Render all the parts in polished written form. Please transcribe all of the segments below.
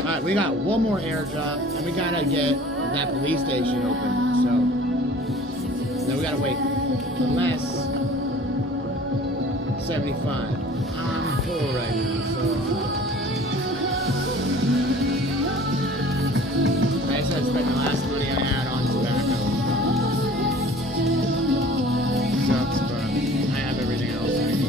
Alright, we got one more airdrop, and we gotta get that police station open, so... Then we gotta wait. Unless... 75. I'm full right now, so... I just had to spend the last money I had on tobacco. Sucks, but I have everything else I need.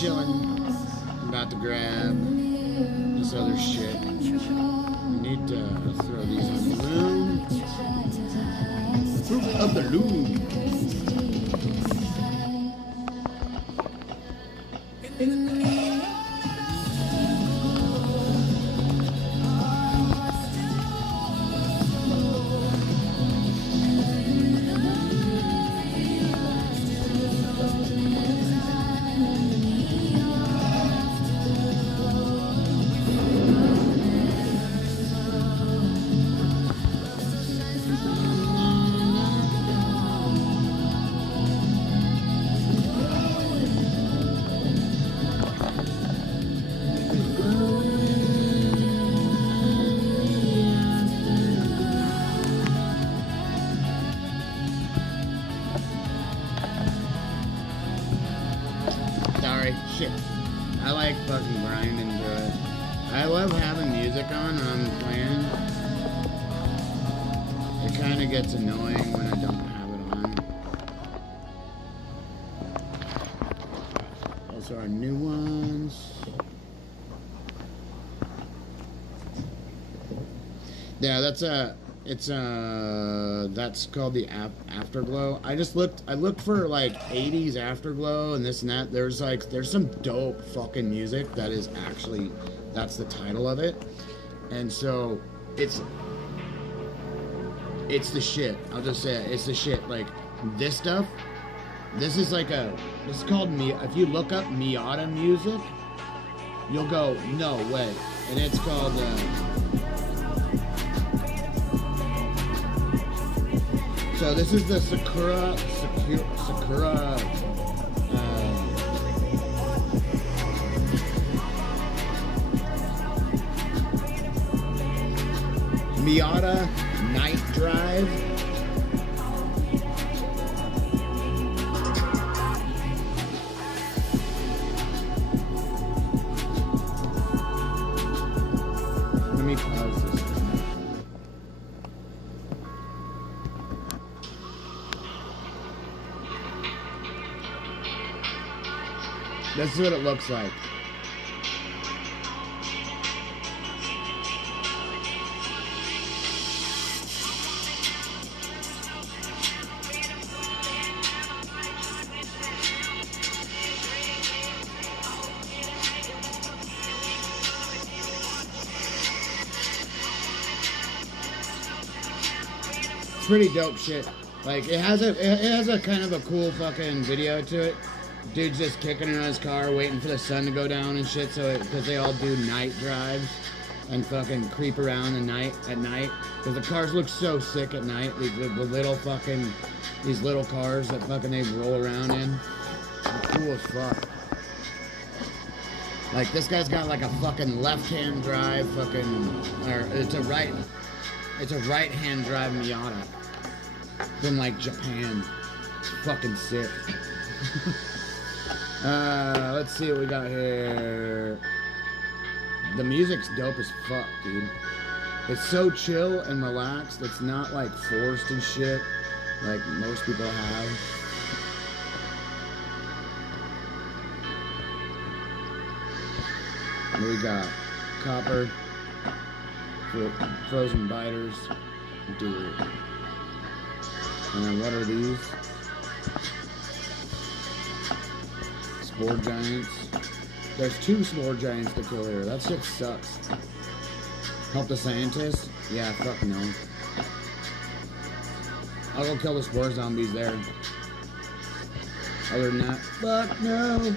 Chilling. I'm about to grab this other shit. I need to throw these on the balloon. Throw a balloon. Shit. I like fucking grinding through it. I love having music on when I'm playing. It kind of gets annoying when I don't have it on. Those are our new ones. Yeah, that's called the Afterglow. I looked for like 80s Afterglow and this and that. There's some dope fucking music that is actually, that's the title of it. And so it's the shit. I'll just say it, it's the shit. Like this stuff, this is called me. If you look up Miata music, you'll go, no way. And it's called so this is the Sakura Miata Night Drive. Let me pause this. This is what it looks like. Pretty dope shit. Like it has a kind of a cool fucking video to it. Dude's just kicking in his car, waiting for the sun to go down and shit. So because they all do night drives and fucking creep around at night. Because the cars look so sick at night. The little fucking these little cars that fucking they roll around in. They're cool as fuck. Like this guy's got like a fucking left-hand drive it's a right-hand drive Miata from like Japan. It's fucking sick. Let's see what we got here. The music's dope as fuck, dude. It's so chill and relaxed. It's not like forced and shit like most people have. What we got? Copper. Frozen biters. Dude. And then what are these? Spore giants. There's 2 spore giants to kill here. That shit sucks. Help the scientists? Yeah, fuck no. I'll go kill the spore zombies there. Other than that, fuck no.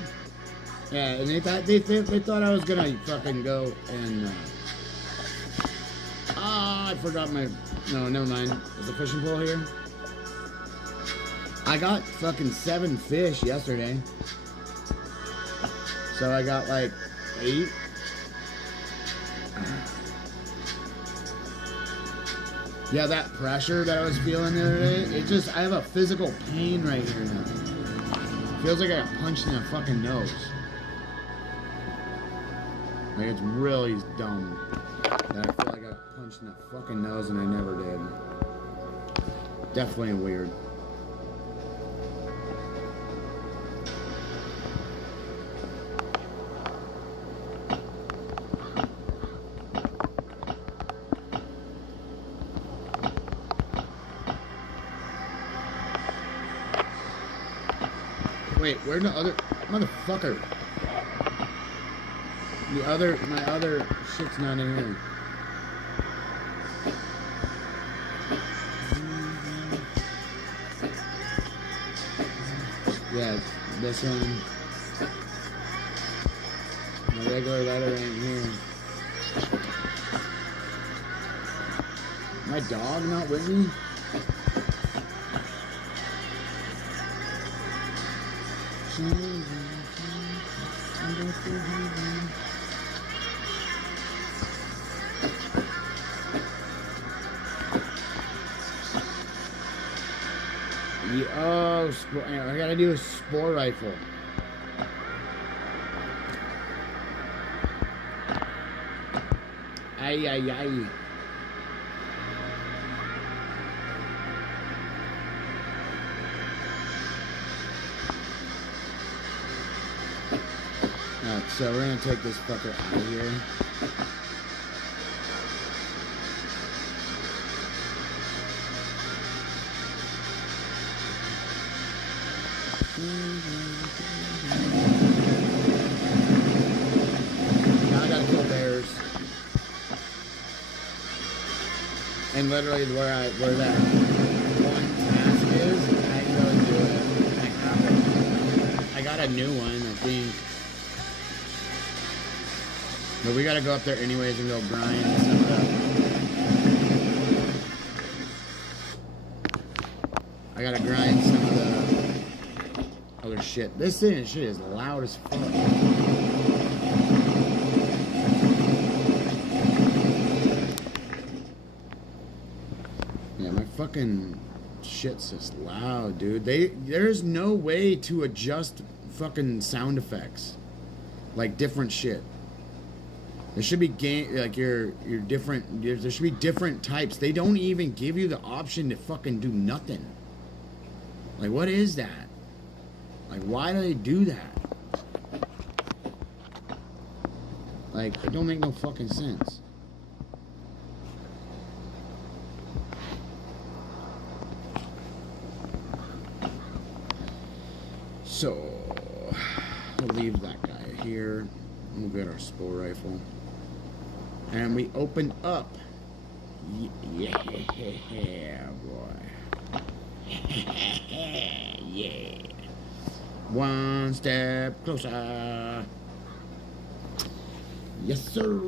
Yeah, and they thought I was gonna fucking go and I forgot my, no, never mind. There's a fishing pole here. I got fucking 7 fish yesterday. So I got like 8. Yeah, that pressure that I was feeling the other day, I have a physical pain right here now. Feels like I got punched in the fucking nose. Like it's really dumb that I feel like I got punched in the fucking nose and I never did. Definitely weird. Wait, where'd the other motherfucker? My other shit's not in here. Yeah, this one. My regular letter ain't here. My dog not with me? Oh, I gotta do a spore rifle. Ay, ay, ay. Alright, so we're gonna take this fucker out of here. And literally where that one mask is, I can go and do it. I got a new one, I think. But we gotta go up there anyways and go grind some of the... I gotta grind some of the other shit. This thing shit is loud as fuck. Yeah, my fucking shit's just loud, dude. There's no way to adjust fucking sound effects. Like different shit. There should be like your different. There should be different types. They don't even give you the option to fucking do nothing. Like, what is that? Like, why do they do that? Like, it don't make no fucking sense. So, we'll leave that guy here. We'll get our spore rifle. And we open up. Yeah, boy. Yeah. One step closer. Yes, sir.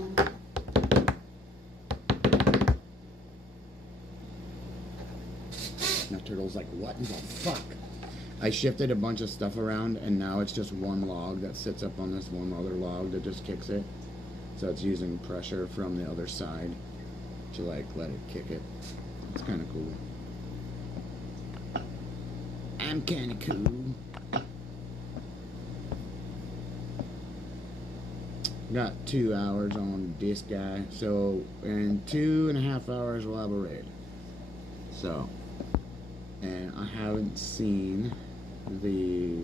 Now Turtle's like, what in the fuck? I shifted a bunch of stuff around, and now it's just one log that sits up on this one other log that just kicks it. So it's using pressure from the other side to like let it kick it. It's kind of cool. I'm kind of cool. Got 2 hours on this guy, so in 2.5 hours we'll have a raid. So, and I haven't seen the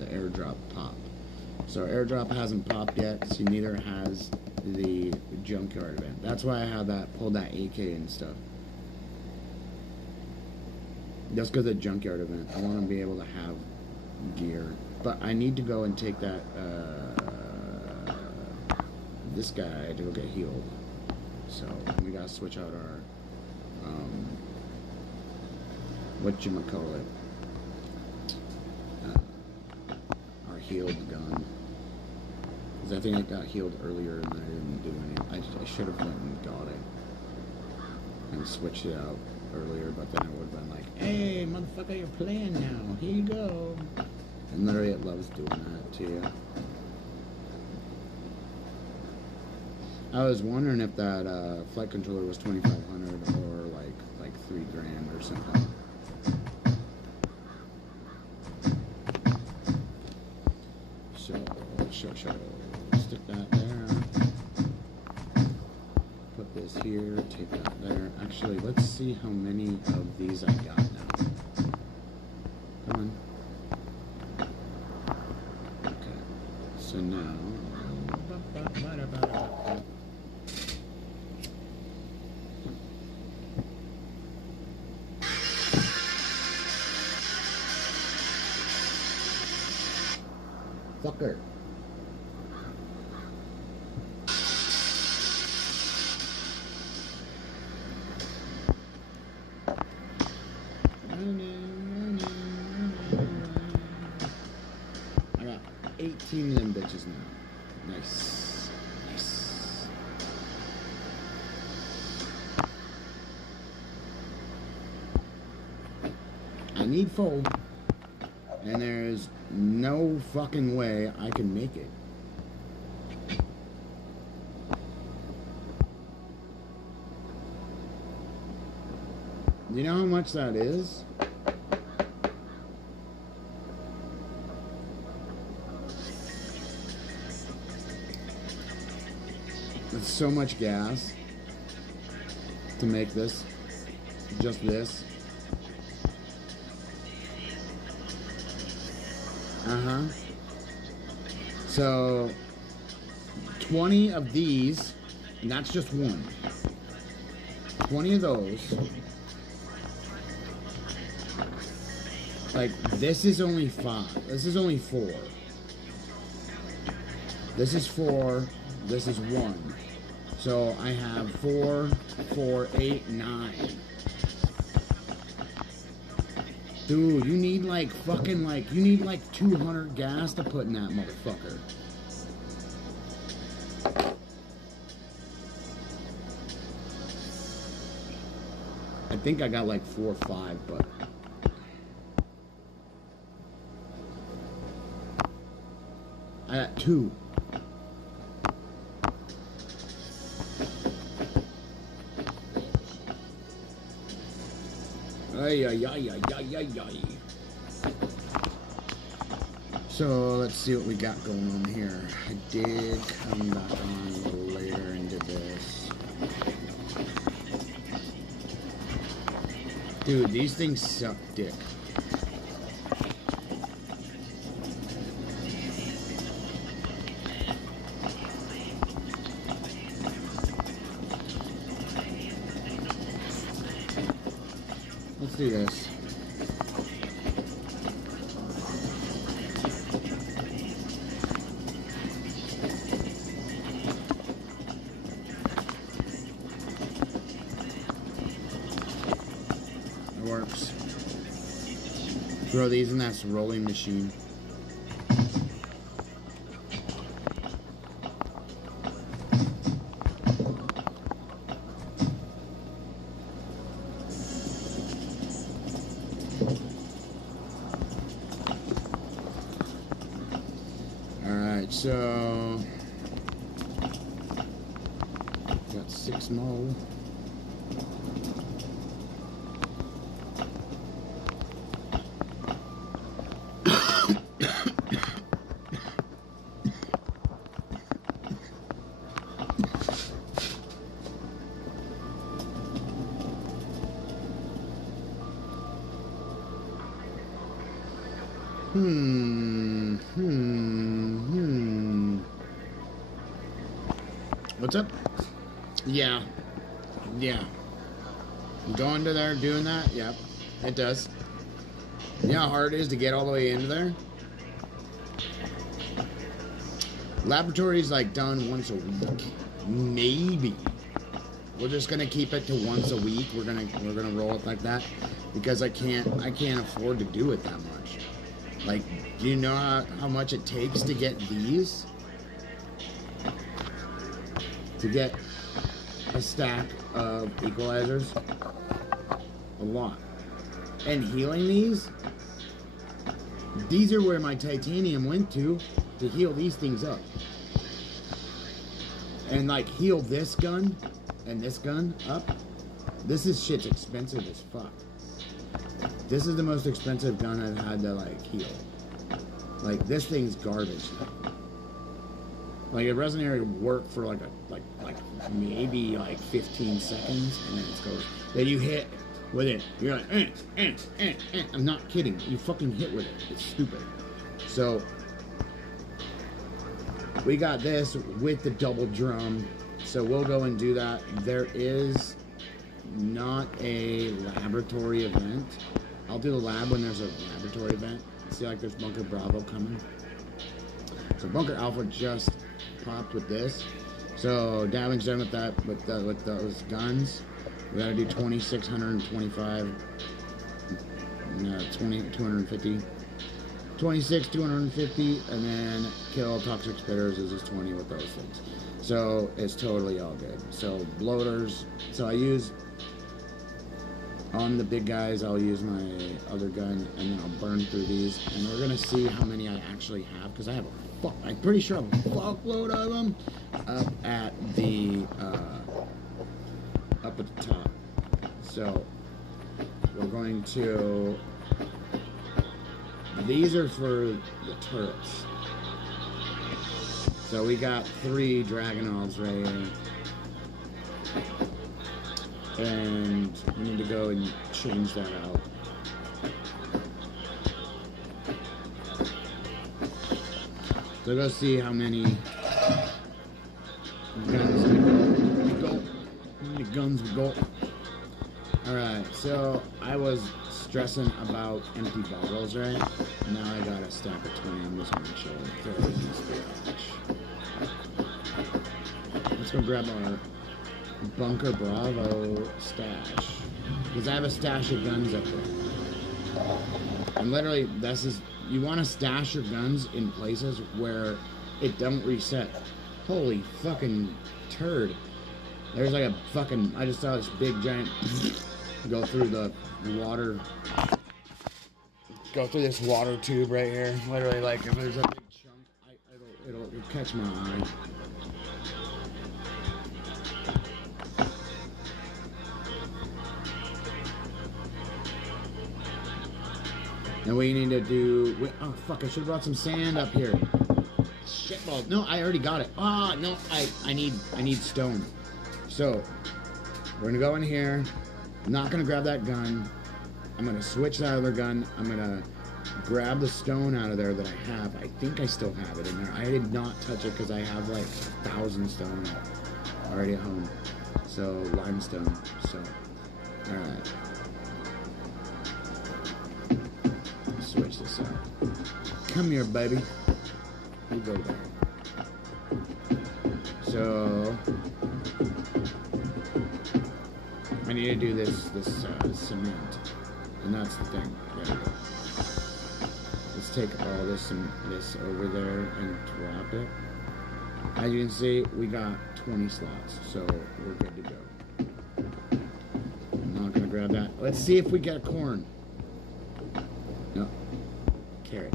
airdrop pop. So airdrop hasn't popped yet, so neither has the junkyard event. That's why I have that, pulled that AK and stuff. Just because of the junkyard event. I want to be able to have gear. But I need to go and take that, this guy to go get healed. So we gotta switch out our, whatchamacallit, our healed gun. Because I think I got healed earlier and I didn't do any. I should have went and got it and switched it out earlier, but then I would have been like, hey, motherfucker, you're playing now. Here you go. And literally it loves doing that to you. I was wondering if that flight controller was $2,500 or like $3,000 or something. So stick that there. Put this here. Take that there. Actually, let's see how many of these I got now. Come on. Okay. So now. Fucker. I got 18 of them bitches now. Nice. Nice. I need foam. And there's no fucking way I can make it. You know how much that is? It's so much gas to make this. Just this. So 20 of these, and that's just one. 20 of those. Like, this is only 5. This is only 4. This is 4. This is 1. So I have 4, 4, 8, 9. Dude, you need like fucking like, you need like 200 gas to put in that motherfucker. I think I got like 4 or 5, but I got 2. Ay, ay, ay, ay, ay, ay, ay. So let's see what we got going on here. I did come back on a little later and did this. Dude, these things suck dick. Let's do this. It works. Throw these in that rolling machine. So, got 6 more. What's up? Yeah. Yeah. Going to there, doing that? Yep. It does. You know how hard it is to get all the way into there? Laboratory's like done once a week. Maybe. We're just gonna keep it to once a week. We're gonna roll it like that because I can't afford to do it that much. Like, do you know how much it takes to get these? To get a stack of equalizers? A lot. And healing these are where my titanium went to heal these things up. And like heal this gun and this gun up. This is shit's expensive as fuck. This is the most expensive gun I've had to like heal. Like this thing's garbage. Like it doesn't even work for like maybe like 15 seconds and then it goes. Then you hit with it. You're like, I'm not kidding. You fucking hit with it. It's stupid. So we got this with the double drum. So we'll go and do that. There is not a laboratory event. I'll do the lab when there's a laboratory event. See, like there's Bunker Bravo coming. So Bunker Alpha just popped with this. So damage done with that, with those guns. We gotta do 2,625. 250. 26, 250, and then kill toxic spitters is just 20 with those things. So it's totally all good. So bloaters. So I use on the big guys. I'll use my other gun, and then I'll burn through these, and we're gonna see how many I actually have because I have I'm pretty sure I have a fuckload of them up at the top. So we're going to. These are for the turrets. So we got 3 Dragunovs right here. And we need to go and change that out. So go see how many guns we go. How many guns we got. Alright, so I was stressing about empty bottles, right? Now I got a stack of 20. I'm just gonna show it. What's let's go grab our Bunker Bravo stash. Because I have a stash of guns up there. And literally, this is, you want to stash your guns in places where it don't reset. Holy fucking turd. There's like a fucking, I just saw this big giant go through the water. Go through this water tube right here. Literally, like, if there's a big chunk, it'll catch my eye. And we need to do, oh fuck, I should have brought some sand up here. Shitballs. No, I already got it. Ah, no, I need stone. So, we're gonna go in here. I'm not gonna grab that gun. I'm gonna switch that other gun. I'm gonna grab the stone out of there that I have. I think I still have it in there. I did not touch it because I have like 1,000 stone already at home. So, limestone. So, alright. Switch this up. Come here, baby. You go there. So I need to do this cement, and that's the thing. There we go. Let's take all this and this over there and drop it. As you can see, we got 20 slots, so we're good to go. I'm not gonna grab that. Let's see if we get a corn. No. Carrot.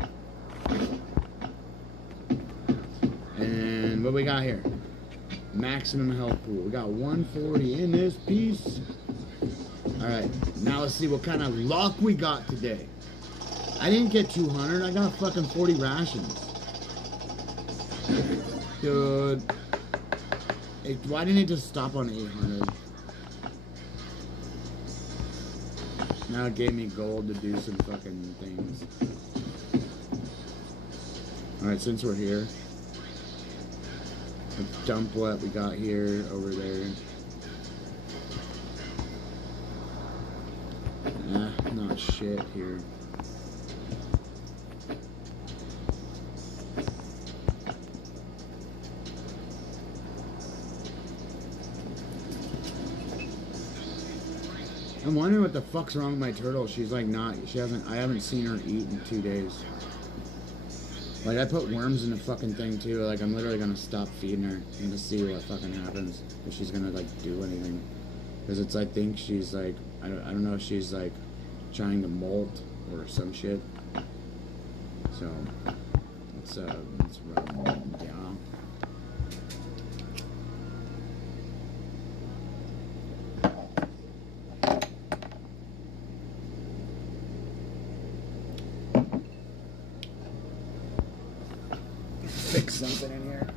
And what we got here? Maximum health pool. We got 140 in this piece. Alright, now let's see what kind of luck we got today. I didn't get 200, I got fucking 40 rations. Dude. Why didn't it just stop on 800? Now it gave me gold to do some fucking things. Alright, since we're here, let's dump what we got here over there. Nah, not shit here. I'm wondering what the fuck's wrong with my turtle. She's like not, I haven't seen her eat in 2 days. Like, I put worms in the fucking thing too. Like, I'm literally gonna stop feeding her and just see what fucking happens. If she's gonna like do anything. Because it's, I think she's like, I don't know if she's like trying to molt or some shit. So, let's run down. Fix something in here.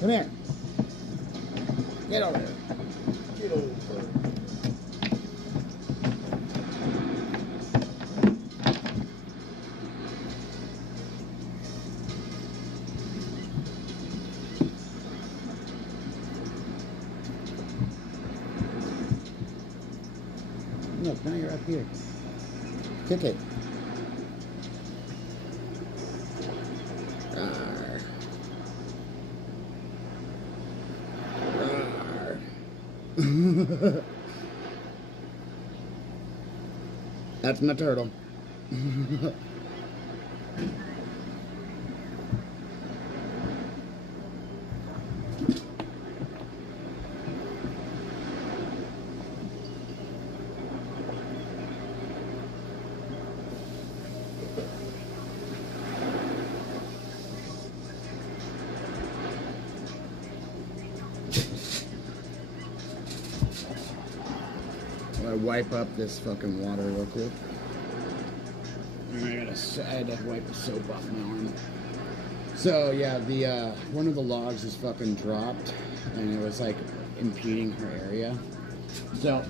Come here. Get over here. Get over here. Look, now you're up here. Kick it. That's my turtle. I wipe up this fucking water real quick. I had to wipe the soap off my arm. So yeah, the one of the logs is fucking dropped, and it was like impeding her area. So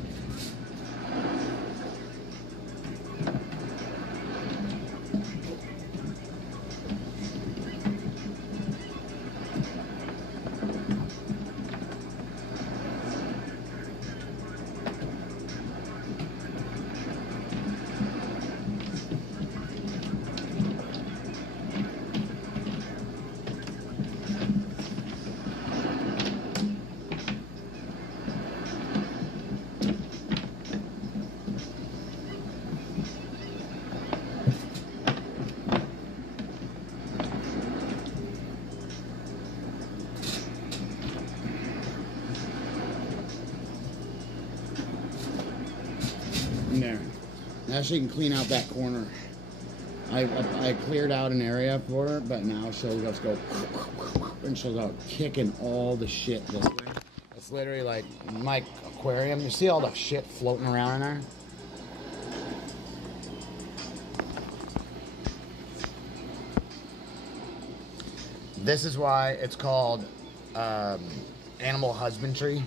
in there. Now she can clean out that corner. I cleared out an area for her, but now she'll just go and she'll go kicking all the shit this way. It's literally like my aquarium. You see all the shit floating around in there? This is why it's called animal husbandry.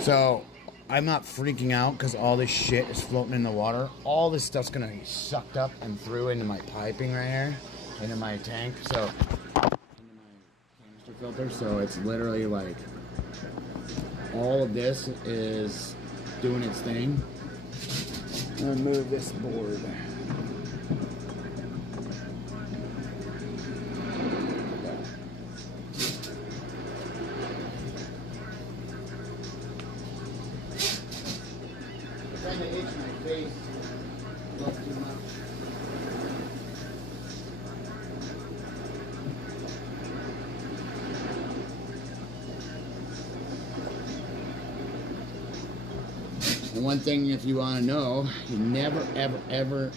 So I'm not freaking out because all this shit is floating in the water. All this stuff's gonna be sucked up and through into my piping right here, into my tank, so into my canister filter. So it's literally like all of this is doing its thing. I'm gonna move this board. Trying to itch my face a little too much. And one thing, if you want to know, you never, ever, ever,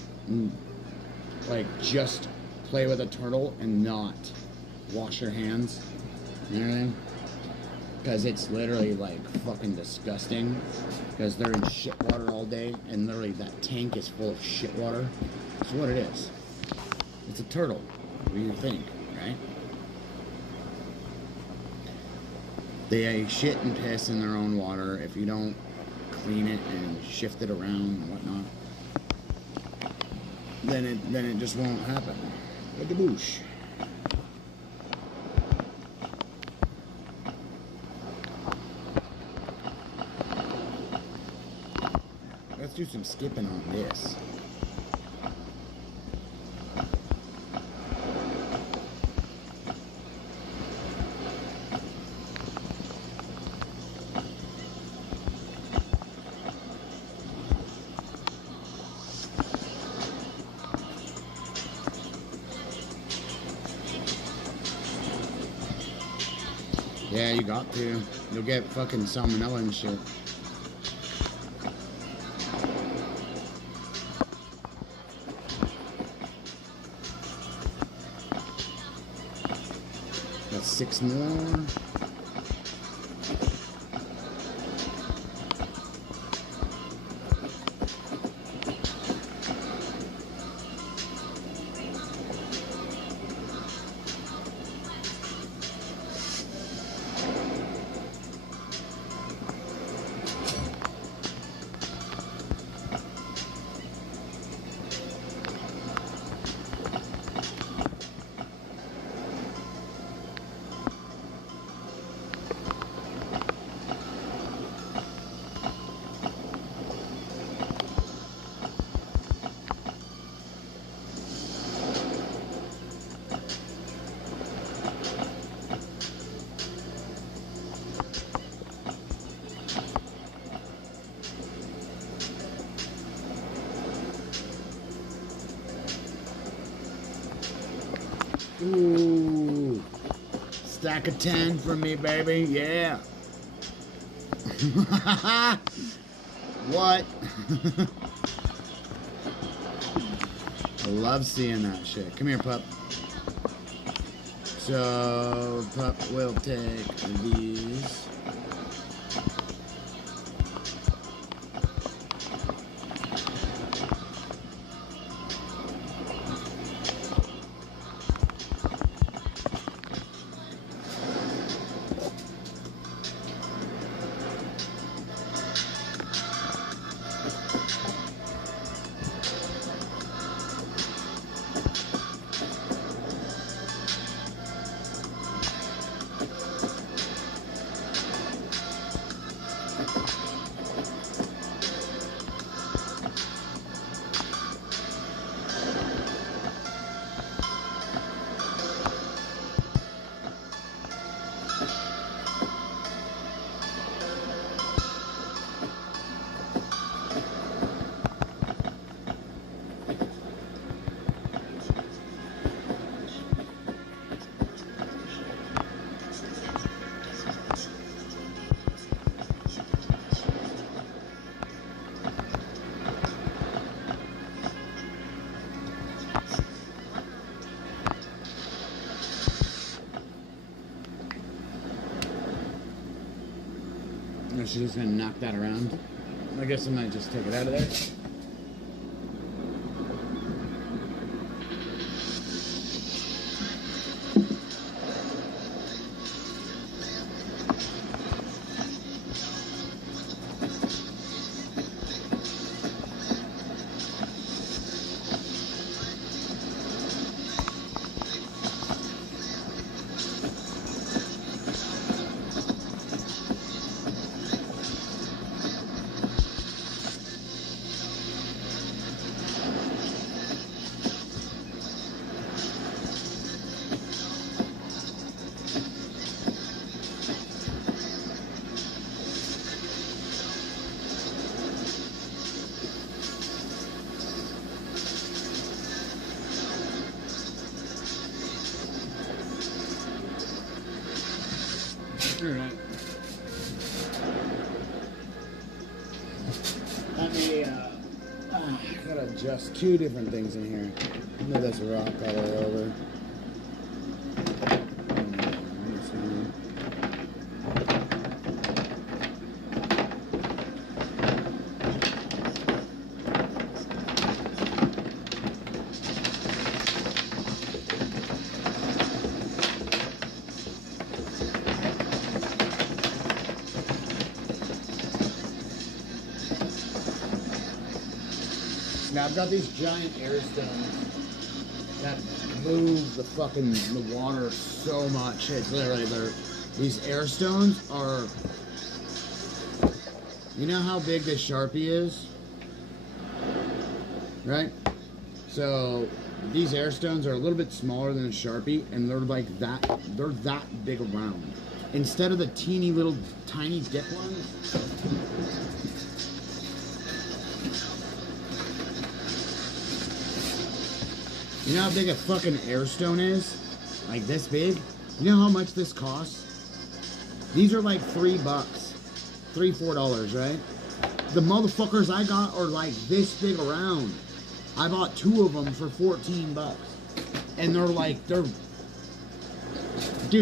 like, just play with a turtle and not wash your hands. You know what I mean? Because it's literally like fucking disgusting. Because they're in shit water all day, and literally that tank is full of shit water. That's what it is. It's a turtle. What do you think, right? They shit and piss in their own water if you don't clean it and shift it around and whatnot. Then it just won't happen. Like a boosh. Let's do some skipping on this. Yeah, you got to. You'll get fucking salmonella and shit. Got 6 more. Ooh, stack of 10 for me, baby. Yeah. What? I love seeing that shit. Come here, pup. So, pup will take these. know, she's just gonna knock that around. I guess I might just take it out of there. Alright. Let me, I gotta adjust two different things in here. Move this rock all the way over. Now I've got these giant air stones that move the water so much. It's literally, these air stones are, you know how big this Sharpie is? Right? So these air stones are a little bit smaller than a Sharpie, and they're like that, they're that big around. Instead of the teeny little tiny dip ones. You know how big a fucking air stone is? Like this big? You know how much this costs? These are like $3, $4, right? The motherfuckers I got are like this big around. I bought 2 of them for $14. And they're like, dude,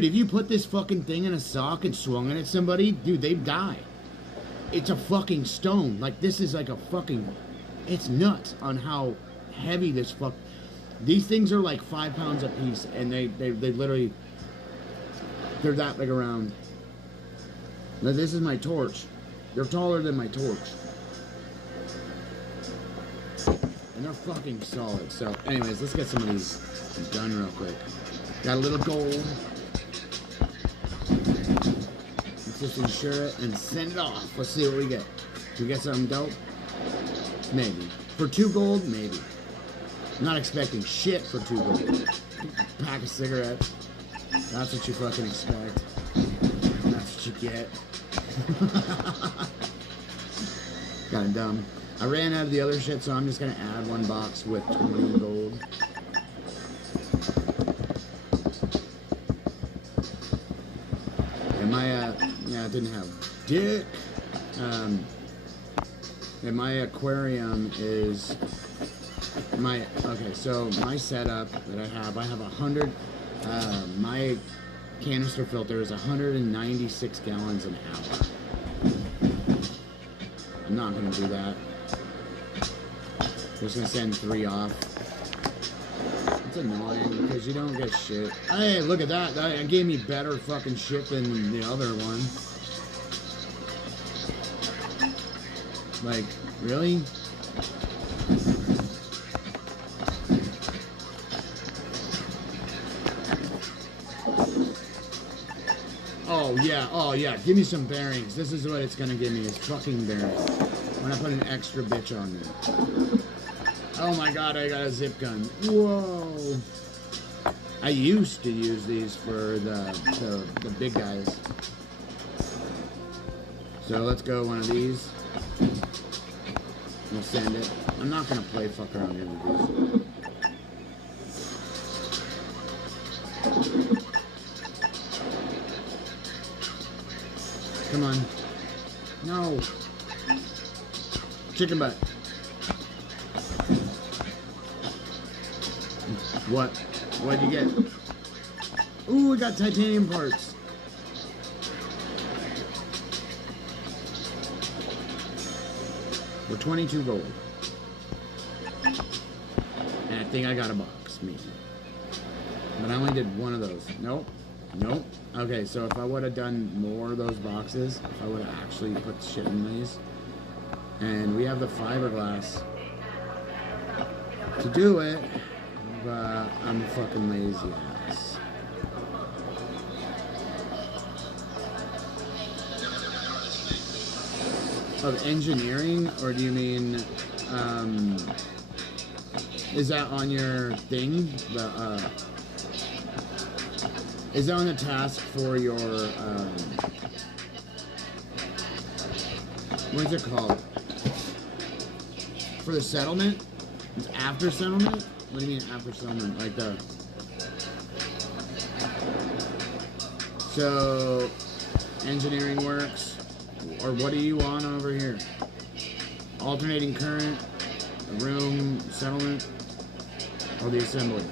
if you put this fucking thing in a sock and swung it at somebody, dude, they'd die. It's a fucking stone. Like, this is like a fucking, it's nuts on how heavy this fuck. These things are like 5 pounds a piece, and they literally, they're that big around. Now this is my torch. They're taller than my torch. And they're fucking solid. So anyways, let's get some of these done real quick. Got a little gold. Let's just insure it and send it off. Let's see what we get. Do we get something dope? Maybe. For 2 gold, maybe. I'm not expecting shit for 2 gold. Pack of cigarettes. That's what you fucking expect. That's what you get. Kinda dumb. I ran out of the other shit, so I'm just gonna add 1 box with 20 gold. And my, yeah, it didn't have dick. And my aquarium is okay, so my setup that I have 100, my canister filter is 196 gallons an hour. I'm not gonna do that. Just gonna send 3 off. It's annoying because you don't get shit. Hey, look at that. That gave me better fucking shit than the other one. Like, really? Oh yeah, give me some bearings. This is what it's gonna give me, is fucking bearings. When I put an extra bitch on there. Oh my god, I got a zip gun. Whoa. I used to use these for the big guys. So let's go one of these. We'll send it. I'm not gonna play fuck around here with these. Come on. No. Chicken butt. What? What'd you get? Ooh, we got titanium parts. for 22 gold. And I think I got a box, maybe. But I only did one of those. Nope. Nope. Okay, so if I would have done more of those boxes, if I would have actually put shit in these, and we have the fiberglass to do it, but I'm a fucking lazy ass. Of engineering, or do you mean, is that on your thing? Is that on the task for your, what is it called? For the settlement? It's after settlement? What do you mean after settlement? Like the... So, engineering works, or what do you want over here? Alternating current, a room, settlement, or the assembly?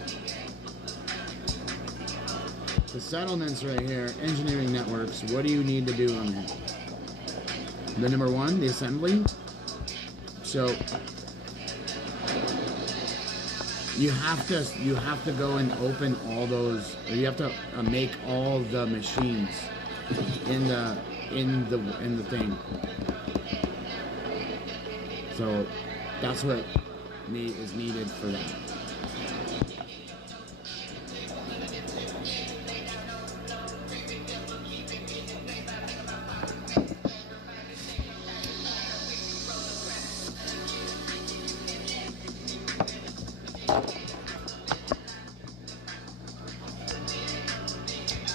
The settlements right here, engineering networks, what do you need to do on that? The number one, the assembly. So you have to go and open all those, or you have to make all the machines in the thing. So that's what is needed for that.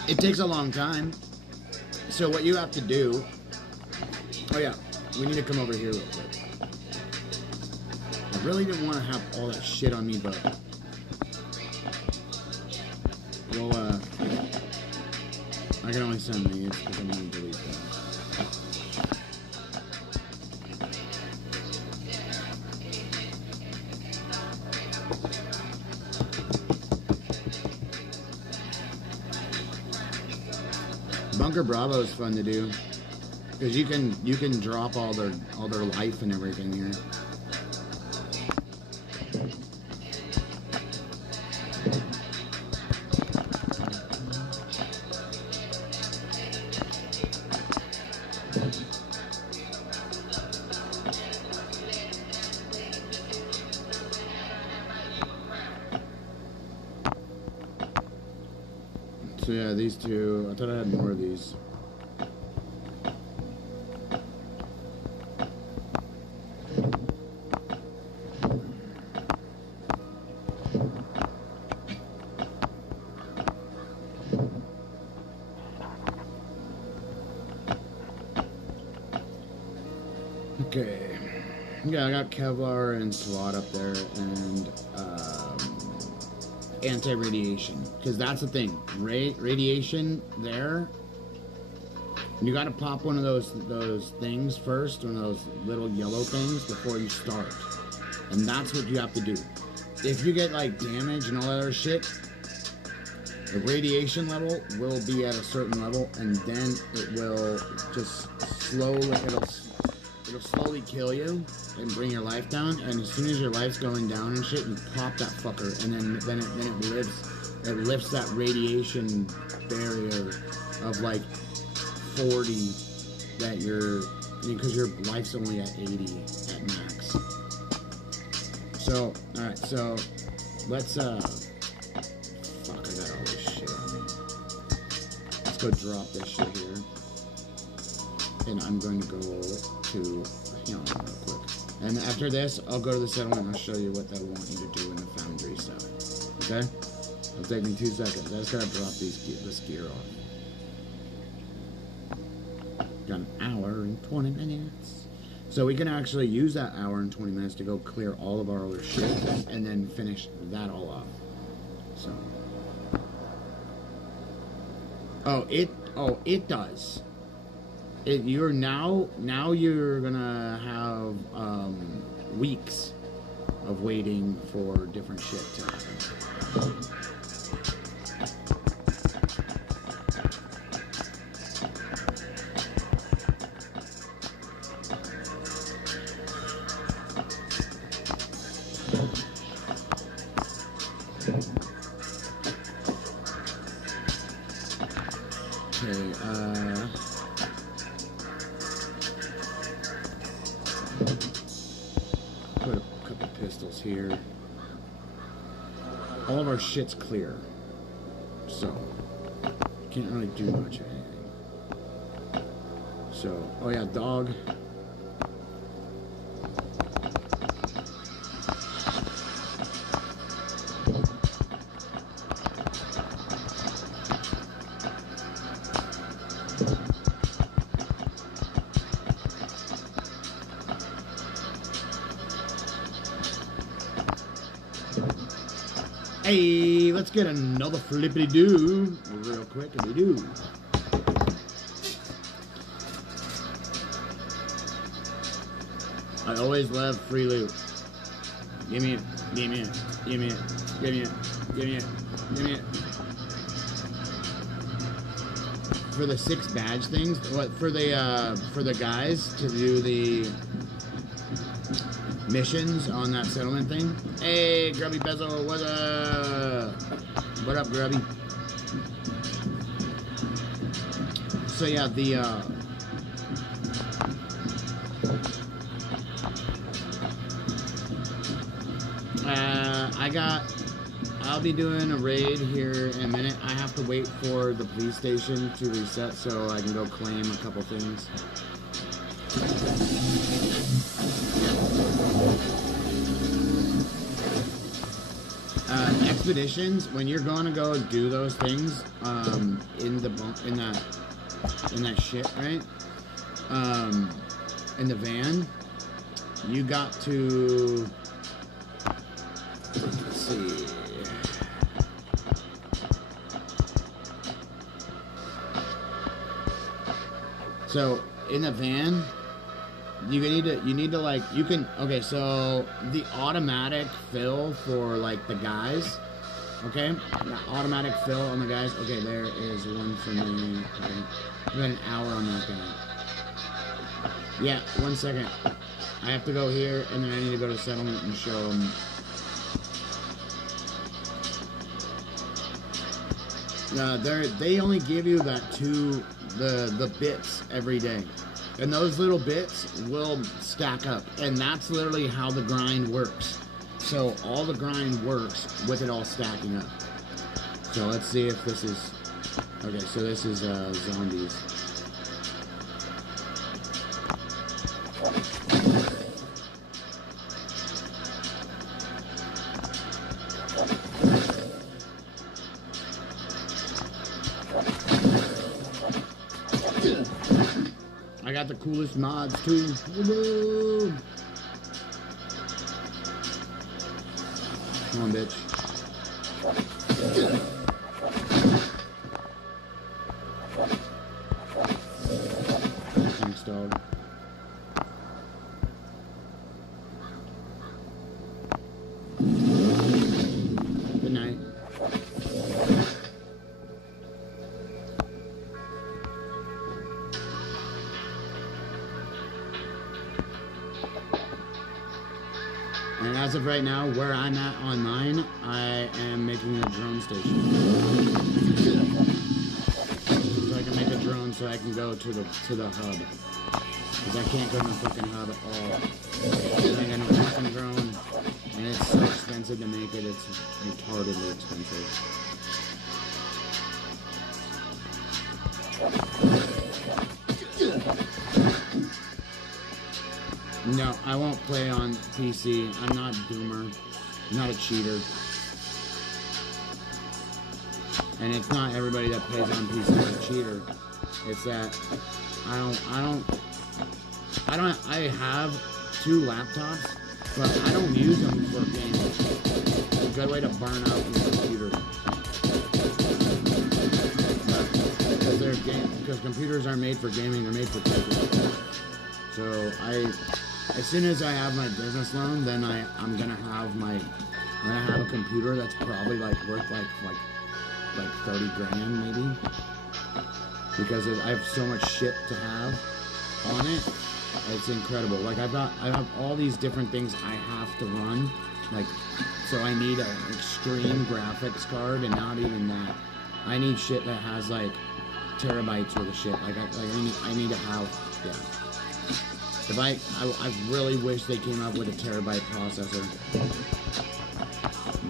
It takes a long time. So what you have to do... Oh yeah, we need to come over here real quick. I really didn't want to have all that shit on me, but... Well, I can only send these because I'm going to delete that. Bunker Bravo is fun to do because you can drop all their life and everything here. So yeah, these two, I thought I had more of these. Okay. Yeah, I got Kevlar and SWAT up there, and anti-radiation, because that's the thing. Radiation there. You got to pop one of those things first, one of those little yellow things before you start, and that's what you have to do. If you get like damage and all that other shit, the radiation level will be at a certain level, and then it will just slowly it'll slowly kill you and bring your life down, and as soon as your life's going down and shit, you pop that fucker, and then it lifts that radiation barrier of like 40 that because your life's only at 80 at max. So, alright, so let's fuck, I got all this shit on me. Let's go drop this shit here. And I'm going to go to, hang on real quick. And after this, I'll go to the settlement and I'll show you what they want you to do in the foundry stuff. Okay? It'll take me 2 seconds. I just gotta drop this gear off. Got an hour and 20 minutes. So we can actually use that hour and 20 minutes to go clear all of our other shit and then finish that all off. So. Oh, it does. You're now you're gonna have weeks of waiting for different shit to happen. Okay, put a couple pistols here. All of our shit's clear, so can't really do much of anything. So, oh yeah, dog. Hey, let's get another flippity-doo real quick-a-doo. I always love free loot. Give me it, give me it, give me it, give me it, give me it, give me it. For the 6 badge things, what for the guys to do the missions on that settlement thing. Hey, Grubby Bezel, what up? What up, Grubby? So yeah, I'll be doing a raid here in a minute. I have to wait for the police station to reset so I can go claim a couple things. Expeditions, when you're gonna go do those things, in that shit, right? In the van, you got to, let's see. So in the van, you need to like, you can, okay, so the automatic fill for like the guys, okay, the automatic fill on the guys, okay, there is one for me, okay, we got an hour on that guy. Yeah, 1 second, I have to go here, and then I need to go to settlement and show them. They only give you that the bits every day. And those little bits will stack up. And that's literally how the grind works. So all the grind works with it all stacking up. So let's see if this is... Okay, so this is zombies. I got the coolest mods too. Woo! Come on, bitch. Thanks, dog. Good night. And as of right now, where I'm at online, I am making a drone station. So I can make a drone so I can go to the hub. Because I can't go to the fucking hub at all. I got no fucking drone. And it's so expensive to make it, it's retardedly expensive. No, I won't play on PC. I'm not a doomer. I'm not a cheater. And it's not everybody that plays on PC is a cheater. It's that I have 2 laptops, but I don't use them for gaming. It's a good way to burn out your computer. Because computers aren't made for gaming, they're made for typing. So as soon as I have my business loan, then I'm gonna have a computer that's probably like worth like 30 grand maybe, because I have so much shit to have on it. It's incredible. Like I have all these different things I have to run, like, so I need an extreme graphics card, and not even that. I need shit that has like terabytes worth of shit. Like I need to have, yeah. If I really wish they came up with a terabyte processor.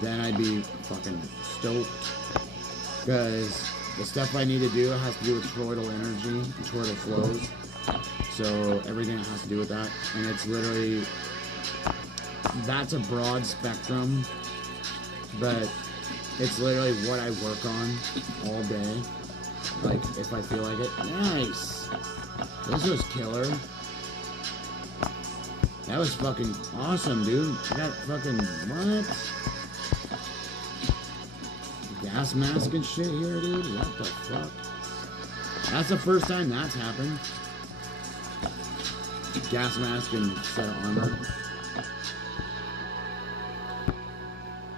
Then I'd be fucking stoked. Because the stuff I need to do has to do with toroidal energy and toroidal flows. So everything has to do with that. And it's literally, that's a broad spectrum. But it's literally what I work on all day. Like, if I feel like it. Nice! This was killer. That was fucking awesome, dude. I got fucking, what? Gas mask and shit here, dude? What the fuck? That's the first time that's happened. Gas mask and set of armor.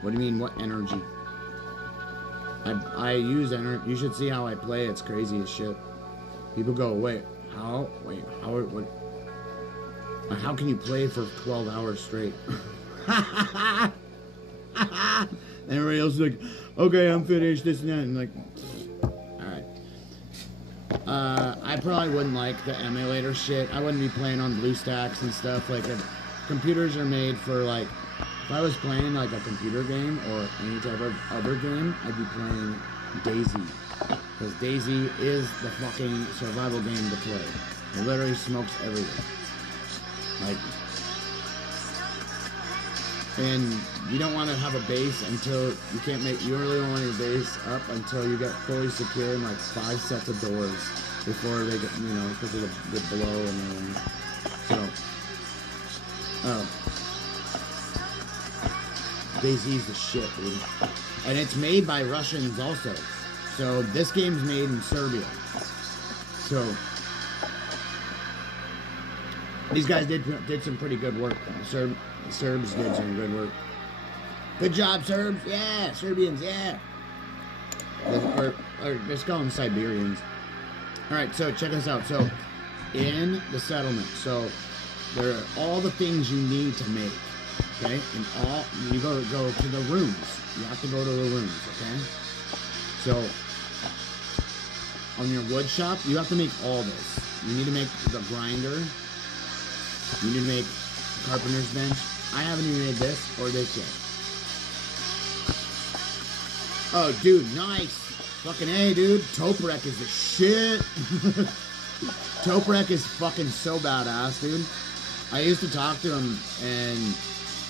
What do you mean, what energy? I use energy. You should see how I play. It's crazy as shit. People go, wait, how can you play for 12 hours straight? Everybody else is like, okay, I'm finished, this and that. And like, alright. I probably wouldn't like the emulator shit. I wouldn't be playing on BlueStacks and stuff. Like, computers are made for, like, if I was playing, like, a computer game or any type of other game, I'd be playing DayZ. Because DayZ is the fucking survival game to play. It literally smokes everything. Like, and you don't want to have a base until you can't make, you really don't want your base up until you get fully secure in like 5 sets of doors before they get, you know, because of the blow and everything. So, DayZ's the shit, dude. And it's made by Russians also. So this game's made in Serbia. So these guys did some pretty good work. The Serbs did some good work. Good job, Serbs. Yeah, Serbians. Yeah. Or let's call them Siberians. All right, so check this out. So in the settlement, so there are all the things you need to make. Okay, and all you go to the rooms. You have to go to the rooms. Okay. So on your wood shop, you have to make all this. You need to make the grinder. You need to make carpenter's bench. I haven't even made this or this yet. Oh, dude, nice. Fucking A, dude. Toprek is the shit. Toprek is fucking so badass, dude. I used to talk to him, and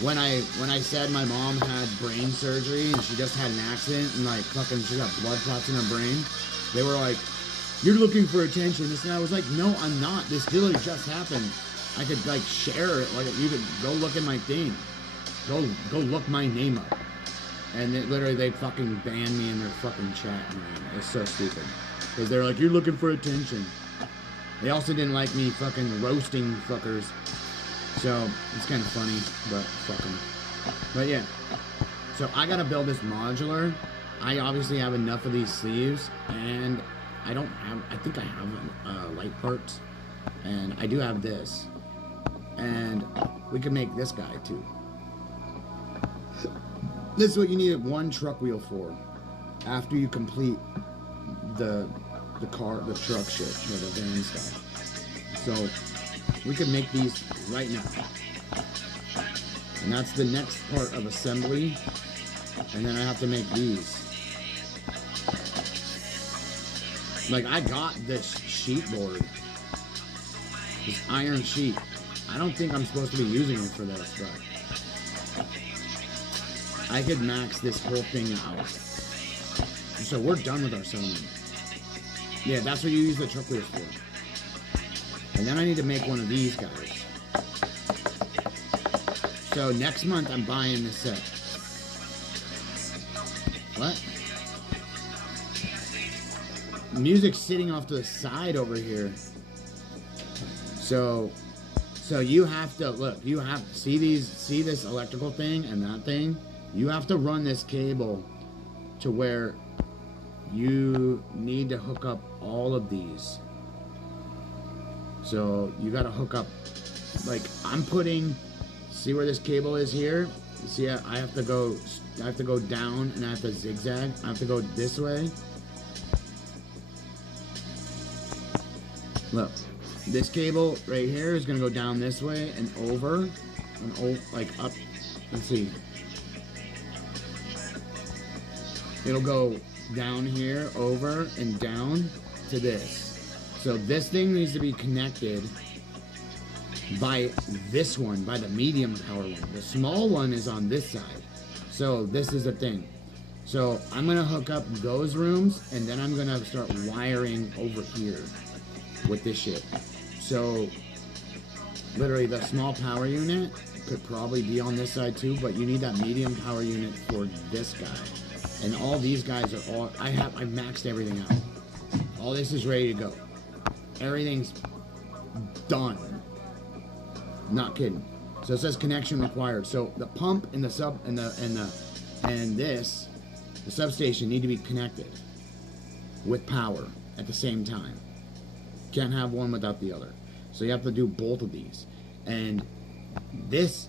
when I said my mom had brain surgery and she just had an accident and like fucking she got blood clots in her brain, they were like, "You're looking for attention." And I was like, "No, I'm not. This literally just happened. I could like share it. Like you could go look at my thing. Go look my name up." And literally they fucking banned me in their fucking chat, man. It's so stupid. Because they're like, "You're looking for attention." They also didn't like me fucking roasting fuckers. So it's kind of funny, but fuck them. But yeah. So I gotta build this modular. I obviously have enough of these sleeves, and I think I have light parts. And I do have this. And we can make this guy too. This is what you need one truck wheel for. After you complete the truck shit, the van stuff. So we can make these right now. And that's the next part of assembly. And then I have to make these. Like I got this sheet board. This iron sheet. I don't think I'm supposed to be using it for this, but I could max this whole thing out. So we're done with our settlement. Yeah, that's what you use the truck wheels for. And then I need to make one of these guys. So next month I'm buying this set. What? Music's sitting off to the side over here. So you have to look, you have see this electrical thing and that thing? You have to run this cable to where you need to hook up all of these. So you gotta hook up, like I'm putting, see where this cable is here? See, I have to go down and I have to zigzag. I have to go this way. Look, this cable right here is gonna go down this way and over, and like up. Let's see. It'll go down here, over, and down to this. So this thing needs to be connected by this one, by the medium power one. The small one is on this side. So this is the thing. So I'm gonna hook up those rooms, and then I'm gonna start wiring over here with this shit. So literally the small power unit could probably be on this side too, but you need that medium power unit for this guy. And all these guys are all, I've maxed everything out. All this is ready to go. Everything's done. Not kidding. So it says connection required. So the pump and the sub and the substation need to be connected with power at the same time. Can't have one without the other. So you have to do both of these. And this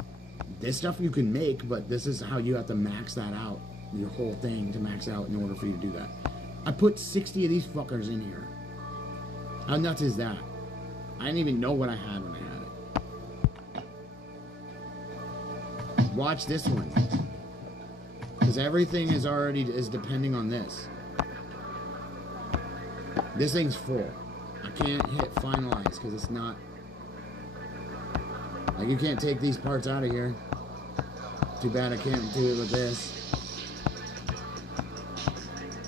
stuff you can make, but this is how you have to max that out. Your whole thing to max out in order for you to do that. I put 60 of these fuckers in here. How nuts is that? I didn't even know what I had when I had it. Watch this one. Because everything is depending on this. This thing's full. I can't hit finalize because it's not. Like, you can't take these parts out of here. Too bad I can't do it with this.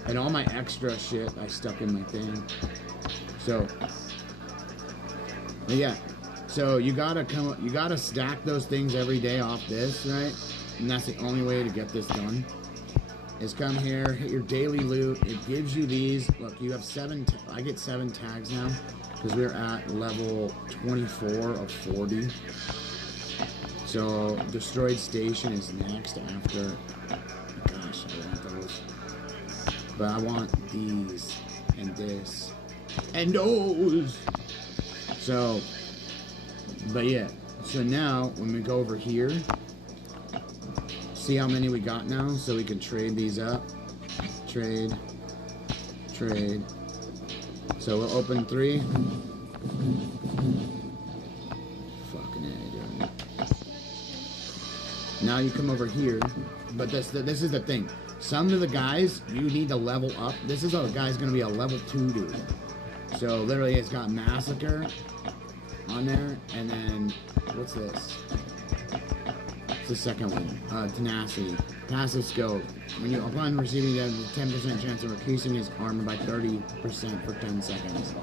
And all my extra shit I stuck in my thing. So, yeah. So you gotta stack those things every day off this, right? And that's the only way to get this done. Is come here, hit your daily loot. It gives you these. Look, you have I get 7 tags now because we're at level 24 of 40. So destroyed station is next after. Gosh, I want those. But I want these and this and those. So, but yeah. So now when we go over here, see how many we got now, so we can trade these up. Trade. So we'll open 3. Fucking A, dude. Now you come over here, but this is the thing. Some of the guys, you need to level up. This is a guy's gonna be a level 2 dude. So literally it's got Massacre on there, and then, what's this? It's the second one, Tenacity. Passive skill. When you, upon receiving a 10% chance of increasing his armor by 30% for 10 seconds.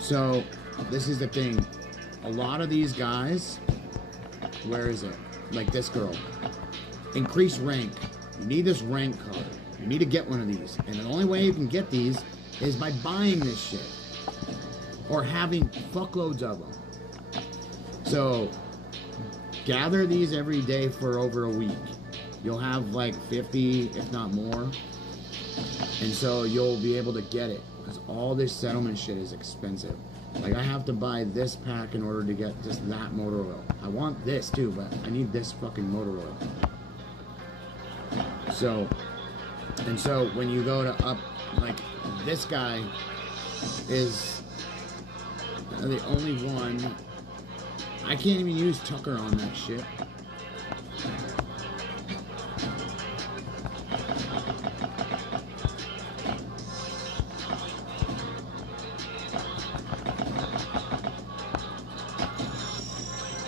So, this is the thing. A lot of these guys, where is it? Like this girl. Increase rank. You need this rank card. You need to get one of these. And the only way you can get these is by buying this shit. Or having fuckloads of them. So, gather these every day for over a week. You'll have like 50, if not more. And so you'll be able to get it. Because all this settlement shit is expensive. Like, I have to buy this pack in order to get just that motor oil. I want this too, but I need this fucking motor oil. So, and so when you go to up, like, this guy is the only one. I can't even use Tucker on that shit.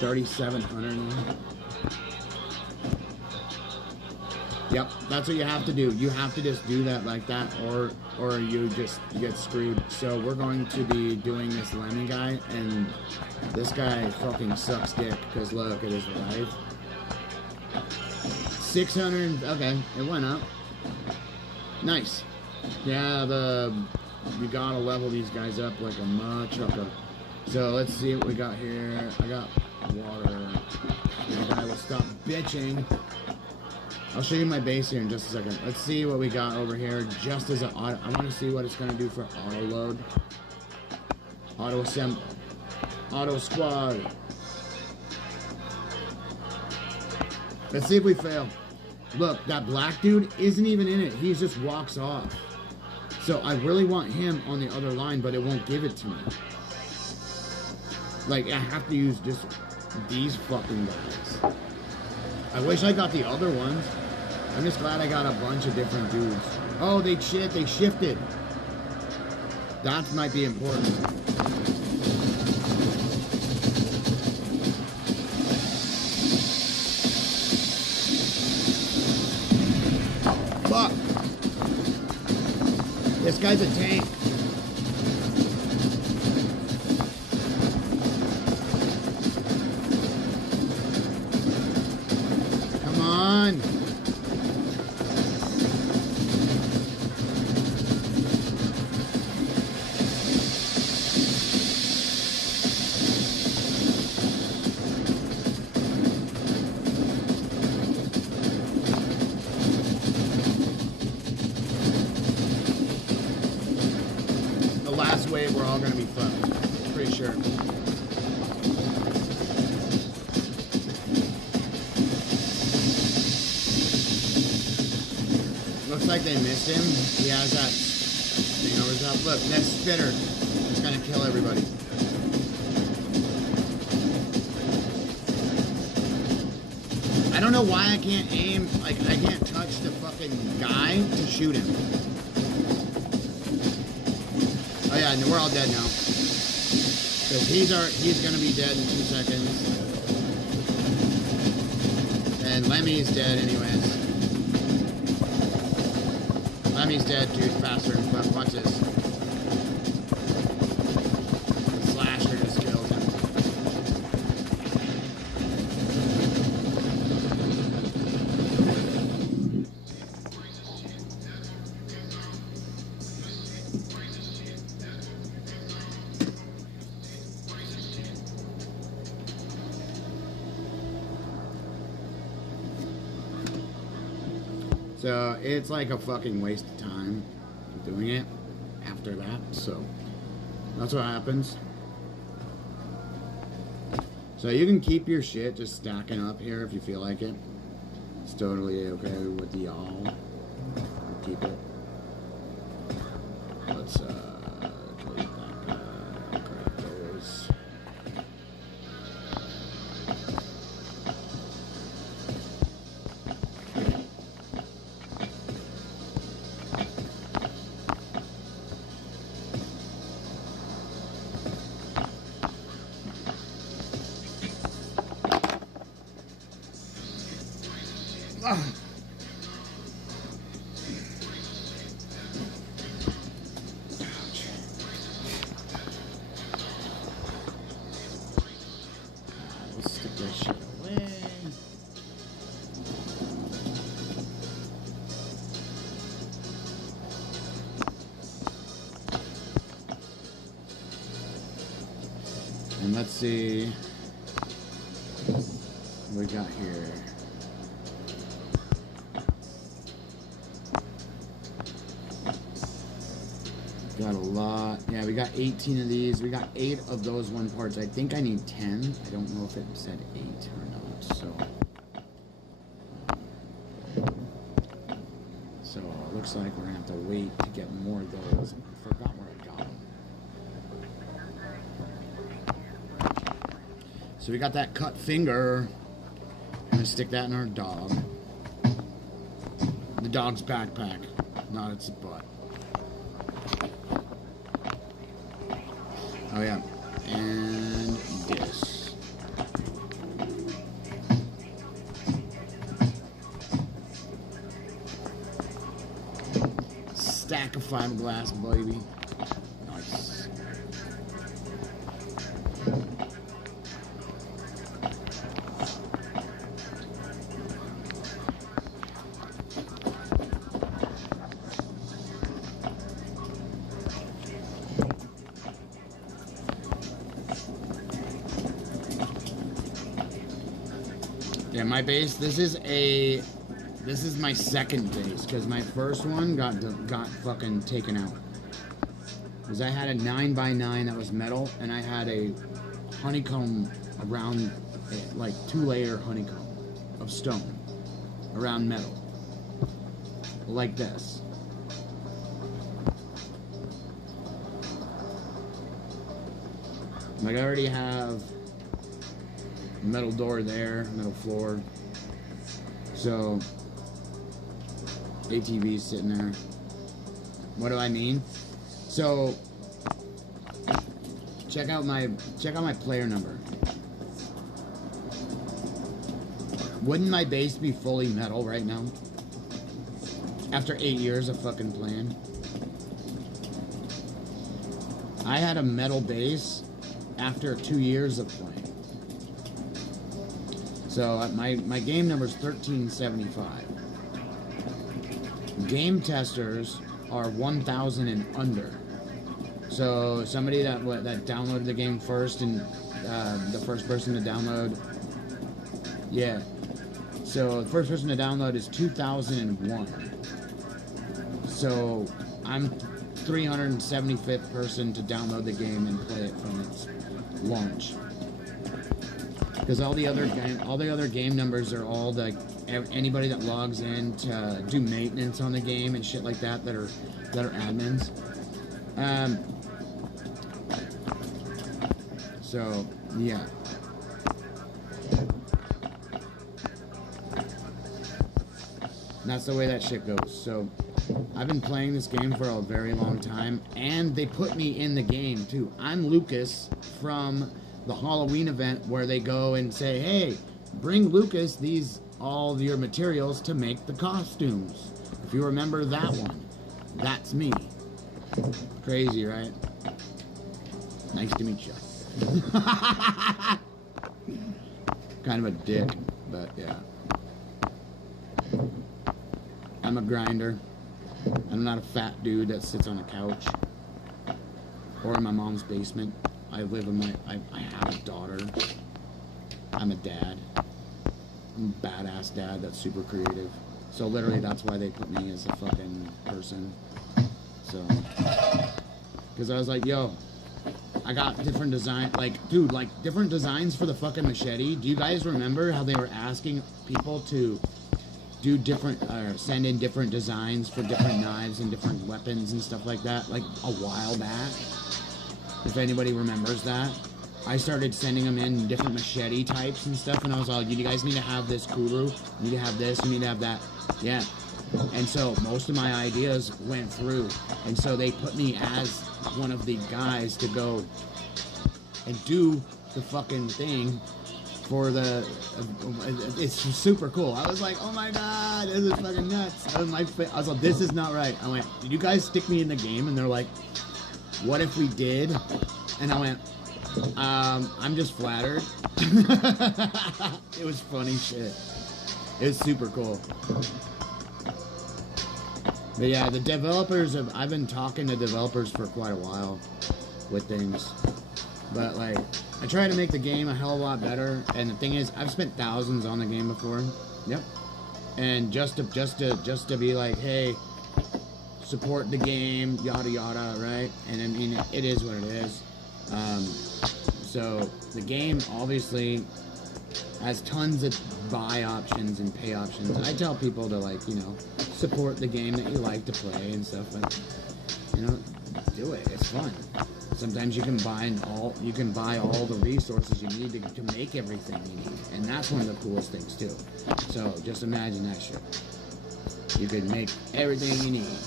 $3,700. Yep, that's what you have to do. You have to just do that like that, or you just get screwed. So we're going to be doing this Lemmy guy, and this guy fucking sucks dick, because look at his life. 600, okay, it went up. Nice. Yeah, we gotta level these guys up like a motherfucker. So let's see what we got here. I got water. The guy will stop bitching. I'll show you my base here in just a second. Let's see what we got over here. Just as an auto, I want to see what it's going to do for auto load. Auto assemble. Auto squad. Let's see if we fail. Look, that black dude isn't even in it. He just walks off. So I really want him on the other line, but it won't give it to me. Like, I have to use just these fucking guys. I wish I got the other ones. I'm just glad I got a bunch of different dudes. Oh, they shifted. That might be important. Fuck. This guy's a tank. Come on. Wave, we're all gonna be fucked. Pretty sure. Looks like they missed him. He has that thing over his top. Look, that spitter is gonna kill everybody. I don't know why I can't aim, like I can't touch the fucking guy to shoot him. Oh yeah, we're all dead now. Because he's gonna be dead in 2 seconds. And Lemmy's dead anyways. Lemmy's dead, dude, faster than fuck. Watch this. The slasher just kills him. So it's like a fucking waste of time doing it after that. So that's what happens. So you can keep your shit just stacking up here if you feel like it. It's totally okay with y'all. Keep it. Let's delete that. Grab those. Let's stick that shit away. And let's see what we got here. Got a lot. Yeah, we got 18 of these. We got 8 of those one parts. I think I need 10. I don't know if it said 8 or not. So it looks like we're gonna have to wait to get more of those. I forgot where I got them. So we got that cut finger. I'm gonna stick that in our dog. The dog's backpack, not its butt. Oh yeah, and this. Stack of fiberglass, baby. Nice. Yeah, my base, this is my second base, because my first one got fucking taken out. Because I had a 9x9 that was metal, and I had a honeycomb around it, like 2-layer honeycomb of stone around metal. Like this. Like, I already have metal door there, metal floor. So, ATV's sitting there. What do I mean? So, check out my player number. Wouldn't my base be fully metal right now? After 8 years of fucking playing. I had a metal base after 2 years of playing. So my game number is 1375. Game testers are 1,000 and under. So somebody that downloaded the game first and the first person to download, yeah. So the first person to download is 2001. So I'm 375th person to download the game and play it from its launch. Because all the other game numbers are all like anybody that logs in to do maintenance on the game and shit like that are admins. So yeah. And that's the way that shit goes. So I've been playing this game for a very long time, and they put me in the game too. I'm Lucas from the Halloween event where they go and say, hey, bring Lucas all of your materials to make the costumes. If you remember that one, that's me. Crazy, right? Nice to meet you. Kind of a dick, but yeah. I'm a grinder. I'm not a fat dude that sits on a couch or in my mom's basement. I have a daughter. I'm a dad. I'm a badass dad that's super creative. So literally that's why they put me as a fucking person. So, because I was like, yo, I got different design, different designs for the fucking machete. Do you guys remember how they were asking people to do different, send in different designs for different knives and different weapons and stuff like that, like a while back? If anybody remembers that, I started sending them in different machete types and stuff, and I was like, you guys need to have this kuru, you need to have this, you need to have that. Yeah. And so most of my ideas went through, and so they put me as one of the guys to go and do the fucking thing for the, it's super cool. I was like, oh my god, this is fucking nuts. I was like, this is not right. I went, did you guys stick me in the game? And they're like, what if we did? And I went, I'm just flattered. It was funny shit. It was super cool. But yeah, the developers I've been talking to developers for quite a while with things. But like, I try to make the game a hell of a lot better, and the thing is, I've spent thousands on the game before. Yep. And just to be like, hey, support the game, yada yada, right? And I mean, it is what it is. So the game obviously has tons of buy options and pay options. I tell people to, like, you know, support the game that you like to play and stuff, but, you know, do it. It's fun. Sometimes you can buy all the resources you need to make everything you need, and that's one of the coolest things too. So just imagine that shit. You can make everything you need.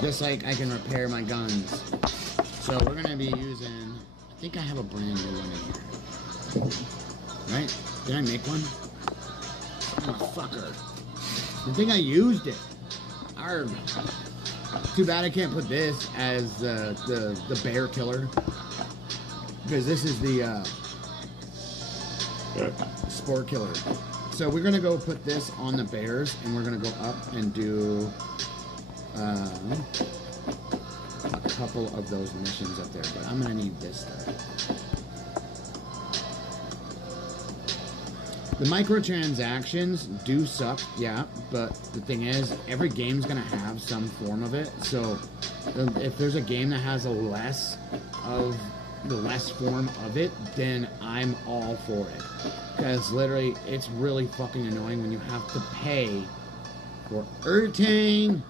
Just like I can repair my guns. So we're gonna be using, I think I have a brand new one in here. Right? Did I make one? Oh, fucker. I think I used it. Arrgh. Too bad I can't put this as the bear killer. Because this is the spore killer. So we're gonna go put this on the bears, and we're gonna go up and do a couple of those missions up there. But I'm gonna need this stuff. The microtransactions do suck, yeah, but the thing is, every game's gonna have some form of it. So if there's a game that has the less form of it, then I'm all for it. Because literally, it's really fucking annoying when you have to pay for everything.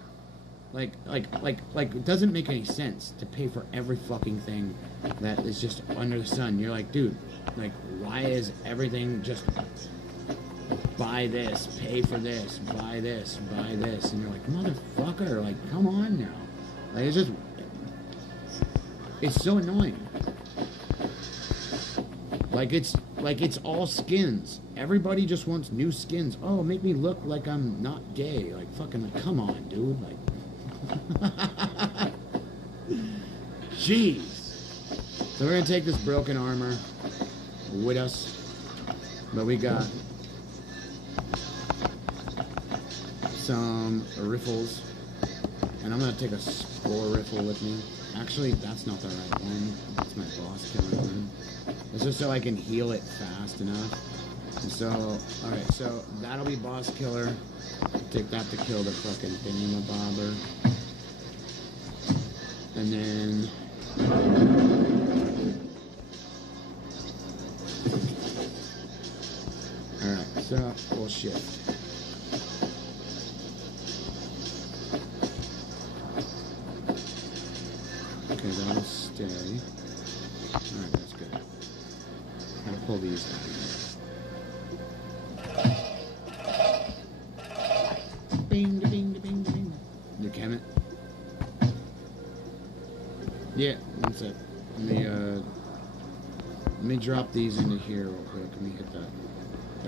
It doesn't make any sense to pay for every fucking thing that is just under the sun. You're like, dude, like, why is everything just buy this, pay for this, buy this, buy this? And you're like, motherfucker, like, come on now. Like, it's so annoying. Like, it's all skins. Everybody just wants new skins. Oh, make me look like I'm not gay. Like, fucking, like, come on, dude. Like, jeez. So we're gonna take this broken armor with us, but we got some riffles, and I'm gonna take a spore riffle with me. Actually, that's not the right one. That's my boss killer one. It's just so I can heal it fast enough. And so, alright, so that'll be boss killer. Take that to kill the fucking thingamabobber. And then alright, so we'll shift. Okay, that'll stay. Alright, that's good. I'm gonna pull these out of here. Bing, bing, bing, bing. You can it? Yeah, one sec. Let me drop these into here real quick. Let me hit that.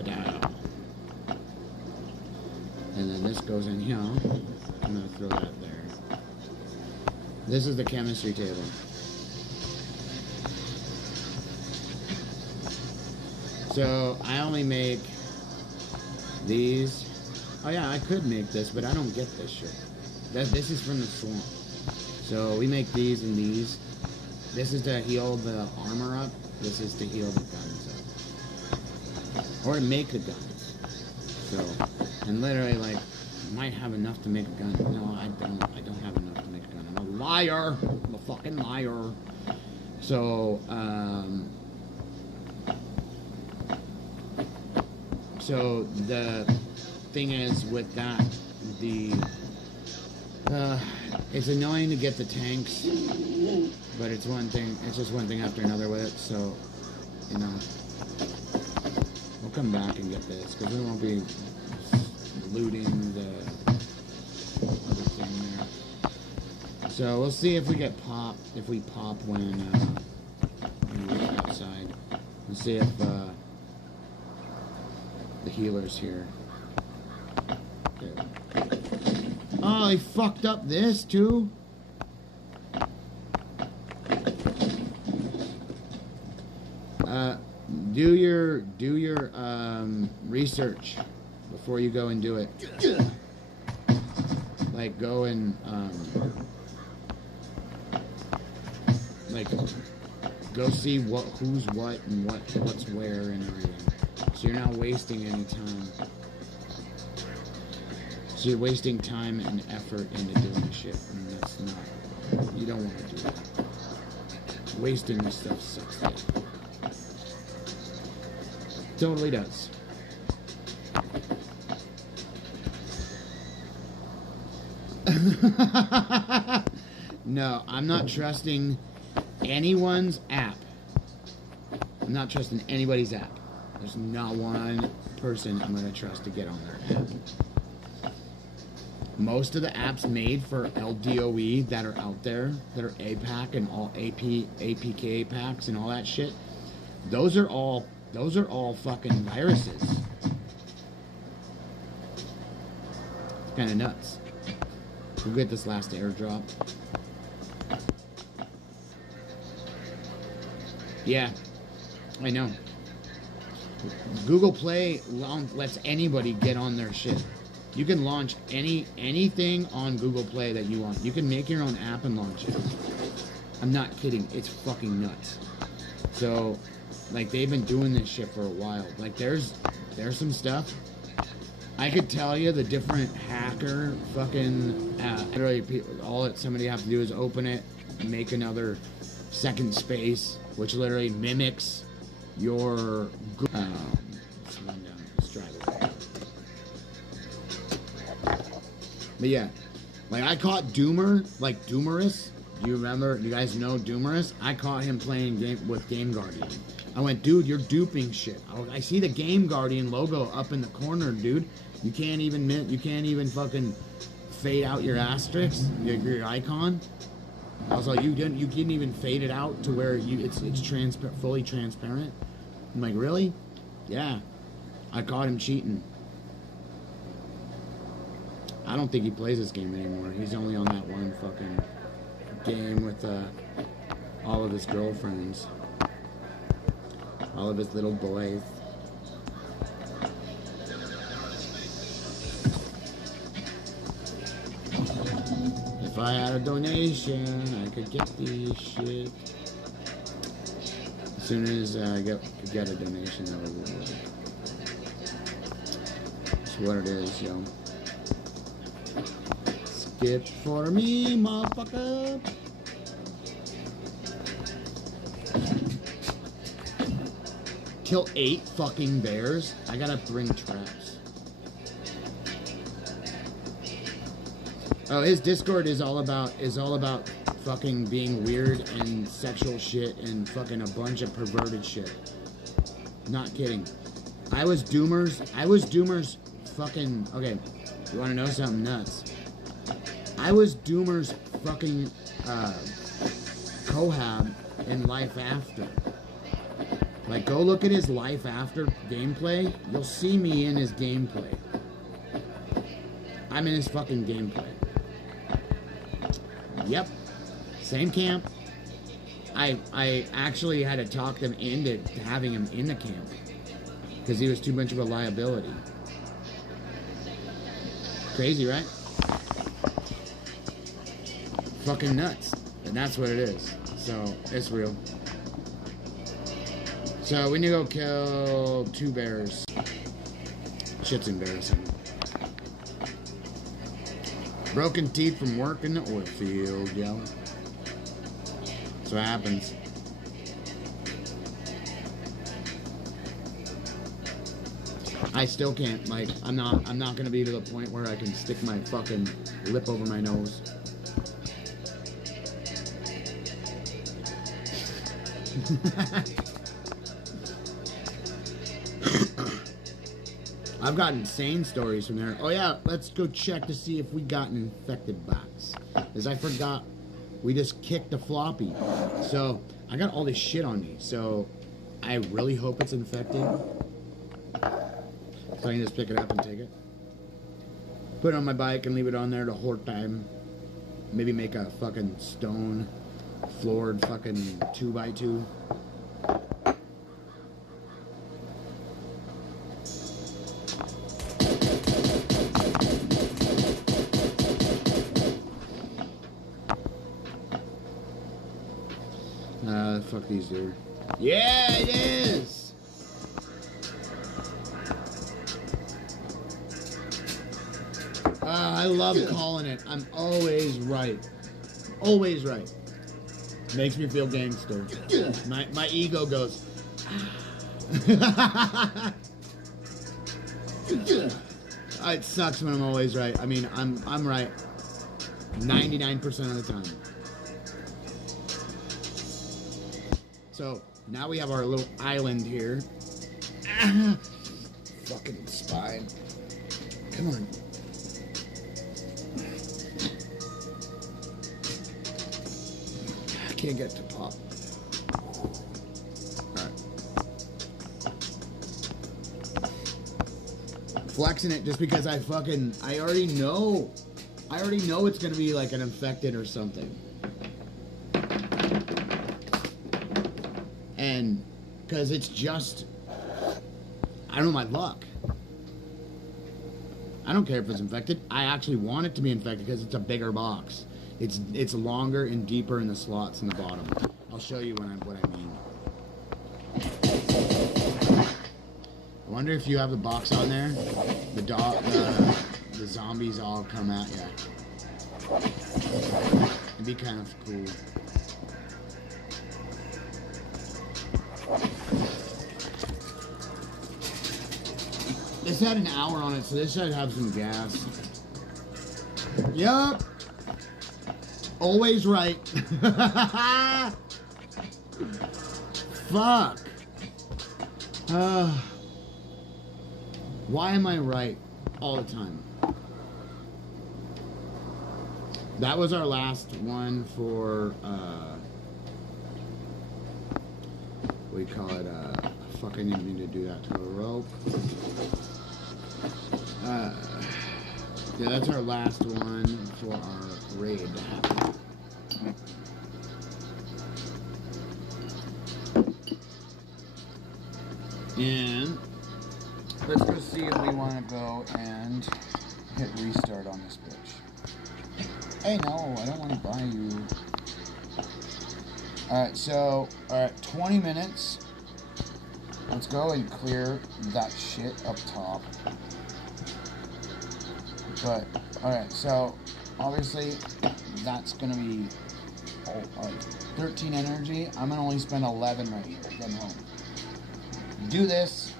Ta-da. And then this goes in here. I'm gonna throw that there. This is the chemistry table. So I only make these. Oh yeah, I could make this, but I don't get this shit. This is from the swamp. So we make these and these. This is to heal the armor up. This is to heal the guns up. Or to make the guns. So, and literally, like, I might have enough to make a gun. No, I don't. I don't have enough to make a gun. I'm a liar. I'm a fucking liar. So, so the thing is with that, it's annoying to get the tanks, but it's one thing. It's just one thing after another with it. So, you know, we'll come back and get this because we won't be looting the other thing there. So we'll see if we get pop. If we pop when we're outside. We'll see if the healer's here. Oh, they fucked up this too. Do your research before you go and do it. Like go and like go see who's what and what's where and everything. So you're not wasting any time. So you're wasting time and effort into doing shit, and that's not. You don't want to do that. Wasting this stuff sucks. Totally does. No, I'm not trusting anyone's app. I'm not trusting anybody's app. There's not one person I'm going to trust to get on their app. Most of the apps made for LDOE that are out there, that are APAC and all APK packs and all that shit, those are all fucking viruses. It's kind of nuts. We'll get this last airdrop. Yeah, I know. Google Play lets anybody get on their shit. You can launch anything on Google Play that you want. You can make your own app and launch it. I'm not kidding. It's fucking nuts. So, like, they've been doing this shit for a while. Like, there's some stuff. I could tell you the different hacker fucking literally all that somebody have to do is open it, make another second space, which literally mimics your let's run down this driveway. But yeah, Like, I caught Doomer, like Doomerus. Do you remember? You guys know Doomerus? I caught him playing Game Guardian. I went, dude, you're duping shit. I see the Game Guardian logo up in the corner, dude. You can't even fucking fade out your asterisk, your icon. I was like, you didn't even fade it out to where it's fully transparent. I'm like, really? Yeah. I caught him cheating. I don't think he plays this game anymore. He's only on that one fucking game with all of his girlfriends. All of his little boys. If I had a donation, I could get these shit. As soon as I could get a donation, that would be good. That's what it is, yo. Skip for me, motherfucker. Kill 8 fucking bears. I gotta bring traps. Oh, his Discord is all about fucking being weird and sexual shit and fucking a bunch of perverted shit. Not kidding. I was Doomer's fucking, okay, you wanna know something nuts? I was Doomer's fucking cohab in Life After. Like, go look at his Life After gameplay. You'll see me in his gameplay. I'm in his fucking gameplay. Yep. Same camp. I actually had to talk them into having him in the camp. Because he was too much of a liability. Crazy, right? Fucking nuts. And that's what it is. So, it's real. So, we need to go kill 2 bears. Shit's embarrassing. Broken teeth from work in the oil field, yo. That's what happens. I still can't, like, I'm not gonna be to the point where I can stick my fucking lip over my nose. I've got insane stories from there. Oh yeah, let's go check to see if we got an infected box. Because I forgot, we just kicked the floppy. So, I got all this shit on me. So, I really hope it's infected. So I can just pick it up and take it. Put it on my bike and leave it on there the whole time. Maybe make a fucking stone floored fucking 2x2. Fuck these, dude. Yeah, it is! I love calling it. I'm always right. Always right. Makes me feel gangster. My ego goes. It sucks when I'm always right. I mean, I'm right 99% of the time. So, now we have our little island here. Fucking spine. Come on. I can't get to pop. Alright. Flexing it just because I already know it's gonna be like an infected or something. And because it's just, I don't know, my luck. I don't care if it's infected. I actually want it to be infected because it's a bigger box. It's longer and deeper in the slots in the bottom. I'll show you what I mean. I wonder if you have the box on there. The zombies all come at you. It'd be kind of cool. This had an hour on it, so this should have some gas. Yup. Always right. Fuck. Why am I right all the time? That was our last one for, we call it, fucking didn't mean to do that to a rope. Yeah, that's our last one for our raid to happen. And let's go see if we want to go and hit restart on this bitch. Hey, no, I don't want to buy you. Alright, so, 20 minutes. Let's go and clear that shit up top. But, alright, so, obviously, that's gonna be 13 energy. I'm gonna only spend 11 right here, getting home. Do this.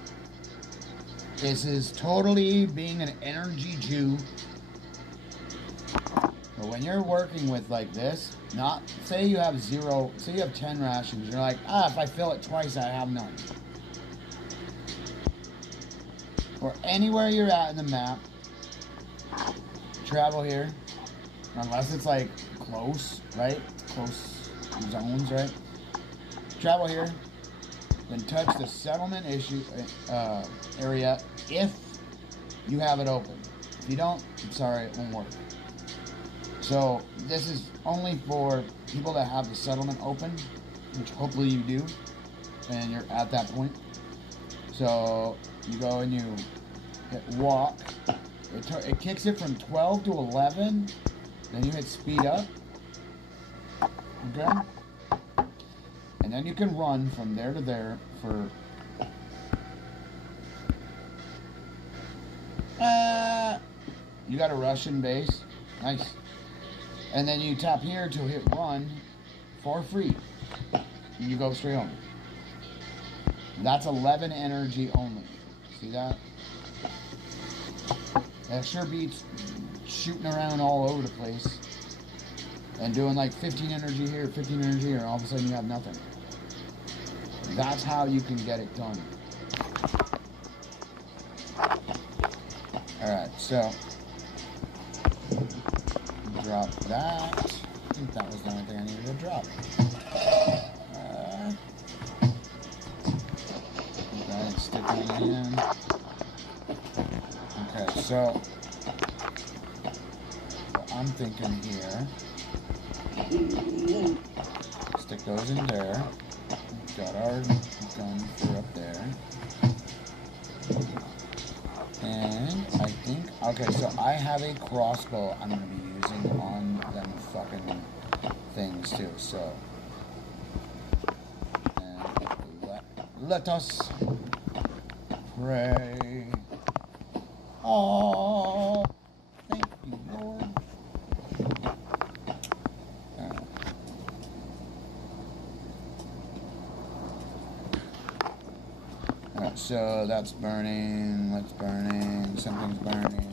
This is totally being an energy Jew. But when you're working with like this, not, say you have 0, say you have 10 rations, you're like, if I fill it twice, I have none. Or anywhere you're at in the map, travel here, unless it's like close, right? Close zones, right? Travel here, then touch the settlement area if you have it open. If you don't, I'm sorry, it won't work. So this is only for people that have the settlement open, which hopefully you do, and you're at that point. So you go and you hit walk. It kicks it from 12 to 11. Then you hit speed up. Okay? And then you can run from there to there for... you got a Russian base. Nice. And then you tap here to hit run for free. You go straight home. That's 11 energy only. See that? That sure beats shooting around all over the place and doing like 15 energy here, 15 energy here, and all of a sudden you have nothing. That's how you can get it done. Alright, so drop that. I think that was the only thing I needed to drop. Put that and stick it in. Okay, so what I'm thinking here, stick those in there. Got our gun for up there. And I think, okay, so I have a crossbow I'm going to be using on them fucking things too, so. And let us pray. Oh, thank you, Lord. Alright, so that's burning, what's burning, something's burning.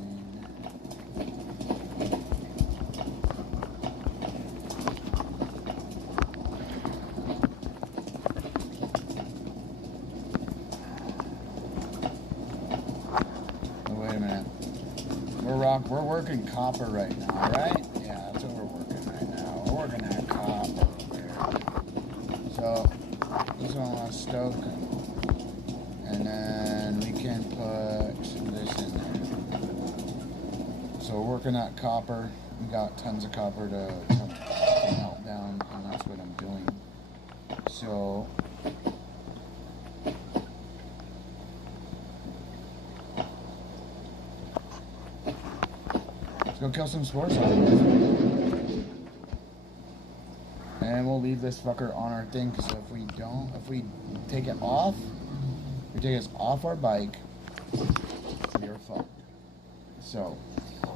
Oh, wait a minute. We're working copper right now, right? Yeah, that's what we're working right now. We're working at copper over there. So, this one wants stoke. And then we can put this in there. So we're working at copper. We got tons of copper to melt down, and that's what I'm doing. So let's go kill some spores on it. And we'll leave this fucker on our thing, because if we take it off, we take us off our bike, you're fucked. So,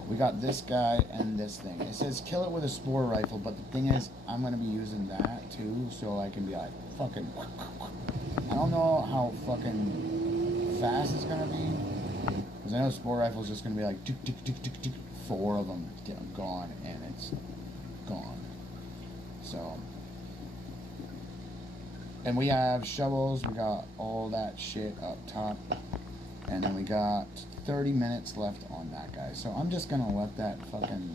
we got this guy and this thing. It says kill it with a spore rifle, but the thing is, I'm going to be using that too, so I can be like, fucking... I don't know how fucking fast it's going to be, because I know spore rifle is just going to be like, tick, tick, tick, tick, tick, 4 of them gone, and it's gone. So, and we have shovels. We got all that shit up top, and then we got 30 minutes left on that guy. So I'm just gonna let that fucking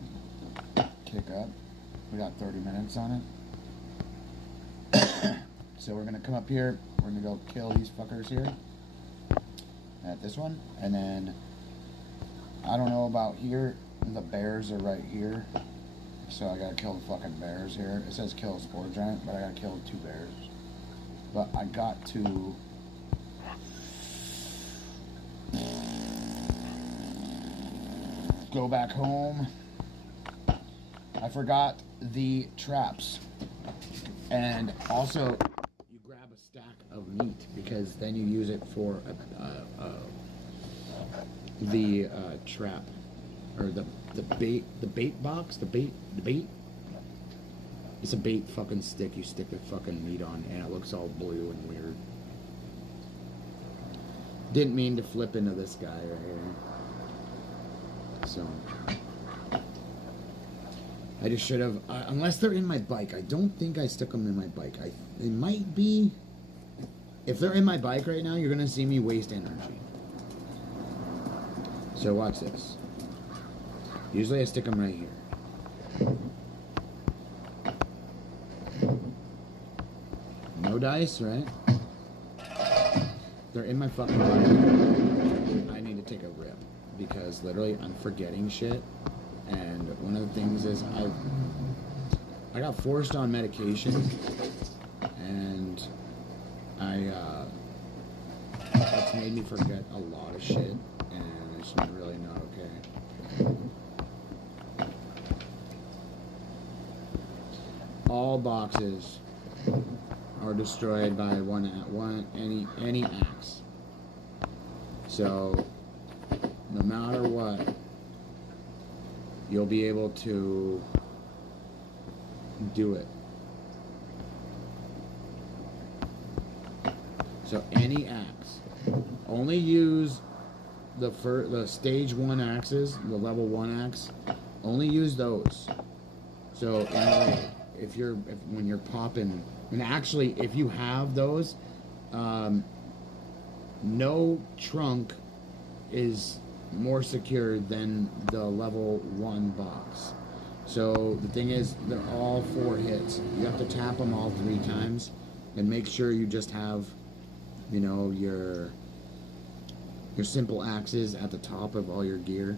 kick up. We got 30 minutes on it. So we're gonna come up here. We're gonna go kill these fuckers here at this one, and then I don't know about here. The bears are right here, so I gotta kill the fucking bears here. It says kill a spore giant, but I gotta kill 2 bears. But I got to go back home. I forgot the traps, and also you grab a stack of meat because then you use it for the trap, or the bait box, the bait. It's a bait fucking stick you stick the fucking meat on, and it looks all blue and weird. Didn't mean to flip into this guy right here. So I just should have, unless they're in my bike. I don't think I stuck them in my bike. It might be. If they're in my bike right now, you're gonna see me waste energy. So watch this. Usually I stick them right here. No dice, right? They're in my fucking bike. I need to take a rip because literally I'm forgetting shit. And one of the things is I got forced on medication, and it's made me forget a lot of shit, and it's really not okay. All boxes are destroyed by any axe. So no matter what, you'll be able to do it. So any axe, only use the stage 1 axes, the level 1 axe. Only use those. So anyway, when you're popping, and actually if you have those, no trunk is more secure than the level 1 box. So the thing is, they're all 4 hits. You have to tap them all 3 times, and make sure you just have, you know, your simple axes at the top of all your gear,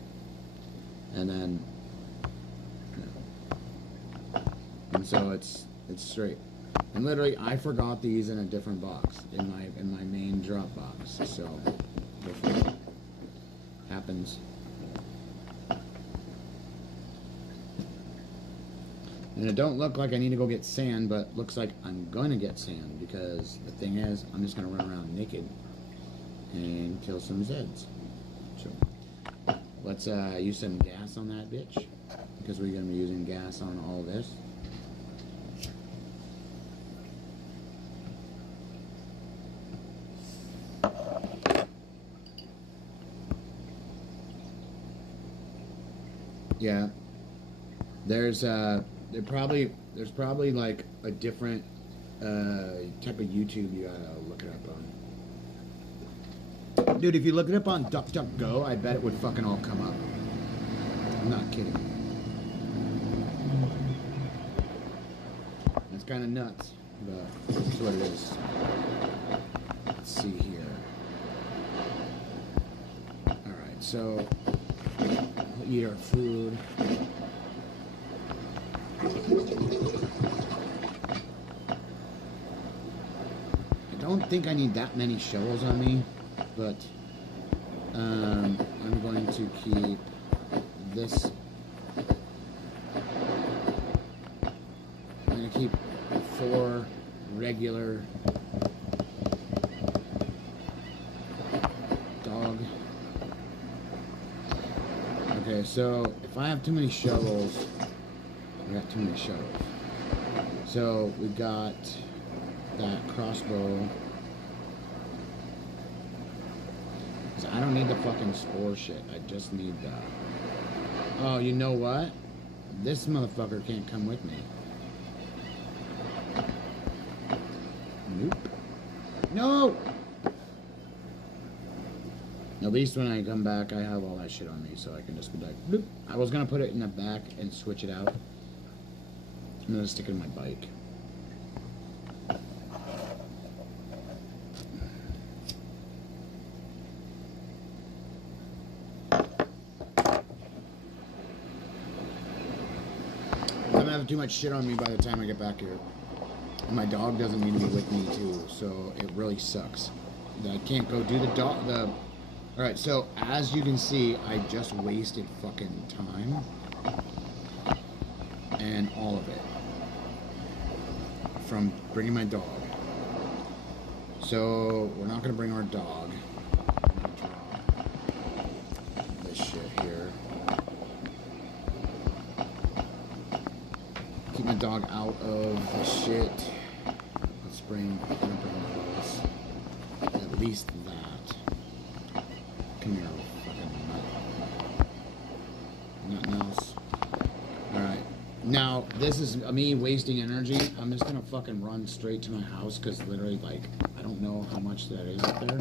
and then, and so it's straight. And literally, I forgot these in a different box in my main drop box. So happens. And it don't look like I need to go get sand, but looks like I'm gonna get sand, because the thing is, I'm just gonna run around naked and kill some Zeds. So let's use some gas on that bitch, because we're gonna be using gas on all this. Yeah, there's probably like a different type of YouTube you gotta look it up on. Dude, if you look it up on DuckDuckGo, I bet it would fucking all come up. I'm not kidding. It's kind of nuts, but that's what it is. Let's see here. All right, so we'll eat our food. I don't think I need that many shovels on me, but I'm going to keep this. I'm going to keep 4 regular dog. Okay, so if I have too many shovels, I got too many shovels. So we got that crossbow. I don't need the fucking spore shit. I just need that. Oh, you know what? This motherfucker can't come with me. Nope. No! At least when I come back, I have all that shit on me, so I can just be like, bloop. I was gonna put it in the back and switch it out. I'm gonna stick it in my bike. I'm gonna have too much shit on me by the time I get back here. And my dog doesn't need to be with me too, so it really sucks. I can't go do the dog. Alright, so as you can see, I just wasted fucking time. And all of it. From bringing my dog. So, we're not gonna bring our dog. I'm gonna draw this shit here. Keep my dog out of the shit. Let's bring this. At least that. Come here, fucking nut. Nothing else. Alright. Now, this is me wasting energy. I'm just gonna fucking run straight to my house because literally, like, I don't know how much that is up there.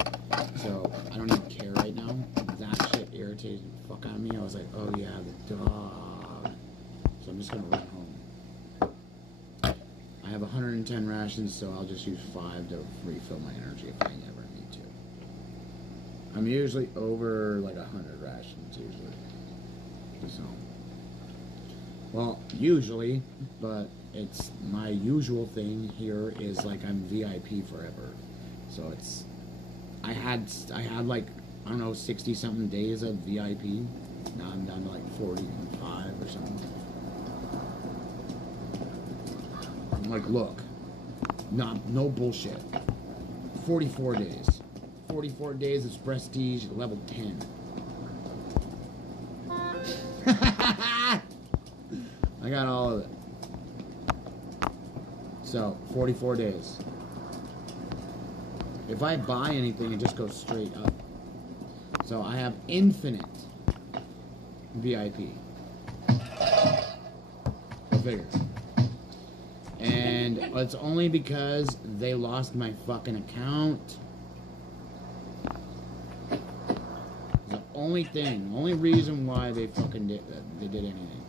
So, I don't even care right now. That shit irritated the fuck out of me. I was like, oh yeah, the dog. So I'm just gonna run home. I have 110 rations, so I'll just use 5 to refill my energy if I ever need to. I'm usually over like 100 rations usually. So, well, usually, but it's my usual thing here is like I'm VIP forever. So it's I had like, I don't know, 60 something days of VIP. Now I'm down to like 45 or something. Like, look, no bullshit. 44 days. 44 days is prestige level 10. I got all of it. So, 44 days. If I buy anything, it just goes straight up. So, I have infinite VIP. Go figure. And it's only because they lost my fucking account. The only reason why they fucking did anything.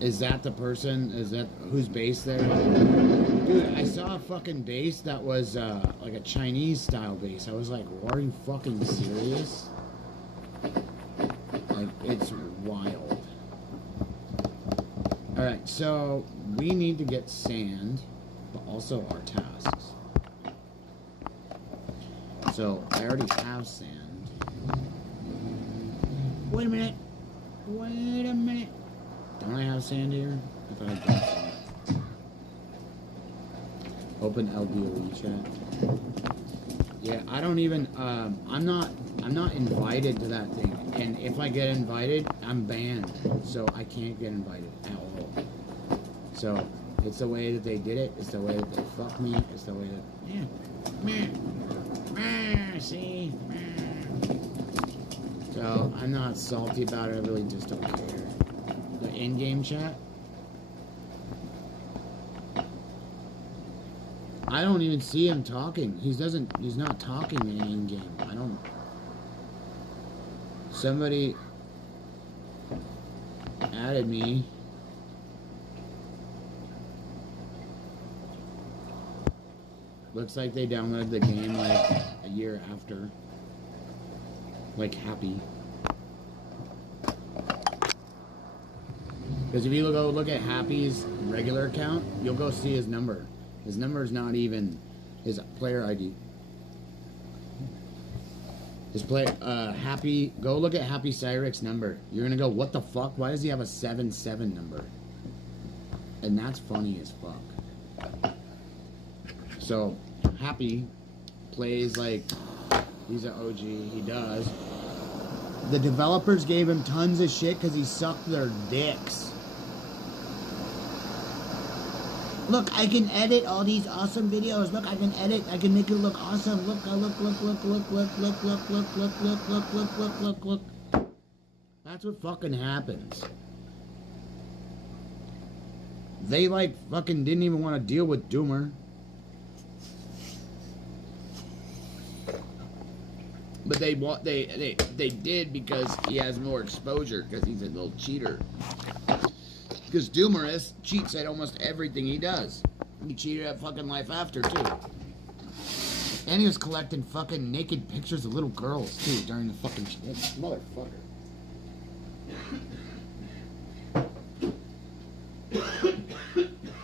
Is that the person? Is that whose base there? Dude, I saw a fucking base that was like a Chinese style base. I was like, are you fucking serious? Like, it's wild. Alright, so we need to get sand, but also our tasks. So, I already have sand. Wait a minute. Wait a minute. Don't I have sand here? I thought I got sand. Open LDOE chat. Yeah, I don't even, I'm not invited to that thing. And if I get invited, I'm banned. So I can't get invited at all. So, it's the way that they did it. It's the way that they fucked me. It's the way that, see? So, I'm not salty about it. I really just don't care. The in-game chat? I don't even see him talking. He's not talking in game. I don't. Somebody added me. Looks like they downloaded the game like a year after. Like Happy. Because if you go look at Happy's regular account, you'll go see his number. His number is not even his player ID. His Happy, go look at Happy Cyric's number. You're gonna go, what the fuck? Why does he have a 7-7 number? And that's funny as fuck. So, Happy plays like, he's an OG, he does. The developers gave him tons of shit because he sucked their dicks. Look, I can edit all these awesome videos. Look, I can edit. I can make it look awesome. Look. That's what fucking happens. They like fucking didn't even want to deal with Doomer. But they did because he has more exposure because he's a little cheater. Because Doomer cheats at almost everything he does. He cheated at fucking Life After too. And he was collecting fucking naked pictures of little girls too during the fucking motherfucker.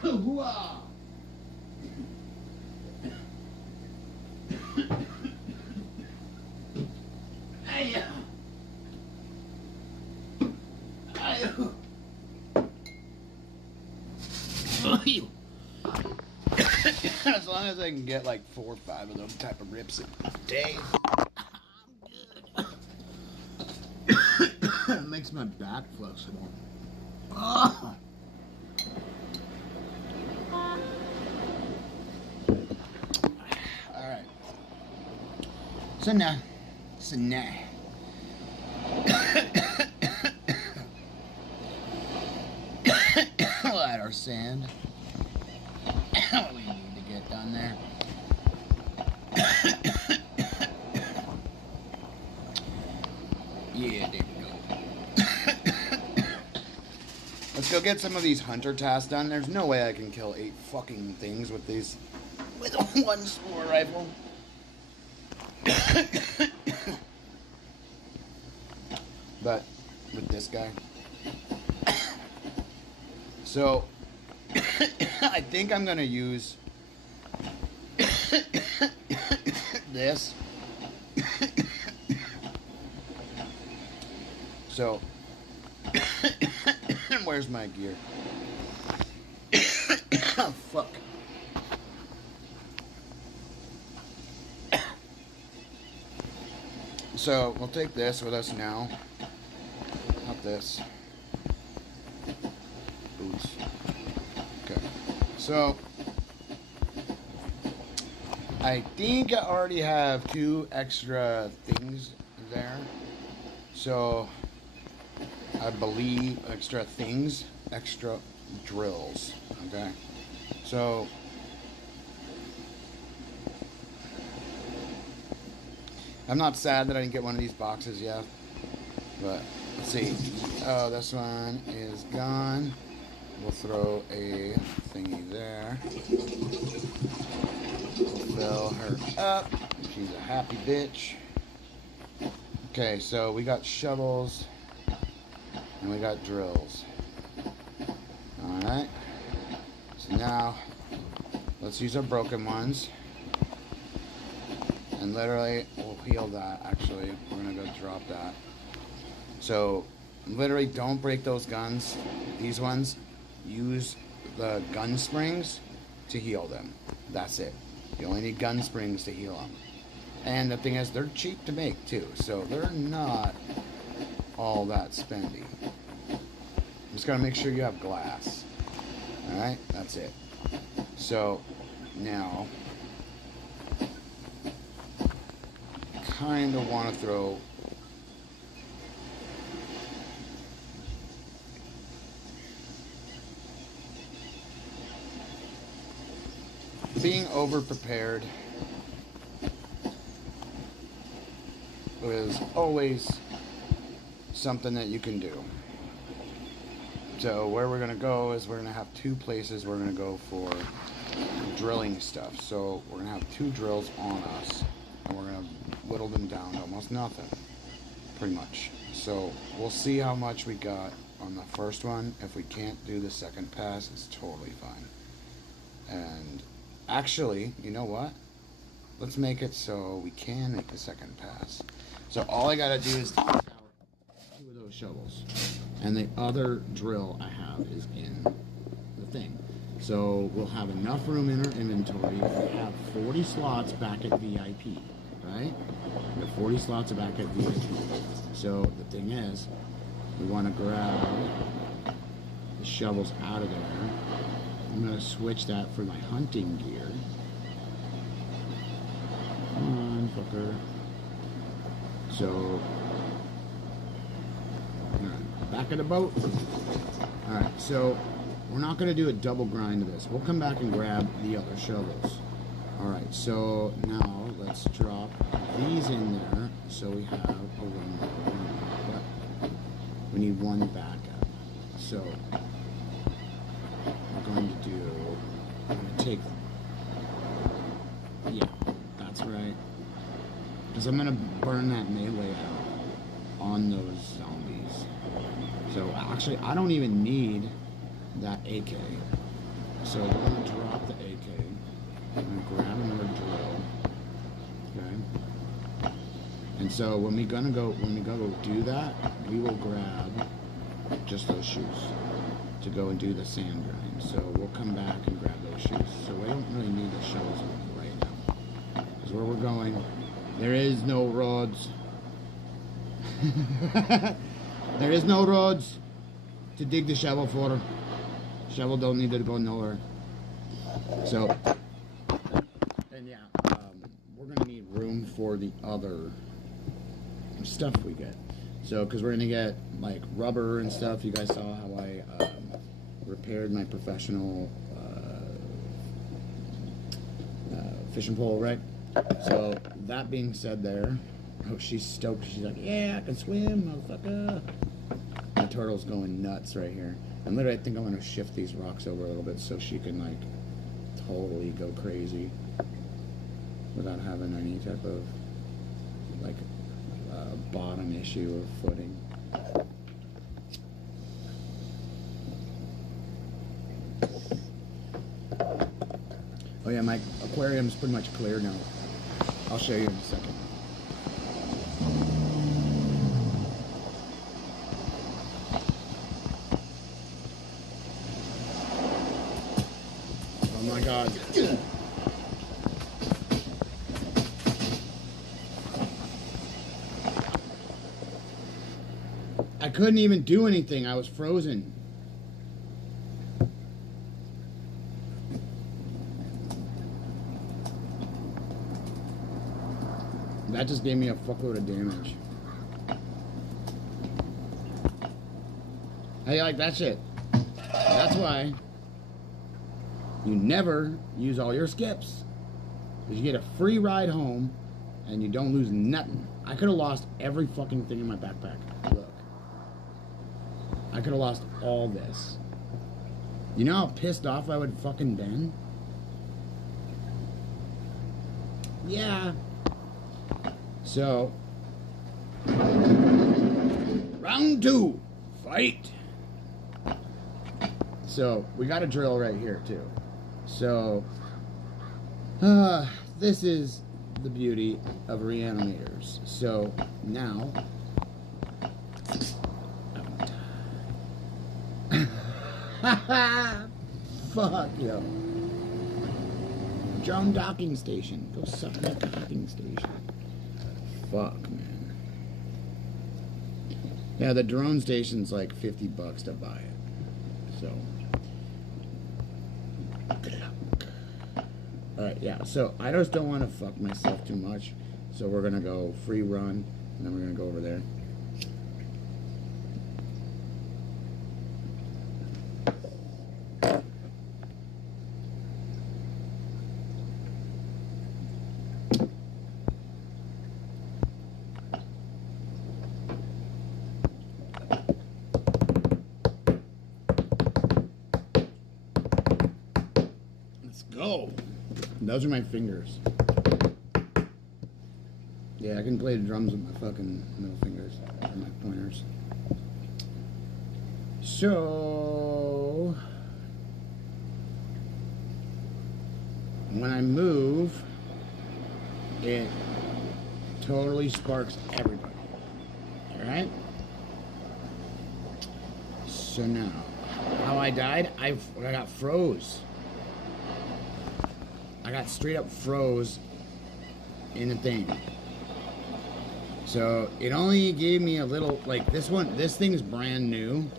Hoo-ah! As long as I can get like 4 or 5 of those type of rips a day, I'm good. It makes my back flexible. Oh. Alright. So now. We'll add our sand. What we need to get done there. Yeah, there we go. Let's go get some of these hunter tasks done. There's no way I can kill 8 fucking things with these, with one spore rifle. But with this guy. So I think I'm gonna use this. So where's my gear? Oh fuck. So we'll take this with us now. Not this. Boots. Okay. So I think I already have 2 extra things there. So I believe extra drills. Okay. So I'm not sad that I didn't get one of these boxes yet, but let's see. Oh, this one is gone. We'll throw a thingy there. We'll fill her up. She's a happy bitch. Okay, so we got shovels and we got drills. Alright. So now let's use our broken ones. And literally, we'll heal that, actually. We're going to go drop that. So, literally, don't break those guns. These ones, use the gun springs to heal them. That's it. You only need gun springs to heal them. And the thing is, they're cheap to make, too. So, they're not all that spendy. Just got to make sure you have glass. Alright? That's it. So, now kind of want to throw being over prepared is always something that you can do. So where we're going to go is we're going to have 2 places we're going to go for drilling stuff. So we're going to have 2 drills on us. And we're going to whittle them down to almost nothing, pretty much. So we'll see how much we got on the first one. If we can't do the second pass, it's totally fine. And actually, you know what? Let's make it so we can make the second pass. So all I got to do is take out 2 of those shovels. And the other drill I have is in the thing. So we'll have enough room in our inventory. We have 40 slots back at VIP. Right? We have 40 slots back at VIP. So the thing is, we want to grab the shovels out of there. I'm going to switch that for my hunting gear. Come on, fucker. So, back of the boat. Alright, so we're not going to do a double grind of this. We'll come back and grab the other shovels. Alright, so now let's drop these in there so we have a one more. But we need one backup. So we're going to do, I'm going to take, yeah, that's right. Because I'm going to burn that melee out on those zombies. So actually, I don't even need that AK. So we're going to drop the AK. I'm going to grab another drill. Okay. And so when we go do that, we will grab just those shoes to go and do the sand grind. So we'll come back and grab those shoes. So we don't really need the shovels right now. Because where we're going, there is no roads. There is no roads to dig the shovel for. Shovel don't need to go nowhere. So, and yeah, we're gonna need room for the other stuff we get. So, because we're gonna get like rubber and stuff. You guys saw how I repaired my professional fishing pole, right? So that being said, there. Oh, she's stoked. She's like, yeah, I can swim, motherfucker. My turtle's going nuts right here. And literally, I think I'm gonna shift these rocks over a little bit so she can like totally go crazy without having any type of like bottom issue of footing. Oh yeah, my aquarium's pretty much clear now. I'll show you in a second. Oh my God. I couldn't even do anything. I was frozen. That just gave me a fuckload of damage. How you like that shit? That's why you never use all your skips. Because you get a free ride home and you don't lose nothing. I could have lost every fucking thing in my backpack. Look. I could have lost all this. You know how pissed off I would fucking been? Yeah. So, round 2, fight. So, we got a drill right here too. So, this is the beauty of reanimators. So, now, fuck, yo. Drone docking station. Go suck that docking station. Fuck, man. Yeah, the drone station's like $50 to buy it. So. Good luck. Alright, yeah, so I just don't want to fuck myself too much. So we're gonna go free run, and then we're gonna go over there. Go. Those are my fingers. Yeah, I can play the drums with my fucking middle fingers or my pointers. So when I move, it totally sparks everybody. Alright? So now, how I died, I got froze. I got straight up froze in the thing. So it only gave me a little, like this thing's brand new.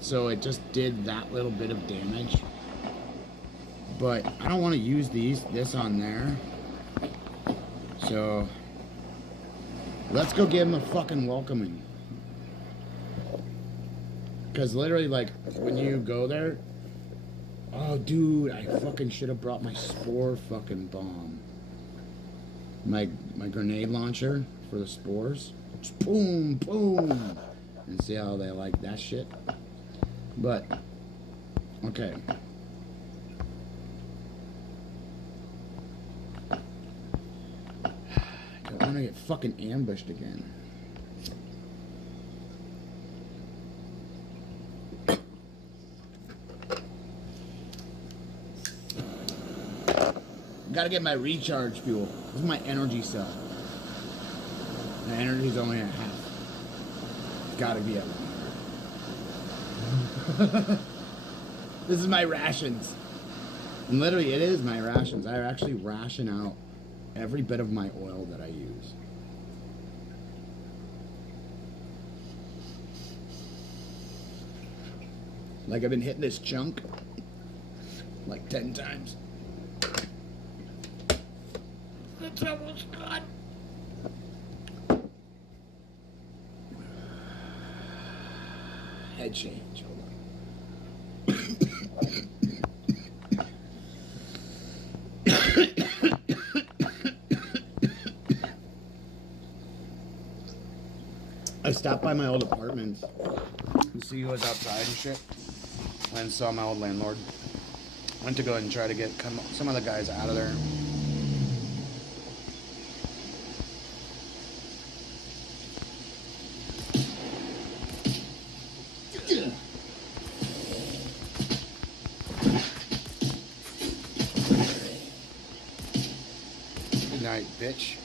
So it just did that little bit of damage. But I don't want to use this on there. So let's go give him a fucking welcoming. Because literally, like, when you go there, Oh, dude, I fucking should have brought my spore fucking bomb. My grenade launcher for the spores. Just boom, boom. And see how they like that shit? But, okay. I don't want to get fucking ambushed again. Gotta get my recharge fuel. This is my energy cell. My energy's only at half. Gotta be at 100. This is my rations. And literally, it is my rations. I actually ration out every bit of my oil that I use. Like, I've been hitting this chunk like 10 times. It's almost gone. Head change. Hold on. I stopped by my old apartment to see who was outside and shit. And saw my old landlord. Went to go and try to get some of the guys out of there. Good night, bitch.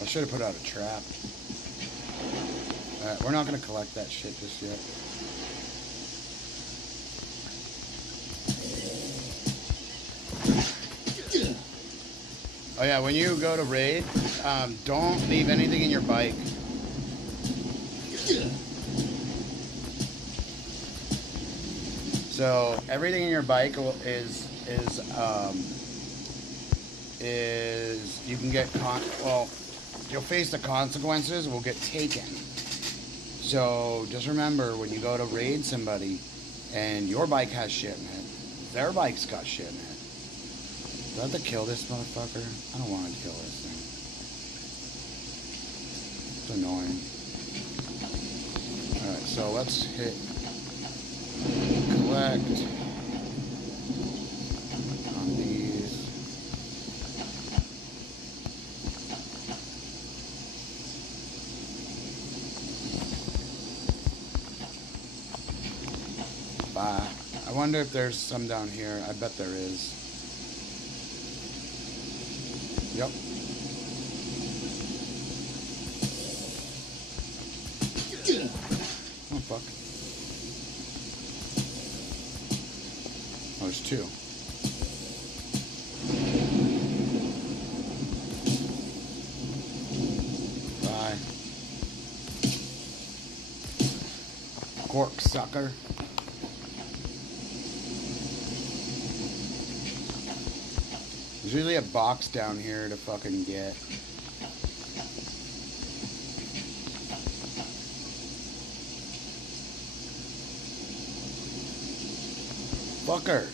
I should have put out a trap. Alright, we're not going to collect that shit just yet. Oh yeah, when you go to raid, don't leave anything in your bike. So everything in your bike is you can get you'll face the consequences, will get taken. So just remember, when you go to raid somebody and your bike has shit in it, their bike's got shit in it. Do I have to kill this motherfucker? I don't want to kill this thing. It's annoying. Alright, so let's hit collect on these. Bye. I wonder if there's some down here. I bet there is. Yep. Oh, fuck. Oh, there's two. Bye. Cork sucker. There's usually a box down here to fucking get. Fucker.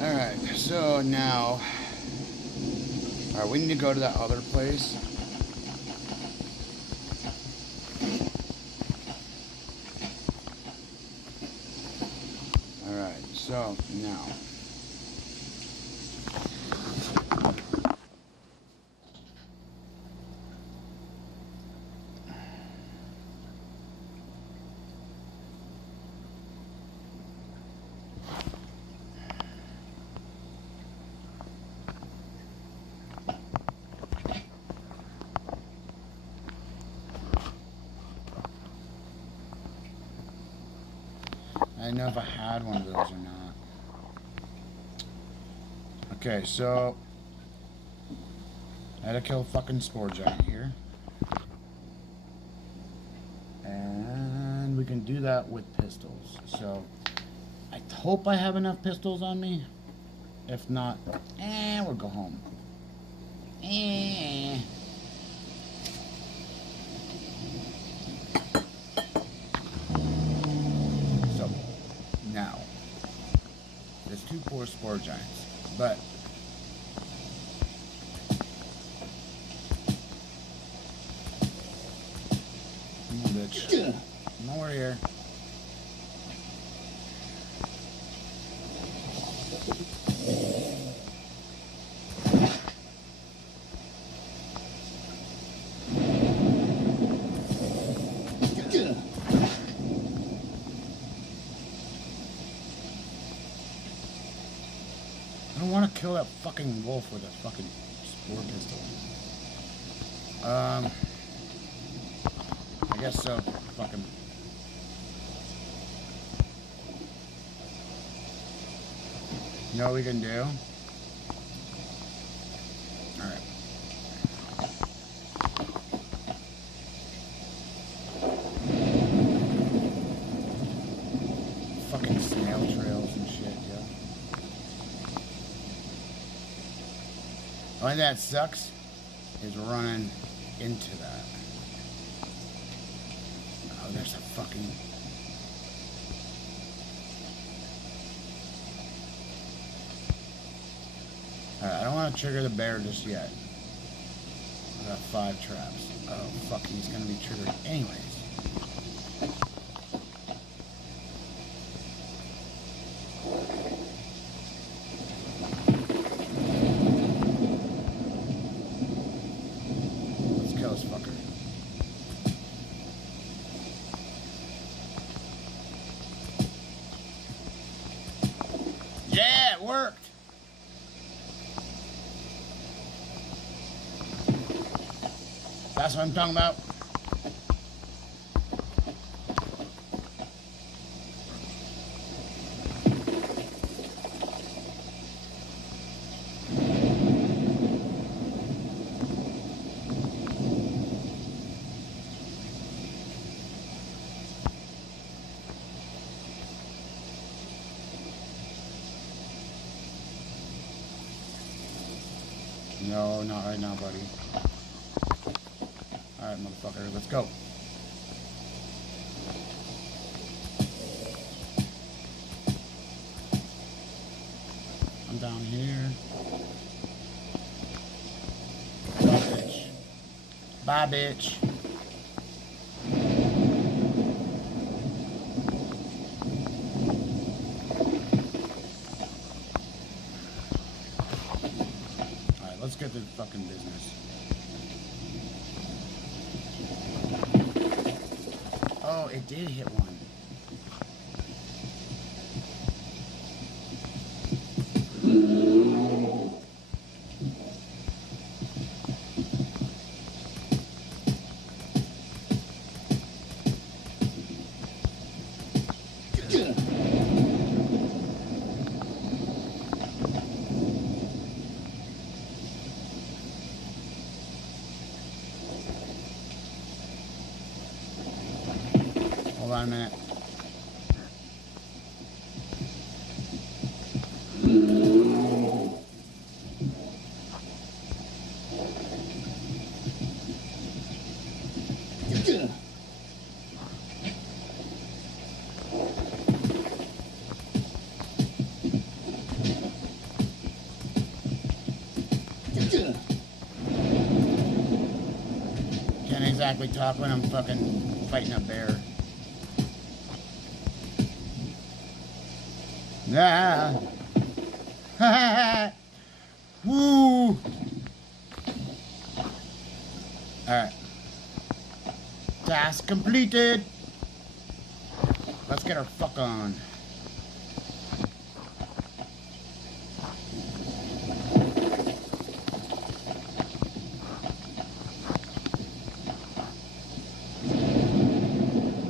Alright, so now. Alright, we need to go to that other place. Alright, so now. didn't know if I had one of those or not. Okay, so I had to kill a fucking spore giant here. And we can do that with pistols. So I hope I have enough pistols on me. If not, we'll go home. So now there's 2 poor spore giants, but bitch, more here. I don't want to kill that fucking wolf with a fucking spore pistol. I guess so. Fucking. You know what we can do? Alright. Fucking snail trails and shit, yeah. Only that sucks is running into that. Oh, there's a fucking... Alright, I don't want to trigger the bear just yet. I got 5 traps. Oh, fuck, he's gonna be triggered anyways. Let's kill this fucker. Yeah, it worked! That's what I'm talking about. No, not right now, buddy. Alright, motherfucker, let's go. I'm down here. Bye, bitch. Bye, bitch. Alright, let's get to fucking business. Oh, it did hit one. Hold on a minute. Can't exactly talk when I'm fucking fighting a bear. Nah. Woo. Alright. Task completed. Let's get our fuck on.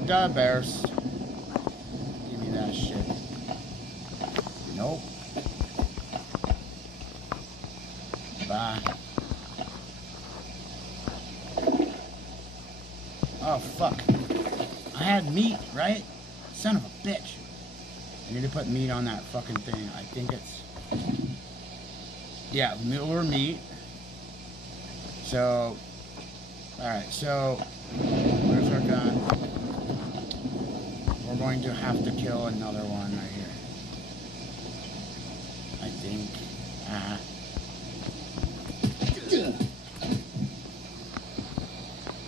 Duh, bears. Give me that shit. Bye. Oh, fuck. I had meat, right? Son of a bitch. I need to put meat on that fucking thing. I think it's... Yeah, or meat. So... Alright, so... Where's our gun? We're going to have to kill another one right here. I think.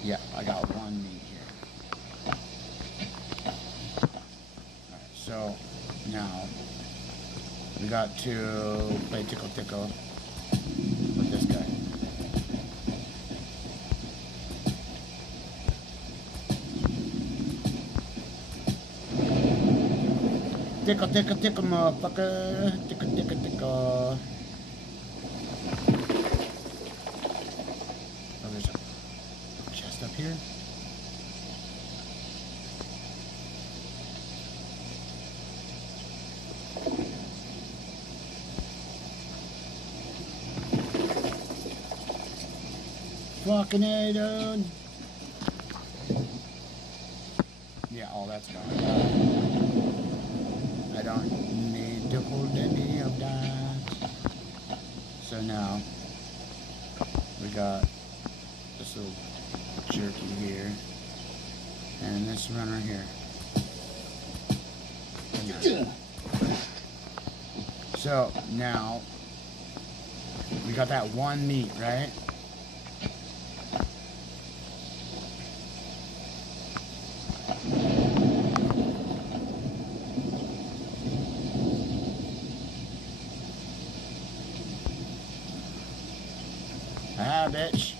Yeah, I got one meat here. Alright, so now we got to play tickle tickle with this guy. Tickle, tickle, tickle, motherfucker. Tickle, tickle, tickle. Oh, there's a chest up here. Fucking A, dude. Yeah, all that's gone. I don't need to hold any of that. So now we got this little jerky here and this runner here. So now we got that one meat, right? Ah, bitch.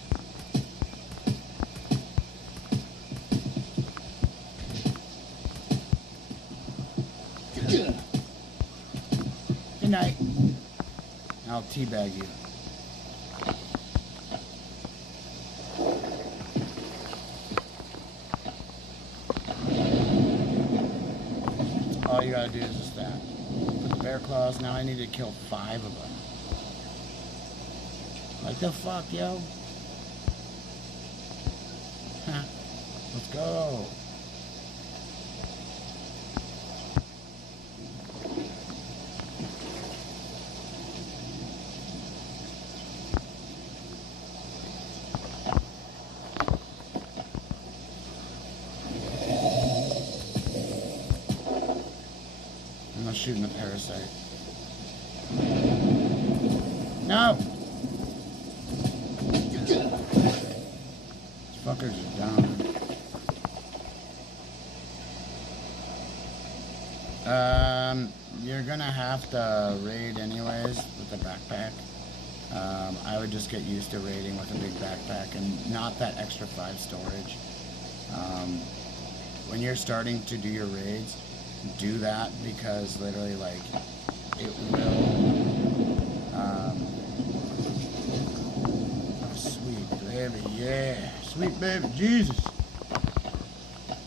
Good night. I'll teabag you. All you gotta do is just that. Put the bear claws. Now I need to kill 5 of them. What the fuck, yo? Huh. Let's go. I'm not shooting a parasite. No! Fuckers are down. You're gonna have to raid anyways with the backpack. I would just get used to raiding with a big backpack and not that extra 5 storage. When you're starting to do your raids, do that because literally, like, it will. Oh, sweet baby, yeah. Sweet baby Jesus.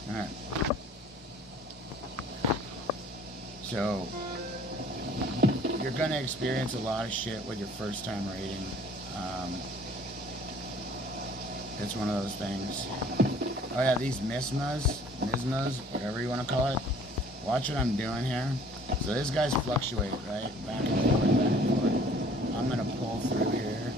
Alright. So, you're gonna experience a lot of shit with your first time raiding. It's one of those things. Oh yeah, these mismas, whatever you want to call it. Watch what I'm doing here. So these guys fluctuate, right? Back and forth, back and forth. I'm gonna pull through here.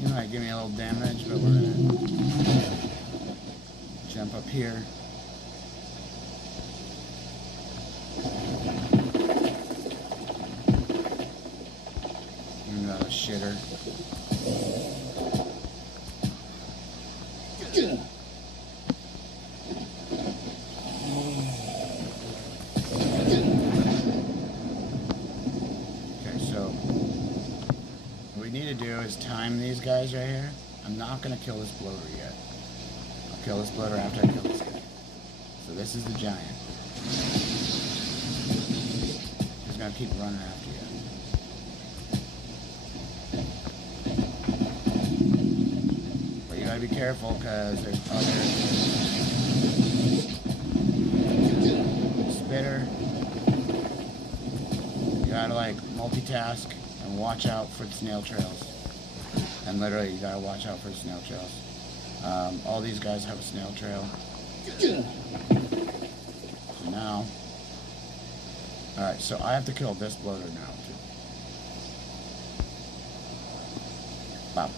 You might give me a little damage, but we're gonna jump up here. Another shitter. Okay, so what we need to do is time these guys right here. I'm not gonna kill this bloater yet. I'll kill this bloater after I kill this guy. So this is the giant. He's gonna keep running after you. gotta be careful because there's other spitter. You gotta like multitask and watch out for the snail trails. And literally, you gotta watch out for the snail trails. All these guys have a snail trail. So now, alright, so I have to kill this bloater now too. Bop.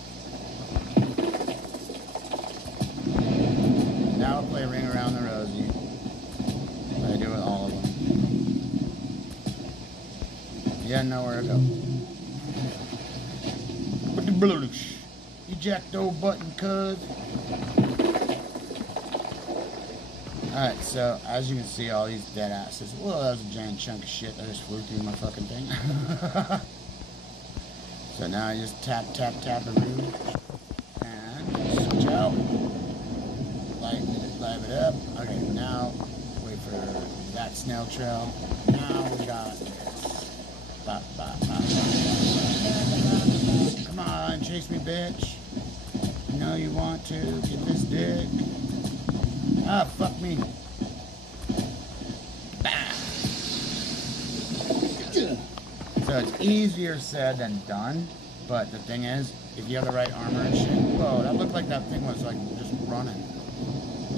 Now I'll play Ring Around the Rosie. Like I do with all of them. Yeah, nowhere to go. But the bloaters. Eject the old button, cuz. Alright, so as you can see, all these dead asses. Whoa, that was a giant chunk of shit that just flew through my fucking thing. So now I just tap the room and switch out. Live it up. Okay, now wait for that snail trail. Now we got this. Bop, bop, bop, bop. Come on, chase me, bitch. You know you want to. Get this dick. Ah, fuck me. Bah. So it's easier said than done, but the thing is, if you have the right armor and shit, whoa, that looked like that thing was like just running.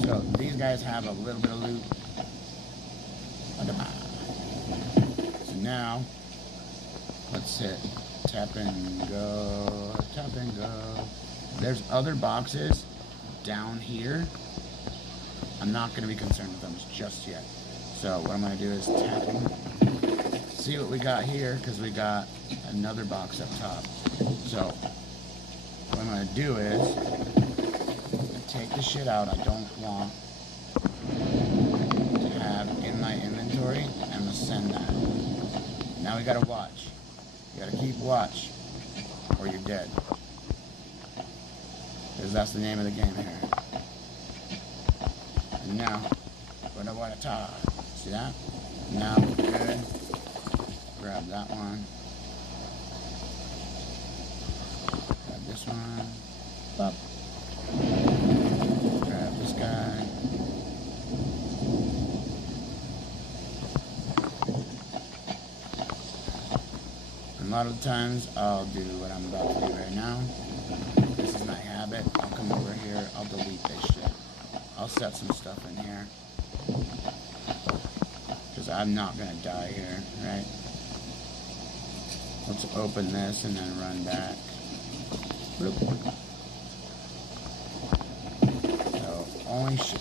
So these guys have a little bit of loot. So now, let's hit tap and go, tap and go. There's other boxes down here. I'm not going to be concerned with them just yet. So what I'm going to do is tap them. See what we got here, because we got another box up top. So what I'm going to do is take the shit out I don't want to have in my inventory, and I'm going to send that. Now we got to watch. You got to keep watch, or you're dead. Because that's the name of the game here. And now, see that? Now we're good. Grab that one. Grab this one. Up. Grab this guy. And a lot of the times, I'll do what I'm about to do right now. This is my habit. I'll come over here. I'll delete this shit. I'll set some stuff in here. Because I'm not going to die here, right? Let's open this and then run back. Bloop. So, only shit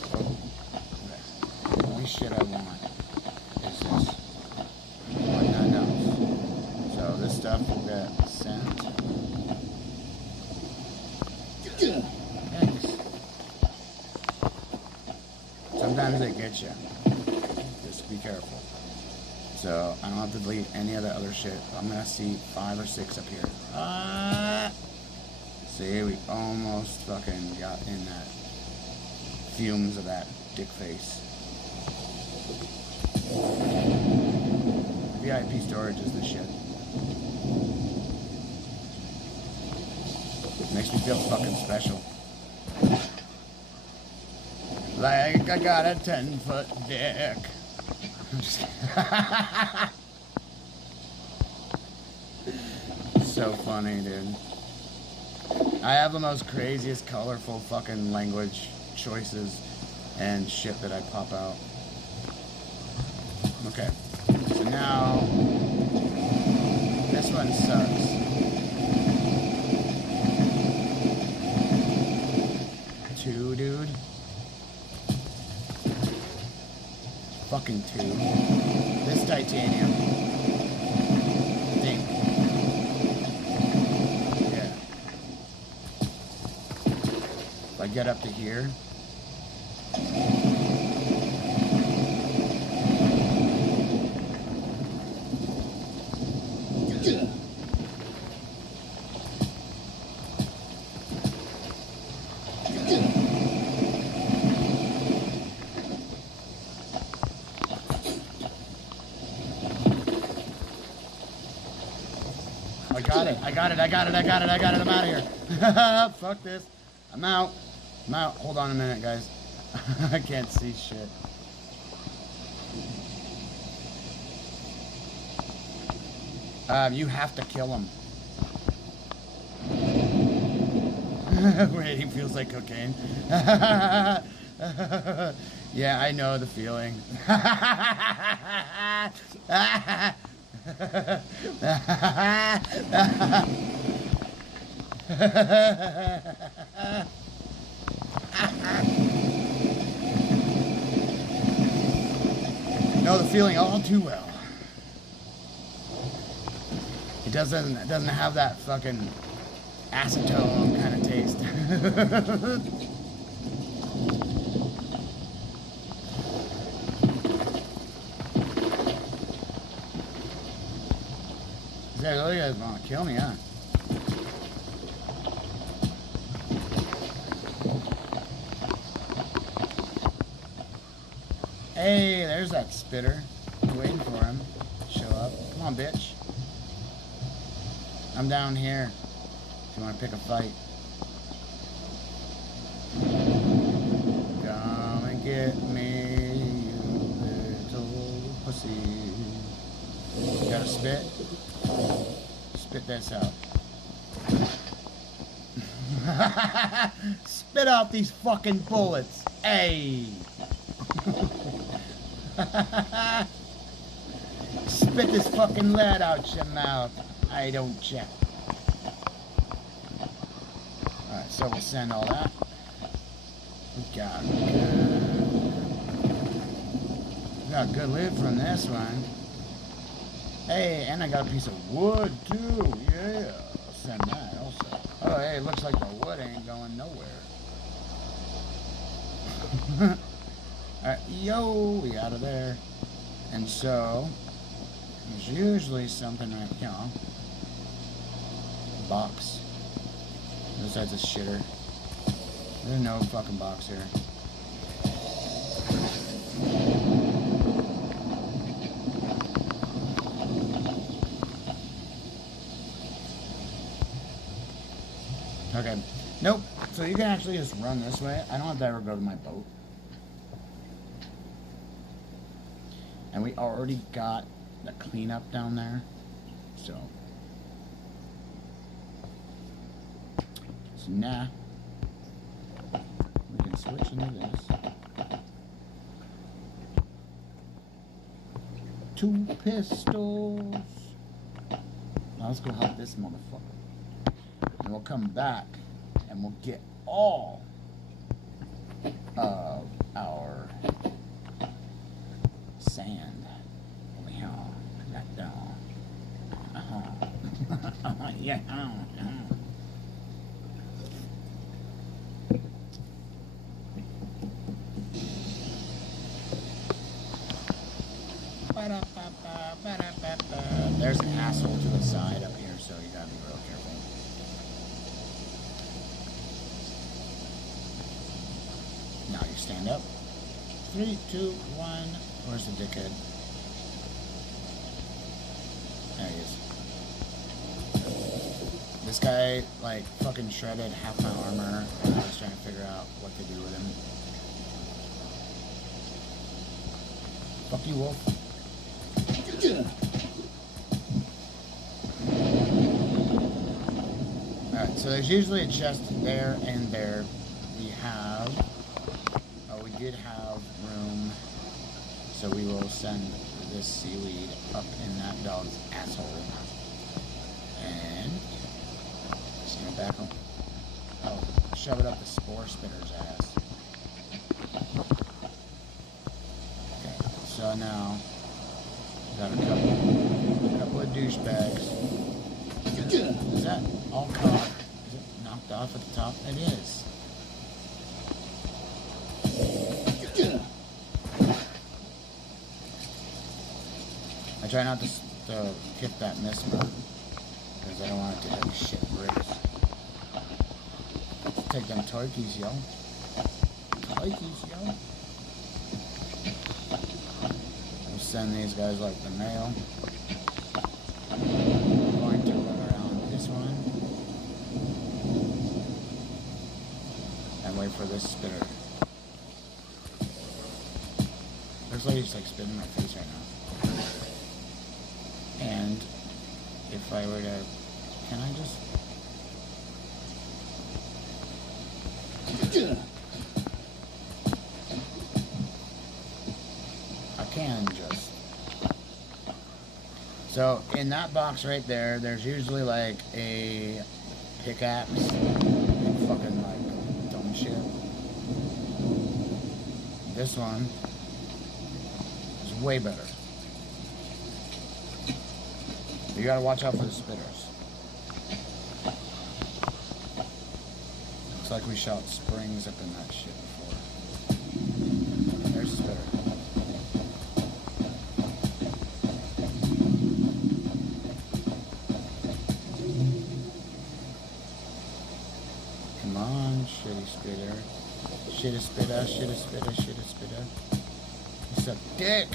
I want is this. Nothing else. So this stuff will get sent. Thanks. Sometimes they get you. Just be careful. So I don't have to delete any of the other shit. I'm gonna see 5 or 6 up here. See, we almost fucking got in that fumes of that dick face. VIP storage is the shit. Makes me feel fucking special. Like I got a 10-foot dick. I'm just so funny, dude. I have the most craziest, colorful fucking language choices and shit that I pop out. Okay. So now, this one sucks. 2, dude. Fucking 2. This titanium thing. Yeah. If I get up to here. I got it, I'm out of here. Fuck this. I'm out. Now, hold on a minute, guys. I can't see shit. You have to kill him. Wait, he feels like cocaine. Yeah, I know the feeling. Know the feeling all too well. It doesn't have that fucking acetone kind of taste. You guys want to kill me, huh? Hey, there's that spitter. I'm waiting for him to show up. Come on, bitch. I'm down here if you want to pick a fight. Come and get me, you little pussy. You got a spit? Spit this out. Spit out these fucking bullets. Hey. Spit this fucking lead out your mouth. I don't check. Alright, so we'll send all that. We got good loot from this one. Hey, and I got a piece of wood too. Yeah, I'll send that also. Oh, hey, it looks like the wood ain't going nowhere. Alright, yo, we out of there. And so, there's usually something right here. Box. Besides a shitter. There's no fucking box here. Okay. Nope. So you can actually just run this way. I don't have to ever go to my boat. And we already got the cleanup down there. So now we can switch into this. 2 pistols. Now let's go help this motherfucker. And we'll come back and we'll get all of our sand over here. Right down. Yeah. There's an asshole to the side up here, so you gotta be real careful. Now you stand up. 3, 2, 1. Where's the dickhead? There he is. This guy, like, fucking shredded half my armor, and I was trying to figure out what to do with him. Fuck you, wolf. Alright, so there's usually a chest there and there. We have... Oh, we did have room, so we will send this seaweed up in that dog's asshole. And... send it back home. Oh, shove it up the spore spitter's ass. Okay, so now... got a couple of douchebags. Is that all cut off? Is it knocked off at the top? It is. I try not to hit that mismo because I don't want it to hit shit bricks. Let's take them turkeys, yo. Turkeys, yo. Send these guys like the mail. I'm going to run around this one. And we wait for this spitter. Looks like he's like spitting in my face right now. And if I were to, can I just? I can just. So in that box right there, there's usually like a pickaxe and fucking like dumb shit. This one is way better. You gotta watch out for the spitters. Looks like we shot springs up in that shit before. There's a spitter. Come on, shitty spitter. Shitty spitter, shitty spitter, shitty spitter. It's a dick!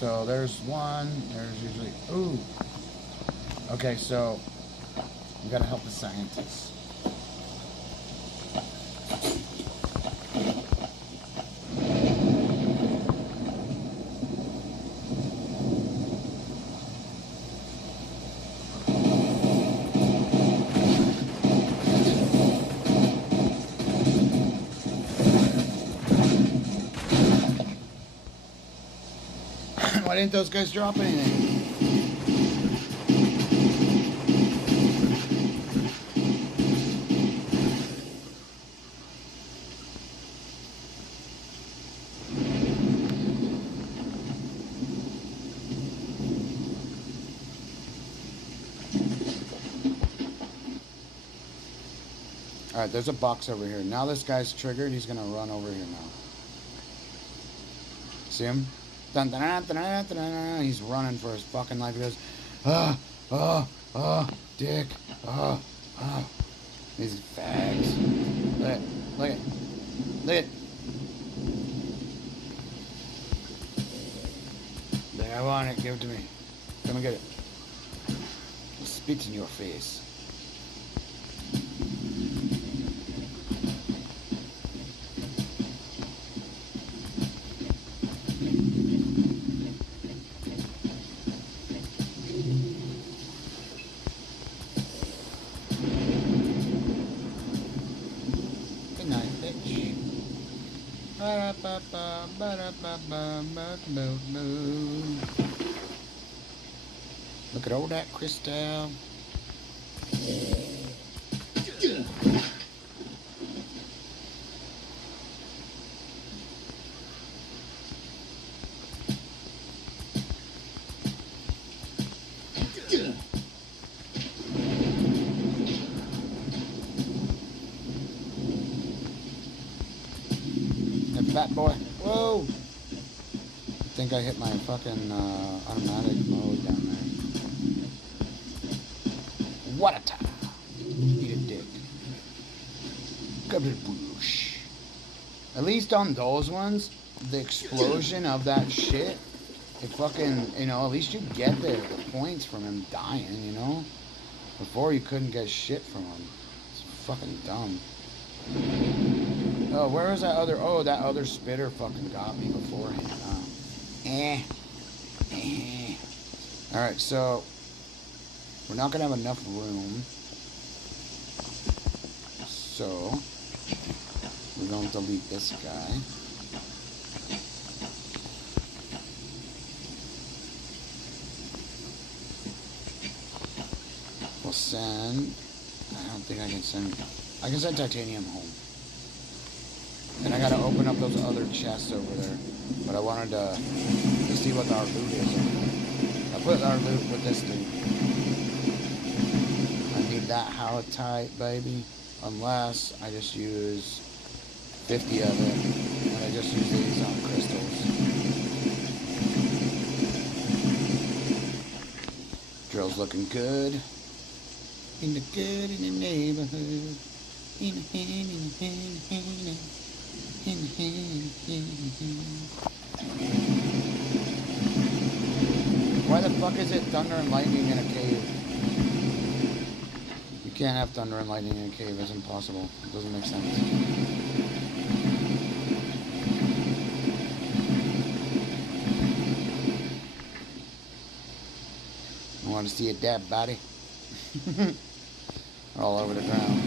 So there's one, there's usually, ooh. Okay, so we gotta help the scientists. Why didn't those guys drop anything? Alright, there's a box over here. Now this guy's triggered, he's gonna run over here now. See him? Dun, dun, dun, dun, dun, dun, dun. He's running for his fucking life. He goes, dick, These fags. Look at, look at, look at. There, I want it. Give it to me. Come and get it. It spits in your face. Look at all that crystal. Fat boy. Whoa! I think I hit my fucking automatic mode down there. What a time! Eat a dick. Come to the bush. At least on those ones, the explosion of that shit, it fucking, you know, at least you get the points from him dying, you know? Before you couldn't get shit from him. It's fucking dumb. Oh, where was that other? Oh, that other spitter fucking got me beforehand. Alright, so we're not gonna have enough room. So we're gonna delete this guy. We'll send... I don't think I can send... I can send titanium home. And I gotta open up those other chests over there. But I wanted to see what our loot is over there. I put our loot with this thing. I need that halotite, baby. Unless I just use 50 of it. And I just use these on crystals. Drill's looking good. In the neighborhood. Why the fuck is it thunder and lightning in a cave? You can't have thunder and lightning in a cave. It's impossible. It doesn't make sense. I want to see a dead body. All over the ground.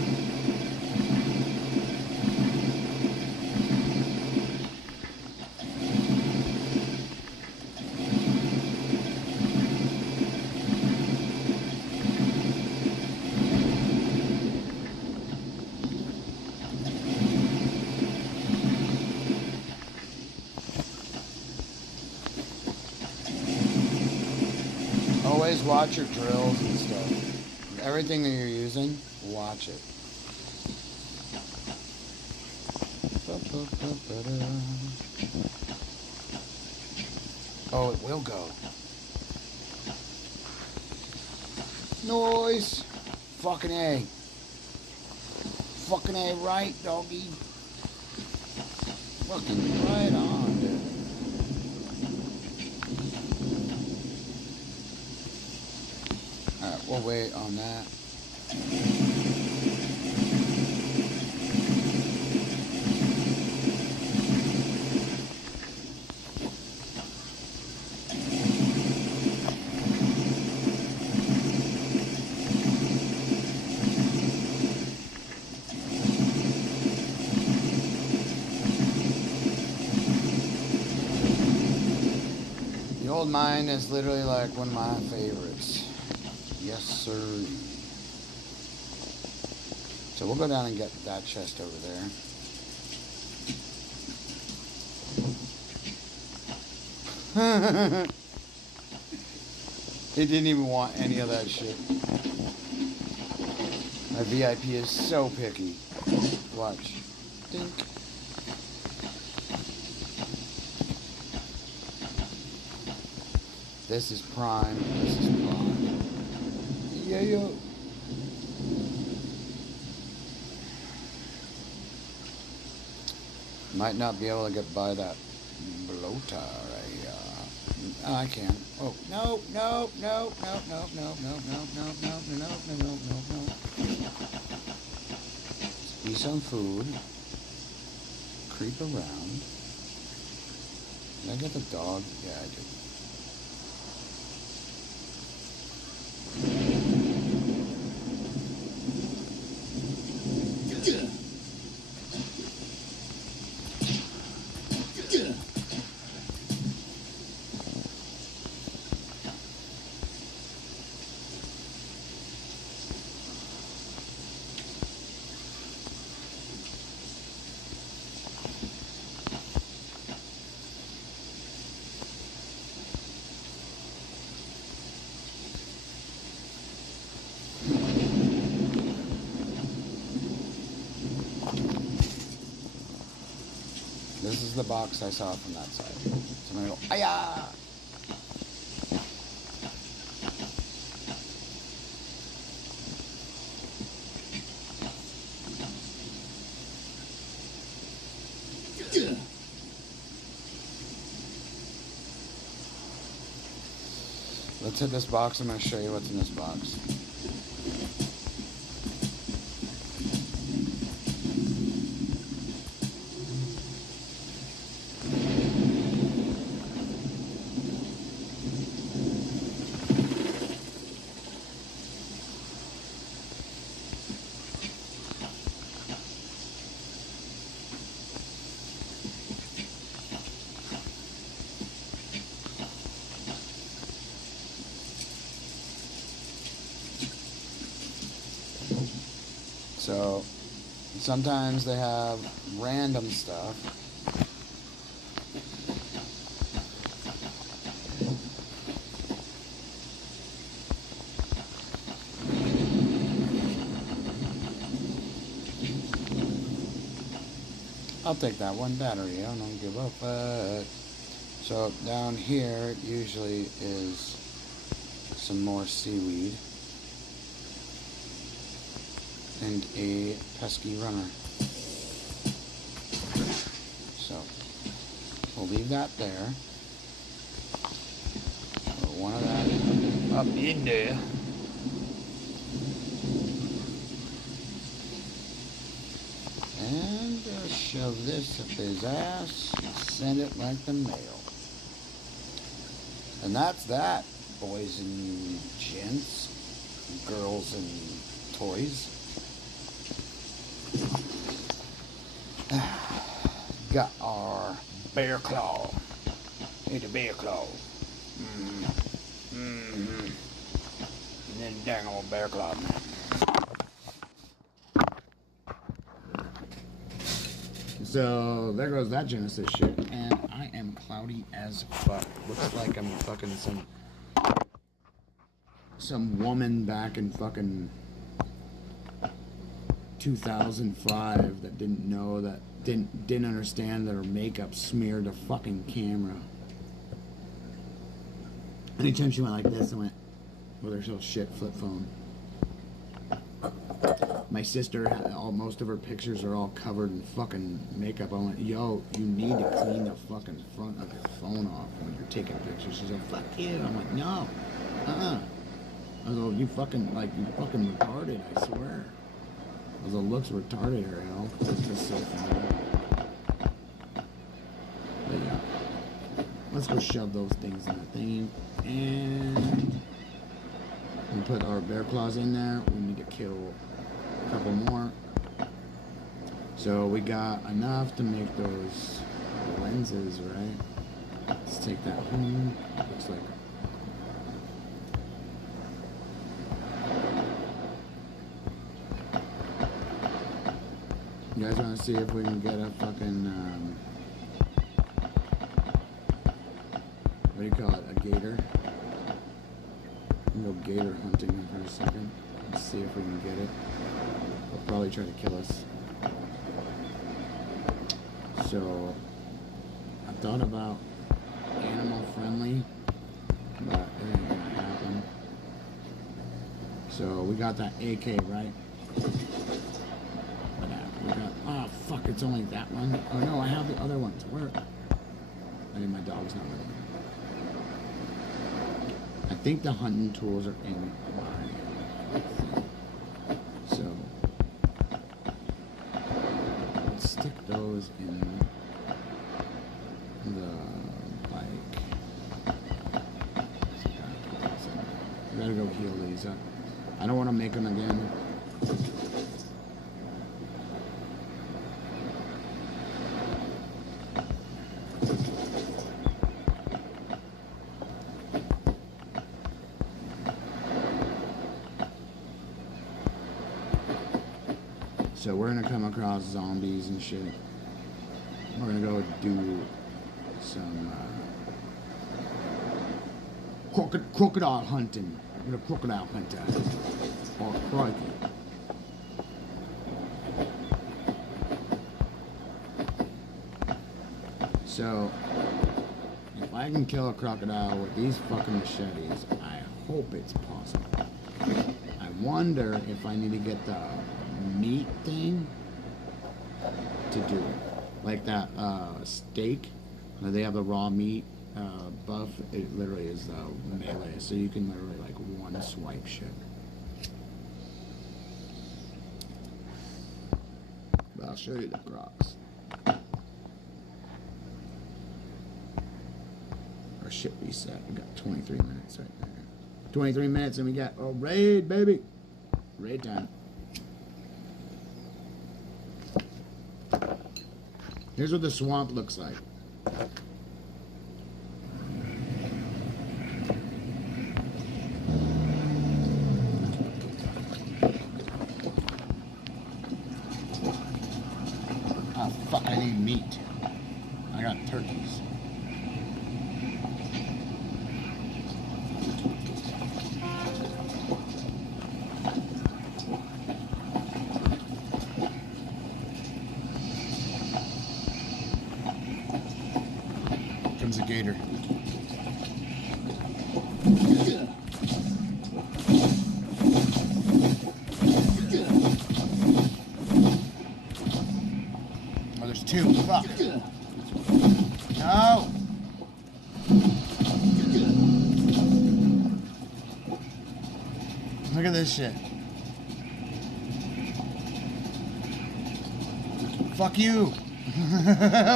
Always watch your drills and stuff. Everything that you're using, watch it. Oh, it will go. Noise. Fucking A. Fucking A right, doggy. Fucking right on, dude. Alright, we'll wait on that. The old mine is literally like one of my favorites. Yes, sir. So we'll go down and get that chest over there. It didn't even want any of that shit. My VIP is so picky. Watch. Dink. This is prime. This is prime. Yeah, yo. Might not be able to get by that bloater. I can. Oh, no, no, no, no, no, no, no, no, no, no, no, no, no, no, no. Eat some food. Creep around. Did I get the dog? Yeah, I did. This is the box I saw from that side. So I'm gonna go, ayah! Let's hit this box. I'm gonna show you what's in this box. So sometimes they have random stuff. I'll take that one battery. I don't give a fuck. So down here usually is some more seaweed and a pesky runner. So we'll leave that there. So one of that up in there. And shove this up his ass and send it like the mail. And that's that, boys and gents, girls and toys. Got our bear claw. It's a bear claw. And then dang old bear claw, man. So there goes that Genesis shit, and I am cloudy as fuck. Looks like I'm fucking some woman back in fucking 2005 that didn't know that didn't understand that her makeup smeared a fucking camera. Anytime she went like this, I went with her little shit flip phone. My sister, most of her pictures are all covered in fucking makeup. I went, yo, you need to clean the fucking front of your phone off when you're taking pictures. She's like, fuck you. I'm like, no, I was like, you fucking retarded, I swear. I was like, looks retarded, her hell. It's just so funny. But yeah, let's go shove those things in the thing. And we put our bear claws in there. We need to kill a couple more. So we got enough to make those lenses, right? Let's take that home. Looks like you guys want to see if we can get a fucking what do you call it? A gator? We'll go gator hunting for a second. Let's see if we can get it. They'll probably try to kill us. So I thought about animal friendly, but it ain't gonna happen. So we got that AK, right? We got, oh fuck, it's only that one. Oh no, I have the other ones. Where? I think my dog's not with me. I think the hunting tools are in my thing. So let's stick those in the bike. We gotta go heal these up. I don't want to make them again. So we're gonna come across zombies and shit. We're gonna go do some crocodile hunting. We're gonna crocodile hunt that. Oh crikey. So if I can kill a crocodile with these fucking machetes, I hope it's possible. I wonder if I need to get the meat thing to do it, like that steak. They have the raw meat buff. It literally is melee, so you can literally like one swipe shit. But I'll show you the crocs. Our shit reset. We got 23 minutes right there. 23 minutes and we got a raid, baby. Raid time. Here's what the swamp looks like. too. Fuck. No. Look at this shit. Fuck you.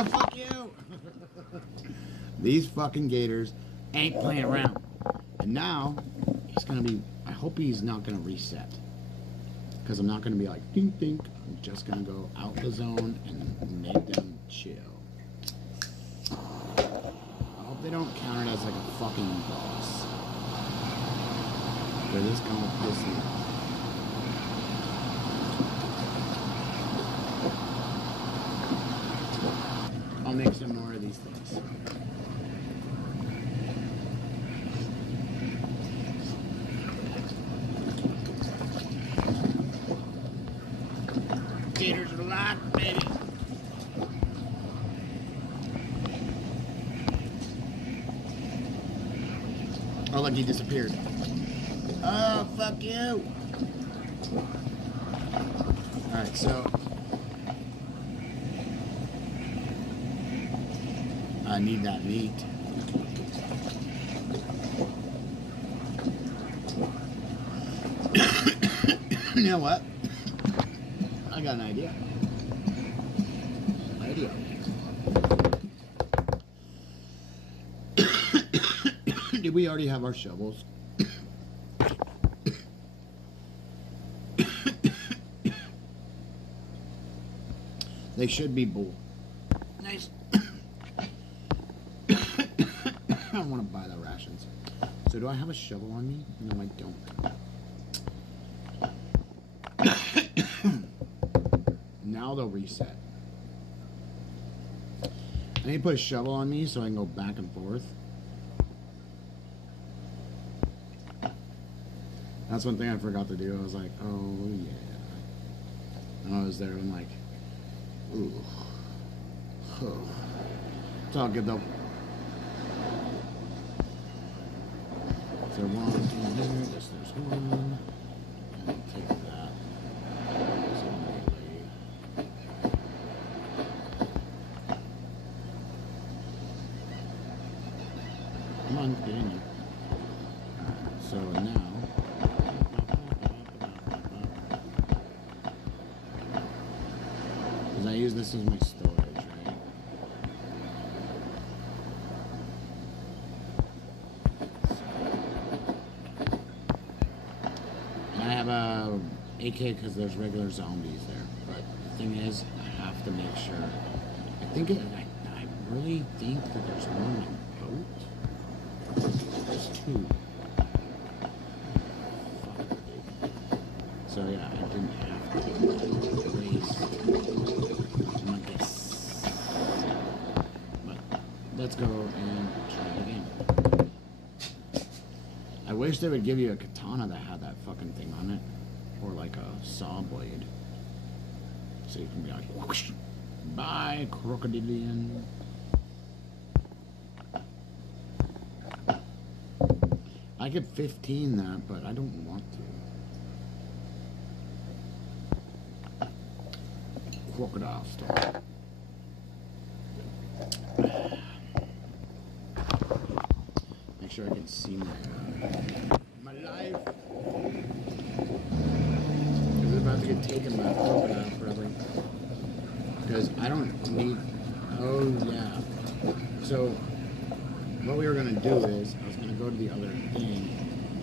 Fuck you. These fucking gators ain't playing around. And now, he's gonna be, I hope he's not gonna reset. Because I'm not gonna be like, dink dink. I'm just gonna go out the zone and make them chill. I hope they don't count it as like a fucking boss. They're just gonna piss me off. I'll make some more of these things. Gators are alive, baby. Oh, look, he disappeared. Oh, fuck you. Alright, so I need that meat. You know what? I got an idea. Did we already have our shovels? They should be bull. Nice. I don't want to buy the rations. So do I have a shovel on me? No, I don't. Now they'll reset. I need to put a shovel on me so I can go back and forth. That's one thing I forgot to do. I was like, oh yeah. And I was there and like, ooh. Oh. It's all good though. Is there one in here? Yes, there's one. And take that. Come on, get in here. So now, because I use this as my storage, right? And I have a AK because there's regular zombies there. But the thing is, I have to make sure. I really think that there's one on my boat. There's two. So yeah, I didn't have to raise my guess. But let's go and try again. I wish they would give you a katana that had that fucking thing on it. Or like a saw blade. So you can be like, whoosh, bye, crocodilian. I could 15 that, but I don't want to. Crocodile stuff. Make sure I can see my life. Because it's about to get taken by a crocodile probably. Because I don't need. Oh yeah. So what we were gonna do is I was gonna go to the other thing,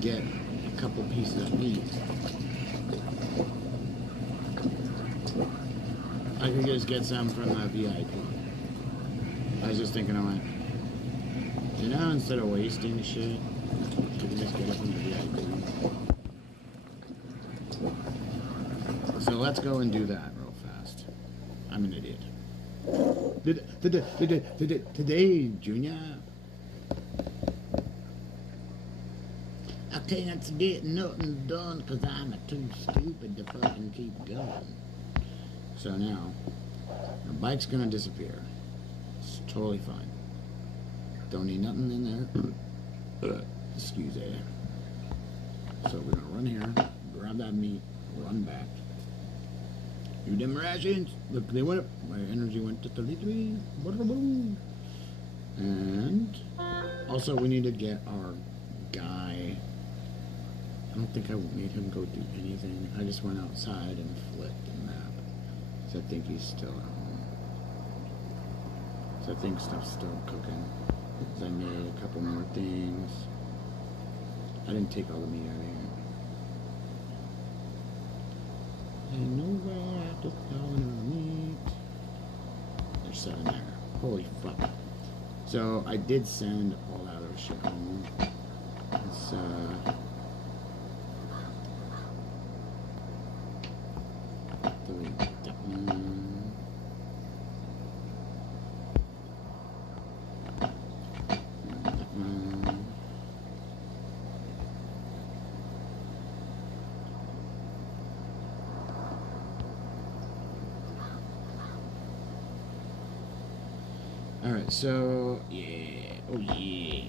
get a couple pieces of meat. I could just get some from the VIP. I was just thinking, I went, you know, instead of wasting shit, you can just get it from the VIP. So let's go and do that real fast. I'm an idiot. Today, Junior. I can't get nothing done because I'm too stupid to fucking keep going. So now, the bike's gonna disappear. It's totally fine. Don't need nothing in there. Excuse me. So we're gonna run here, grab that meat, run back. You them rations. Look, they went up. My energy went to 33. And also, we need to get our guy. I don't think I made him go do anything. I just went outside and flipped the map. So I think he's still at home. So I think stuff's still cooking. So I made a couple more things. I didn't take all the meat out of here. Ain't nowhere to throw no meat. There's 7 there. Holy fuck. So I did send all that other shit home. It's delete that one. That one. Alright, so, yeah, oh yeah,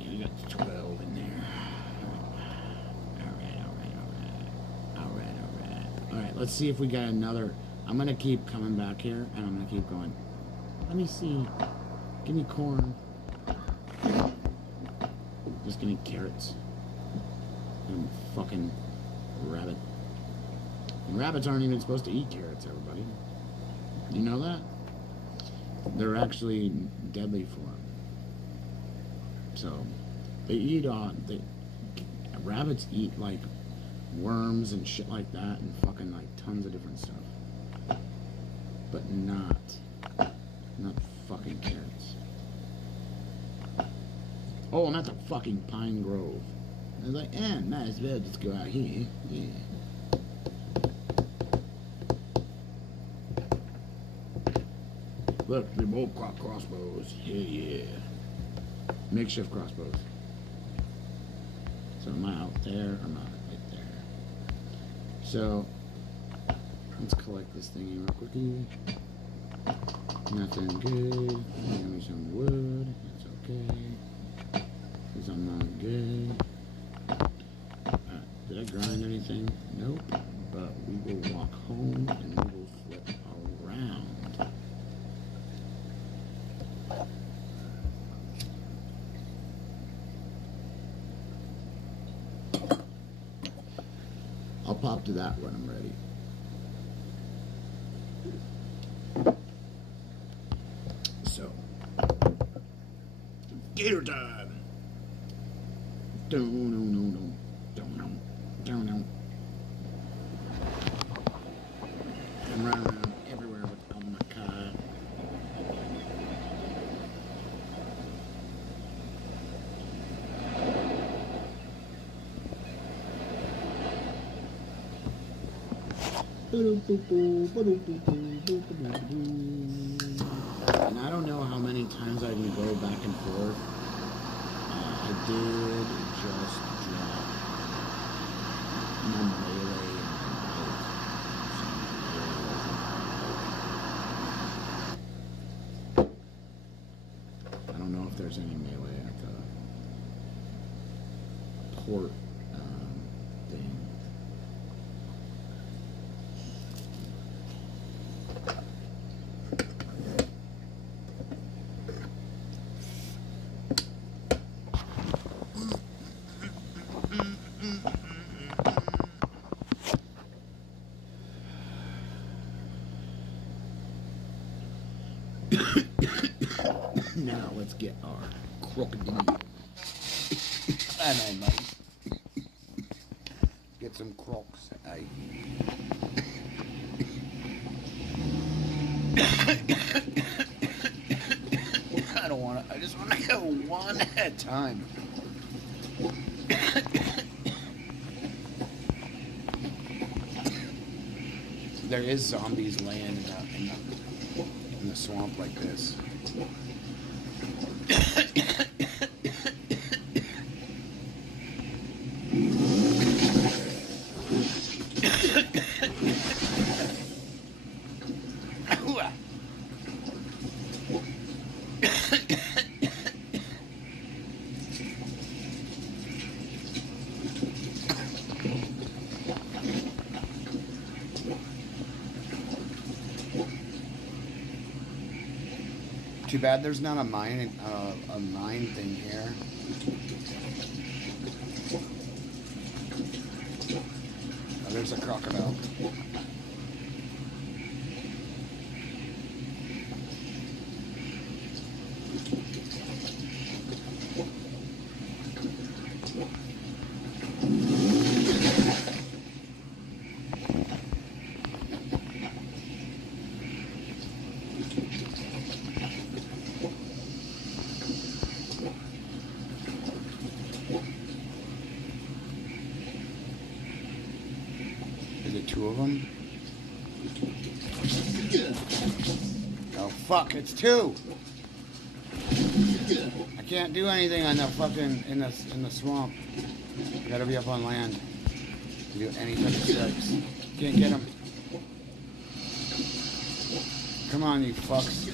we got 12 in there. Alright, let's see if we got another. I'm gonna keep coming back here, and I'm gonna keep going. Let me see. Give me corn. Just give me carrots. And fucking rabbit. And rabbits aren't even supposed to eat carrots, everybody. You know that? They're actually deadly for them. So, they eat rabbits eat like worms and shit like that, and fucking like tons of different stuff. But not fucking carrots. Oh, I'm at the fucking Pine Grove. I was like, might as well just go out here. Yeah. Look, they both got crossbows. Yeah. Makeshift crossbows. So am I out there or not? Right there. So, let's collect this thing real quickly. Nothing good. Give me some wood. That's okay. Because I'm not good. Did I grind anything? Nope. But we will walk home and we will flip around. I'll pop to that when I'm ready. So, gator time. Don't. I'm running around everywhere with on my car. And I don't know how many times I can go back and forth. I did just drop my melee and I don't know if there's any melee at the port thing. Now let's get our crocodile. And I might get some crocs. I don't want to. I just want to go one at a time. There is zombies laying in the swamp like this. Too bad there's not a mine thing here. Oh, there's a crocodile. Is it two of them? Oh fuck, it's two! I can't do anything on the fucking in the swamp. I gotta be up on land to do any type of strikes. Can't get them. Come on, you fucks.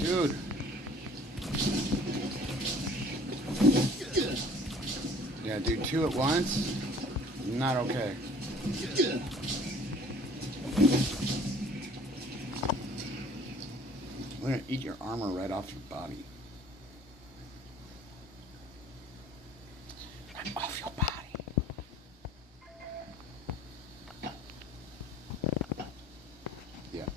Dude. Yeah, do two at once? Not okay. I'm gonna eat your armor right off your body. Right off your body. Yeah.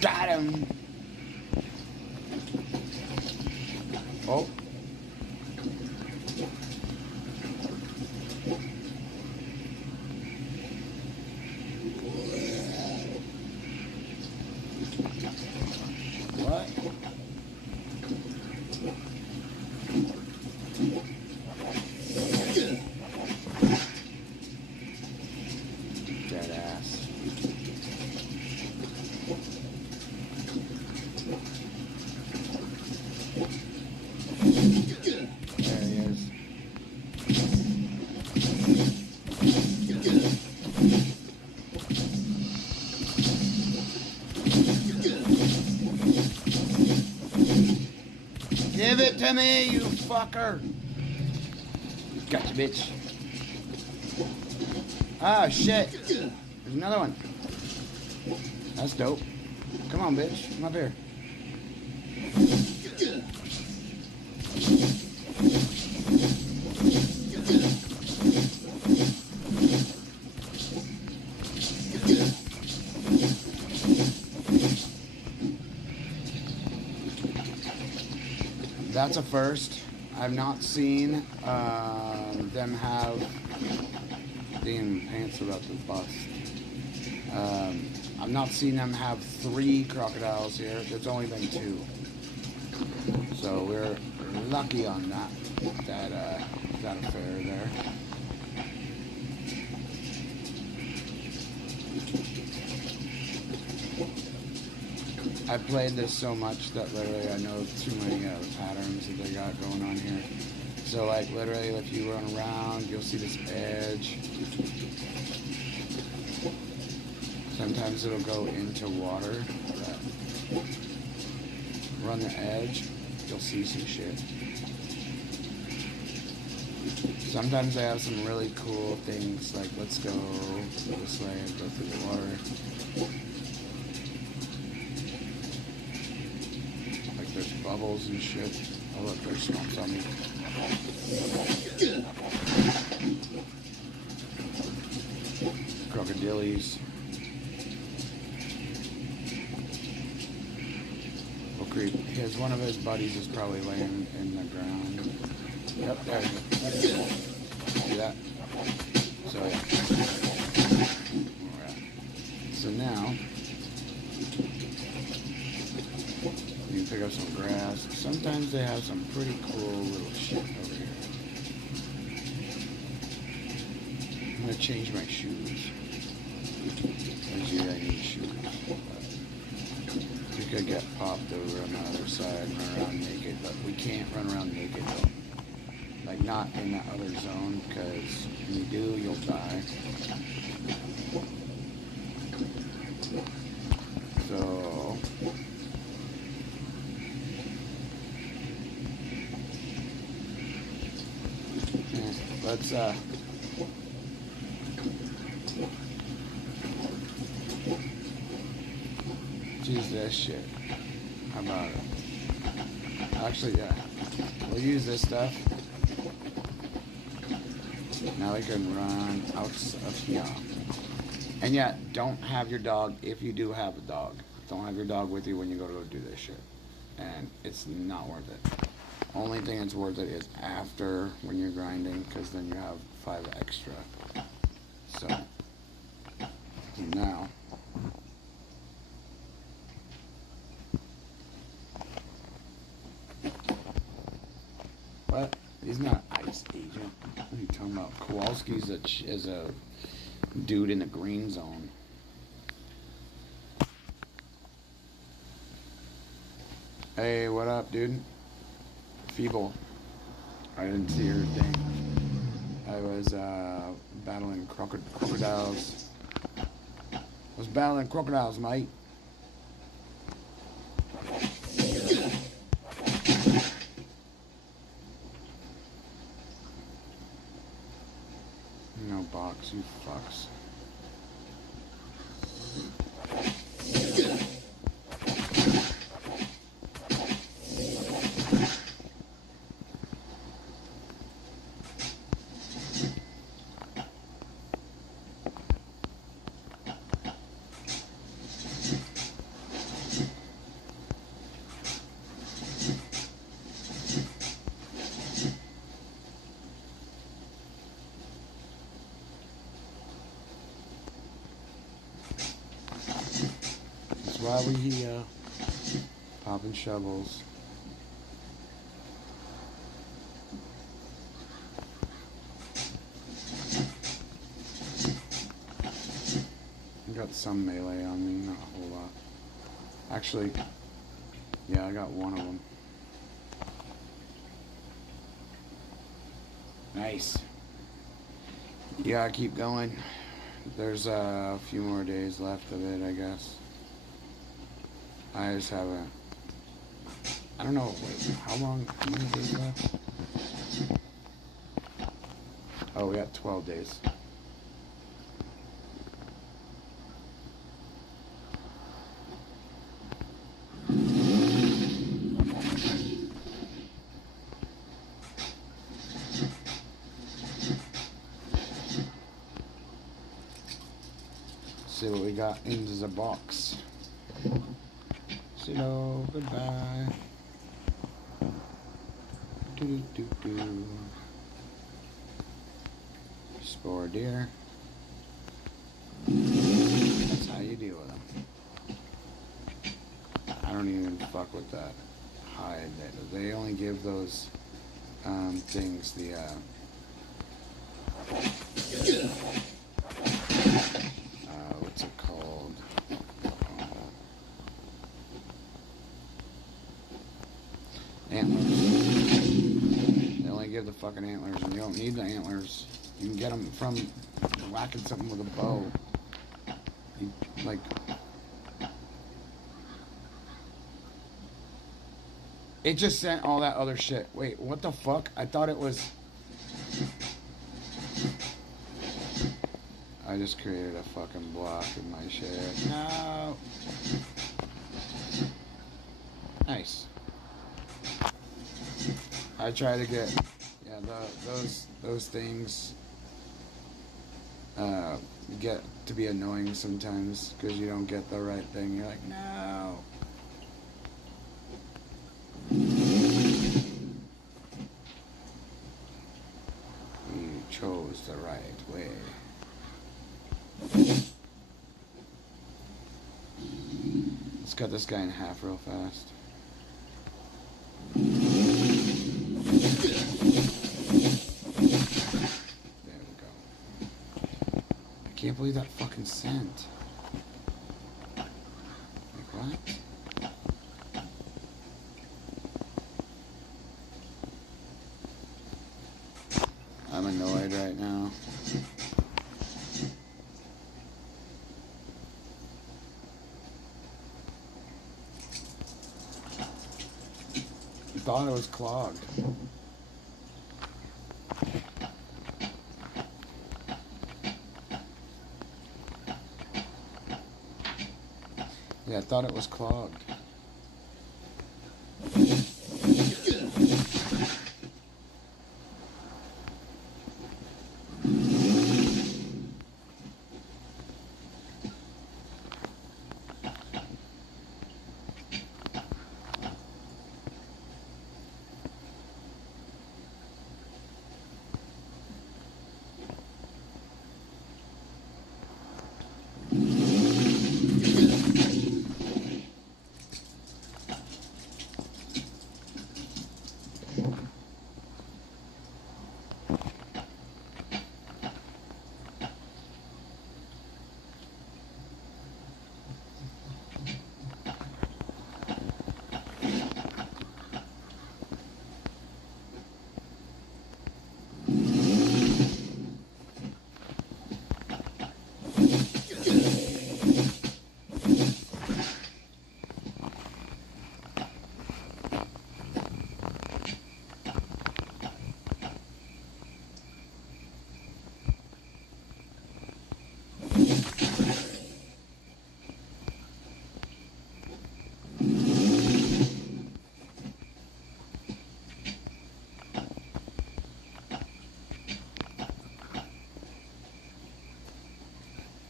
Got him. Oh. What? Dead ass. There he is. Give it to me, you fucker! Gotcha, bitch. Ah, shit. There's another one. That's dope. Come on, bitch. Come up here. That's a first. I've not seen them have... Damn, pants about to bust. I've not seen them have 3 crocodiles here. There's only been 2. So we're lucky on that affair there. I played this so much that literally I know too many patterns that they got going on here. So like literally if you run around, you'll see this edge. Sometimes it'll go into water. Run the edge, you'll see some shit. Sometimes they have some really cool things like let's go this way and go through the water. Like there's bubbles and shit. Oh look, there's swamps on me. Crocodilies. Because one of his buddies is probably laying in the ground. Yep, there you go. See that? So yeah. Alright. So now you can pick up some grass. Sometimes they have some pretty cool little shit over here. I'm gonna change my shoes. As you, I need shoes. We could get popped over on the other side and run around naked, but we can't run around naked though. Like not in that other zone, because when you do, you'll die. So let's use this shit. How about it? Actually, yeah. We'll use this stuff. Now we can run out of here. And yeah, don't have your dog, if you do have a dog, don't have your dog with you when you go to do this shit. And it's not worth it. Only thing that's worth it is after, when you're grinding, because then you have 5 extra. So, now. What? He's not Ice Agent. What are you talking about? Kowalski's is a dude in the green zone. Hey, what up, dude? Feeble. I didn't see her thing. I was battling crocodiles. I was battling crocodiles, mate. No box, you fucks. While we here, popping shovels. I got some melee on me, not a whole lot. Actually, yeah, I got one of them. Nice. Yeah, I keep going. There's a few more days left of it, I guess. I just have a, I don't know, wait, how long, how many days left? Oh, we got 12 days. See what we got into the box. Hello, goodbye. Do. Spore deer. That's how you deal with them. I don't even fuck with that hide. They only give those things the what's it called? Antlers. They only give the fucking antlers, and you don't need the antlers. You can get them from whacking something with a bow. You, like, it just sent all that other shit. Wait, what the fuck? I thought it was. I just created a fucking block in my shit. No. Nice. I try to get, yeah, those things get to be annoying sometimes because you don't get the right thing. You're like, no. chose the right way. Let's cut this guy in half real fast. There we go. I can't believe that fucking scent. Like what? I'm annoyed right now. I thought it was clogged. Yeah, I thought it was clogged.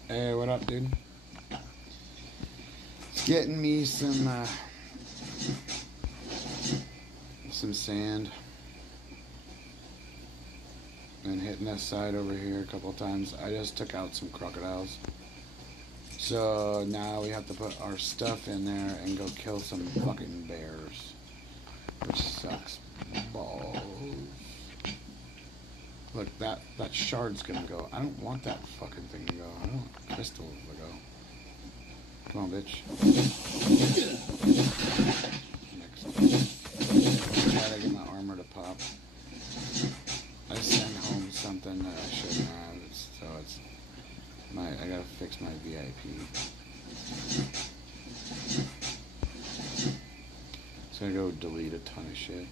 Hey, what up, dude? It's getting me some sand. And hitting this side over here a couple times. I just took out some crocodiles. So now we have to put our stuff in there and go kill some fucking bears. Which sucks balls. Look, that shard's gonna go. I don't want that fucking thing to go. I want crystals to go. Come on, bitch. Next. I'll try to get my armor to pop. I sent home something that I shouldn't have, so it's I gotta fix my VIP. It's gonna go delete a ton of shit.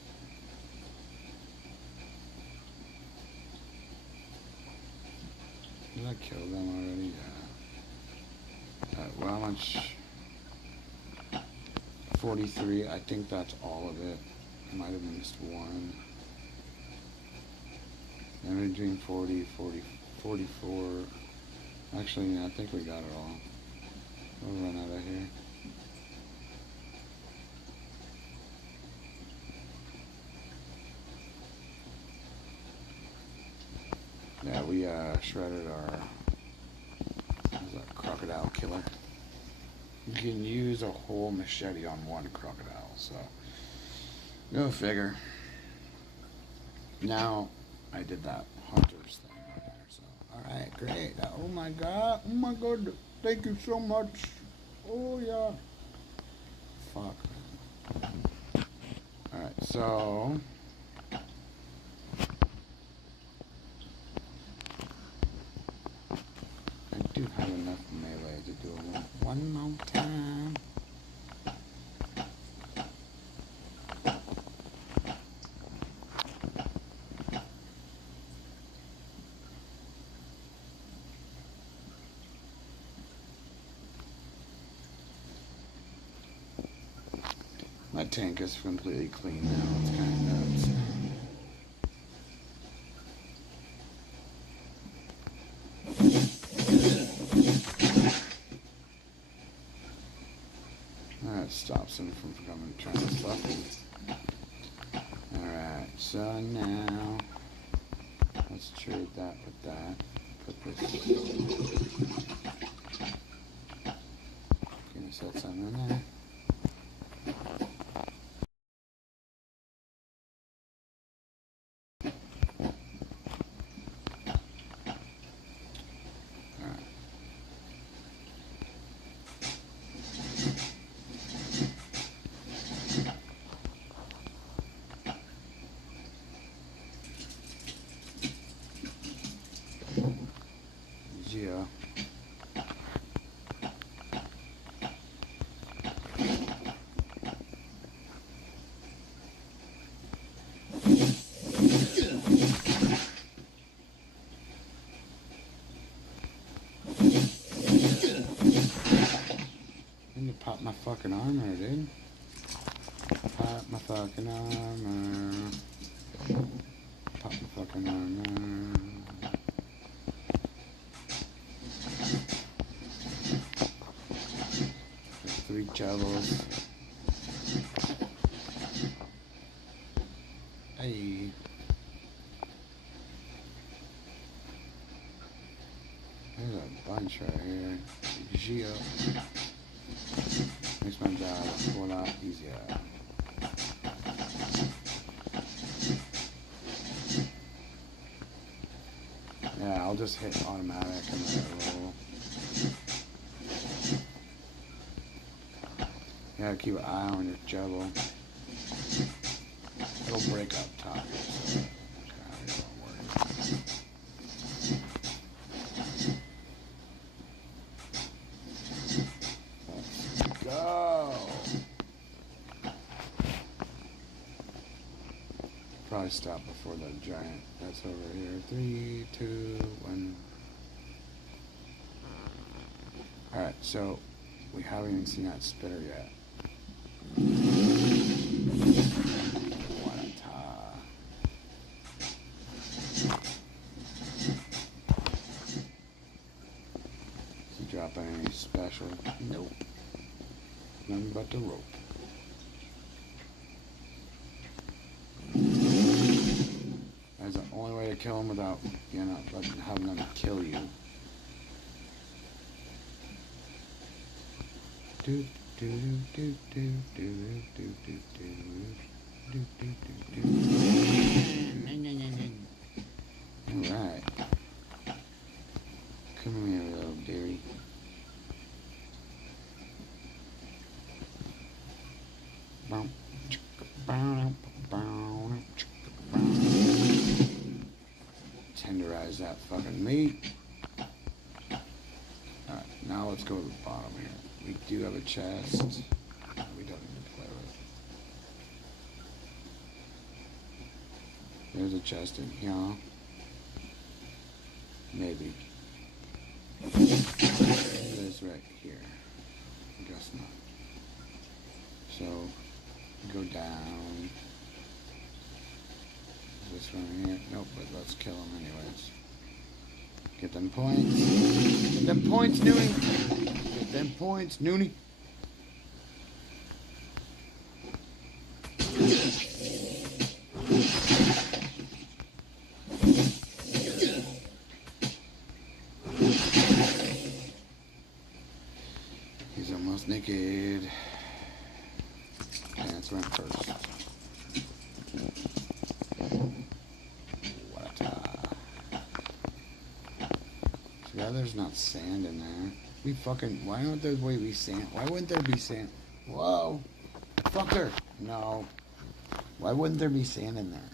Did I kill them already? Yeah. Well, how much? 43. I think that's all of it. I might have missed one. And between 40, 40, 44. Actually, yeah, I think we got it all. We'll run out of here. Yeah, we shredded our crocodile killer. You can use a whole machete on one crocodile, so go figure. Now I did that hunter's thing right there, so alright, great. Oh my god, thank you so much. Oh yeah. Fuck, man. Alright, so I do have enough melee to do it one more time. My tank is completely clean now. It's kind of nuts. That stops him from coming trying to fuck me. Alright, so now let's try trade that with that. Put this. Gonna set something in there. Yeah. I need to pop my fucking armor, dude. Pop my fucking armor. Pop my fucking armor. 3 shovels. Hey. There's a bunch right here. Geo. Makes my job a whole lot easier. Yeah, I'll just hit automatic and let it roll. You gotta keep an eye on your shovel. It'll break up top. So don't worry. Let's go. Probably stop before the giant. That's over here. 3, 2, 1. Alright, so we haven't even seen that spitter yet. What a tie. Is he dropping any special? Nope. Nothing but the rope. That's the only way to kill him without, you know, having them kill you. Do do do do do do do do do do do. All right. Come here, little dearie. Tenderize that fucking meat. Alright, now let's go to the bottom here. We do have a chest. We don't need to play with. There's a chest in here. Maybe. It is right here. I guess not. So, go down. Is this one here? Nope, but let's kill him anyways. Get them points. Get them points, Noonie. Get them points, Noonie. He's almost naked. Pants went first. What a tie. Too bad there's not sand in there. We fucking, why don't there be sand? Why wouldn't there be sand? Whoa. Fucker. No. Why wouldn't there be sand in there?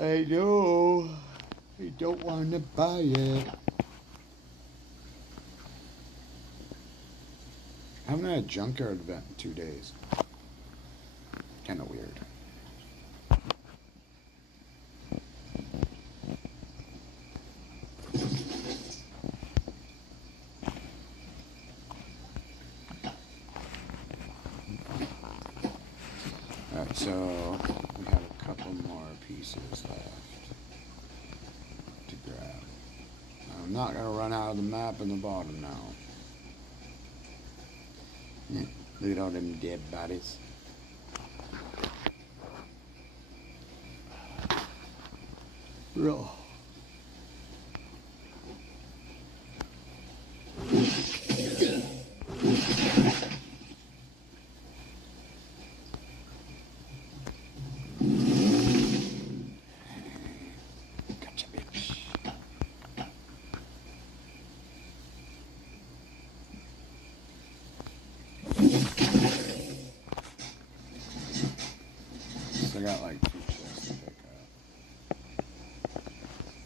I know. I don't want to buy it. I haven't had a junkyard event in 2 days. Kind of weird. Alright, so we have a couple more pieces left to grab. I'm not going to run out of the map in the bottom now. Look at all them dead bodies. Real. Gotcha, bitch. So I got like 2 chests to pick up.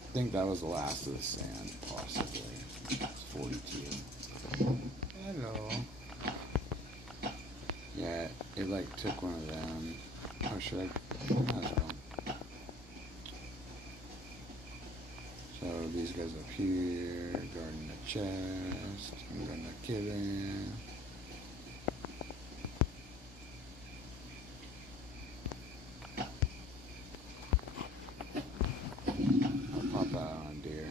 I think that was the last of the sand, possibly. It's 42. Hello. Yeah, it like took one of them. Or should I? I don't know. So these guys up here, guarding the chest. I'm gonna kill him. I'll pop that on deer.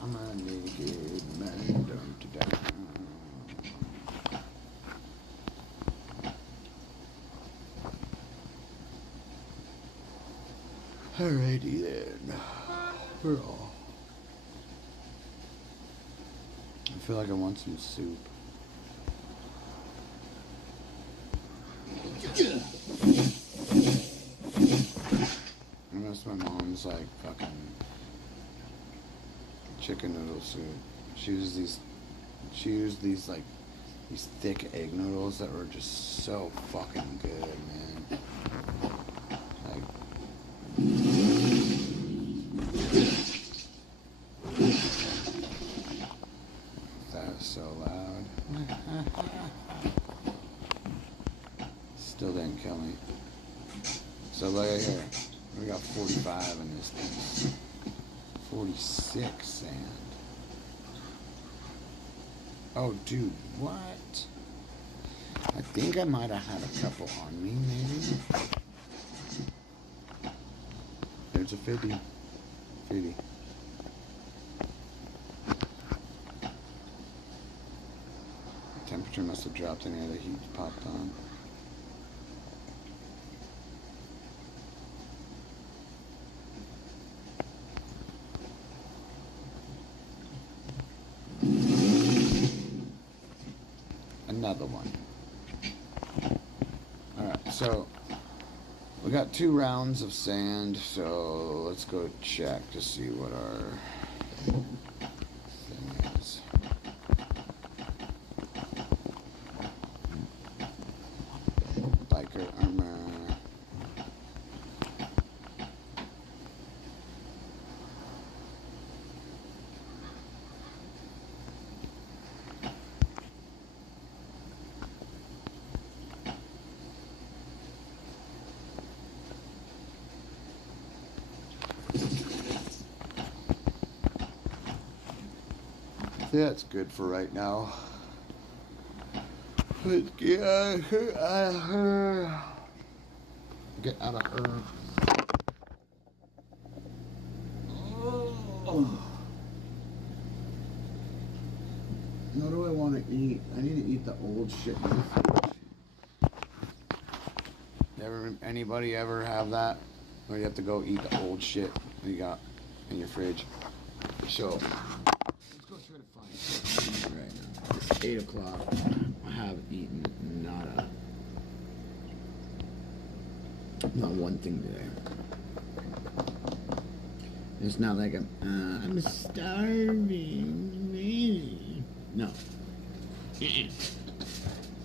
I'm a naked man down to die. Alrighty then. We're all. I feel like I want some soup. Unless my mom's like fucking chicken noodle soup. She used these like these thick egg noodles that were just so fucking good, man. Like that was so loud. Still didn't kill me. So look at here. We got 45 in this thing. 46 sand. Oh, dude, what? I think I might have had a couple on me, maybe. There's a 50. 50. The temperature must have dropped in here. The heat popped on. Another one. Alright, so we got 2 rounds of sand, so let's go check to see what our thing is. Biker armor. That's good for right now. Let's get out of her. Get out of her. Oh. What do I want to eat? I need to eat the old shit in the fridge. Anybody ever have that? Where you have to go eat the old shit you got in your fridge? So try to find something right now. It's 8 o'clock. I haven't eaten nada. Not one thing today. It's not like I'm starving. Really? No.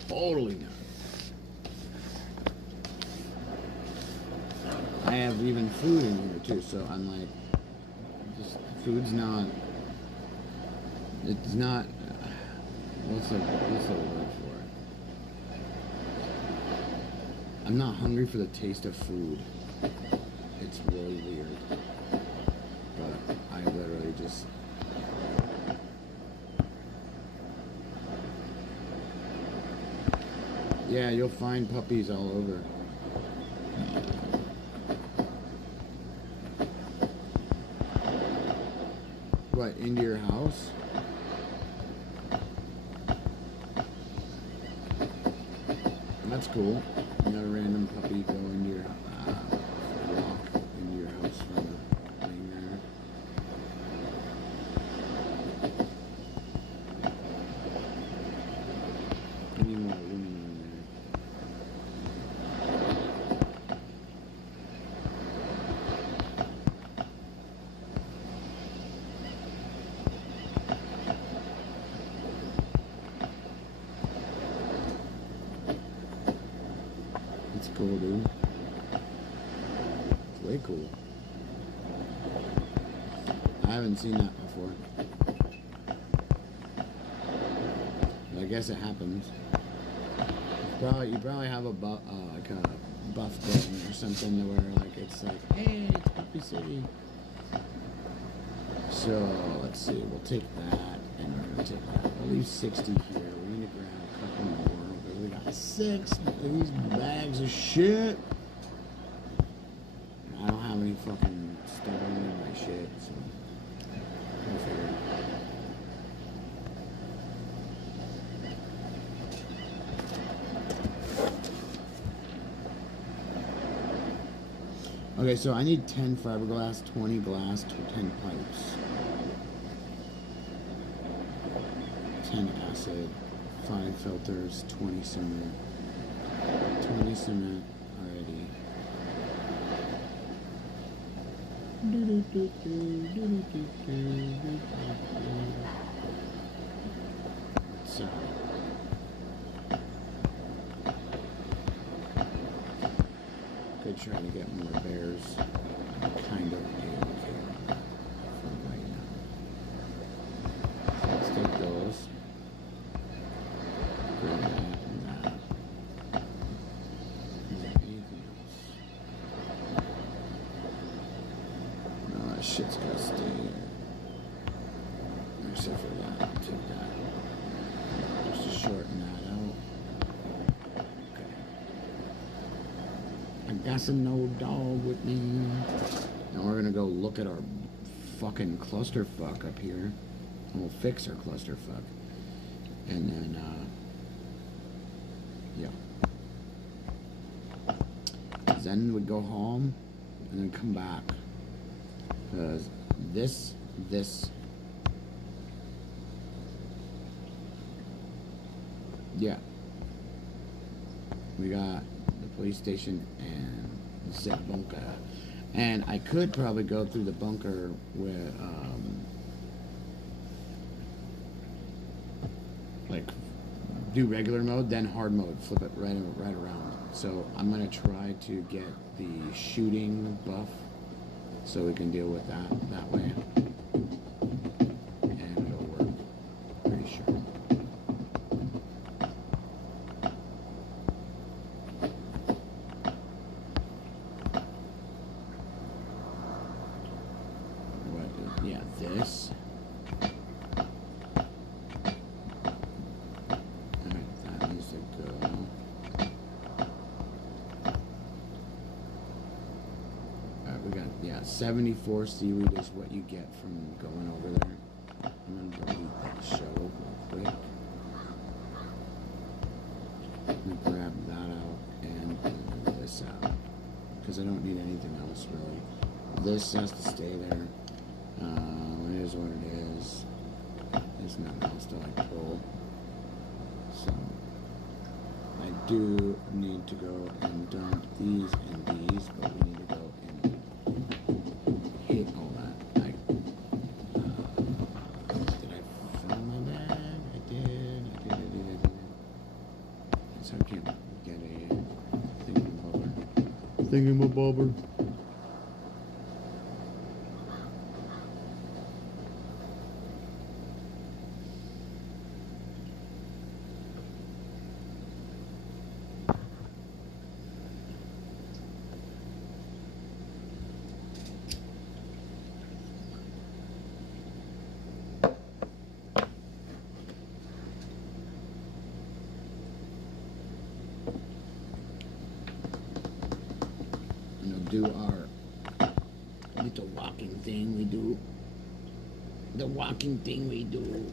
Totally not. I have even food in here too, so I'm like, just food's not. It's not. What's the word for it? I'm not hungry for the taste of food. It's really weird, but I literally just. Yeah, you'll find puppies all over. What, into your house? that's cool. You got a random puppy go into your walk into your house from a thing there. I need more aluminum there. It's cool, dude. It's way cool. I haven't seen that before. But I guess it happens. You probably have a like a buff button or something where like it's like, hey, it's Puppy City. So let's see, we'll take that and we're gonna take that. We'll leave 60 here. We need to grab a couple more because we got 6 of these bags of shit. I don't have any fucking stone in my shit, so we'll figure it out. Okay, so I need 10 fiberglass, 20 glass, 10 pipes, 10 acid, 5 filters, 20 cement already. So could try to get more bears. Kind of okay for right now. Let's take those. Grab that and that. Is there anything else? No, that shit's gotta stay here. Except for that. I'll take that. Just to shorten that out. I got an old dog with me. Now we're gonna go look at our fucking clusterfuck up here. And we'll fix our clusterfuck. And then, yeah. Then we'd go home and then come back. Because this, yeah. We got the police station and the bunker. And I could probably go through the bunker with, like, do regular mode, then hard mode, flip it right around. So I'm gonna try to get the shooting buff so we can deal with that way. And it'll work, pretty sure. Yeah, this. Alright, that needs to go. Alright, we got, yeah, 74 seaweed is what you get from going over there. I'm gonna delete that show real quick. Let me grab that out and this out. Because I don't need anything else really. This has to stay there. It is what it is. There's nothing else to like pull. So I do need to go and dump these and these, but we need to go and hit all that. Did I fill my bag? I did. So I can't get a thingamabobber. Do our little walking thing we do. The walking thing we do.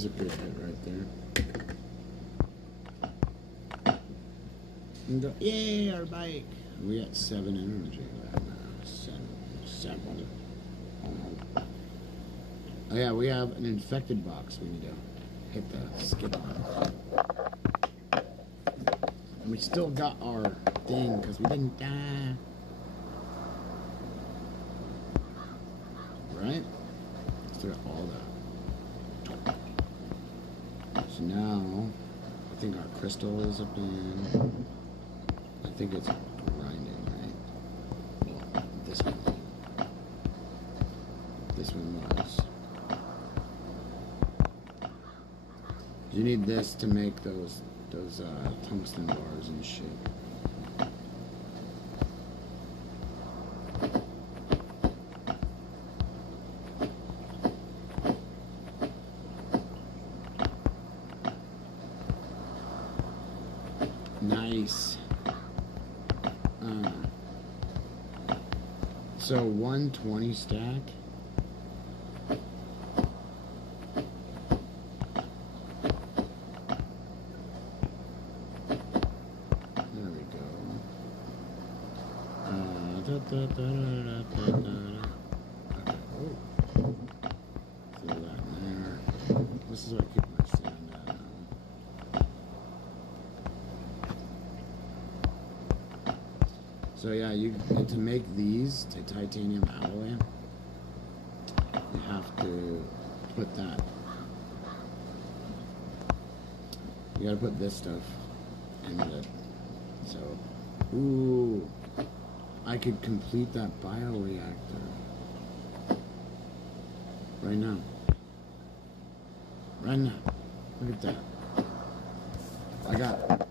was a good hit right there. And go, yay, our bike. We got 7 energy right now. 7. Oh yeah, we have an infected box we need to hit the skip on. And we still got our thing because we didn't die. Right? Still got all that. So now, I think our crystal is up in. I think it's grinding, right? No, this one. This one was. You need this to make those tungsten bars and shit. Nice. So 120 stack. Okay. Oh. Throw that in there. This is what I keep my sand at now. So yeah, to make these to titanium alloy, you have to put that. You gotta put this stuff in it. So, ooh. I could complete that bioreactor right now. Right now. Look at that. I got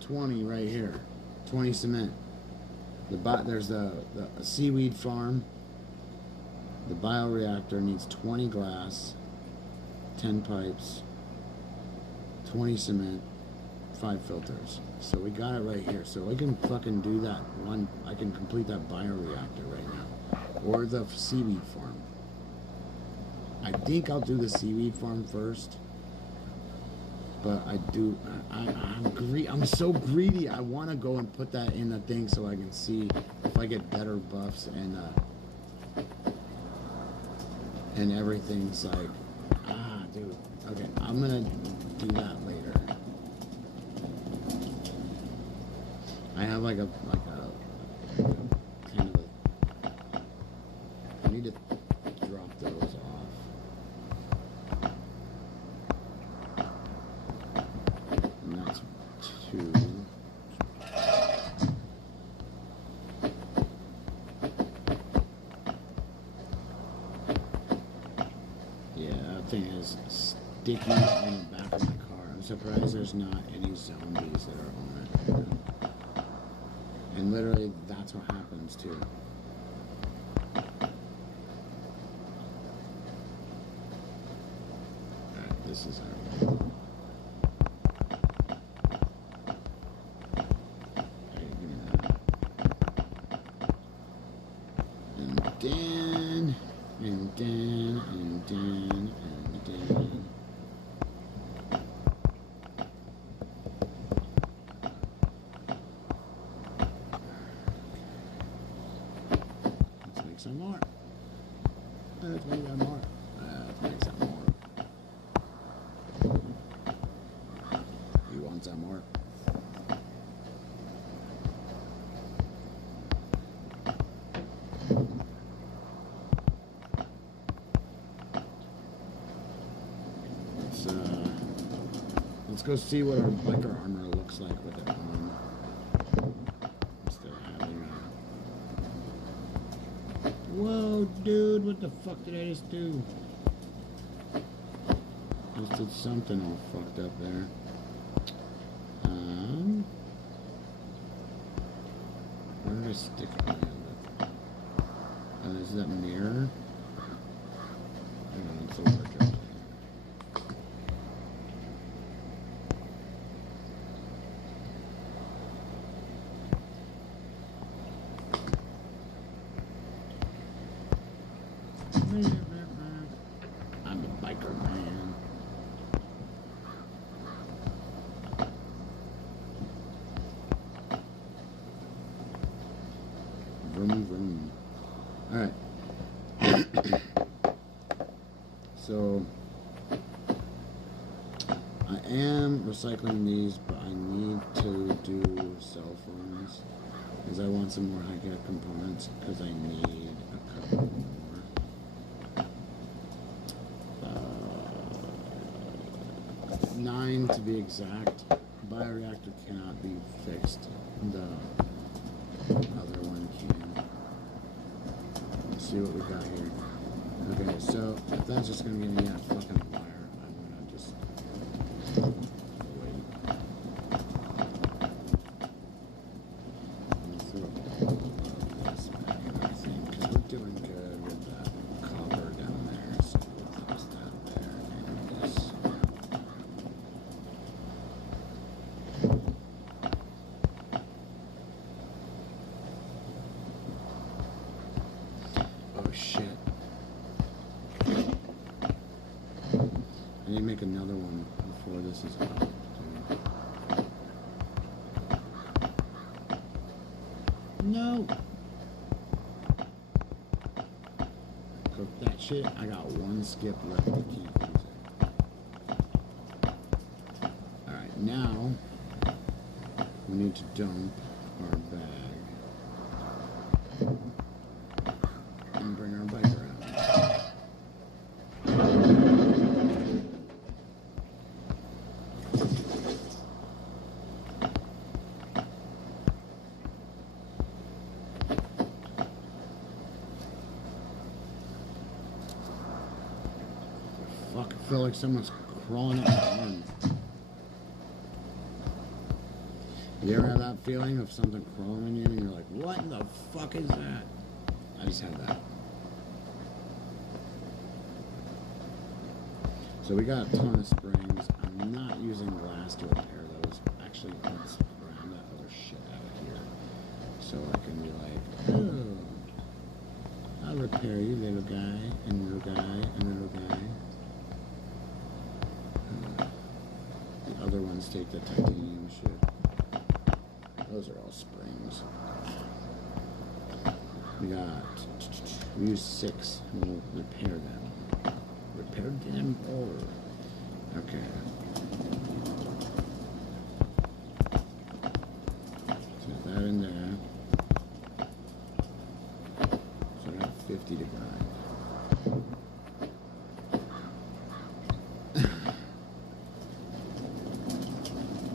20 right here. 20 cement. There's a seaweed farm. The bioreactor needs 20 glass, 10 pipes, 20 cement, 5 filters. So we got it right here. So I can fucking do that one. I can complete that bioreactor right now. Or the seaweed farm. I think I'll do the seaweed farm first. But I'm so greedy. I want to go and put that in the thing so I can see if I get better buffs and everything's like, dude. Okay, I'm gonna do that later. I have like a kind of I need to drop those off. And that's 2. Yeah, that thing is sticky on the back of my car. I'm surprised there's not any zombies that are on it. And literally, that's what happens too. Alright, this is our. Okay, give me that. And then. Some more. Let's make that more. Let's make some more. You want some more? Let's go see what our biker armor looks like with it on. Instead of having Whoa, dude, what the fuck did I just do? Just did something all fucked up there. Where did I stick it? This is that mirror. It's a workout. I'm a biker man. vroom. Alright. So, I am recycling these, but I need to do cell phones. Because I want some more high-tech components, because I need a couple more. 9 to be exact. Bioreactor cannot be fixed. The other one can. Let's see what we got here. Okay, so if that's just gonna give me that fucking wire, I'm gonna just wait. Let's throw this back in our thing, because we're doing good with that copper down there. So we'll toss that there and this. Oh shit. I need to make another one before this is up. No! Cook that shit. I got one skip left. I can't use it. Alright, now we need to dump our bag and bring our bike around. Fuck, I feel like someone's crawling up my arm. You ever have that feeling of something crawling on you and you're like, what in the fuck is that? I just had that. So we got a ton of springs. I'm not using glass to repair those. Actually, let's round that other shit out of here. So I can be like, oh, I'll repair you, little guy, and little guy, and little guy. The other ones take the titanium shit. Those are all springs. We use 6 and we'll repair them. Repair them all. Okay. Set that in there. So I got 50 to grind.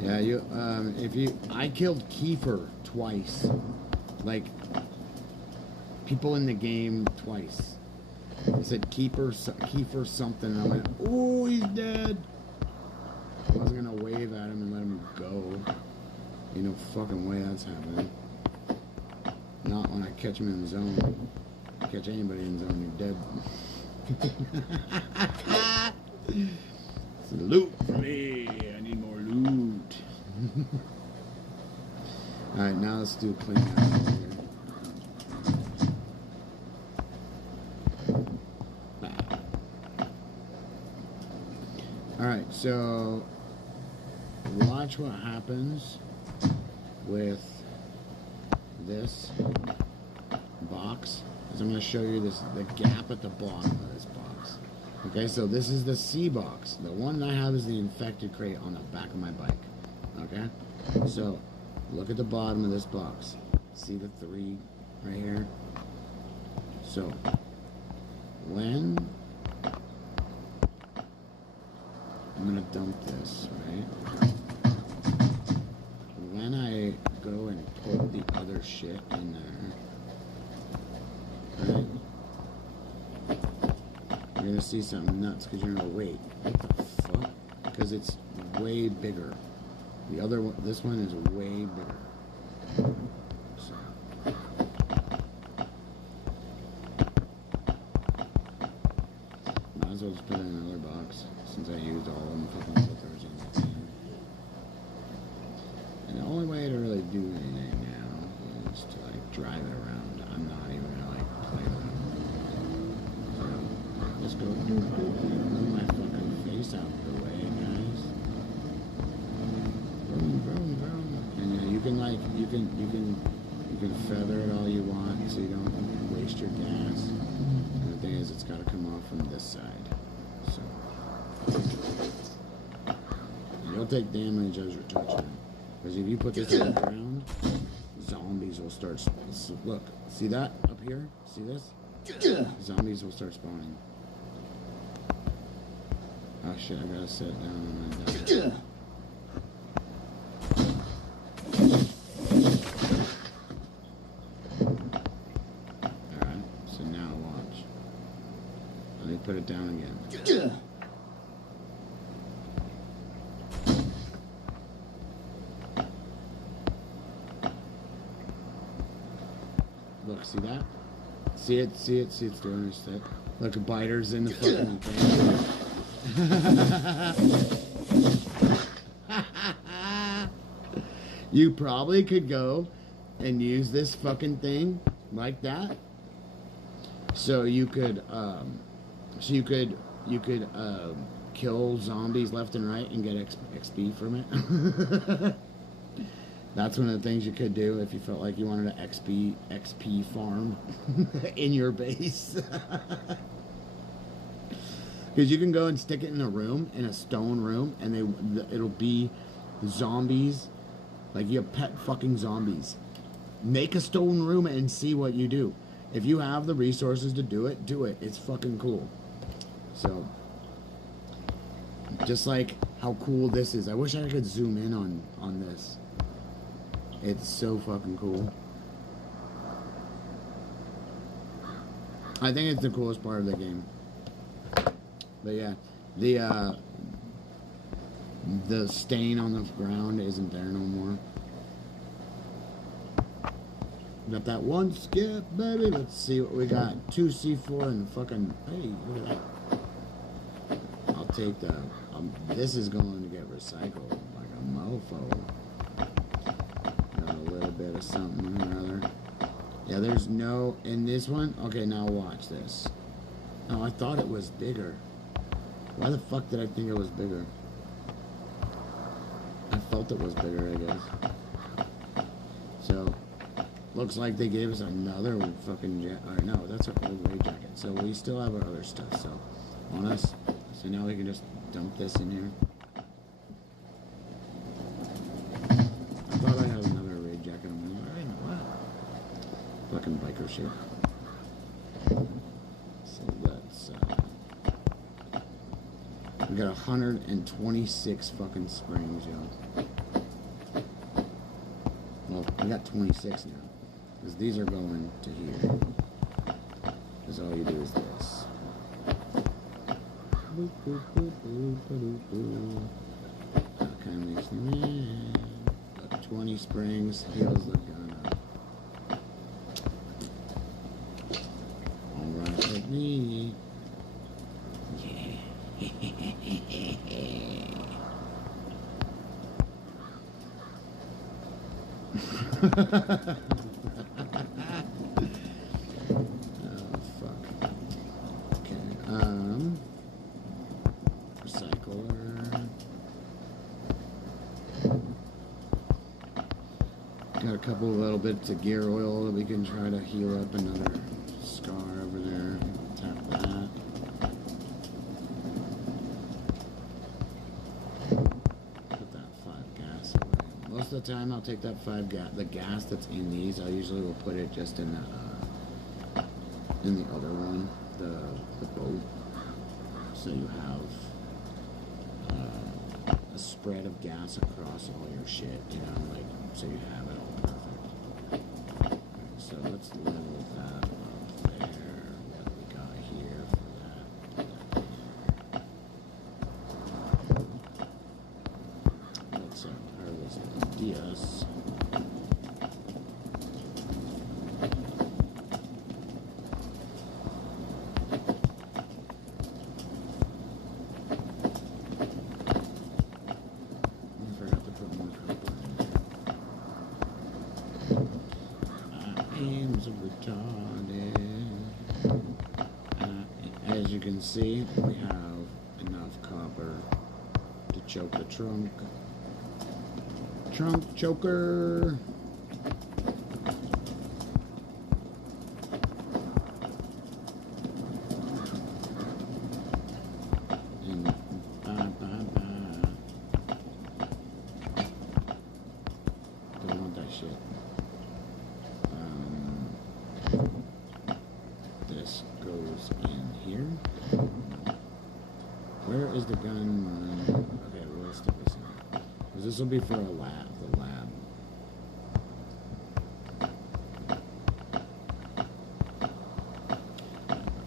Yeah, I killed Kiefer twice. Like, people in the game twice. They said Kiefer something, and I went, oh, he's dead. I wasn't gonna wave at him and let him go. Ain't no fucking way that's happening. Not when I catch him in the zone. Catch anybody in the zone, you're dead. Loot for me. I need more loot. Alright, now let's do a clean out here. Alright, so watch what happens with this box. As I'm going to show you the gap at the bottom of this box. Okay, so this is the C box. The one that I have is the infected crate on the back of my bike. Okay, so look at the bottom of this box. See the 3 right here? So when I'm gonna dump this, right? When I go and put the other shit in there, right? You're gonna see something nuts because you're gonna wait. What the fuck? Because it's way bigger. The other one, this one is way bigger. So. Might as well just put it in another box since I used all of them fucking filters in the thing. And the only way to really do anything now is to like drive it around. I'm not even gonna like play with it. Let's go move my fucking face out of the way, guys. Vroom, vroom, vroom. And you can can feather it all you want so you don't waste your gas. And the thing is, it's got to come off from this side. So you'll take damage as you're touching it. Because if you put this on the ground, zombies will start. Look, see that up here? See this? Zombies will start spawning. Oh shit, I gotta sit down and die. Alright, so now watch. Let me put it down again. Look, see that? See it, see it's doing its thing. Look, a biter's in the fucking thing. You probably could go and use this fucking thing like that. So you could kill zombies left and right and get XP from it. That's one of the things you could do if you felt like you wanted to XP farm in your base. Because you can go and stick it in a room, in a stone room, and it'll be zombies. Like, you have pet fucking zombies. Make a stone room and see what you do. If you have the resources to do it, do it. It's fucking cool. So, just like how cool this is. I wish I could zoom in on this. It's so fucking cool. I think it's the coolest part of the game. But yeah, the stain on the ground isn't there no more. Got that one skip, baby. Let's see what we got. 2 C4 and fucking, hey, look at that. I'll take the, this is going to get recycled like a mofo. Got a little bit of something or other. Yeah, there's no, in this one, okay, now watch this. Oh, I thought it was bigger. Why the fuck did I think it was bigger? I felt it was bigger, I guess. So, looks like they gave us another fucking jacket. No, that's our old raid jacket. So we still have our other stuff. So, on us. So now we can just dump this in here. I thought I had another raid jacket. I'm like, I know what? Fucking biker shit. So let's, we got 126 fucking springs, yo. Well, we got 26 now. Because these are going to here. Because all you do is this. That kind of makes me mad. 20 springs, heals the gun up. Alright with me. Oh, fuck. Okay, recycler. Got a couple of little bits of gear oil that we can try to heal up another scar over there. Tap that. Put that 5 gas away. Most of the time I'll take that 5 gas, the gas that's in these, I usually will put it just in the other one, the boat. So you have a spread of gas across all your shit, you know, like, so you have it all perfect. Right, so let's level that up there. What do we got here for that? Let's harvest DS. As you can see, we have enough copper to choke the trunk. Trunk choker! shit. This goes in here. Where is the gun? Okay, we'll stick this in. Because this will be for a lab, the lab.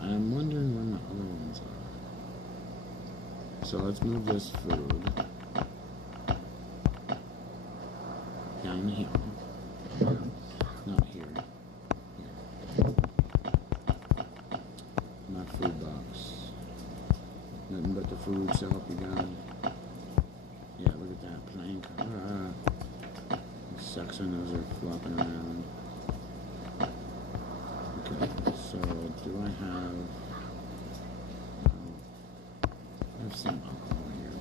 I'm wondering where my other ones are. So let's move this food down here. Not here. Here. My food box. Nothing but the food, so help you God. Yeah, look at that plank. It sucks when those are flopping around. Okay, so do I have... I have some alcohol here.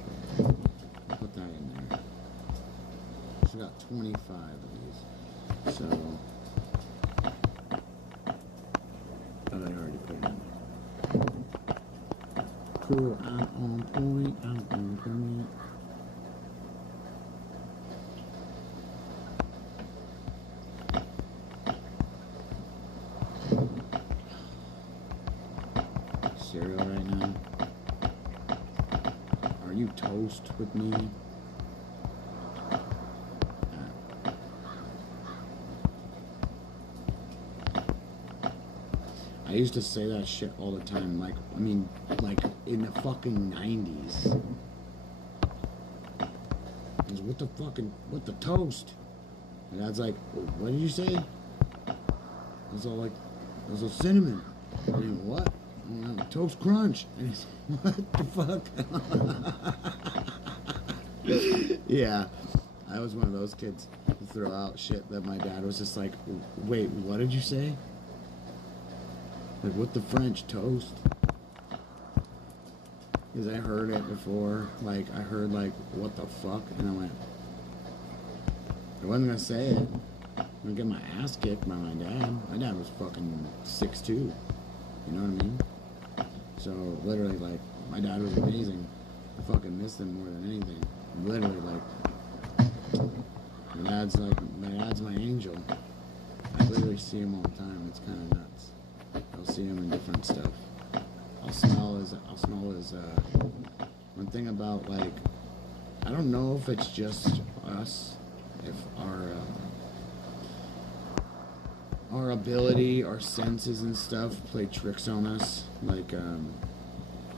I'll put that in there. So I got 25 of these. So... Oh, I already put it in there. Cool, I'm on point, I'm on point. Cereal right now. Are you toast with me? I used to say that shit all the time, like, I mean, like, in the fucking 90s. It was, what the toast? And Dad's like, what did you say? It was all like, it was a cinnamon. I mean, what? Toast crunch. And he's, what the fuck? Yeah, I was one of those kids who throw out shit that my dad was just like, wait, what did you say? Like, what the French, toast? Because I heard it before. Like, I heard, like, what the fuck? And I went, I wasn't going to say it. I'm going to get my ass kicked by my dad. My dad was fucking 6'2". You know what I mean? So, literally, like, my dad was amazing. I fucking missed him more than anything. Literally, like, my dad's my angel. I literally see him all the time. It's kind of nuts. I'll see him in different stuff. I'll smell his, one thing about, like, I don't know if it's just us, if our ability, our senses and stuff play tricks on us, like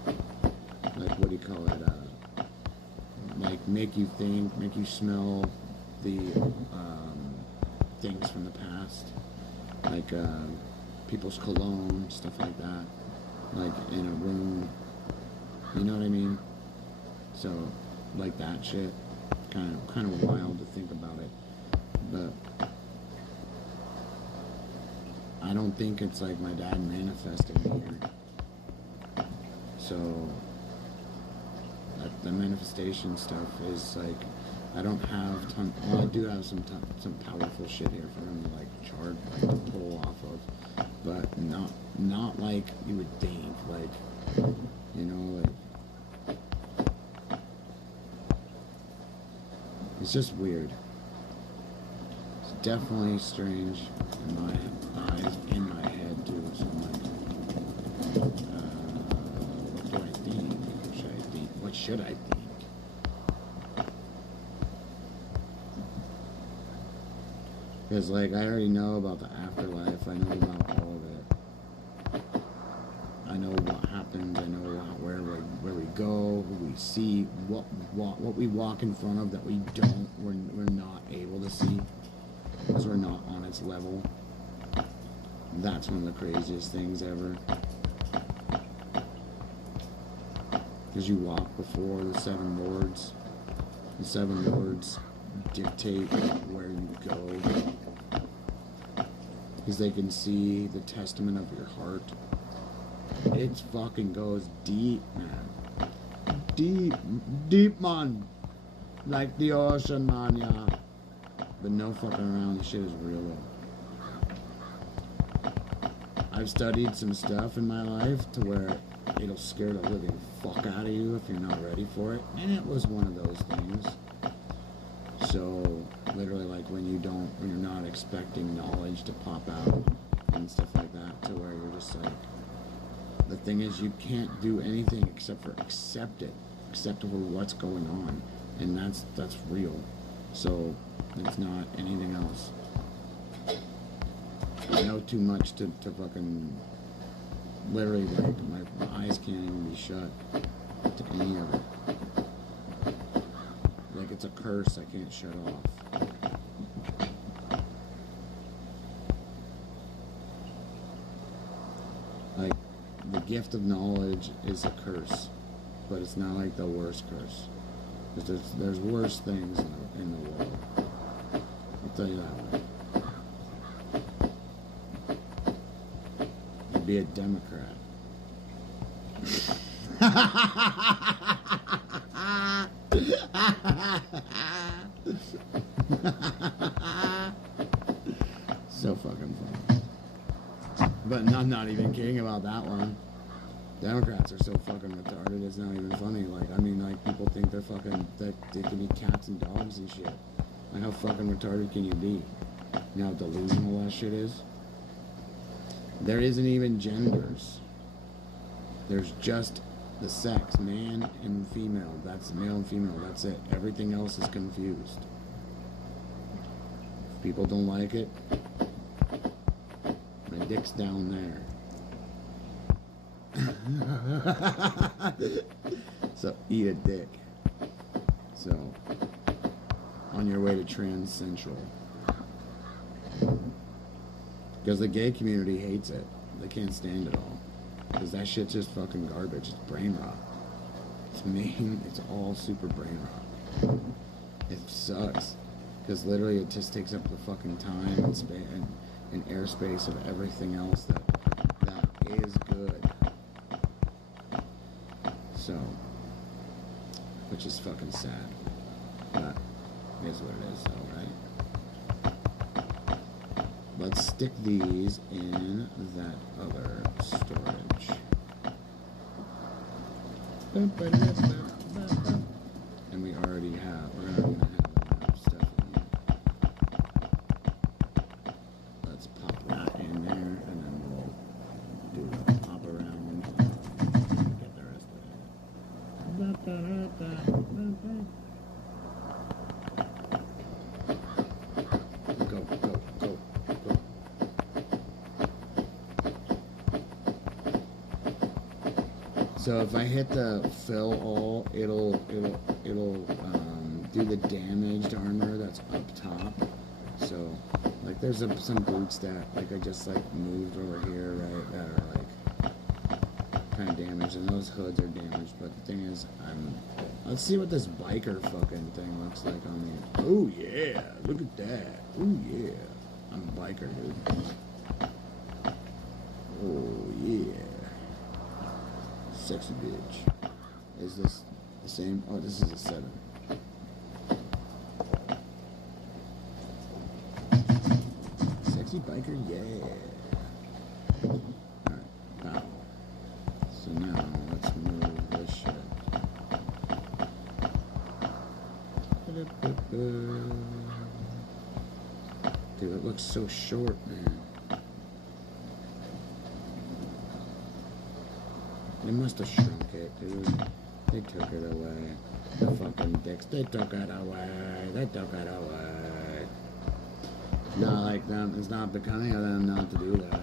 what do you call it, like make you think, make you smell the things from the past, like people's cologne, stuff like that, like in a room, you know what I mean? So, like that shit, kind of wild to think about it, but I don't think it's like my dad manifesting here. So, the manifestation stuff is like, I don't have well, I do have some powerful shit here for him to like charge, like to pull off of, but not like you would think, like, you know, like, it's just weird. It's definitely strange in my eyes, in my head too. So I'm like, what do I think? What should I think? Because, like, I already know about the afterlife. I know about all of it. I know what happens. I know where we go, who we see, what we walk in front of that we're not able to see because we're not on its level. That's one of the craziest things ever. Because you walk before the seven lords. The seven lords dictate where you go. Because they can see the testament of your heart. It fucking goes deep, man. Deep, man. Like the ocean, man, yeah. But no fucking around. This shit is real. I've studied some stuff in my life to where it'll scare the living fuck out of you if you're not ready for it. And it was one of those things. So, Literally, like when you're not expecting knowledge to pop out and stuff like that, to where you're just like, the thing is, you can't do anything except for accept for what's going on, and that's real. So it's not anything else. I know too much to fucking literally, like, my eyes can't even be shut to any of it. Like, it's a curse I can't shut off. Like, the gift of knowledge is a curse, but it's not like the worst curse. Because there's worse things in the world. I'll tell you that one. You'd be a Democrat. So fucking funny. But I'm not even kidding about that one. Democrats are so fucking retarded, it's not even funny. Like, I mean, like, people think they're fucking, that they can be cats and dogs and shit. Like, how fucking retarded can you be? You know how delusional that shit is? There isn't even genders. There's just the sex, man and female. That's male and female, that's it. Everything else is confused. If people don't like it, my dick's down there. So eat a dick. So on your way to Trans Central, because the gay community hates it. They can't stand it all, because that shit's just fucking garbage. It's brain rot. It's all super brain rot. It sucks, because literally it just takes up the fucking time and space and airspace of everything else that is good. So, which is fucking sad. But it is what it is, though, right? Let's stick these in that other storage. And we're already gonna have enough stuff in here. Let's pop that in there, and then we'll do a pop around and get the rest of it. Go. So if I hit the fill all, it'll do the damaged armor that's up top. So like there's some boots that like I just like moved over here, right, that are like kind of damaged, and those hoods are damaged. But the thing is, let's see what this biker fucking thing looks like on me. Oh yeah, look at that. Oh yeah, I'm a biker, dude. Oh yeah. Sexy bitch. Is this the same? Oh, this is a 7. Sexy biker, yeah. Alright, pow. So now, let's move this shit. Dude, it looks so short, man. They must have shrunk it, dude. They took it away. The fucking dicks. They took it away. Not like them. It's not becoming of them not to do that.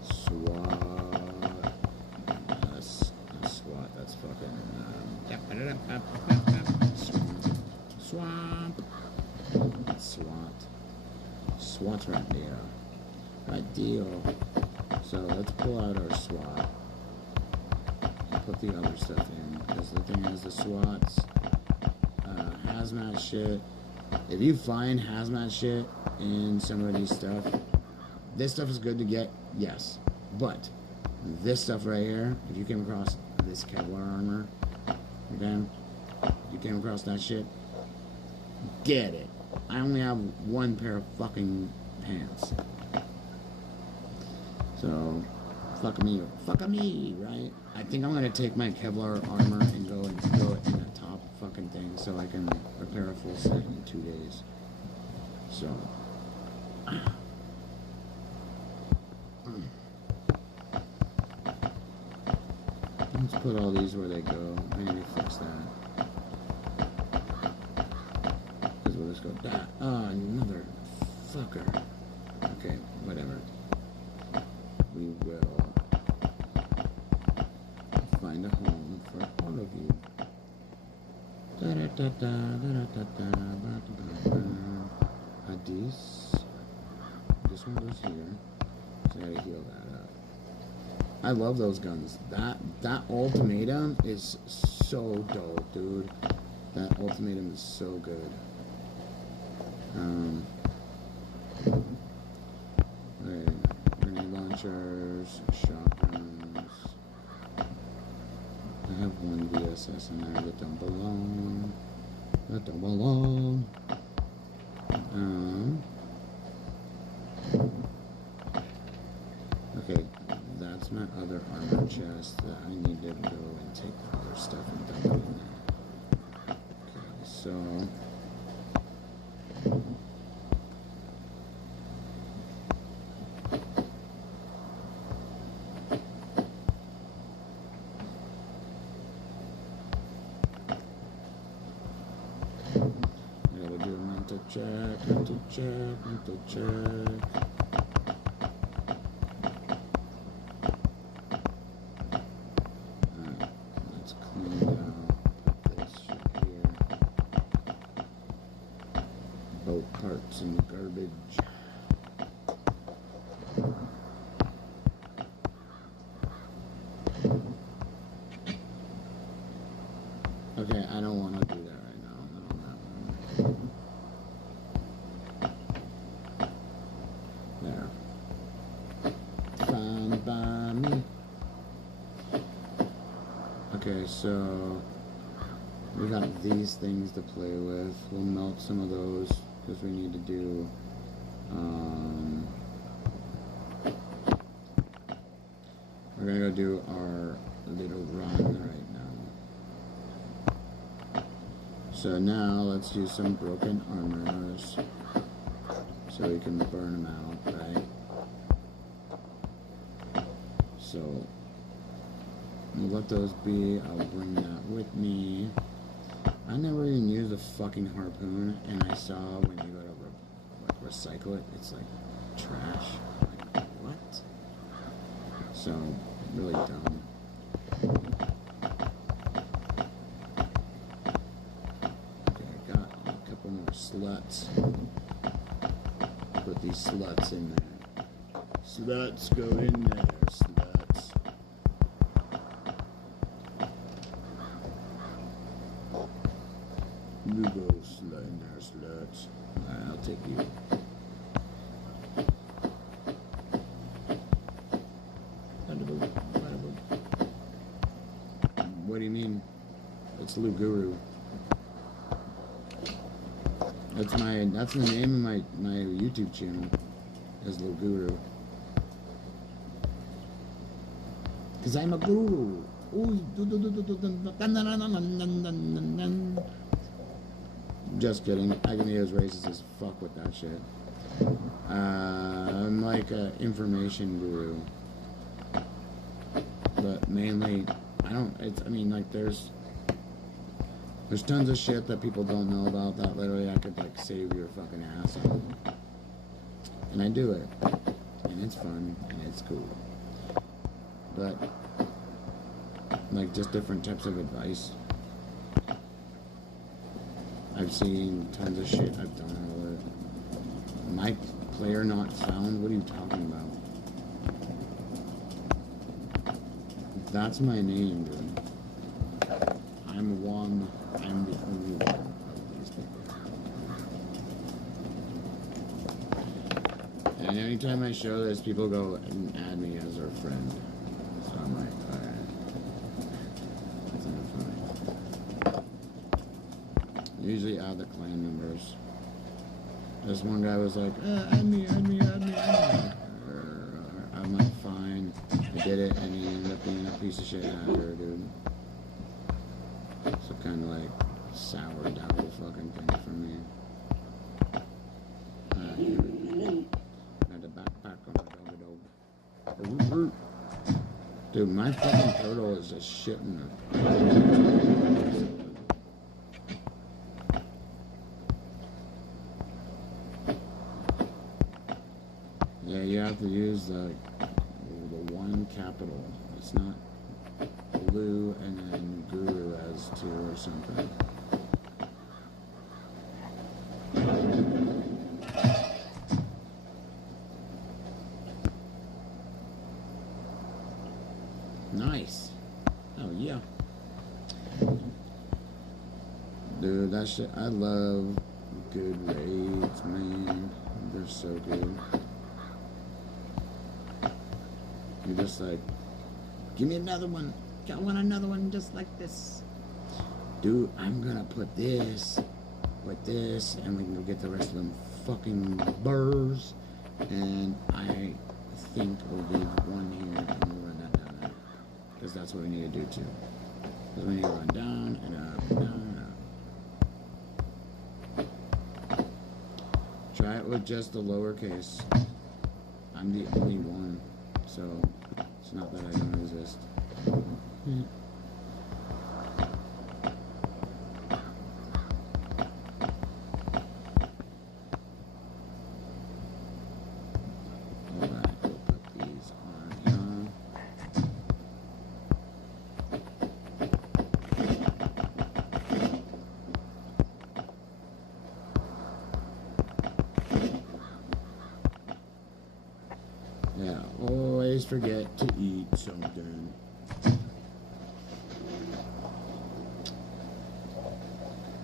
SWAT. SWAT. That's fucking. SWAT's right there. Right deal. So let's pull out our SWAT and put the other stuff in, because the thing is, the SWAT's hazmat shit. If you find hazmat shit in some of these stuff, this stuff is good to get, yes. But this stuff right here, if you came across this Kevlar armor, okay, you came across that shit, get it. I only have one pair of fucking pants. So, fuck me, right? I think I'm gonna take my Kevlar armor and go in the top fucking thing so I can repair a full set in 2 days. So, let's put all these where they go. I need to fix that. Because we'll just go that. Oh, another fucker. Okay, whatever. We will find a home for all of you. This one goes here. So I gotta heal that up. I love those guns. That ultimatum is so dope, dude. That ultimatum is so good. Okay, grenade launchers, shotguns. I have one VSS in there that don't belong. That don't belong. Okay, that's my other armor chest that I need to go and take the other stuff and dump it in there. Okay, so I gotta do a mental check. Boat parts in the garbage. Okay, I don't want to do that right now. Not on that one. There. Fine by me. Okay, so we got these things to play with. We'll melt some of those because we need to do we're gonna go do our little run right now. So now let's do some broken armors so we can burn them out, right? So we'll let those be. I'll bring that with me. I never even used a fucking harpoon, and I saw when you go to recycle it, it's like trash. Like, what? So, really dumb. Okay, I got a couple more sluts. Put these sluts in there. Sluts go in there, sluts. You go slut in there, sluts. Alright, I'll take you. What do you mean? It's Lou Guru. That's the name of my YouTube channel. Is Lou Guru. Cause I'm a guru. Just kidding. I can be as racist as fuck with that shit. I'm like an information guru. But mainly, there's tons of shit that people don't know about that literally I could like save your fucking ass on. And I do it. And it's fun and it's cool. But like just different types of advice. I've seen tons of shit I've done all it. My player not found? What are you talking about? That's my name, dude. I'm the only one of these people. And anytime I show this, people go and add me as their friend. So I'm like, alright. That's not funny. Usually add the clan members. This one guy was like, add me. I'm like, fine. I did it, and he ended up being a piece of shit after, dude. So kind of like sourdough fucking thing for me. Got the backpack on the doggy dog. Dude, my fucking turtle is just shitting it. Yeah, you have to use the one capital. It's not blue and then guru as two or something. Nice. Oh yeah. Dude, that shit, I love good raids, man. They're so good. You're just like, give me another one. I want another one just like this. Dude, I'm gonna put this with this, and we can go get the rest of them fucking burrs. And I think we'll leave one here and we'll run that down there. Because that's what we need to do too. Because we need to run down and up, down and up. Try it with just the lowercase. I'm the only one. So, it's not that I don't exist. Alright, we'll put these on here. Yeah, always forget to eat something.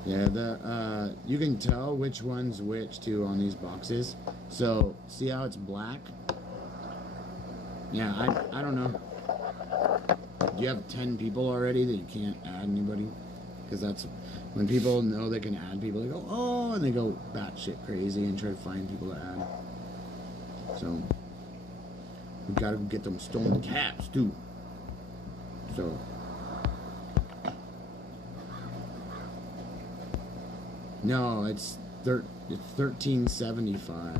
Yeah, you can tell which one's which too on these boxes. So, see how it's black? Yeah, I don't know. Do you have 10 people already that you can't add anybody? Because that's when people know they can add people, they go, oh, and they go batshit crazy and try to find people to add. So, we gotta get them stolen cats too. So, no, it's 1375.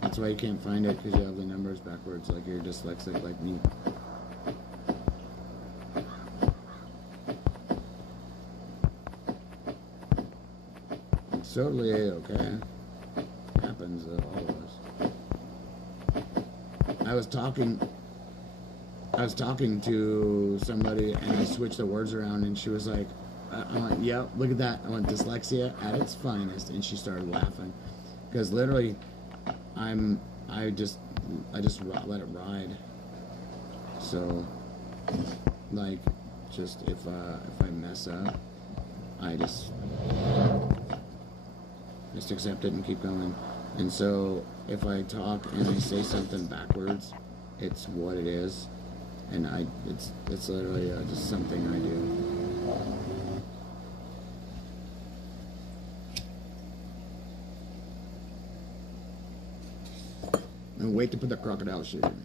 That's why you can't find it, because you have the numbers backwards, like you're dyslexic like me. It's totally A-okay. Happens to all of us. I was talking to somebody and I switched the words around and she was like, I went, yeah, look at that. I went, dyslexia at its finest, and she started laughing. Because literally, I just let it ride. So, like, just if I mess up, I just accept it and keep going. And so, if I talk and I say something backwards, it's what it is. And it's literally just something I do. And wait to put the crocodile shit in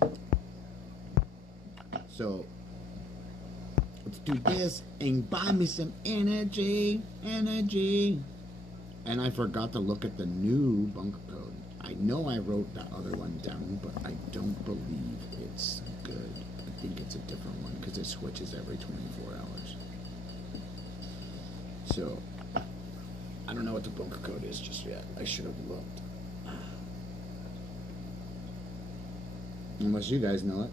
there. So let's do this and buy me some energy. And I forgot to look at the new bunker code. I know I wrote that other one down, but I don't believe it's good. I think it's a different one because it switches every 24 hours. So, I don't know what the bunker code is just yet. I should have looked. Unless you guys know it.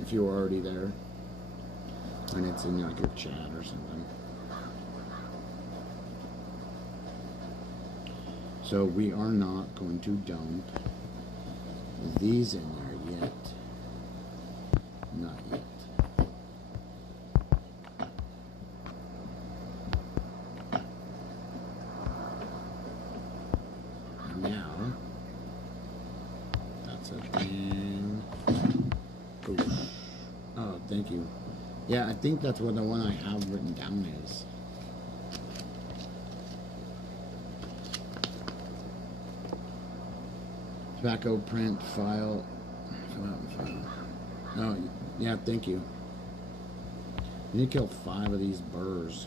If you were already there. And it's in like your chat or something. So we are not going to dump these in there yet. Not yet. Now, that's a thing. Oh, thank you. Yeah, I think that's what the one I have written down is. Tobacco print file. Oh, yeah, thank you. You need to kill 5 of these burrs.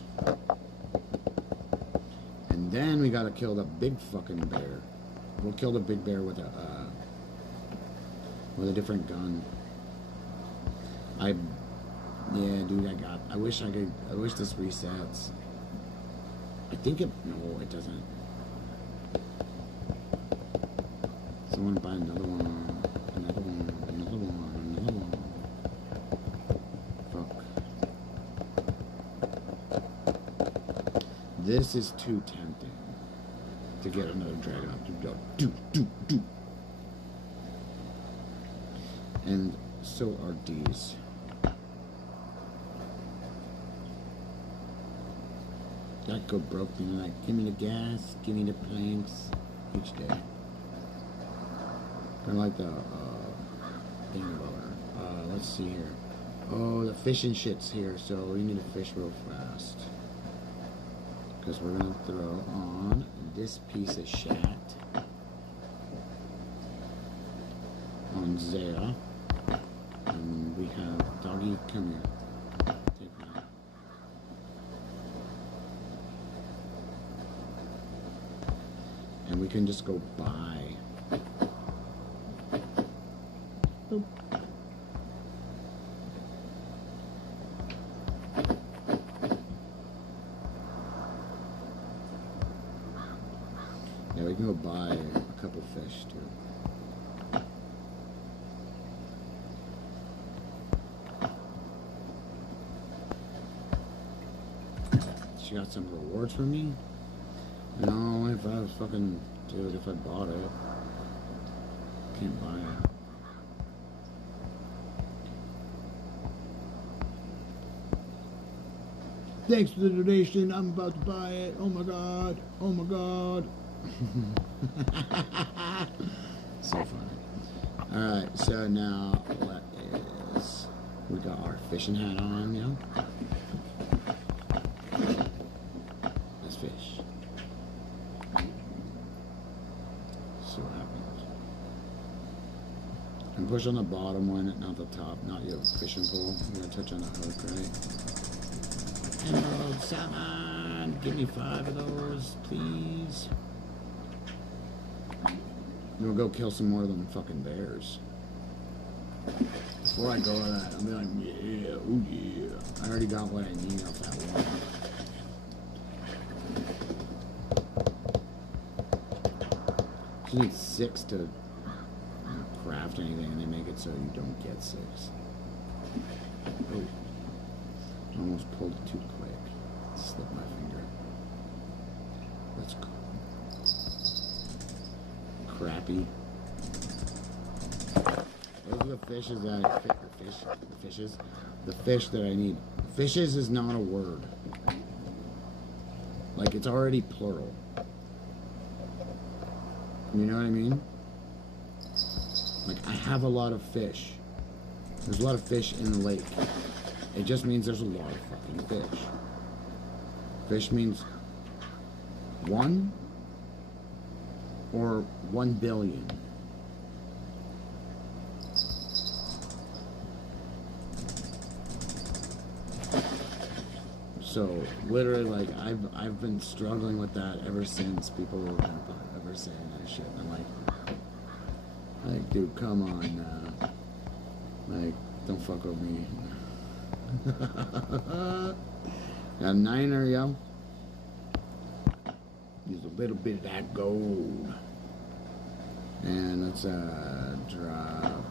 And then we gotta kill the big fucking bear. We'll kill the big bear with a different gun. Yeah, dude, I wish this resets. I think no, it doesn't. So I want to buy another one. Fuck. This is too tempting to get another dragon up to go do. And so are these. That go broke, and like, give me the gas, give me the planks each day. Kind of like the thing about her. Let's see here. Oh, the fishing shit's here, so we need to fish real fast. Because we're gonna throw on this piece of shat on Zaya. And we have Doggy, come here. Take that. And we can just go buy. Boop. Yeah, we can go buy a couple fish too. She got some rewards for me? No, if I was fucking, dude, if I bought it. Can't buy it. Thanks for the donation, I'm about to buy it. Oh my god, oh my god. So funny. Alright, so now what is, we got our fishing hat on, yeah? Let's fish. See what happens. And push on the bottom one, not the top, not your fishing pole. You're gonna touch on the hook, right? Emerald salmon, give me 5 of those, please. We'll go kill some more of them fucking bears. Before I go to that, I'll be like, yeah, oh yeah. I already got what I need off that one. You need 6 to craft anything, and they make it so you don't get 6. Oh. I almost pulled it too quick. Slipped my finger. Let's go. Crappy. Those are the fishes that I the fish that I need. Fishes is not a word. Like, it's already plural. You know what I mean? Like, I have a lot of fish. There's a lot of fish in the lake. It just means there's a lot of fucking fish. Fish means 1 or 1 billion. So literally, like, I've been struggling with that ever since people were ever saying that shit. And I'm like, dude, come on now. Like, don't fuck with me. Got a 9er, yo. Use a little bit of that gold. And let's drop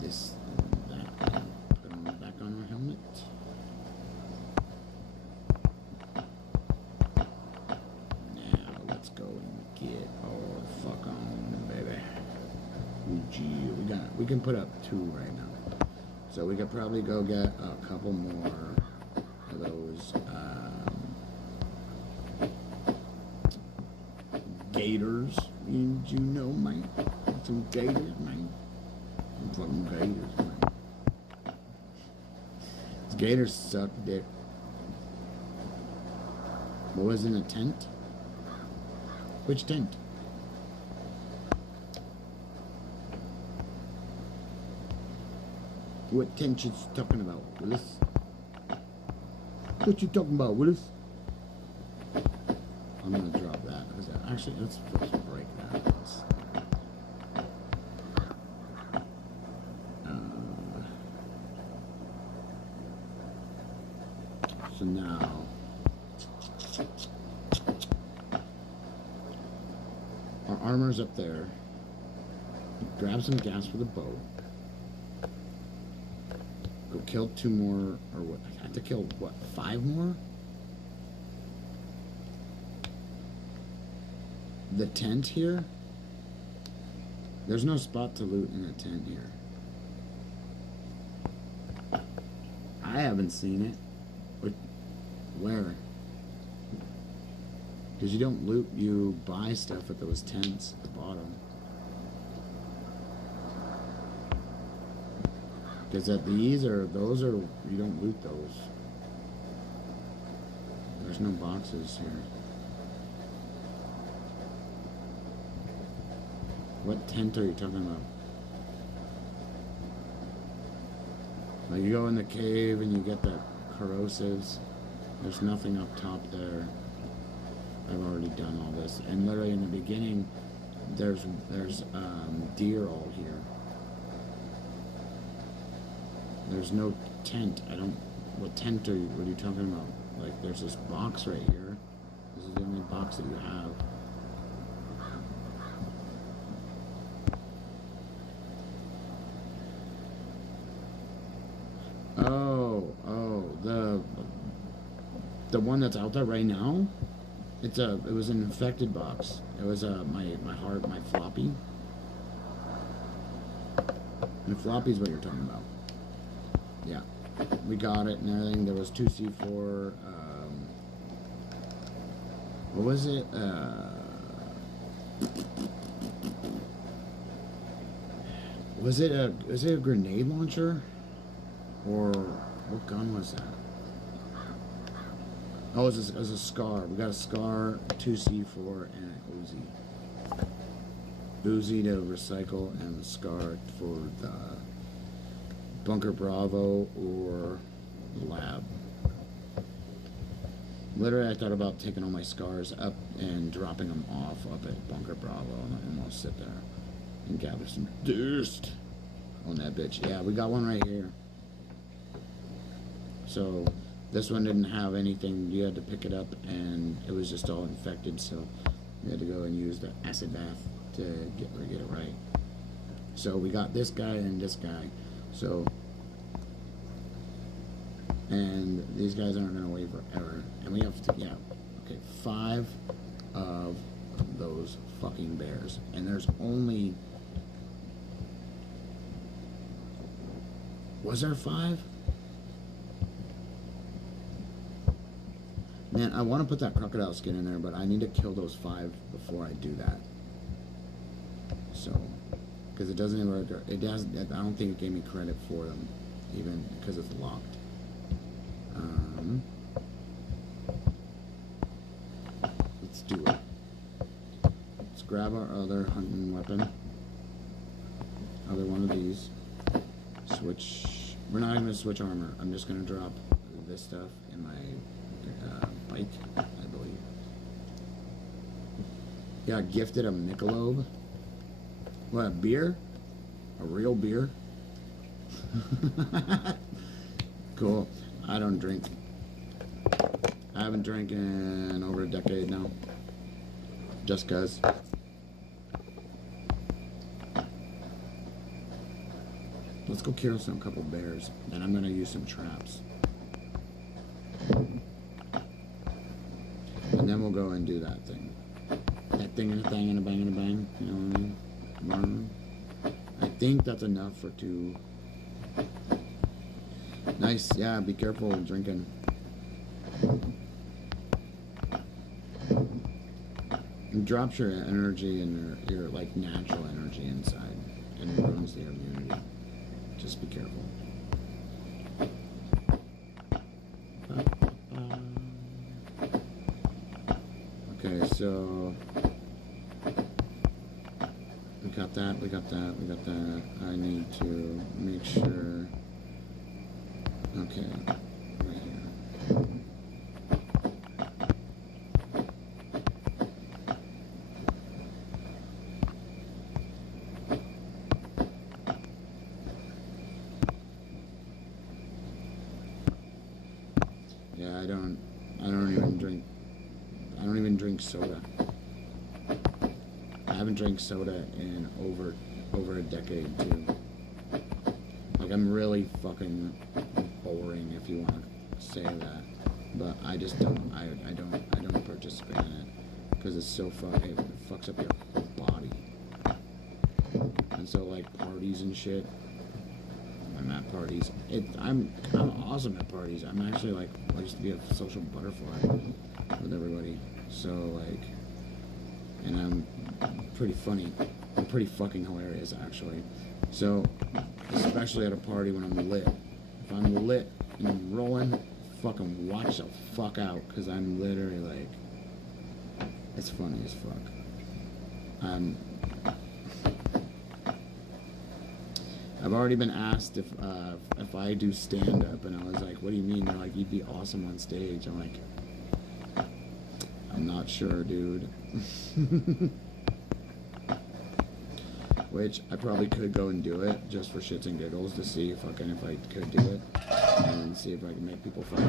this and that. Put on back on our helmet. Now let's go and get all the fuck on, baby. Gee, we can put up 2 right now. So we could probably go get a couple more of those gators. You know, man. Some gators, man. Some fucking gators, man. Gators suck dick. What was in a tent? Which tent? What tent you talking about, Willis? What you talking about, Willis? I'm gonna drop that. Actually, let's break that. So now, our armor's up there. Grab some gas for the boat. Go kill 2 more, or what? I have to kill, what, 5 more? The tent here? There's no spot to loot in a tent here. I haven't seen it. Where? Because you don't loot, you buy stuff at those tents at the bottom. Because at these or those are, you don't loot those. There's no boxes here. What tent are you talking about? Like you go in the cave and you get the corrosives. There's nothing up top there. I've already done all this. And literally in the beginning, there's deer all here. There's no tent. What tent what are you talking about? Like there's this box right here. This is the only box that you have. The one that's out there right now, it was an infected box. It was my floppy. The floppy's what you're talking about. Yeah, we got it and everything. There was 2 C4. What was it? Was it a grenade launcher, or what gun was that? Oh, it was a SCAR. We got a SCAR, 2 C4, and an Uzi. Uzi to recycle, and the SCAR for the Bunker Bravo or lab. Literally, I thought about taking all my SCARs up and dropping them off up at Bunker Bravo, and we'll sit there and gather some dust on that bitch. Yeah, we got one right here. So this one didn't have anything. You had to pick it up, and it was just all infected. So we had to go and use the acid bath to get it right. So we got this guy and this guy. So, and these guys aren't gonna wait forever. And we have to, yeah, okay, 5 of those fucking bears, and there's only. Was there 5? Man, I want to put that crocodile skin in there, but I need to kill those 5 before I do that. So, because it doesn't even, I don't think it gave me credit for them, even because it's locked. Let's do it. Let's grab our other hunting weapon. Other one of these. Switch. We're not even going to switch armor. I'm just going to drop this stuff in my bike, I believe. Got gifted a Michelob. What, a beer? A real beer? Cool. I don't drink. I haven't drank in over a decade now. Just 'cause. Let's go kill a couple bears, and I'm gonna use some traps. And then we'll go and do that thing. That thing and a thing and a bang and a bang. You know what I mean? I think that's enough for 2. Nice, yeah, be careful drinking. It drops your energy and your like natural energy inside and ruins the immunity. Just be careful. Okay, so we got that, we got that, we got that. I need to make sure. Okay, right here. Yeah, I don't even drink soda. I haven't drank soda in over a decade too. Like, I'm really fucking boring, if you want to say that, but I just don't. I don't participate in it because it's so it fucks up your whole body. And so, like, parties and shit. I'm at parties. I'm awesome at parties. I'm actually, like, I used to be a social butterfly with everybody. So, like, and I'm pretty funny. I'm pretty fucking hilarious, actually. So, especially at a party when I'm lit. If I'm lit and I'm rolling, fucking watch the fuck out, because I'm literally, like, it's funny as fuck. I've already been asked if I do stand-up, and I was like, what do you mean? They're like, you'd be awesome on stage. I'm like, I'm not sure, dude. Which I probably could go and do it just for shits and giggles to see if I could do it and see if I can make people fucking.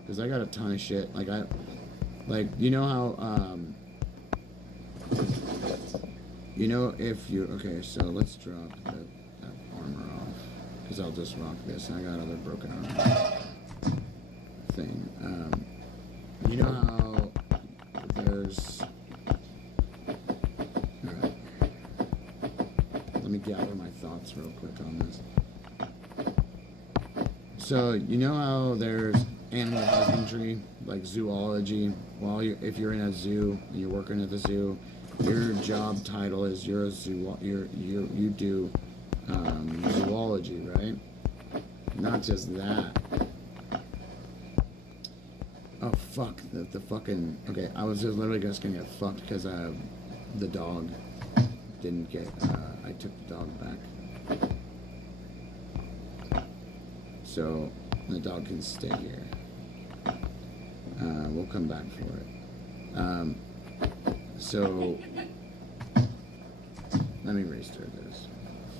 Because I got a ton of shit. Like you know how you know if you okay. So let's drop that armor off because I'll just rock this. I got other broken armor thing. You know how there's. Let me gather my thoughts real quick on this. So, you know how there's animal husbandry, like zoology? Well, if you're in a zoo and you're working at the zoo, your job title is you do zoology, right? Not just that. Oh fuck! The fucking okay. I was just literally just gonna get fucked because the dog didn't get. I took the dog back, so the dog can stay here. We'll come back for it. So let me restart this.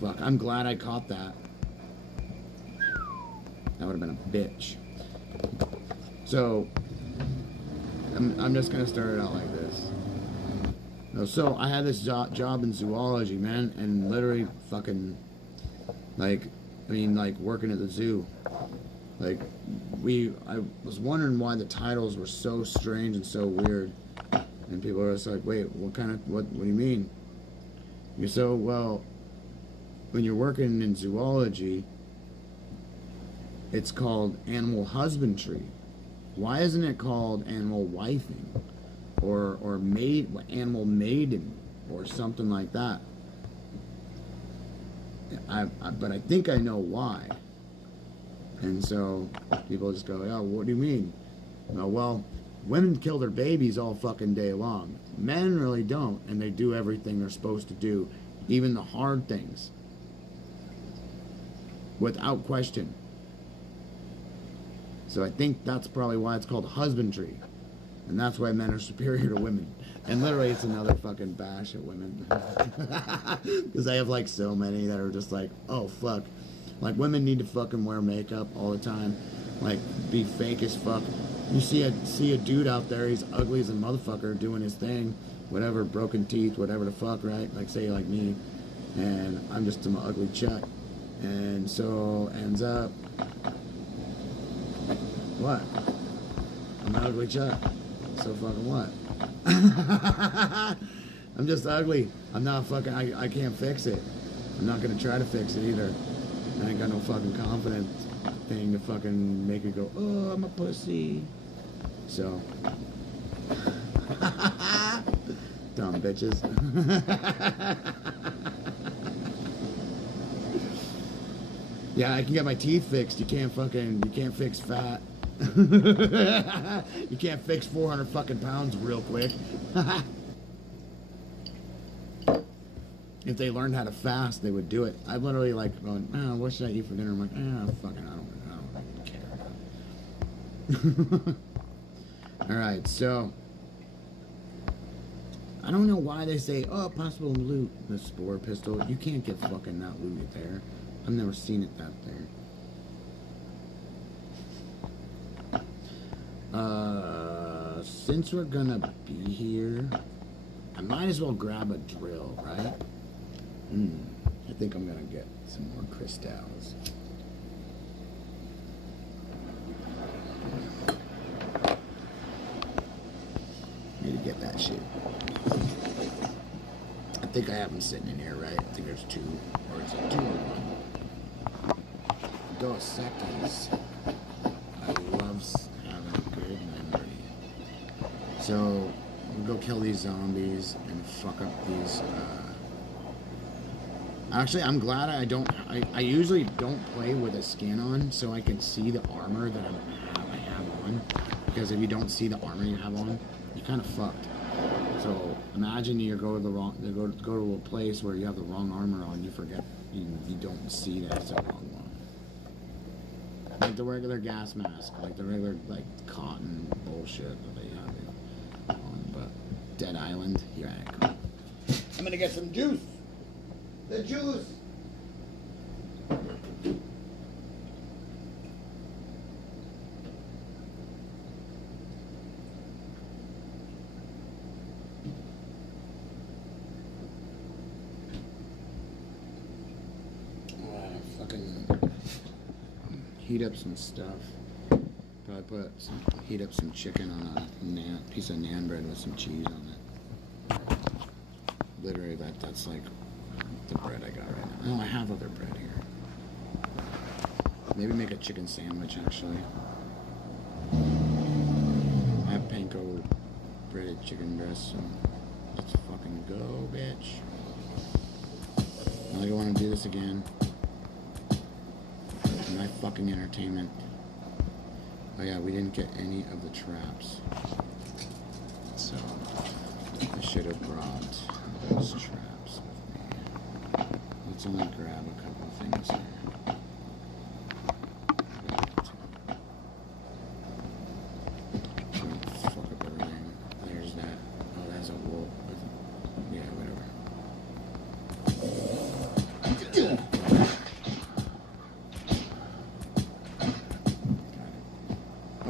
Fuck! I'm glad I caught that. That would have been a bitch. So I'm just gonna start it out like this. So I had this job in zoology, man, and literally fucking, like, I mean, like, working at the zoo. Like, I was wondering why the titles were so strange and so weird. And people were just like, wait, what do you mean? So, well, when you're working in zoology, it's called animal husbandry. Why isn't it called animal wifing? Or animal maiden, or something like that. But I think I know why. And so people just go, "Oh, what do you mean?" Well, women kill their babies all fucking day long. Men really don't, and they do everything they're supposed to do, even the hard things, without question. So I think that's probably why it's called husbandry. And that's why men are superior to women. And literally, it's another fucking bash at women. Because I have, like, so many that are just like, oh, fuck. Like, women need to fucking wear makeup all the time. Like, be fake as fuck. You see a dude out there, he's ugly as a motherfucker doing his thing. Whatever, broken teeth, whatever the fuck, right? Like, say, like me. And I'm just an ugly chuck. And so, ends up... What? I'm an ugly chuck. So fucking what? I'm just ugly. I'm not fucking, I can't fix it. I'm not gonna try to fix it either. I ain't got no fucking confidence thing to fucking make it go, oh, I'm a pussy. So. Dumb bitches. Yeah, I can get my teeth fixed. You can't fix fat. You can't fix 400 fucking pounds real quick. If they learned how to fast, they would do it. I literally like going, oh, what should I eat for dinner? I'm like, fucking, I don't care. All right, so I don't know why they say, oh, possible loot, the spore pistol. You can't get fucking that looted there. I've never seen it that there. Since we're gonna be here, I might as well grab a drill, right? I think I'm gonna get some more crystals. Need to get that shit. I think I have them sitting in here, right? I think there's 2, or is it 2 or 1? Dos Equis. I love having a good memory. So, we'll go kill these zombies and fuck up these, Actually, I'm glad I don't, I usually don't play with a skin on, so I can see the armor that I have on. Because if you don't see the armor you have on, you're kind of fucked. So, imagine you go to a place where you have the wrong armor on, you forget, you don't see that it's the wrong one. Like the regular gas mask, like the regular, like, cotton bullshit that they have on, but Dead Island, here I come. I'm gonna get some juice! The juice! Heat up some stuff. Probably heat up some chicken on a piece of naan bread with some cheese on it. Literally, that's like the bread I got right now. Oh, I have other bread here. Maybe make a chicken sandwich, actually. I have panko breaded chicken breast, so let's fucking go, bitch. Now I want to do this again. My fucking entertainment. Oh yeah, we didn't get any of the traps. So, I should have brought those traps with me. Let's only grab a couple of things here. Don't fuck up everything. There's that. Oh, that's a wolf. Yeah, whatever.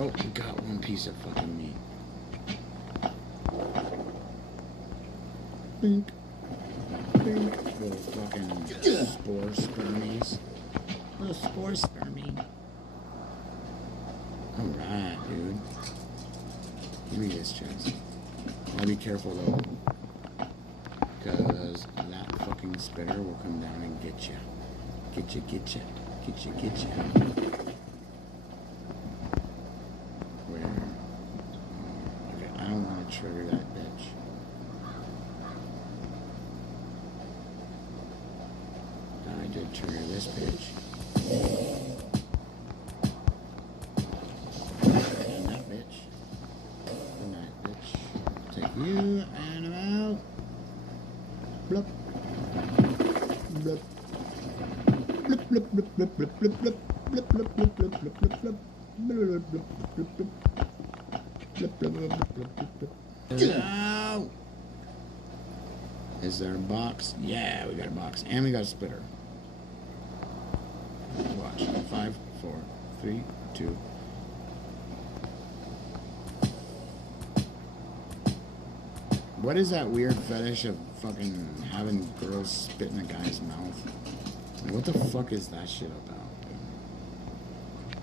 Oh, we got one piece of fucking meat. Bink. Bink. Little fucking spore spermies. Little spore spermie. Alright, dude. Give me this chest. Gotta be careful though. Because that fucking spitter will come down and get you. Get you. Get you. Trigger that bitch. I did trigger this bitch. And that bitch. And that bitch. Take you and I'm out. Blup. Blup. Blup, blup, blup, blup, blup, blup, blup. Blup, blup, blup, blup, blup, blup, blup. Blup, blup, blup, blup. No! Is there a box? Yeah, we got a box. And we got a splitter. Watch. 5, 4, 3, 2. What is that weird fetish of fucking having girls spit in a guy's mouth? Like, what the fuck is that shit about?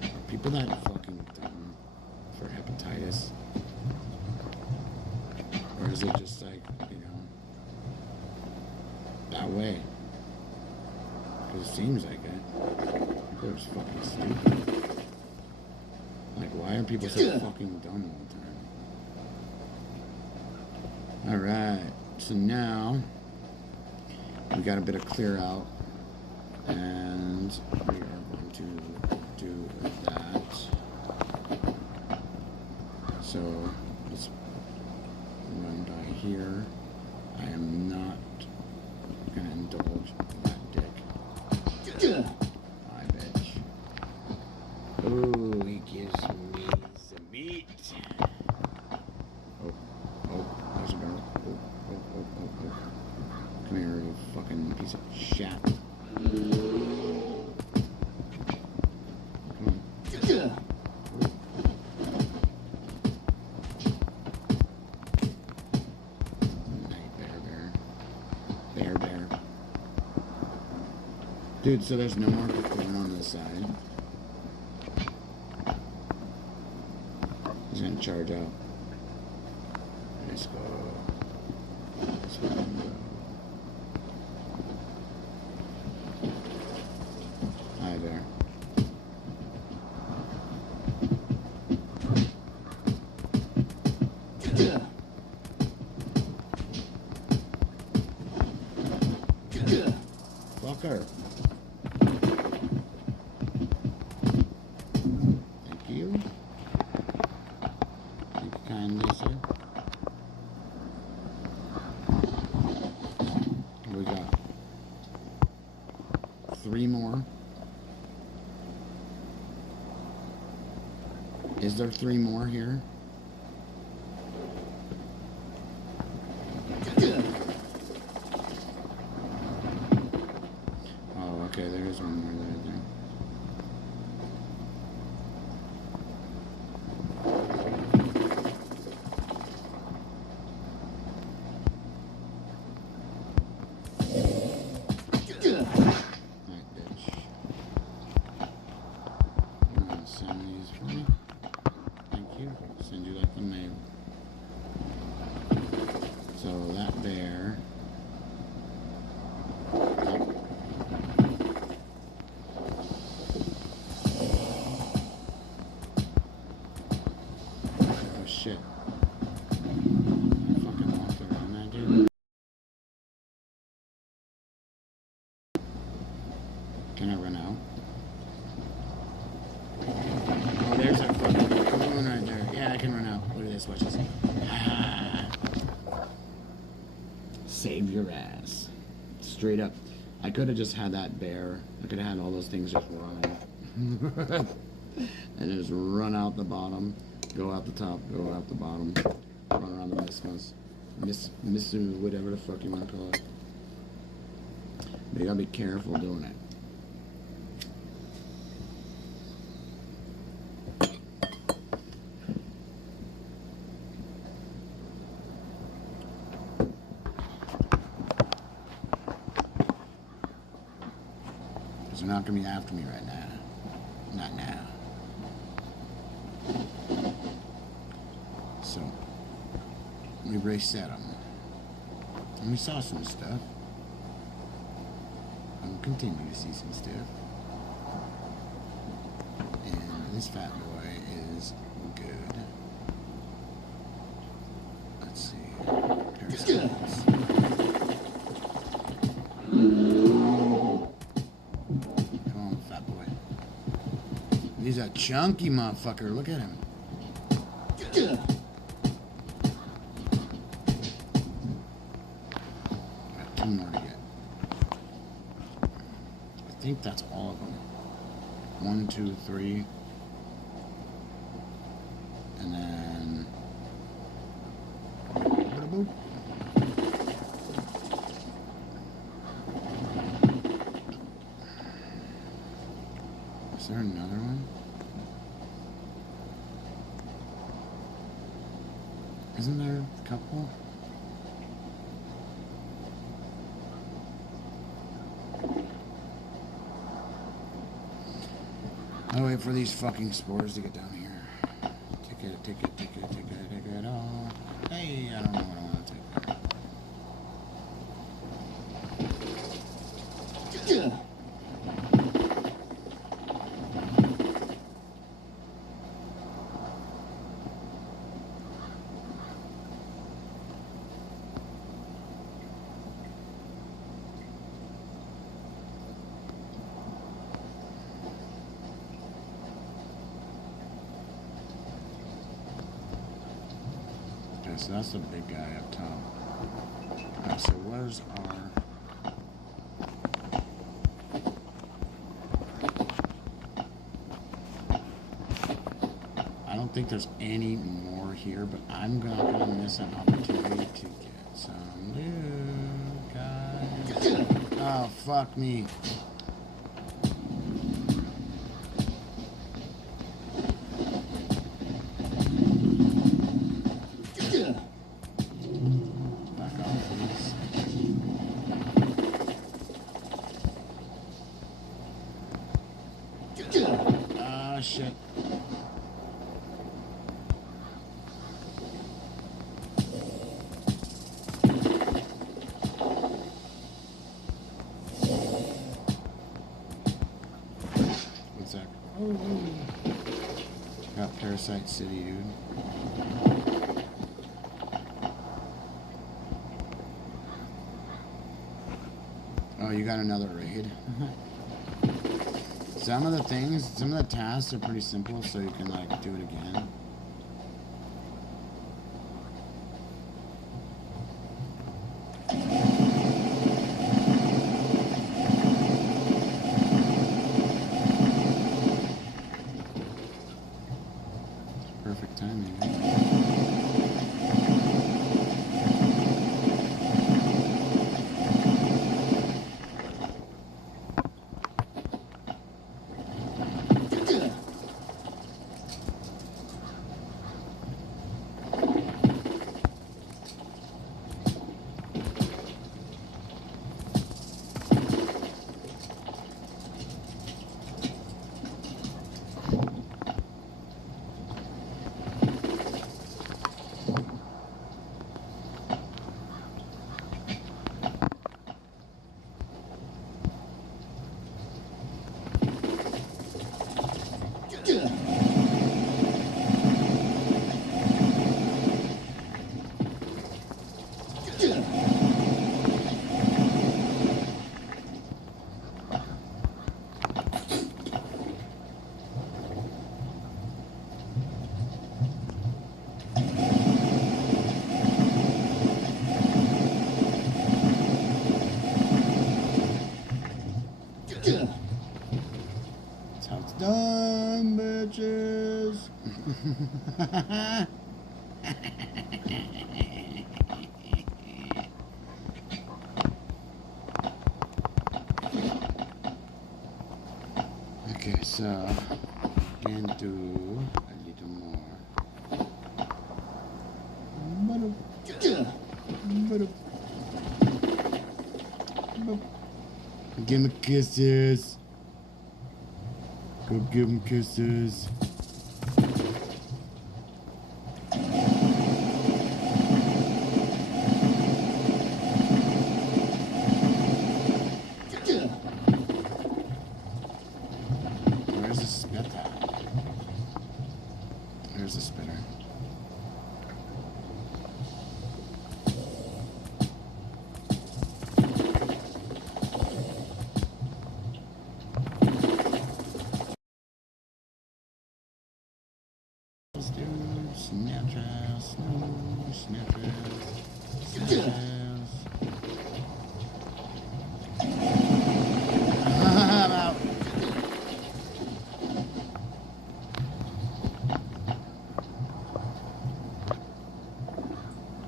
Are people that fucking dumb for hepatitis? Or is it just like, you know, that way? Because it seems like it. People are just fucking stupid. Like, why are people so fucking dumb all the time? Alright, so now we got a bit of clear out. And we are going to do that. So let's run by here. I am not gonna indulge that dick. Bye, bitch. Ooh, he gives me some meat. Oh, there's a girl. Oh. Come here, you fucking piece of shit. Come on. Bear. Dude, so there's no more cocoon on this side. He's gonna charge out. Let's go. Hi there. Fucker. Thank you. Thank you kindly, sir. We got 3 more. Is there 3 more here? Oh, okay, there's one more there. Send you like the mail. So that bear. Oh shit. I fucking walked around that dude. Can I run out? Oh, there's a fucking balloon right there. Yeah, I can run out. Look at this, watch this. Ah. Save your ass. Straight up. I could have just had that bear. I could have had all those things just running. And just run out the bottom, go out the top, go out the bottom, run around the missu, whatever the fuck you want to call it. But you gotta be careful doing it. They're not gonna be after me right now. Not now. So we reset them. And we saw some stuff. And we'll continue to see some stuff. And this fat boy is good. Let's see. Parasites. He's a chunky motherfucker. Look at him. Got 2 more to get. I think that's all of them. 1, 2, 3. And then... Is there another one? Isn't there a couple? I wait for these fucking spores to get down here. Take it all. Hey, I don't know what I want to take. Okay, so that's the big guy up top. Alright, so where's our... I don't think there's any more here, but I'm not gonna miss an opportunity to get some loot, guys. Oh, fuck me. Back off, please. Ah, shit. One sec. Got Parasite City, dude. Oh, you got another raid. Some of the things, some of the tasks are pretty simple, so you can like do it again. Perfect timing. That's how it's done, bitches. Okay, so can do a little more. Give me kisses. Go give him kisses. Where's the spit at? There's the spitter. Snapchat, Snapchat. I'm out.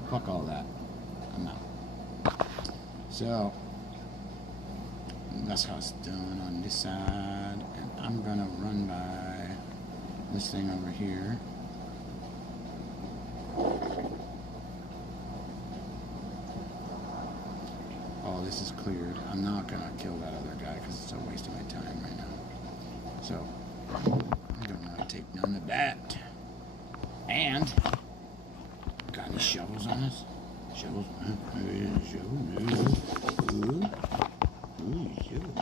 Fuck all that. I'm out. So that's how it's done on this side, and I'm gonna run by this thing over here. Oh, this is cleared. I'm not gonna kill that other guy because it's a waste of my time right now. So I don't want to take none of that. And got any shovels on us? Shovels? Shovel. Ooh, shovel.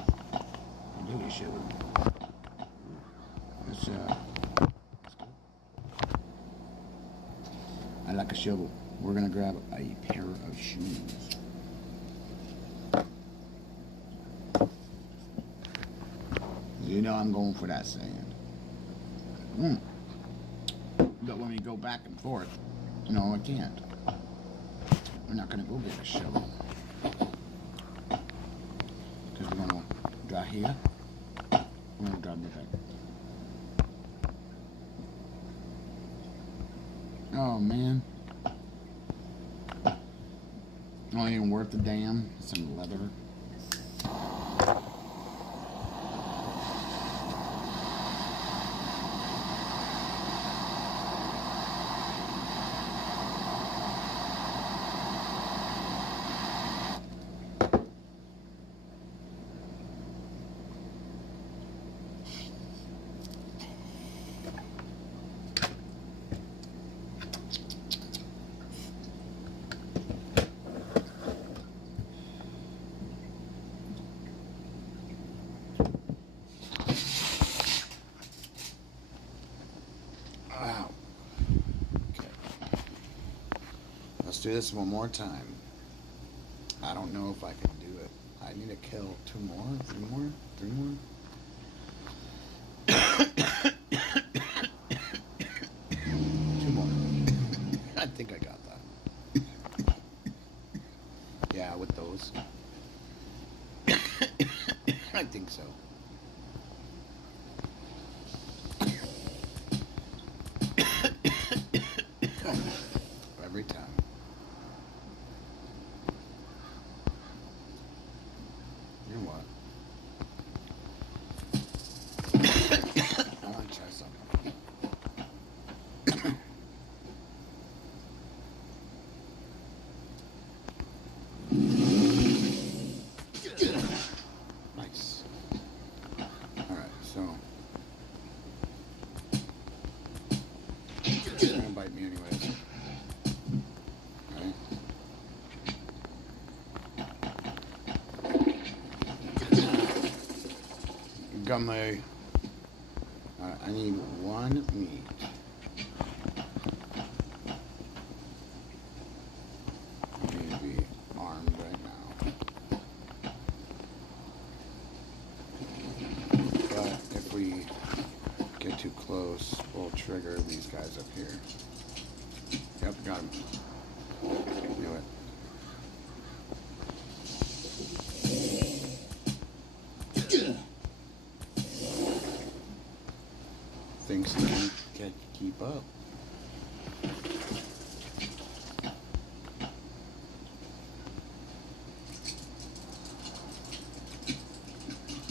Look at shovel. Let's go. I like a shovel. We're gonna grab a pair of shoes. You know I'm going for that sand. But when we go back and forth, no, I can't. We're not gonna go get a shovel. Because we're gonna drive here. We're gonna drive back. Oh man. Not even worth the damn. Some leather. Wow. Okay. Let's do this one more time. I don't know if I can do it. I need to kill 2 more, 3 more, 3 more. Two more. I think I got that. Yeah, with those. I think so. Every time. You know what? I want to try something. Nice. Alright, so. It's gonna bite me anyways. Alright. Got my. Alright, I need 1 meat. I need to be armed right now. But if we get too close, we'll trigger these guys up here. Yep, got him. Knew it. Things can't keep up.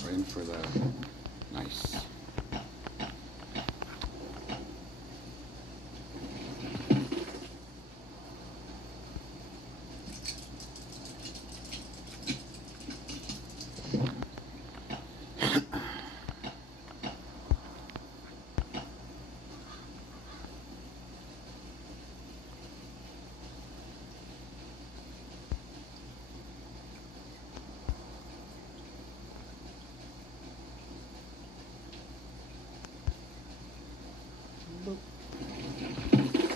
We're in for the nice.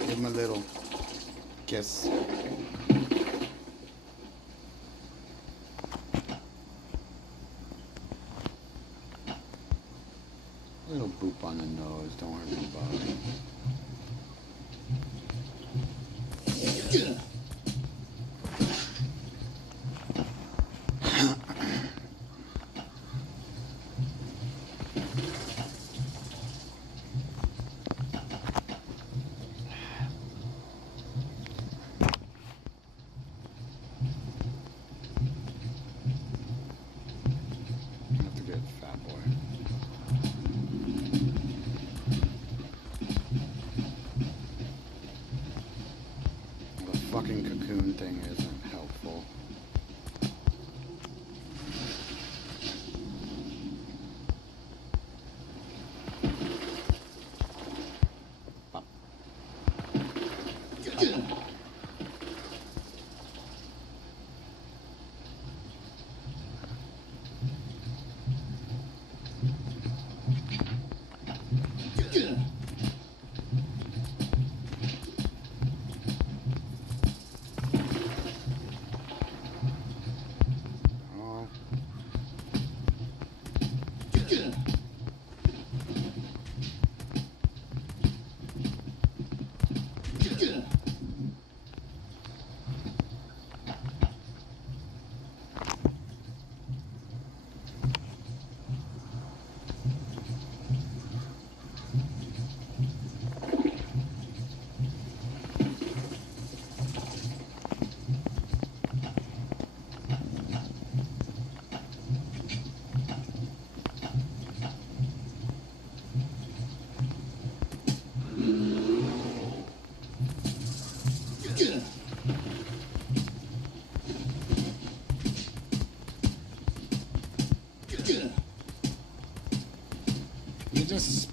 Give him a little kiss. A little boop on the nose, don't hurt anybody. Have to get fat boy. The fucking cocoon thing isn't helpful. Pop.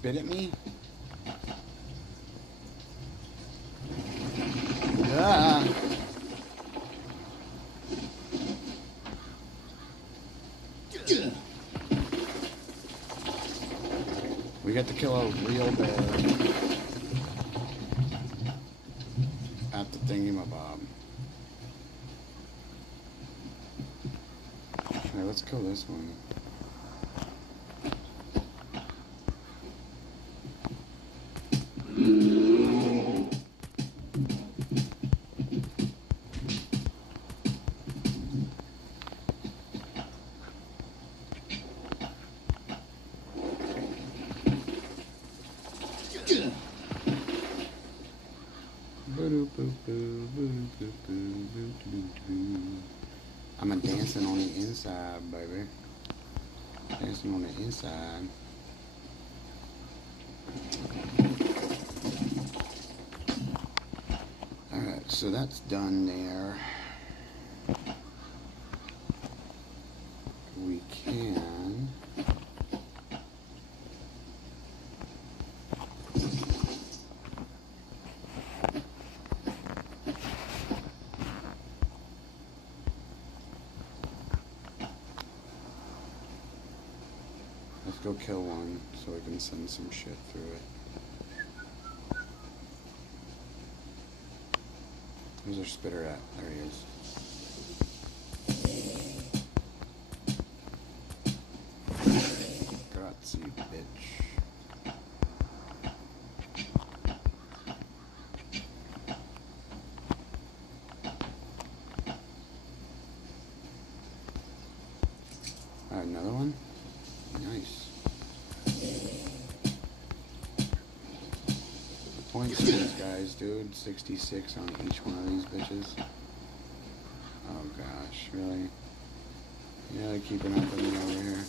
spit at me? Ah. We got to kill a real bear at the thingamabob. Okay, let's kill this one. I'm a dancing on the inside, baby. Dancing on the inside. Alright, so that's done there. We can... Let's go kill one so we can send some shit through it. Where's our spitter at? There he is. Grazie, bitch. Alright, another one? Nice. Points to these guys, dude. 66 on each one of these bitches. Oh gosh, really? Yeah, keeping up with me over here.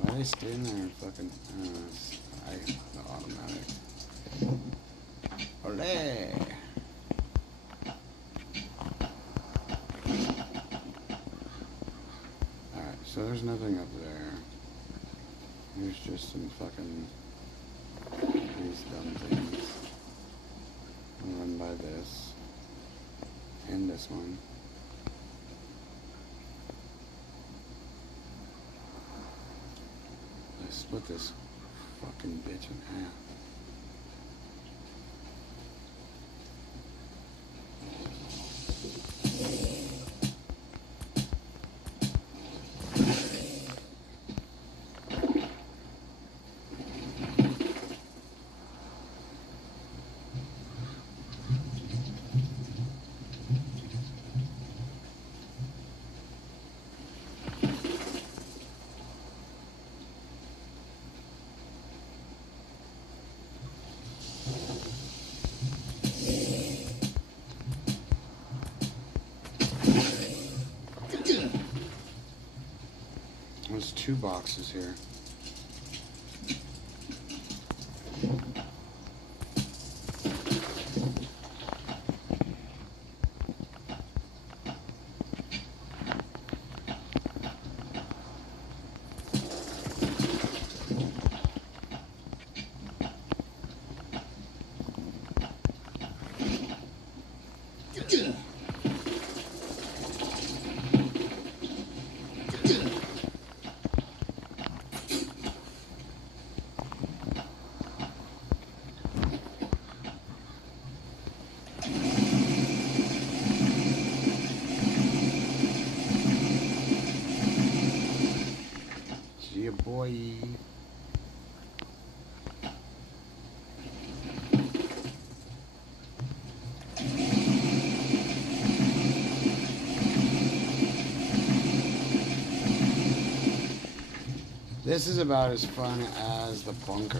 Why are they staying there? Fucking. I the automatic. Olé! Alright, so there's nothing up there. There's just some fucking these dumb things. I'll run by this. And this one. Let's split this fucking bitch in half. There's 2 boxes here. Yeah, boy. This is about as fun as the bunker.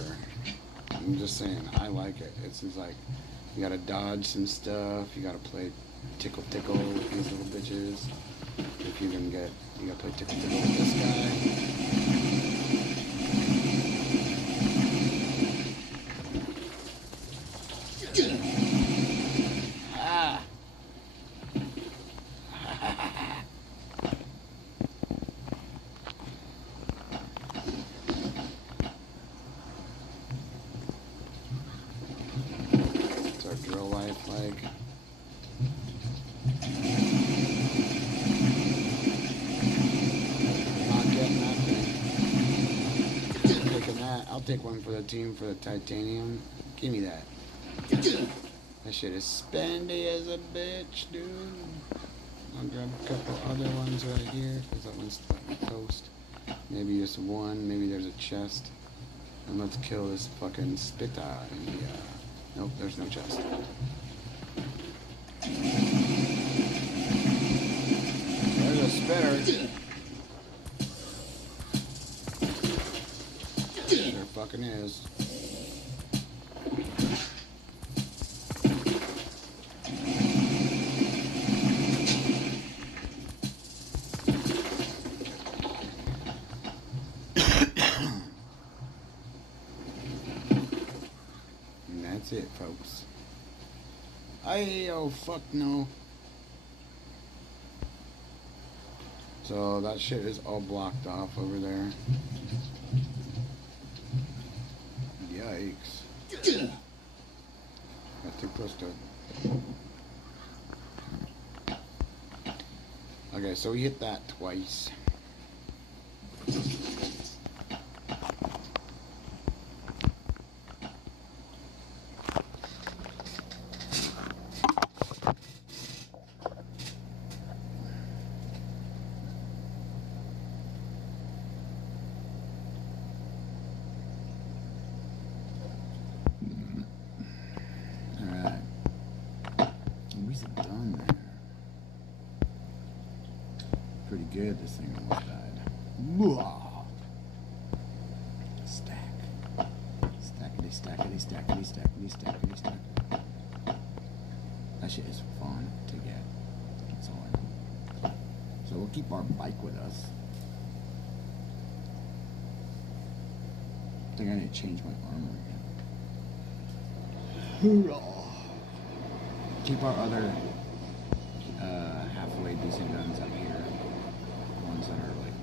I'm just saying, I like it. It's like, you gotta dodge some stuff, you gotta play tickle with these little bitches. If you can get, you gotta play tickle with this guy. I'll take one for the team for the titanium. Give me that. That shit is spendy as a bitch, dude. I'll grab a couple other ones right here, because that one's toast. Maybe just one, maybe there's a chest. And let's kill this fucking spitter in the, nope, there's no chest. There's a spitter. There fucking is. And that's it, folks. Oh fuck no. So that shit is all blocked off over there. Yikes. Got too close to it. Okay, so we hit that twice. Pretty good, this thing almost died. Stack. Stackity, stackity, stackity, stackity, stackity, stack. That shit is fun to get. That's all I know. So we'll keep our bike with us. I think I need to change my armor again. Keep our other halfway decent guns up here. Ones that are like,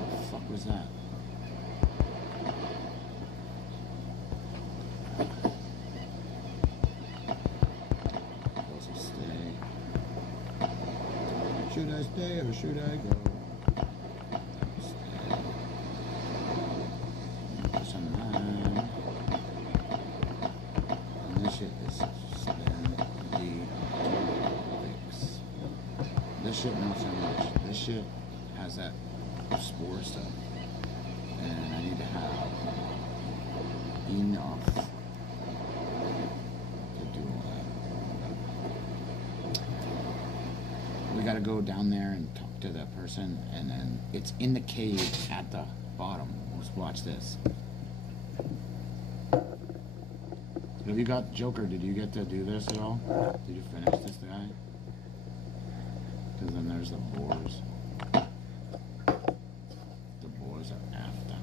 what the fuck was that? Supposed to stay. Should I stay or should I go? Stay. Put some line. And this shit is spendy. This shit not so much. This shit has that spore stuff. And I need to have enough to do all that. We gotta go down there and talk to that person, and then it's in the cave at the bottom. Let's watch this. Have you got Joker? Did you get to do this at all? Did you finish this guy? Because then there's the boars. The boars are after.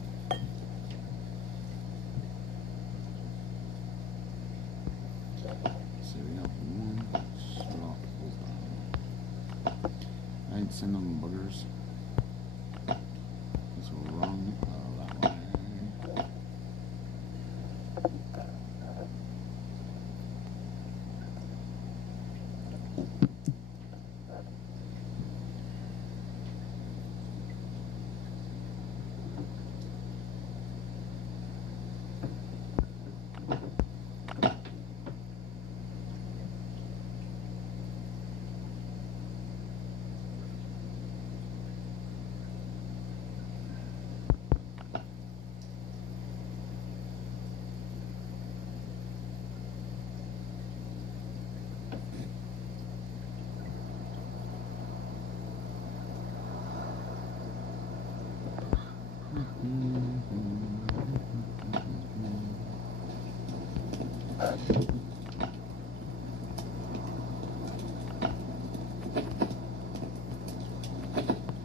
So we got one slot open. I'd send them boogers. That's wrong. Oh, that one.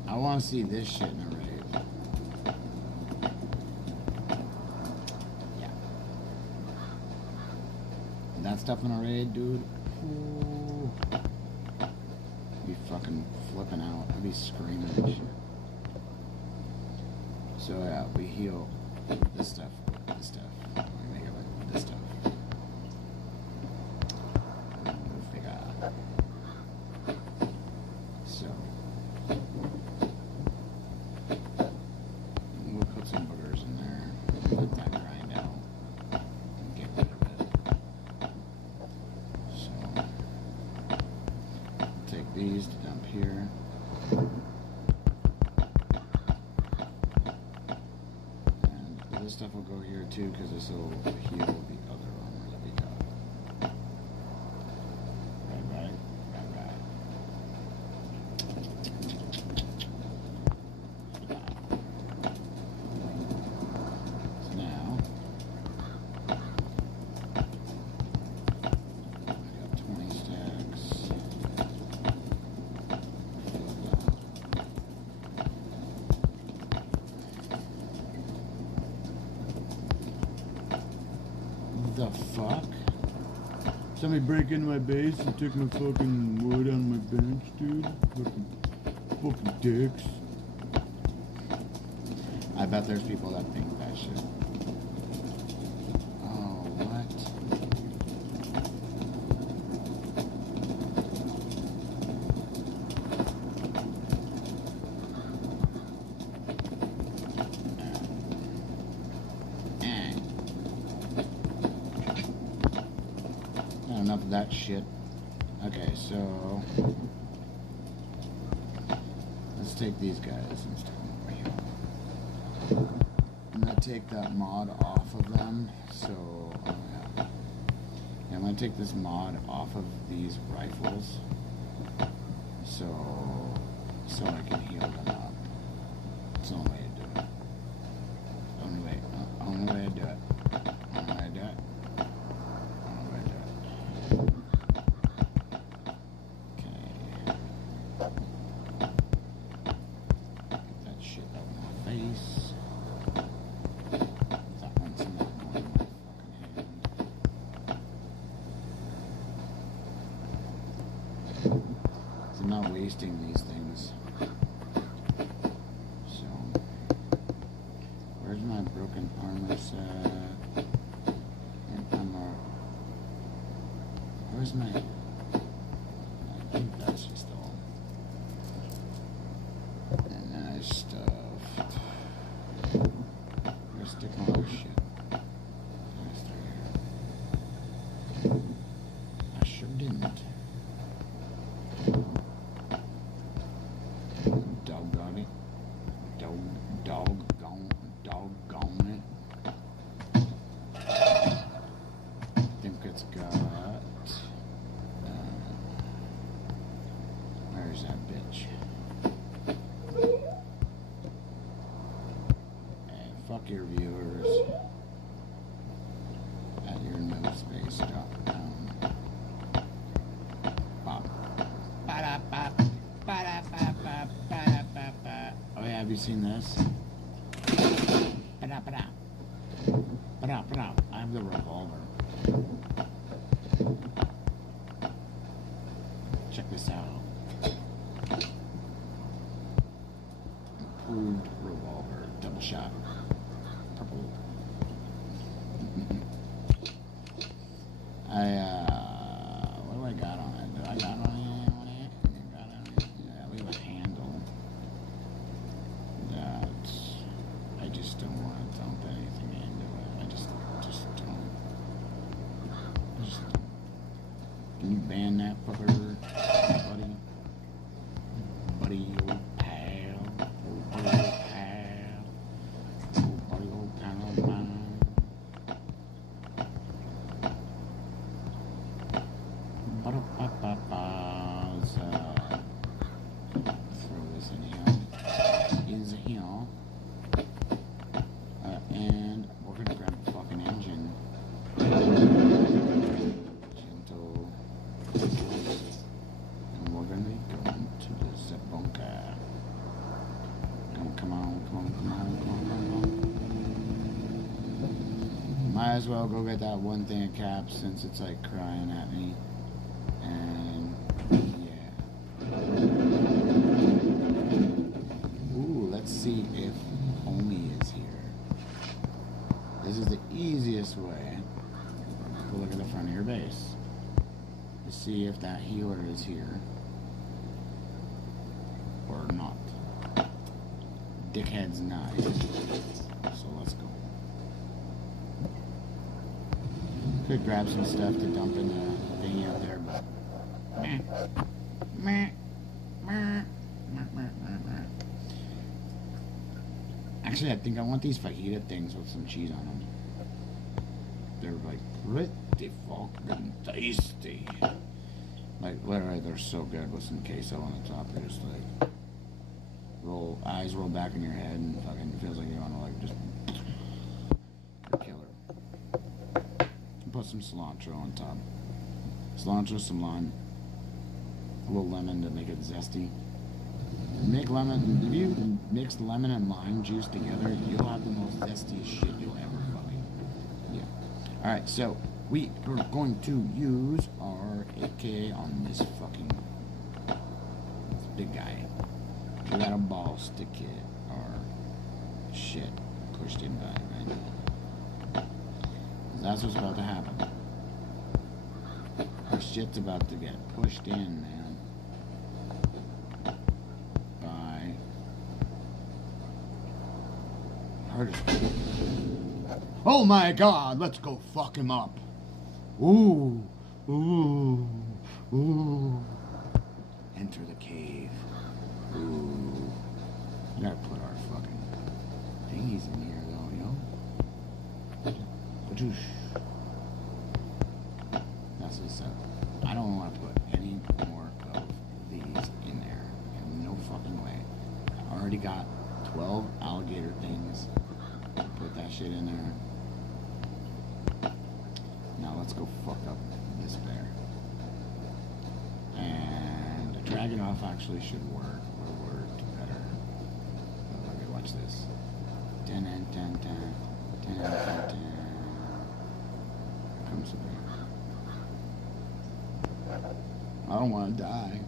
I want to see this shit in a raid. Yeah. That stuff in a raid, dude. Ooh. I'd be fucking flipping out. I'd be screaming and shit. So yeah, we heal this stuff. This stuff. We make it with this stuff. So we'll this stuff will go here too, because this will heal the other armor that we got. Right. So now, I got 20 stacks. The fuck? Somebody break into my base and took my fucking wood on my bench, dude. Fucking dicks. I bet there's people that think that shit. Oh, what? Enough of that shit. Okay, so let's take these guys and stick them over here. I'm gonna take that mod off of them. So, oh yeah, I'm gonna take this mod off of these rifles, so I can heal them up. It's the only way to do it. Only way to do it. Only way to do it. I'm not wasting these things. So, where's my broken armor set? And armor. Where's my? I think that's just all. And then I stuffed. Where's stick all this shit? I sure didn't. Doggone it. I think it's got, where's that bitch? Hey, fuck your viewers. At your no space, drop down. Bop. Ba-da-bop. Ba-da-bop. Ba-da-bop. Oh yeah, have you seen this? I have the revolver. Check this out. Improved revolver, double shot, purple. What do I got on it? Do I got on it? Yeah, we have a handle. I just don't want to dump anything into it. I just don't. Can you ban that fucker, buddy? Buddy, old pal. Old pal. Old pal of mine. Throw this in here. Is here. And we're gonna grab the fucking engine. Gentle. And we're gonna be going to the bunker. Come on. Might as well go get that one thing of caps since it's like crying at me. And yeah. Ooh, let's see if Homie is here. This is the easiest way to look at the front of your base. To see if that healer is here or not. Dickhead's not here. So let's go. Could grab some stuff to dump in the thingy out there, but Actually, I think I want these fajita things with some cheese on them. They're like pretty fucking tasty. Like literally, they're so good with some queso on the top. They're just like eyes roll back in your head, and fucking feels like you want to like just killer. Put some cilantro on top. Cilantro, some lime, a little lemon to make it zesty. Make lemon. If you mix lemon and lime juice together, you'll have the most zestiest shit you'll ever fucking. Yeah. All right, so we are going to use our AK on this fucking big guy. We got a ball stick hit or shit pushed in by it, right? That's what's about to happen. Our shit's about to get pushed in, man. By hardest. Oh my god, let's go fuck him up. Ooh, ooh, ooh. Enter the cave. Ooh. We gotta put our fucking thingies in here though, you know? Badoosh. That's what's up. I don't want to put any more of these in there. In no fucking way. I already got 12 alligator things. Put that shit in there. Now let's go fuck up this bear. And drag it off actually should work. Would have worked better. Okay, watch this. Dun dun dun dun. Dun dun dun dun. Here comes the bear. I don't want to die.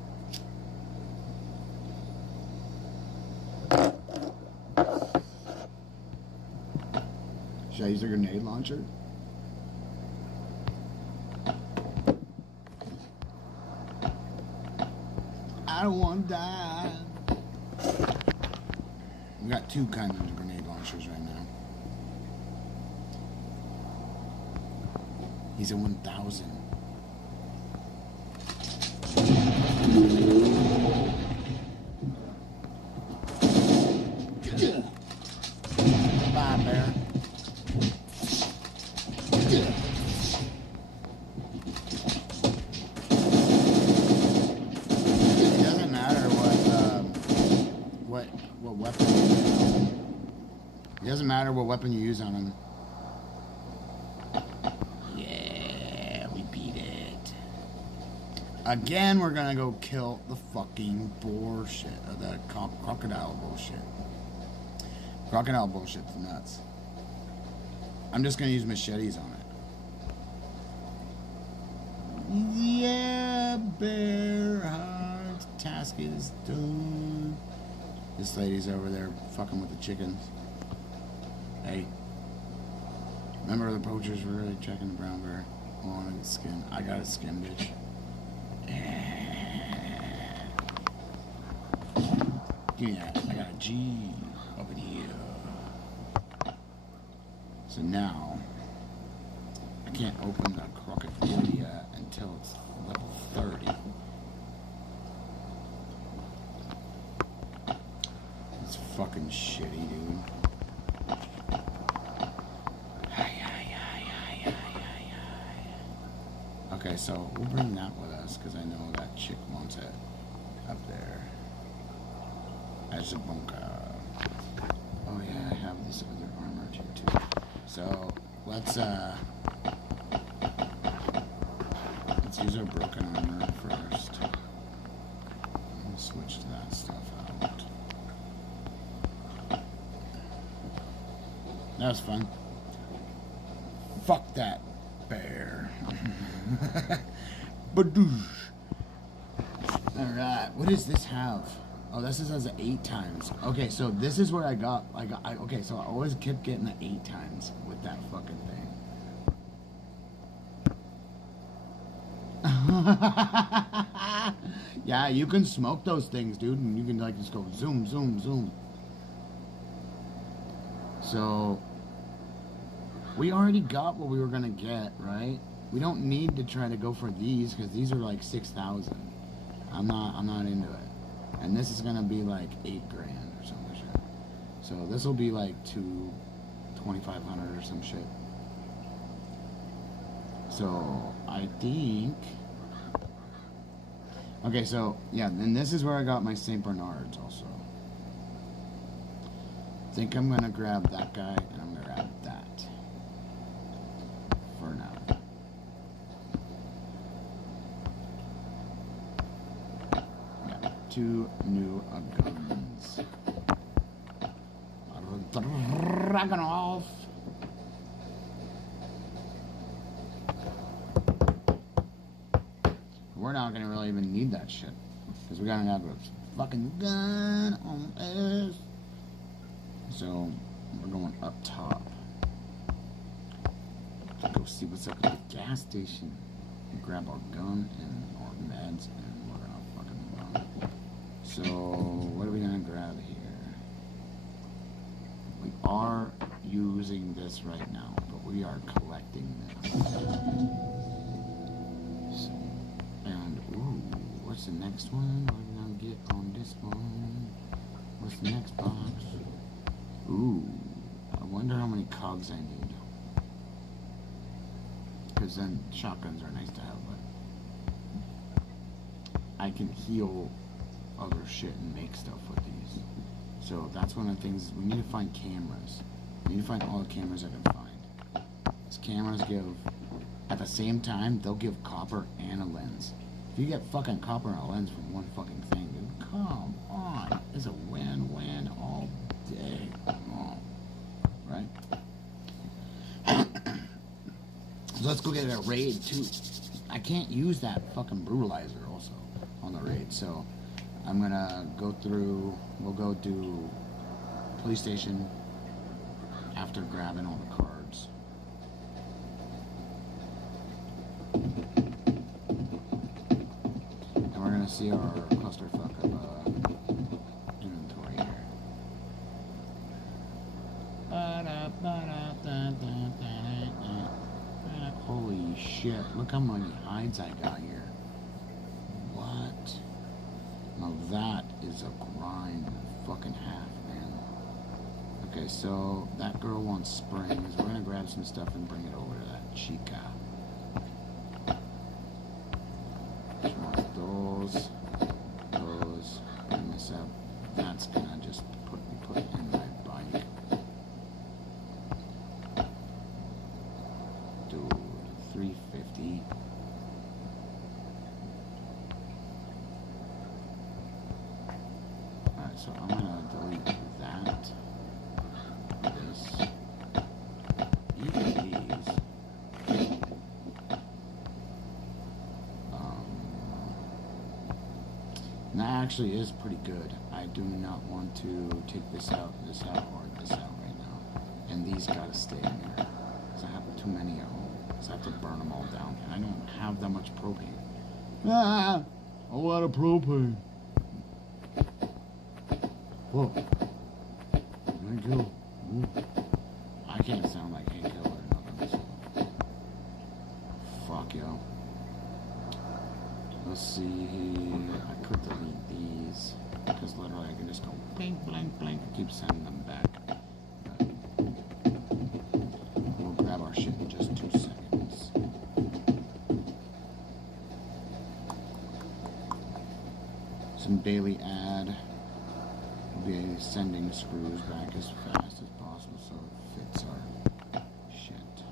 Should I use a grenade launcher? I don't want to die. We got two kinds of grenade launchers right now. He's a 1000. Bye, bear. It doesn't matter what weapon. It doesn't matter what weapon you use on him. Yeah, we beat it. Again, we're gonna go kill the fucking boar shit, or the crocodile bullshit. Crocodile bullshit's nuts. I'm just gonna use machetes on it. Yeah, bear heart, task is done. This lady's over there fucking with the chickens. Hey, remember the poachers were really checking the brown bear? I wanted its skin. I got its skin, bitch. Give me that. I got a G over here. So now, I can't open the crocodilia until it's level 30. It's fucking shitty, dude. Okay, so we'll bring that with us because I know that chick wants it up there. As a bunker. Oh yeah, I have this other armor here too. So let's use our broken armor first. We'll switch that stuff out. That was fun. Fuck that bear. Badoosh. Alright, what does this have? Oh, this is as 8 times. Okay, so this is where I got, okay, so I always kept getting the 8 times with that fucking thing. Yeah, you can smoke those things, dude, and you can like just go zoom, zoom, zoom. So, we already got what we were gonna get, right? We don't need to try to go for these, because these are like 6,000. I'm not into it. And this is gonna be like 8 grand or something like that. So this will be like 2,500 or some shit. So I think. Okay, so yeah, and this is where I got my Saint Bernards also. I think I'm gonna grab that guy and I'm gonna grab that for now. Yeah, 2 new guns. Dragunov. We're not gonna really even need that shit because we're gonna have a fucking gun on us. So we're going up top to go see what's up at the gas station and grab our gun and our meds and we're gonna fucking run. So what are we gonna grab here? We are using this right now, but we are collecting this. So, and ooh, what's the next one? What are we gonna get on this one? What's the next box? Ooh, I wonder how many cogs I need. Because then shotguns are nice to have, but I can heal other shit and make stuff with these. So that's one of the things, we need to find cameras. We need to find all the cameras I can find. These cameras give, at the same time, they'll give copper and a lens. If you get fucking copper and a lens from one fucking thing, dude, come on. It's a win-win all day long. Right? So let's go get a raid too. I can't use that fucking brutalizer also on the raid, so I'm gonna go through, we'll go do police station after grabbing all the cards. And we're gonna see our clusterfuck of inventory here. Holy shit, look how many hides I got here. What? Now that is a grind and a fucking half, man. Okay, so that girl wants springs. We're gonna grab some stuff and bring it over to that chica. She wants those, bring this up. That's gonna just put in my bike. Dude, 350. Alright, so I'm gonna delete that. This. Even these. And that actually is pretty good. I do not want to take this out, or this out right now. And these gotta stay in there. Because I have too many at home. So I have to burn them all down. And I don't have that much propane. Ah! A lot of propane. Whoa. Thank you. I can't sound like Hank Hill or nothing. So. Fuck, yo. Let's see. I could delete these. Because literally I can just go blank, blank, blank. And keep sending them back. But we'll grab our shit in just 2 seconds. Some daily ad. We'll be sending screws back as fast as possible so it fits our shit.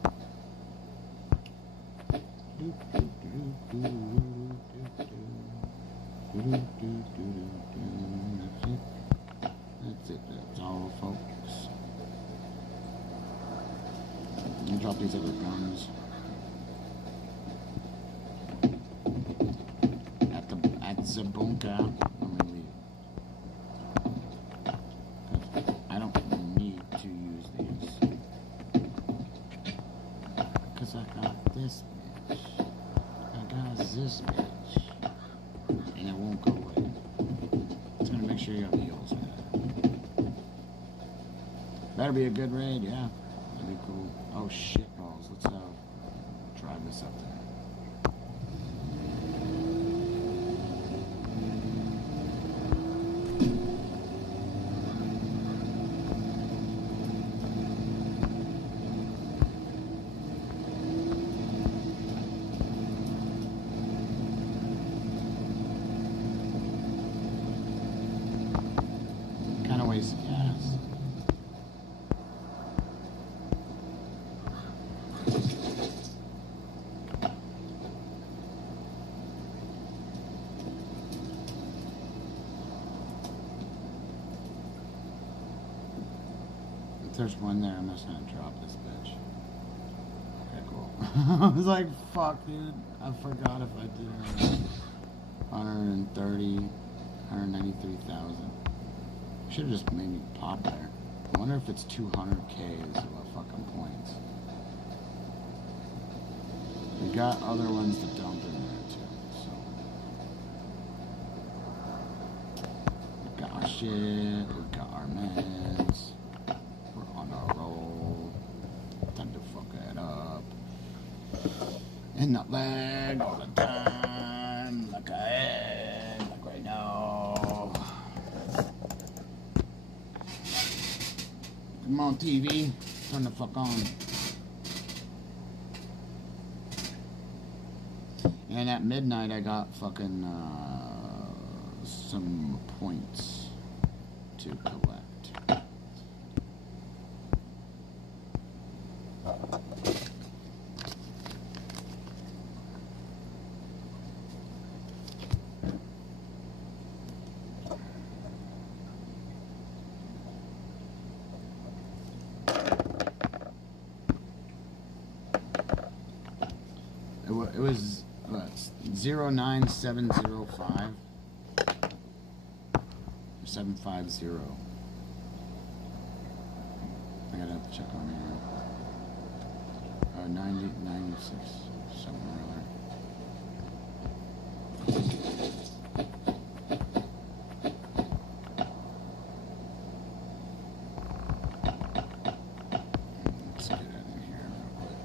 That's it. That's all, folks. Let me drop these other guns. At the bunker. I'm gonna leave. I don't need to use these. Because I got this bitch. I got this bitch. And it won't go away. It's gonna make sure you have heals in it. Better be a good raid, yeah. That'd be cool. Oh shit balls. Let's drive this up there. If there's one there, I'm just gonna drop this bitch. Okay, cool. I was like, fuck, dude. I forgot if I did it or not. 193,000. Should have just made me pop there. I wonder if it's 200K is what fucking points. We got other ones to dump in there too, so. We got our shit, we got our meds. We're on a roll. Time to fuck it up. In the leg all the time, like I am, like right now. Come on, TV, turn the fuck on. And at midnight, I got fucking some points to collect. It was 09705 or 750. I gotta have to check on here. 90, 96, somewhere or other. Let's get it in here real quick.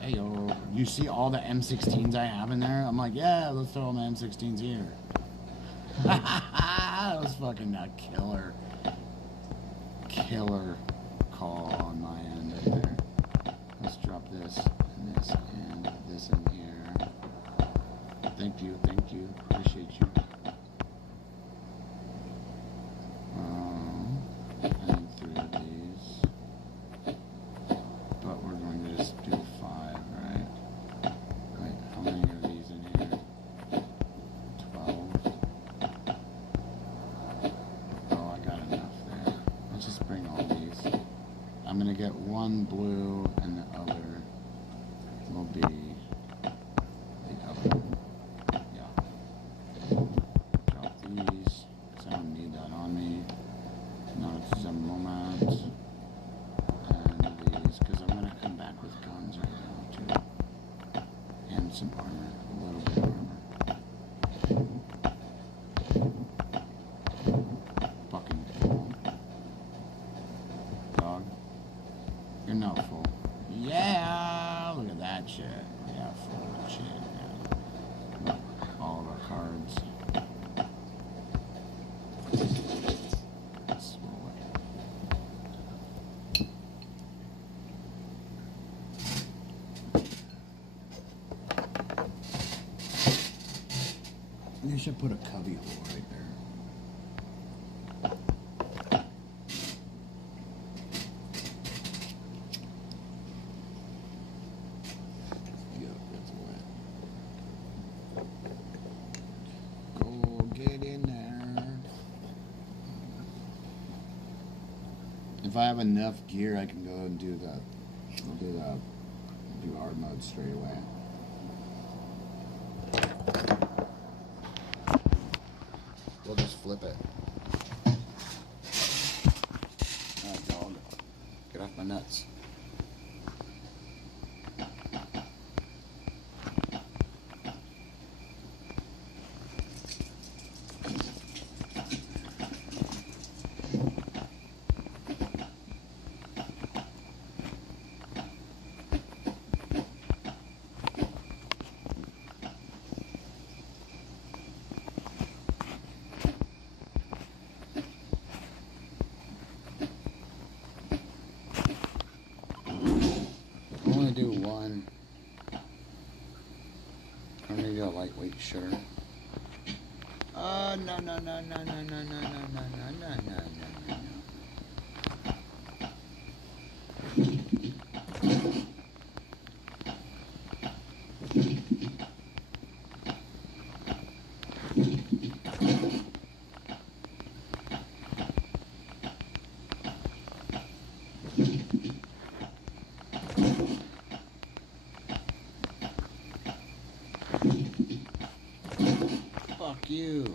Hey yo, you see all the M16s I have in there? I'm like, yeah, let's throw all the M16s here. That was fucking a killer call on my end right there. Let's drop this and this and this in here. Thank you, appreciate you. I need 3 of these, but we're going to just do 5, right? Wait, how many are these in here? 12. Oh, I got enough there. Let's just bring all these. I'm gonna get one blue and the other will be the other. Yeah. Drop these, because I don't need that on me. Not at some moment. And these, because I'm gonna come back with guns right now too. And some armor, a little bit of armor. Fucking full. Dog. You're not full. Yeah, look at that shit. Yeah, full of shit. Yeah. All of our cards. Let's roll it. You should put a cubby hole right there. Yep, that's wet. Go get in there. If I have enough gear, I can go and do hard mode straight away. We'll just flip it. Alright, dog. Get off my nuts. Do one. I'm gonna do a lightweight shirt. No. you.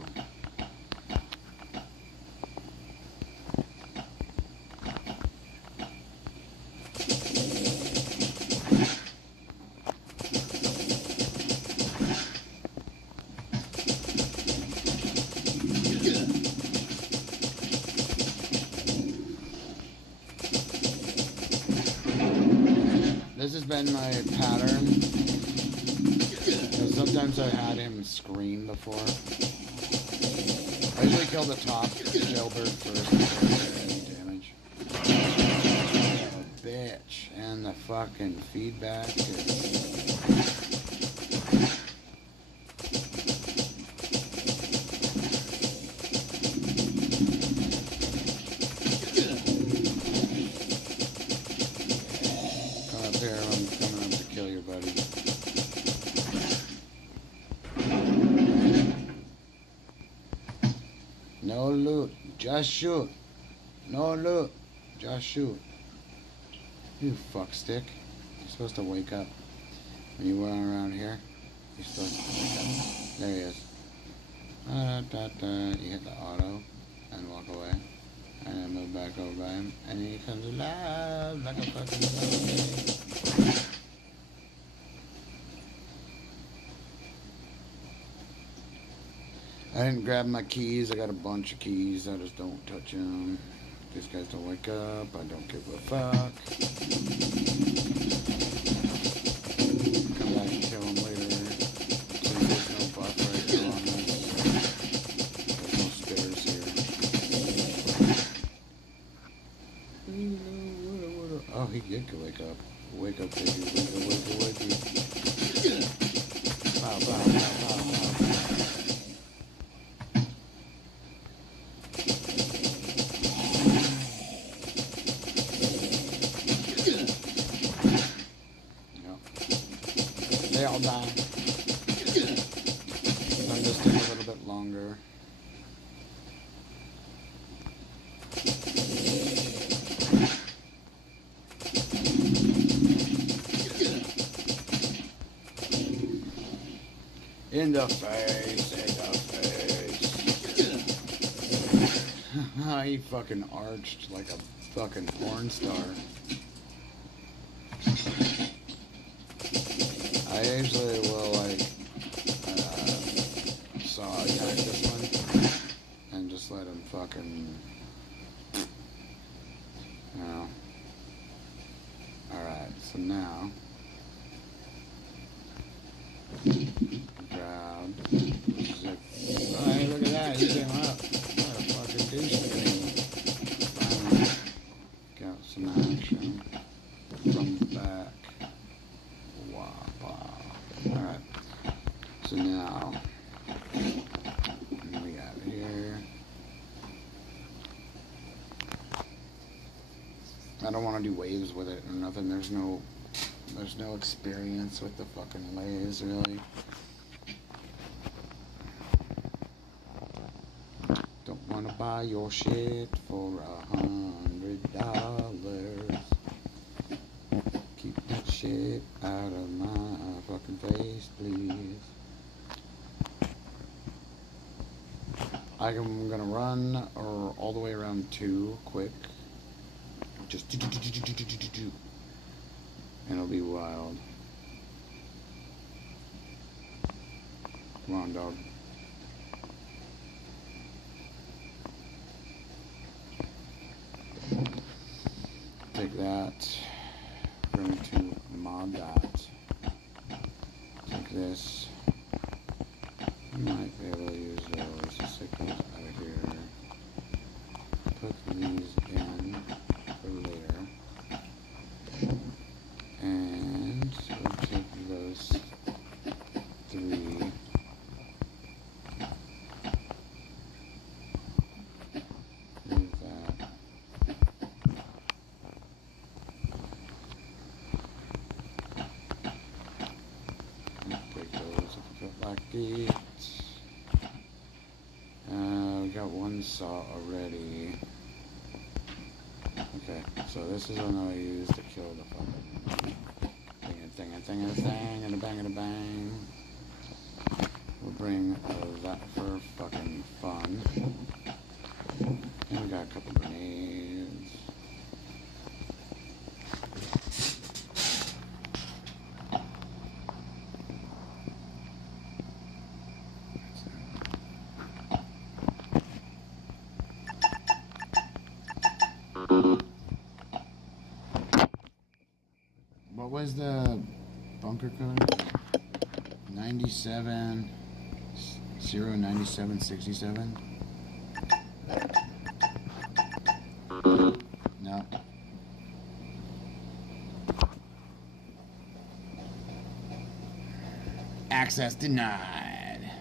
This has been my pattern. Sometimes I had him scream before. I usually kill the top jailbird first before I do any damage. Oh, bitch. And the fucking feedback is... Come up here, I'm coming up to kill your buddy. No loot, just shoot. No loot, just shoot. You fuckstick. You're supposed to wake up. When you run around here, you're supposed to wake up. There he is. You hit the auto and walk away. And then move back over by him. And he comes alive like a fucking zombie. I didn't grab my keys. I got a bunch of keys. I just don't touch them. These guys don't wake up. I don't give a fuck. Come back and kill them later. There's no buff right now on this. There's no spitters here. Oh, he did wake up. Wake up, baby. Wake up. Pow, pow, pow, pow, pow. They all die. I'm just taking a little bit longer. In the face, in the face. He fucking arched like a fucking porn star. I usually will like saw attack this one and just let him fucking, you know. Alright, so now grab. Oh, hey, look at that, he came up. What a fucking douche. Finally got some action from the back. Alright, so now, what do we got here? I don't want to do waves with it or nothing. There's no experience with the fucking waves, really. Don't want to buy your shit for $100. Keep that shit out of my fucking face, please. I'm gonna run all the way around 2 quick. Just do. And it'll be wild. Come on, dog. Take that. Going to mod that. Take this. I might be able to use those. Just take those out of here. Put these in for later. And we'll take those 3. Move that. Take those like it. We got 1 saw already. Okay, so this is what I use to kill the fucking thing and a bang and a bang. We'll bring that for fucking fun. And we got a couple grenades. What was the bunker code? 97 097 67. No. Access denied.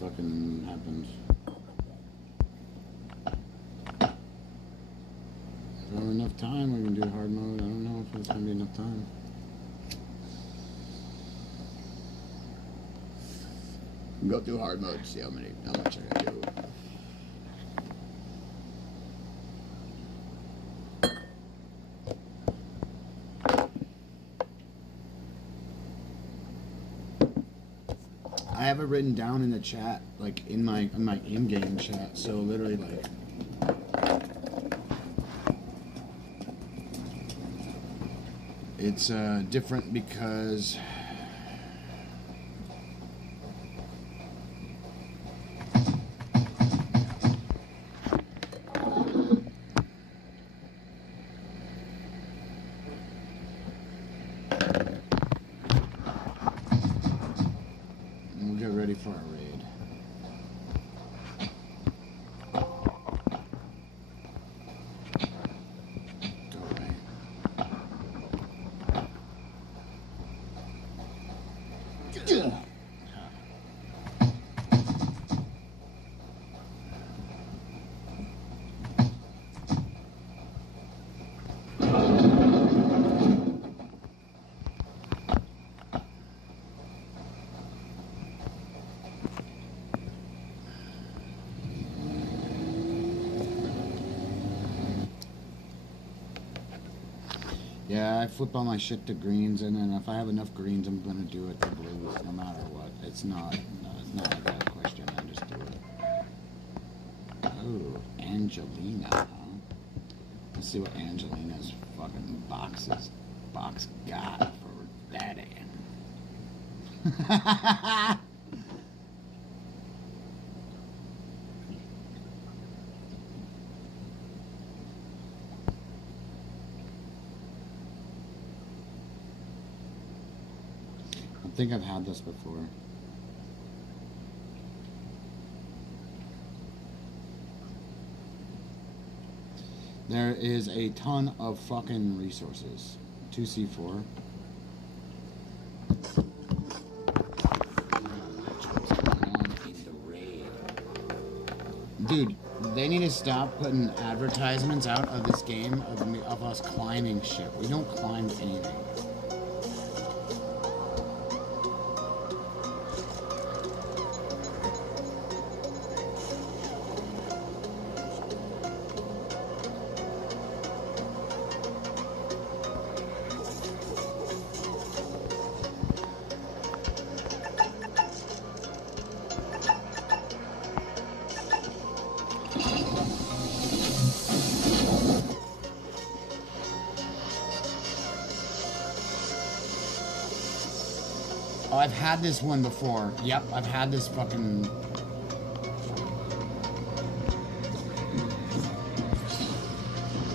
Fucking happens. If we have enough time, we can do hard mode. I don't know if it's gonna be enough time. Go through hard mode, see how much I can do. I have it written down in the chat, like in my in-game chat. So literally, like, it's different because for our raid. Go away. Yeah, I flip all my shit to greens, and then if I have enough greens, I'm gonna do it to blues, no matter what. It's not like that question. I just do it. Oh, Angelina. Huh? Let's see what Angelina's fucking box got for daddy. I think I've had this before. There is a ton of fucking resources. 2C4. Dude, they need to stop putting advertisements out of this game of us climbing shit. We don't climb anything. Oh, I've had this one before. Yep, I've had this fucking...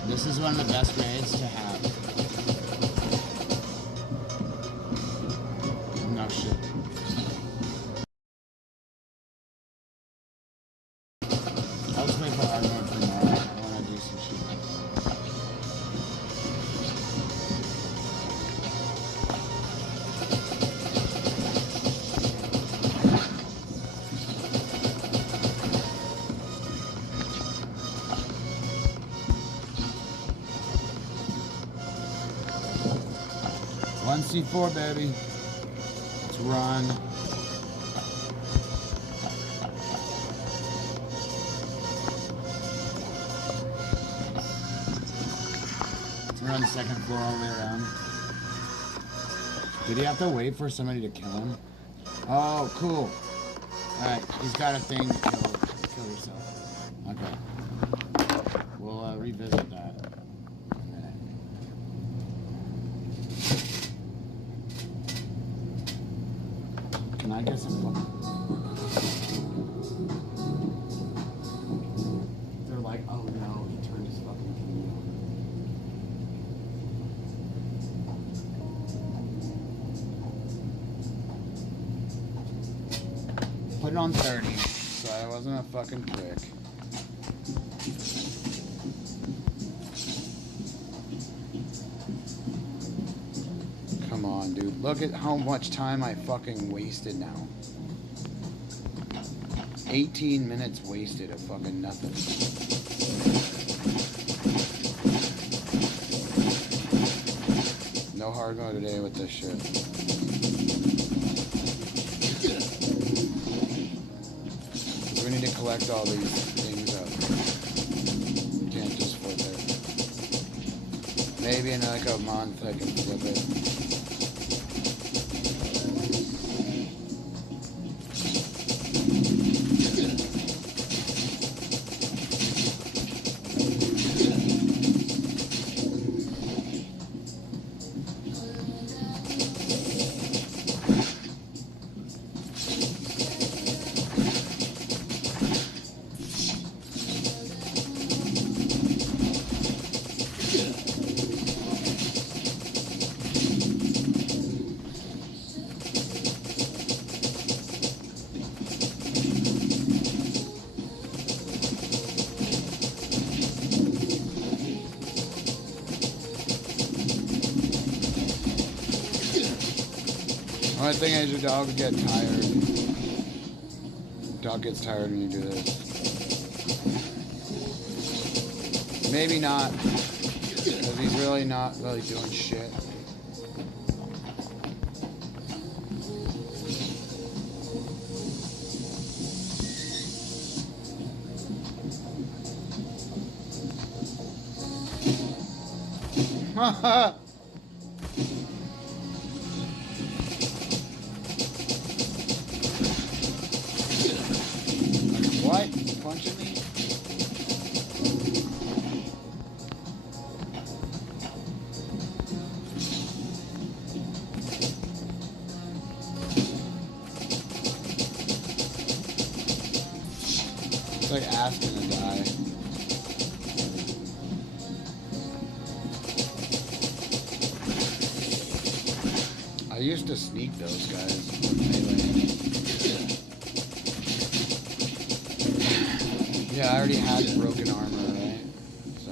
This is one of the best raids to have. No shit. I'll just wait for hard mode for tomorrow. I want to do some shit. 1C4, baby. Let's run. We're on the second floor all the way around. Did he have to wait for somebody to kill him? Oh, cool. Alright, he's got a thing to kill yourself. Okay. We'll revisit that in a minute. Can I get some fucking... They're like, oh no, he turned his fucking TV on. Put it on 30, so I wasn't a fucking prick. Come on, dude. Look at how much time I fucking wasted now. 18 minutes wasted of fucking nothing. No hard mode today with this shit. We need to collect all these things up. We can't just flip it. Maybe in like a month I can flip it. The only thing is your dog would get tired. Dog gets tired when you do this. Maybe not, because he's really not really doing shit. Haha. What? Punching me? It's like asking to die. I used to sneak those guys with melee. Yeah, I already had broken armor, right? So.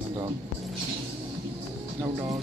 No dog. No dog.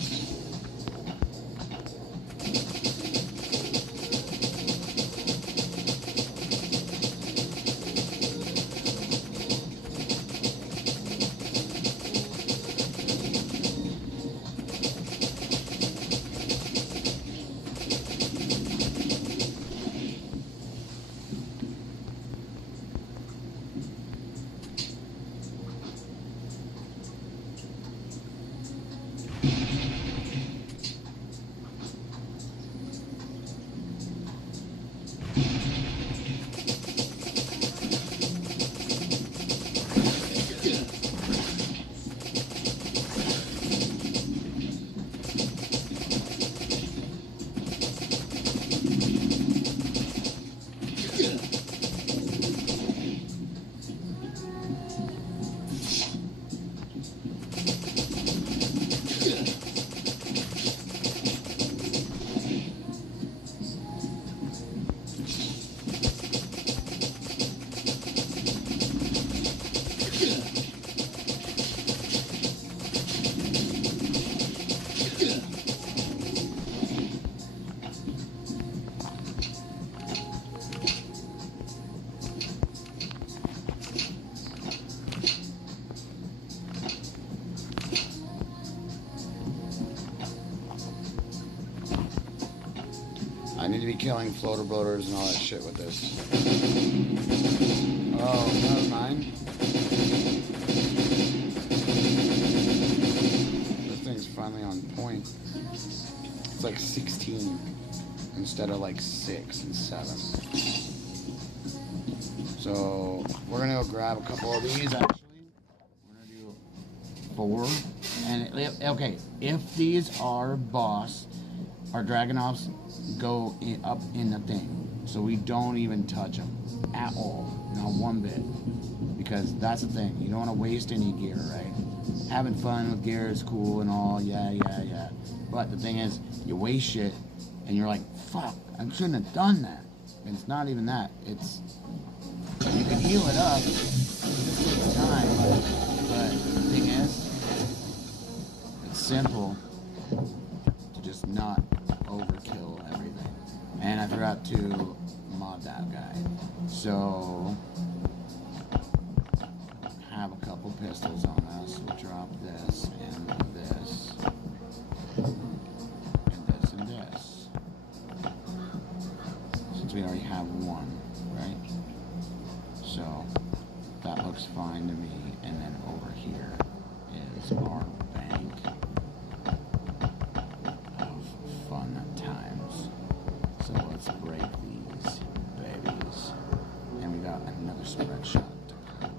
be killing floater bloaters and all that shit with this. Oh, never mind. This thing's finally on point. It's like 16 instead of like 6 and 7. So we're gonna go grab a couple of these. Actually, we're gonna do 4. And okay, if these are boss, our Dragonoffs go up in the thing, so we don't even touch them at all, not one bit, because that's the thing. You don't want to waste any gear, right? Having fun with gear is cool and all, yeah. But the thing is, you waste shit, and you're like, fuck, I shouldn't have done that. And it's not even that. It's you can heal it up. It just takes time, but the thing is, it's simple to just not overkill everything. And I forgot to mod that guy. So have a couple pistols on us. We'll drop this and this. And this and this. Since we already have one, right? So that looks fine to me. And then over here is our bank of fun times. So let's break these babies. And we got another spread shot to play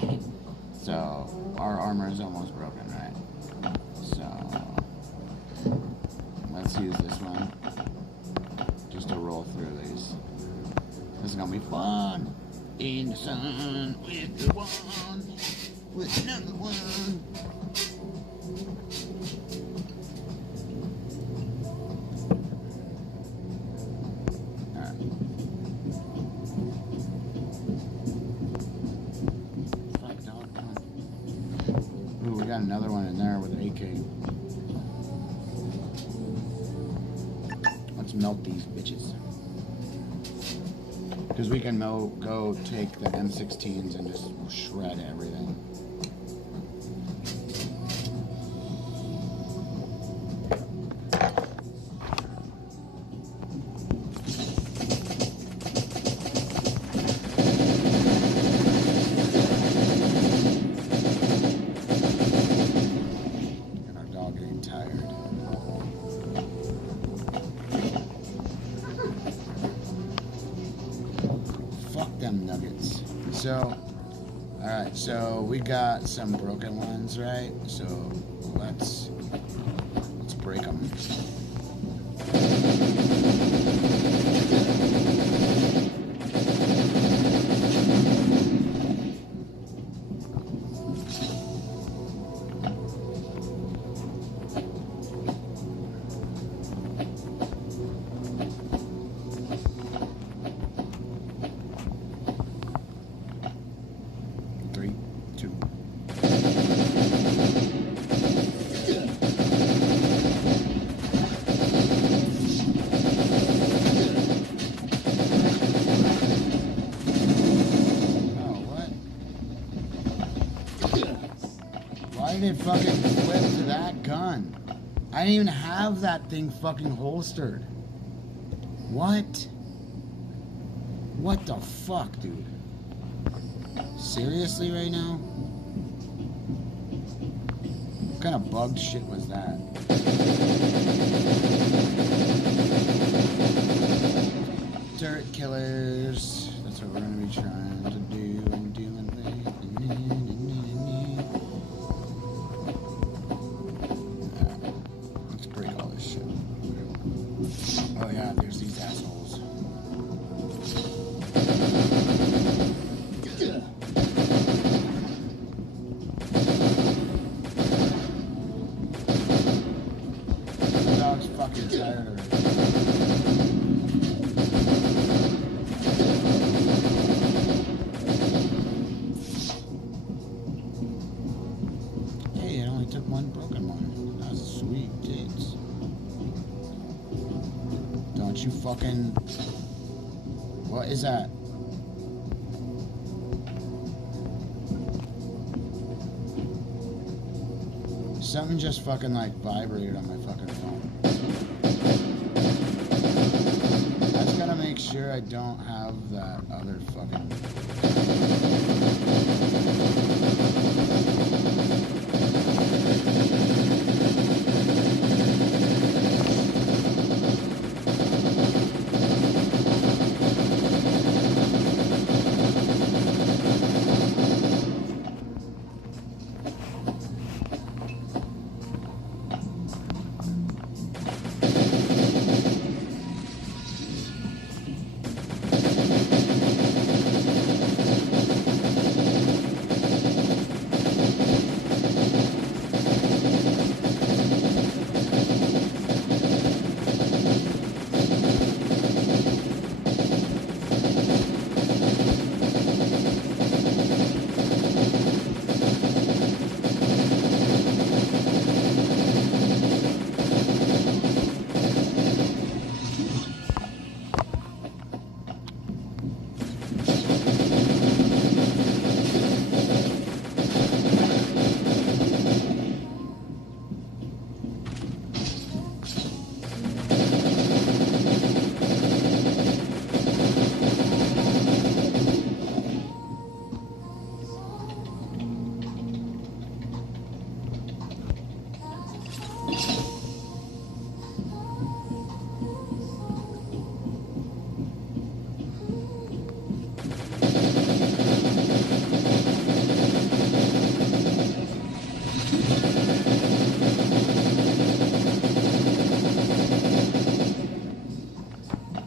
with. So our armor is almost broken, right? So let's use this one just to roll through these. This is gonna be fun. In the sun with the one, with another one. Ooh, we got another one in there with an AK. Let's melt these bitches. Because we can go take the M16s and just shred everything. Nuggets. So, alright, so we got some broken ones, right? So let's break them. Why did it fucking flip to that gun? I didn't even have that thing fucking holstered. What? What the fuck, dude? Seriously right now? What kind of bugged shit was that? Turret killers. That's what we're gonna be trying to do and doing things. Let's break all this shit. Oh yeah, there's these assholes. The dog's fucking tired of it. Hey, I only took one broken one. That was sweet tits. Don't you fucking... What is that? Something just fucking like vibrated on my fucking phone. I just gotta make sure I don't have that other fucking...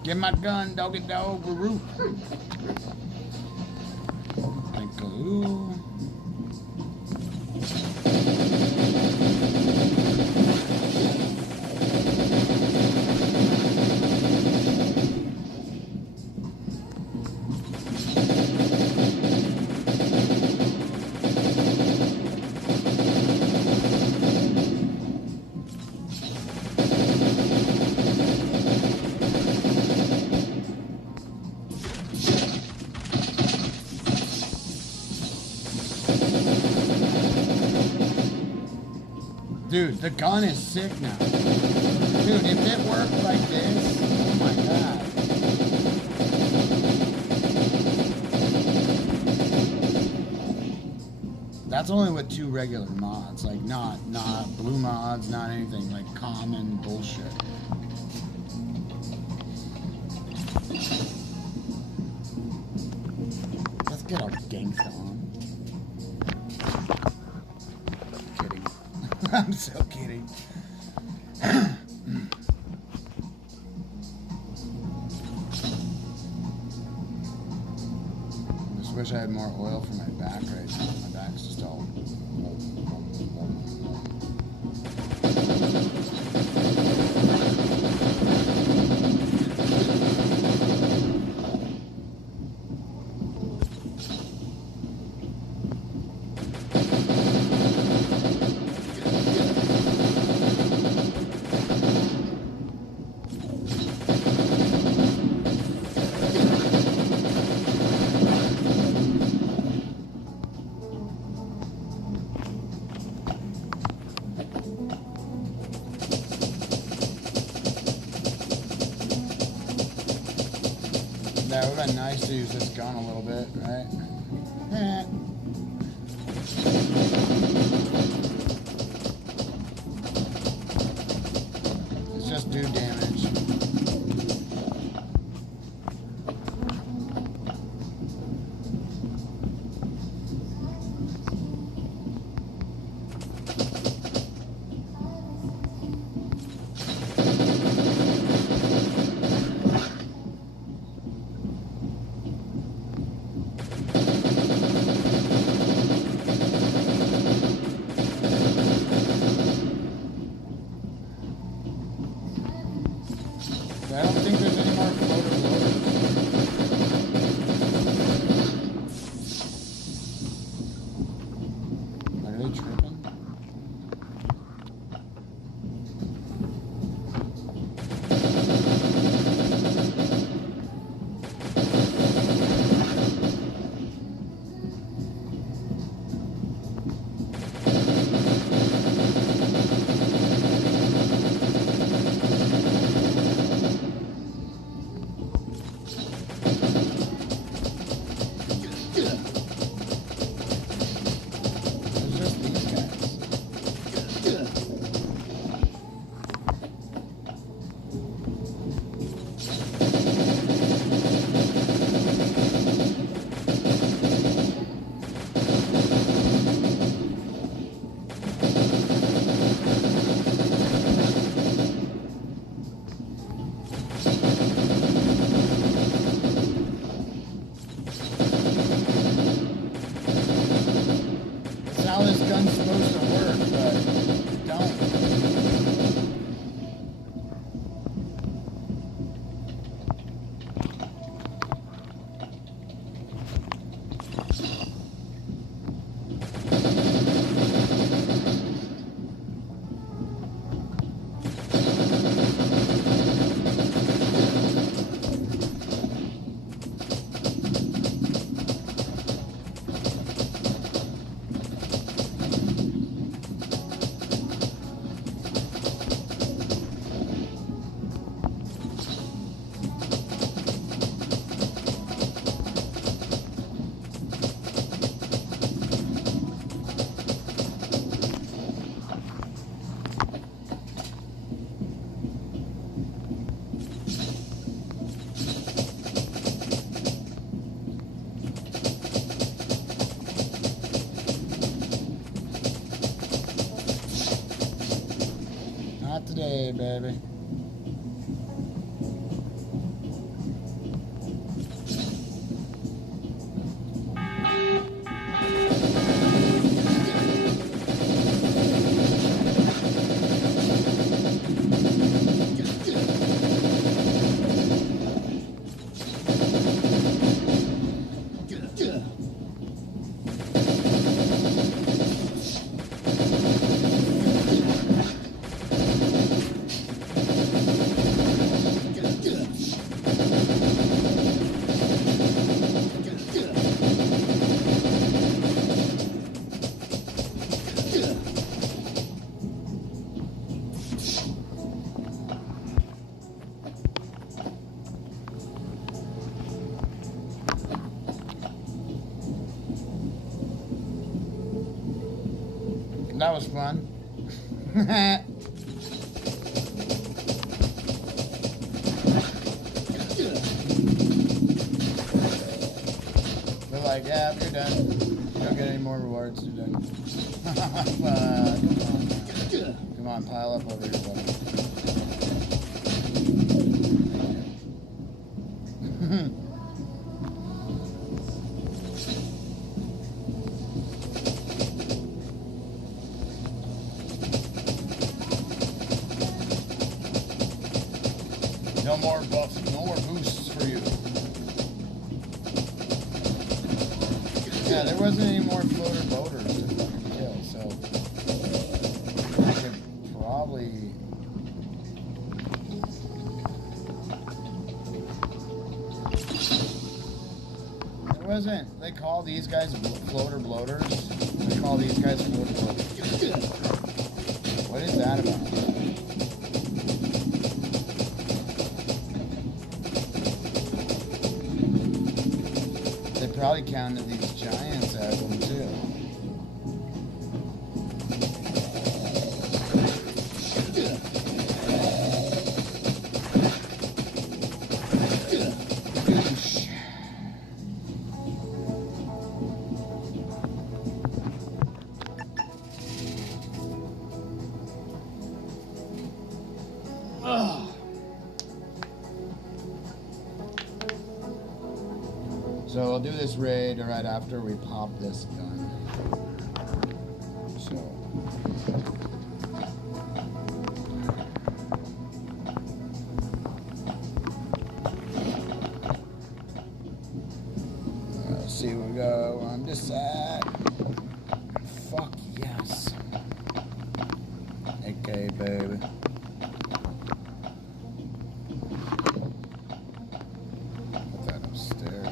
Get my gun, doggy dog, woo. Thank you. Dude, the gun is sick now. Dude, if it worked like this, oh my god. That's only with 2 regular mods, like not blue mods, not anything, like common bullshit. Let's get our gangsta on. I'm so kidding. Just wish I had more oil for my back right now. My back's just all... Yeah, it would have been nice to use this gun a little bit, right? It's just do damage. gun's supposed to work, but it don't. Not today, baby. That was fun. They're like, yeah, you're done. You don't get any more rewards, you're done. Come on, pile up over here, buddy. No more buffs, no more boosts for you. Yeah, there wasn't any more floater boaters to fucking kill, so I could probably... There wasn't, they call these guys floater bloaters. They call these guys floater bloaters. What is that about? Probably counted these giants as them too. So I'll do this raid right after we pop this gun. So let's see where we go. I'm just sad. Fuck yes. Okay, baby. Put that upstairs.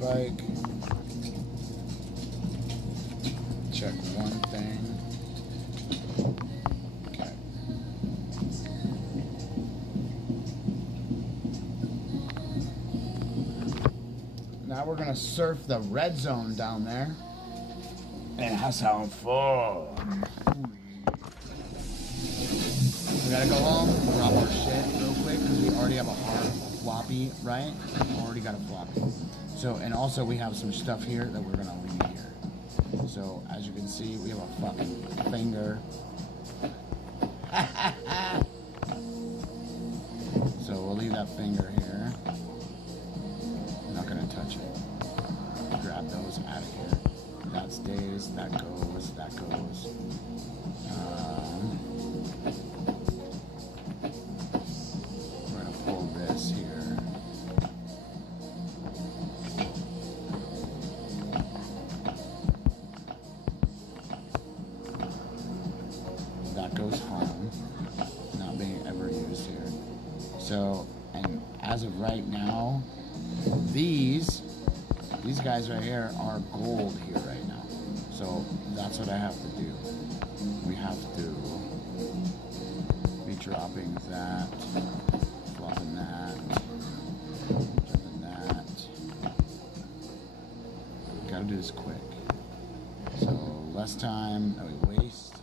Bike. Check one thing. Okay. Now we're gonna surf the red zone down there. And have some fun. We gotta go home, drop our shit real quick, because we already have a hard floppy, right? Already got a floppy. So, and also we have some stuff here that we're gonna leave here. So, as you can see, we have a fucking finger. So we'll leave that finger here. I'm not gonna touch it. Grab those out of here. That stays, that goes, that goes. We're gonna pull this here. That goes home, not being ever used here. So, and as of right now, these guys right here are gold here right now. So that's what I have to do. We have to be dropping that, flopping that, dropping that. Gotta do this quick. So less time that we waste,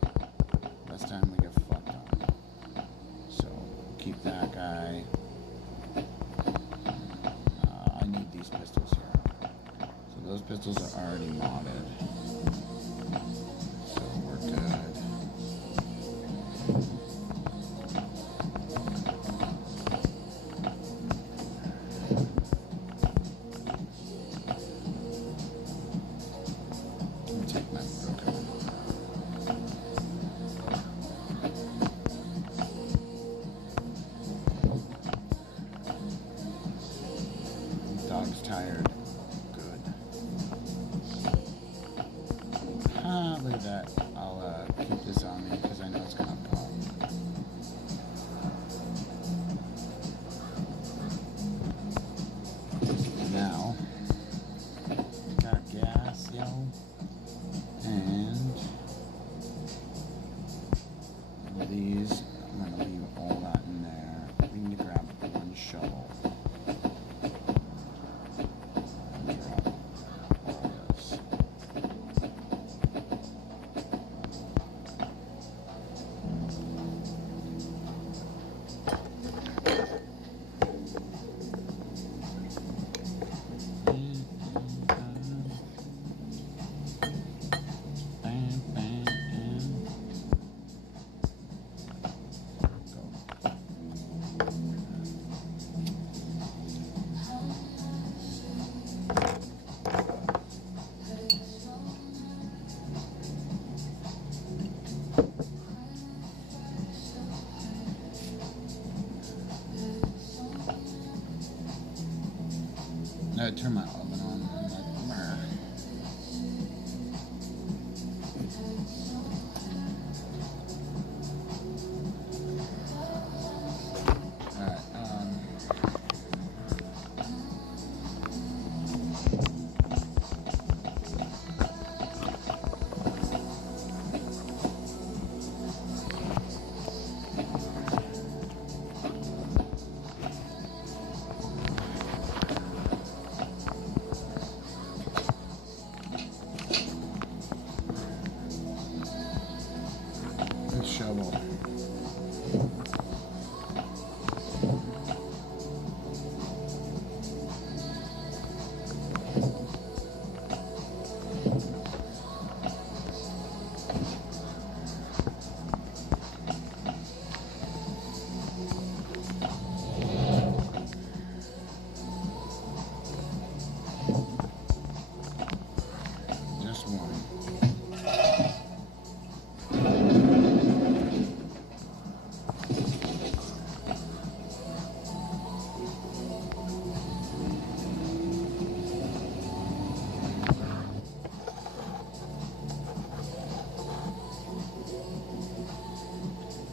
less time we get fucked on. So keep that guy. I need these pistols here. Those pistols are already modded, so we're good. Let me take my broken. Dog's tired. Look at that. I'll keep this on me because I know it's gonna pop. Now, got gas, yo, and these. I'm gonna leave all that in there. We need to grab one shovel. I turn my oven on. Shovel. Just one.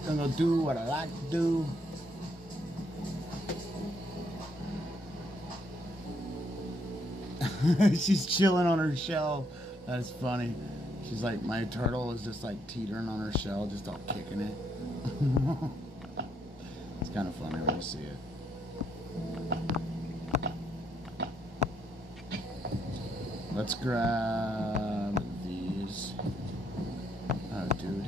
Gonna do what I like to do. She's chilling on her shell. That's funny. She's like, my turtle is just like teetering on her shell, just all kicking it. It's kind of funny when you see it. Let's grab these. Oh, dude.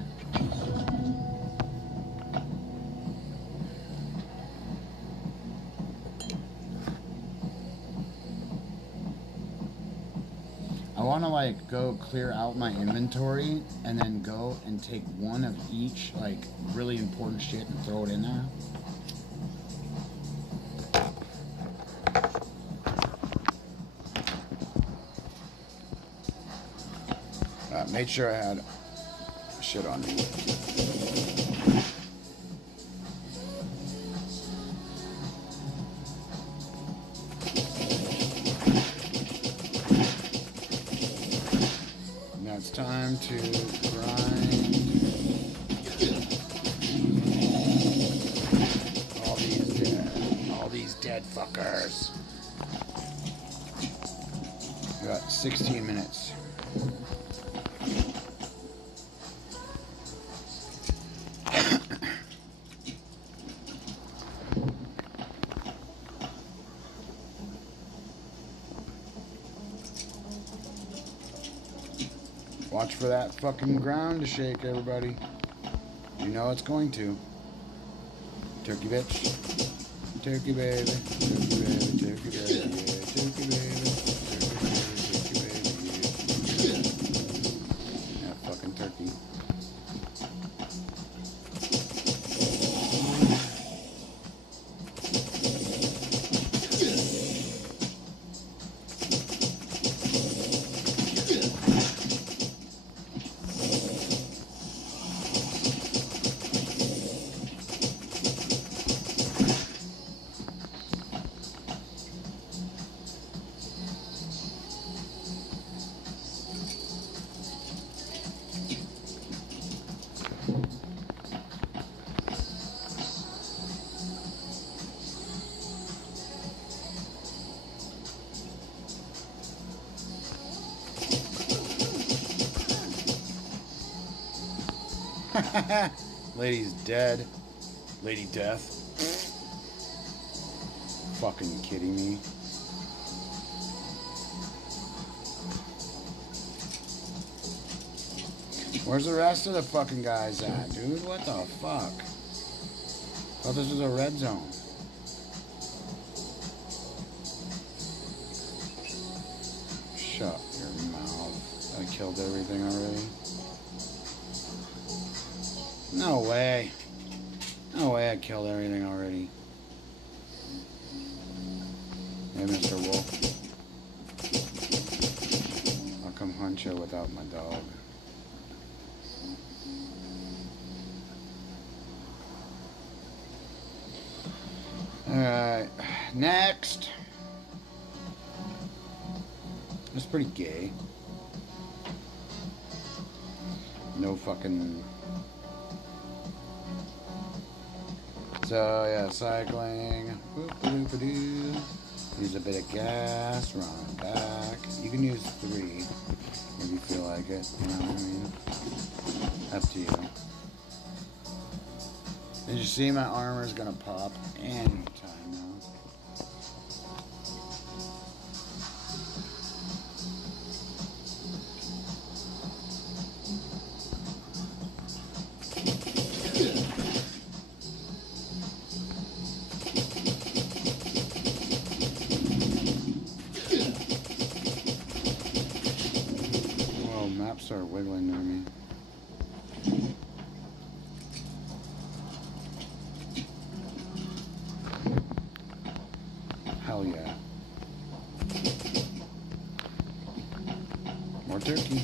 I want to like go clear out my inventory and then go and take one of each like really important shit and throw it in there. Made sure I had shit on me. Now it's time to grind all these dead fuckers. We got 16 minutes. Watch for that fucking ground to shake, everybody. You know it's going to. Turkey bitch. Turkey baby. Turkey baby. Turkey baby. Yeah. Turkey baby. Turkey baby. Turkey baby. Yeah. Yeah, fucking turkey. Lady's dead. Lady Death. Fucking kidding me. Where's the rest of the fucking guys at, dude? What the fuck? Thought this was a red zone. Shut your mouth. I killed everything already. No way. No way I killed everything already. Hey, Mr. Wolf. I'll come hunt you without my dog. Alright. Next. That's pretty gay. No fucking... So yeah, cycling. Boop-a-doop-a-doo. Use a bit of gas, run back. You can use 3 if you feel like it. You know what I mean? Up to you. Did you see my armor's gonna pop anytime now? Start wiggling near me. Hell yeah. More turkey.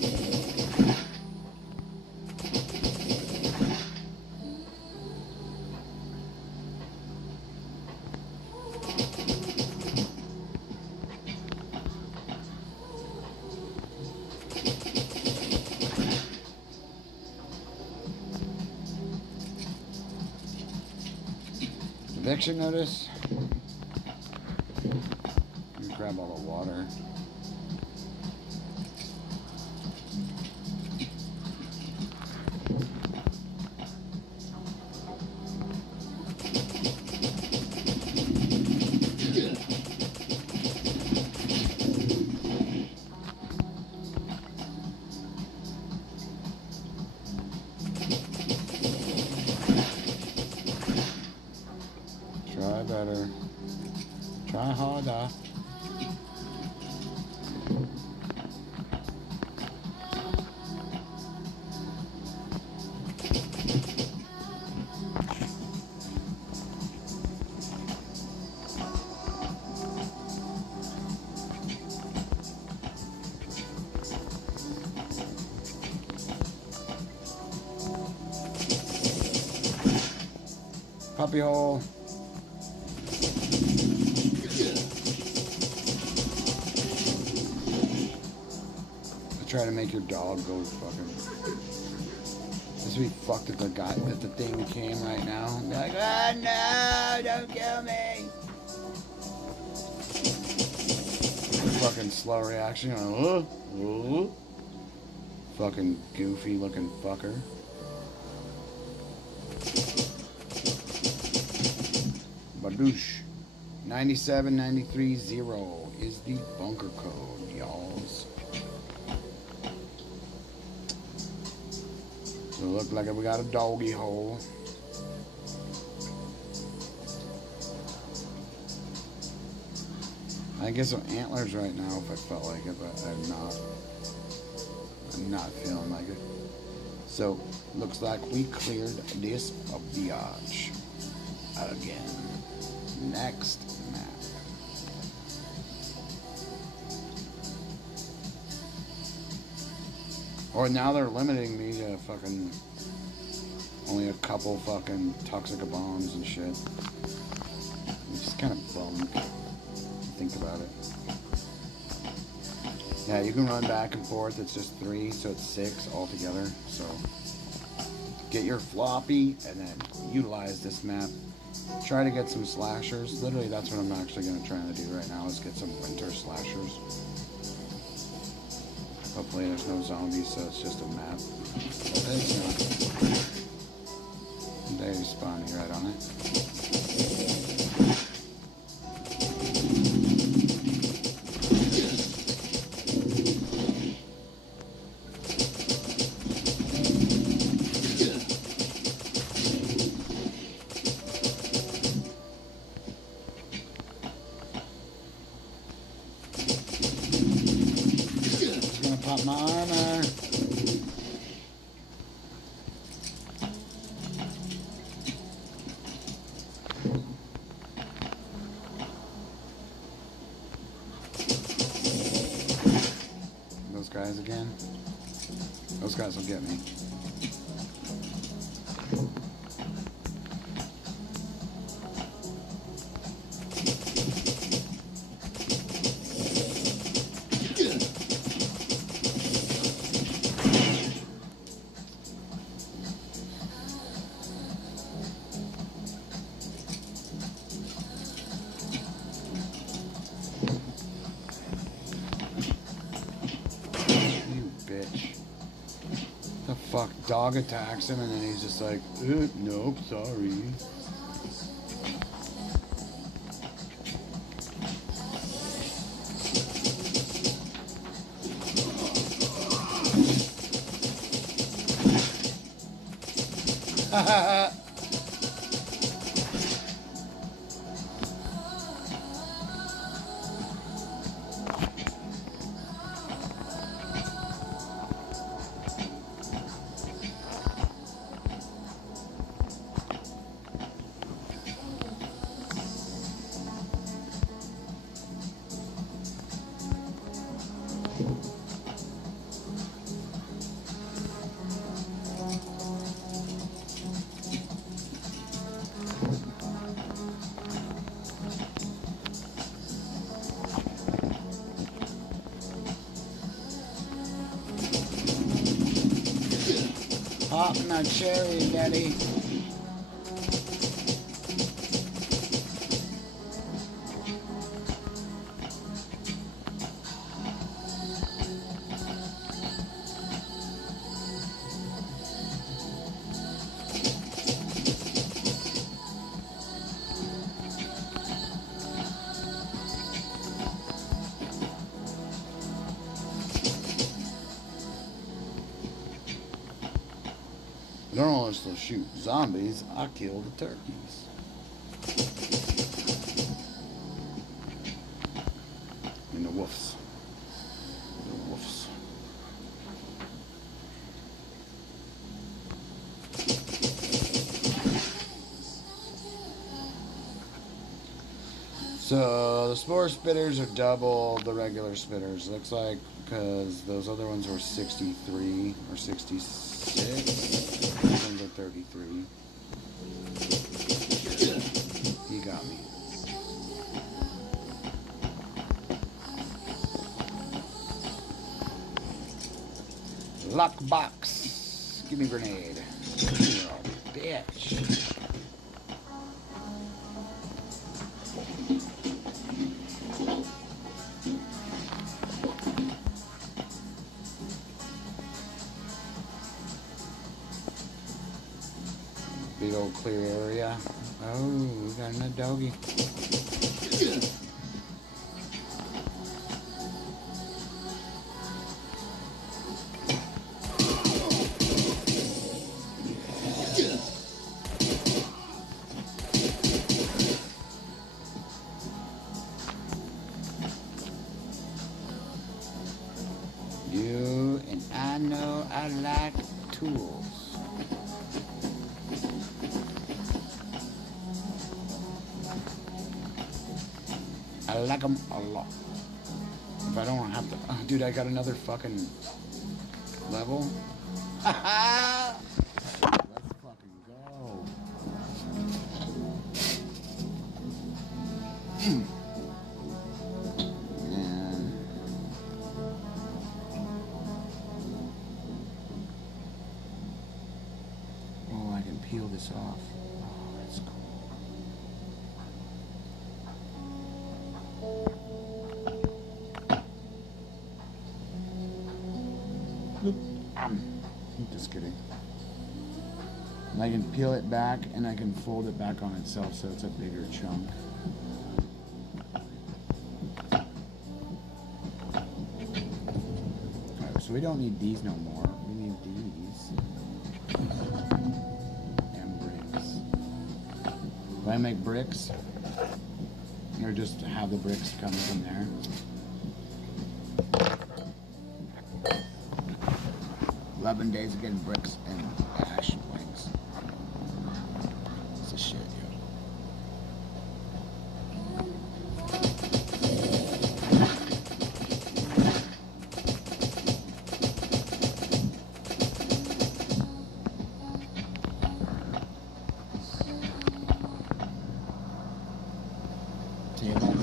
Eviction notice. Let me grab all the water. better. Try harder. Puppy hole. Try to make your dog go fucking. This would be fucked if the thing came right now. Be like, oh no, don't kill me. Fucking slow reaction. Fucking goofy looking fucker. Badoosh. 97930 is the bunker code, y'alls. So it looked like we got a doggy hole. I guess some antlers right now if I felt like it, but I'm not feeling like it. So looks like we cleared this biatch again. Next map. Or now they're limiting me to fucking only a couple fucking toxic bombs and shit. It's just kind of bummed. Think about it. Yeah, you can run back and forth. It's just 3, so it's 6 altogether. So get your floppy and then utilize this map. Try to get some slashers. Literally, that's what I'm actually going to try to do right now is get some winter slashers. Hopefully there's no zombies, so it's just a map. But it's not. They're spawning right on it. Pop my armor. Those guys again. Those guys will get me. Fuck, dog attacks him and then he's just like, nope, sorry. Haha. Pop my cherry, daddy. I don't want to shoot zombies. I kill the turkeys. So the spore spitters are double the regular spitters. Looks like because those other ones were 63 or 66. These ones are 33. He got me. Lockbox. Give me a grenade. Oh, bitch. Big old clear area. Oh, we got another doggy. You and I know I like tools. I like them a lot. If I don't have to... Oh, dude, I got another fucking level. Let's fucking go. Man. Oh, I can peel this off. Oh, that's cool. Just kidding. And I can peel it back and I can fold it back on itself so it's a bigger chunk. Alright, so we don't need these no more. We need these. And bricks. Do I make bricks? Or just have the bricks come from there? 11 days of getting bricks and ash wings. It's a shit, yo. Table.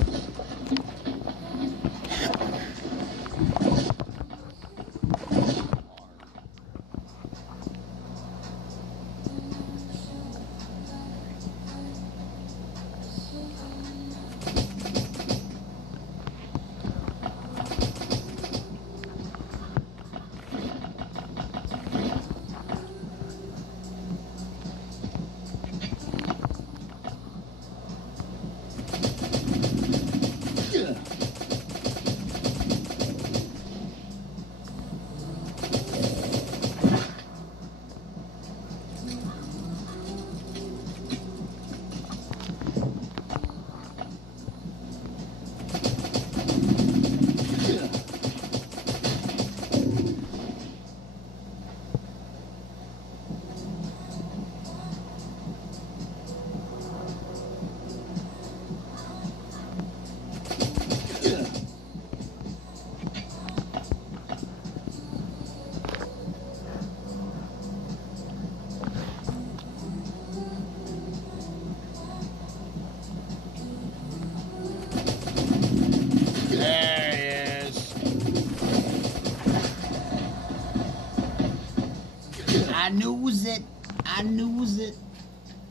I knows it. I knows it.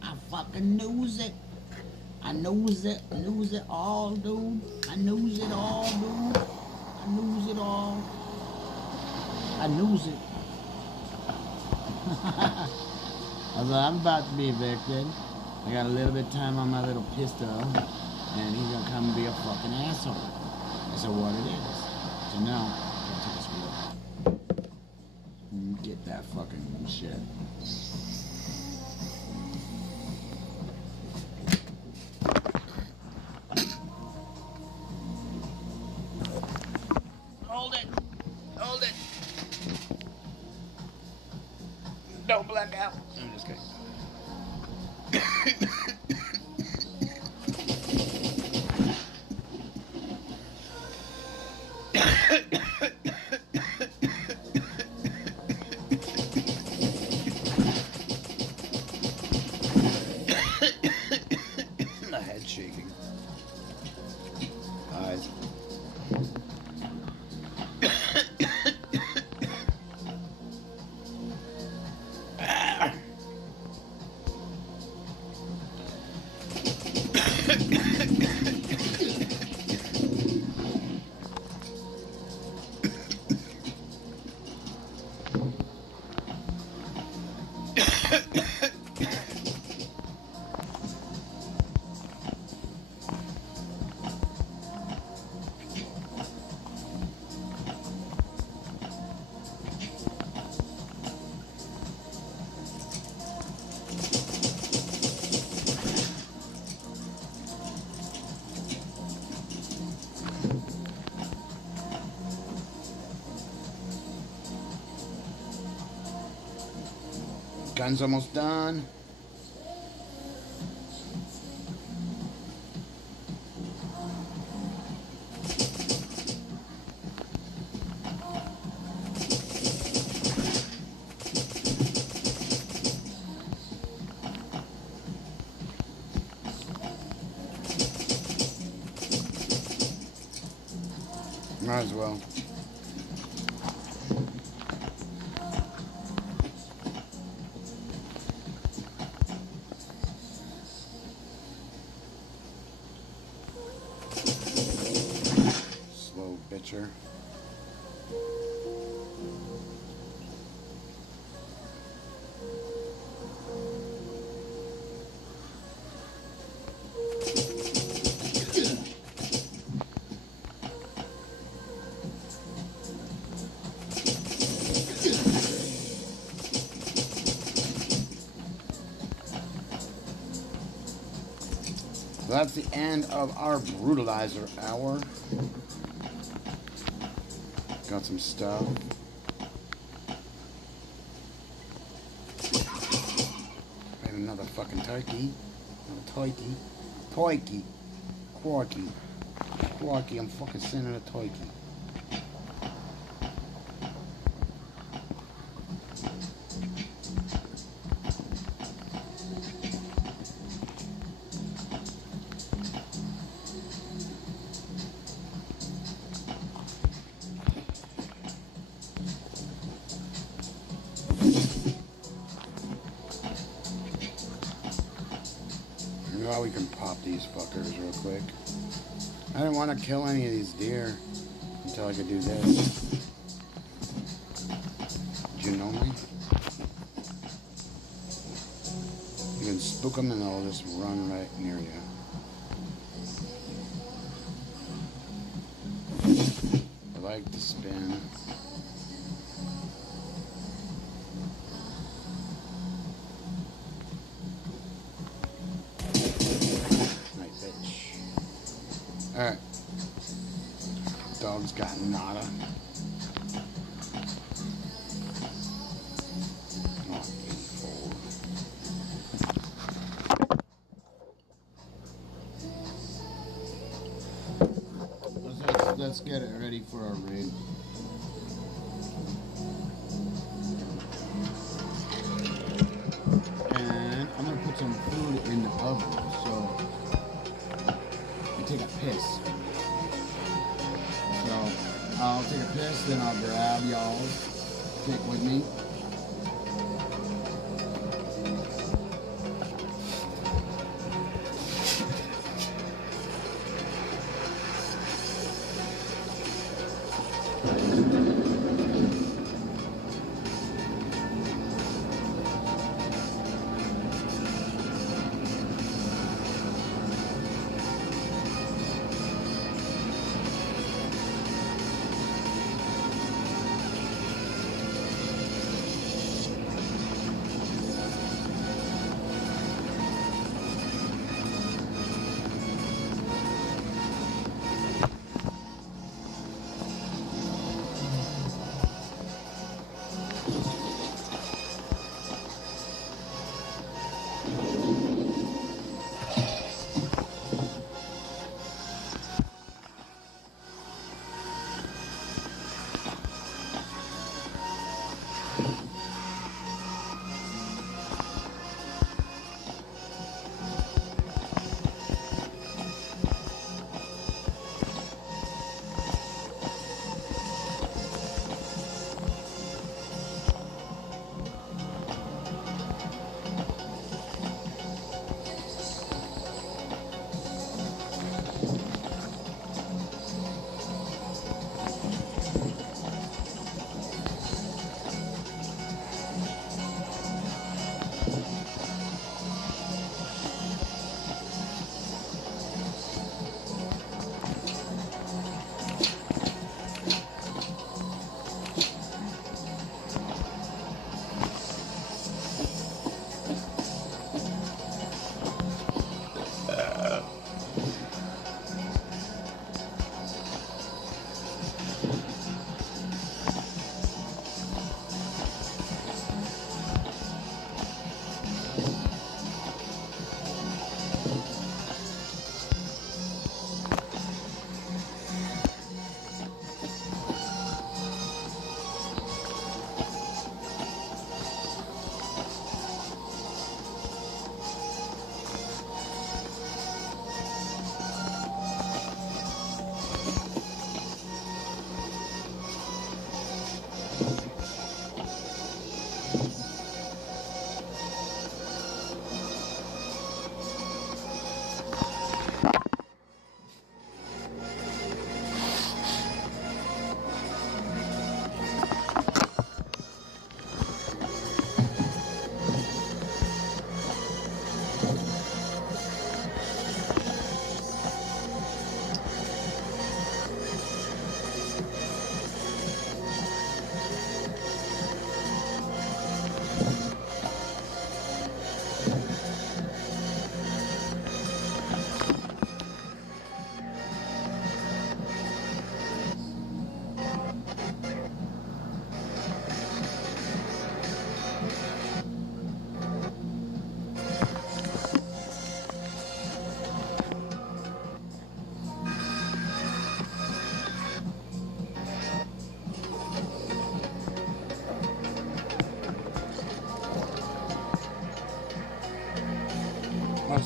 I fucking knows it. I knows it. Knows it all, dude. I knows it all, dude. I knows it all. I knows it. I was like, I'm about to be evicted. I got a little bit of time on my little pistol, and he's gonna come and be a fucking asshole. That's what it is. So now, get that fucking shit. Hold it. Hold it. Don't black out. I'm just kidding. Gun's almost done. Might as well. Slow bitcher. That's the end of our brutalizer hour. Got some stuff. Made another fucking turkey. Another turkey. Turkey. Quarky. Quarky, I'm fucking sending a turkey. Well, we can pop these fuckers real quick. I didn't want to kill any of these deer until I could do this. Did you know me? You can spook them and they'll just run right near you. I like to spin. Alright. Dog's got nada. Oh, 84. Let's get it ready for our raid. And I'm gonna put some food in the oven, so take a piss. So I'll take a piss, then I'll grab y'all's, take with me.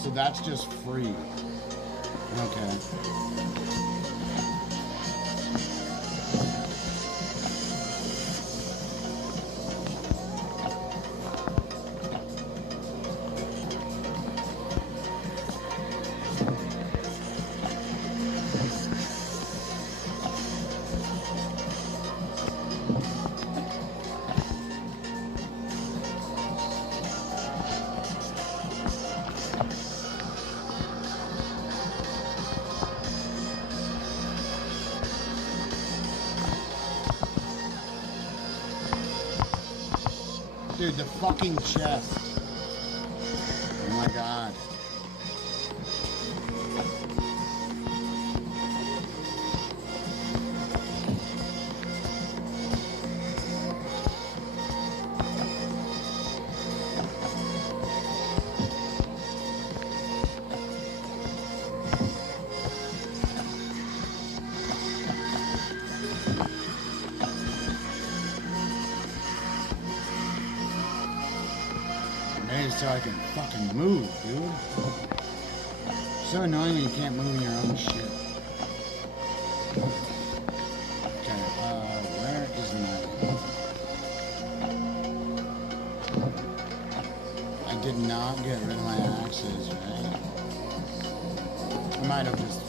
so that's just free. Okay. Dude, the fucking chest. Oh my god. So I can fucking move, dude. So annoying when you can't move in your own shit. Okay, where is my... I did not get rid of my axes, right? I might have just...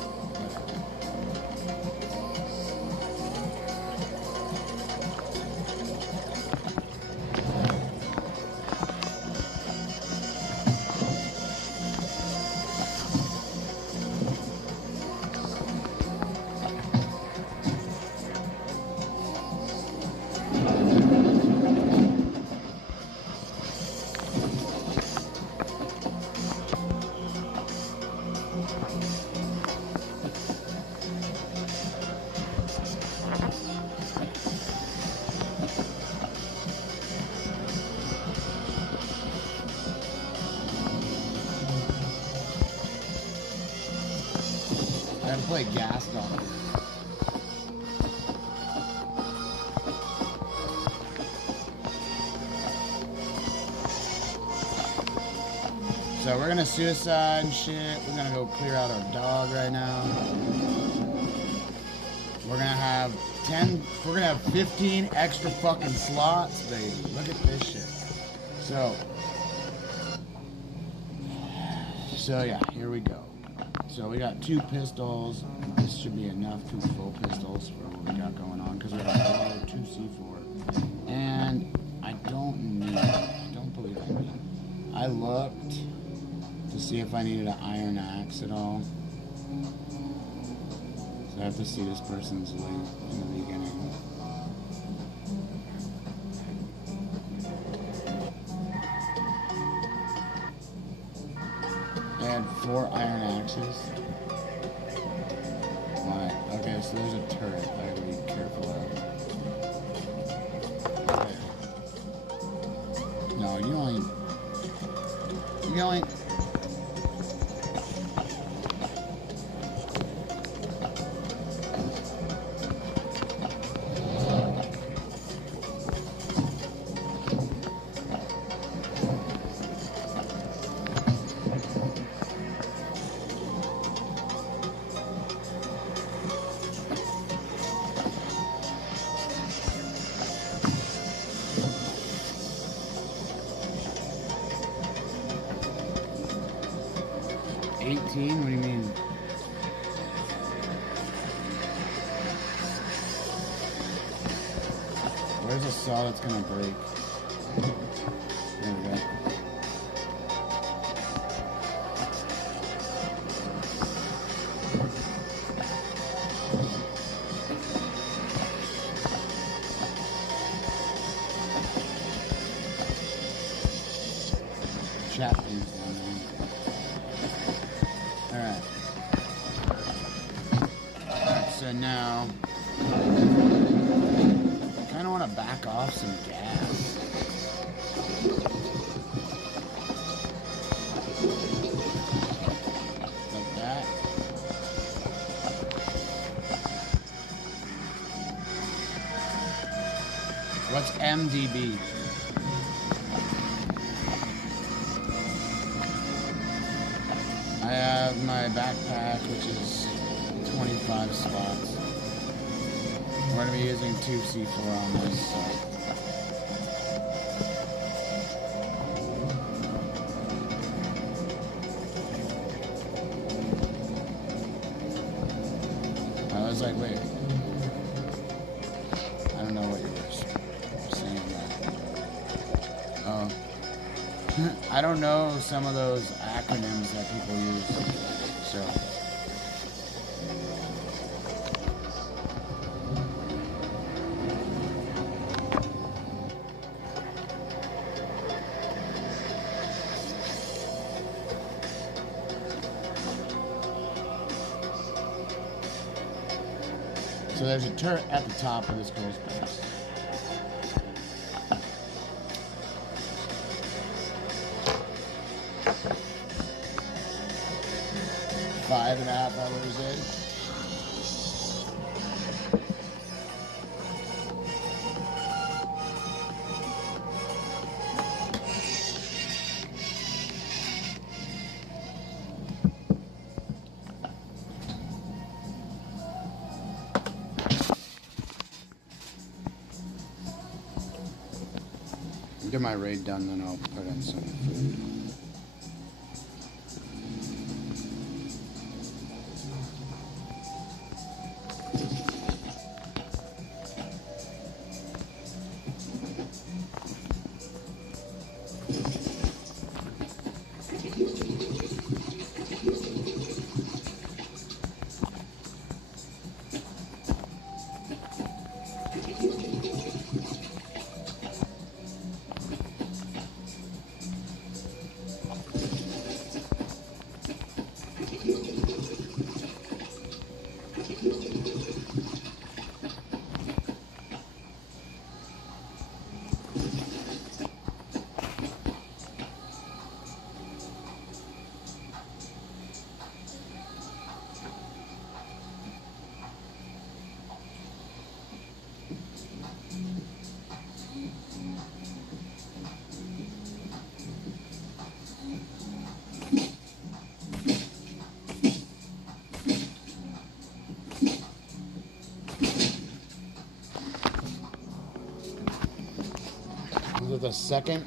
I had to play gas doctor. So we're gonna suicide and shit. We're gonna go clear out our dog right now. We're gonna have 15 extra fucking slots, baby. Look at this shit. So yeah, here we go. So we got 2 pistols. This should be enough, 2 full pistols for what we got going on, because we got a 2 C4. And I don't believe I need. I looked to see if I needed an iron axe at all. So I have to see this person's loot in the beginning. And 4 iron axes. Why? Okay, so there's a turret I gotta be careful of. Okay. No, you only. What do you mean? Where's the saw that's gonna break? There we go. Chat things down there. Alright. So now, I kind of want to back off some gas. Like that. What's MDB? my backpack, which is 25 spots. We're going to be using 2 C4 on this. So. I was like, wait. I don't know what you were saying there. Oh. I don't know some of those acronyms that people use. So. So there's a turret at the top of this girl's base. Five and a half hours in. Get my raid done, then I'll put in some food. The second.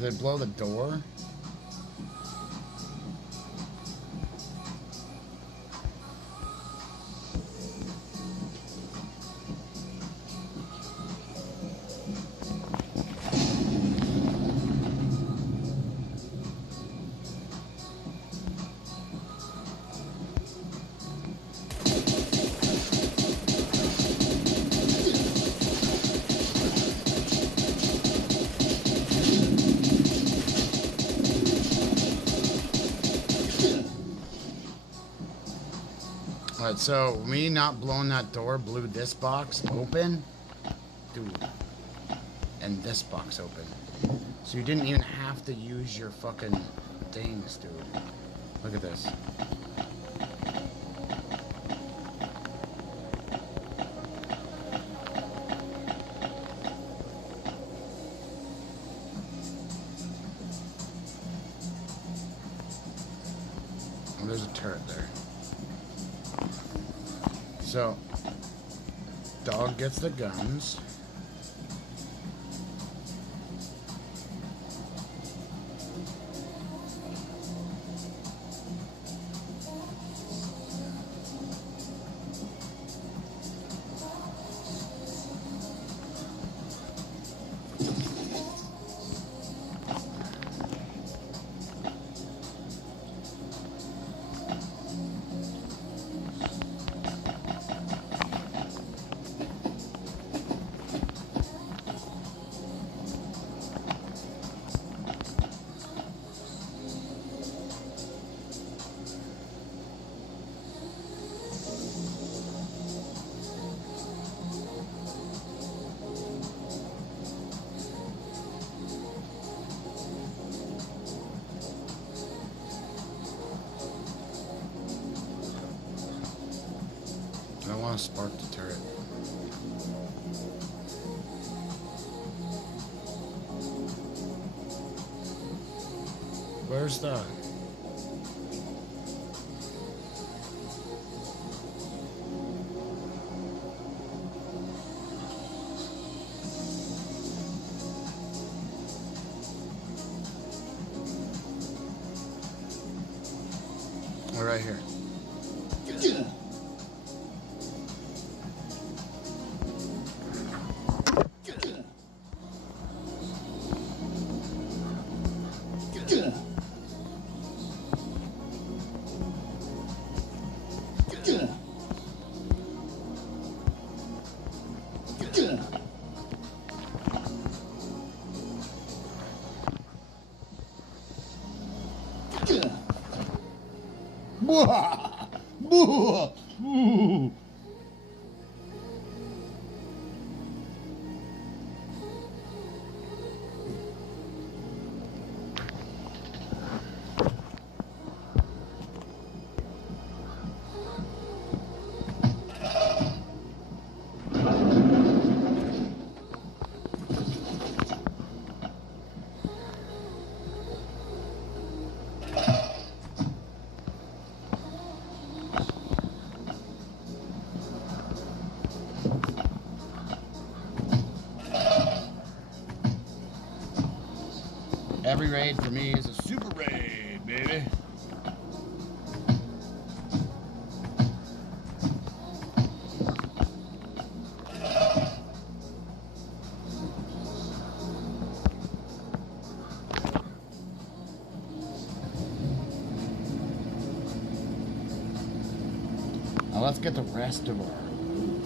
Did it blow the door? Alright, so me not blowing that door blew this box open. Dude. And this box open. So you didn't even have to use your fucking things, dude. Look at this. Oh, there's a turret there. So, dog gets the guns. I want to spark the turret. Where's the... We're right here. Every raid for me is a super raid, baby. Now let's get the rest of our loot.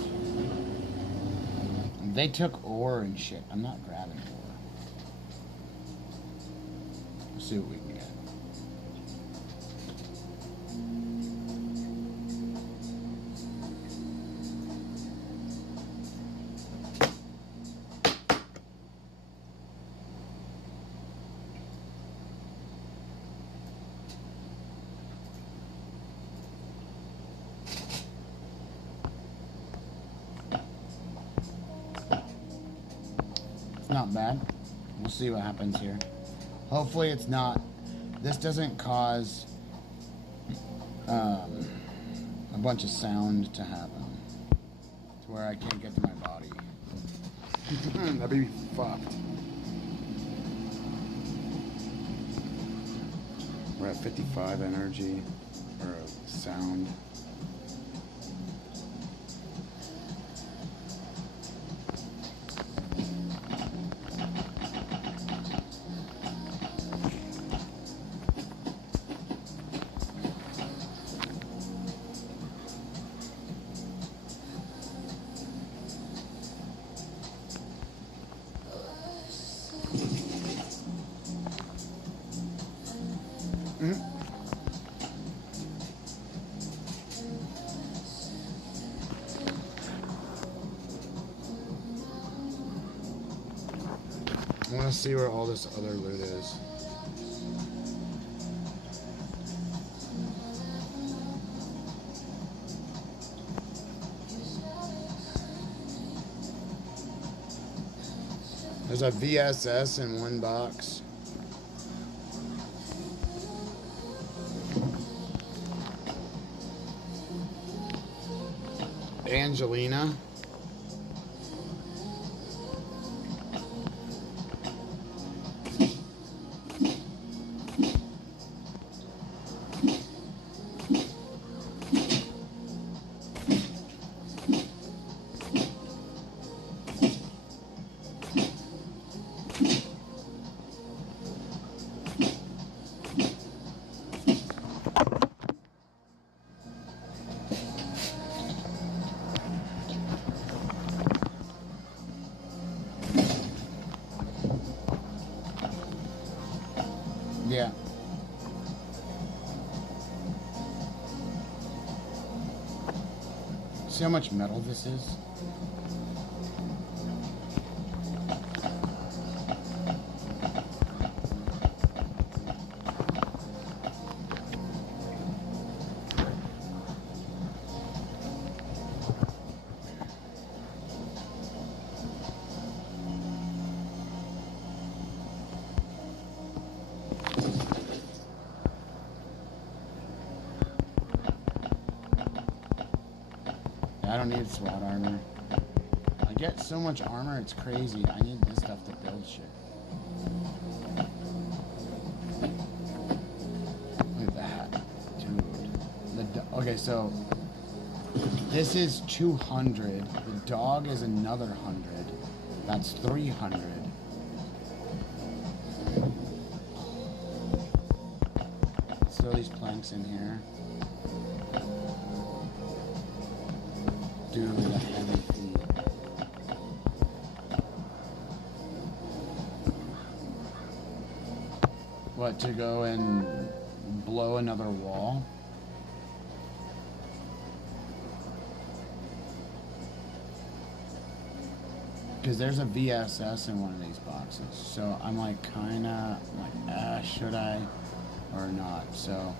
They took ore and shit. I'm not grabbing ore. Let's see what we can get. Not bad. We'll see what happens here. Hopefully it's not, this doesn't cause a bunch of sound to happen to where I can't get to my body. That'd be fucked. We're at 55 energy or sound. I want to see where all this other loot is. There's a VSS in one box. Angelina. Yeah. See how much metal this is? I don't need SWAT armor. I get so much armor, it's crazy. I need this stuff to build shit. Look at that. Dude. Okay, so this is 200. The dog is another 100. That's 300. Let's throw these planks in here. Dude, the heavy feet. What, to go and blow another wall? Because there's a VSS in one of these boxes. So I'm like, kinda, like, should I or not? So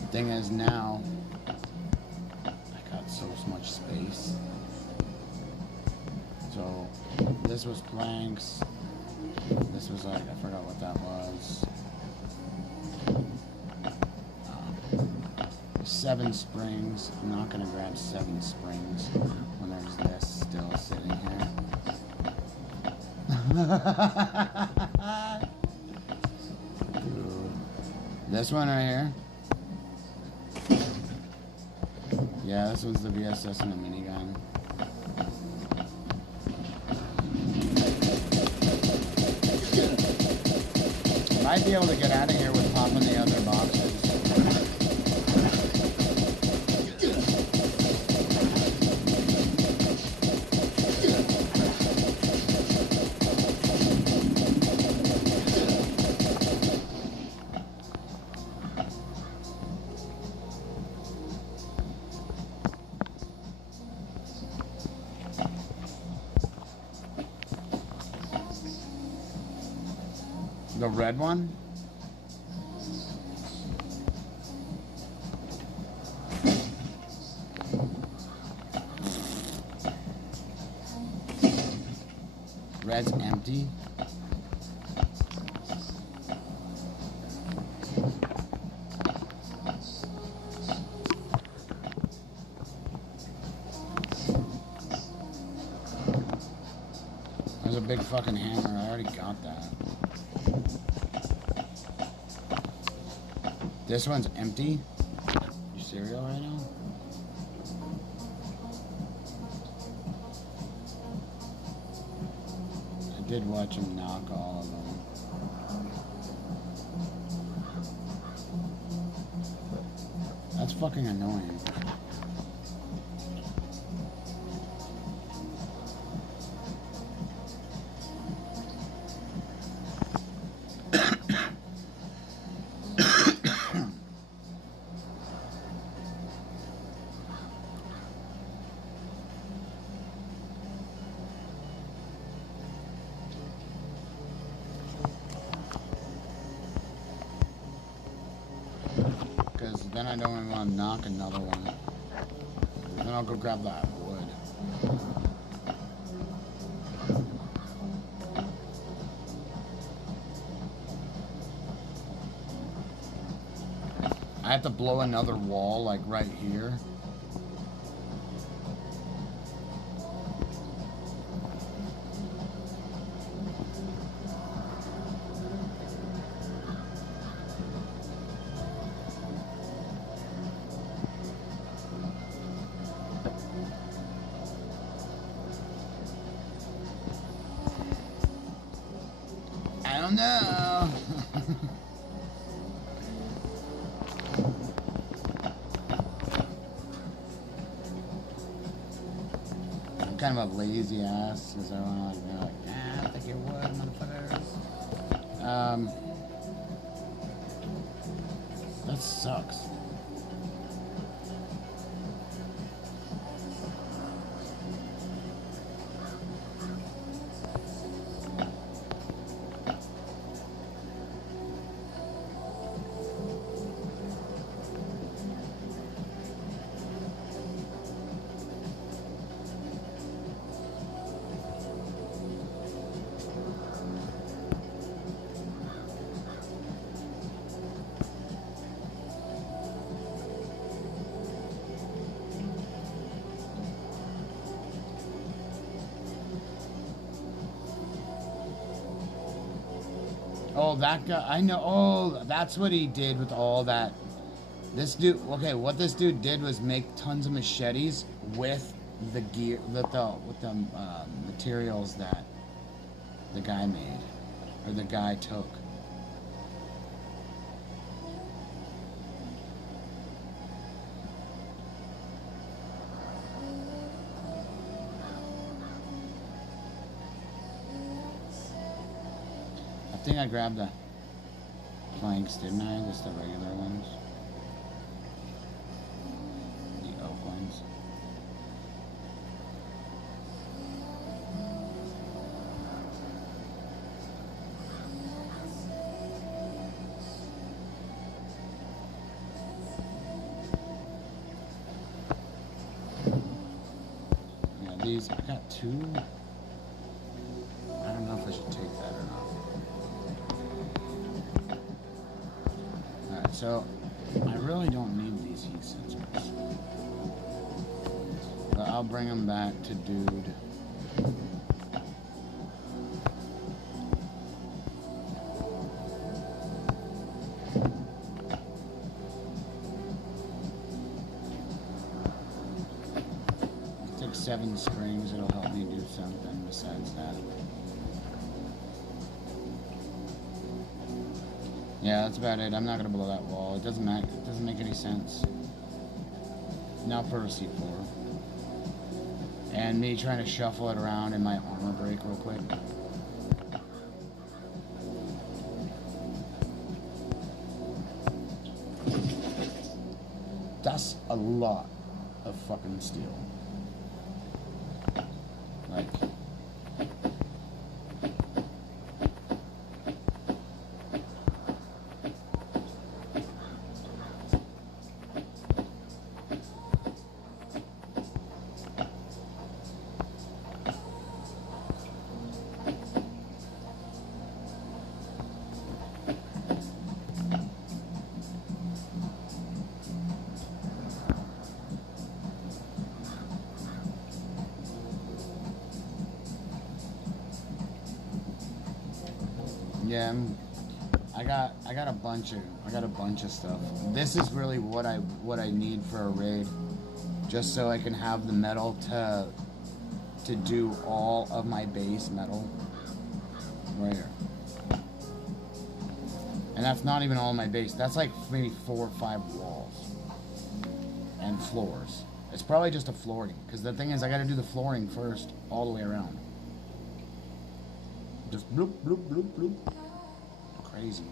the thing is now, so much space. So this was planks. This was like, I forgot what that was. 7 springs. I'm not gonna grab 7 springs when there's this still sitting here. Dude. This one right here. Yeah, this one's the VSS and the minigun. Might be able to get out of here with popping the other boxes. The red one? Red's empty. There's a big fucking hammer. I already got that. This one's empty. You cereal right now? I did watch him knock all of them. That's fucking annoying. Then I don't even want to knock another one. Then I'll go grab that wood. I have to blow another wall, like right here. no. I'm kind of a lazy ass, because I want to be like, I think you would, motherfuckers. That sucks. Oh, that guy, I know. Oh, that's what he did with all that. This dude, okay, what this dude did was make tons of machetes with the gear, with the materials that the guy made, or the guy took. I think I grabbed the planks, didn't I? Just the regular ones. The oak ones. Yeah, these, I got two. I don't know if I should take that or not. Alright, so I really don't need these heat sensors. But I'll bring them back to dude. Take 7 springs, it'll help me do something besides that. Yeah, that's about it. I'm not gonna blow that wall. It doesn't make any sense. Now for a C4. And me trying to shuffle it around in my armor break real quick. That's a lot of fucking steel. Like, yeah, I got a bunch of stuff. This is really what I need for a raid, just so I can have the metal to do all of my base metal right here. And that's not even all my base. That's like maybe 4 or 5 walls and floors. It's probably just a flooring, because the thing is I got to do the flooring first all the way around. Just bloop bloop bloop bloop. Crazy.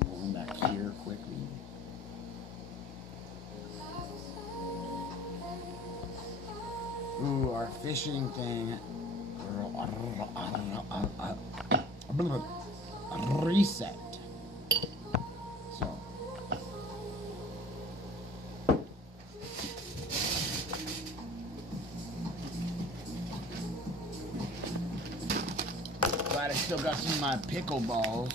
Pulling back here quickly. Ooh, our fishing thing. Reset. So. Glad I still got some of my pickle balls.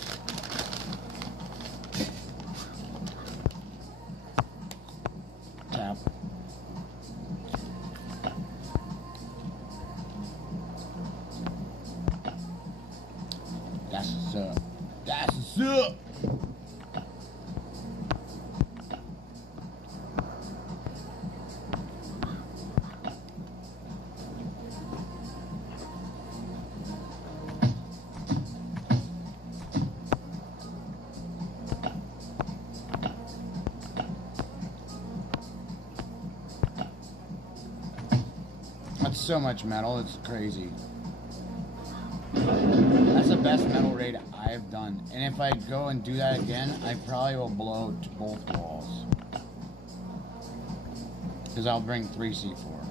Tap. That's what's up. That's what's up. It's so much metal, it's crazy. That's the best metal raid I've done. And if I go and do that again, I probably will blow to both walls. Because I'll bring 3C4.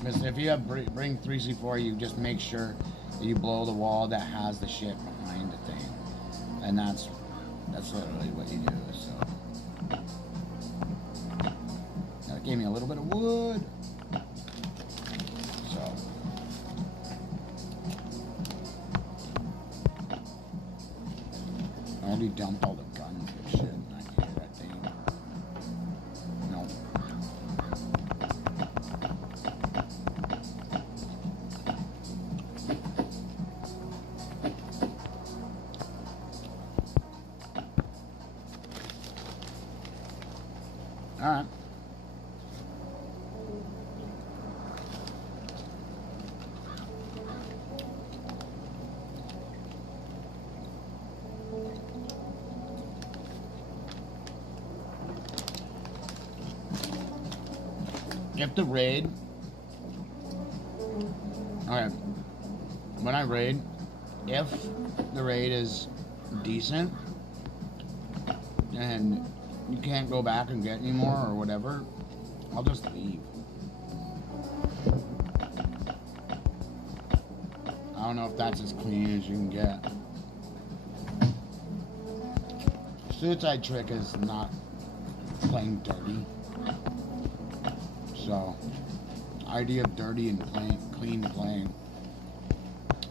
Because if you have bring 3C4, you just make sure that you blow the wall that has the shit behind the thing. And that's literally what you do, so. That gave me a little bit of wood. So. I already dumped all the guns and shit in that thing. Nope. Alright. If the raid, okay, when I raid, if the raid is decent and you can't go back and get any more or whatever, I'll just leave. I don't know if that's as clean as you can get. Suicide Trick is not playing dirty. So, idea of dirty and clean playing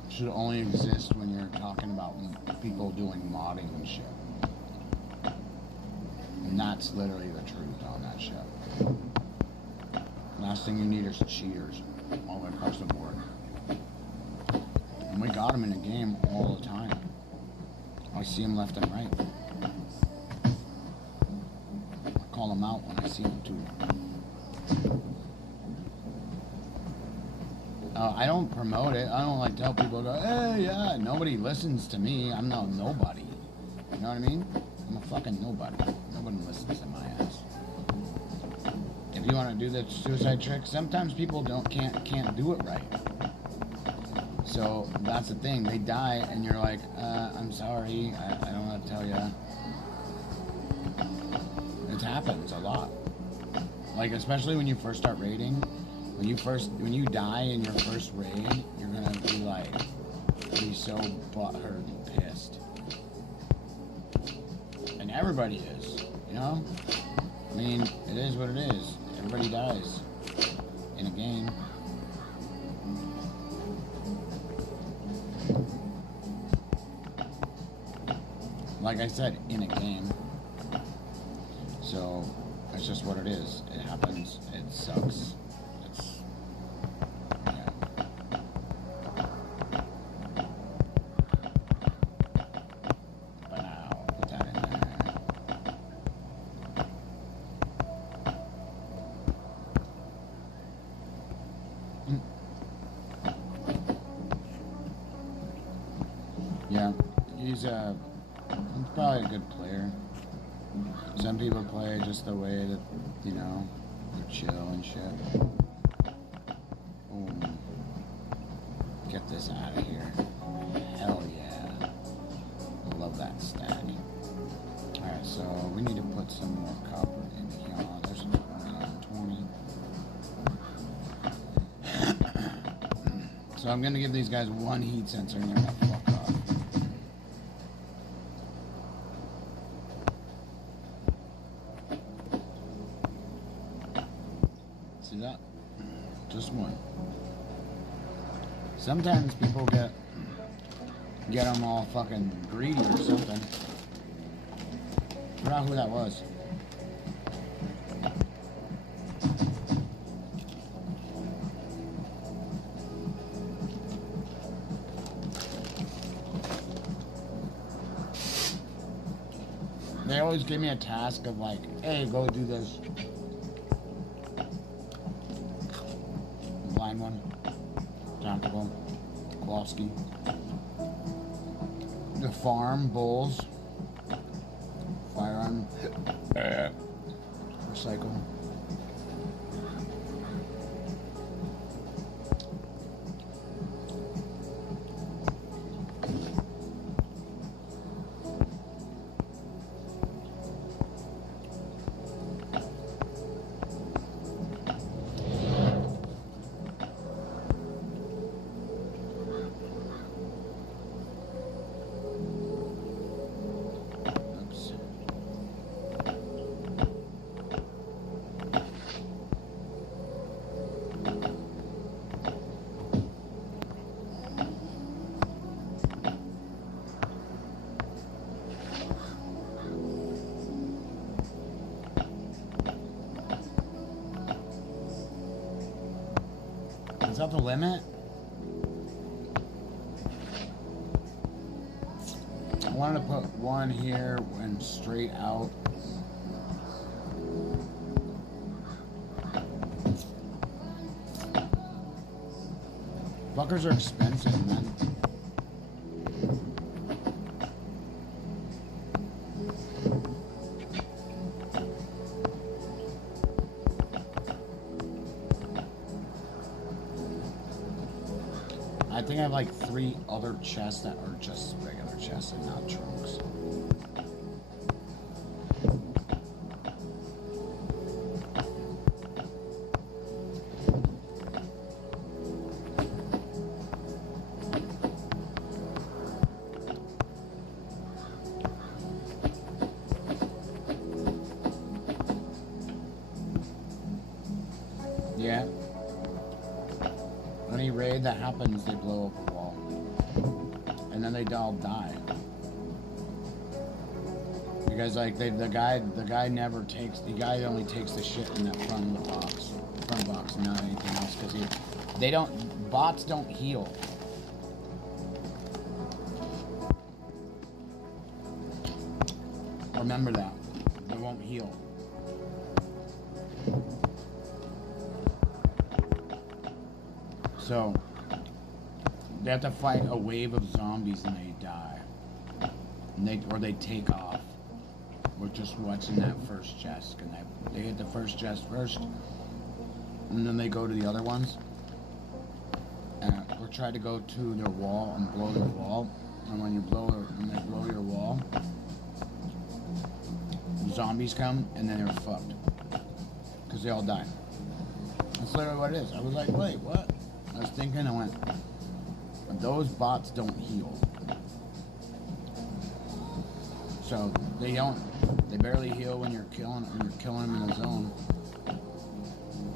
should only exist when you're talking about people doing modding and shit. And that's literally the truth on that shit. Last thing you need is cheaters all across the board. And we got them in the game all the time. I see them left and right. I call them out when I see them too. I don't promote it. I don't like tell people, go, hey, yeah, nobody listens to me. I'm no nobody. You know what I mean? I'm a fucking nobody. Nobody listens to my ass. If you want to do the suicide trick, sometimes people can't do it right. So that's the thing. They die, and you're like, I'm sorry. I don't want to tell you. It happens a lot. Like, especially when you first start raiding. When you die in your first raid, you're gonna be so butthurt and pissed. And everybody is, you know? I mean, it is what it is. Everybody dies in a game. Like I said, in a game. So, it's just what it is. It happens. It sucks. Yeah, he's probably a good player. Some people play just the way that, you know, they're chill and shit. Ooh. Get this out of here. Hell yeah. Love that stack. Alright, so we need to put some more copper in here. There's 20. So I'm gonna give these guys one heat sensor and they're gonna fuck off. See that? Just one. Sometimes people get them all fucking greedy or something. I forgot who that was. They always give me a task of like, hey, go do this. Blind one. Tactical. Kowalski. The farm, bulls. Firearm. Recycle. that the limit? I wanted to put one here and straight out. Fuckers are expensive, man. I think I have like 3 other chests that are just regular chests and not trunks. Yeah. Any raid that happens, they blow up a wall. And then they all die. Because like the guy never takes, the guy only takes the shit in that front of the box. Front box, not anything else, because bots don't heal. Remember that. They won't heal. So, they have to fight a wave of zombies and they die. And they take off. With just what's in that first chest. And they hit the first chest first. And then they go to the other ones. Or try to go to their wall and blow their wall. And when they blow your wall, zombies come and then they're fucked. Because they all die. That's literally what it is. I was like, wait, what? I was thinking, I went, those bots don't heal. So they barely heal when you're killing them in the zone.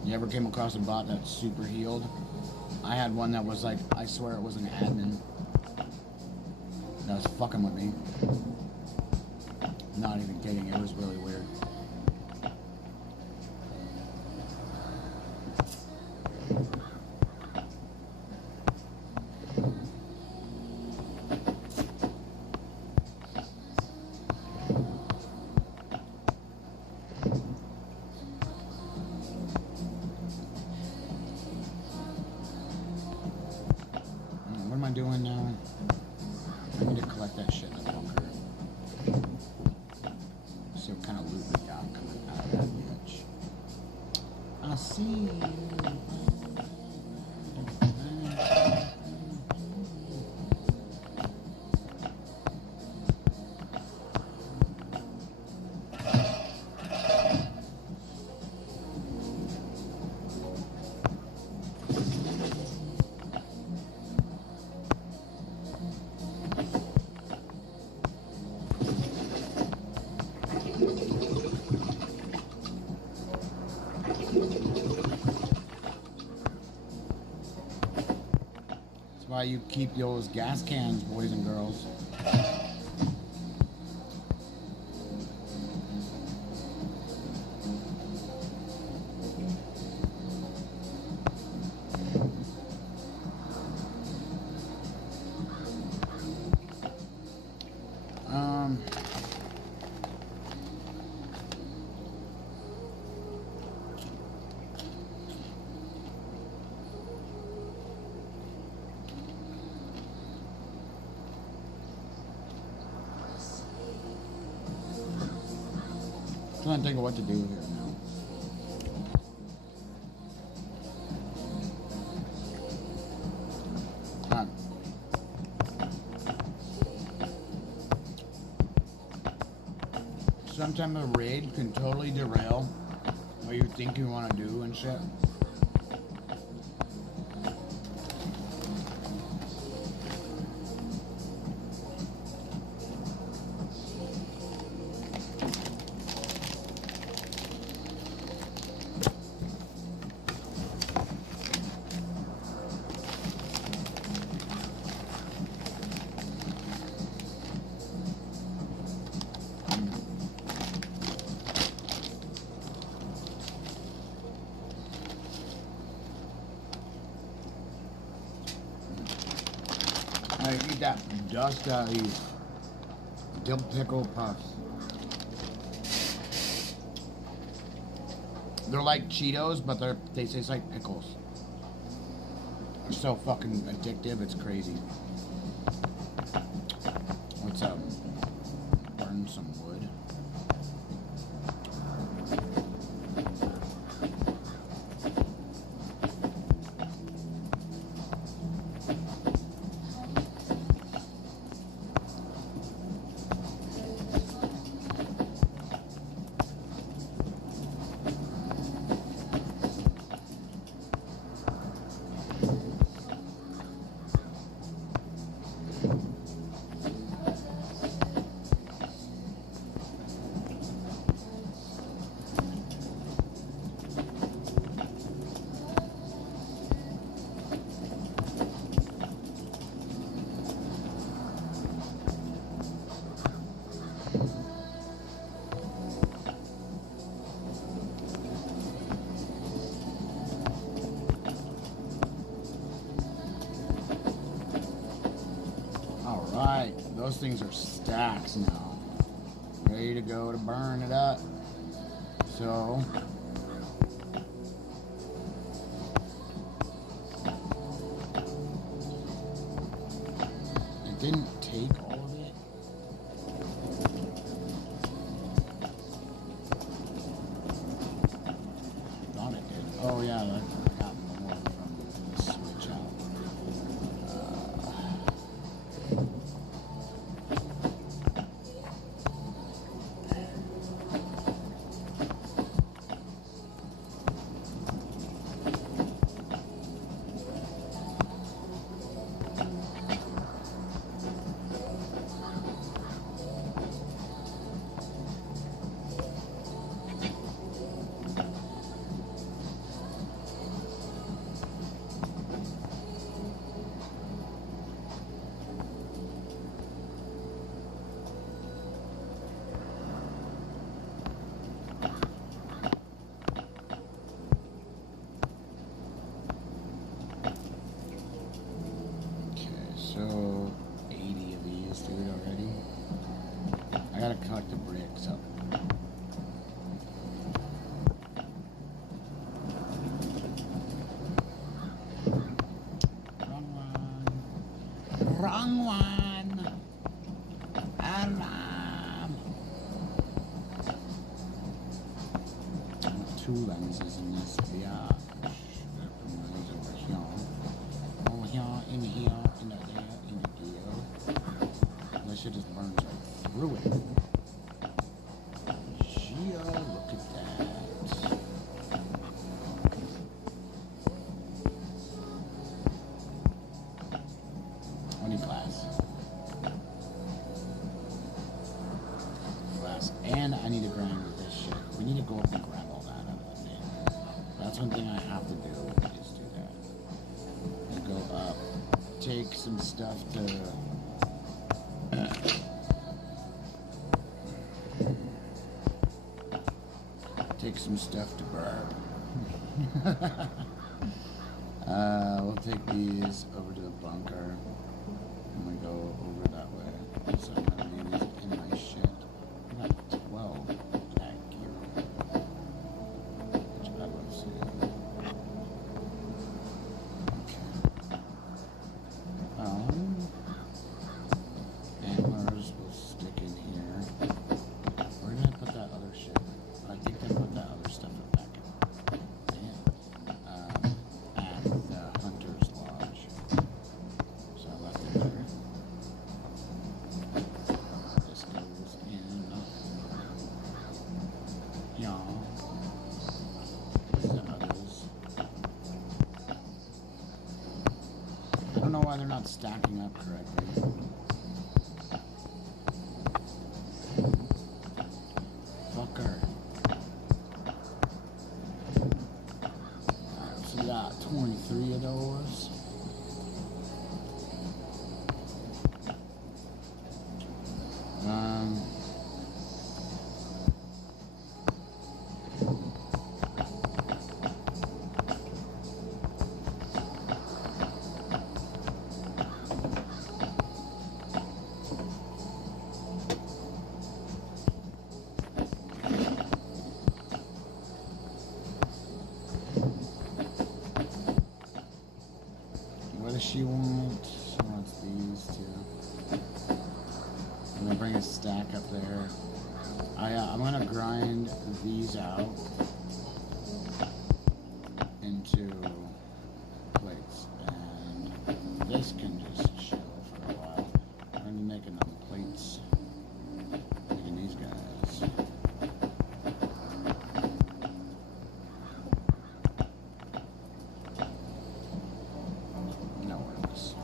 You ever came across a bot that's super healed? I had one that was like, I swear it was an admin. That was fucking with me. Not even kidding, it was really weird. What am I doing now? I need to collect that shit in the bunker. See what kind of loot we got coming out of that bitch. I see. That's why you keep those gas cans, boys and girls. I'm trying to think of what to do here now. Sometimes a raid can totally derail what you think you want to do and shit. that dust out of these dill pickle puffs. They're like Cheetos, but they taste like pickles. They're so fucking addictive, it's crazy. Let's burn some wood. Alright, those things are stacks now. Ready to go to burn it up. So, it didn't take all of it. Thought it did. Oh yeah, I got more from the switch out. So, 80 of these, dude, already. I gotta collect the bricks up. Wrong one. Wrong one. Alarm. Two lenses in this biatch. Over here. Over here, in here, in there. That shit just burns right through it. Yeah, look at that. I need glass. Glass. And I need to grind this shit. We need to go up and grab all that out of the thing. That's one thing I have to do, is do that. And go up. Take some stuff to... take some stuff to burn. We'll take these over to the bunker and we go over that way. So I'm gonna leave these in my shit. I got 12 back here, which I love seeing. Antlers will stick in here. Where did I put that other shit? I think I put that other stuff back at the Hunter's Lodge. So I left it there. This goes in. Yeah. The others. I don't know why they're not stacking up correctly. Fucker. Alright, so we got 23 of those. she wants these too. I'm gonna bring a stack up there. I'm gonna grind these out into plates, and this can just chill for a while. I'm gonna be making them plates, making these guys. No worries.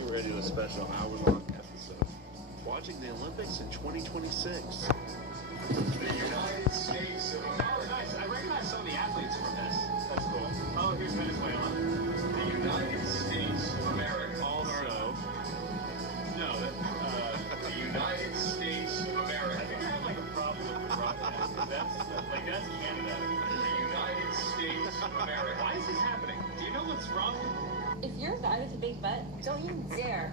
We're ready to a special hour-long episode. Watching the Olympics in 2026. The United States of America. Oh, nice. I recognize some of the athletes from this. That's cool. Oh, here's Venezuela. The United States of America. Also, no, the United States of America. I think I have like a problem with the broadcast. That's Canada. The United States of America. Why is this happening? Do you know what's wrong? If you're a guy with a big butt, don't you dare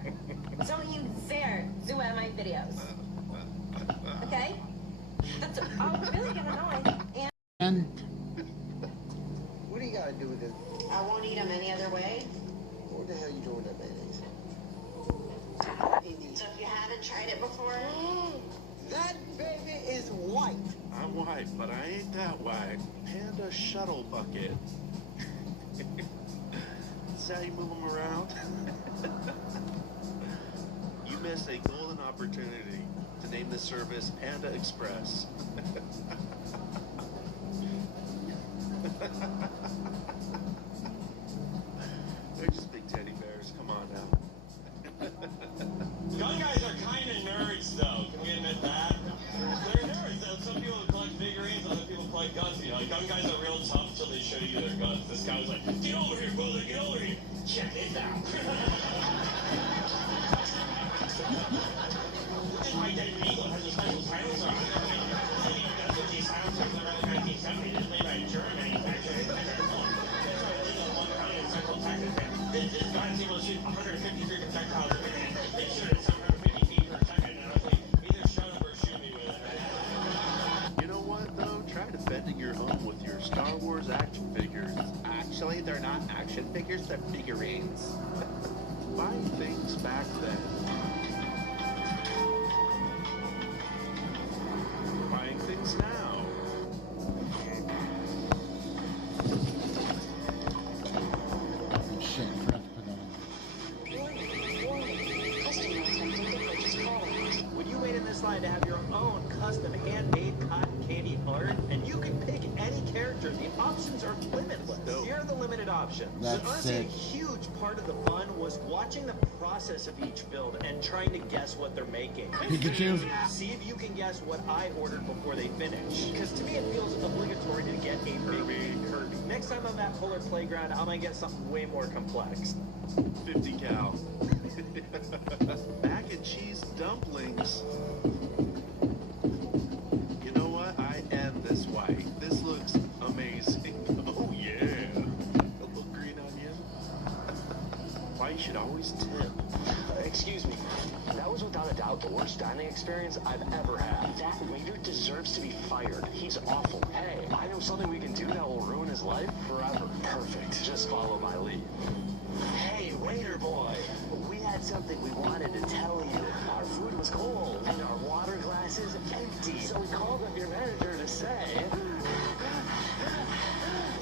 zoom out my videos. Okay? That's I'll really get annoyed. And What do you gotta do with it? I won't eat them any other way. What the hell you doing with that mayonnaise? So if you haven't tried it before, That baby is white. I'm white, but I ain't that white. Panda shuttle bucket. Is how you move them around? You missed a golden opportunity to name this service Panda Express. They're just big teddy bears. Come on now. Gun guys are kind of nerds, though. Can we admit that? They're nerds. Some people collect figurines, other people collect guns. You know, like, gun guys are real tough till they show you their guns. This guy was like, "Get over here, brother. Get over here. Check it out." My dad Eagle has a special silencer on it. That's what these silencers are around the 1970s. It's made by German manufacturers. This gun's able to shoot 153 projectiles a minute. They shoot at 750 feet per second. And I was like, either shut up or shoot me with it. You know what, though? Try defending your home with your Star Wars action figures. Actually, they're not action figures, they're figurines. Buying things back then. Buying things now. shit, I forgot to put that on. When you wait in this line to have your own custom handmade cotton candy art, and you can pick any character, the options are limitless. Dope. Here are the limited options. That's so honestly, sick. a huge part of the fun was watching the process of each build and trying to guess what they're making. Pikachu. See if you can guess what I ordered before they finish. Because to me it feels obligatory to get a big Kirby. Next time I'm at Polar Playground, I'm gonna get something way more complex. 50 cal. Mac and cheese dumplings. You know what? I am this white. This looks amazing. Oh yeah. A little green onion. Why you should always tip. Excuse me. That was without a doubt the worst dining experience I've ever had. That waiter deserves to be fired. He's awful. Hey, I know something we can do that will ruin his life forever. Perfect. Just follow my lead. Hey, waiter boy. We had something we wanted to tell you. Our food was cold and our water glasses empty. So we called up your manager to say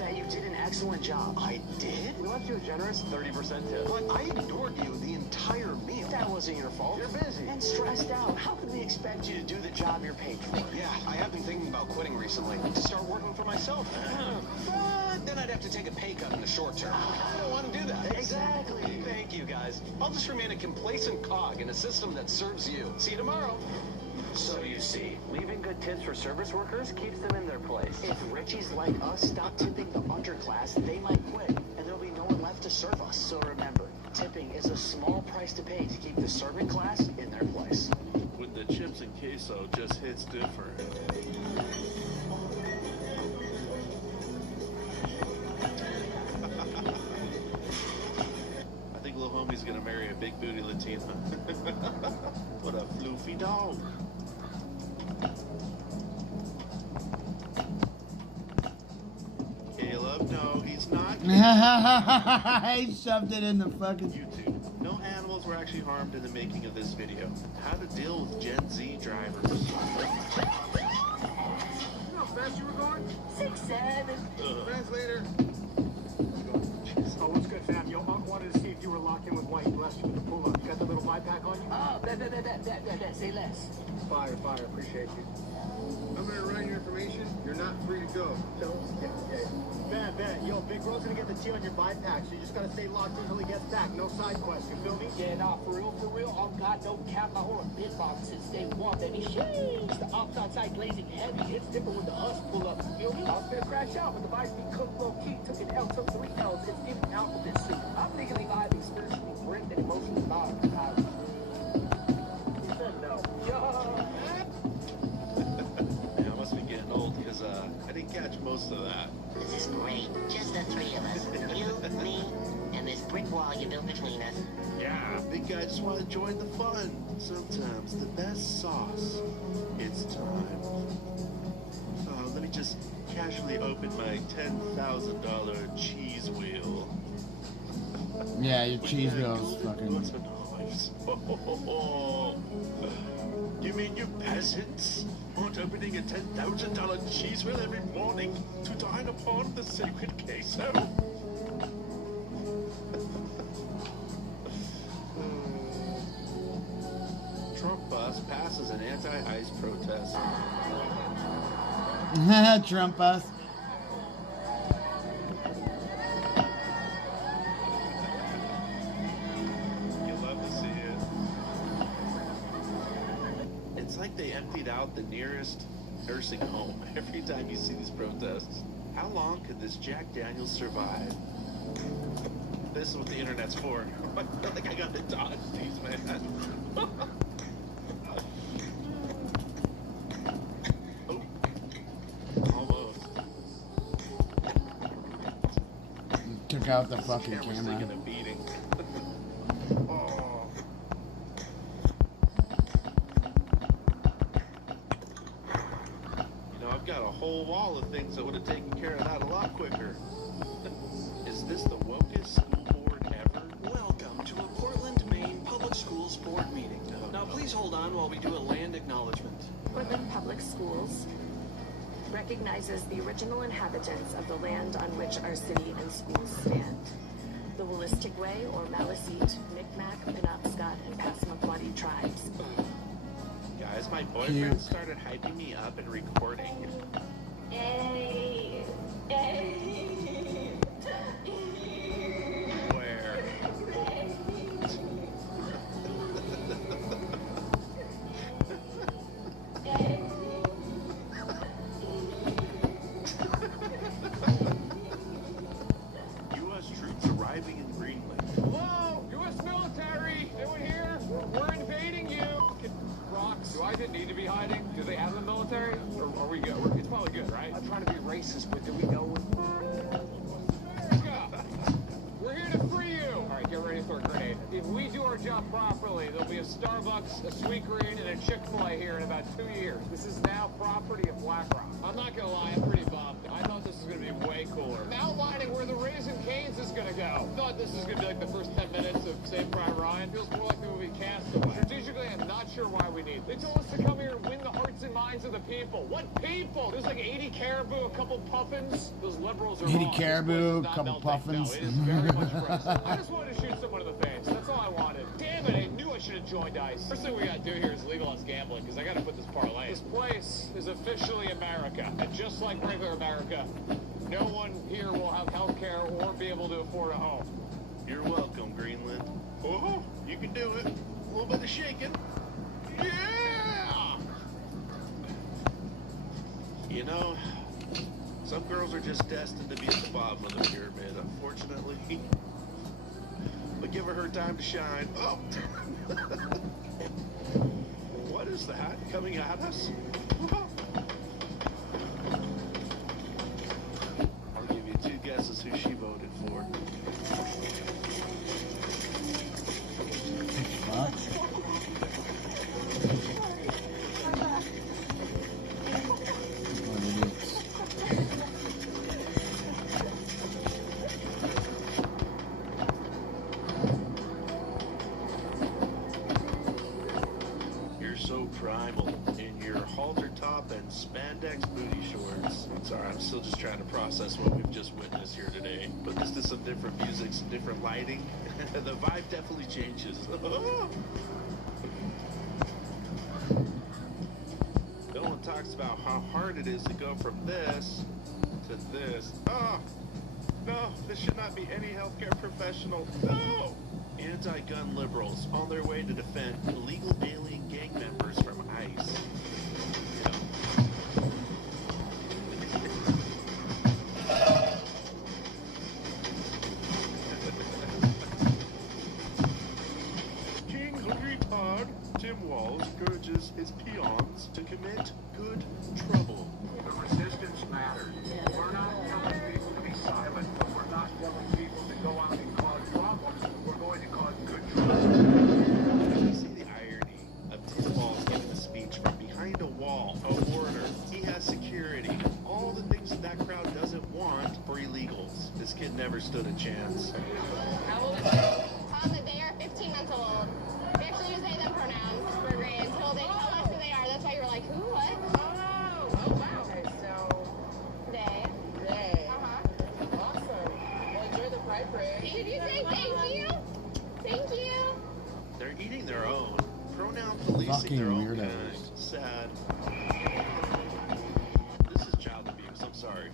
that you did an excellent job. I did? We left you a generous 30% tip. But I ignored you the entire meal. That wasn't your fault. You're busy. And stressed out. How could we expect you to do the job you're paid for? Yeah, I have been thinking about quitting recently to start working for myself. But then I'd have to take a pay cut in the short term. I don't want to do that. Exactly. Thank you, guys. I'll just remain a complacent cog in a system that serves you. See you tomorrow. So you see, leaving good tips for service workers keeps them in their place. If Richies like us stop tipping the underclass, they might quit, and there'll be no one left to serve us. So remember, tipping is a small price to pay to keep the serving class in their place. when the chips and queso just hits different. I think little homie's gonna marry a big booty Latina. What a floofy dog. Caleb, no, he's not. He shoved it in the fucking YouTube. No animals were actually harmed in the making of this video. How to deal with Gen Z drivers. You know how fast you were going? 6, 7. Translator. Oh, what's good, fam? Yo, Unc wanted to see if you were locked in with White. Blessed you with the pull-up. You got the little bypack on you? Oh, that, say less. Fire, appreciate you. I'm gonna run your information. You're not free to go. Bet. Yo, Big Bro's gonna get the T on your bypack, so you just gotta stay locked until he gets back. No side quest, you feel me? Yeah, nah, for real. On God, no cap, my whole bit box since day one, baby. Sheesh, the ops outside blazing heavy. It's different when the us pull up, you feel me? I was gonna crash out, but the vibe be cooked low key. Took an L, took 3 L's. It's in alphabet soup. I'm legally vibing, spiritually bricked, and emotionally bound. He said no. Yo. Yeah, I must be getting old because I didn't catch most of that. This is great. Just the 3 of us. You, me, and this brick wall you built between us. Yeah, big guy just want to join the fun. Sometimes the best sauce. It's time. Let me just casually open my $10,000 cheese wheel. Yeah, your cheese wheel's fucking. Lots of knives. You mean you peasants aren't opening a $10,000 cheese wheel every morning to dine upon the sacred queso? Trump bus passes an anti-ICE protest. Trump bus. You love to see it. It's like they emptied out the nearest nursing home every time you see these protests. How long could this Jack Daniels survive? This is what the internet's for. I feel like I got to dodge these, man. Oh. Almost. Took out the fucking Camera's camera. taking a beating. Oh. You know, I've got a whole wall of things that would have taken care of that a lot quicker. Is this the wokest school board ever? Welcome to a Portland, Maine Public Schools board meeting. Now please hold on while we do a land acknowledgement. Portland Public Schools recognizes the original inhabitants of the land on which our city and schools stand. The Willistigway or Maliseet, Micmac, Penobscot, and Passamaquoddy tribes. Guys, my boyfriend started hyping me up and recording. Hey. Where? U.S. troops arriving in Greenland. Hello, U.S. military. Anyone here? We're invading you. Rocks. Do I need to be hiding? Do they have the military? Or are we good? It's probably good, right? I'm trying to be racist, but do we know what... We're here to free you. All right, get ready for a grenade. If we do our job properly, there'll be a Starbucks, a Sweet Green, and a Chick-fil-A here in about 2 years. This is now property of BlackRock. I'm not gonna lie, I'm pretty bummed. I thought this was gonna be way cooler. I'm outlining where the Raising Cane's is gonna go. I thought this was gonna be like the first 10 minutes of Saving Private Ryan. Feels more like the movie Castaway. Strategically, I'm not sure why we need this. They told us to come here and win the hearts and minds of the people. What people? There's like 80 caribou, a couple puffins. Those liberals are 80 wrong. caribou, This place is not couple melting. puffins. No, it is very much frozen. I just wanted to shoot someone in the face. That's all I wanted. Damn it, I knew I should have joined ICE. First thing we gotta do here is legalize gambling, because I gotta put this parlay. This place is officially America. And just like regular America, no one here will have health care or be able to afford a home. You're welcome, Greenland. Oh, you can do it. A little bit of shaking. Yeah! You know, some girls are just destined to be at the bottom of the pyramid, unfortunately. But give her time to shine. Oh! What What is that coming at us? I'll give you 2 guesses who she voted for. You're so primal in your halter top and spandex booty shorts. Sorry, I'm still just trying to process what we've just witnessed here today. But this is some different music, some different lighting. The vibe definitely changes. No one talks about how hard it is to go from this to this. Oh, no, this should not be any healthcare professional. No! Anti-gun liberals on their way to defend illegal alien gang members from ICE. King Hungry Todd, Tim Walz encourages his peons to commit good trouble. The resistance matters. We're not telling people to be silent, but we're not telling people to go out and cause problems. We're going to cause good trouble. You see the irony of Tim Walz giving a speech from behind a wall, a border. He has security, all the things that crowd doesn't want for illegals. This kid never stood a chance. How old is he? They are 15 months old. We actually use they, them pronouns for grade until they tell us who they are. That's why you're like, who, what? Oh, wow. Okay, so They. they. Uh-huh. Awesome. Well, enjoy the pride parade. Did you say thank you? Thank you. They're eating their own. Pronoun policing Fucking their own weirdos. kind. Sad. This is child abuse. I'm sorry.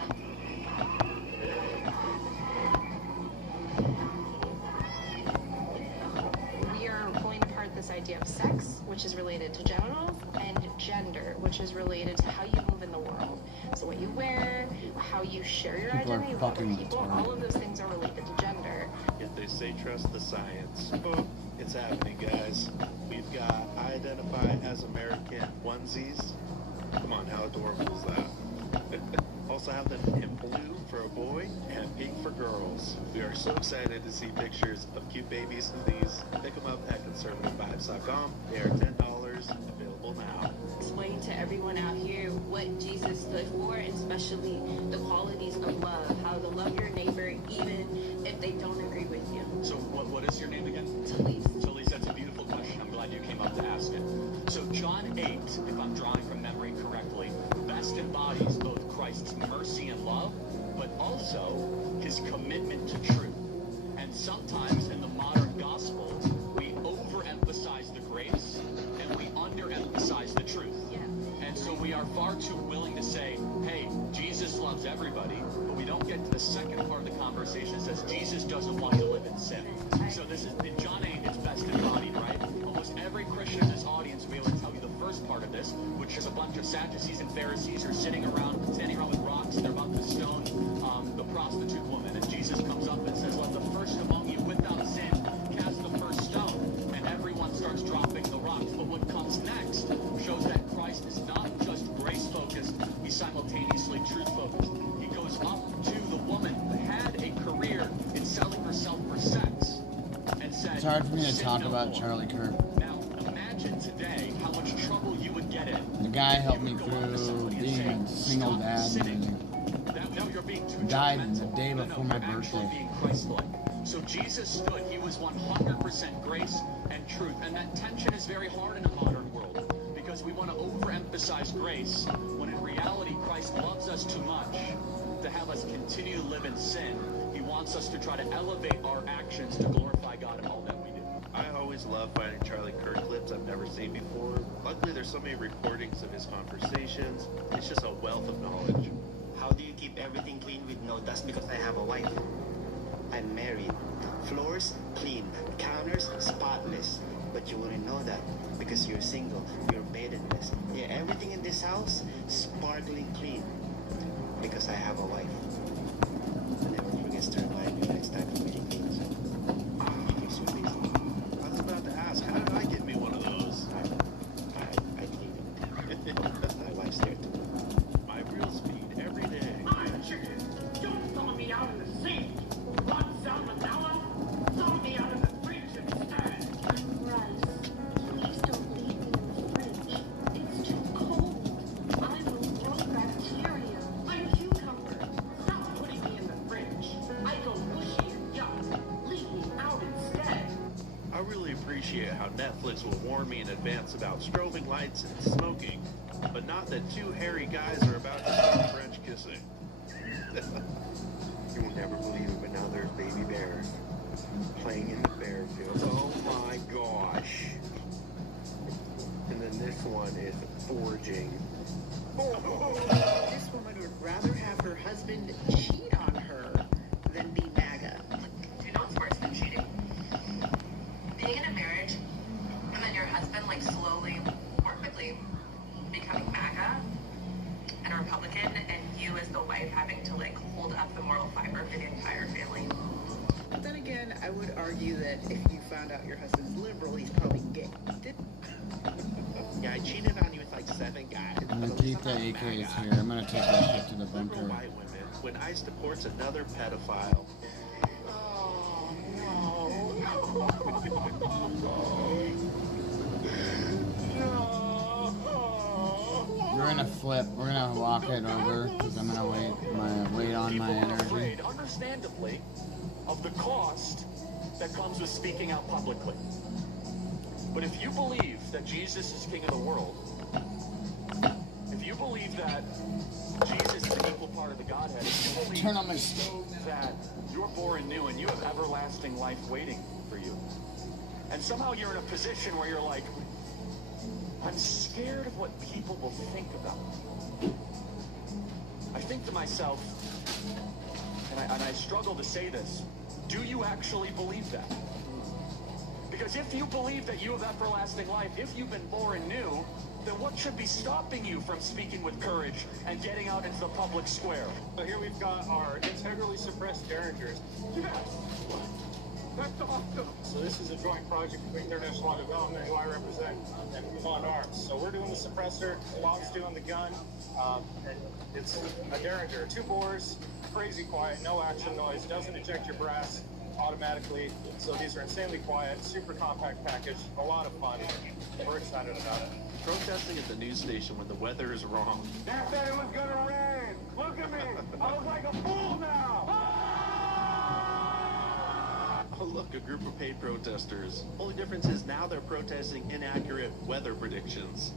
We are pulling apart this idea of sex, which is related to genitals, and gender, which is related to how you move in the world. So what you wear, how you share your People are identity with fucking other people, retarded. all of those things are related to gender. Yet they say trust the science. Oh, it's happening, guys. We've got identify as American onesies. Come on, how adorable is that? Also have them in blue for a boy and pink for girls. We are so excited to see pictures of cute babies in these. Pick them up at conservativevibes.com. They are $10, available now. Explain to everyone out here what Jesus stood for, and especially the qualities of love, how to love your neighbor even if they don't agree with you. So what is your name again? Talise. Talise, that's a beautiful question. I'm glad you came up to ask it. So John 8, if I'm drawing from memory correctly, best embodies both Christ's mercy and love, but also his commitment to truth. And sometimes in the modern gospel, we overemphasize the grace and we underemphasize the truth. Yeah. And so we are far too willing to say, hey, Jesus loves everybody, but we don't get to the second part of the conversation that says Jesus doesn't want you to live in sin. So this is, in John 8, it's best embodied, right? Almost every Christian in this audience will be able to tell you the first part of this, which is a bunch of Sadducees and Pharisees who are standing around with rocks, and they're about to stone the prostitute woman. And Jesus comes up and says, let the first among you without sin cast the first stone. And everyone starts dropping the rocks. But what comes next shows that Christ is not just grace-focused, he's simultaneously truth-focused. He goes up to the woman who had a career in selling herself for sex and said, It's hard for me to "Sin talk no about more." Charlie Kirk. Now, imagine today how much trouble you would get in. The guy helped me through being a single dad and Now you're being too died the judgmental. day before my you're actually birthday. being Christ-like. So Jesus stood. He was 100% grace and truth. And that tension is very hard in a modern world because we want to overemphasize grace when in reality Christ loves us too much to have us continue to live in sin. He wants us to try to elevate our actions to glorify God in all that we do. I always love finding Charlie Kirk clips I've never seen before. Luckily, there's so many recordings of his conversations. It's just a wealth of knowledge. How do you keep everything clean with no dust? Because I have a wife. I'm married. Floors clean. Counters spotless. But you wouldn't know that because you're single. You're maidenless. Yeah, everything in this house sparkling clean. Because I have a wife. Never forgets to remind me next time I'm meeting things. Keeps me busy. I was about to ask, how did I get me one of those? I really appreciate how Netflix will warn me in advance about strobing lights and smoking, but not that two hairy guys are about to start French kissing. You will never believe it, but now there's baby bears playing in the bear field. Oh my gosh. And then this one is foraging. This woman would rather have her husband cheat on her than be MAGA. Do you know what's worse than cheating? Being in a marriage, and then your husband, like, slowly or quickly becoming MAGA and a Republican, and you as the wife having to, like, hold up the moral fiber for the entire family. But then again, I would argue that if you found out your husband's liberal, he's probably gay. Yeah, I cheated on you with like 7 guys. I'm gonna keep the AKs here. I'm gonna take that shit to the bunker. Liberal white women when ICE deports another pedophile. We're gonna flip. We're gonna walk it over because I'm gonna wait on my energy. Afraid, understandably, of the cost that comes with speaking out publicly. But if you believe that Jesus is King of the world, if you believe that Jesus is an equal part of the Godhead, if you believe Turn on my stove that you're born new and you have everlasting life waiting for you, and somehow you're in a position where you're like, I'm scared of what people will think about me. I think to myself, and I struggle to say this, do you actually believe that? Because if you believe that you have everlasting life, if you've been born new, then what should be stopping you from speaking with courage and getting out into the public square? So here we've got our integrally suppressed derringers. Yes! That's awesome! So this is a joint project between International Law Development, who I represent, and Move On Arms. So we're doing the suppressor, Bob's doing the gun, and it's a derringer. 2 bores, crazy quiet, no action noise, doesn't eject your brass automatically. So these are insanely quiet, super compact package, a lot of fun. We're excited about it. Protesting at the news station when the weather is wrong. They said it was gonna rain. Look at me. I look like a fool now. Oh look, a group of paid protesters. Only difference is now they're protesting inaccurate weather predictions.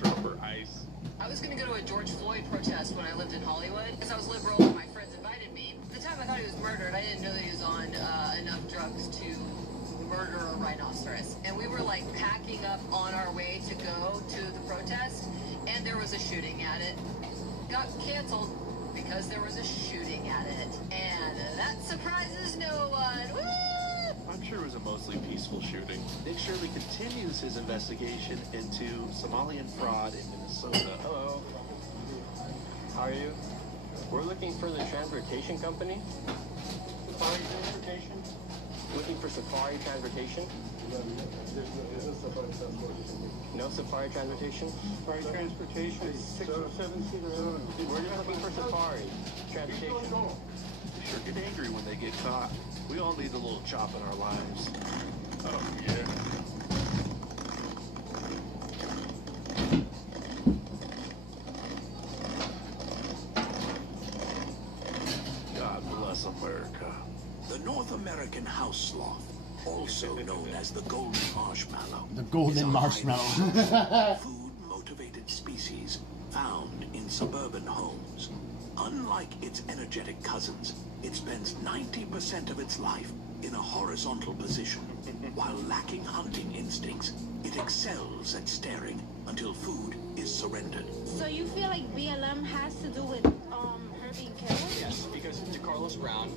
Trump or ICE. I was going to go to a George Floyd protest when I lived in Hollywood because I was liberal and my friends invited me. At the time I thought he was murdered, I didn't know that he was on enough drugs to murder a rhinoceros. And we were like packing up on our way to go to the protest, and there was a shooting at it. Got canceled because there was a shooting at it. And that surprises no one. Woo! I'm sure it was a mostly peaceful shooting. Nick Shirley continues his investigation into Somalian fraud in Minnesota. Hello. How are you? We're looking for the transportation company. Safari Transportation? Looking for Safari Transportation? No Safari Transportation? Safari Transportation is 6 or 7 seater. We're just looking for Safari Transportation. They sure get angry when they get caught. We all need a little chop in our lives. Oh, yeah. God bless America. The North American house sloth, also known as the golden marshmallow. The golden marshmallow. Food-motivated species found in suburban homes. Unlike its energetic cousins, it spends 90% of its life in a horizontal position. While lacking hunting instincts, it excels at staring until food is surrendered. So you feel like BLM has to do with her being killed? Yes, because DeCarlos Brown,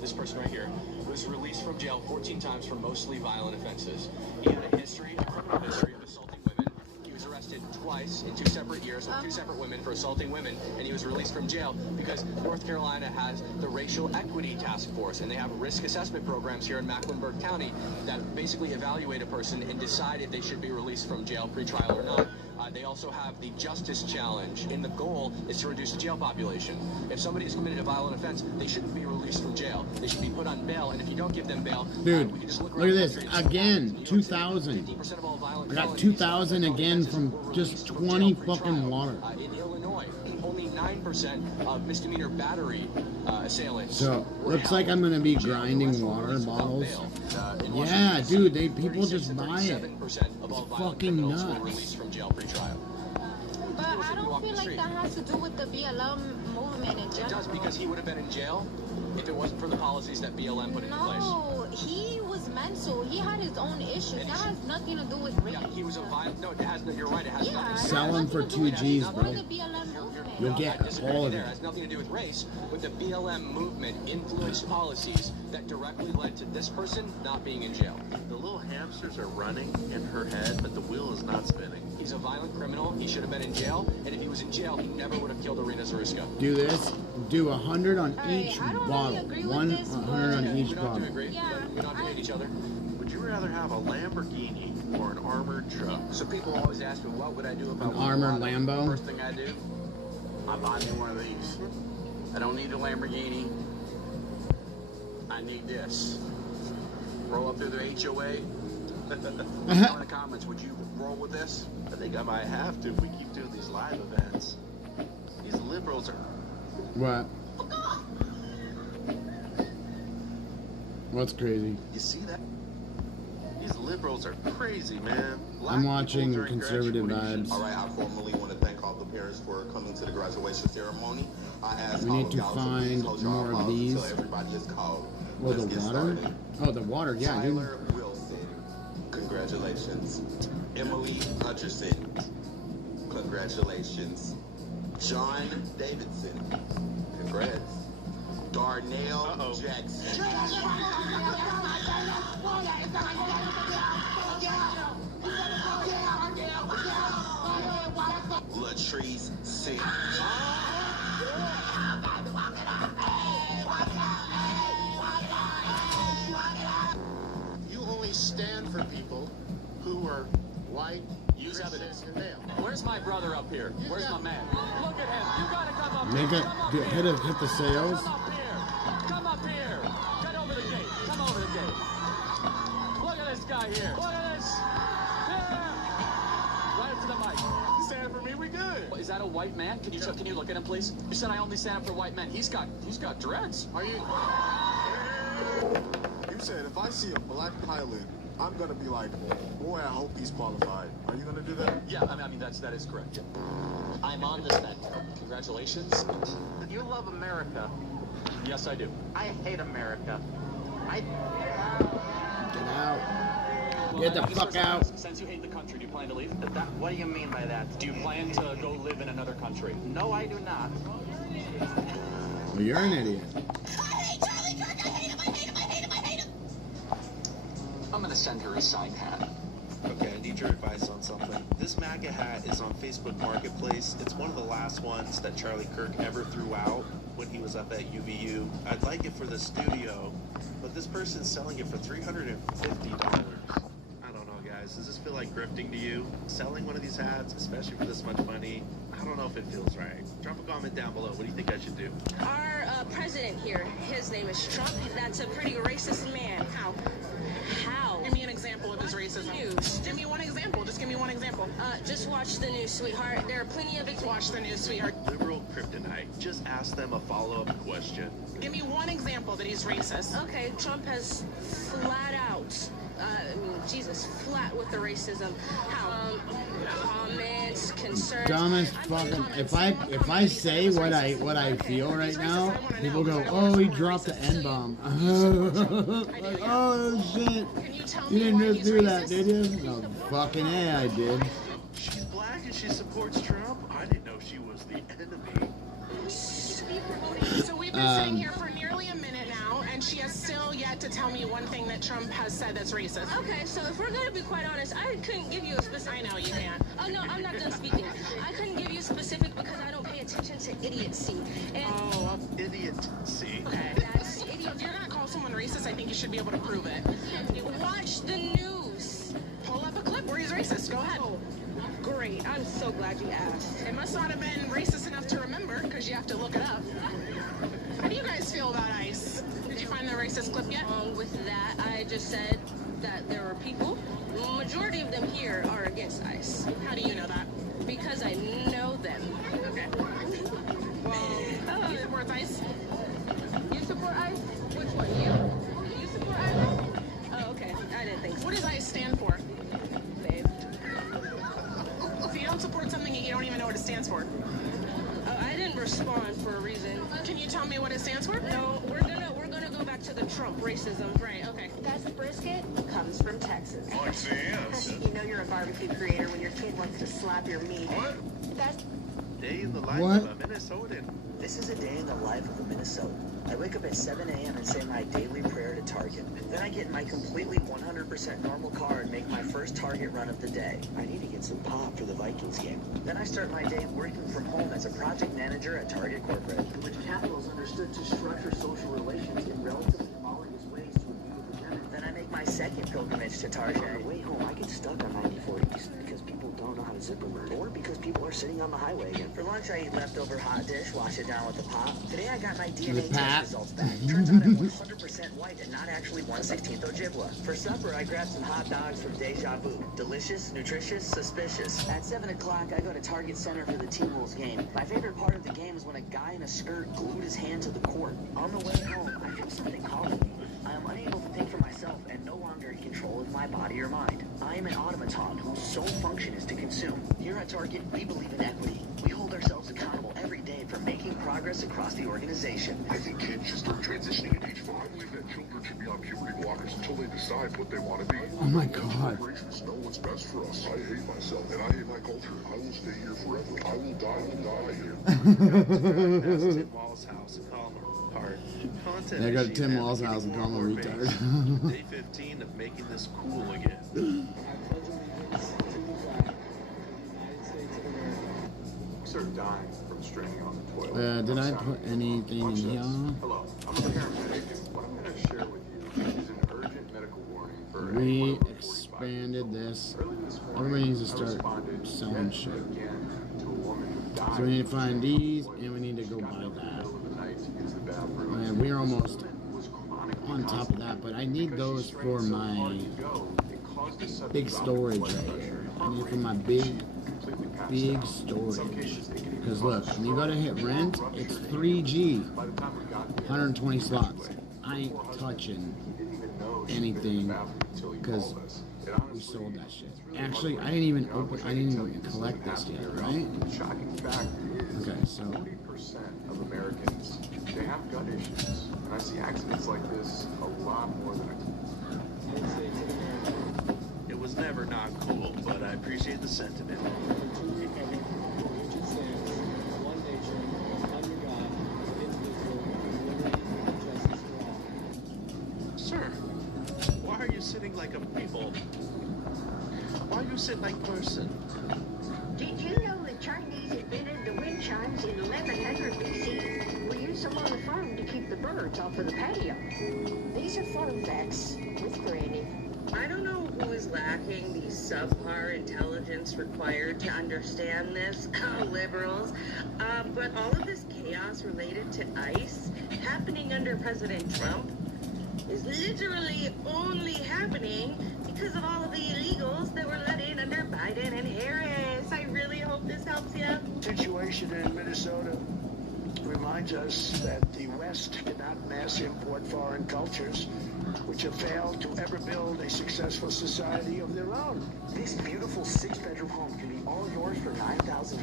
this person right here, was released from jail 14 times for mostly violent offenses. He had a history, a criminal history of assaulting women. He was arrested twice in 2 separate years with 2 separate women for assaulting women, and he was released from jail because North Carolina has the Racial Equity Task Force, and they have risk assessment programs here in Mecklenburg County that basically evaluate a person and decide if they should be released from jail pre-trial or not. They also have the Justice Challenge, and the goal is to reduce the jail population. If somebody has committed a violent offense, they shouldn't be released from jail. They should be put on bail, and if you don't give them bail, Dude, we can just look at this. Again, 2,000. I got 2,000 again from just 20 fucking water. In Illinois, only 9% of misdemeanor battery assailants. So, looks like I'm gonna be grinding water bottles. Yeah, dude, people just buy it. It's fucking nuts. From jail pre-trial. But I don't feel like that has to do with the BLM movement in general. It does, because he would have been in jail if it wasn't for the policies that BLM put into place. No, he was mental. He had his own issues. That has nothing to do with race. Yeah, he was a violent. No, it has. You're right. It has nothing. Sell them for 2 G's, bro. You'll get all of it. It has nothing to do with race, but the BLM movement influenced policies that directly led to this person not being in jail. The little hamsters are running in her head, but the wheel is not spinning. He's a violent criminal. He should have been in jail, and if he was in jail, he never would have killed Irina Zaruska. Do this. Do 100 on each bottle. 100 on each bottle. We don't hate each other. Would you rather have a Lamborghini or an armored truck? So people always ask me, what would I do if I An armored Lambo? First thing I do, I buy me one of these. I don't need a Lamborghini. I need this. Roll up through the HOA. Let me know in the comments, would you roll with this? I think I might have to if we keep doing these live events. These liberals are... What? What's crazy? You see that? These liberals are crazy, man. I'm watching Conservative Vibes. All right, I formally want to thank all the parents for coming to the graduation ceremony. I asked We need to find more of these. until everybody is called. Oh, the water? Oh, the water, yeah, dude. Tyler Wilson, congratulations. Emily Hutcherson, congratulations. John Davidson, congrats. Darnell Jackson. Latrice Singh. You only stand for people who are white. Use evidence. Where's my brother up here? Where's my man? Look at him. You gotta come up Make here. it, hit the sales. Come up here. Get over the gate. Come over the gate. Look at this guy here. Look at this. Yeah. Right up to the mic. You stand up for me, we good. Is that a white man? Can you look at him, please? You said I only stand up for white men. He's got dreads. Are you? You said if I see a black pilot, I'm gonna be like, boy, I hope he's qualified. Are you gonna do that? Yeah, I mean that is correct. I'm on the spectrum. Congratulations. You love America. Yes, I do. I hate America. Get out. Get the fuck out. Since you hate the country, do you plan to leave? What do you mean by that? Do you plan to go live in another country? No, I do not. Well, you're an idiot. I'm gonna send her a signed hat. Okay, I need your advice on something. This MAGA hat is on Facebook Marketplace. It's one of the last ones that Charlie Kirk ever threw out when he was up at UVU. I'd like it for the studio, but this person's selling it for $350. I don't know, guys. Does this feel like grifting to you? Selling one of these hats, especially for this much money? I don't know if it feels right. Drop a comment down below. What do you think I should do? Our president here, his name is Trump. That's a pretty racist man. How? Give me an example of his racism. News. Give me one example. Just give me one example. Just watch the news, sweetheart. There are plenty of examples. Watch the news, sweetheart. Liberal kryptonite. Just ask them a follow-up question. Give me one example that he's racist. Okay, Trump has flat out, flat with the racism. How? Comments, concerns. Dumbest fucking. If I say what I feel right now, people go, "Oh, he dropped the N-bomb." Oh shit! You didn't just do that, did you? No, fucking A, I did. She's black and she supports Trump? I didn't know she was the enemy. So we've been sitting here for nearly a minute now, and she has still yet to tell me one thing that Trump has said that's racist. Okay, so if we're gonna be quite honest, I couldn't give you a specific. I know you can't. Oh no, I'm not done speaking. I couldn't give you specific because I don't pay attention to idiocy. And Idiocy. Okay. That's idiot. If you're gonna call someone racist, I think you should be able to prove it. Watch the news. Pull up a clip where he's racist. Go ahead. Great. I'm so glad you asked. It must not have been racist enough to remember, because you have to look it up. How do you guys feel about ICE? Did you find the racist clip yet? With that, I just said that there are people, the majority of them here are against ICE. How do you know that? Because I know them. Okay. Well, you support ICE? You support ICE? Which one? You support ICE? Oh, okay. I didn't think so. What does ICE stand for? Babe. So you don't support something you don't even know what it stands for? Oh, I didn't respond for a reason. Can you tell me what it stands for? No, we're gonna go back to the Trump racism. Right, okay. That's the brisket comes from Texas. Yes. You know you're a barbecue creator when your kid wants to slap your meat. What? That's Day in the life What? of a Minnesotan. This is a day in the life of a Minnesotan. I wake up at 7 a.m. and say my daily prayer to Target. Then I get in my completely 100% normal car and make my first Target run of the day. I need to get some pop for the Vikings game. Then I start my day working from home as a project manager at Target Corporate. Which capital is understood to structure social relations in relatively analogous ways to a view of the Democrat. Then I make my second pilgrimage to Target. On the way home, I get stuck on 94 East because people don't know how to zip alert, or because people are sitting on the highway again. For lunch, I eat leftover hot dish, wash it down with a pop. Today, I got my DNA test results back. Turns out I'm 100% white and not actually 1/16 Ojibwa. For supper, I grabbed some hot dogs from Deja Vu. Delicious, nutritious, suspicious. At 7 o'clock, I go to Target Center for the T-Wolves game. My favorite part of the game is when a guy in a skirt glued his hand to the court. On the way home, I feel something calling me. I am unable to think for myself and no longer in control of my body or mind. I am an automaton whose sole function is to consume. Here at Target, we believe in equity. We hold ourselves accountable every day for making progress across the organization. I think kids should start transitioning at age 5. I believe that children should be on puberty blockers until they decide what they want to be. Oh my God. Corporations know what's best for us. I hate myself and I hate my culture. I will stay here forever. I will die here. Tim Wall's house and call him a part. Content They go to machine Tim Wall's advocating house and call him a more retard. base. Day 15 of making this cool again. Start dying from straining on the toilet. Did I put anything in here? Hello, I'm a paramedic, and what I'm going to share with you is an urgent medical warning for We expanded this. Everybody needs to start selling shit. So we need to find these, and we need to go buy that. And we're almost on top of that, but I need those for my big storage right here. I need it for my big storage. Because look, when you go to hit rent, it's 3G, 120 slots. I ain't touching anything because we sold that shit. Actually, I didn't even collect this yet, right? Okay, so 40% of Americans, they have gut issues. And I see accidents like this a lot more than It was never not cool, but I appreciate the sentiment. Sir, why are you sitting like a people? Why are you sitting like person? Did you know the Chinese invented the wind chimes in 1100 BC? We used them on the farm to keep the birds off of the patio. These are farm facts with Granny. I don't know who is lacking the subpar intelligence required to understand this, liberals, but all of this chaos related to ICE happening under President Trump is literally only happening because of all of the illegals that were let in under Biden and Harris. I really hope this helps you. Situation in Minnesota reminds us that the West cannot mass import foreign cultures, which have failed to ever build a successful society of their own. This beautiful 6-bedroom home can be all yours for $9,000.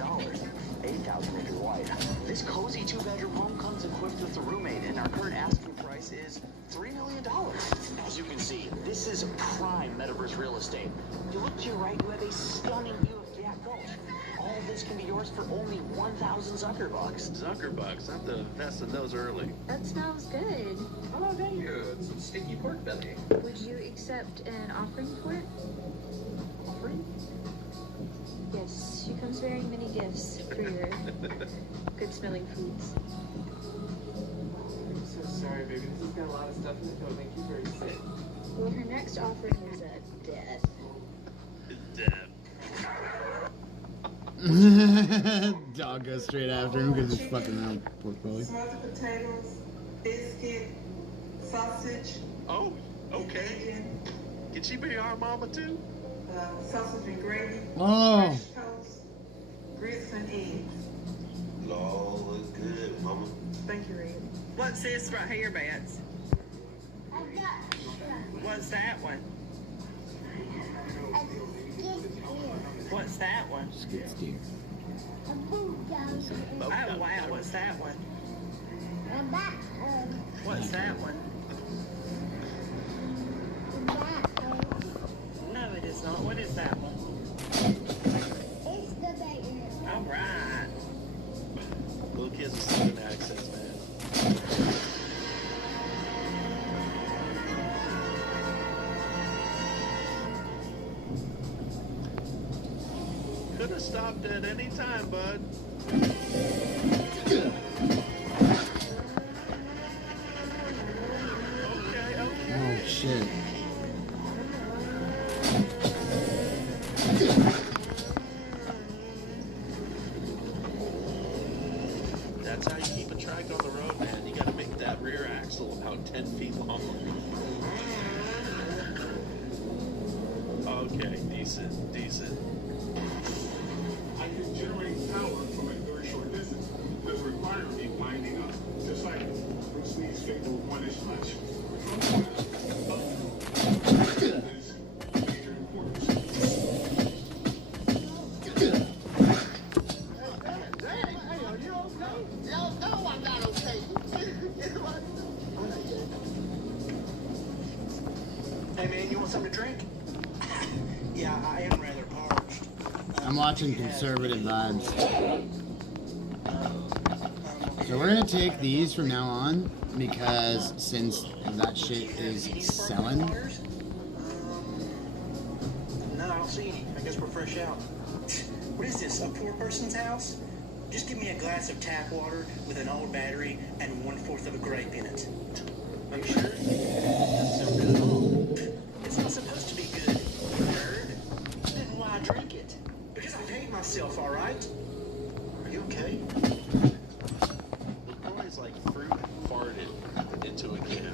$8,000 if you're white. This cozy 2-bedroom home comes equipped with a roommate, and our current asking price is $3 million. As you can see, this is prime metaverse real estate. You look to your right, you have a stunning view of Gap Gulch. All of this can be yours for only 1,000 Zuckerbucks. Zuckerbucks, I'm the best of those early. That smells good. Oh, thank you. It's some sticky pork belly. Would you accept an offering for it? Offering? Yes, she comes bearing many gifts for your good smelling foods. I'm so sorry, baby. This has got a lot of stuff in it that would make you very sick. Well, her next offering is a death. Death. Dog goes straight after him because he's fucking around pork belly. Smothered potatoes, biscuit, sausage. Oh, okay. Can she be our mama too? Sausage and gravy. Oh. Fresh toast, grits and eggs. You all look good, mama. Thank you, Reed. What's this right here, Bats? What's that one? What's that one? Skid steer. Oh, wow, what's that one? What's that one? No, it is not. What is that one? All right. Little kids with southern accents, man. Could have stopped at any time, bud. Oh shit. That's how you keep a track on the road, man. You gotta make that rear axle about 10 feet long. Okay, decent, decent. I can generate power from a very short distance. It doesn't require me winding up. Just like Bruce Lee's fatal one-ish punch. Major importance. Hey man, you want something to drink? Yeah, I am rather parched. I'm watching Conservative Vibes. So we're gonna take these from now on because since that shit is selling. No, I don't see any. I guess we're fresh out. What is this, a poor person's house? Just give me a glass of tap water with an old battery and 1/4 of a grape in it. Are you sure? That's not good at all. It's not supposed to be good, nerd. Then why drink it? Because I hate myself, all right? Are you okay? LaCroix's like fruit farted into a can.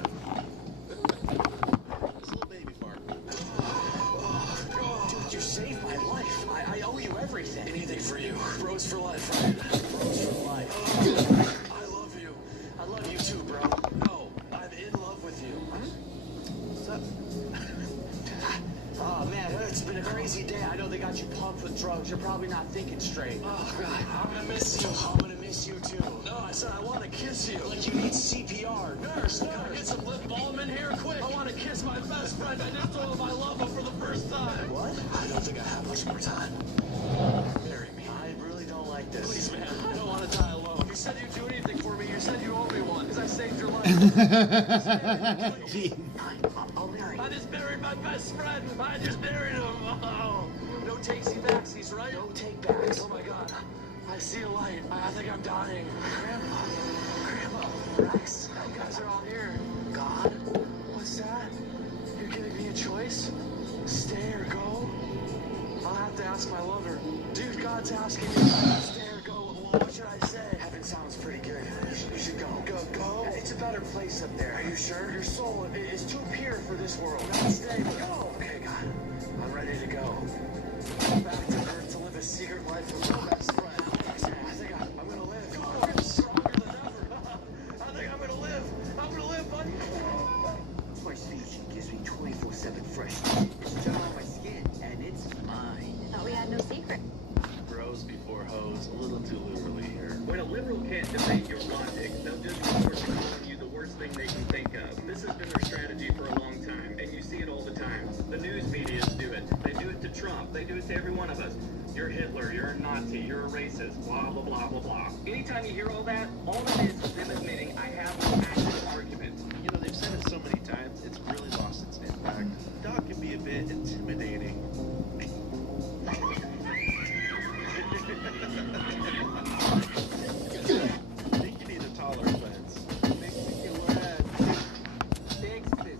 It's a little baby fart. Dude, you saved my life. I owe you everything. Anything for you. Bros for life, right? Bros for life. I love you. I love you too, bro. No, I'm in love with you. What's up? Oh, man, it's been a crazy day. I know they got you pumped with drugs. You're probably not thinking straight. Oh, God, I'm gonna miss you. I'm gonna miss you, too. No, I said I want to kiss you. Like you need CPR. Nurse, can I get some lip balm in here, quick? I want to kiss my best friend. I just told him I love him for the first time. What? I don't think I have much more time. Marry me. I really don't like this. Please, man, I don't want to die alone. You said you'd do anything for me. You said you owe me one, because I saved your life. I just buried my best friend. I just buried him. Oh. No takesy-backsies, right? No take-backs. Oh, my God. I see a light. I think I'm dying. Grandma, Rex, you guys are all here. God? What's that? You're giving me a choice? Stay or go? I'll have to ask my lover. Dude, God's asking me. Stay or go? Well, what should I say? Heaven sounds pretty good. You should go. Go? It's a better place up there. Are you sure? Your soul is too pure for this world. God, stay. Go. Okay, God. I'm ready to go. Back to Earth to live a secret life with my best friend. I think I'm gonna live. Go. I'm stronger than ever. I think I'm gonna live. I'm gonna live, buddy. My speech gives me 24/7 freshness. It's just on my skin, and it's mine. Thought we had no secret. Bros before hoes, a little too liberally here. When a liberal can't debate your logic, they'll just resort to calling you the worst thing they can think of. This has been their strategy for a long time, and you see it all the time. The news medias do it. They do it to Trump. They do it to every one of us. You're Hitler, you're a Nazi, you're a racist, blah, blah, blah, blah, blah. Anytime you hear all that it is them admitting I have an actual argument. You know, they've said it so many times, it's really lost its impact. Dog can be a bit intimidating. I think you need a taller fence. Texas.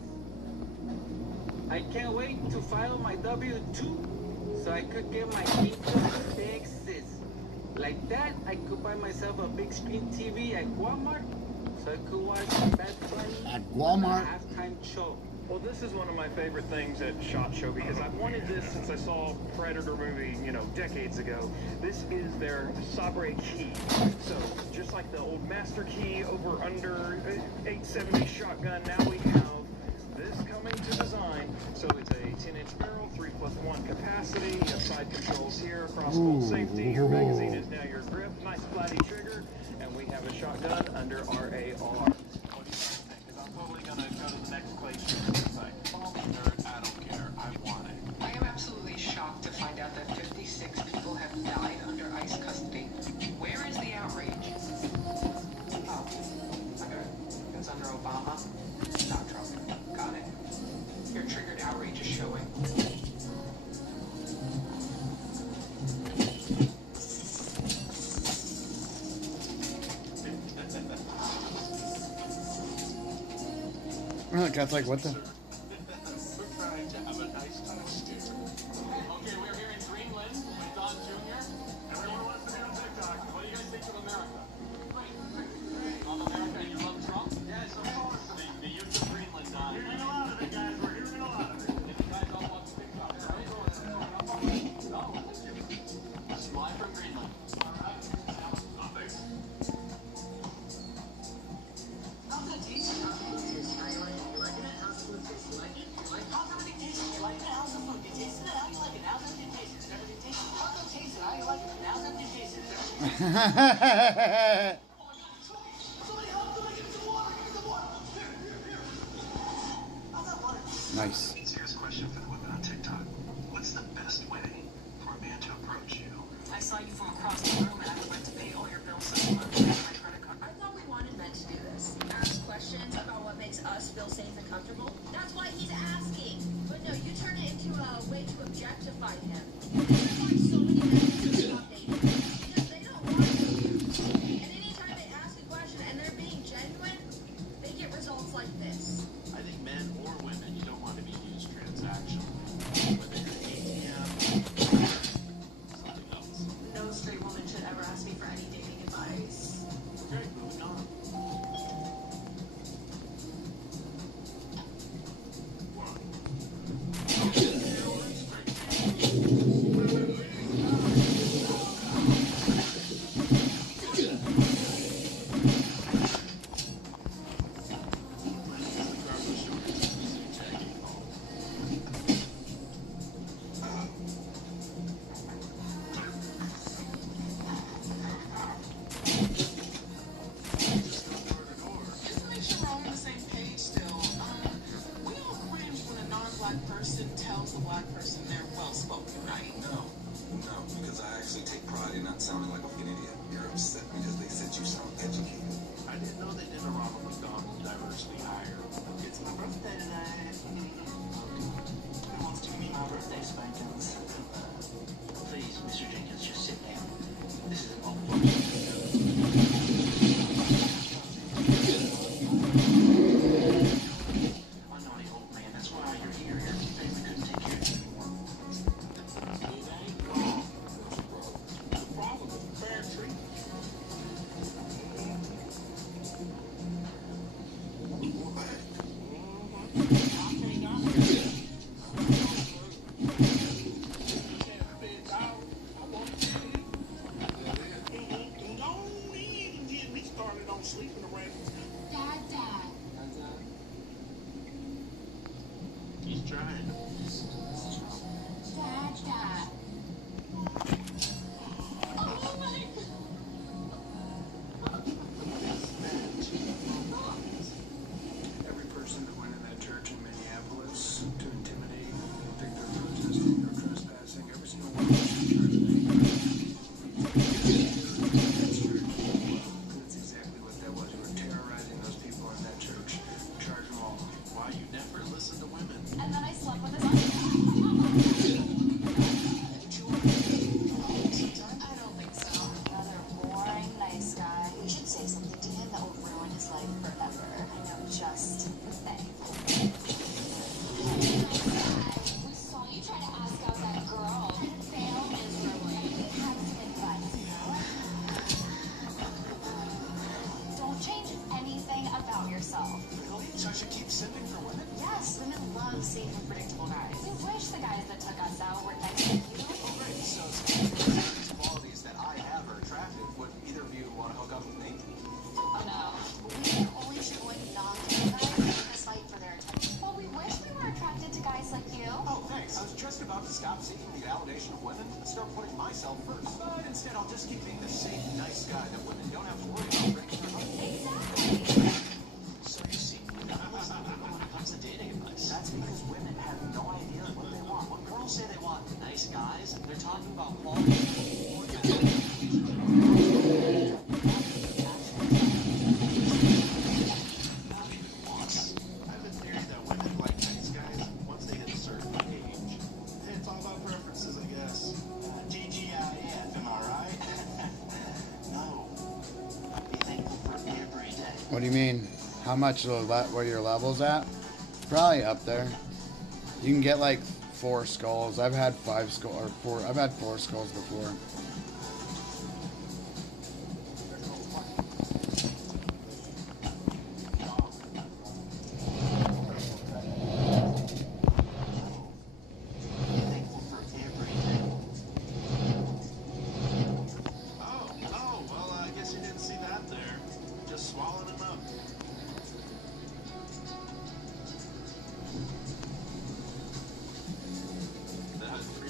I can't wait to file my W-2 so I could get my income taxes. Like that, I could buy myself a big screen TV at Walmart so I could watch Bad Bunny at Walmart halftime show. Well, this is one of my favorite things at SHOT Show because I've wanted this since I saw Predator movie, you know, decades ago. This is their Sabre key. So, just like the old Master Key over under 870 shotgun, now we have this coming to design. So it's a 10-inch barrel, 3+1 capacity. You have side controls here, crossbolt safety. Your magazine is now your grip. Nice flatty trigger. And we have a shotgun under RAR. What do you guys think? Because I'm totally going to go to the next place. I don't care. I want it. I am absolutely shocked to find out that 56 people have died under ICE custody. Where is the outrage? Oh, okay. It's under Obama, not Trump. Got it. Your triggered outrage is showing. Oh, God's like, what the? We're trying to have a nice time here. Okay, we're here in Greenland with Don Jr. Everyone wants to be on TikTok. What do you guys think of America? Love America and you love Trump? Yes, of course. The youth of Greenland, Don. We're hearing a lot of it, guys. We're hearing a lot of it. And you guys all watch TikTok, right? No. It's live from Greenland. All right. Nothing. How's that taste? How you liking it? How's the food taste? You like it? How's everything tasting? You like it? How's the food? You tasting it? How you like it? How's everything tasting? Is everything tasting? How's it tasting? How you like it? How's everything tasting? Is everything tasting? Somebody help! Somebody give me some water! Give me some water! Here. How's that water? Nice. Serious question for the women on TikTok. What's the best way for a man to approach you? I saw you from across the room and I would like to pay all your bills this month with my credit card. I thought we wanted men to do this. Ask questions about what makes us feel safe and comfortable. That's why he's asking. But no, you turn it into a way to objectify him. That's why so many men stop dating. Because they don't want to. And anytime they ask a question and they're being genuine, they get results like this. I think men or women, you don't want to be used transactionally. Whether you're ATM, something else. No straight woman should ever ask me for any dating advice. Okay, moving on. Just to make sure we're all on the same page still, we don't cringe when a non-black person tells the black person they're well-spoken, right? No, because I actually take pride in not sounding like a fucking idiot. You're upset because they said you sound educated. I didn't know they did a Ronald McDonald diversity hire. It's my birthday today. Who wants to give me my birthday spankings? Please, Mr. Jenkins, just sit down. This is an open I'm not an old man. That's why you're here. Your family couldn't take care of you anymore. It ain't wrong. The problem is fair treatment. Sleeping around. He's trying. Every person who went in that church in Minneapolis to intimidate, think they're protesting or trespassing, every single one of them should charge an That's exactly what that was. You were terrorizing those people in that church. Charge them all. Why you never listen to women? And then I slept with his unpredictable guys. We wish the guys that took us out were nice like you. Great, so these qualities that I have are attractive. Would either of you want to hook up with me? No. We can only shoot women non-gay guys in a fight for their attention. Well, we wish we were attracted to guys like you. Oh, thanks. I was just about to stop seeking the validation of women and start putting myself first. But instead, I'll just keep being the safe, nice guy that women don't have to worry about breaking their heart. Exactly. So you see, when it comes to dating advice. That's because women have no idea what they want. When girls say they want nice guys, they're talking about quality. What do you mean? How much where your level's at? Probably up there. You can get like 4 skulls. I've had 5 skulls or 4. I've had 4 skulls before.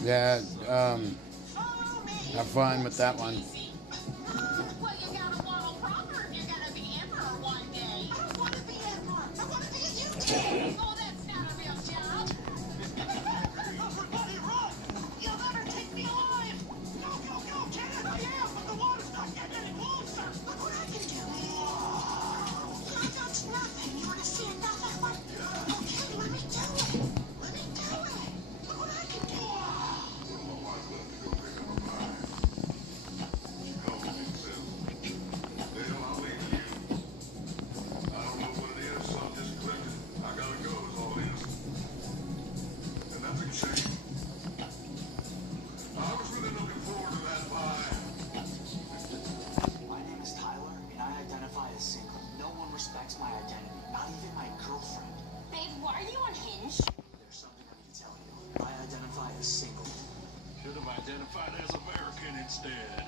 Yeah, have fun with that one. Well, you gotta waddle proper if you're gonna be emperor one day. I don't wanna be emperor. I wanna be a YouTuber. Oh, that's not a real job. Everybody run! You'll never take me alive. Go, go, go, Ken! I am, but the water's not getting any closer. Look what I can do. I got nothing. You wanna see another one? Okay, let me do it. Let me do it. Look what I can do. My name is Tyler, and I identify as single. No one respects my identity, not even my girlfriend. Babe, why are you unhinged? There's something I need to tell you. I identify as single. Should have identified as American instead.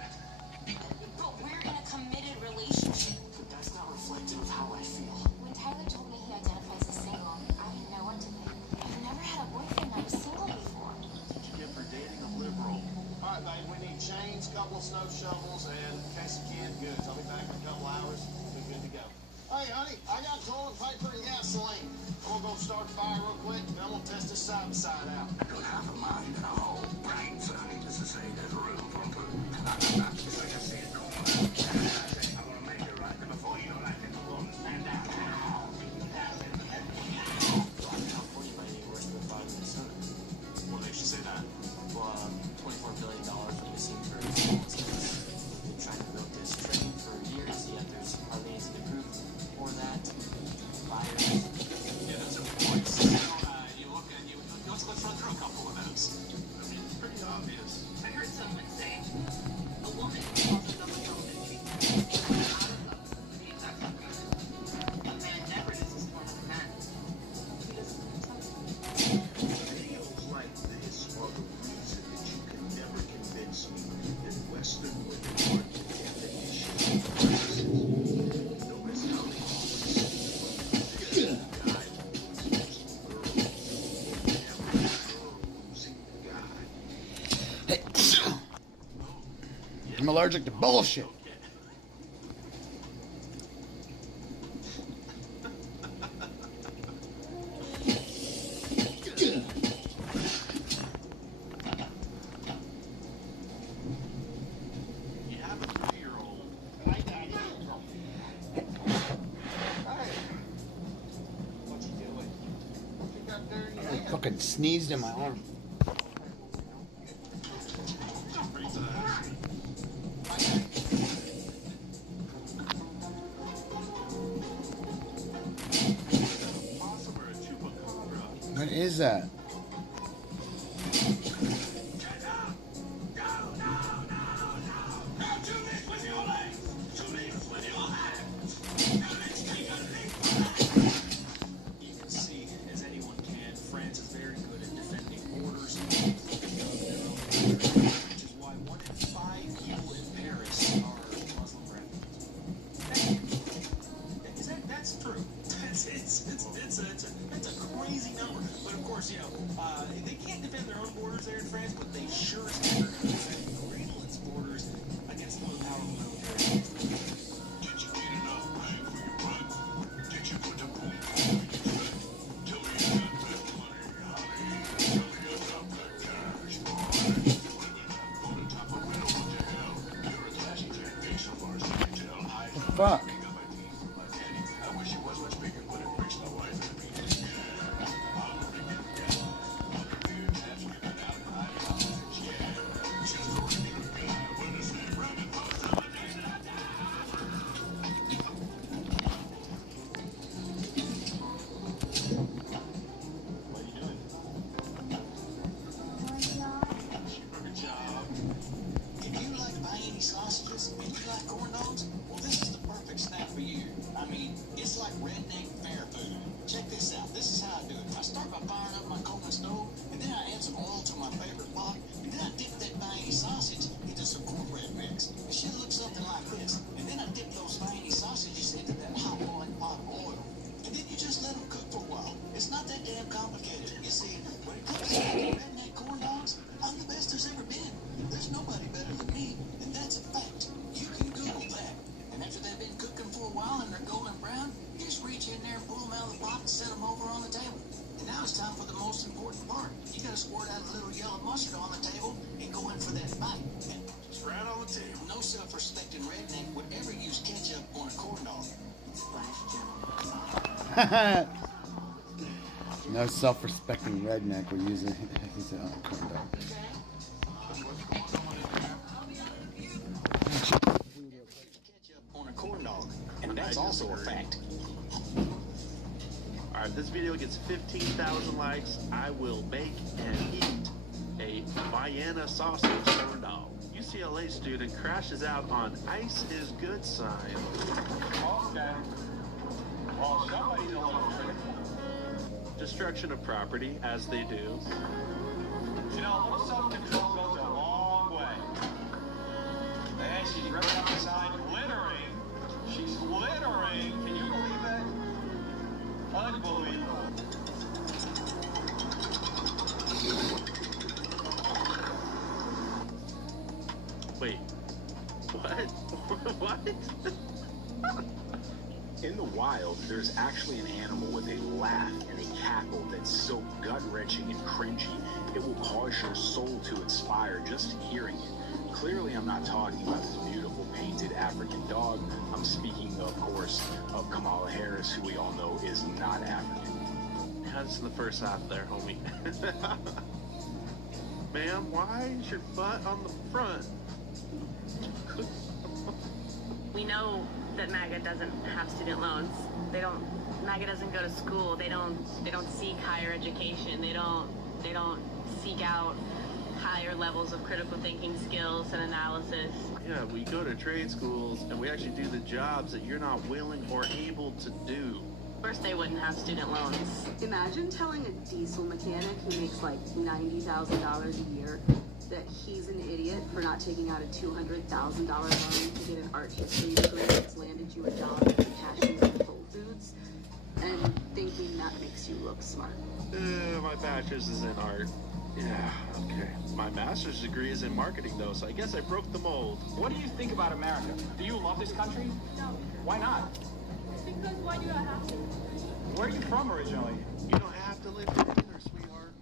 But we're in a committed relationship. But that's not reflective of how I feel. When Tyler told me he identifies as single, I didn't know what to think. I've never had a boyfriend that was single before. Did you get for dating a liberal? All right, babe, we need chains, couple of snow shovels, and a case of canned goods. I'll be back in a couple hours. We'll be good to go. Hey, honey, I got toilet paper and gasoline. I'm gonna go start the fire real quick, and I'm gonna test this side by side out. I got half a mind and a whole brain, so needless to say, there's room for improvement. It's like I said, no more. I'm gonna make it right before you know I can go on and stand out. California might be worse than Minnesota. What makes you say that? Well, $24 billion missing for homelessness. We've been trying to build this train for years, yet there's hardly anything to prove for that. Fires. Yeah, that's a good point. So, you look at you. Let's run through a couple of those. I mean, it's pretty obvious. I heard someone say a woman also doesn't know that she's out of love with the exact same reason. A man never misses for another man. He doesn't himself. Videos like this are the reason that you can never convince me that Western women aren't the definition of narcissism. Notice how they always say, guy I'm allergic to bullshit. You have a 3-year-old. What you doing? What you got there in your I hand? fucking sneezed in my arm. What is that? You can see, as anyone can, France is very good which is why 1 in 5 people in Paris are Muslim refugees. That's true. It's a crazy number. But of course, you know, they can't defend their own borders there in France, but they sure as heck are going to defend Greenland's borders against the most powerful military. Did you get enough bang for your buck? Did you put the boom till we got that money, honey? Till we got that cash, boy. On the top of it, what the hell? You're a classy cat, big so far as I can tell. Fuck. I wish it was much bigger, but it breaks my wife and me. No self-respecting redneck will use it on a corn dog. On a corn dog, and that's also a fact. Alright, if this video gets 15,000 likes, I will bake and eat a Vienna sausage corn dog. UCLA student crashes out on ice is good sign. Okay. Well, somebody's a little tricky. Destruction of property, as they do. You know, a little self-control goes a long way. And she's ripping up the sign, glittering. She's glittering. Can you believe that? Unbelievable. Wait, what? What? In the wild, there's actually an animal with a laugh and a cackle that's so gut-wrenching and cringy, it will cause your soul to expire just hearing it. Clearly, I'm not talking about this beautiful painted African dog. I'm speaking, of course, of Kamala Harris, who we all know is not African. That's the first half there, homie. Ma'am, why is your butt on the front? We know that MAGA doesn't have student loans. MAGA doesn't go to school. They don't seek higher education. They don't seek out higher levels of critical thinking skills and analysis. Yeah, we go to trade schools and we actually do the jobs that you're not willing or able to do. First, they wouldn't have student loans. Imagine telling a diesel mechanic who makes like $90,000 a year that he's an idiot for not taking out a $200,000 loan to get an art history degree that's landed you a job as a cashier at Whole Foods, and thinking that makes you look smart. My bachelor's is in art. Yeah, okay. My master's degree is in marketing, though, so I guess I broke the mold. What do you think about America? Do you love this country? No. Why not? Because why do I have to? Where are you from originally? You don't have to live here either, sweetheart.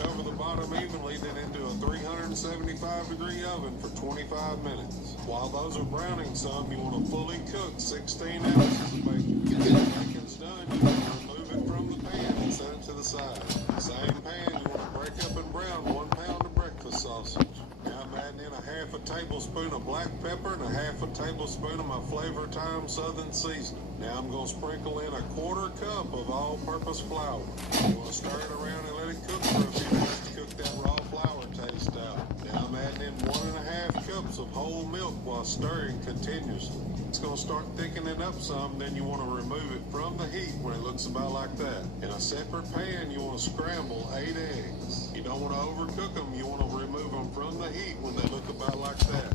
Cover the bottom evenly, then into a 375-degree oven for 25 minutes. While those are browning some, you want to fully cook 16 ounces of bacon. When the bacon's done, you want to remove it from the pan and set it to the side. Same pan, you want to break up and brown 1 pound of breakfast sausage. Now I'm adding in a half a tablespoon of black pepper and a half a tablespoon of my Flavor Time Southern seasoning. Now I'm going to sprinkle in a 1/4 cup of all-purpose flour. You want to stir it around and let it cook for a few minutes to cook that raw flour taste out. Now I'm adding in 1½ cups of whole milk while stirring continuously. It's going to start thickening up some, then you want to remove it from the heat when it looks about like that. In a separate pan, you want to scramble 8 eggs. You don't want to overcook them, you want to remove them from the heat when they look about like that.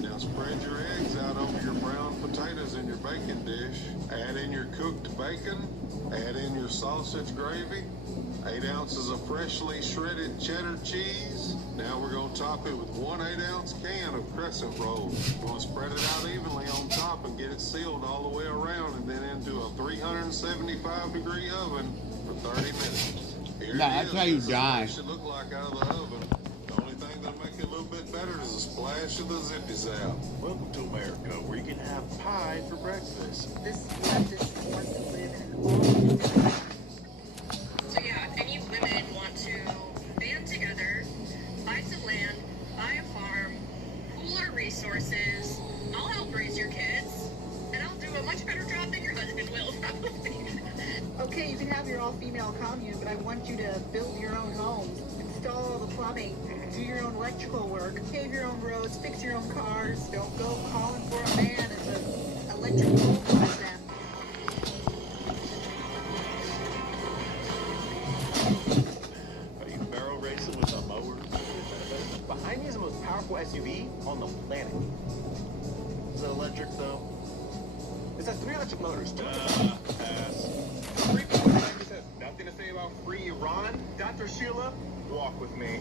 Now spread your eggs out over your browned potatoes in your baking dish. Add in your cooked bacon. Add in your sausage gravy. 8 ounces of freshly shredded cheddar cheese. Now we're going to top it with 1 8-ounce can of crescent rolls. We're going to spread it out evenly on top and get it sealed all the way around and then into a 375-degree oven for 30 minutes. Here That's how you die. It should look like out of the oven. The only thing that'll make it a little bit better is a splash of the Zippies out. Welcome to America, where you can have pie for breakfast. This leftist wants to live in an all. So yeah, if any women want to band together, buy some land, buy a farm, pool our resources, I'll help raise your kids, and I'll do a much better job than your husband will, probably. Okay, you can have your all-female commune, but I want you to build your own homes, install all the plumbing, do your own electrical work, pave your own roads, fix your own cars. Don't go calling for a man as an electric bulldozer. Are you barrel racing with a mower? Behind me is the most powerful SUV on the planet. Is it electric though? It has 3 electric motors. Pass. Nothing to say about free Iran? Dr. Sheila, walk with me.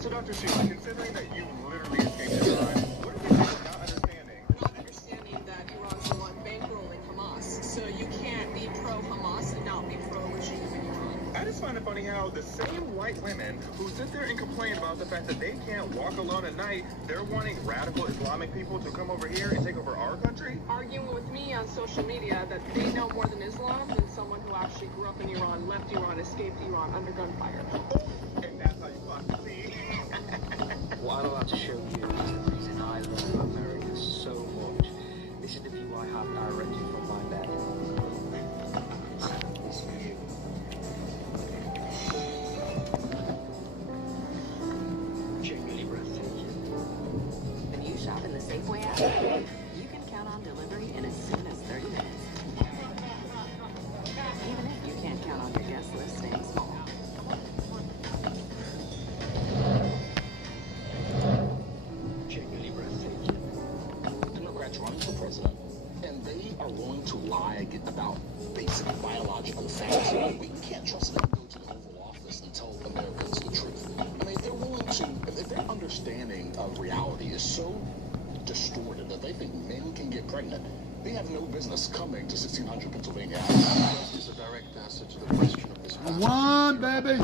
So Dr. Sheila, considering that you literally escaped Iran, what are the people not understanding? Not understanding that Iran's the one bankrolling Hamas. So you can't be pro-Hamas and not be pro-regime in Iran. I just find it funny how the same white women who sit there and complain about the fact that they can't walk alone at night, they're wanting radical Islamic people to come over here and take over our country? Arguing with me on social media that they know more than Islam than someone who actually grew up in Iran, left Iran, escaped Iran under gunfire. And that's how you fucking see. What I'd like to show you is the reason I love America so much. This is the view I have directly from my bed. This view. Genuinely breathtaking. When you shop in the Safeway app, you can count on delivery in as soon as 30 minutes. Even if you can't count on your guest list staying small. Genuinely breathtaking. Democrats running for president, and they are going to lie about basic biological facts. We can't trust them to go to the Oval Office and tell Americans the truth. I mean, they're willing to, if their understanding of reality is so distorted that they think men can get pregnant, they have no business coming to 1600 Pennsylvania Avenue. Is a direct answer to the question of this Come on, baby.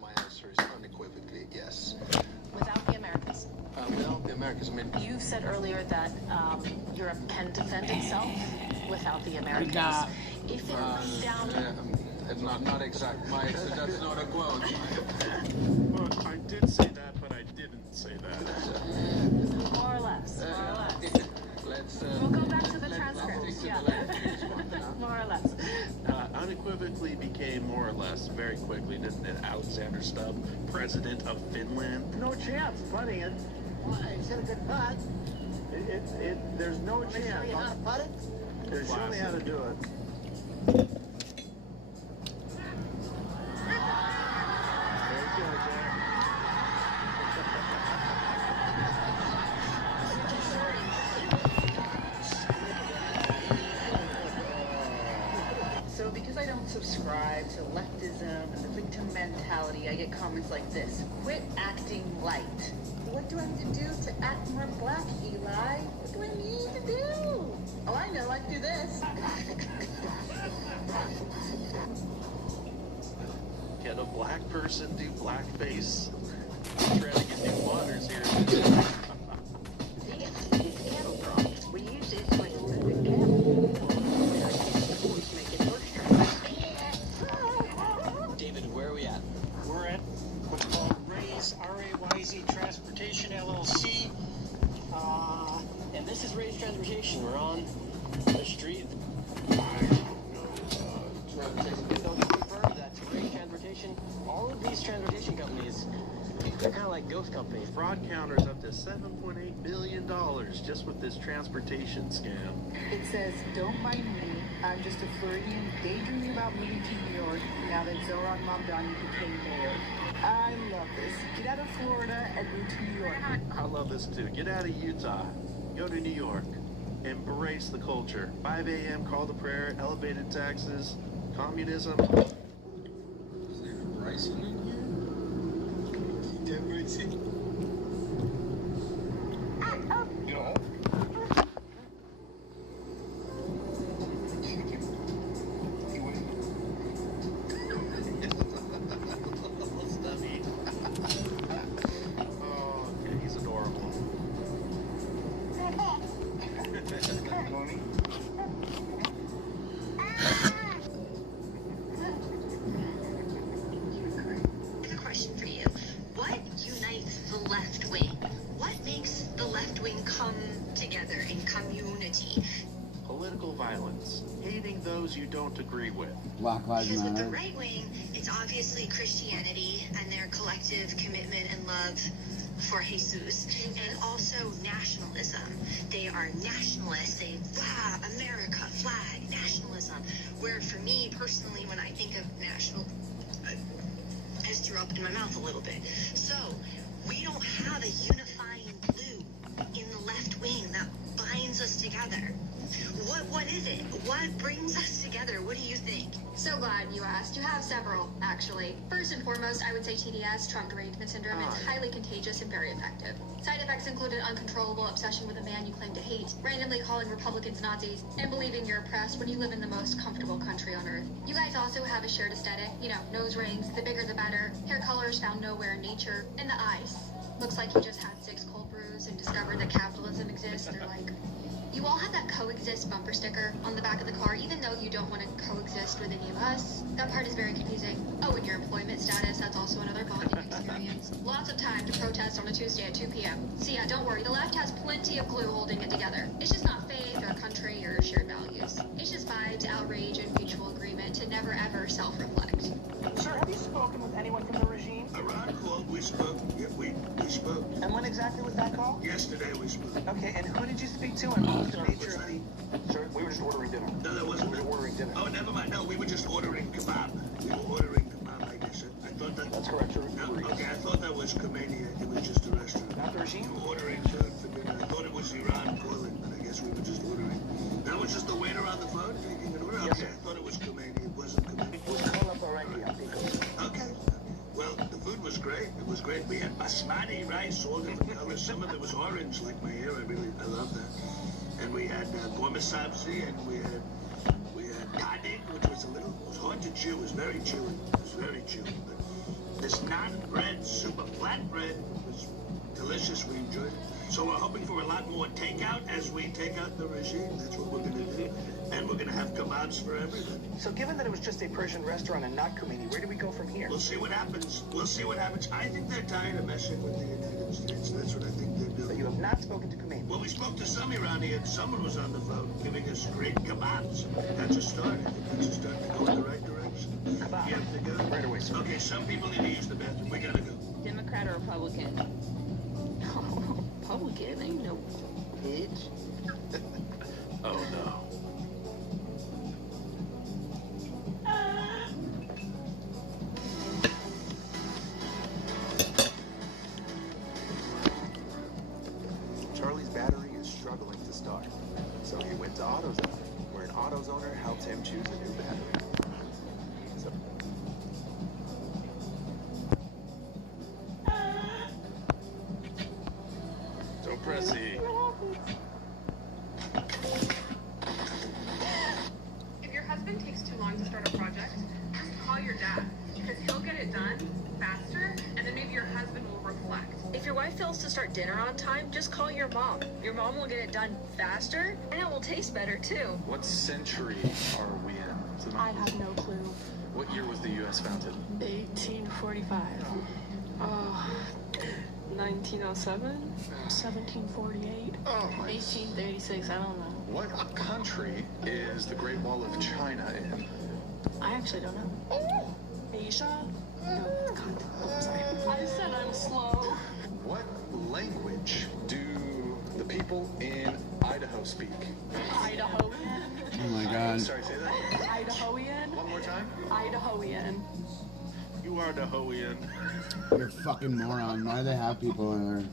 My answer is unequivocally yes. Without the Americans. Without the Americans, I mean... You said earlier that Europe can defend itself without the Americans. Yeah. If it laid down... It's not exact. That's not a quote. Well, I did say that, but I didn't say that. More or less. More or less. We'll go back to the transcripts. Yeah. More or less. Unequivocally became more or less very quickly, didn't it? Alexander Stubb, president of Finland. No chance putting it. Why? He's hit a good putt. There's no chance. Show you how to putt it? There's show me how to do it. So because I don't subscribe to leftism and the victim mentality, I get comments like this. Quit acting light. What do I need to do to act more black, Eli? What do I need to do? Oh, I know, I can do this. Can a black person do blackface? We're treading in new waters here. This is Ray's Transportation. We're on the street. So to confirm, that's Ray's Transportation. All of these transportation companies, they're kind of like ghost companies. Fraud counters up to $7.8 billion just with this transportation scam. It says, don't mind me. I'm just a Floridian daydreaming about moving to New York now that Zoran Mamdani became mayor. I love this. Get out of Florida and move to New York. I love this too. Get out of Utah. Go to New York. Embrace the culture. 5 a.m. call to prayer, elevated taxes, communism. Is there rice in here? Dead rice in here? Political violence. Hating those you don't agree with. Black Lives Because with the Matter. right wing, it's obviously Christianity and their collective commitment and love for Jesus, and also nationalism. They are nationalists. They America, flag, nationalism. Where for me personally, when I think of national, I just threw up in my mouth a little bit. So we don't have a unifying glue in the left wing that binds us together. What is it? What brings us together? What do you think? So glad you asked. You have several, actually. First and foremost, I would say TDS, Trump derangement syndrome. It's highly contagious and very effective. Side effects include an uncontrollable obsession with a man you claim to hate, randomly calling Republicans Nazis, and believing you're oppressed when you live in the most comfortable country on earth. You guys also have a shared aesthetic. You know, nose rings, the bigger the better, hair colors found nowhere in nature, and the eyes. Looks like you just had 6 cold brews and discovered that capitalism exists. They're like... You all have that coexist bumper sticker on the back of the car, even though you don't want to coexist with any of us. That part is very confusing. Oh, and your employment status, that's also another bonding experience. Lots of time to protest on a Tuesday at 2 p.m. So yeah, don't worry, the left has plenty of glue holding it together. It's just not faith or country or shared values. It's just vibes, outrage, and mutual agreement to never ever self-reflect. Sir, have you spoken with anyone from the regime? Iran called, we spoke. Yeah, we spoke. And when exactly was that call? Yesterday we spoke. Okay, and who did you speak to, and what was the nature of the... Sir, we were just ordering dinner. No, that wasn't We were ordering dinner. Oh, never mind. No, we were just ordering kebab. We were ordering kebab, I guess. I thought that... That's correct, sir. No, okay, I thought that was Khomeini. It was just a restaurant. Not the regime? We were ordering food for dinner. I thought it was Iran calling, but I guess we were just ordering. That was just the waiter on the phone taking an order? Yes, Okay, sir. I thought it was Khomeini. It wasn't Khomeini. It was Kola Barengi, I think. Okay. Well, the food was great. It was great. We had basmati rice, all different colors. Some of it was orange, like my hair. I love that. And we had gourmet sabzi, and we had tadik, which was it was hard to chew. It was very chewy. It was very chewy. But this naan bread, super flat bread, was delicious. We enjoyed it. So we're hoping for a lot more takeout as we take out the regime. That's what we're going to do. And we're going to have kebabs for everything. So given that it was just a Persian restaurant and not Khomeini, where do we go from here? We'll see what happens. We'll see what happens. I think they're tired of messing with the United States. That's what I think they're doing. But you have not spoken to Khomeini. Well, we spoke to some Iranians. Someone was on the phone giving us great kebabs. That's a start. I think that's a start to go in the right direction. Kebab. You have to go. Right away, sir. Okay, some people need to use the bathroom. We gotta go. Democrat or Republican? Republican? Ain't no bitch. Oh no. Charlie's battery is struggling to start, so he went to AutoZone, where an AutoZoner helped him choose a new battery. So, Don't press E. If your husband takes too long to start a project, just call your dad, because he'll get it done faster, and then maybe your husband will reflect. If your wife fails to start dinner on time, just call your mom. Your mom will get it done faster, and it will taste better too. what century are we in? I have no clue. What year was the U.S. founded? 1845. Oh, 1907? 1748? Oh my. 1836, I don't know. What country is the Great Wall of China in? I actually don't know. Asia? No, God. Oh, sorry. I said I'm slow. What language do the people in Idaho speak? Idahoan? Oh my God. Sorry, say that. Idahoan? One more time. Idahoan. You are Idahoan. You're a fucking moron. Why do they have people in there?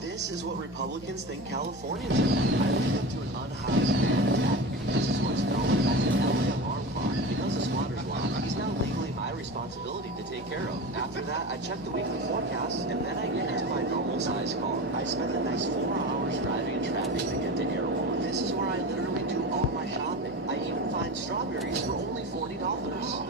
This is what Republicans think Californians are. I lived up to an unhoused man attacking me. This is what's known as an LA alarm clock. Because the squatter's locked, he's now legally my responsibility to take care of. After that, I check the weekly forecast, and then I get into my normal size car. I spend the next 4 hours driving in traffic to get to Airwalk. This is where I literally do all my shopping. I even find strawberries for only $40.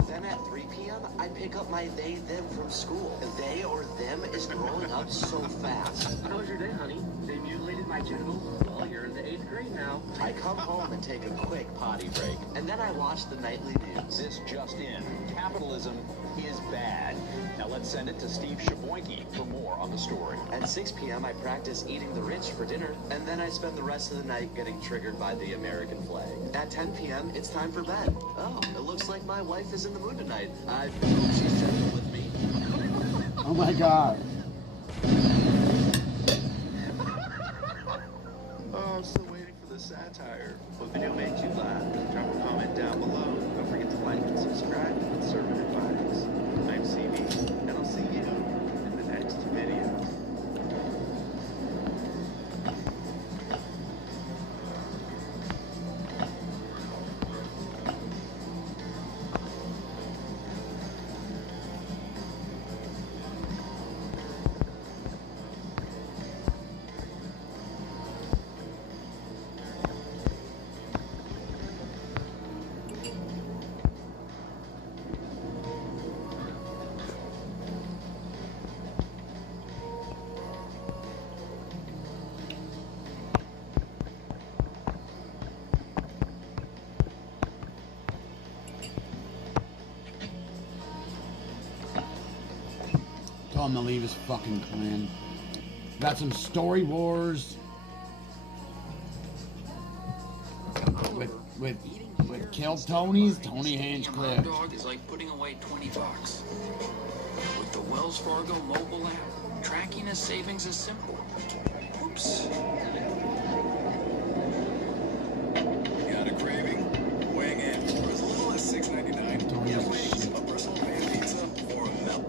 Then at 3 p.m., I pick up my they/them from school. They or them is growing up so fast. How was your day, honey? They mutilated my genitals? Well, you're in the 8th grade now. I come home and take a quick potty break, and then I watch the nightly news. This just in. Capitalism is bad. Now let's send it to Steve Shaboinky for more on the story. At 6 p.m., I practice eating the rich for dinner, and then I spend the rest of the night getting triggered by the American flag. At 10 p.m., it's time for bed. Oh, it looks like my wife is in the mood tonight. I hope she's checking with me. Oh my God. Oh, I'm still waiting for the satire. Hope the video made you laugh. Drop a comment down below. Don't forget to like and subscribe to Conservative Vibes. I'm CB, and I'll see you in the next video. Tell him to leave his fucking clan. Got some story wars with Kill Tony's Tony Hinchcliffe. Dog is like putting away $20. With the Wells Fargo mobile app, tracking his savings is simple. Oops. Got a craving? Weighing in for as little as $6.99. Your wings, a bristle pan pizza, or a melt.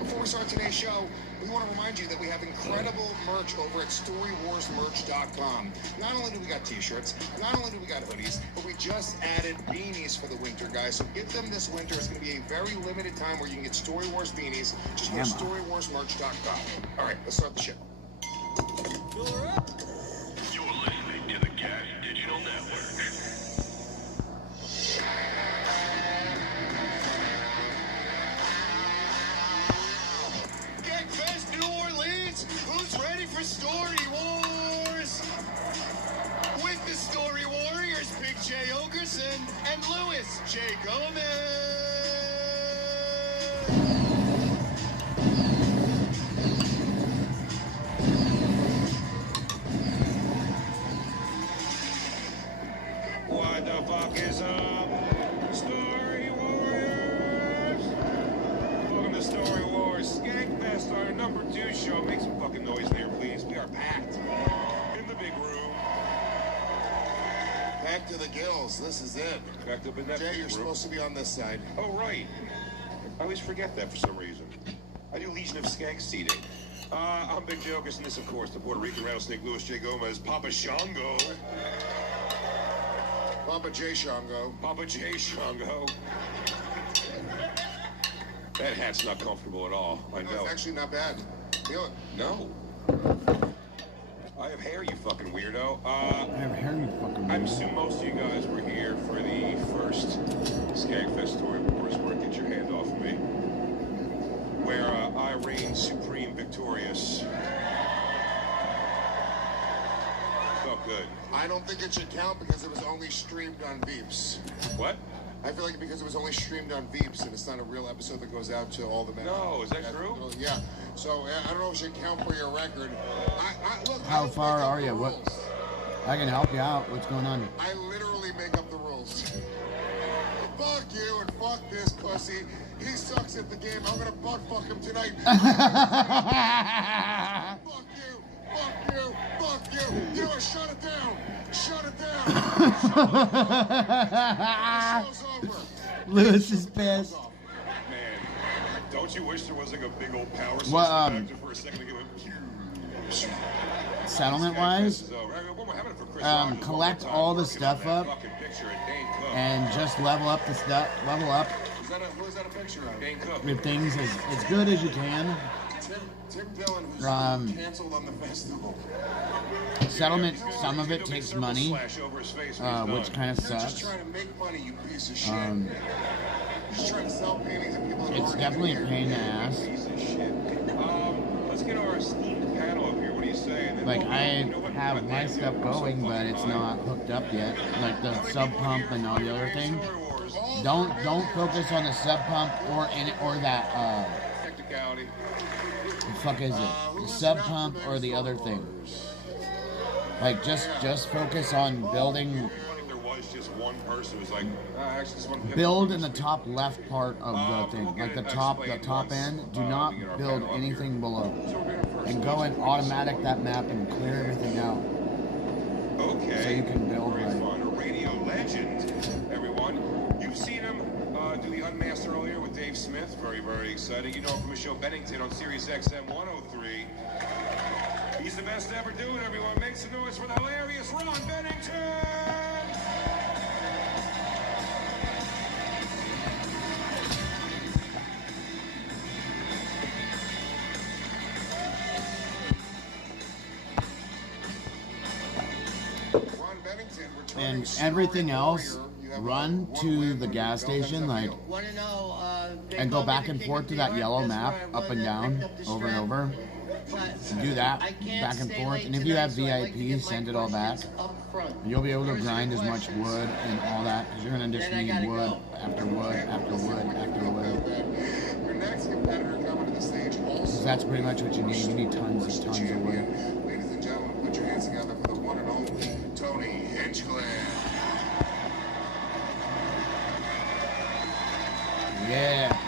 Before we start today's show, we want to remind you that we have incredible merch over at StoryWarsMerch.com. Not only do we got t-shirts, not only do we got hoodies, but we just added beanies for the winter, guys. So get them this winter. It's going to be a very limited time where you can get Story Wars beanies. Just go to StoryWarsMerch.com. All right, let's start the show. You're listening to the Gas Digital Network. Fest New Orleans, who's ready for Story Wars? With the Story Warriors, Big J. Ogerson and Louis J. Gomez. What the fuck is up, Story Warriors? Welcome to Story Wars Skankfest, our #2 show. Make some fucking noise there, please. We are packed in the big room. Packed to the gills. This is it. Packed up in that Jay, you're supposed to be on this side. Oh, right. I always forget that for some reason. I do Legion of Skanks seating. I'm Big J. Ogerson. This, of course, the Puerto Rican rattlesnake Louis J. Gomez, Papa Shango. Papa J. Shango. Papa J. Shango. That hat's not comfortable at all. I know. It's actually not bad. Feel it. No. I have hair, you fucking weirdo. I have hair, you fucking weirdo. I assume most of you guys were here for the first Skankfest Story Wars, where get your hand off of me. Where I reign supreme victorious. Felt good. I don't think it should count because it was only streamed on Veeps. What? I feel like because it was only streamed on Veeps and it's not a real episode that goes out to all the men. No, is that true? Yeah. So I don't know if it should count for your record. Look, How far are you? What? I can help you out. What's going on? I literally make up the rules. Fuck you and fuck this pussy. He sucks at the game. I'm gonna butt fuck him tonight. Fuck you. Fuck you. Fuck you. You know what? Shut it down. Shut it down. The show's over. Lewis is pissed. Man, don't you wish there was like a big old power system What, back there for a second to give him settlement wise, collect all the stuff up and just level up the stuff. Level up Who is that a picture of? your things as good as you can. Tim Dillon, who's canceled on the festival. Settlement, some of it takes money, which kind of You're just sucks. trying to make money, you piece of shit. You're just trying to sell paintings and people. It's definitely a pain in the ass. Let's get our esteemed panel up here. What do you say? Like, I have my stuff going, but it's not hooked up yet. Like the sub pump and all the other things. Don't focus on the sub pump or that Technicality. the fuck is it? The sub pump or the other thing. Like just focus on building. There was just one person who's like, actually, this one. Build in the top left part of the thing, like the top end. Do not build anything below, and go and automatic that map and clear everything out. Okay. So you can build Very right. fun. A radio legend, everyone. You've seen him do the Unmasked earlier with Dave Smith. Very, very exciting. You know him from his show Bennington on Sirius XM 103. He's the best to ever do it, everyone. Make some noise for the hilarious Ron Bennington! And everything else, run to the gas station, like, and go back and forth to that yellow map, up and down, over and over. Do that back and forth, and if you have VIP, send it all back. You'll be able to grind as much wood and all that, because you're gonna just need wood after wood after wood after wood. Your next competitor coming to the stage also. So that's pretty much what you need. You need tons and tons of wood. Ladies and gentlemen, put your hands together for the one and only Tony Hinchcliffe. Yeah.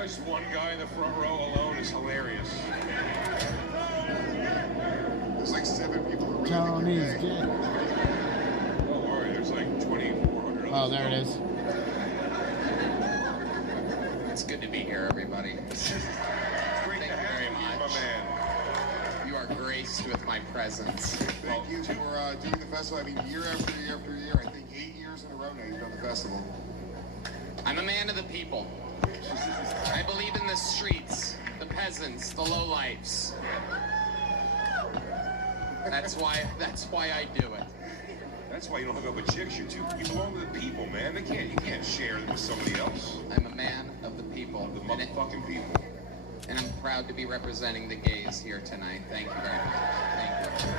Just one guy in the front row alone is hilarious. There's like 7 people who Tony's gay. Don't worry, there's like 2,400 Oh, there it is. It's good to be here, everybody. Thank you very much. You are graced with my presence. Thank you for doing the festival. I mean, year after year after year, I think 8 years in a row now you've done the festival. I'm a man of the people. I believe in the streets, the peasants, the lowlifes. That's why I do it. That's why you don't hook up with chicks. You belong to the people, man. You can't share it with somebody else. I'm a man of the people. The motherfucking people. And I'm proud to be representing the gays here tonight. Thank you very much. Thank you.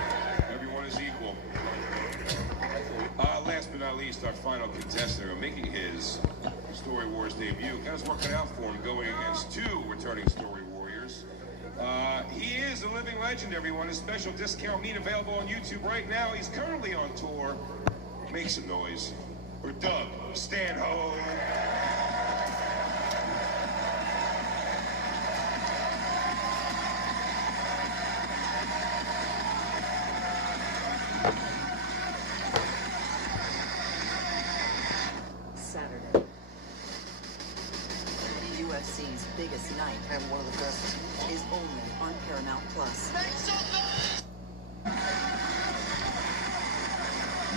Everyone is equal. Last but not least, our final contestant, making his Story Wars debut. Kind of working out for him, going against 2 returning Story Warriors. He is a living legend, everyone. A special discount meet available on YouTube right now. He's currently on tour. Make some noise for Doug Stanhope. Saturday. UFC's biggest night and one of the best is only on Paramount Plus.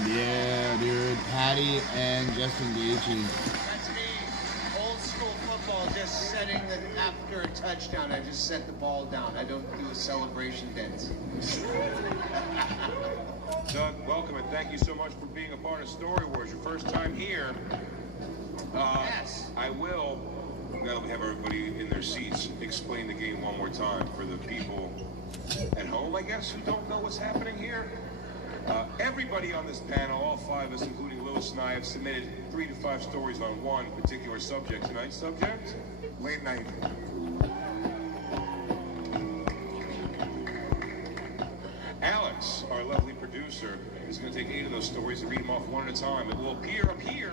Yeah, dude. Patty and Justin Gaethje. That's me. Old school football, just setting the after a touchdown. I just set the ball down. I don't do a celebration dance. Doug, welcome and thank you so much for being a part of Story Wars. Your first time here. Yes. I will now that we have everybody in their seats, explain the game one more time for the people at home, I guess, who don't know what's happening here. Everybody on this panel, all 5 of us, including Lewis and I, have submitted 3 to 5 stories on one particular subject. Tonight's subject? Late night. Alex, our lovely producer, is going to take 8 of those stories and read them off one at a time. It will appear up here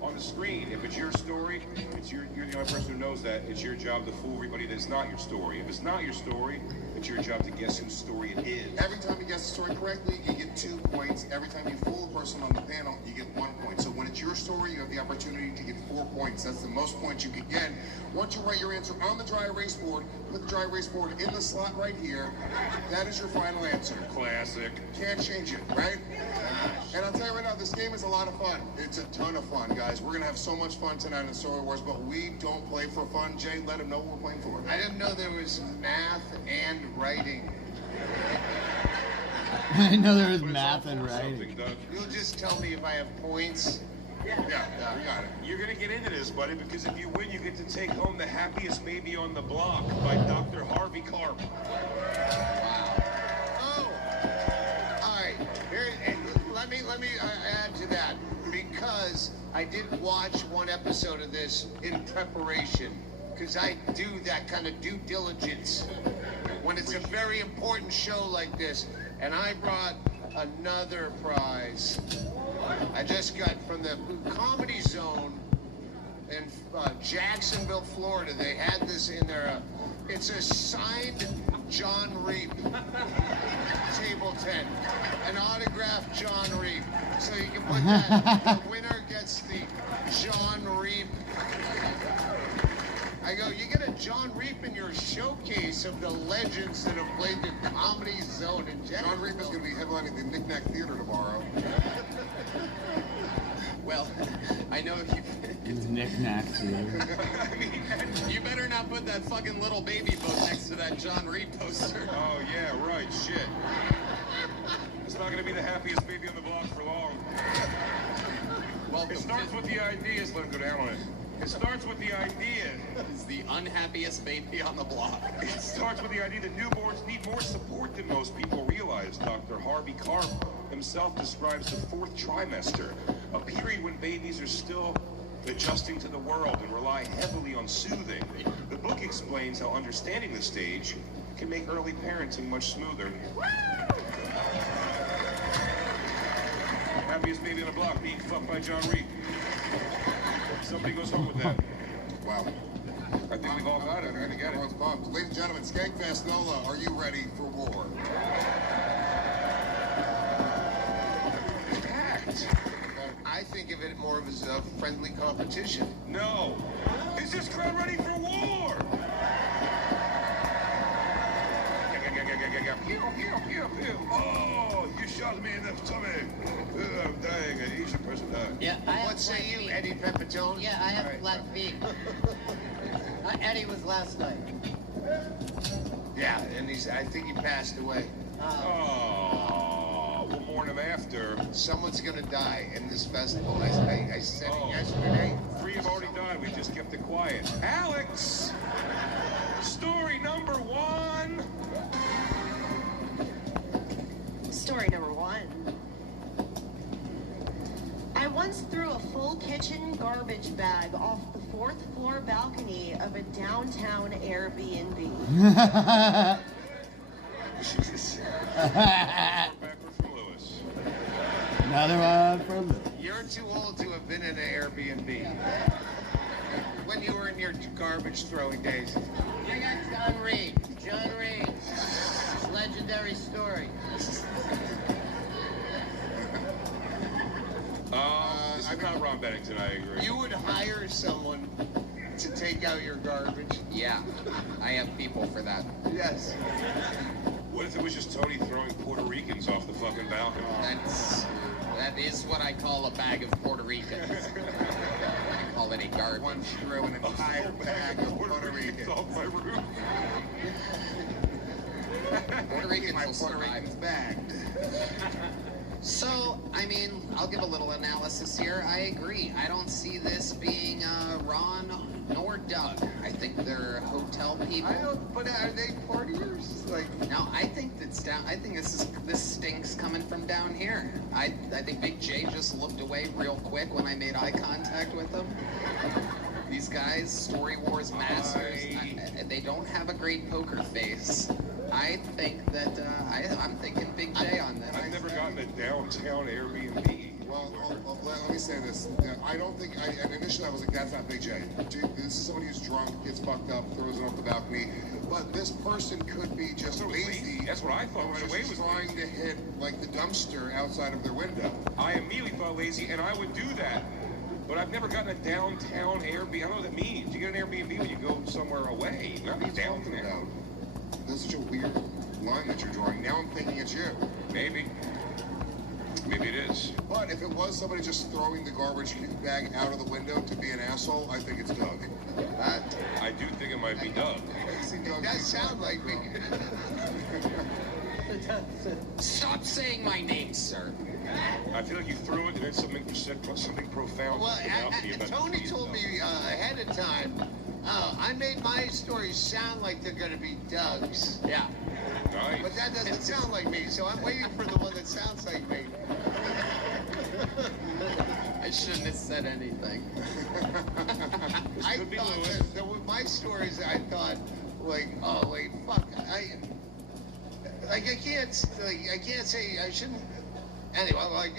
on the screen. If it's your story, you're the only person who knows that. It's your job to fool everybody that it's not your story. If it's not your story, it's your job to guess whose story it is. Every time you guess the story correctly, you get 2 points. Every time you fool a person on the panel, you get 1 point. So when it's your story, you have the opportunity to get 4 points. That's the most points you can get. Once you write your answer on the dry erase board, put the dry erase board in the slot right here. That is your final answer. Classic. Can't change it, right? And I'll tell you right now, this game is a lot of fun. It's a ton of fun, guys. We're going to have so much fun tonight in Story Wars, but we don't play for fun. Jay, let them know what we're playing for. I didn't know there was math and writing. I know there was math and writing. You'll just tell me if I have points. Yeah, we got it. You're going to get into this, buddy, because if you win, you get to take home The Happiest Baby on the Block by Dr. Harvey Karp. Wow. Oh. All right. Here, let me add to that, because I did watch one episode of this in preparation, because I do that kind of due diligence when it's a very important show like this, and I brought another prize. I just got from the Comedy Zone in Jacksonville, Florida. They had this in their, it's a signed John Reap table tent, an autographed John Reap. So you can put that, the winner gets the John Reap. I go, you get a John Reap in your showcase of the legends that have played the Comedy Zone in Jacksonville. John Reap is going to be headlining the Knick Knack Theater tomorrow. Well, I know Knick Knack Theater. I mean, you better not put that fucking little baby boat next to that John Reap poster. Oh, yeah, right, shit. It's not going to be the happiest baby on the block for long. Welcome. It starts with the ideas. Let him go down on it. It starts with the idea. It's the unhappiest baby on the block. It starts with the idea that newborns need more support than most people realize. Dr. Harvey Karp himself describes the 4th trimester, a period when babies are still adjusting to the world and rely heavily on soothing. The book explains how understanding the stage can make early parenting much smoother. Happiest baby on the block being fucked by John Reap. Somebody goes home with that. Wow. I think we've all got it. I think Everyone's pumped. Ladies and gentlemen, Skankfest Nola, are you ready for war? Packed. I think of it more as a friendly competition. No. Is this crowd ready for war? Pew, pew, pew, pew. Oh, you shot me in the tummy. I'm dying. An Asian person died. Yeah, what say you, Eddie Pepitone? Yeah, I have black feet. Eddie was last night. Yeah, and I think he passed away. Oh, we'll mourn him after. Someone's gonna die in this festival. I said it yesterday. 3 have already died. We just kept it quiet. Alex, story number 1. Story number 1. I once threw a full kitchen garbage bag off the 4th floor balcony of a downtown Airbnb. Jesus. Backward from Lewis. Another one from Lewis. You're too old to have been in an Airbnb. When you were in your garbage throwing days. I got John Reed. John Reed. Legendary story. This is not Ron Bennington, I agree. You would hire someone to take out your garbage? Yeah, I have people for that. Yes. What if it was just Tony throwing Puerto Ricans off the fucking balcony? That is what I call a bag of Puerto Ricans. I call it a garbage. One throw an entire bag of Puerto Ricans off my roof. Puerto Ricans my will Puerto survive. Ricans bagged. So, I mean, I'll give a little analysis here. I agree. I don't see this being Ron nor Doug. I think they're hotel people. I don't, but are they partiers? Like, No, I think it's down. I think this stinks coming from down here. I think Big J just looked away real quick when I made eye contact with him. These guys, Story Wars masters, they don't have a great poker face. I think that I'm thinking Big J on this. I've never gotten a downtown Airbnb. Well, let me say this. I don't think, and initially I was like, that's not Big J. This is somebody who's drunk, gets fucked up, throws it off the balcony. But this person could be just lazy. That's what I thought right away. Was trying to hit, like, the dumpster outside of their window. I immediately thought lazy, and I would do that. But I've never gotten a downtown Airbnb. I don't know what that means. You get an Airbnb when you go somewhere away, not downtown. That's such a weird line that you're drawing. Now I'm thinking it's you. Maybe. Maybe it is. But if it was somebody just throwing the garbage bag out of the window to be an asshole, I think it's Doug. I do think it might be Doug. It does sound like me. Stop saying my name, sir. I feel like you threw it and then something profound. Well, came out to you about Tony the told me ahead of time. I made my stories sound like they're going to be Doug's. Yeah. Nice. But that doesn't sound like me, so I'm waiting for the one that sounds like me. I shouldn't have said anything. I thought that with my stories, I thought, like, oh wait, fuck, I can't say I shouldn't. Anyway, like,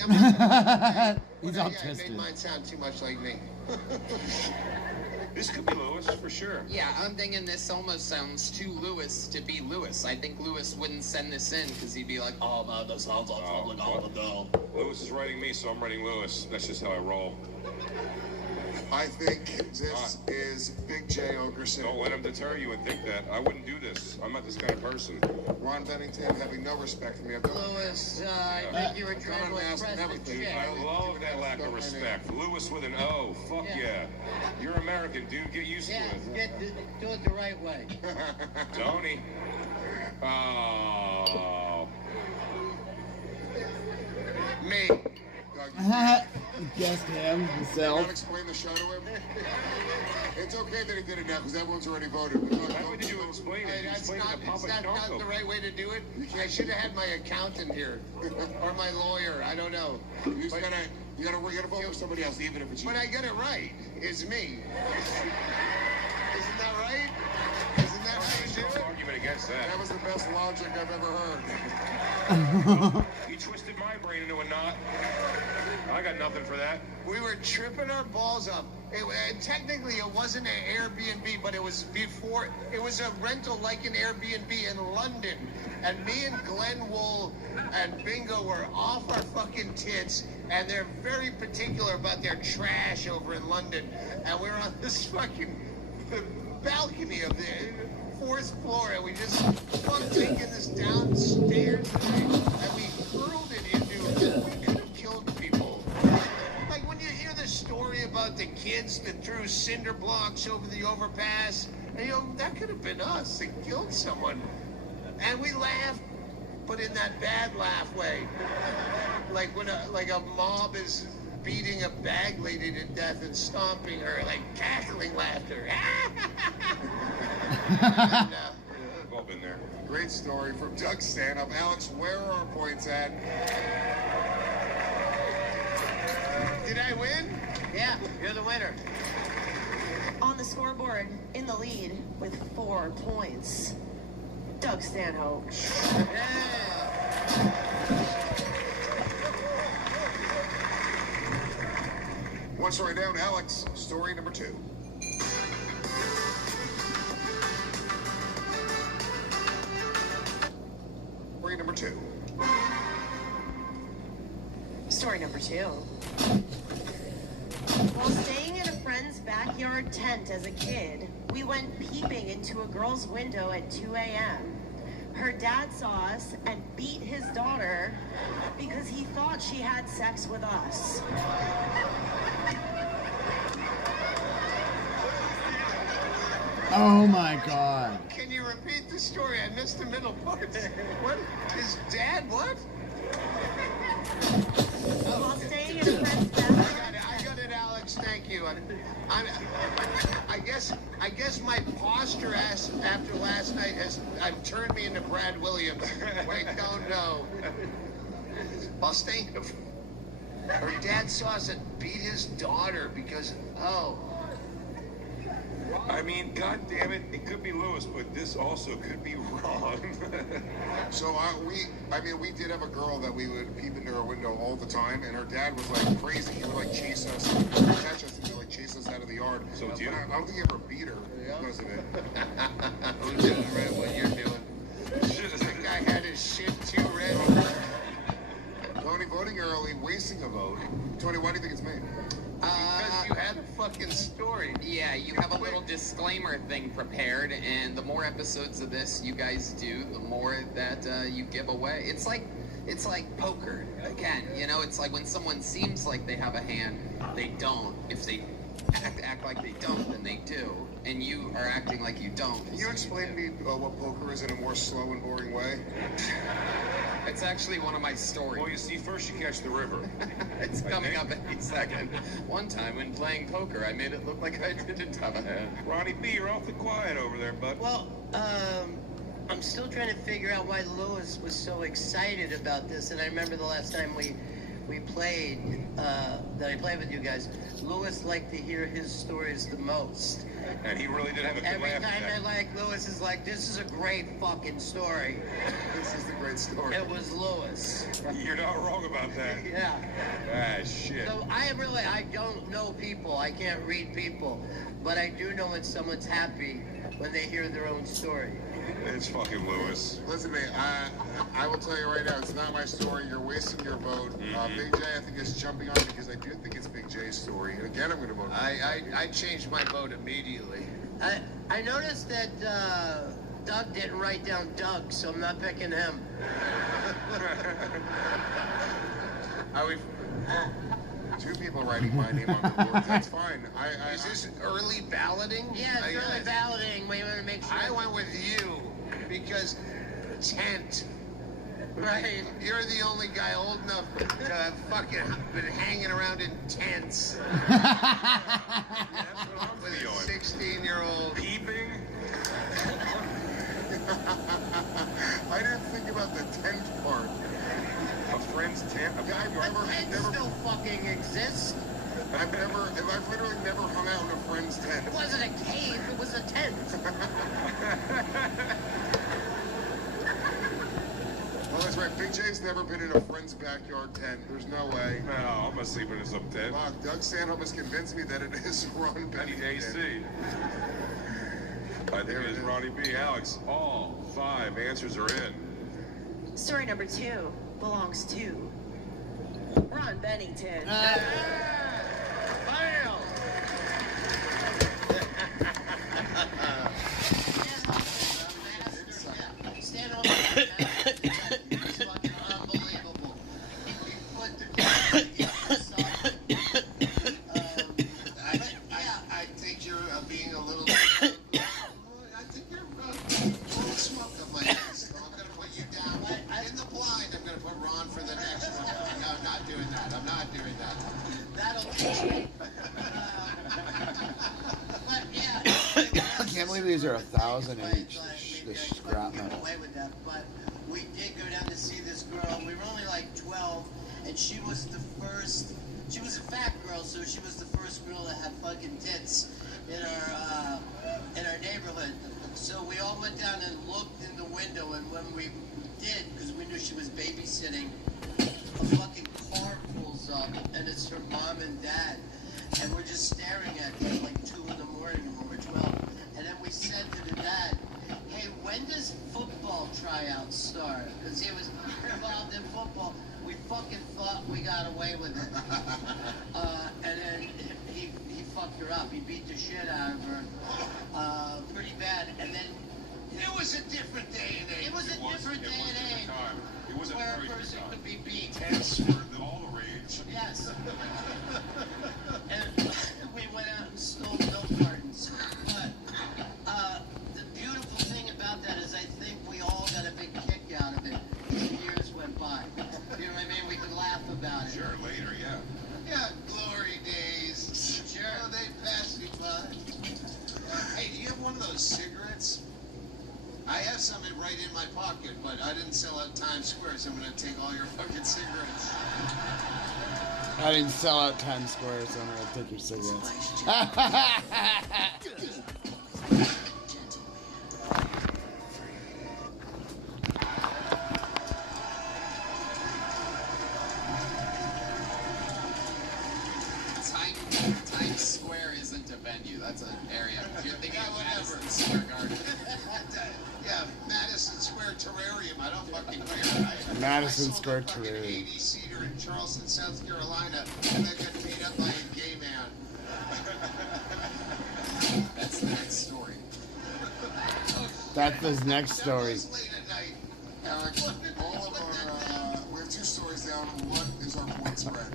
He's I autistic. made mine sound too much like me. This could be Lewis for sure. Yeah, I'm thinking this almost sounds too Lewis to be Lewis. I think Lewis wouldn't send this in because he'd be like, oh man, that sounds like something all the go. Lewis is writing me, so I'm writing Lewis. That's just how I roll. I think this is Big J Okerson. Don't let him deter you and think that. I wouldn't do this. I'm not this kind of person. Ron Bennington having no respect for me. Lewis, I think you were trying to impress the chick. I love that lack of respect. Lewis with an O. Fuck yeah. You're American, dude. Get used to it. Do it the right way. Tony. Oh. Me. Guessed him Can himself. I explain the show to him? It's okay that he did it now because everyone's already voted. How did you explain it? You explained it to Papa That's not the right way to do it. I should have had my accountant here or my lawyer. I don't know. You gotta vote for somebody else, even if it's you. But I got it right. It's me. Isn't that right? Isn't that how you do it? Argument against that. That was the best logic I've ever heard. You twisted my brain into a knot. I got nothing for that. We were tripping our balls up. Technically, it wasn't an Airbnb, but it was before. It was a rental like an Airbnb in London. And me and Glenn Wool and Bingo were off our fucking tits. And they're very particular about their trash over in London. And we were on this fucking balcony of the 4th floor. And we just fucked taking this downstairs thing. And we hurled it into. We could have killed people. Like when you hear the story about the kids that threw cinder blocks over the overpass, and you know, that could have been us that killed someone. And we laughed, but in that bad laugh way. Like when a mob is beating a bag lady to death and stomping her, like cackling laughter. And, We've all been there. Great story from Doug Stanhope. Alex, where are our points at? Did I win? Yeah, you're the winner. On the scoreboard, in the lead with 4 points, Doug Stanhope. One story down, Alex. Story number 2. Story number 2. Story number 2. While staying in a friend's backyard tent as a kid, we went peeping into a girl's window at 2 a.m. Her dad saw us and beat his daughter because he thought she had sex with us. Oh my god. Can you repeat the story? I missed the middle part. What? His dad, what? While staying in a friend's backyard. I got it, Alex. Thank you. I guess I guess my posture after last night has turned me into Brad Williams. Wait, no. Busty? Her dad saw us and beat his daughter because, I mean, God damn it, it could be Lewis, but this also could be Ron. So we did have a girl that we would peep into her window all the time, and her dad was like crazy. He would like chase us, catch us, and he'd like chase us out of the yard. So do you? I don't think he ever beat her because of it. Who's doing right what you're doing? That guy had his shit too ready. Tony, voting early, wasting a vote. Tony, why do you think it's me? Because you had a fucking story. Yeah, you have a little disclaimer thing prepared, and the more episodes of this you guys do, the more that you give away. It's like poker. Again, you know, it's like when someone seems like they have a hand, they don't. If they act like they don't, then they do. And you are acting like you don't. Can you explain to me what poker is in a more slow and boring way? It's actually one of my stories. Well, you see, first you catch the river. It's coming up any second. One time when playing poker, I made it look like I didn't have a hand. Ronnie B, you're awfully quiet over there, bud. Well, I'm still trying to figure out why Lewis was so excited about this. And I remember the last time we played, that I played with you guys, Lewis liked to hear his stories the most. And he really did have a good Every laugh. time Lewis is like, this is a great fucking story. This is the great story. It was Lewis. You're not wrong about that. Yeah. Ah, shit. So I don't know people. I can't read people. But I do know when someone's happy when they hear their own story. It's fucking Lewis. Listen to me, I will tell you right now, it's not my story. You're wasting your vote. Big J, I think, is jumping on because I do think it's Big J's story. And again, I'm going to vote. I changed my vote immediately. I noticed that Doug didn't write down Doug, so I'm not picking him. Are we? Two people writing my name on the board. That's fine. Is this early balloting? Yeah, it's early balloting. We want to make sure. I went with you because tent. Right. You're the only guy old enough to have fucking been hanging around in tents. With a 16-year-old. Peeping? I didn't think about the tent part. A friend's tent? Tent still fucking exists. I've literally never hung out in a friend's tent. It wasn't a cave, it was a tent. Well, that's right. Big J's never been in a friend's backyard tent. There's no way. No, I'm gonna sleep in some tent. Fuck, Doug Stanhope has convinced me that it is Ron Benny. AC. I think it is Ronnie B. Alex, all 5 answers are in. Story number 2 belongs to Ron Bennington. Stand on It's fucking unbelievable. He put the I think you're being a little. I think you're blowing smoke up my ass. So I'm going to put you down in the blind. I'm going to put Ron for the next one. No, I'm not doing that. I'm not doing that. That'll teach me. But yeah. I can't believe these are 1,000 each. This scrap metal. Away with that, but we did go down to see this girl. We were only like 12, and she was the first. She was a fat girl, so she was the first girl to have fucking tits in our neighborhood. So we all went down and looked in the window, and when we did, because we knew she was babysitting, a fucking car pulls up, and it's her mom and dad, and we're just staring at her like 2 in the morning when we're 12, and then we said to the dad, hey, when does football tryouts start? Because he was involved in football. We fucking thought we got away with it. And then he fucked her up. He beat the shit out of her pretty bad. And then... It was a different day and age. It was a different day and age. It was where a person could be beat. Tents were all the rage. Yes. And we went out and stole milk cartons. But the beautiful thing about that is I think we all got a big kick out of it as years went by. You know what I mean? We could laugh about it. Sure, later, yeah. Yeah, glory days. Sure. Oh, they passed me by. Hey, do you remember those cigarettes? I have some right in my pocket, but I didn't sell out Times Square, so I'm gonna take all your fucking cigarettes. I didn't sell out Times Square, so I'm gonna take your cigarettes. Times Square isn't a venue. That's an area. You're thinking of Madison Square Garden. Yeah, Madison Square Terrarium. I don't fucking care. Madison Square Terrarium. 80-seater in Charleston, South Carolina, and then got beat up by a gay man. That's the next story. That's his next story. All of our, we have 2 stories down. What is our point spread?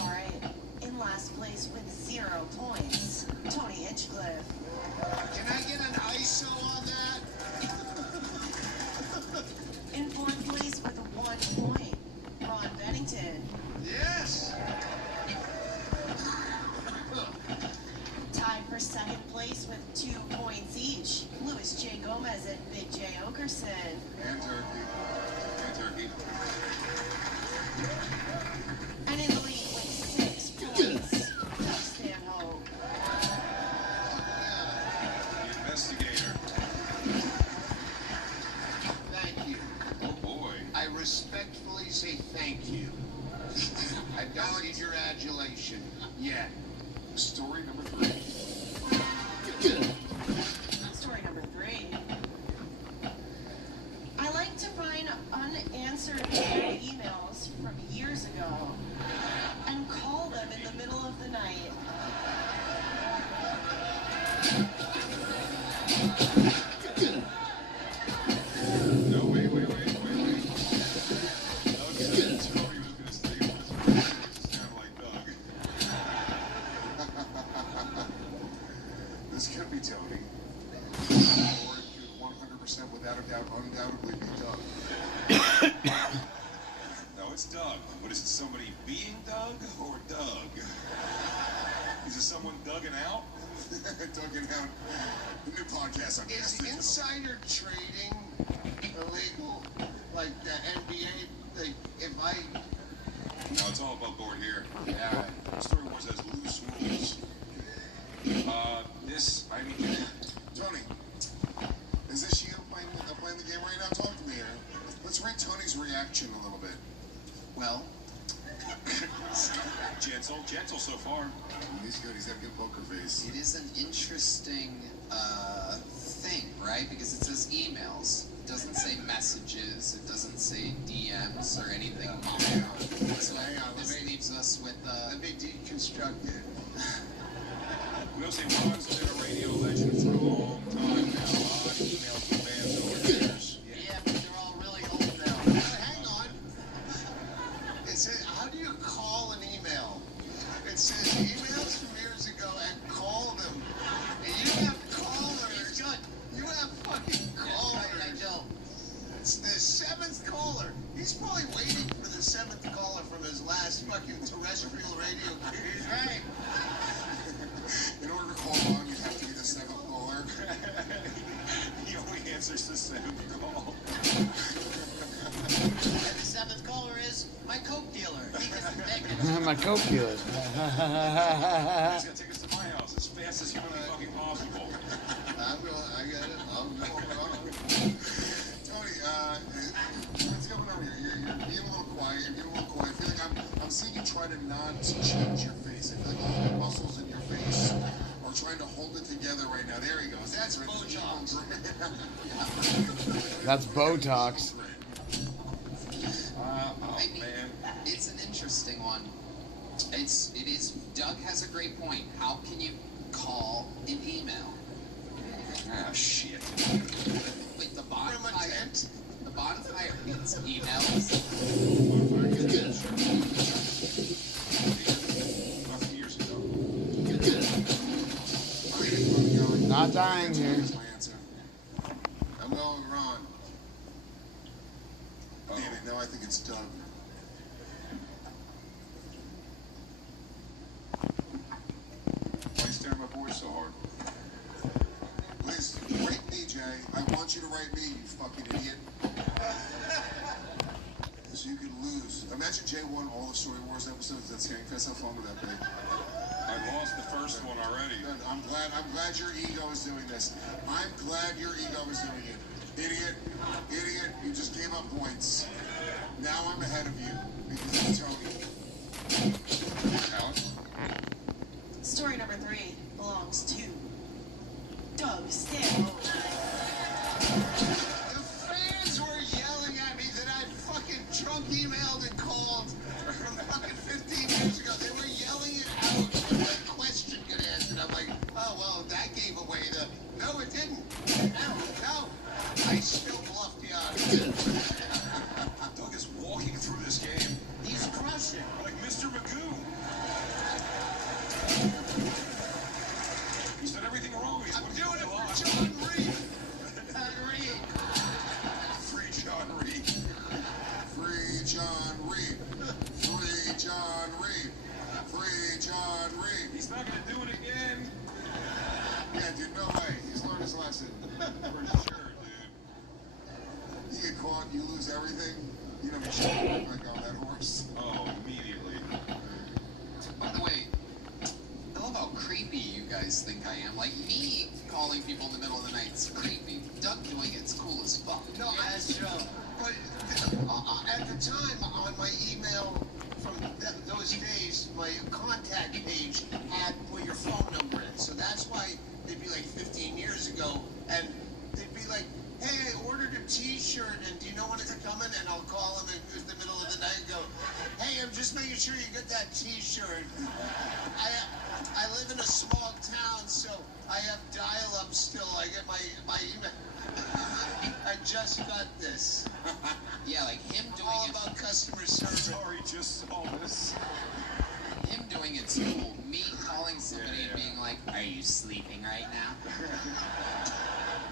All right. In last place with 0 points, Tony Hinchcliffe. Can I get an ISO on that? In 4th place with 1 point, Ron Bennington. Yes. Tied for 2nd place with 2 points each, Louis J. Gomez and Big J. Okerson. And Turkey. And Turkey. And in the lead with 6 points, Doug Stanhope. The investigator. Thank you. Oh boy. I respectfully say thank you. I don't need your adulation. Yeah. Story number 3. Story number 3. I like to find unanswered emails from years ago and call them in the middle of the night. No, wait. Doug said Tony was going to stay with us. It sound like Doug. This could be Tony. Or it could 100% without a doubt, undoubtedly be Doug. No, it's Doug. But is it somebody being Doug or Doug? Is it someone dugging out? Dugging out. The new podcast on Is insider trading illegal? Like the NBA? Like, if I... No, it's all above board here. Yeah. Story Wars has loose rules. Tony, is this you playing the game right now? Talk to me here. Let's read Tony's reaction a little bit. Well, gentle so far. He's good. He's got a good poker face. it is an interesting thing, right? Because it says emails. It doesn't say messages. It doesn't say DMs or anything. So this leaves us with Let me deconstruct it. We know say Ron's been a radio legend for a long time now. A lot of emails from fans over the years. Yeah, but they're all really old now. Hang on. It says, how do you call an email? It says emails from years ago and call them. And you have callers. You have fucking callers. I don't. It's the 7th caller. He's probably waiting for the 7th caller from his last fucking terrestrial radio. He's right. In order to call on, you have to be the 7th caller. He only answers the 7th call. And the 7th caller is my Coke dealer. He doesn't take it. My Coke dealer. He's gonna take us to my house as fast as humanly fucking possible. I got it. I'm going on. Tony, what's going on here? You're being a little quiet. You're being a little quiet. I feel like I'm seeing you try to not change your face. I feel like all the muscles in your face are trying to hold it together right now. There he goes. That's Botox. That's Botox. I mean, it's an interesting one. It is. Doug has a great point. How can you call an email? Ah, shit. Wait, the bonfire. The bonfire means emails. Not dying here. I'm going Ron. Damn it, now I think it's Doug. Why are you staring at my boy so hard? Liz, Jay. I want you to write me, you fucking idiot. So you could lose. Imagine Jay won all the Story Wars episodes. That's Skankfest. How fun would that be? I lost the first one already. Good. I'm glad your ego is doing this. I'm glad your ego is doing it. Idiot. You just gave up points. Now I'm ahead of you because of Tony. Alan? Story number 3 belongs to Doug Stanhope. The fans were yelling at me that I fucking drunk emailed and called from fucking 15 years ago. They were yelling it out when the question got asked, and I'm like, oh, well, that gave away the... No, it didn't. No. I still bluffed you out. Doug is walking through this game. He's crushing. Like Mr. Magoo. He's done everything wrong. He's I'm doing it for John Reed. Free John Reed. Free John Reed. Free John Reed. Free John Reed. He's not going to do it again. Yeah, dude, no way. He's learned his lesson. For sure, dude. You get caught, you lose everything. You know, shit like on that horse. Oh, immediately. By the way, I love how creepy you guys think I am. Like, me calling people in the middle of the night is creepy. Doug doing it's cool as fuck. No, that's true. But at the time, on my email from those days, my contact page had put your phone number in. So that's why they'd be like 15 years ago, and they'd be like, hey, I ordered a t-shirt, and do you know when it's coming? And I'll call them in the middle of the night and go, hey, I'm just making sure you get that t-shirt. I live in a small town, so I have dial-up still. I get my email. I just got this. Yeah, like him doing All it. about customer service. Sorry, just saw this. Him doing it's cool. Me calling somebody and being like, are you sleeping right now?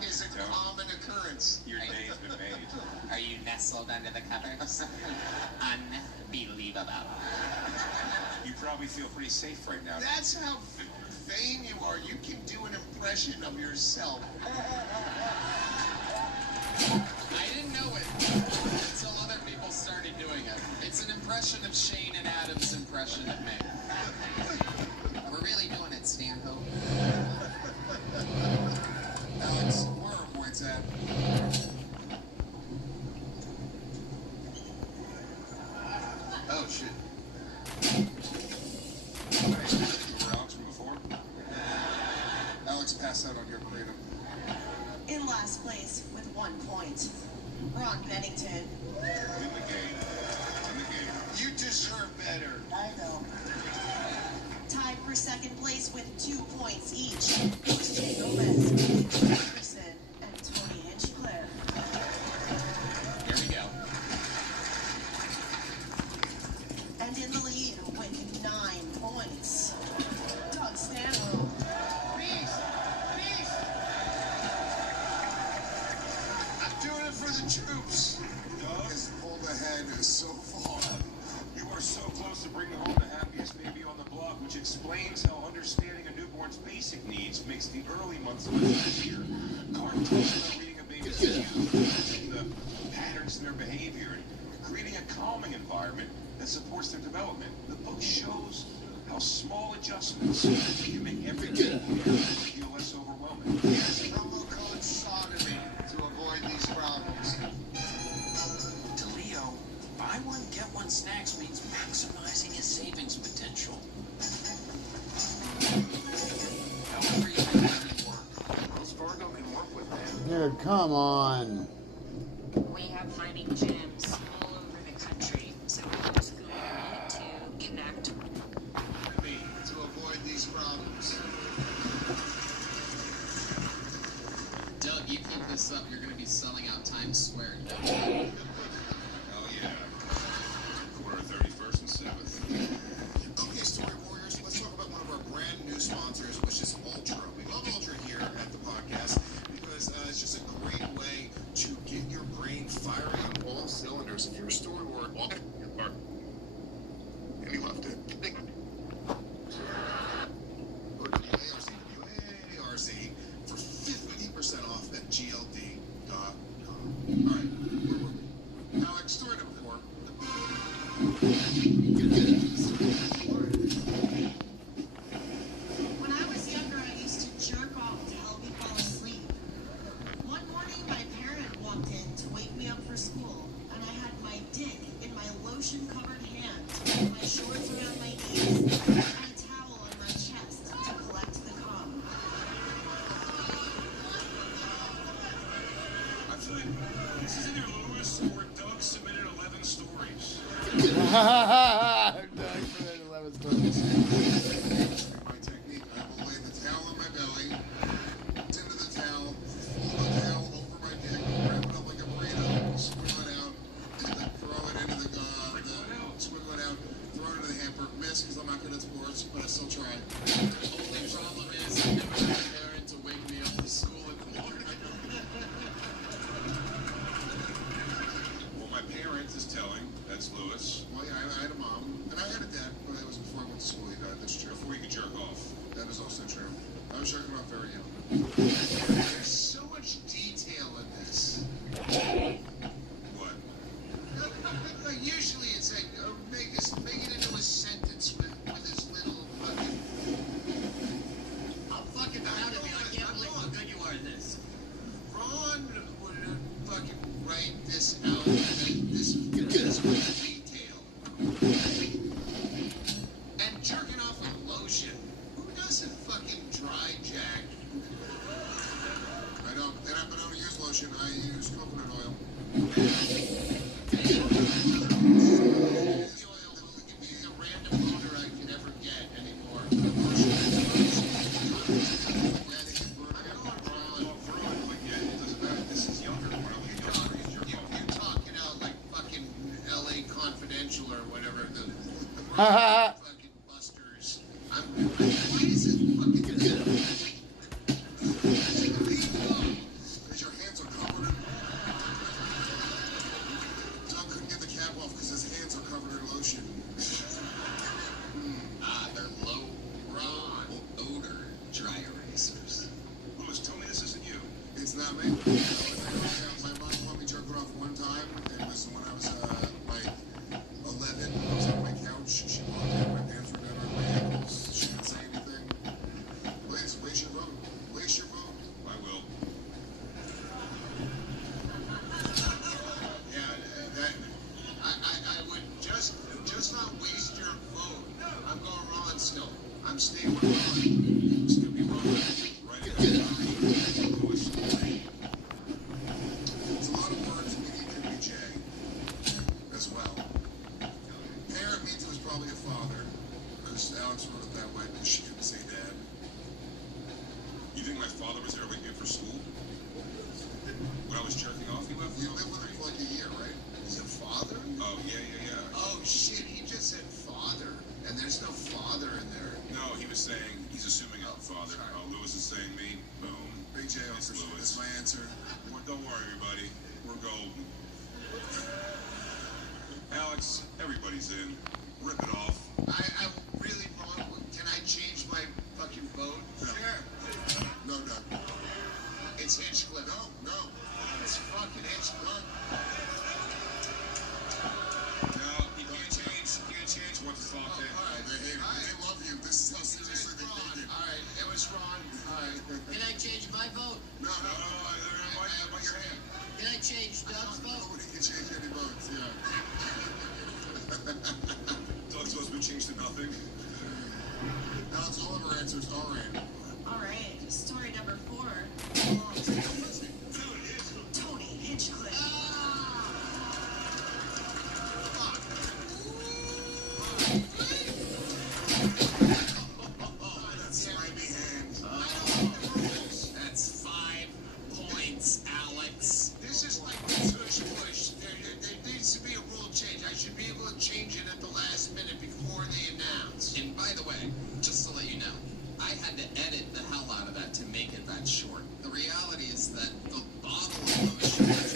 Is a common occurrence. Your day's been made. Are you nestled under the covers? Unbelievable. You probably feel pretty safe right now. That's how vain you are. You can do an impression of yourself. I didn't know it until other people started doing it. It's an impression of Shane and Adam's impression of me. We're really doing it, Stanhope. Alex, where are points at? Oh, shit. Remember Alex from before? Alex passed out on your kratom. In last place with 1 point, Ron Bennington. In the game. In the game. You deserve better. I know. Tied for second place with 2 points each was Jay Gomez, Jefferson, and Tony Hinchcliffe. Here we go. And in the lead with 9 points, Doug Stanhope. Peace! Peace! I'm doing it for the troops. Doug, His pulled ahead is so far. you are so close to bringing home the happiest baby on the block, which explains how understanding a newborn's basic needs makes the early months much easier. Cartoons about reading a baby's cues, the patterns in their behavior, and creating a calming environment that supports their development. The book shows how small adjustments can make every day feel less overwhelming. Here's promo code sodomy to avoid these problems. To Leo, buy one, get one snacks means maximizing his savings potential. However you make money work, Wells Fargo can work with that. Dude, come on. We have mining gyms all over the country, so we just go there to connect. To avoid these problems. Doug, you keep this up, you're going to be selling out Times Square. Oh yeah. Quarter 31st and 7th. Okay, Story Warriors, let's talk about one of our brand new sponsors, which is Ultra. We love Ultra here at the podcast because it's just a great way to get your brain firing on all cylinders. If you're a story warrior, and he left it. Go to WARC for 50% off at GL When I was younger, I used to jerk off to help me fall asleep. One morning, my parent walked in to wake me up for school, and I had my dick in my lotion-covered hand, my shorts around my knees, and a towel on my chest to collect the cum. I feel like this is either Lewis or Doug submitted 11 stories. My technique, I will lay the towel on my belly, into the towel, fold the towel over my dick, wrap it up like a burrito, squiggle it out, and then throw it into the squiggle it out, throw it into the hamper. Miss, because I'm not good at sports, but I still try. Only problem is I never had a parent to wake me up for school in the morning. Well, my parent is telling, that's Lewis. Well, yeah, I had a mom, and I had a dad, but it was before I went to school. He died. That's true. Before you could jerk off. That is also true. I was jerking off very young. There's so much detail in this. What? Usually it's like, make it into a sentence with this little fucking... I'm fucking proud of you. I can't believe how good you are at this. Ron would fucking write this out, this much detail. And jerking off with lotion. Who doesn't fucking dry jack? I don't. And I don't use lotion. I use coconut oil. This is younger. You talk it out like fucking LA Confidential or whatever. The fucking busters. Why is it fucking... Because your hands are covered in... Tom couldn't get the cap off because his hands are covered in lotion. They're low raw odor dry erasers. Lewis, tell me this isn't you. It's not me. My mom let me jerk it off one time, and it was when I was like 11. I was on my couch. She walked in, my pants were down on my ankles. She didn't say anything. Please, waste your vote. Waste your vote. I will. Yeah, I would just not waste your vote. I'm going Ron still. I'm staying with Ron. It's gonna be Ron. Right. Lewis. It's a lot of words we need to be J as well. Parent means it was probably a father, because Alex wrote it that way because she couldn't say dad. You think my father was there waiting for school? When I was jerking off, he left? You lived with him for like a year, right? Is it father? Oh, yeah. Oh shit, he just said father, and there's no father in there. No, he was saying, he's assuming I'm the father. Lewis is saying me. Boom. Big J, It's that's Lewis. my answer. Well, don't worry, everybody. We're golden. Alex, everybody's in. Rip it off. I really wrong. Can I change my fucking vote? No. Sure. No. It's Hinchcliffe. No. It's fucking Hinchcliffe. No, you can't change what the fuck All right, they love you. This is how seriously they take it. All right, it was Ron. All right. Can I change my vote? No. By your hand. Can I change Doug's vote? Nobody can change any votes, yeah. Doug's vote's been changed to nothing. Now it's all of our answers. All right. All right, story number 4. Tony Hinchcliffe. That's slimy hand. That's 5 points, Alex. This is like the tush push. There needs to be a rule change. I should be able to change it at the last minute before they announce. And by the way, just to let you know, I had to edit the hell out of that to make it that short. The reality is that the bottle of lotion, which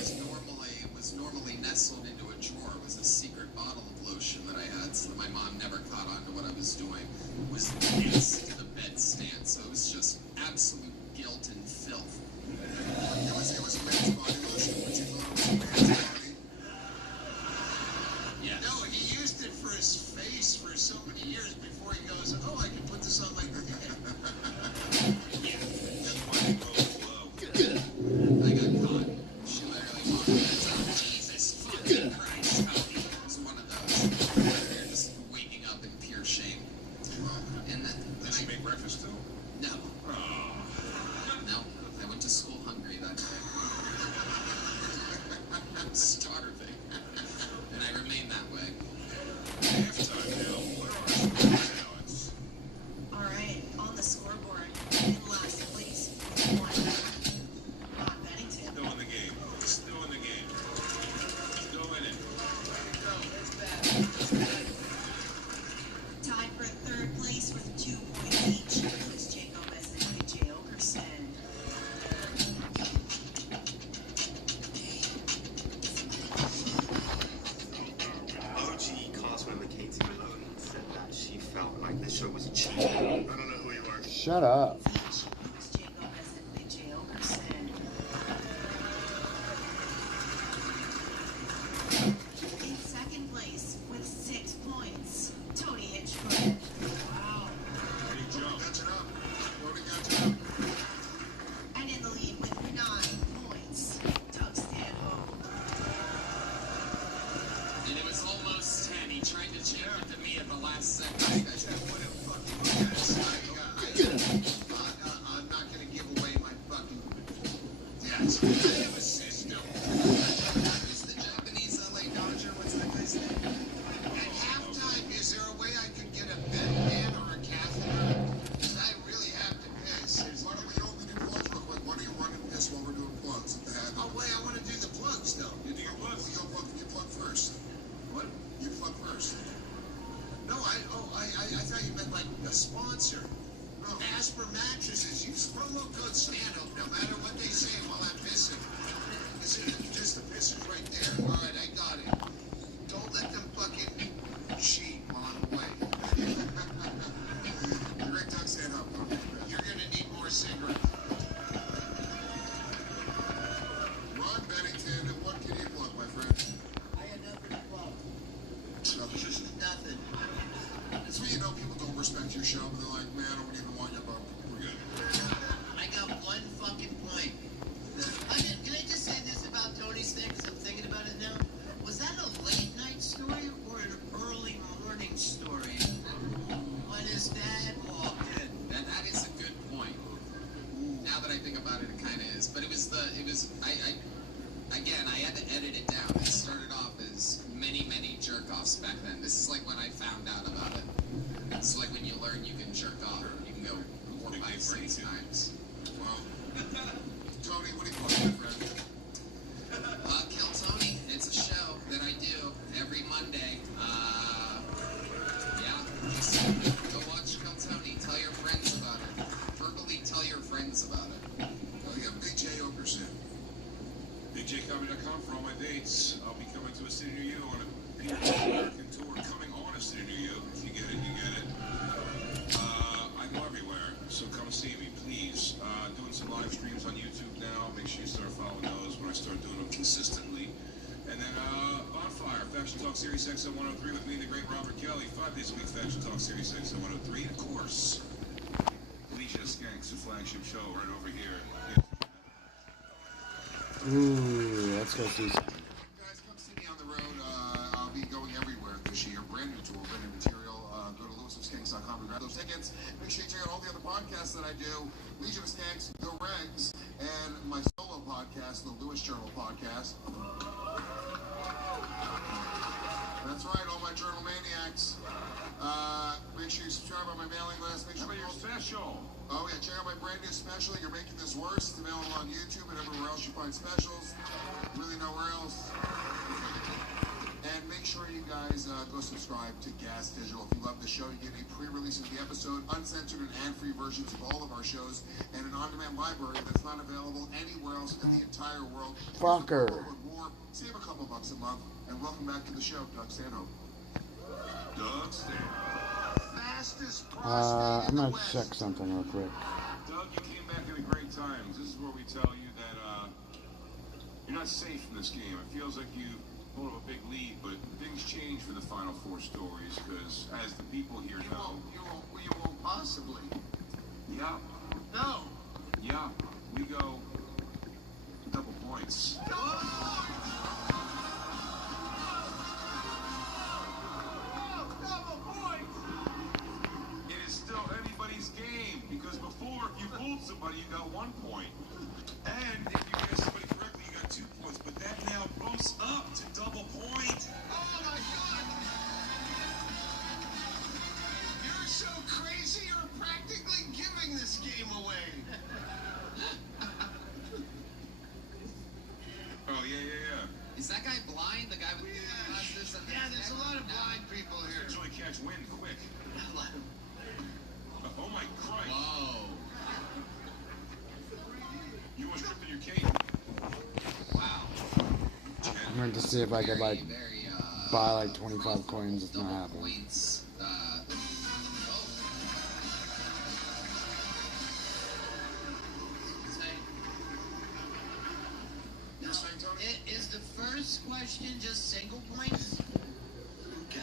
was normally nestled into a drawer, was a secret bottle of lotion that I had so that my mom never caught on to what I was doing, was next to the bedstand. So it was just absolute guilt and filth. It was a man's body lotion, but you thought it was a man's body. Yeah. No, he used used it for his face for so many years before he goes, oh, I can put this on my head. Yeah, that's why they go slow. I got caught. She literally walked in and said, Jesus fucking Christ, Tony. It was one of those. You're just waking up in pure shame. And then did she make breakfast too? No. Oh. No. I went to school hungry that day. Starving. And I remain that way. Halftime now. What are our salads? All right, on the scoreboard, in last place, one. Ron Bennington. Still in the game. Still in the game. Still in it. Tied for third place with 2 points each was Jake Gomez and AJ Okerson. OG Cosmo McKenzie Malone said that she felt like the show was cheap. I don't know who you are. Shut up. It was Jake Gomez and AJ Okerson. In second place with 6 points, Tony Hitchcock. Wow. Hey, Joe. Catch it up. Tony, catch it up. And in the lead with 9 points, Doug Stanhope. And it was almost 10. He tried to change it to me at the last second. I said, what a fucking yes. I'm not going to give away my fucking... Yes, I have a system. It's the Japanese LA Dodger. What's that guy's name? At halftime, is there a way I could get a bedpan or a catheter? Because I really have to piss. Why don't we only do plugs real quick? Why don't you run and piss while we're doing plugs? Oh, wait, I want to do the plugs, though. You do your plugs? You plug first. What? You plug first. No, I thought you meant like a sponsor. No. Asper mattresses. Use promo code Stanhope no matter what they say while I'm pissing. Just the piss is right there. All right, I got it. Don't let them fucking cheat while I'm away. Great Doug Stanhope. You're gonna need more cigarettes. Ron Bennington, what can you plug, my friend? I got nothing to plug. Nothing. It's when you know people don't respect your show, but they're like, man, I don't even want your bump. We're good. I got one fucking point. Can I just say this about Tony's thing, because I'm thinking about it now? Was that a late night story or an early morning story? When his dad walked in. That is a good point. Now that I think about it, it kind of is. But I had to edit it down. It started off as many jerk-offs back then. This is like when I found out about it. It's like when you learn you can jerk off. You can go 4, 5, 6 times. Well, Tony, what do you call my friend? Kill Tony. It's a show that I do every Monday. Yeah. Just go watch Kill Tony. Tell your friends about it. Verbally tell your friends about it. Oh, yeah, Big J Okerson. BigJComedy.com for all my dates. I'll be coming to a city near you on a American tour. Coming on a city near you. If you get it, you get it. I go everywhere, so come see me, please. Doing some live streams on YouTube now. Make sure you start following those when I start doing them consistently. And then Bonfire, Faction Talk Series XM 103 with me, the great Robert Kelly. 5 days a week, Faction Talk Series XM 103. And of course, Alicia Skanks, the flagship show right over here. Ooh, let's go see some. Guys, come see me on the road. I'll be going everywhere this year. Brand new tour, brand new material. Go to lewisofskanks.com to grab those tickets. Make sure you check out all the other podcasts that I do. Legion of Skanks, The Regs, and my solo podcast, the Lewis Journal podcast. That's right, all my journal maniacs. Make sure you subscribe on my mailing list. Make sure your special. Oh yeah, check out my brand new special. You're Making This Worse. It's available on YouTube and everywhere else you find specials. Really nowhere else. And make sure you guys go subscribe to Gas Digital. If you love the show, you get a pre-release of the episode, uncensored and ad-free versions of all of our shows, and an on-demand library that's not available anywhere else in the entire world. Fucker. More, save a couple bucks a month, and welcome back to the show, Doug Stanhope. Doug Stanhope. Fastest prostate I'm gonna check something real quick. Doug, you came back at a great time. This is where we tell you that you're not safe in this game. It feels like you hold up a big lead, but things change for the final four stories, because as the people here know... You won't possibly. Yeah. No. Yeah. We go double points. It is still anybody's game, because before, if you fooled somebody, you got 1 point. And if you guess somebody correctly, you got 2 points. But that now bumps up to double point. Oh my God! You're so crazy, you're practically giving this game away. Oh, yeah. Is that guy blind? The guy with the glasses? Yeah, there's a lot of blind people here. Usually catch wind quick. Oh my Christ. Whoa. You want to trip in your cape? Wow. I went to see if I could like buy like 25 coins. It's not happening. Points. Is the first question just single points? Okay.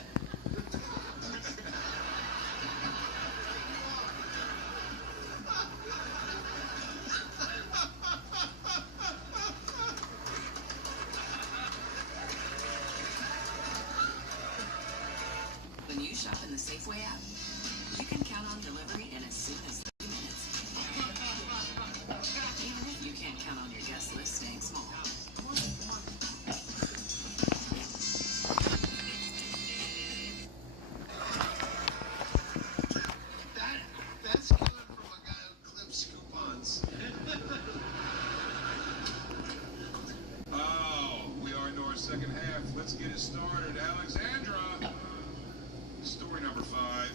When you shop in the Safeway app, you can count on delivery in as soon as 30 minutes. Even if you can't count on your guest list staying small. That's coming from a guy who clips coupons. Oh, we are into our second half. Let's get it started. Alexandra, story number 5.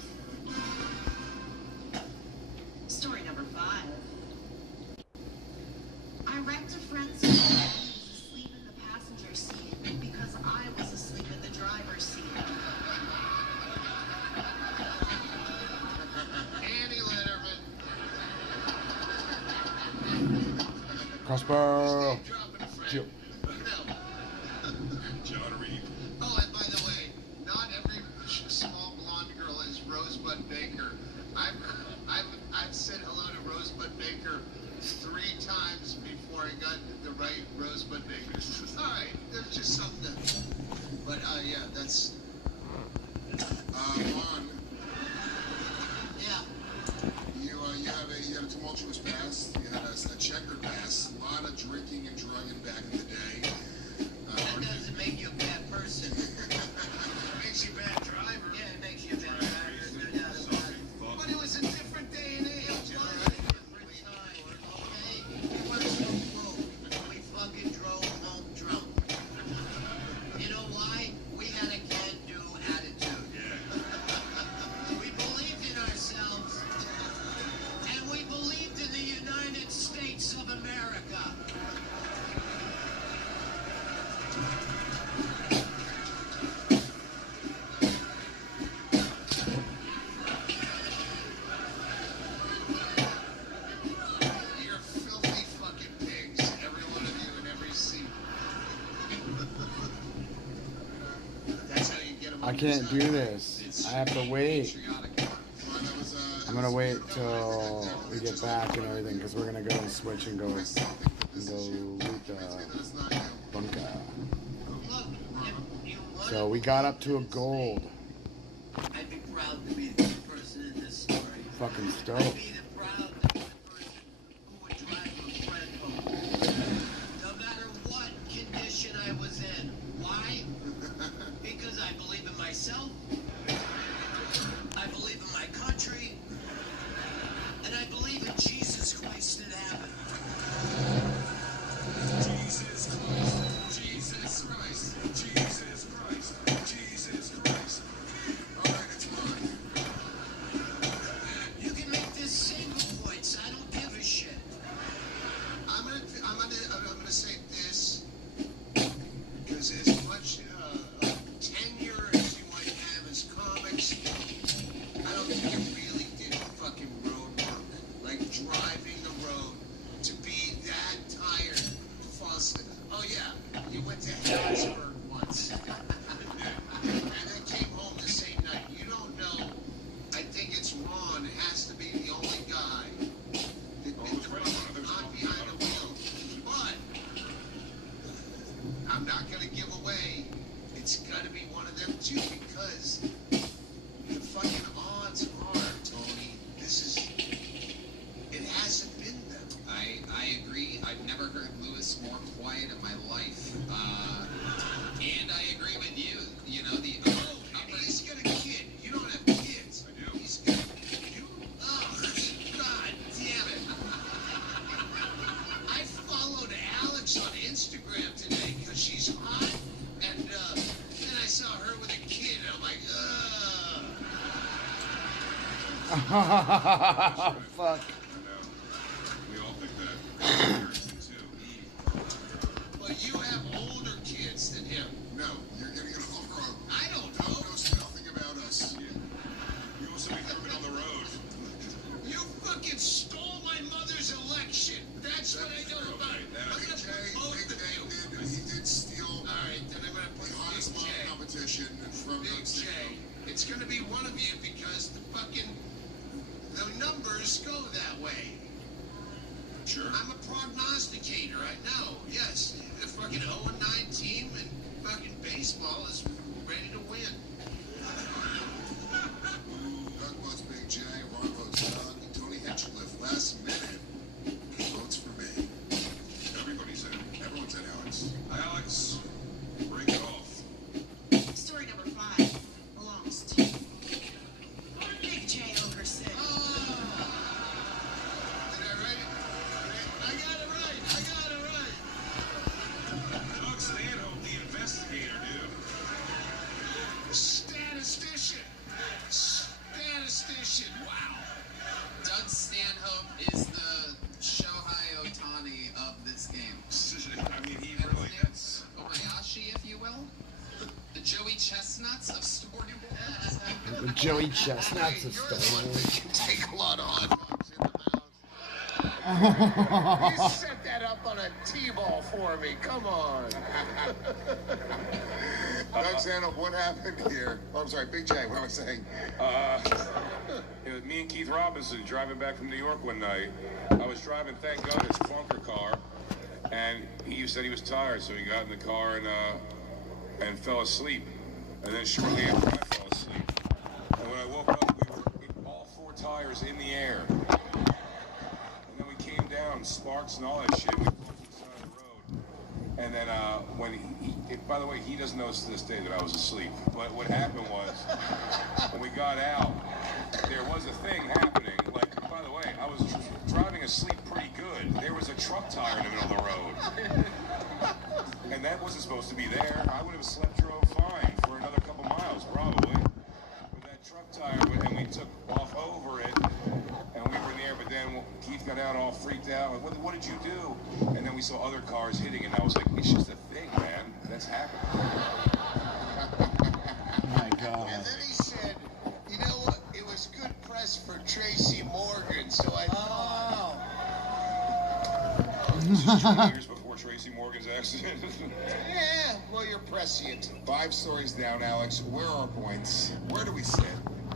Story number 5. I wrecked a friend's car and he was asleep in the passenger seat because I was asleep in the driver's seat. Annie Letterman. Crossbow. Joe. John Reed. Oh, and by the way, not every small blonde girl is Rosebud Baker. I've said hello to Rosebud Baker 3 times before I got the right Rosebud Baker. All right, there's just something. But yeah, that's. Juan, Yeah. you had a tumultuous past. You had a checkered past. A lot of drinking and drugging back in the day. That doesn't make you a bad person. Makes you a bad driver. Yeah, it makes you a bad driver. No doubt about it. But it was a different day and age. It was a different time, okay? We weren't so broke. We fucking drove home drunk. You know why? We had a can-do attitude. We believed in ourselves, and we believed in the United States of America. You're filthy fucking pigs, every one of you in every seat. That's how you get them. I can't do this. I have to wait. I'm gonna wait till we get back and everything because we're gonna go and switch and go loot the bunker. So we got up to a gold. I'd be proud to be the person in this story. Fucking stoked. I'd be proud to be the person who would drive a friend home. No matter what condition I was in. Why? Because I believe in myself. I believe in my country. And I believe in Jesus Christ in heaven. Jesus Christ. Jesus Christ. Jesus Christ. Jesus Christ. All right, it's mine. You can make this single points. I don't give a shit. I'm gonna say this because as much tenure as you might have as Fuck. We all think that. Well, you have older kids than him. No, you're getting it all wrong. I don't know. He knows nothing about us. You also be driven on the road. You fucking stole my mother's election. That's what I know about it. I'm gonna put both of you. He did steal. All right, then I'm gonna put the hottest Big model J. competition from Big J. It's gonna be one of you because the numbers go that way. Sure. I'm a prognosticator. I know. Yes, the fucking 0-9 team in fucking baseball is ready to win. Doug votes Big J, Ron votes Doug, and Tony Hitchcliffe. Last minute votes for me. Everybody's in. Everyone's in, Alex. Alex, break it off. Story number 5 belongs to Big J over 6. Did I write it? I got it right. I got it right. Doug Stanhope, the investigator, dude. Statistician. Statistician. Wow. Doug Stanhope is the Shohei Ohtani of this game. I mean, he really is. Kobayashi, if you will. The Joey Chestnuts of storyboards. The Joey Chestnuts of Star Wars. Take a lot of hot dogs in the mouth. You set that up on a T-ball for me. Come on. Doug Stanhope, what happened here? Oh, I'm sorry, Big J, what am I saying? It was me and Keith Robinson driving back from New York one night. I was driving, thank God, his clunker car, and he said he was tired, so he got in the car and fell asleep. And then shortly after, I fell asleep. And when I woke up, we were all 4 tires in the air. And then we came down, sparks and all that shit. We parked on the side of the road. And then when by the way, he doesn't know to this day that I was asleep. But what happened was, when we got out, there was a thing happening. Like, by the way, I was driving asleep pretty good. There was a truck tire in the middle of the road. And that wasn't supposed to be there. I would have drove fine for another couple miles, probably. But that truck tire, and we took off over it, and we were in the air, but then Keith got out all freaked out. Like, what did you do? And then we saw other cars hitting, and I was like, it's just a thing, man. That's happening. Oh my God. And then he said, you know what? It was good press for Tracy Morgan, so I thought. This is 2 years before Tracy Morgan's accident. Yeah, well, you're prescient. 5 stories down, Alex. Where are our points? Where do we sit?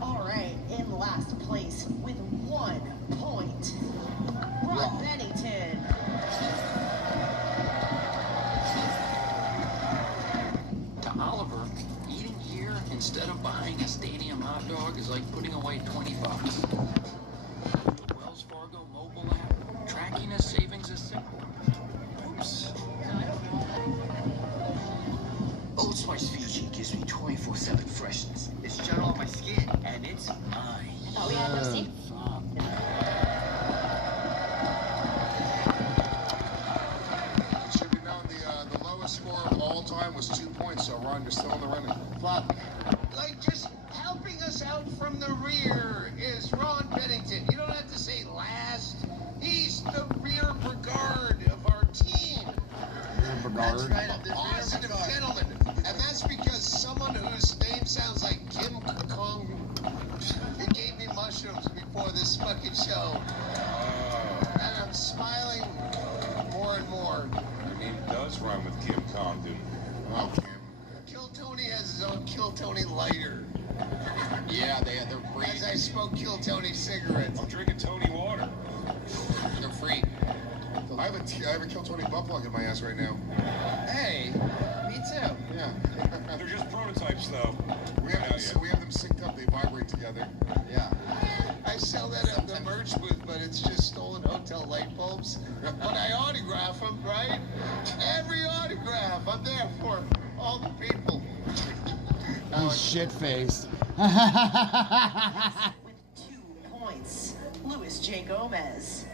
All right, in last place with 1 point, Ron Bennington. To Oliver, eating here instead of buying a stadium hot dog is like putting away $20. The Wells Fargo mobile app, tracking his savings is simple. Oops. Old Spice Fiji gives me 24/7 freshness. It's gel on my skin, and it's mine. Thought we had no seat. It should be known the lowest score of all time was 2 points, so Ron, you're still in the running. Fuck. Like, just helping us out from the rear is Ron Bennington. You don't have to say last. He's the rear regard of our team. That's right, a positive gentleman. And that's because someone whose name sounds like Kim Kong, he gave me mushrooms before this fucking show. And I'm smiling more and more. Your name does rhyme with Kim Condon. Oh, Kim. Kill Tony has his own Kill Tony lighter. Yeah, they're free. As I smoke Kill Tony cigarettes. I'm drinking Tony water. They're free. I have a Kill Tony butt plug in my ass right now. Hey, me too. Yeah. They're just prototypes, though. We have them synced up. They vibrate together. Yeah. I sell that at the merch booth, but it's just stolen hotel light bulbs. But I autograph them, right? Every autograph. I'm there for all the people. He's shit-faced. With 2 points, Luis J. Gomez.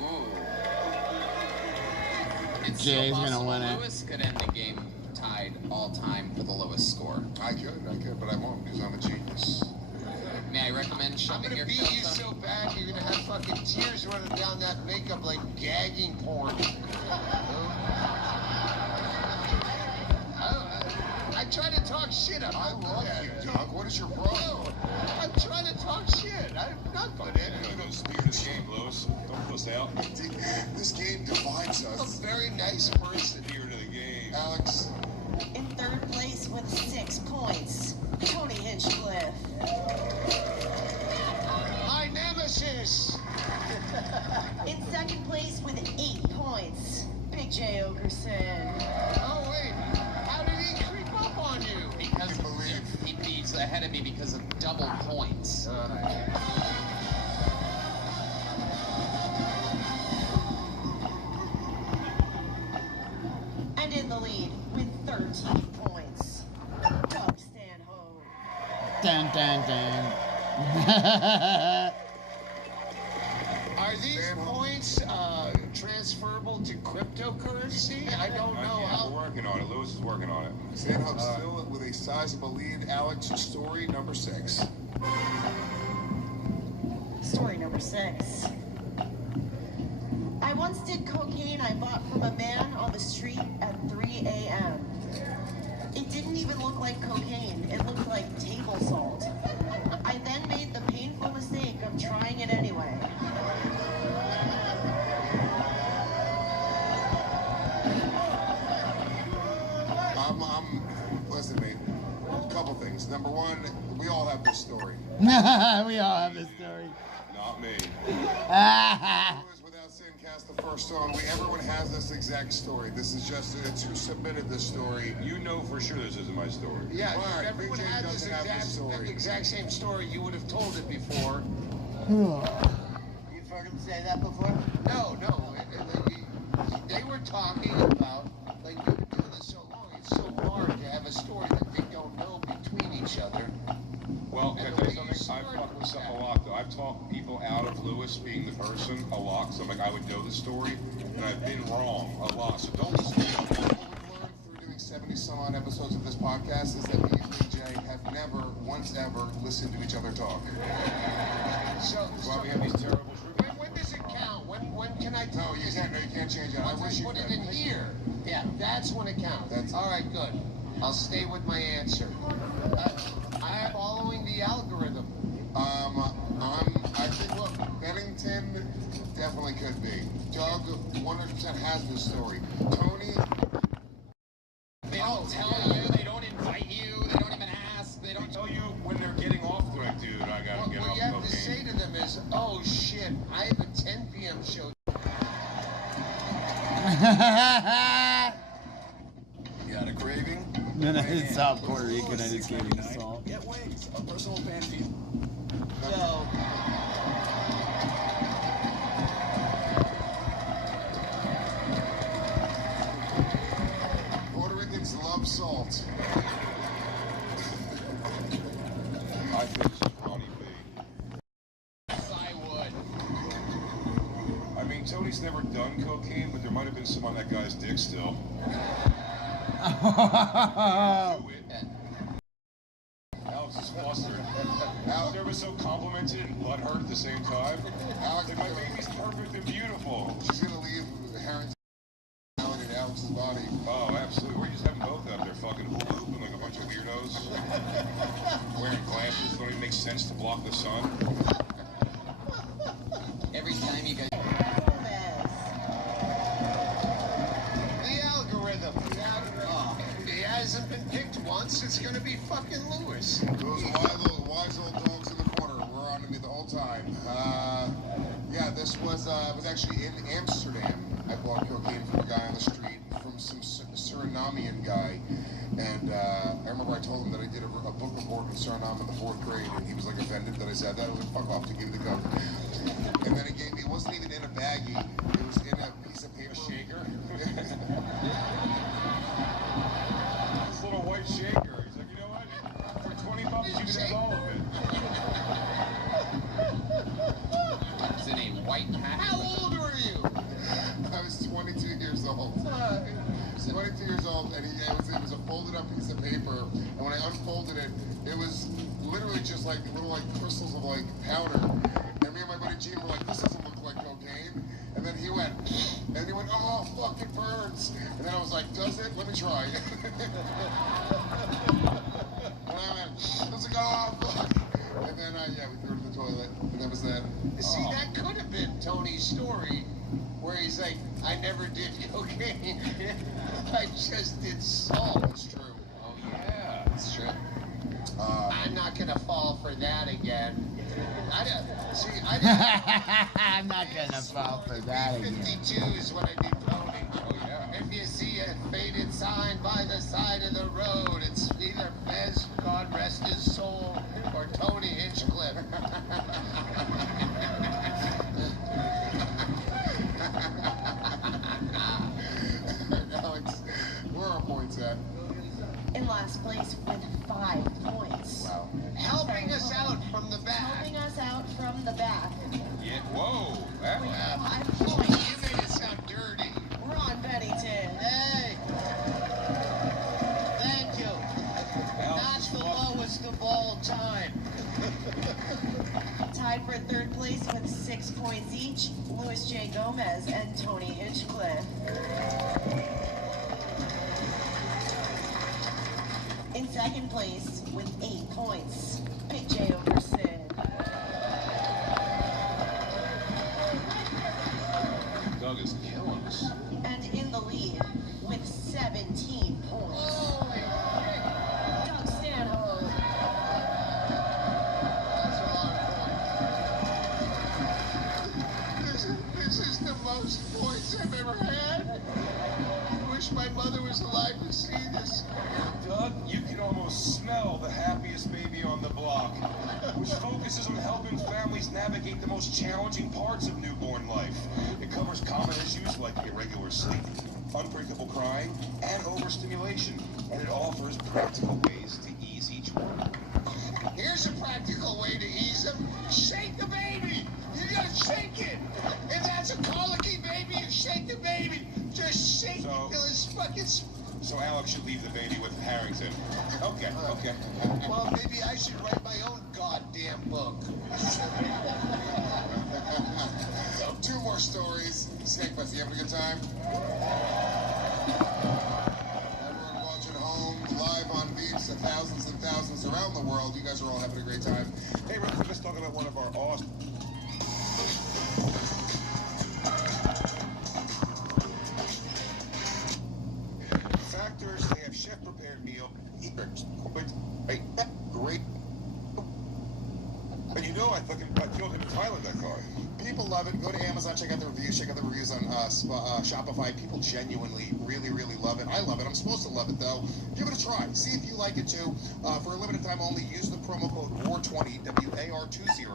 Ooh. It's Jay's still gonna possible win it. Lewis could end the game tied all time for the lowest score. I could, but I won't because I'm a genius. May I recommend I'm shopping gonna your beat you so bad you're gonna have fucking tears running down that makeup like gagging porn. I try to talk shit. I love you, Doug. What is your problem? I'm trying to talk shit. I'm not good at it. You know, the spirit of the game, Lewis. Don't puss out. This game divides us. I'm a very nice person. Spirit of the game. Alex. In third place with 6 points, Tony Hinchcliffe. My nemesis. In second place with 8 points, Big J Okerson. Oh wait, how did he creep up on you? Because he's ahead of me because of double points. And in the lead with 13 points, Doug Stanhope. Dun dun dun. Are these points transferable to cryptocurrency? I don't know how. We're working on it. Lewis is working on it. Stanhope still with a sizable lead. Alex, story number 6. Story number 6. I once did cocaine I bought from a man on the street at 3 a.m. It didn't even look like cocaine. It looked like table salt. I then made the painful mistake of trying it anyway. Listen to me. A couple things. Number one, we all have this story. We all have this story. Not me. Without sin, cast the first stone. Everyone has this exact story. This is just, it's who submitted this story. You know for sure this isn't my story. Yeah, Right, if everyone BJ had this doesn't have this story. exact same story, you would have told it before. You've heard him say that before? No. They were talking about, like, we've been doing this so long, it's so hard to have a story that they don't know between each other. Well, can I tell you something? I've fucked myself a lot, though. I've talked people out of Lewis being the person a lot, so I'm like, I would know the story, and I've been wrong a lot, so don't listen to me. What we've learned through doing 70-some-odd episodes of this podcast is that me and BJ have never, once ever, listened to each other talk. So Why we have these terrible when does it count? When can I No, you can't change it. I Once wish I you put could. it in here. Yeah, that's when it counts. All right, good. I'll stay with my answer. I'm following the algorithm. I think, look, Bennington definitely could be. Doug 100% has this story. Tony. They don't tell you, they don't invite you, they don't even ask, they don't tell you when they're getting off. They're like, dude, I gotta get What off you have cocaine. to say to them is, oh shit, I have a 10 p.m. show. You got a craving? No, it's South Puerto Rican. I just gave him the salt. Get wings. A personal fan feed. So, Puerto Ricans love salt. I think this is Ronnie B. Yes, I would. I mean, Tony's never done cocaine, but there might have been some on that guy's dick still. Alex is flustered. Alex, never so complimented and butthurt at the same time. Alex, Like, my baby's perfect and beautiful. She's gonna leave Heron's in Alex's body. Oh, absolutely. We're just having both out there fucking hooping like a bunch of weirdos. Wearing glasses don't even make sense to block the sun. Every time you guys... The algorithm. He hasn't been picked once. It's gonna be fucking Lewis. Those wise old dogs in the corner were on to me the whole time. Yeah, this was actually in Amsterdam. I bought cocaine from a guy on the street, from some Surinamian guy. And I remember I told him that I did a book report in Suriname in the 4th grade, and he was like offended that I said that. I was like, fuck off, to give me the coke. And then he gave me, it wasn't even in a baggie, it was in a piece of paper. A shaker. This little white shaker. He's like, you know what? For $20 you can have all of it. It's in a white pack. How old were you? I was 22 years old. 22 years old, and it was a folded folded up piece of paper, and when I unfolded it, it was literally just like little like crystals of like powder. And me and my buddy Gene were like, this doesn't look like cocaine. And then he went, oh fuck, it burns. And then I was like, does it? Let me try. And I was like, oh fuck. And then yeah, we threw it in the toilet, and that was that. See, that could have been Tony's story, where he's like, I never did cocaine. I just did salt. That's true. Oh yeah, that's true. I'm not gonna fall for that again. I'm not gonna fall for that again. 52 is what I did Tony. Oh yeah. If you see a faded sign by the side of the road, it's either Fez, God rest his soul, or Tony Hinchcliffe. Alex, where are our points at? In last place with 5 points. Wow. Helping us out from the back. Helping us out from the back. Yeah. Whoa. That With happened. 5 points. You made it sound dirty. Ron Bennington. Hey. Thank you. Not the lowest of all time. Tied for 3rd place with 6 points each, Louis J. Gomez and Tony Hinchcliffe. In 2nd place with 8 points, Big J over Sid. Doug is killing us. And in the lead with 17 points, Doug Stanhope. This is the most points I've ever had. I wish my mother was alive to see this. Doug, you can almost smell the happiest baby on the block, which focuses on helping families navigate the most challenging parts of newborn life. It covers common issues like irregular sleep, unpredictable crying, and overstimulation, and it offers practical ways to ease each one. Here's a practical way to ease them. Shake the baby. You gotta shake it. If that's a colicky baby, you shake the baby. Just shake it till it's fucking... So Alex should leave the baby with Harrington. Okay. Well, maybe I should write my own goddamn book. 2 more stories. Snake Bus, you having a good time? Everyone watching at home, live on Beats, thousands and thousands around the world. You guys are all having a great time. Hey, real quick, let's talk about one of our awesome... Factors, they have chef-prepared meal. Great. And you know I killed him in Thailand, that car. People love it. Go to Amazon, check out the reviews. Check out the reviews on Shopify. People genuinely, really, really love it. I love it. I'm supposed to love it, though. Give it a try. See if you like it, too. For a limited time only, use the promo code WAR20, WAR20.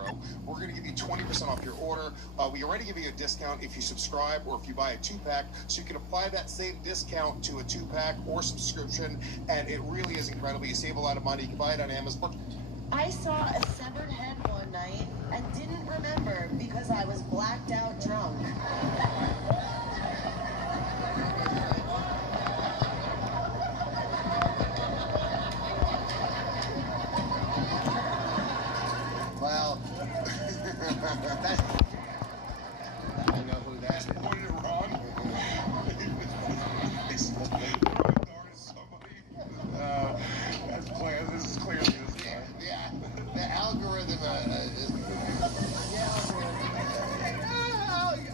We're going to give you 20% off your order. We already give you a discount if you subscribe or if you buy a 2-pack. So you can apply that same discount to a 2-pack or subscription. And it really is incredible. You save a lot of money. You can buy it on Amazon. I saw a severed head one night and didn't remember because I was blacked out drunk. Well, I know who that is. Pointed it wrong. That's clear. This is clearly this guy. Yeah, the algorithm is...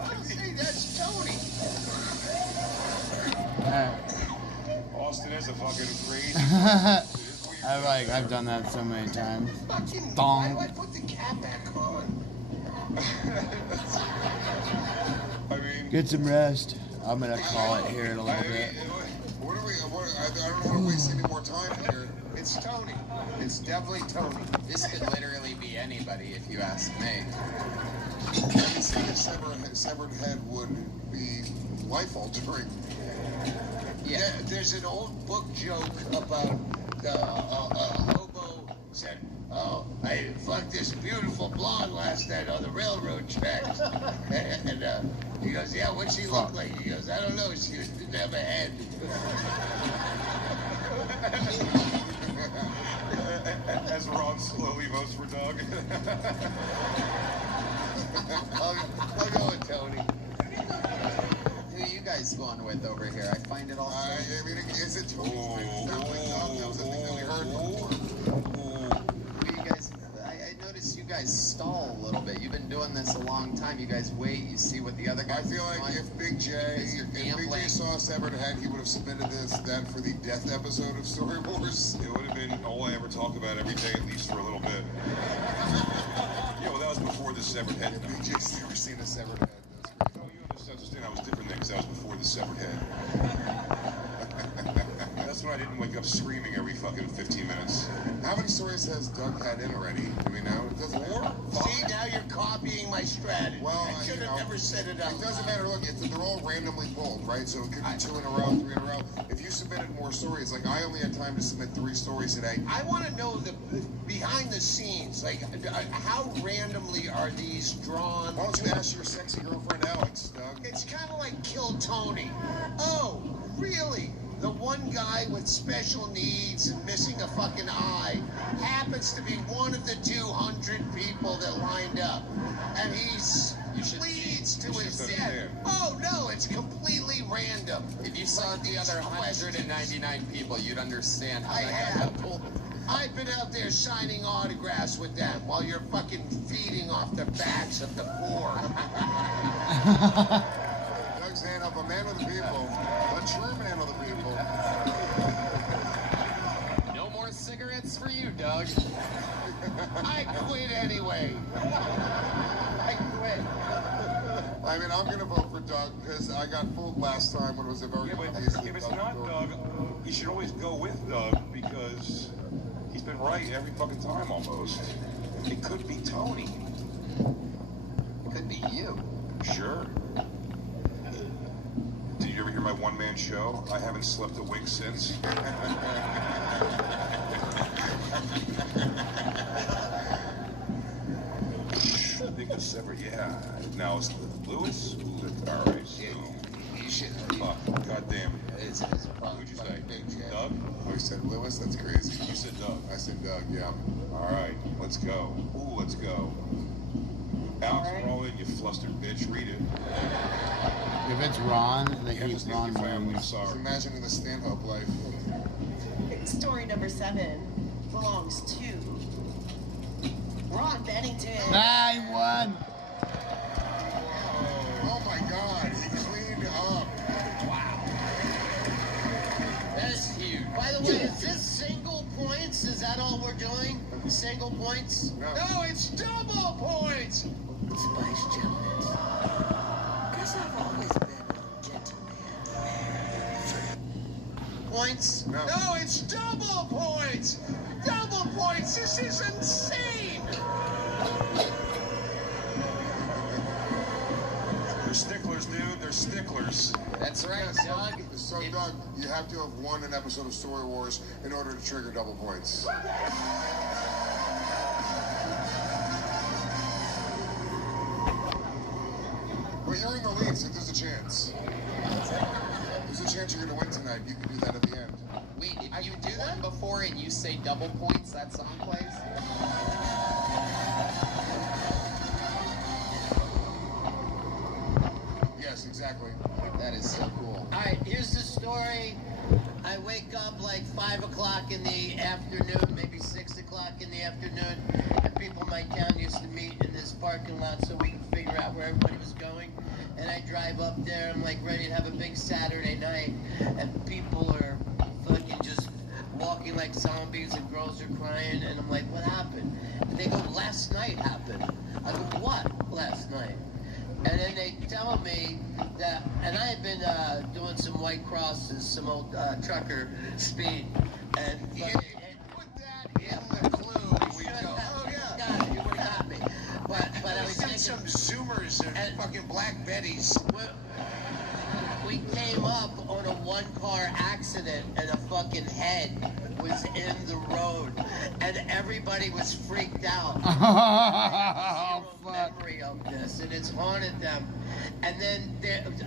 I'll say that's Tony. Austin is a fucking crazy. I've done that so many times. Fucking, Dong. why do I put the cap back on? I mean, Get some rest. I'm gonna call it here in a little bit. What are we... I don't want to waste any more time here. It's Tony. It's definitely Tony. This could literally be anybody if you ask me. I can see if severed head would be life-altering. Yeah, there's an old book joke about a hobo said, "Oh, I fucked this beautiful blonde last night on the railroad tracks." And he goes, "Yeah, what'd she look like?" He goes, "I don't know. She didn't have a head." As Ron slowly votes for Doug. I'll go with Tony. Who are you guys going with over here? I find it all I mean, is it Tony? That was the thing that we heard before. You guys, I noticed you guys stall a little bit. You've been doing this a long time. You guys wait, you see what the other guys I feel like if Big J saw Severed Head, he would have submitted that for the death episode of Story Wars. It would have been all I ever talk about every day, at least for a little bit. Yeah, well, that was before the Severed Head. Yeah, Big J's never seen a Severed Head. That's crazy. Oh, you understand I was different then, because that was before the Severed Head. That's when I didn't wake up screaming every fucking 15 minutes. How many stories has Doug had in already? Do we know? It doesn't matter. See, now you're copying my strategy. Well, I should have never set it up. It doesn't matter. Look, they're all randomly pulled, right? So it could be 2 in a row, 3 in a row. If you submitted more stories, like I only had time to submit 3 stories today. I want to know the behind the scenes. Like, how randomly are these drawn? Why don't you ask your sexy girlfriend Alex, Doug? It's kind of like Kill Tony. Oh, really? The one guy with special needs and missing a fucking eye happens to be one of the 200 people that lined up. And he's leads to his death. Oh, no, it's completely random. If you saw the other 199 people, you'd understand how I that got pulled. I've been out there signing autographs with them while you're fucking feeding off the backs of the poor. Doug's hand up, a man of the people, a true man of the people. No more cigarettes for you, Doug. I quit anyway. I quit. I mean, I'm gonna vote for Doug because I got fooled last time when it was a very decent. If it's not Doug, you should always go with Doug because he's been right every fucking time almost. It could be Tony. It could be you. Sure. Did you ever hear my one-man show? I haven't slept a wink since. I think the Severed, yeah. Now it's Lewis? All right, so. You should. Fuck, goddamn. It's Who'd you say? Doug? Oh, you said Lewis? That's crazy. You said Doug. I said Doug, yeah. All right, let's go. Ooh, let's go. Alex, roll in, you flustered bitch. Read it. If it's Ron, then he's Ron family. wins. Sorry. Imagine the Stanhope life. Story number 7 belongs to Ron Bennington. I won. Oh my God, he cleaned up. Wow. That's huge. By the way, is this single points? Is that all we're doing? Single points? No, it's double points. Spice Gentlemen. Guess I've always been a gentleman. Points? No, it's double points. Double points. This is insane. They're sticklers, dude. They're sticklers. That's right, Doug. So, Doug, you have to have won an episode of Story Wars in order to trigger double points. Well, you're in the lead, so there's a chance. There's a chance you're going to win tonight. You can do that at the end. Wait, if you do that before and you say double points, that song plays? Yes, exactly. That is so cool. All right, here's the story. I wake up like 5 o'clock in the afternoon, maybe 6 o'clock in the afternoon, and people in my town used to meet in this parking lot so we could figure out where everybody was going. And I drive up there, I'm like ready to have a big Saturday night, and people are fucking just walking like zombies, and girls are crying, and I'm like, what happened? And they go, last night happened. I go, what last night? And then they tell me that, and I had been doing some white crosses, some old trucker speed, and put that in the clue. We go, oh yeah, you would have got me. But I was taking some Zoomers and fucking Black Betties. We came up on a one-car accident, and a fucking head was in the road, and everybody was freaked out. Oh, fuck. Memory of this, and it's haunted them. And then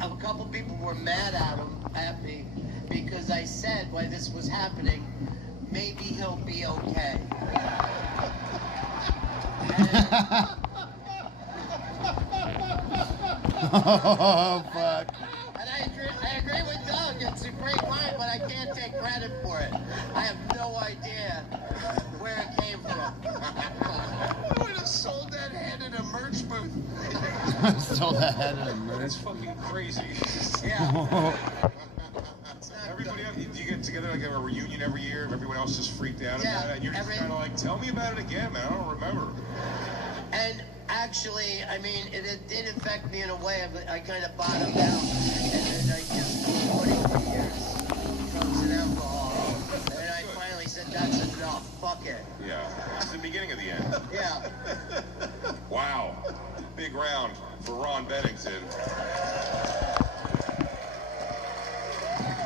a couple people were mad at me because I said while this was happening, maybe he'll be okay. Oh, fuck. And I agree with Doug. It's a great line, but I can't take credit for it. I have no idea where it came from. I would have sold that head in a merch booth. Sold that head in a merch. That's fucking crazy. Yeah. Everybody else, do you get together like have a reunion every year? And everyone else just freaked out about it, and you're just kind of like, tell me about it again, man. I don't remember. And actually, I mean, it did affect me in a way. I kind of bottomed out, and then I used 44 years drugs and alcohol, and I finally said, that's enough. Fuck it. Yeah, it's the beginning of the end. Yeah. Wow, big round for Ron Bennington.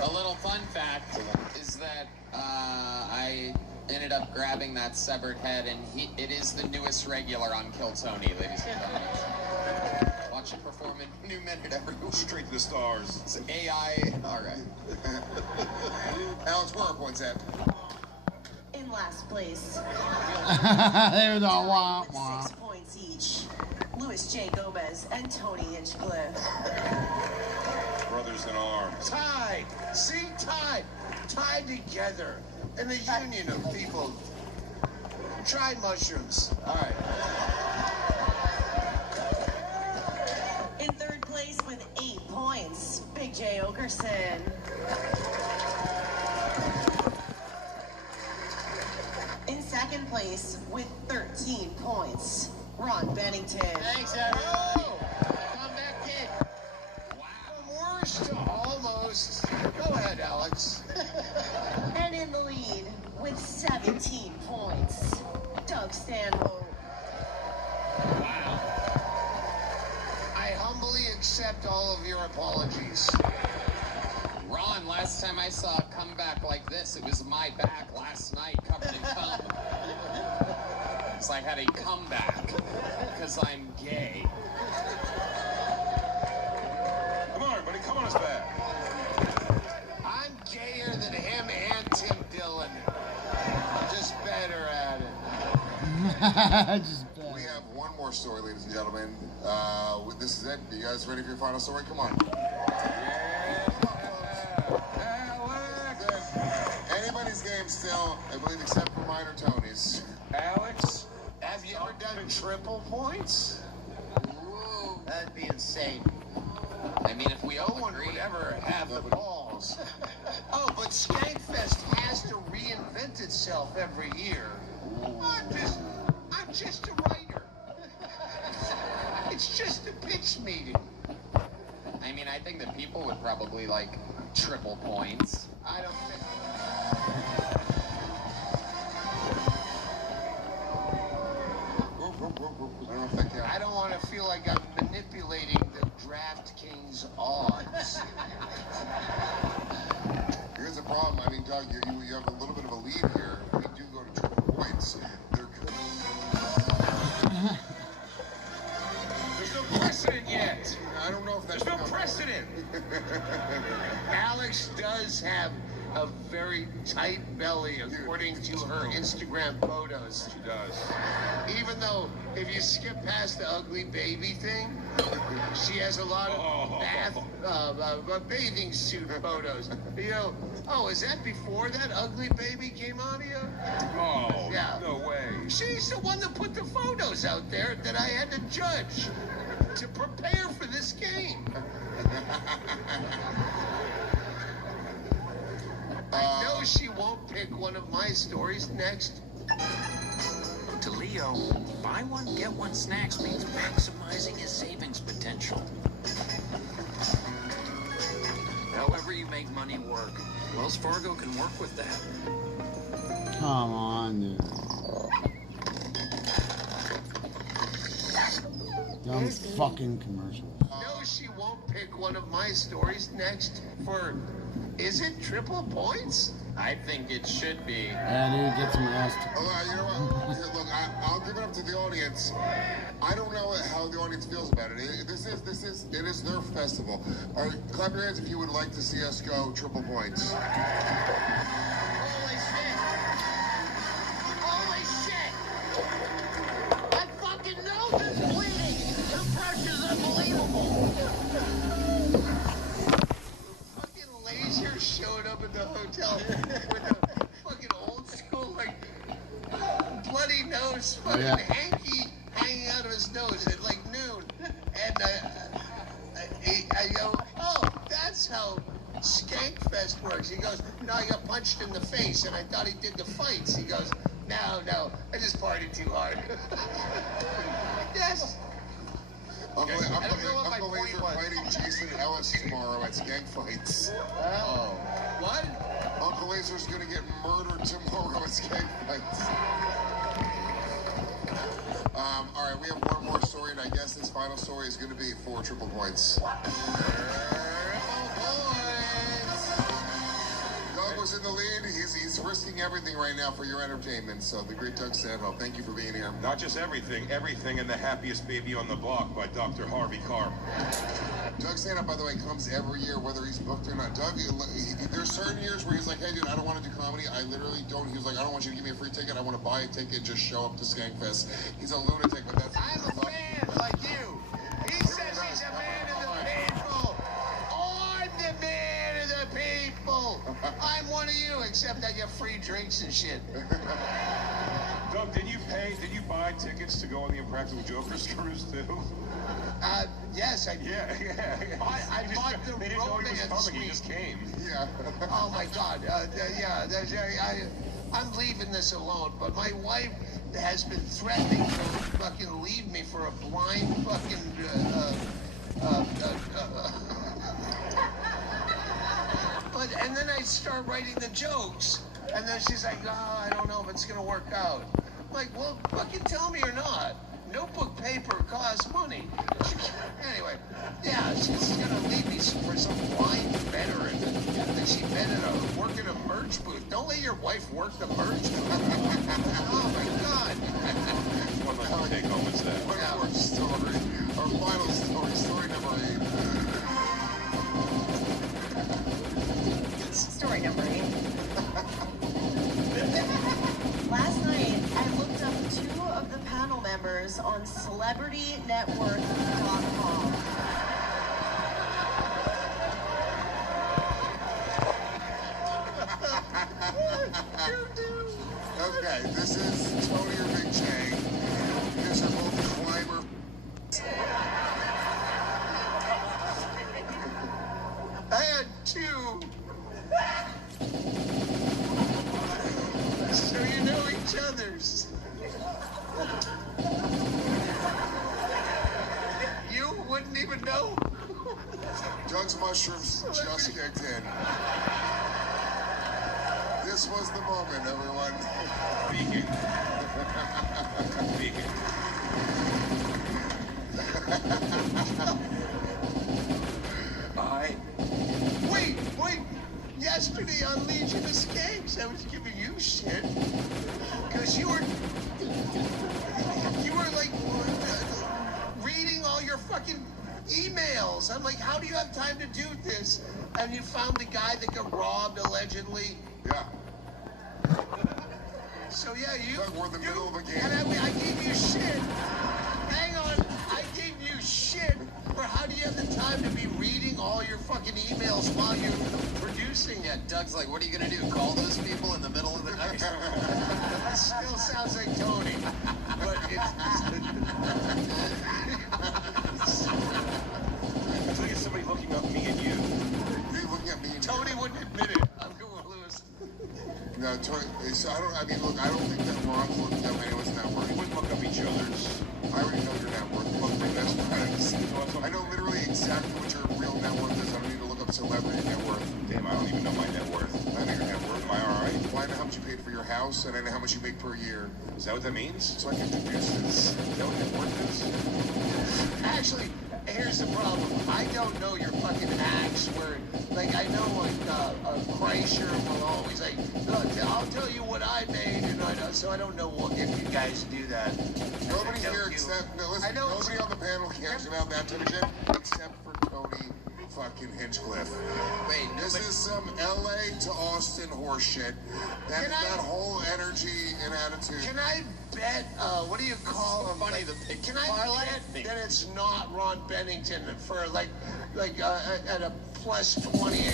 A little fun fact is that I ended up grabbing that severed head, and it is the newest regular on Kill Tony, ladies and gentlemen. Watch it perform in New Minute every week. Straight to the stars. It's AI. All right. Alex, where are points at? In last place. There's a wah With wah. 6 points each. Louis J. Gomez and Tony Hinchcliffe. Brothers in arms. Tied. See, tied. Tied together. In the union of people who tried mushrooms. All right. In third place with 8 points, Big J. Okerson. In second place with 13 points, Ron Bennington. Thanks, everyone. Come back, kid. From worst to almost. Go ahead, Alex. And in the lead with 17 points, Doug Stanhope. Wow. I humbly accept all of your apologies. Ron, last time I saw a comeback like this, it was my back last night covered in cum. It's like I had a comeback because I'm gay. Come on, everybody, come on us back. I'm gayer than him and Tim Dillon. Just better at it. We have one more story, ladies and gentlemen. This is it. You guys ready for your final story? Come on. Anybody's game still, I believe, except for mine or Tony's. Alex? Have you ever done triple points? Ooh, that'd be insane. I mean, if we No all one agree, would ever have the balls. Oh, but Skankfest has to reinvent itself every year. I'm just a writer. It's just a pitch meeting. I mean, I think that people would probably like triple points. I don't think. I don't want to feel like I'm manipulating the DraftKings odds. Here's the problem. I mean, Doug, you have a little bit of a lead here. We do go to triple points. There's no precedent yet. I don't know if that's There's no precedent. Alex does have a very tight belly, according to her Instagram photos. She does. Even though, if you skip past the ugly baby thing, she has a lot of bathing suit photos. You know, oh, is that before that ugly baby came on here? Oh, Yeah. no way. She's the one that put the photos out there that I had to judge to prepare for this game. I know she won't pick one of my stories next. To Leo, buy one, get one snacks means maximizing his savings potential. However you make money work, Wells Fargo can work with that. Come on, dude. Dumb fucking commercial. No, she won't pick one of my stories next for, is it triple points? I think it should be. Yeah, dude, get some rest. You know what? Here, look, I'll give it up to the audience. I don't know how the audience feels about it. It is their festival. All right, clap your hands if you would like to see us go triple points. Holy shit! Holy shit! My fucking nose is bleeding! The pressure's unbelievable! Fucking laser showed up at the hotel with a fucking old school, like, bloody nose, fucking hanky hanging out of his nose at like noon. And I go, oh, that's how Skankfest works. He goes, no, I got punched in the face, and I thought he did the fights. He goes, no, I just partied too hard. Yes. Uncle Laser fighting Jason Ellis tomorrow at Skank Fights. What? Uncle Laser's gonna get murdered tomorrow at Skank Fights. All right, we have one more story, and I guess this final story is gonna be 4 triple points. Doug was in the lead. He's risking everything right now for your entertainment. So the great Doug Stanhope, thank you for being here. Not just everything, and the happiest baby on the block by Dr. Harvey Carr. Doug Stanhope, by the way, comes every year, whether he's booked or not. Doug, there's certain years where he's like, hey, dude, I don't want to do comedy. I literally don't. He was like, I don't want you to give me a free ticket. I want to buy a ticket, just show up to Skankfest. He's a lunatic, but that's... I'm a fan like you. He says he's a man of the people. I'm the man of the people. I'm one of you, except I get free drinks and shit. Doug, did you buy tickets to go on the Impractical Jokers cruise too? Yes, I did. Yeah. I bought the They didn't know he was coming, he just came. Yeah. Oh my God. I'm leaving this alone, but my wife has been threatening to fucking leave me for a blind fucking and then I start writing the jokes, and then she's like, oh, I don't know if it's gonna work out. I'm like, well, fucking tell me or not. Notebook paper costs money. Anyway, yeah, she's gonna leave me for some blind veteran that she met work at a merch booth. Don't let your wife work the merch booth. Oh my God. One last take home is that. One more story. Our final story number 8. Story number 8. Last night, I looked up 2 of the panel members on CelebrityNetwork.com. Okay, this is Tony or Big J. These are both climber. I had 2. So you know each other's. You wouldn't even know? Doug's mushrooms just kicked in. This was the moment, everyone. Vegan. Wait. Yesterday on Legion of Skanks, I was giving you shit. Because you were like reading all your fucking emails. I'm like, how do you have time to do this? And you found the guy that got robbed allegedly. Yeah. So yeah, we're in the middle of a game. And I gave you shit. Hang on, I gave you shit for how do you have the time to be reading all your fucking emails while you're producing it? Doug's like, what are you gonna do? Call those people in the middle of the night? That still sounds like Tony, but it's Look at somebody looking up me and you. You're looking at me and Tony wouldn't admit it. I'm going with Lewis. No, Tony. So I don't think that Ron's looking up anyone's network. We wouldn't look up each other's. I already know your network. Look, my best friends. I know literally exactly what your real net worth is. I don't need to look up celebrity net worth. Damn, I don't even know my net worth. I know your net worth. Am I all right? Well, I know how much you paid for your house, and I know how much you make per year. Is that what that means? So I can deduce this. Is that what net worth is? Actually, here's the problem. I don't know your fucking acts where, like, I know, like, Kreischer will always, like, I'll tell you what I made, and so I don't know if you guys do that. Nobody here except, no, listen, nobody on the panel cares about that type of shit except for Tony fucking Hinchcliffe. Wait, this is some LA to Austin horse shit. That whole energy and attitude. Can I bet, what do you call him? Funny, Can I bet that it's not Ron Bennington for, like at a plus 28?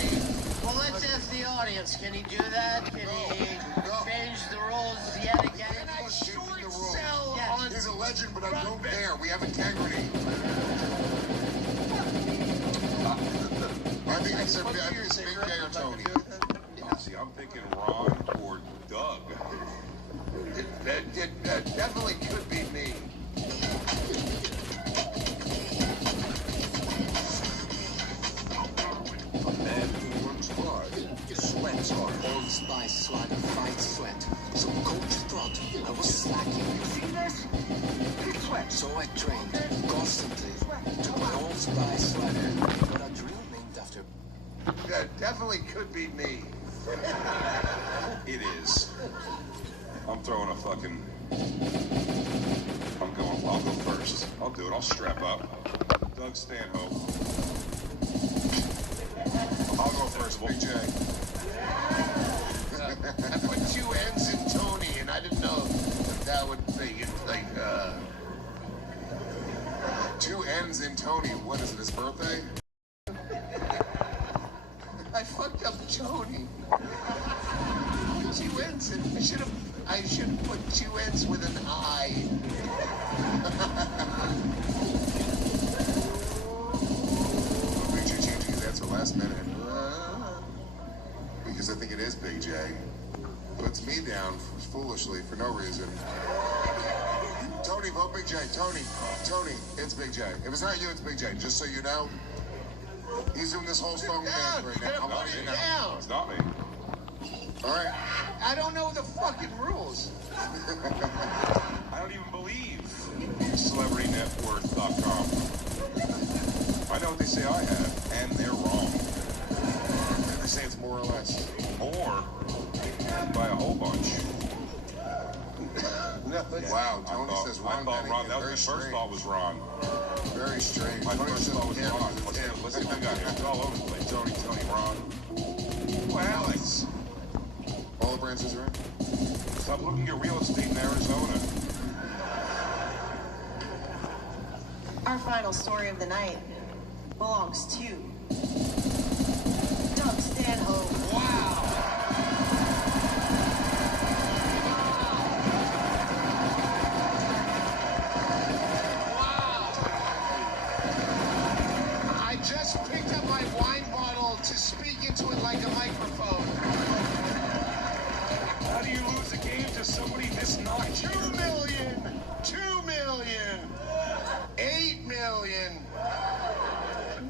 Well, let's ask the audience. Can he do that? Can he change the rules yet again? Can I short sell on... He's a legend, but I don't care. We have integrity. I think it's Big J or Tony. See, I'm thinking Ron or Doug. It definitely could be me. A man who works hard, sweats hard. Old Spice swagger fights sweat. So coach thought I was slacking. See this? He sweats. So I trained constantly to my Old Spice swagger. But a dream named after. That definitely could be me. It is. I'm throwing a fucking... I'll go first. I'll do it. I'll strap up. Doug Stanhope. I'll go first, Big J. I put 2 N's in Tony, and I didn't know if that would be, like, 2 N's in Tony. What is it, his birthday? I fucked up Tony. 2 N's, and I should have put 2 N's with an I. Big J changing his answer last minute. Because I think it is Big J. Puts me down foolishly for no reason. Tony, vote Big J. Tony, it's Big J. If it's not you, it's Big J. Just so you know. He's doing this whole song dance right now. I'm letting you know. It's not me. All right. I don't know the fucking rules. I don't even believe CelebrityNetWorth.com. I know what they say I have, and they're wrong. They say it's more or less. More by a whole bunch. Wow, Tony says Ron. I thought Ron. That was my first thought was Ron. Very strange. My first thought was Ron. Let's see what we got here. It's all over the place. Tony, Ron. Ooh, Alex. All the branches are in? Stop looking at real estate in Arizona. Our final story of the night belongs to Doug Stanhope. Wow. I just picked up my wine bottle to speak into it like a microphone. How do you lose a game to somebody this notch? 2 million, 2 million, 8 million,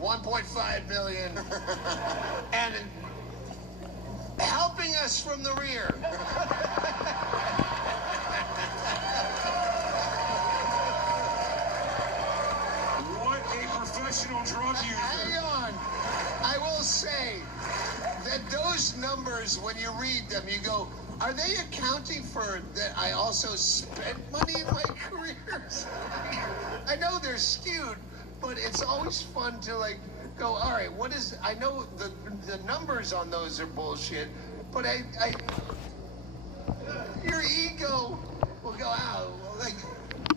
1.5 million, and helping us from the rear. What a professional drug user. Hang on. I will say that those numbers, when you read them, you go, are they accounting for that I also spent money in my career? I know they're skewed, but it's always fun to, like, go, all right, what is, I know the numbers on those are bullshit, but your ego will go out. Like,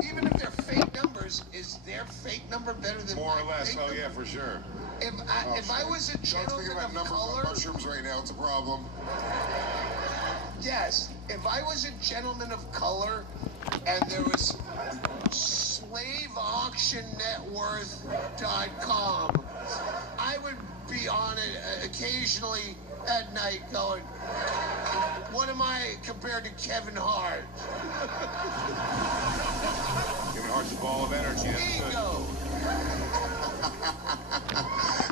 even if they're fake numbers, is their fake number better than More or my less, fake oh number? yeah, for sure. If I was a Don't gentleman think about of numbers color, on mushrooms right now. It's a problem. yes, if I was a gentleman of color and there was slaveauctionnetworth.com, I would be on it occasionally at night going, what am I compared to Kevin Hart? Kevin Hart's a ball of energy. That's good. Ego.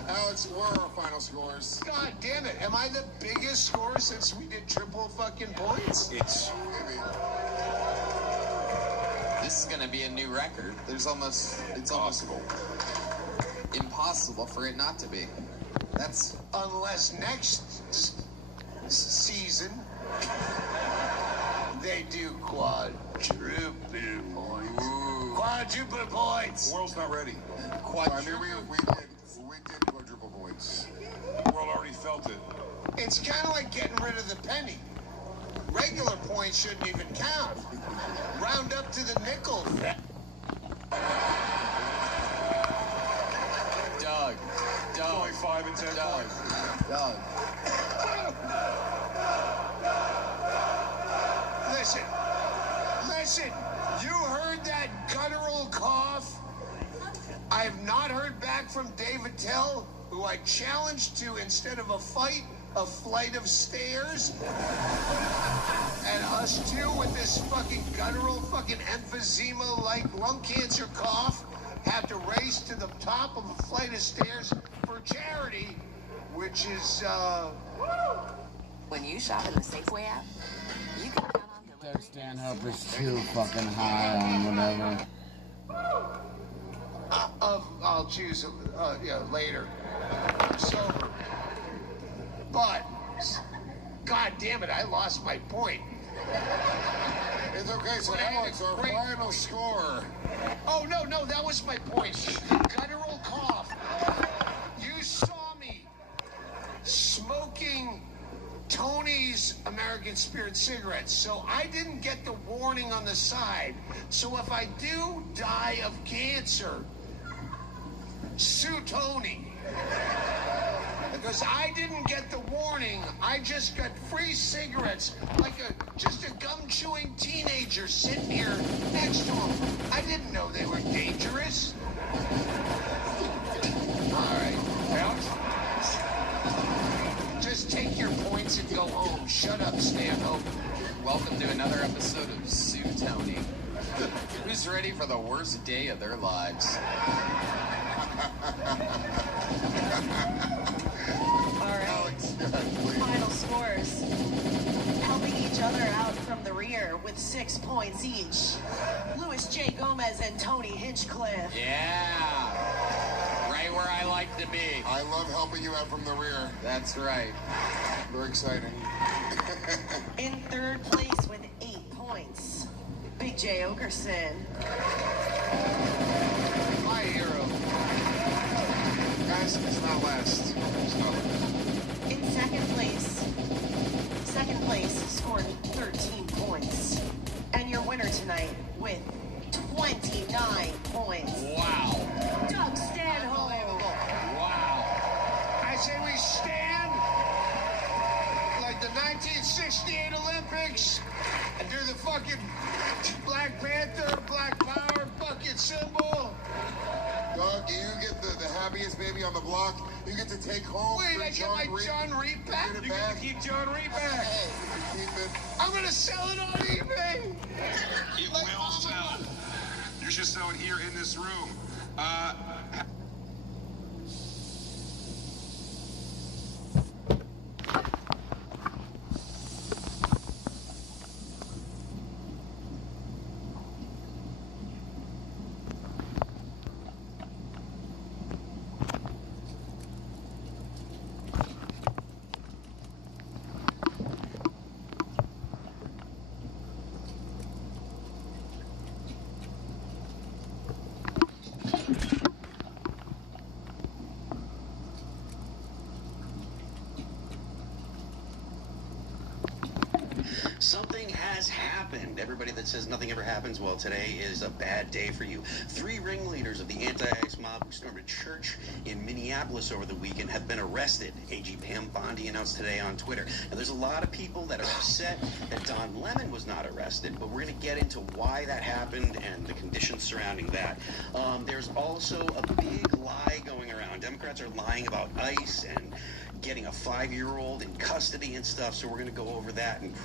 Alex, what are our final scores? God damn it. Am I the biggest score since we did triple fucking points? It's Maybe. This is gonna be a new record. It's almost possible. impossible for it not to be. That's Unless next season they do quadruple points. Quadruple points. The world's not ready. I mean, we did quadruple points. The world already felt it. It's kind of like getting rid of the penny. Regular points shouldn't even count. Round up to the nickel. Doug. It's only 5 and 10 points. Doug. Listen. You heard that guttural cough? I have not heard back from David Tell, who I challenged to, instead of a fight, a flight of stairs. And us two with this fucking guttural fucking emphysema-like lung cancer cough have to race to the top of a flight of stairs for charity, which is, When you shop in the Safeway app, you can count on delivery. Doug Stanhope is too fucking high on whatever. I'll choose later. I'm sober. But, god damn it, I lost my point. It's okay, so Alex, our final score. Oh, no, that was my point. Guttural cough. You saw me smoking Tony's American Spirit cigarettes, so I didn't get the warning on the side. So if I do die of cancer, sue Tony. Because I didn't get the warning, I just got free cigarettes, like just a gum-chewing teenager sitting here next to him. I didn't know they were dangerous. All right, Alex. Just take your points and go home. Shut up, Stanhope. Welcome to another episode of Sue Tony. Who's ready for the worst day of their lives? Final scores. Helping each other out from the rear with 6 points each. Louis J. Gomez and Tony Hinchcliffe. Yeah. Right where I like to be. I love helping you out from the rear. That's right. Very exciting. In third place with 8 points, Big J. Okerson. My hero. Guys, it's not last. In second place scored 13 points. And your winner tonight with 29 points. Wow. Doug Stanhope. Wow. I say we stand like the 1968 Olympics and do the fucking Black Panther, Black Power fucking symbol. Doug, you get the happiest baby on the block. You get to take home. Wait, I get my John Reed back? You get to keep John Reed back. Hey, you can keep it. I'm gonna sell it on eBay. It will sell. You should sell it here in this room. Something has happened. Everybody that says nothing ever happens, well, today is a bad day for you. 3 ringleaders of the anti-ICE mob who stormed a church in Minneapolis over the weekend have been arrested. AG Pam Bondi announced today on Twitter. And there's a lot of people that are upset that Don Lemon was not arrested, but we're going to get into why that happened and the conditions surrounding that. There's also a big lie going around. Democrats are lying about ICE and getting a 5-year-old in custody and stuff, so we're going to go over that and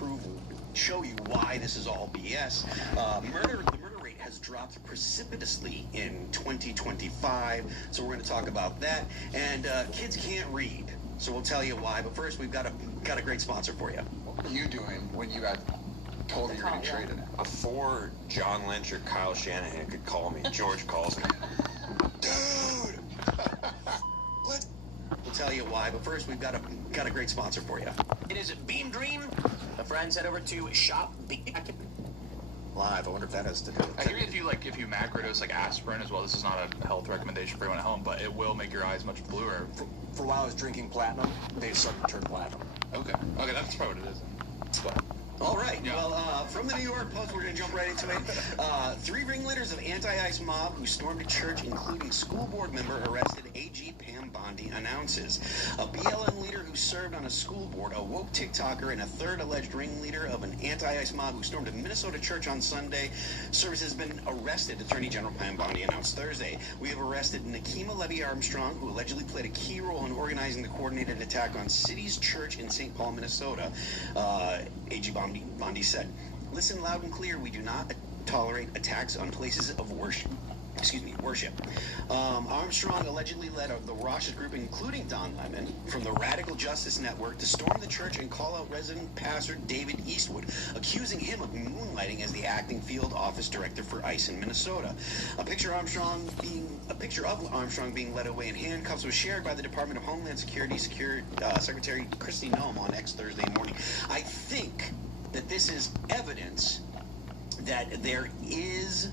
show you why this is all BS. The murder rate has dropped precipitously in 2025, so we're going to talk about that. And kids can't read, so we'll tell you why. But first, we've got a great sponsor for you. What were you doing when you got told you were getting traded? Before John Lynch or Kyle Shanahan could call me, George calls me. Dude! tell you why, but first we've got a great sponsor for you. It is Beam Dream. The friends head over to Shop Beam Live. I wonder if that has to do with I hear if you macrodose like aspirin as well. This is not a health recommendation for anyone at home, but it will make your eyes much bluer. For a while I was drinking platinum, they started to turn platinum. Okay, that's probably what it is. But, all right. Yeah. Well, from the New York Post, we're going to jump right into it. 3 ringleaders of anti-ICE mob who stormed a church, including school board member, arrested. AG Pam Bondi announces. A BLM leader who served on a school board, a woke TikToker, and a third alleged ringleader of an anti-ICE mob who stormed a Minnesota church on Sunday. Service has been arrested, Attorney General Pam Bondi announced Thursday. We have arrested Nakima Levy-Armstrong, who allegedly played a key role in organizing the coordinated attack on City's Church in St. Paul, Minnesota. AG Bondi said, "Listen loud and clear, we do not tolerate attacks on places of worship. Armstrong allegedly led the Rosh's group, including Don Lemon, from the Radical Justice Network to storm the church and call out resident pastor David Eastwood, accusing him of moonlighting as the acting field office director for ICE in Minnesota. A picture of Armstrong being led away in handcuffs was shared by the Department of Homeland Security Secretary Kristi Noem on X Thursday morning. I think that this is evidence that there is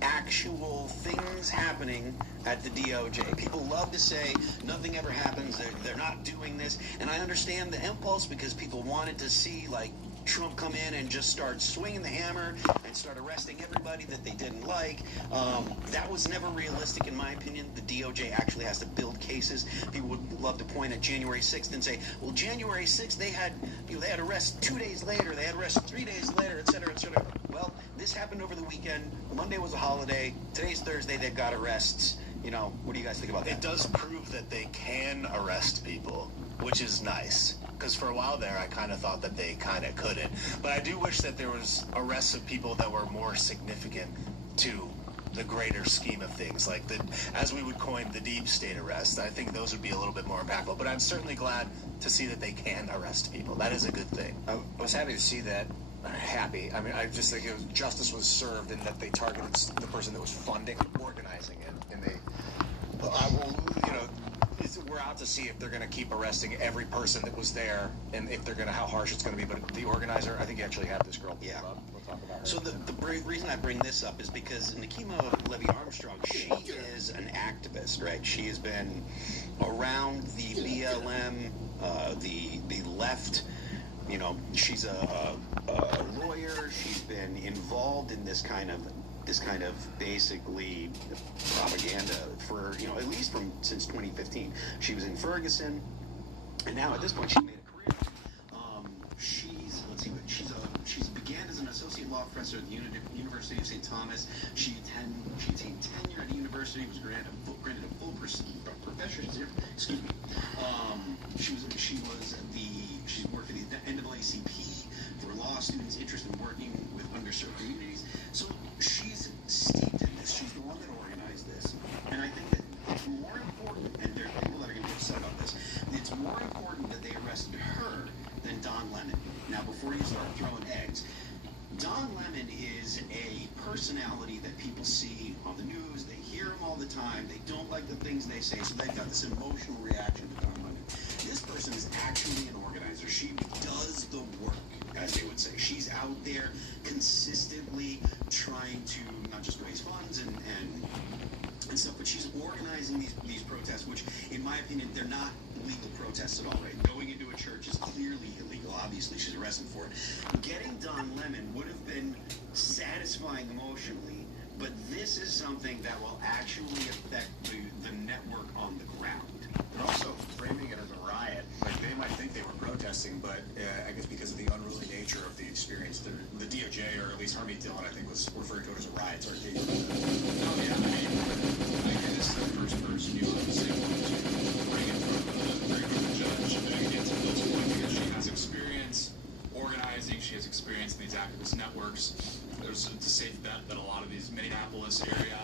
actual things happening at the DOJ. People love to say nothing ever happens, they're not doing this, and I understand the impulse because people wanted to see Trump come in and just start swinging the hammer and start arresting everybody that they didn't like. That was never realistic in my opinion. The DOJ actually has to build cases. People would love to point at January 6th and say, well, January 6th they had arrests 2 days later, they had arrests 3 days later, et cetera, et cetera. Well, this happened over the weekend. Monday was a holiday. Today's Thursday, they've got arrests. What do you guys think about that? It does prove that they can arrest people, which is nice. Because for a while there, I kind of thought that they kind of couldn't. But I do wish that there was arrests of people that were more significant to the greater scheme of things, like as we would coin the deep state arrest. I think those would be a little bit more impactful. But I'm certainly glad to see that they can arrest people. That is a good thing. I was happy to see that. Happy. I mean, I just think justice was served and that they targeted the person that was funding, organizing it, and we're out to see if they're going to keep arresting every person that was there and if they're going to, how harsh it's going to be. But the organizer, I think you actually have this girl. Yeah. We'll talk about her. So the reason I bring this up is because Nakima Levy-Armstrong, she is an activist, right? She has been around the BLM, the left. She's a lawyer. She's been involved in this kind of basically propaganda for at least since 2015. She was in Ferguson, and now at this point she's made a career. She's began as an associate law professor at the University of St. Thomas. She attained tenure at the university. Was granted a full professorship. Excuse me. She's worked for the NAACP for law students interested in working with underserved communities. So she's steeped in this. She's the one that organized this. And I think that it's more important, and there are people that are going to be upset about this, it's more important that they arrested her than Don Lemon. Now, before you start throwing eggs, Don Lemon is a personality that people see on the news. They hear him all the time. They don't like the things they say, so they've got this emotional reaction to Don Lemon. This person is actually an organizer. She does the work, as they would say. She's out there consistently trying to not just raise funds and stuff, but she's organizing these protests, which, in my opinion, they're not legal protests at all, right? Going into a church is clearly illegal. Obviously, she's arrested for it. Getting Don Lemon would have been satisfying emotionally, but this is something that will actually affect the network on the ground. They're also framing it as a riot. They might think they were protesting, but I guess because of the unruly nature of the experience, the DOJ, or at least Harvey Dillon, I think, was referring to it as a riot. Oh yeah, I think this is the first person you would say to bring it from the judge against Bill's point, because she has experience organizing, she has experience in these activist networks. It's a safe bet that a lot of these Minneapolis area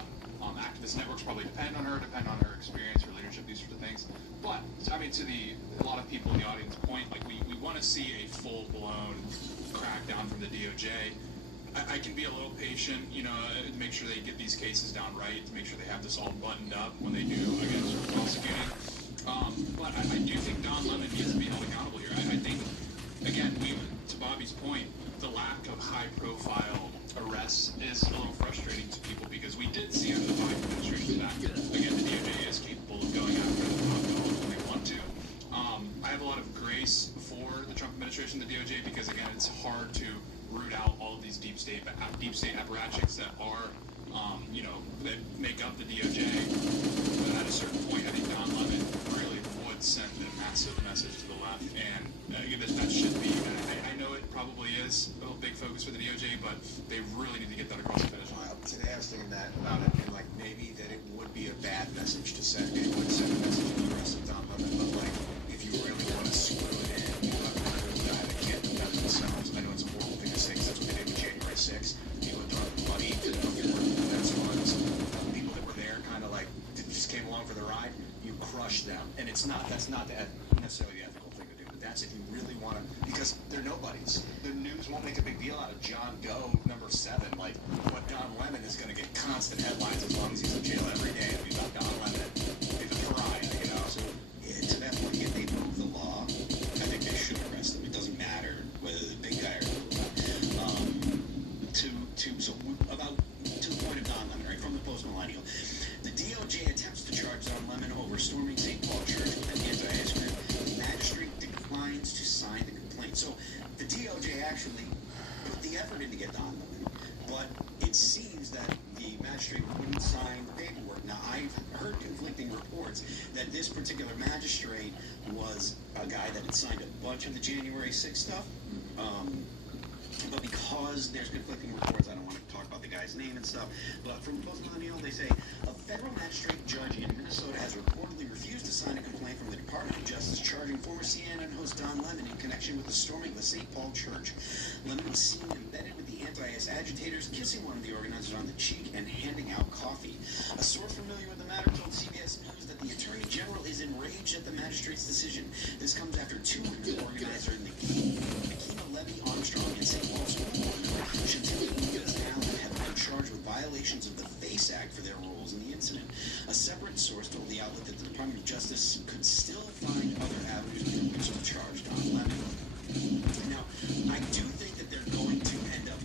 activist networks probably depend on her experience, her leadership, these sorts of things. But I mean, to a lot of people in the audience point, we want to see a full-blown crackdown from the DOJ. I can be a little patient, to make sure they get these cases down right, to make sure they have this all buttoned up when they do, again, start prosecuting. But I do think Don Lemon needs to be held accountable here. I think, again, to Bobby's point, the lack of high-profile arrests is a little frustrating to people because we did see under the Biden administration that, again, the DOJ is capable of going after the top dogs when they want to. I have a lot of grace for the Trump administration, the DOJ, because, again, it's hard to root out all of these deep state apparatchiks that are, that make up the DOJ. But at a certain point, I think Don Lemon really would send a massive message to the left, and that should be. I know it probably is a big focus for the DOJ, but they really need to get that across the finish line. Today I was thinking that about it, and like maybe that it would be a bad message to send. It would send a message to the rest of Don Lemon, but like if you really want to screw it in, you have to have a guy that can't do that themselves. I know it's a horrible thing to say because that's what they did with January 6th. People that turned money to the defense funds, people that were there kind of like just came along for the ride. You crush them, and that's not necessarily the ethical thing to do. But that's if you really want to, because they're nobodies. The news won't make a big deal out of John Doe number 7. Like what Don Lemon is going to get constant headlines as long as he's in jail every day. If he's not Don Lemon, he's a pariah, you know. So To that point, if they broke the law, I think they should arrest them. It doesn't matter whether the big guy or the little guy. To the point of Don Lemon, right, from the post-millennial, the DOJ attempts to charge Don Lemon over storming St. Paul Church with an anti-IS group. The magistrate declines to sign the complaint. So the DOJ actually put the effort in to get Don Lemon, but it seems that the magistrate wouldn't sign the paperwork. Now, I've heard conflicting reports that this particular magistrate was a guy that had signed a bunch of the January 6th stuff, but because there's conflicting reports, I don't want to talk about the guy's name and stuff, but from post-millennial, they say, a federal magistrate judge in Minnesota has reportedly refused to sign a complaint from the Department of Justice charging former CNN host Don Lemon in connection with the storming of the St. Paul Church. Lemon was seen embedded with the anti-IS agitators, kissing one of the organizers on the cheek and handing out coffee. A source familiar with the matter told CBS News that the Attorney General is enraged at the magistrate's decision. This comes after two women organizer Nikita Levy Armstrong and St. Paul School board member Chantilly Lucas Allen have been charged with violations of the FACE Act for their roles in the incident. A separate source told the outlet that the Department of Justice could still find other avenues through which to charge Don Lemon. Now, I do think that they're going to end up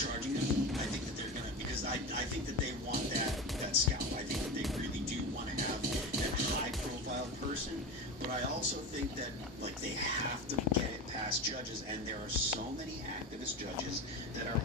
charging him. I think that they're going to, because I think that they want that scalp. I think that they really do want to have that high-profile person. But I also think that they have to get it past judges, and there are so many activist judges that are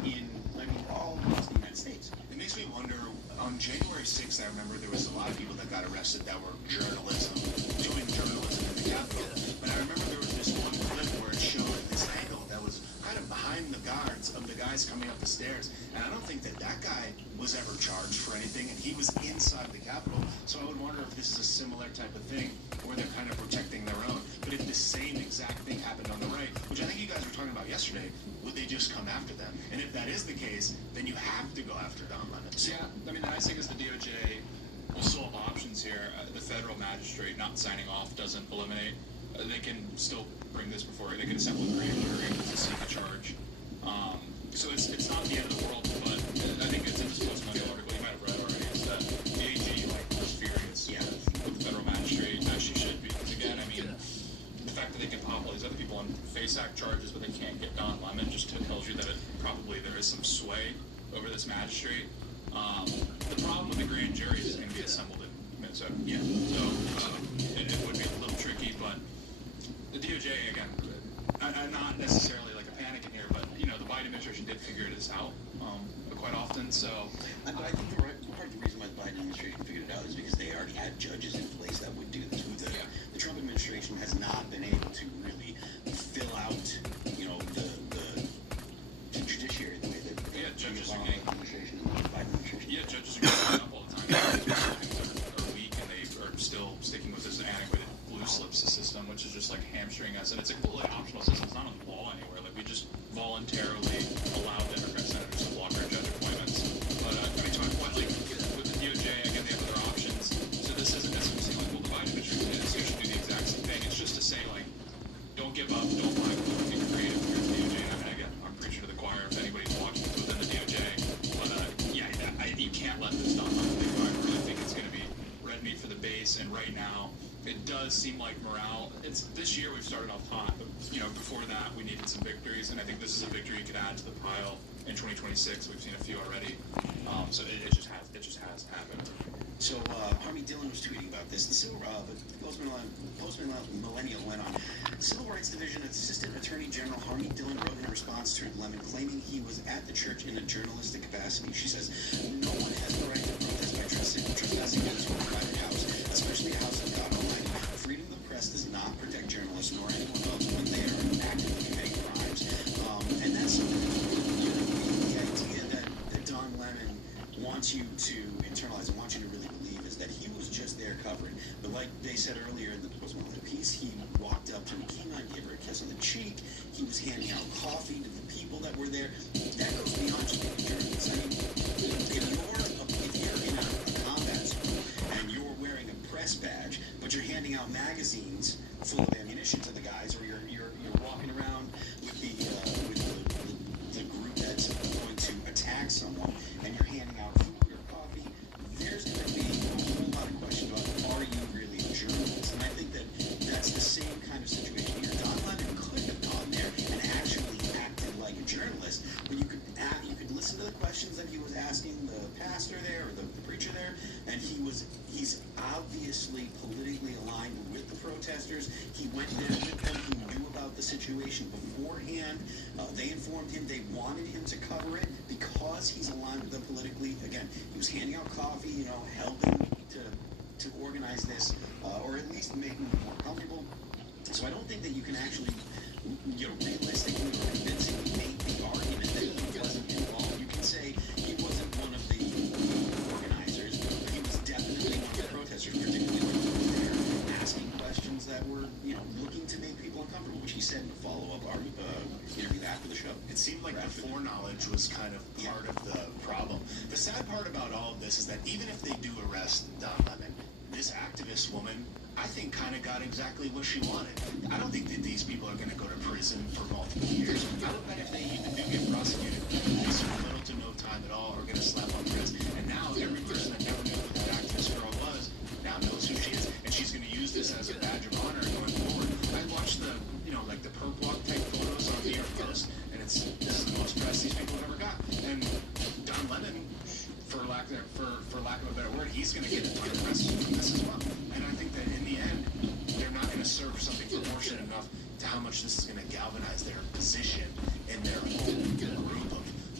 all across the United States. It makes me wonder, on January 6th, I remember there was a lot of people that got arrested that were doing journalism in the Capitol. But I remember there was this one clip where it showed this angle that was kind of behind the guards of the guys coming up the stairs. And I don't think that guy was ever charged for anything, and he was inside the Capitol. So I would wonder if this is a similar type of thing, where they're kind of protecting their own. But if the same exact thing happened on the right, which I think you guys were talking about yesterday, would they just come after them? And if that is the case, then you have to go after Don Lemon. Yeah, I mean, the nice thing is the DOJ will still have options here. The federal magistrate not signing off doesn't eliminate. They can still bring this before. They can assemble a grand jury to seek a charge. So it's not the end of the world, but I think it's in this post-millennial article you might have read already, is that the AG was furious with the federal magistrate, as she should be. Because again, I mean, the fact that they can pop all these other people on FACE Act charges, but they can't get Don Lemon, just tells you that there is some sway over this magistrate. The problem with the grand jury is it's going to be assembled in Minnesota. Yeah. So it would be a little tricky, but the DOJ, again, I'm not necessarily like a panic in here, but the Biden administration did figure this out quite often. So I think part of the reason why the Biden administration figured it out is because they already had judges in place that would do this. The Trump administration has not been able to really fill out, the judiciary the way that judges are getting administration and the Biden administration. Yeah, judges are getting up all the time. Things are weak, and they are still sticking with this antiquated blue slips system, which is just like hamstring us. And it's a completely optional system. It's not on the law anywhere. We just voluntarily allow Democrat senators to block our judge appointments. But to my point, with the DOJ, again, they have other options. So this isn't necessarily saying the Biden administration should do the exact same thing. It's just to say don't give up, don't lie, be creative with the DOJ. I mean, again, I'm preaching to the choir if anybody's watching this within the DOJ. But you can't let this stop. I really think it's going to be red meat for the base. And right now, it does seem like morale. This year we've started off hot, but before that we needed some victories, and I think this is a victory you could add to the pile in 2026. We've seen a few already, so it just has happened. So Harvey Dillon was tweeting about this. The post-millennial went on. Civil Rights Division Assistant Attorney General Harvey Dillon wrote in a response to Lemon, claiming he was at the church in a journalistic capacity. She says, "No one has the right to protest by trespassing into a private house, especially a house of God Almighty. Freedom of the press does not protect journalists nor anyone else when they are actively committing crimes." And that's the idea that Don Lemon wants you to internalize and wants you to really believe is that he was just there covering. But like they said earlier in the post-millennial piece, he walked up to Regina and gave her a kiss on the cheek. He was handing out coffee to the people that were there. That goes beyond just being a journalist. I mean, if you're in a combat zone and you're wearing a press badge, but you're handing out magazines full of ammunition to the guys, or you're walking around with the group that's going to attack someone, and you're handing out food or coffee, there's going to be a whole lot of questions about, are you really a journalist? And I think that's the same kind of situation here. Don Lemon could have gone there and actually acted like a journalist, but you could listen to the questions that he was asking the pastor there or the preacher there, and he's obviously politically aligned with the protesters. He went there with them. He knew about the situation beforehand. They informed him they wanted him to cover it because he's aligned with them politically. Again, he was handing out coffee, helping to organize this, or at least making it more comfortable. So I don't think that you can actually, realistically or convincingly make the argument that he wasn't involved. You can say he wasn't one of the organizers, but he was definitely one of the protesters, particularly when he was there asking questions that were, looking to make people uncomfortable, which he said in a follow-up interview after the show. It seemed like the foreknowledge was kind of part of the problem. The sad part about all of this is that even if they do arrest Don Lemon, this activist woman, I think, kind of got exactly what she wanted. I don't think that these people are going to go to prison for multiple years. I would bet if they even do get prosecuted, they serve little to no time at all, are going to slap on the wrist. And now every person that never knew who that activist girl was now knows who she is, and she's going to use this as a badge of honor going forward. I watched the, like the perp walk type photos on New York Post, and this is the most press these people have ever got. And Don Lemon, for lack of a better word, he's going to get a ton of press from this as well. And I think that in the end, they're not going to serve something proportionate enough to how much this is going to galvanize their position in their whole group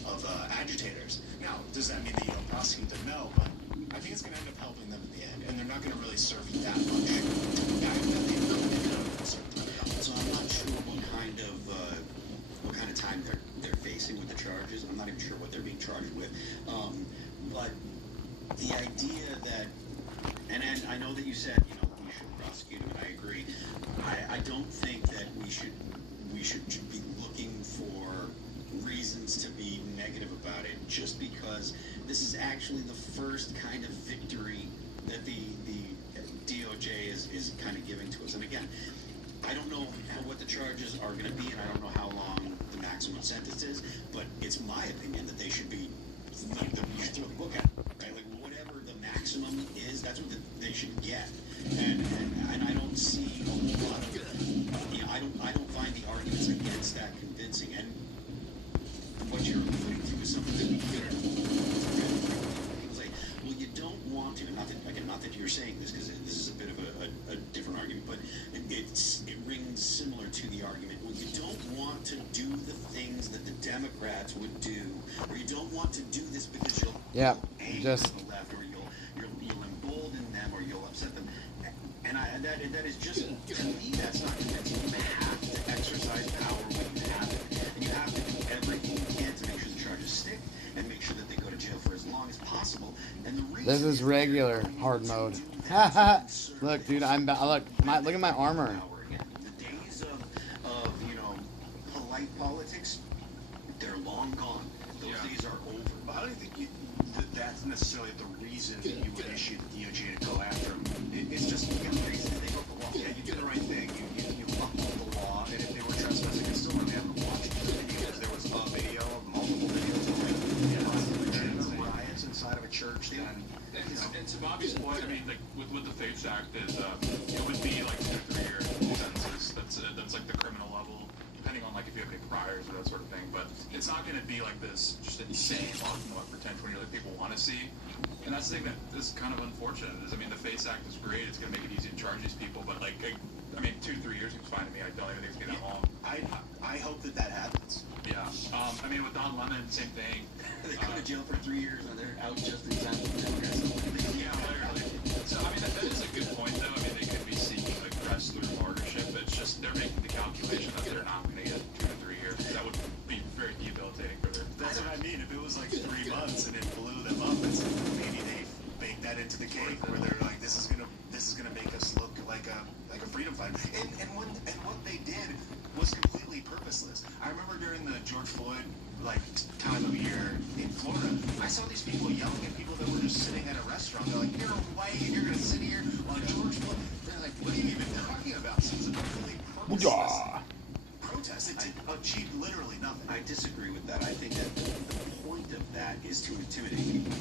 of agitators. Now, does that mean that you don't prosecute them? No, but I think it's going to end up helping them in the end, and they're not going to really serve that much. So I'm not sure what kind of time they're facing with the charges. I'm not even sure what they're being charged with. But the idea that, and I know that you said, we should prosecute him, and I agree. I don't think that we should be looking for reasons to be negative about it, just because this is actually the first kind of victory that the DOJ is kind of giving to us. And again, I don't know what the charges are going to be, and I don't know how long the maximum sentence is, but it's my opinion that they should be, you should throw the book at it, right? Like, whatever the maximum is, that's what they should get. And I don't see a whole lot of, I don't find the arguments against that convincing. And what you're alluding to is something that we hear. People say, well, you don't want to, not that you're saying this, because this is a bit of a different argument, but it rings similar to the argument. Well, you don't want to do the things that the Democrats would do, or you don't want to do this because you'll anger the left, or you'll embolden them, or you'll upset them. And that is just, to me, that's not convincing. You have to exercise power when you have it, and you have to do everything you can to make sure the charges stick and make sure that they go to jail for as long as possible. And the reason this is regular hard mode. Look, dude, look at my armor. The days of polite politics, they're long gone. Those days are over. But I don't think that's necessarily the reason that you would issue the DOJ to go after them. It's just, the reason they broke the law. Yeah, you did the right thing. You followed the law, and if they were trespassing, they still wouldn't have to watch the videos. There was a video of multiple videos of riots inside of a church. They And to Bobby's point, I mean, like with the FAPES Act, is it would be like 2 to 3 year sentences. That's like the criminal level, depending on like if you have any priors or that sort of thing. But it's not going to be like this just insane locking them up for 10, 20 years like people want to see. And that's the thing that is kind of unfortunate. Is I mean, the FAPES Act is great. It's going to make it easy to charge these people, but like I mean, 2 to 3 years is fine to me. I don't even think it's going to be that long. I hope that happens. Yeah. I mean, with Don Lemon, same thing. They go to jail for 3 years and they're out just in time for the Democrats. Yeah, literally. So, I mean, that is a good point, though. I mean, they could be seeking, like, rest through martyrship. It's just they're making the calculation that they're not going to get 2 to 3 years. That would be very debilitating for their... That's what I mean. If it was, like, 3 months and it blew them up, it's maybe they baked that into the cake where they're like, this is gonna make us look like a freedom fighter. And what they did was completely purposeless. I remember during the George Floyd time of year in Florida, I saw these people yelling at people that were just sitting at a restaurant. They're like, "You're white and you're gonna sit here on George Floyd." They're like, "What are you even talking about?" So it was a completely purposeless protest. It achieved literally nothing. I disagree with that. I think that the point of that is to intimidate people.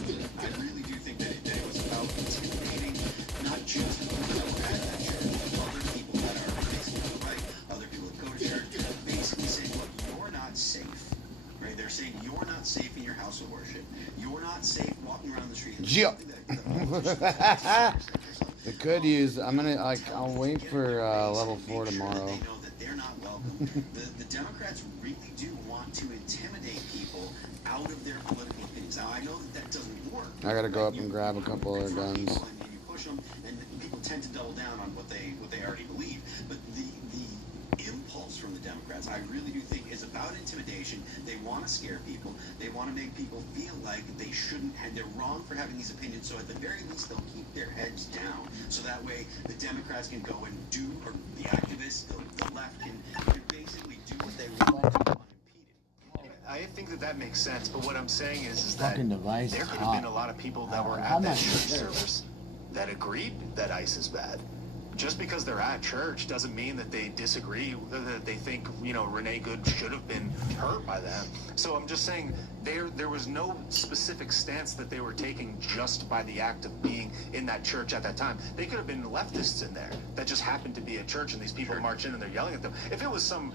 I really do think that it was about intimidating not just people that were at that church, but other people that are basically right, other people that go to church, basically saying, look, you're not safe. Right? They're saying you're not safe in your house of worship. You're not safe walking around the street. Yeah. It could use. I'll wait for level 4 tomorrow. They know that they're not welcome. The Democrats really do want to intimidate people out of their political opinions. Now, I know that doesn't work. I gotta go up and grab a couple other guns. And you push them, and people tend to double down on what they already believe. But the impulse from the Democrats, I really do think, is about intimidation. They want to scare people. They want to make people feel like they shouldn't, and they're wrong for having these opinions. So at the very least, they'll keep their heads down. So that way, the Democrats can go and do, or the activists, the left can basically do what they want. I think that makes sense, but what I'm saying is that Fucking device there is could have hot. been a lot of people that were at I'm that not church sure. service that agreed that ICE is bad. Just because they're at church doesn't mean that they disagree, that they think, Renee Good should have been hurt by that. So I'm just saying there was no specific stance that they were taking just by the act of being in that church at that time. They could have been leftists in there that just happened to be at church and these people march in and they're yelling at them. If it was some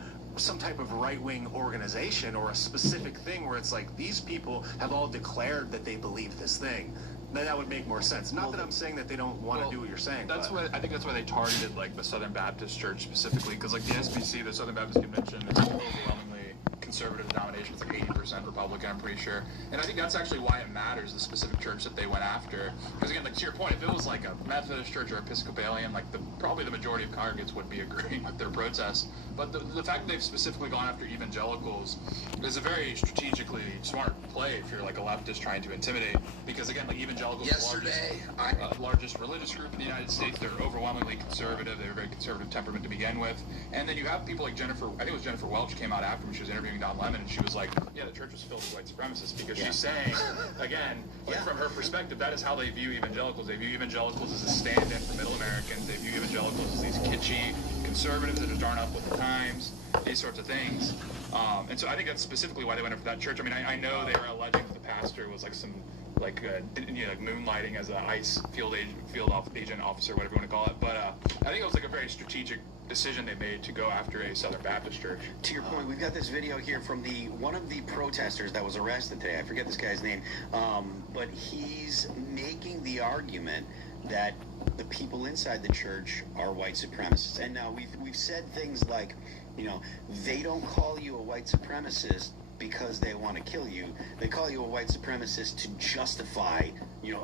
type of right-wing organization or a specific thing where it's like these people have all declared that they believe this thing, then that would make more sense. Not that I'm saying that they don't want to do what you're saying. That's why I think that's why they targeted like the Southern Baptist Church specifically, because like the SBC, the Southern Baptist Convention, is overwhelmingly conservative denomination. It's like 80% Republican, I'm pretty sure. And I think that's actually why it matters, the specific church that they went after. Because again, like to your point, if it was like a Methodist church or Episcopalian, like probably the majority of congregants would be agreeing with their protests. But the fact that they've specifically gone after evangelicals is a very strategically smart play if you're like a leftist trying to intimidate. Because again, like evangelicals are the largest religious group in the United States. They're overwhelmingly conservative. They're a very conservative temperament to begin with. And then you have people like Jennifer, I think it was Jennifer Welch came out after me. She was interviewing Don Lemon, and she was like, yeah, the church was filled with white supremacists, because she's saying, again, like from her perspective, that is how they view evangelicals. They view evangelicals as a stand-in for middle Americans. They view evangelicals as these kitschy conservatives that just aren't up with the times, these sorts of things. And so I think that's specifically why they went after that church. I mean, I know they were alleging that the pastor was like some like moonlighting as an ICE field agent officer, whatever you want to call it. But I think it was like a very strategic decision they made to go after a Southern Baptist church. To your point, we've got this video here from one of the protesters that was arrested today. I forget this guy's name, but he's making the argument that the people inside the church are white supremacists. And now we've said things like, they don't call you a white supremacist because they want to kill you. They call you a white supremacist to justify,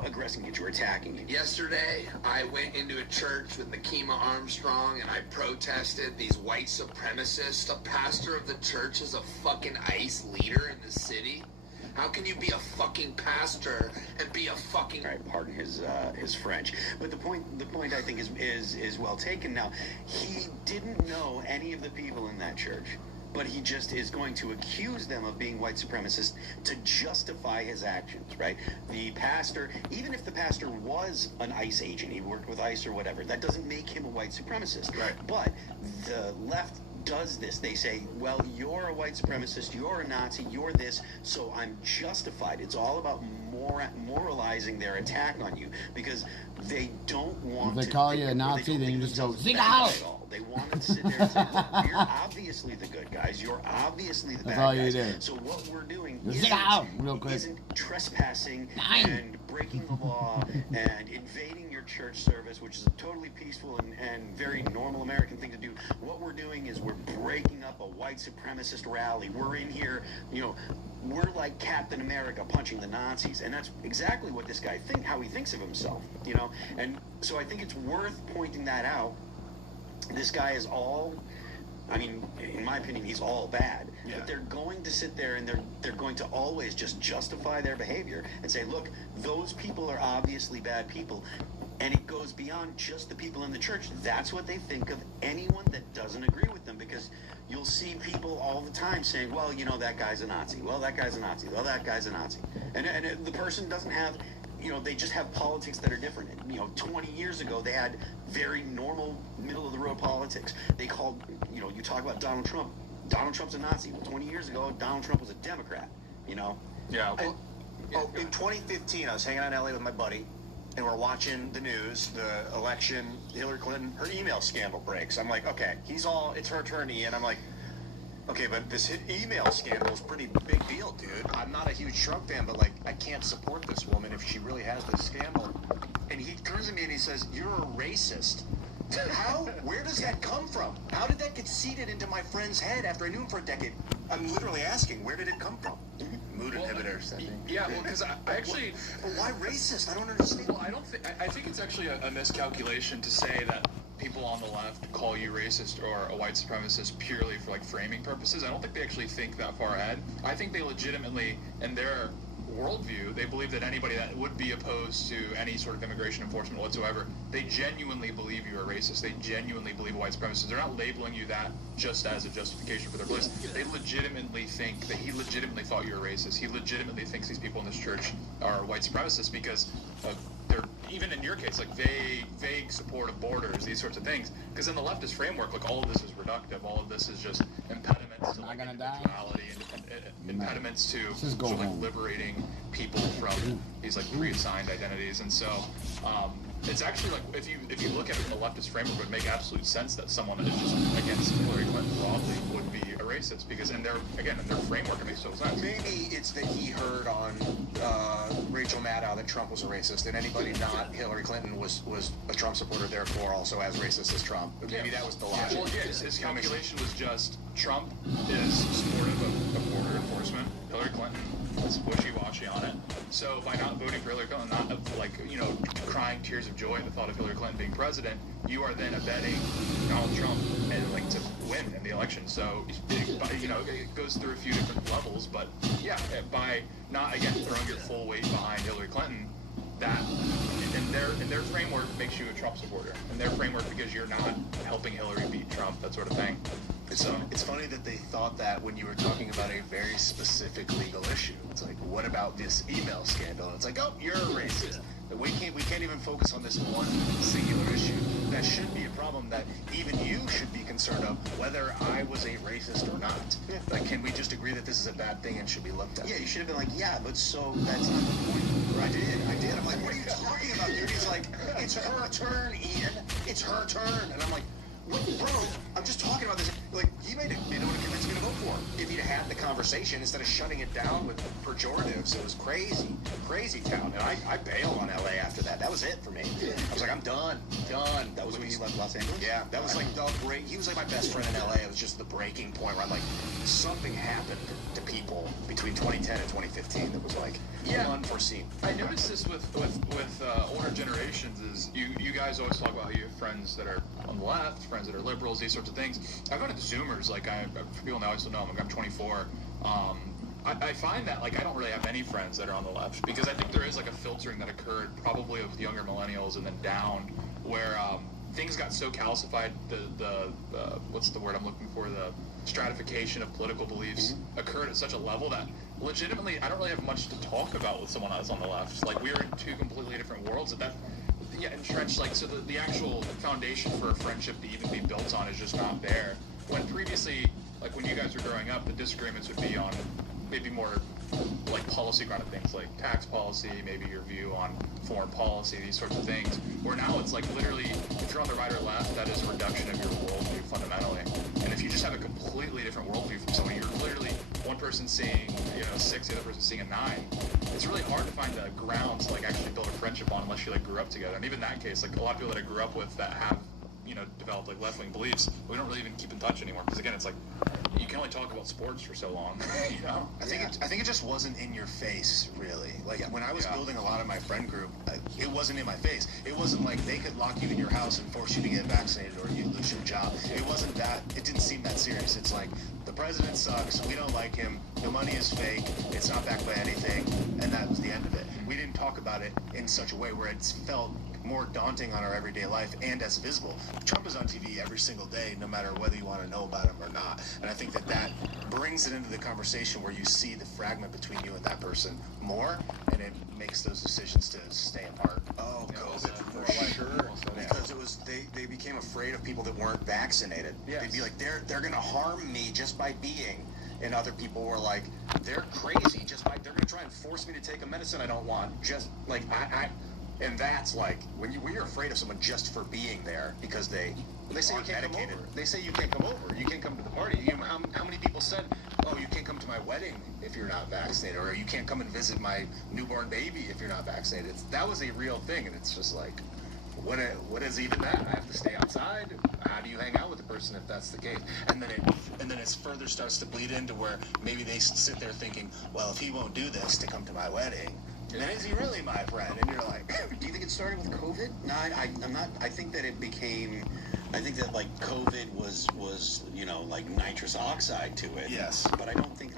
aggressing you or attacking you. Yesterday, I went into a church with Nakima Armstrong and I protested these white supremacists. The pastor of the church is a fucking ICE leader in the city. How can you be a fucking pastor and be a fucking... Right, pardon his French. But the point I think is well taken. Now, he didn't know any of the people in that church, but he just is going to accuse them of being white supremacists to justify his actions, right? The pastor, even if the pastor was an ICE agent, he worked with ICE or whatever, that doesn't make him a white supremacist. Right. But the left does this. They say, well, you're a white supremacist, you're a Nazi, you're this, so I'm justified. It's all about moralizing their attack on you, because they don't want if they call you a Nazi, then you just go, zig out! They want to sit there and say, look, you're obviously the good guys, you're obviously the bad all guys. you do. So what we're doing Zig out! Real quick. isn't trespassing and breaking the law and invading your church service, which is a totally peaceful and very normal American thing to do. What we're doing is we're breaking up a white supremacist rally. We're in here, we're like Captain America punching the Nazis, and that's exactly what this guy how he thinks of himself, and so I think it's worth pointing that out. This guy is in my opinion, he's all bad. Yeah. But they're going to sit there and they're going to always just justify their behavior and say, look, those people are obviously bad people. And it goes beyond just the people in the church. That's what they think of anyone that doesn't agree with them, because you'll see people all the time saying, well, that guy's a Nazi. Well, that guy's a Nazi. Well, that guy's a Nazi. And the person doesn't have, they just have politics that are different. 20 years ago, they had very normal, middle-of-the-road politics. They called, you talk about Donald Trump. Donald Trump's a Nazi. Well, 20 years ago, Donald Trump was a Democrat, Yeah. Well, in 2015, I was hanging out in LA with my buddy, and we're watching the news, the election, Hillary Clinton, her email scandal breaks. I'm like, okay, it's her turn, Ian. I'm like, okay, but this email scandal is a pretty big deal, dude. I'm not a huge Trump fan, but, I can't support this woman if she really has this scandal. And he turns to me and he says, you're a racist. Where does that come from? How did that get seeded into my friend's head after I knew him for a decade? I'm literally asking, where did it come from? Mood inhibitors, I think. Yeah, well, because I actually... But why racist? I don't understand. Well, I think it's actually a miscalculation to say that people on the left call you racist or a white supremacist purely for framing purposes. I don't think they actually think that far ahead. I think they legitimately, in their worldview, they believe that anybody that would be opposed to any sort of immigration enforcement whatsoever, they genuinely believe you're a racist. They genuinely believe a white supremacist. They're not labeling you that just as a justification for their beliefs. They legitimately think that he legitimately thought you were racist. He legitimately thinks these people in this church are white supremacists because they're, even in your case, vague support of borders, these sorts of things. Because in the leftist framework, all of this is reductive. All of this is just impediments to individuality, impediments to sort of liberating people from these pre-assigned identities. And so it's actually if you look at it from a leftist framework, it would make absolute sense that someone that is just against Hillary Clinton broadly would be a racist, because in their framework it makes total sense. Maybe it's that he heard on Rachel Maddow that Trump was a racist, and anybody not Hillary Clinton was a Trump supporter, therefore also as racist as Trump. But maybe that was the logic. Well, his calculation was just Trump is supportive of border enforcement. Hillary Clinton was wishy-washy on it. So by not voting for Hillary Clinton, not crying tears of joy at the thought of Hillary Clinton being president, you are then abetting Donald Trump and to win in the election. So it goes through a few different levels, but yeah, by not throwing your full weight behind Hillary Clinton, that in their framework makes you a Trump supporter. In their framework, because you're not helping Hillary beat Trump, that sort of thing. It's funny that they thought that when you were talking about a very specific legal issue. It's like, what about this email scandal? And it's like, oh, you're a racist. We can't even focus on this one singular issue. That should be a problem that even you should be concerned of, whether I was a racist or not. Yeah. Can we just agree that this is a bad thing and should be looked at? Yeah, you should have been like, yeah, but so that's not the point. I did. I'm like, what are you talking about, dude? He's like, it's her turn, Ian. It's her turn. And I'm like, what, bro, I'm just talking about this. He made it, what he convinced me to vote for him. If he'd had the conversation instead of shutting it down with pejoratives, it was crazy town. And I bailed on LA after that. That was it for me. I was like, I'm done. That was when you left Los Angeles? Yeah, that was the break. He was my best friend in LA. It was just the breaking point where I'm like, something happened to people between 2010 and 2015 that was unforeseen. I noticed this with older generations is you guys always talk about how you have friends that are on the left, friends that are liberals, these sorts of things. I've gone into Zoomers, for people now I still know I'm 24. I find that I don't really have any friends that are on the left, because I think there is a filtering that occurred probably with younger millennials and then down, where things got so calcified, the what's the word I'm looking for, the stratification of political beliefs occurred at such a level that legitimately I don't really have much to talk about with someone else on the left. We're in two completely different worlds entrenched, so the actual foundation for a friendship to even be built on is just not there. when previously, like when you guys were growing up, the disagreements would be on maybe more like policy kind of things, like tax policy, maybe your view on foreign policy, these sorts of things. Where now it's like literally, if you're on the right or left, that is a reduction of your worldview fundamentally. And if you just have a completely different worldview from someone, you're literally one person seeing 6, the other person seeing a 9. It's really hard to find the grounds to like actually build a friendship on unless you like grew up together. And even in that case, like a lot of people that I grew up with that have developed like left-wing beliefs, we don't really even keep in touch anymore, because again, it's like you can only talk about sports for so long. I think it just wasn't in your face, really. Like when I was building a lot of my friend group, it wasn't in my face. It wasn't like they could lock you in your house and force you to get vaccinated or you lose your job. It wasn't that. It didn't seem that serious. It's like the president sucks. We don't like him. The money is fake. It's not backed by anything, and that was the end of it. We didn't talk about it in such a way where it's felt more daunting on our everyday life and as visible. Trump is on TV every single day, no matter whether you want to know about him or not. And I think that brings it into the conversation where you see the fragment between you and that person more, and it makes those decisions to stay apart. Oh, COVID, for sure. Because it was they became afraid of people that weren't vaccinated. Yes. They'd be like, they're gonna harm me just by being. And other people were like, they're crazy they're gonna try and force me to take a medicine I don't want. Just like and that's like when you're afraid of someone just for being there because they say you can't come over. They say you can't come over. You can't come to the party. How many people said, "Oh, you can't come to my wedding if you're not vaccinated," or "You can't come and visit my newborn baby if you're not vaccinated"? That was a real thing, and it's just like, what is even that? I have to stay outside. How do you hang out with a person if that's the case? And then it further starts to bleed into where maybe they sit there thinking, well, if he won't do this to come to my wedding, then is he really my friend? And you're like, do you think it started with COVID? No, I'm not. I think that it became. I think that like COVID was like nitrous oxide to it. Yes. But I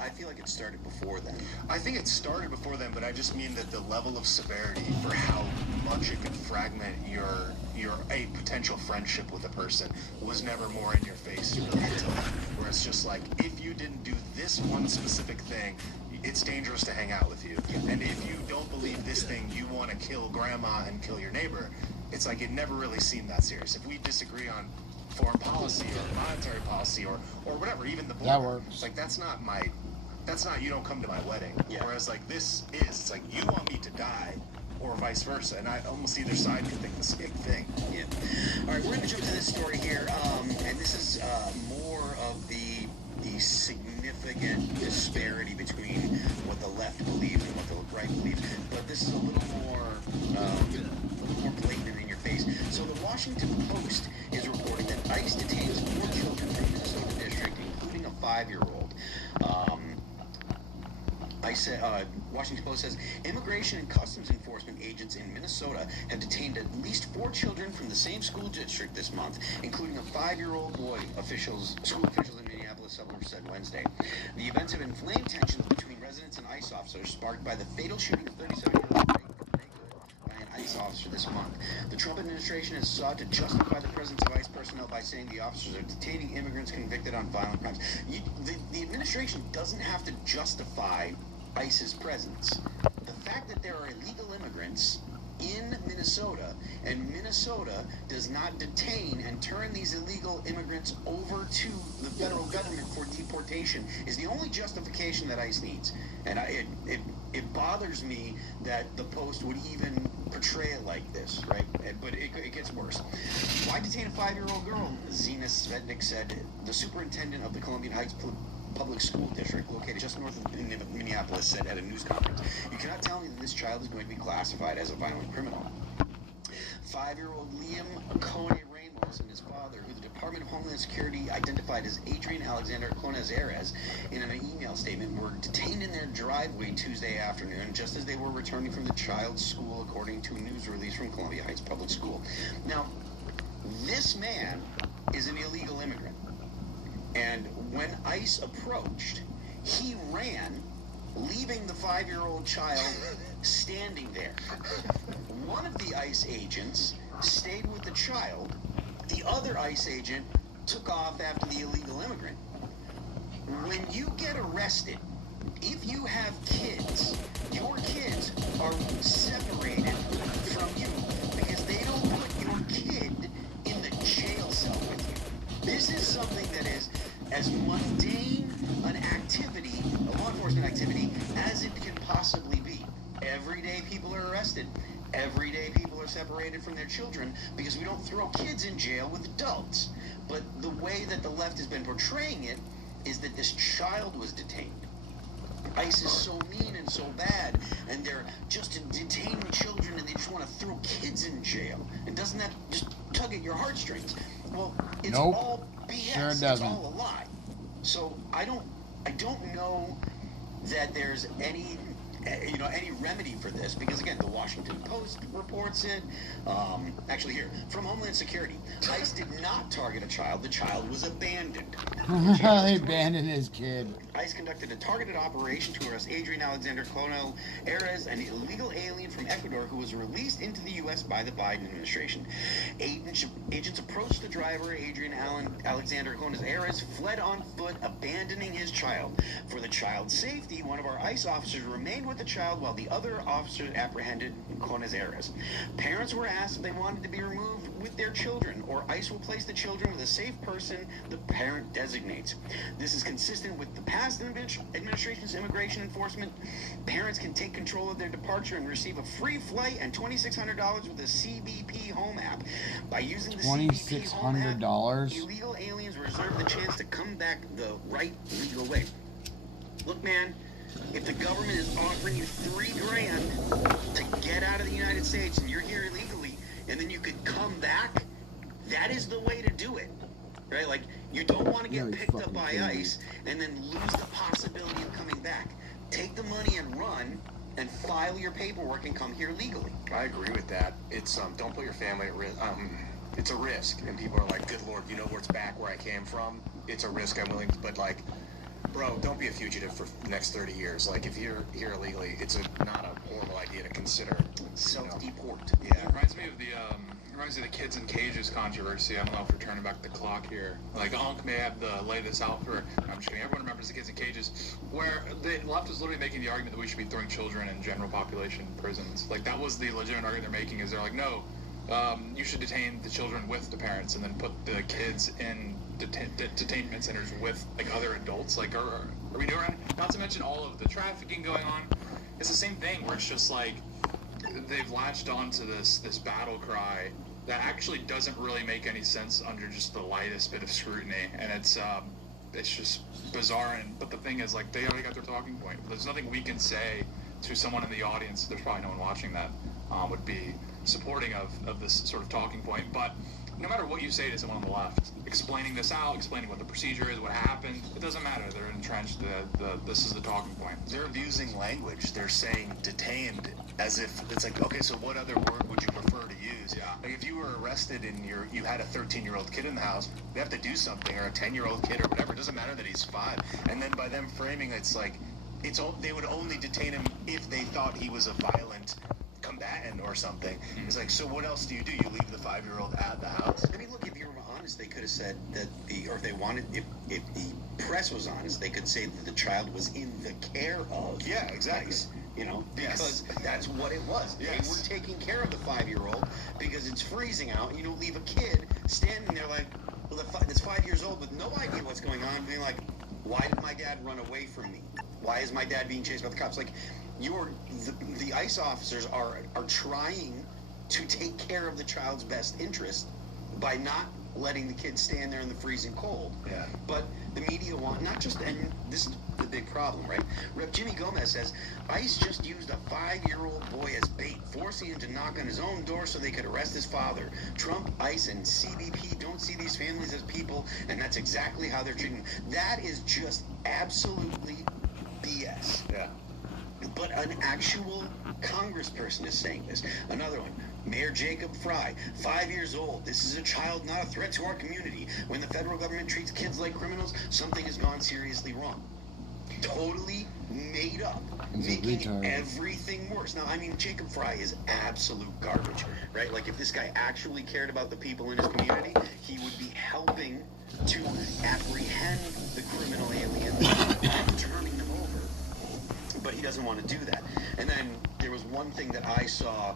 feel like it started before then. I think it started before then, but I just mean that the level of severity for how much it can fragment your a potential friendship with a person was never more in your face really until then. Where it's just like, if you didn't do this one specific thing, it's dangerous to hang out with you. And if you don't believe this thing, you want to kill grandma and kill your neighbor. It's like it never really seemed that serious. If we disagree on foreign policy or monetary policy or whatever, even the border, that works. Like that's not you don't come to my wedding. Yeah. Whereas like it's like you want me to die or vice versa. And I almost either side could think the same thing. Yeah. All right, we're going to jump to this story here. And this is more of the significant disparity between what the left believes and what the right believes. But this is a little more blatant and in your face. So the Washington Post is reporting that ICE detains 4 children from Minnesota district, including a 5-year-old. Washington Post says Immigration and Customs Enforcement agents in Minnesota have detained at least 4 children from the same school district this month, including a 5-year-old boy. School officials in Minneapolis suburbs said Wednesday. The events have inflamed tensions between residents and ICE officers, sparked by the fatal shooting of 37-year-old by an ICE officer this month. The Trump administration has sought to justify the presence of ICE personnel by saying the officers are detaining immigrants convicted on violent crimes. The administration doesn't have to justify ICE's presence. The fact that there are illegal immigrants in Minnesota, and Minnesota does not detain and turn these illegal immigrants over to the federal government for deportation, is the only justification that ICE needs. And it bothers me that the Post would even portray it like this, right? But it gets worse. Why detain a 5-year-old girl? Zena Svetnik said, the superintendent of the Columbian Heights Public School District, located just north of Minneapolis, said at a news conference, "You cannot tell me that this child is going to be classified as a violent criminal." 5-year-old Liam Cone Ramos and his father, who the Department of Homeland Security identified as Adrian Alexander Conazares in an email statement, were detained in their driveway Tuesday afternoon just as they were returning from the child's school, according to a news release from Columbia Heights Public School. Now, this man is an illegal immigrant. And when ICE approached, he ran, leaving the 5-year-old child standing there. One of the ICE agents stayed with the child. The other ICE agent took off after the illegal immigrant. When you get arrested, if you have kids, your kids are separated from you because they don't put your kid in the jail cell with you. This is something that is are separated from their children because we don't throw kids in jail with adults. But the way that the left has been portraying it is that this child was detained. ICE is so mean and so bad, and they're just detaining children, and they just want to throw kids in jail. And doesn't that just tug at your heartstrings? Well, it's all BS. Sure doesn't. It's all a lie. So I don't know that there's any remedy for this, because again, the Washington Post reports it. Actually, here from Homeland Security, ICE did not target a child. The child was abandoned. They abandoned his kid. ICE conducted a targeted operation to arrest Adrian Alexander Coronel Ares, an illegal alien from Ecuador who was released into the U.S. by the Biden administration. Agents approached the driver, Adrian Alexander Coronel Ares, fled on foot, abandoning his child. For the child's safety, one of our ICE officers remained with the child while the other officers apprehended Coronel Ares. Parents were asked if they wanted to be removed with their children, or ICE will place the children with a safe person the parent designates. This is consistent with the past administration's immigration enforcement. Parents can take control of their departure and receive a free flight and $2,600 with the CBP Home app. By using the CBP Home app, illegal aliens reserve the chance to come back the right legal way. Look, man, if the government is offering you $3,000 to get out of the United States and you're here illegally, and then you could come back, that is the way to do it. Right? Like, you don't want to get picked up by ICE and then lose the possibility of coming back. Take the money and run and file your paperwork and come here legally. I agree with that. It's don't put your family at risk. It's a risk, and people are like, good Lord, you know where it's back where I came from? It's a risk I'm willing to, but like, bro, don't be a fugitive for the next 30 years. Like, if you're here illegally, it's not a horrible idea to consider. Self-deport. Yeah. It reminds me of the kids in cages controversy. I don't know if we're turning back the clock here. Like, Unc may have to lay this out for, I'm just kidding, everyone remembers the kids in cages, where the left is literally making the argument that we should be throwing children in general population prisons. Like, that was the legitimate argument they're making, is they're like, no, you should detain the children with the parents and then put the kids in detainment centers with, like, other adults. Like, are we doing it? Not to mention all of the trafficking going on. It's the same thing, where it's just like, they've latched onto this battle cry that actually doesn't really make any sense under just the lightest bit of scrutiny, and it's just bizarre. But the thing is, like, they already got their talking point. There's nothing we can say to someone in the audience. There's probably no one watching that would be supporting of this sort of talking point. But no matter what you say to someone on the left, explaining this out, explaining what the procedure is, what happened, it doesn't matter. They're entrenched. This is the talking point. They're abusing language. They're saying detained as if it's like, okay, so what other word would you prefer to use? Yeah. Like, if you were arrested and you had a 13-year-old kid in the house, they have to do something, or a 10-year-old kid or whatever. It doesn't matter that he's 5. And then by them framing, it's like, they would only detain him if they thought he was a violent combatant or something. It's like, so what else do? You leave the 5-year-old at the house? I mean, look, if you were honest, they could have said that or if they wanted, if the press was honest, they could say that the child was in the care of. Yeah, exactly. ICE, because that's what it was. Yes. They were taking care of the 5-year-old because it's freezing out, and you don't leave a kid standing there like, well, that's 5 years old with no idea what's going on, being like, why did my dad run away from me? Why is my dad being chased by the cops? Like, the ICE officers are trying to take care of the child's best interest by not letting the kid stand there in the freezing cold. Yeah. But the media want, not just, and this is the big problem, right? Rep. Jimmy Gomez says, ICE just used a 5-year-old boy as bait, forcing him to knock on his own door so they could arrest his father. Trump, ICE, and CBP don't see these families as people, and that's exactly how they're treating them. That is just absolutely BS. Yeah. But an actual congressperson is saying this. Another one, Mayor Jacob Fry, 5 years old. This is a child, not a threat to our community. When the federal government treats kids like criminals, something has gone seriously wrong. Totally made up, making everything worse. Now, I mean, Jacob Fry is absolute garbage, right? Like, if this guy actually cared about the people in his community, he would be helping to apprehend the criminal aliens and turning them over. But he doesn't want to do that. And then there was one thing that I saw.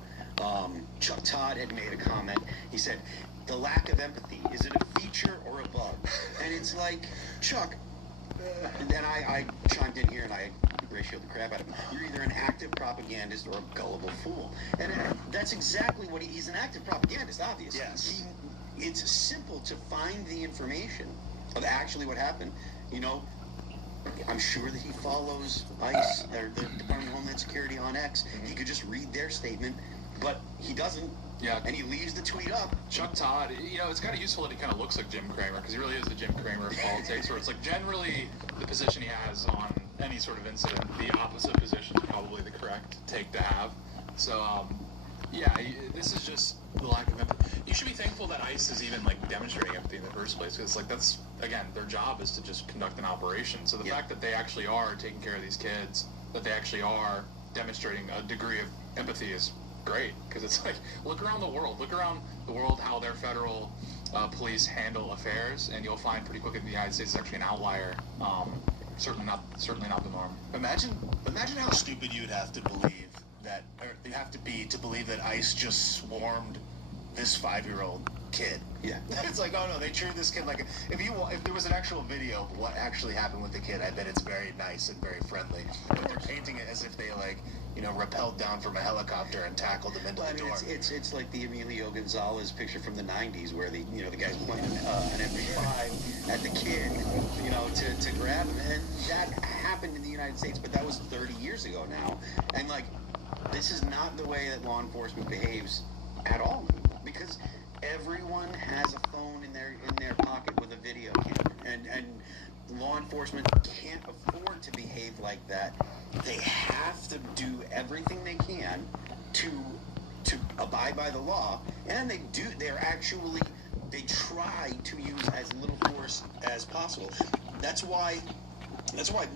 Chuck Todd had made a comment. He said, the lack of empathy, is it a feature or a bug? And it's like, Chuck, and then I chimed in here and I ratio the crap out of him. You're either an active propagandist or a gullible fool. And that's exactly what he's an active propagandist, obviously. Yes. It's simple to find the information of actually what happened. You know, I'm sure that he follows ICE, or the Department of Homeland Security on X. He could just read their statement, but he doesn't. Yeah. And he leaves the tweet up. Chuck Todd, you know, it's kind of useful that he kind of looks like Jim Cramer, because he really is the Jim Cramer of politics, where it's like generally the position he has on any sort of incident, the opposite position is probably the correct take to have. So, yeah, this is just the lack of empathy. You should be thankful that ICE is even, like, demonstrating empathy in the first place, because, like, that's, again, their job is to just conduct an operation. So the fact that they actually are taking care of these kids, that they actually are demonstrating a degree of empathy is great, because it's like, look around the world how their federal police handle affairs, and you'll find pretty quickly that the United States is actually an outlier. Certainly not the norm. Imagine how stupid you would have to believe that, or you have to be to believe that ICE just swarmed this 5-year-old kid. Yeah. It's like, oh no, they treated this kid like if there was an actual video of what actually happened with the kid, I bet it's very nice and very friendly. But they're painting it as if they, like, you know, rappelled down from a helicopter and tackled him into the door. It's like the Emilio Gonzalez picture from the 90s, where the guy's pointing an MP5 at the kid, you know, to grab him. And that happened in the United States, but that was 30 years ago now. And, like, this is not the way that law enforcement behaves at all, because everyone has a phone in their pocket with a video camera, and law enforcement can't afford to behave like that. They have to do everything they can to abide by the law, and they try to use as little force as possible. That's why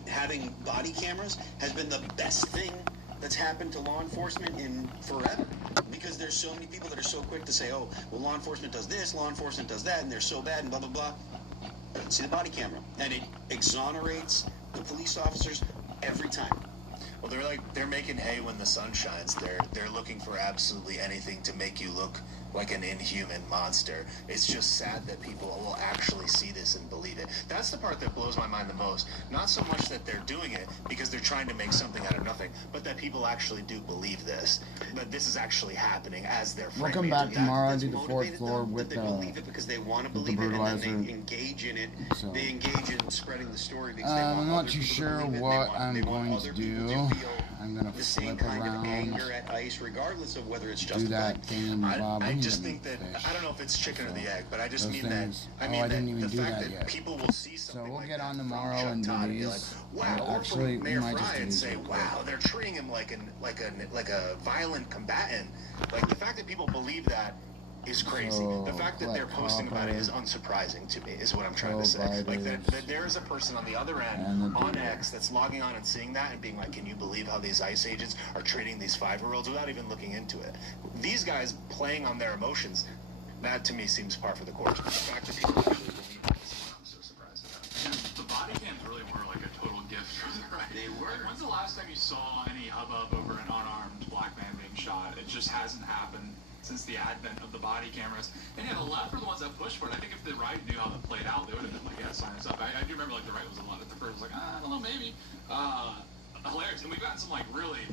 having body cameras has been the best thing that's happened to law enforcement in forever, because there's so many people that are so quick to say, oh, well, law enforcement does this, law enforcement does that, and they're so bad, and blah, blah, blah. See the body camera, and it exonerates the police officers every time. Well, they're making hay when the sun shines. They're looking for absolutely anything to make you look like an inhuman monster. It's just sad that people will actually see this and believe it. That's the part that blows my mind the most. Not so much that they're doing it because they're trying to make something out of nothing, but that people actually do believe this. That this is actually happening as they're framing it. We'll come back tomorrow and do the 4th floor with they believe it because they want to believe it, and then they engage in it. So, they engage in spreading the story because they want I'm not too sure what I'm going to do. I'm going to the same flip kind around, of anger at ICE, regardless of whether it's do justified. that thing, Bob. I just think that, I don't know if it's chicken or the egg, but I just mean things. that, I mean I didn't even the do fact that that yet. people will see something So we'll like get that on from tomorrow Chuck and do Todd and be like, these. wow, or Actually, from we Mayor might just Fry do and these say, real quick. wow, they're treating him like a violent combatant. Like, the fact that people believe that is crazy. So, the fact that they're posting about it is unsurprising to me, is what I'm trying to say. Like, that there is a person on the other end on X that's logging on and seeing that and being like, can you believe how these ICE agents are treating these 5-year-olds without even looking into it? These guys playing on their emotions, that to me seems par for the course. But the fact that people actually believe it is what I'm so surprised about. Yeah, the body cams really were like a total gift for the right. They were. Like, when's the last time you saw any hubbub over an unarmed black man being shot? It just hasn't happened since the advent of the body cameras. And yeah, the left were the ones that pushed for it. I think if the right knew how that played out, they would have been like, yeah, sign us up. I do remember, like, the right was a lot at the first, like, I don't know, maybe. Hilarious. And we've gotten some, like, really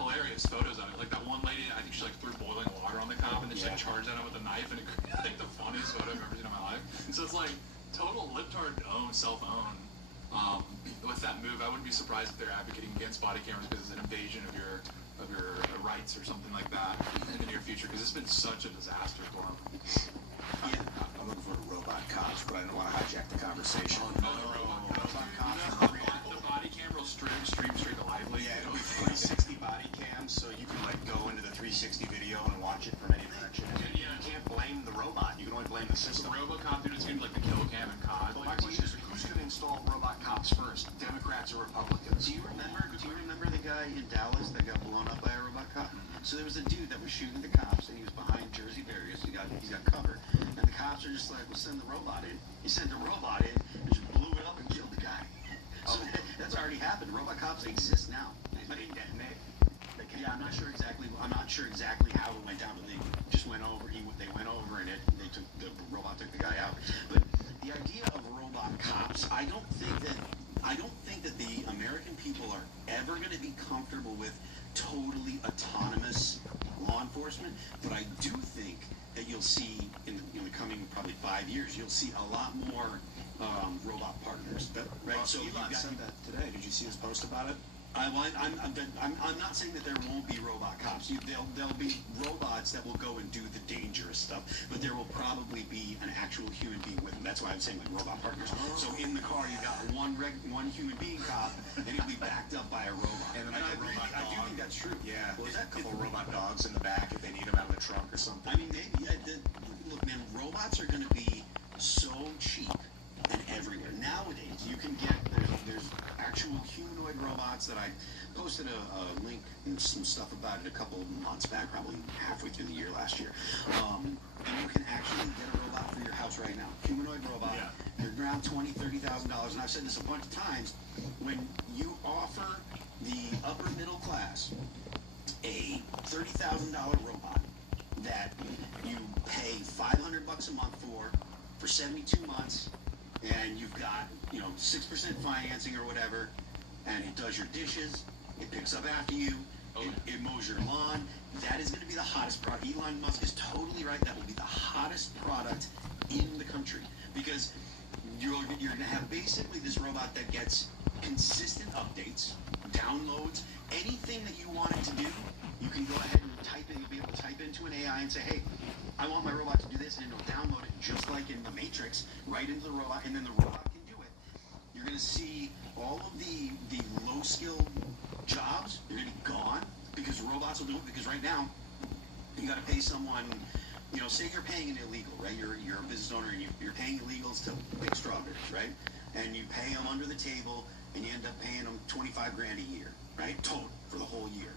hilarious photos of it. Like, that one lady, I think she, like, threw boiling water on the cop, and then she, like, charged at him with a knife, and it like the funniest photo I've ever seen in my life. So it's, like, total libtard self-own. With that move, I wouldn't be surprised if they're advocating against body cameras because it's an invasion of your rights or something like that in the near future, because it's been such a disaster for them. Yeah, I'm looking for robot cops, but I don't want to hijack the conversation. The body camera will stream straight to Lively. Yeah, it'll be 360 body cams, so you can like go into the 360 video and watch it from any direction. And you can't blame the robot; you can only blame the system. The RoboCop, dude, it's gonna be like the kill cam and COD. But my question is, who's going to install robot cops first? Democrats or Republicans? Do you remember the guy in Dallas that got blown up by a robot cop? So there was a dude that was shooting the cops, and he was behind Jersey barriers. He's got cover, and the cops are just like, "Well, send the robot in." He sent the robot in and just blew it up and killed the guy. So that's already happened. Robot cops exist now. They didn't detonate. Yeah, I'm not sure exactly how it went down, but they just went over. They went over, and the robot took the guy out. But the idea of robot cops, I don't think that the American people are ever going to be comfortable with totally autonomous law enforcement, but I do think that you'll see in the coming probably 5 years, you'll see a lot more robot partners. Right? So Elon said that today. Did you see his post about it? I'm not saying that there won't be robot cops. There'll be robots that will go and do the dangerous stuff, but there will probably be an actual human being with them. That's why I'm saying like robot partners. So in the car, you got one human being cop, and it'll be backed up by a robot. And I do think that's true. Yeah, well, a couple robot dogs in the back if they need them out in the trunk or something. I mean, maybe. Look, man, robots are going to be so cheap and everywhere. Nowadays, you can get, there's actual humanoid robots that I posted a link and some stuff about it a couple of months back, probably halfway through the year last year. And you can actually get a robot for your house right now. Humanoid robot. Yeah. They're around $20,000, $30,000. And I've said this a bunch of times. When you offer the upper middle class a $30,000 robot that you pay $500 a month for 72 months, and you've got 6% financing or whatever, and it does your dishes, it picks up after you, it mows your lawn. That is going to be the hottest product. Elon Musk is totally right. That will be the hottest product in the country, because you're going to have basically this robot that gets consistent updates, downloads, anything that you want it to do. You can go ahead and type in. You'll be able to type into an AI and say, hey, I want my robot to do this, and it'll download it just like in the Matrix, right into the robot, and then the robot can do it. You're going to see all of the low-skilled jobs, they're going to be gone, because robots will do it. Because right now, you got to pay someone, say you're paying an illegal, right? You're a business owner, and you're paying illegals to pick strawberries, right? And you pay them under the table, and you end up paying them $25 grand a year, right? Total, for the whole year.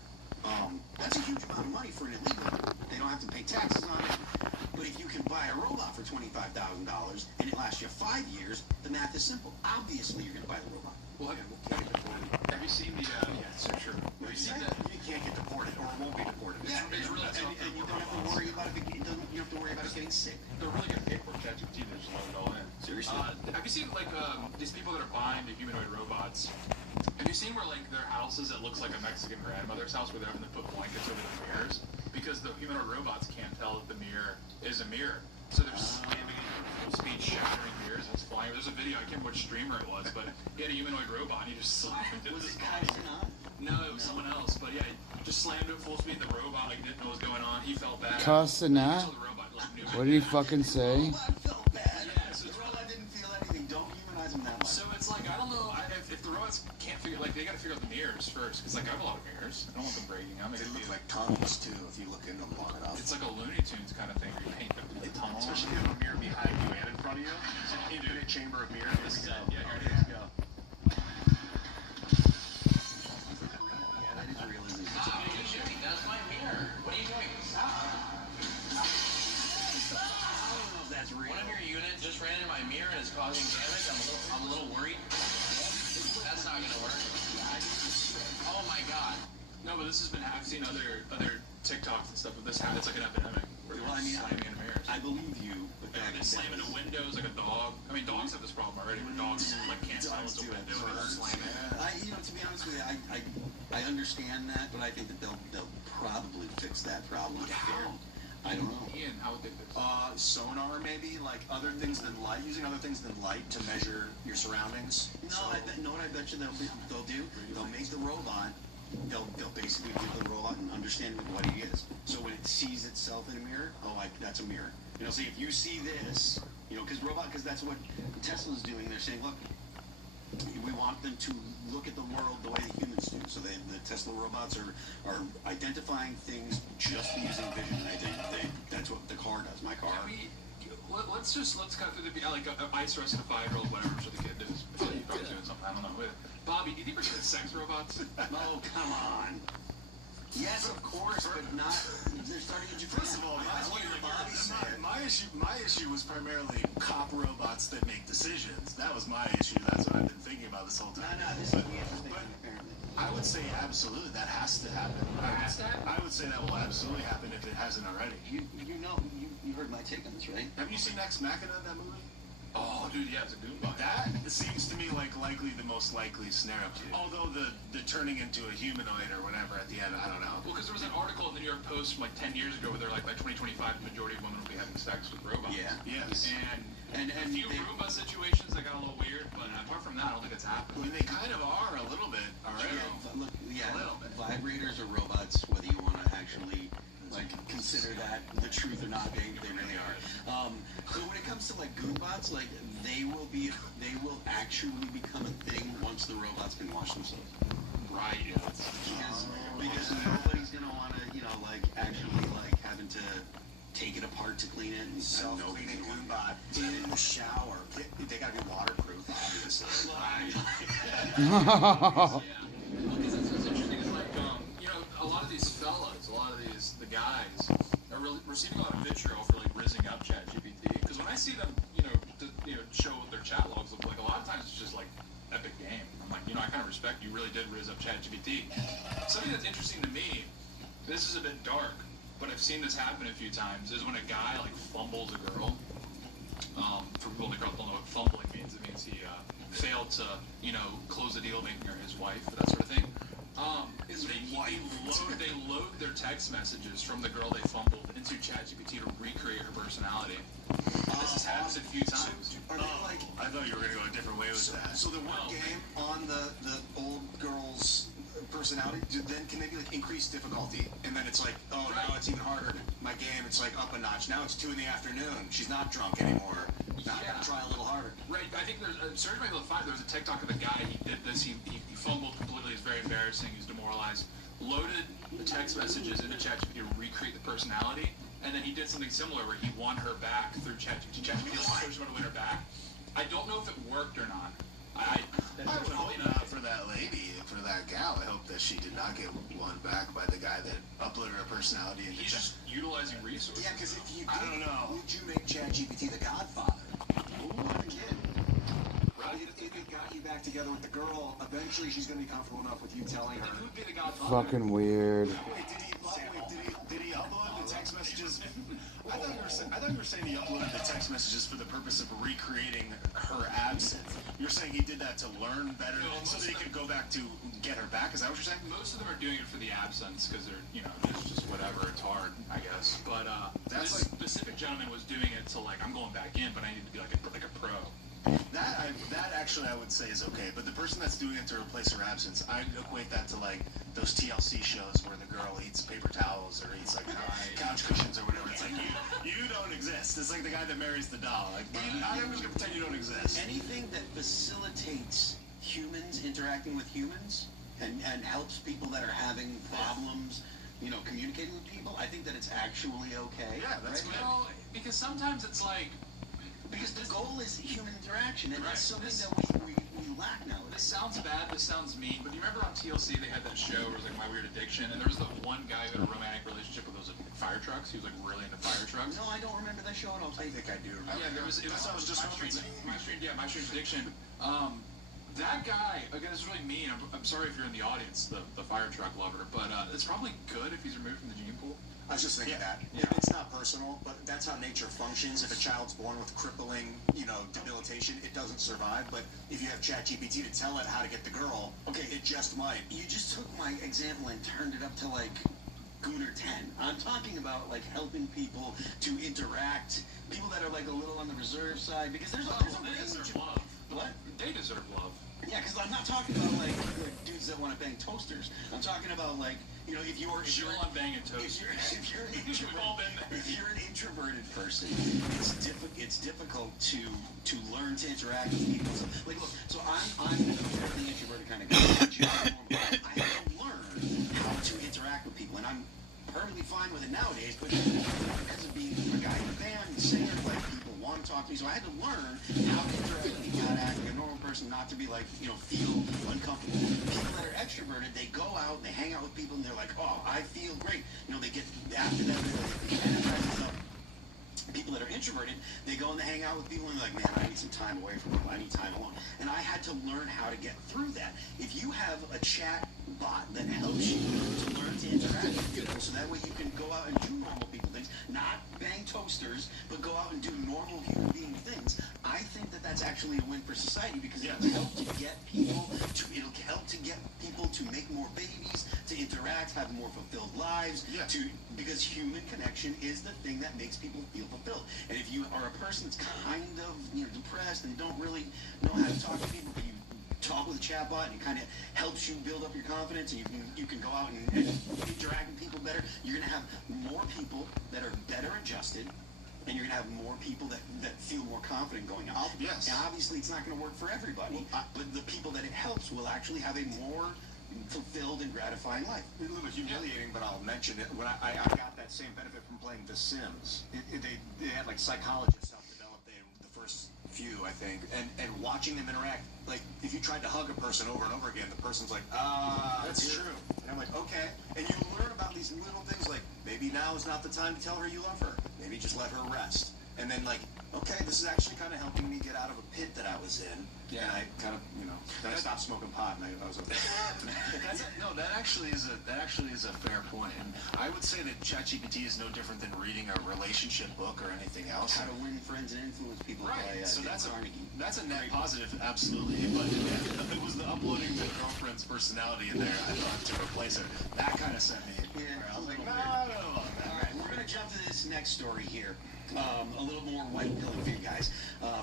That's a huge amount of money for an illegal. They don't have to pay taxes on it. But if you can buy a robot for $25,000 and it lasts you 5 years, the math is simple. Obviously, you're going to buy the robot. Well, have you seen the? Yeah, so sure. Have you seen the? You can't get deported, or it won't be deported. Yeah, it's really tough. And you don't have to worry about it. You don't have to worry about it getting sick. They're really good paperwork. ChatGPT, they just load it all in. Seriously. Have you seen these people that are buying the humanoid robots? Have you seen where their houses, it looks like a Mexican grandmother's house where they're having to put blankets over the mirrors because the humanoid robots can't tell if the mirror is a mirror, so they're slamming it full speed, shattering mirrors. It's flying. There's a video. I can't remember which streamer it was, but he had a humanoid robot and he just slammed it. Was it Kaiser? No, it was someone else. But yeah, he just slammed it full speed. The robot didn't know what was going on. He felt bad. Casana? What did he fucking say? So it's like, I don't know if the robots can't figure, they gotta figure out the mirrors first, because I have a lot of mirrors. I don't want them breaking. They look like tunnels too if you look into them long enough. It's like a Looney Tunes kind of thing where you paint the tunnel. Especially if you have a mirror behind you and in front of you. It's an infinite chamber of mirrors. This is it. Yeah, here it is. Go. Yeah, that is realism. That's my mirror. What are you doing? That's real. One of your units just ran into my mirror and is causing damage. I'm a little worried. That's not gonna work. Oh my god. No, but this has been. I've seen other TikToks and stuff with this. It's like an epidemic. Where slamming into mirrors. I believe you, but they slam into windows like a dog. I mean, dogs have this problem already. Where dogs can't silence a window and they're slamming. To be honest with you, I understand that, but I think that they'll probably fix that problem. How? I don't know. Ian, how would they fix it? Sonar, maybe, like other things than light, using other things than light to measure your surroundings. No, I bet you they'll do. They'll make the robot. They'll basically give the robot an understanding of what he is. So when it sees itself in a mirror, that's a mirror. See if you see this, because that's what Tesla's doing. They're saying, look, we want them to look at the world the way the humans do. So the Tesla robots are identifying things just using vision. That's what the car does. My car. Let's cut through the ice arrested a 5-year-old, whatever, so the kid is probably doing something. I don't know. Bobby, do you think we're doing sex robots? Oh, come on. Yes, of course, but not. They're starting to. First of all, my issue was primarily cop robots that make decisions. That was my issue. That's what I've been thinking about this whole time. This is the interesting thing, apparently. I would say absolutely that has to happen. I would say that will absolutely happen if it hasn't already. You heard my take on this, right? Have you seen Ex Machina, that movie? Oh, dude, yeah, it's a Goombot. That seems to me like likely the most likely scenario. Although the turning into a humanoid or whatever at the end, I don't know. Well, because there was an article in the New York Post from like 10 years ago where they're like, by 2025, the majority of women will be having sex with robots. Yeah. Yes. And a few Roomba situations that got a little weird, but apart from that, I don't think it's happening. I mean, they kind of are a little bit already. Yeah, A little bit. Vibrators or robots, whether you want to actually like consider that the truth or not, they really are. So when it comes to like Goombats, like they will actually become a thing once the robots can wash themselves. Right. Yeah. Because nobody's gonna want to, like actually like having to take it apart to clean it. And Self-cleaning Goombot in the shower. They gotta be waterproof, obviously. Because it's interesting. It's like, a lot of these fellas, the guys, are really receiving a lot of vitriol for like rizzing up ChatGPT. Because when I see them, show what their chat logs look like, a lot of times it's just like epic game. I'm like, I kind of respect you really did rizz up ChatGPT. Something that's interesting to me, this is a bit dark, but I've seen this happen a few times, is when a guy like fumbles a girl. For people in the girl don't know what fumbling means. It means he failed to, close the deal making her his wife, that sort of thing. They load their text messages from the girl they fumbled into ChatGPT to recreate her personality. This has happened a few times. Are they like? I thought you were gonna go a different way with that. So the word game on the old girl's personality, then can they be like increased difficulty? And then it's like, oh, now it's even harder. My game, it's like up a notch. Now it's 2 PM. She's not drunk anymore. Now I gotta try a little harder. Right. I think there's Surge Michael 5. There was a TikTok of a guy. He did this. He fumbled completely. It's very embarrassing. He was demoralized. Loaded the text messages into ChatGPT to recreate the personality, and then he did something similar where he won her back through ChatGPT. ChatGPT coached him to win her back. I don't know if it worked or not. I would hope not for that lady, for that gal. I hope that she did not get won back by the guy that uploaded her personality. He's just utilizing resources. Yeah, because if you did, I don't know. would you make ChatGPT the godfather? What a kid. If it got you back together with the girl, eventually she's going to be comfortable enough with you telling her. Who'd be the godfather? Fucking weird. Wait, did he upload the text messages? I thought you were saying he uploaded the text messages for the purpose of recreating her absence. You're saying he did that to learn better, so that he could go back to get her back? Is that what you're saying? Most of them are doing it for the absence because they're, it's just whatever. It's hard, I guess. But this specific gentleman was doing it to like, I'm going back in, but I need to be like a pro. That actually I would say is okay, but the person that's doing it to replace her absence, I equate that to like those TLC shows where the girl eats paper towels or eats like couch cushions or whatever. It's like you don't exist. It's like the guy that marries the doll. Like I'm just gonna pretend you don't exist. Anything that facilitates humans interacting with humans and helps people that are having problems, communicating with people, I think that it's actually okay. Yeah, that's good. Well, because sometimes it's like. Because the goal is human interaction, and that's something that we lack nowadays. This sounds bad, this sounds mean, but do you remember on TLC they had that show where it was like My Weird Addiction, and there was the one guy who had a romantic relationship with those fire trucks. He was like really into fire trucks. No, I don't remember that show at all. I think I do remember. Yeah, it was My Strange Addiction. That guy, again, it's really mean. I'm sorry if you're in the audience, the fire truck lover, but it's probably good if he's removed from the gene pool. I was just thinking that. Yeah. It's not personal, but that's how nature functions. If a child's born with crippling, debilitation, it doesn't survive. But if you have ChatGPT to tell it how to get the girl, okay, it just might. You just took my example and turned it up to like Gooner 10. I'm talking about like helping people to interact, people that are like a little on the reserve side, because there's a They deserve love. What? They deserve love. Yeah, because I'm not talking about like dudes that want to bang toasters. I'm talking about like, if you're on banging toasters. If you're an introverted person, it's difficult to learn to interact with people. So, like, look, so I'm the introverted kind of guy. I have to learn how to interact with people, and I'm perfectly fine with it nowadays. But because of being a guy in a band, singer, like people want to talk to me, so I had to learn how to interact with people, how to act like a normal person, not to be like, feel uncomfortable. People that are extroverted, they go out, they hang out with people, and they're like, oh, I feel great. They get after that, they energize themselves. People that are introverted, they go and they hang out with people and they're like, man, I need some time away from people. I need time alone. And I had to learn how to get through that. If you have a chat bot that helps you to learn to interact with people, so that way you can go out and do normal people things, not bang toasters, but go out and do normal human being things, I think that that's actually a win for society because it'll help to get people to make more babies, to interact, have more fulfilled lives, because human connection is the thing that makes people feel fulfilled. And if you are a person that's kind of depressed and don't really know how to talk to people, but you talk with a chatbot and it kind of helps you build up your confidence, and you can go out and interact with people better, you're going to have more people that are better adjusted, and you're going to have more people that feel more confident going out. Yes. And obviously it's not going to work for everybody, but the people that it helps will actually have a more fulfilled and gratifying life. It's a little humiliating, but I'll mention it. When I got that same benefit from playing The Sims, they had like psychologists help develop the first few, I think, and watching them interact. Like if you tried to hug a person over and over again, the person's like, that's true. And I'm like, okay. And you learn about these little things like maybe now is not the time to tell her you love her. Maybe just let her rest. And then like, okay, this is actually kind of helping me get out of a pit that I was in. Yeah. And I kind of, then I stopped smoking pot and I was okay. That actually is a fair point. And I would say that ChatGPT is no different than reading a relationship book or anything else. How to win friends and influence people. Right. So that's a net positive, absolutely. But if it was the uploading the girlfriend's personality in there, I thought to replace her, that kind of sent me. I was like, no. All right, we're gonna jump to this next story here. A little more white pilling for you guys.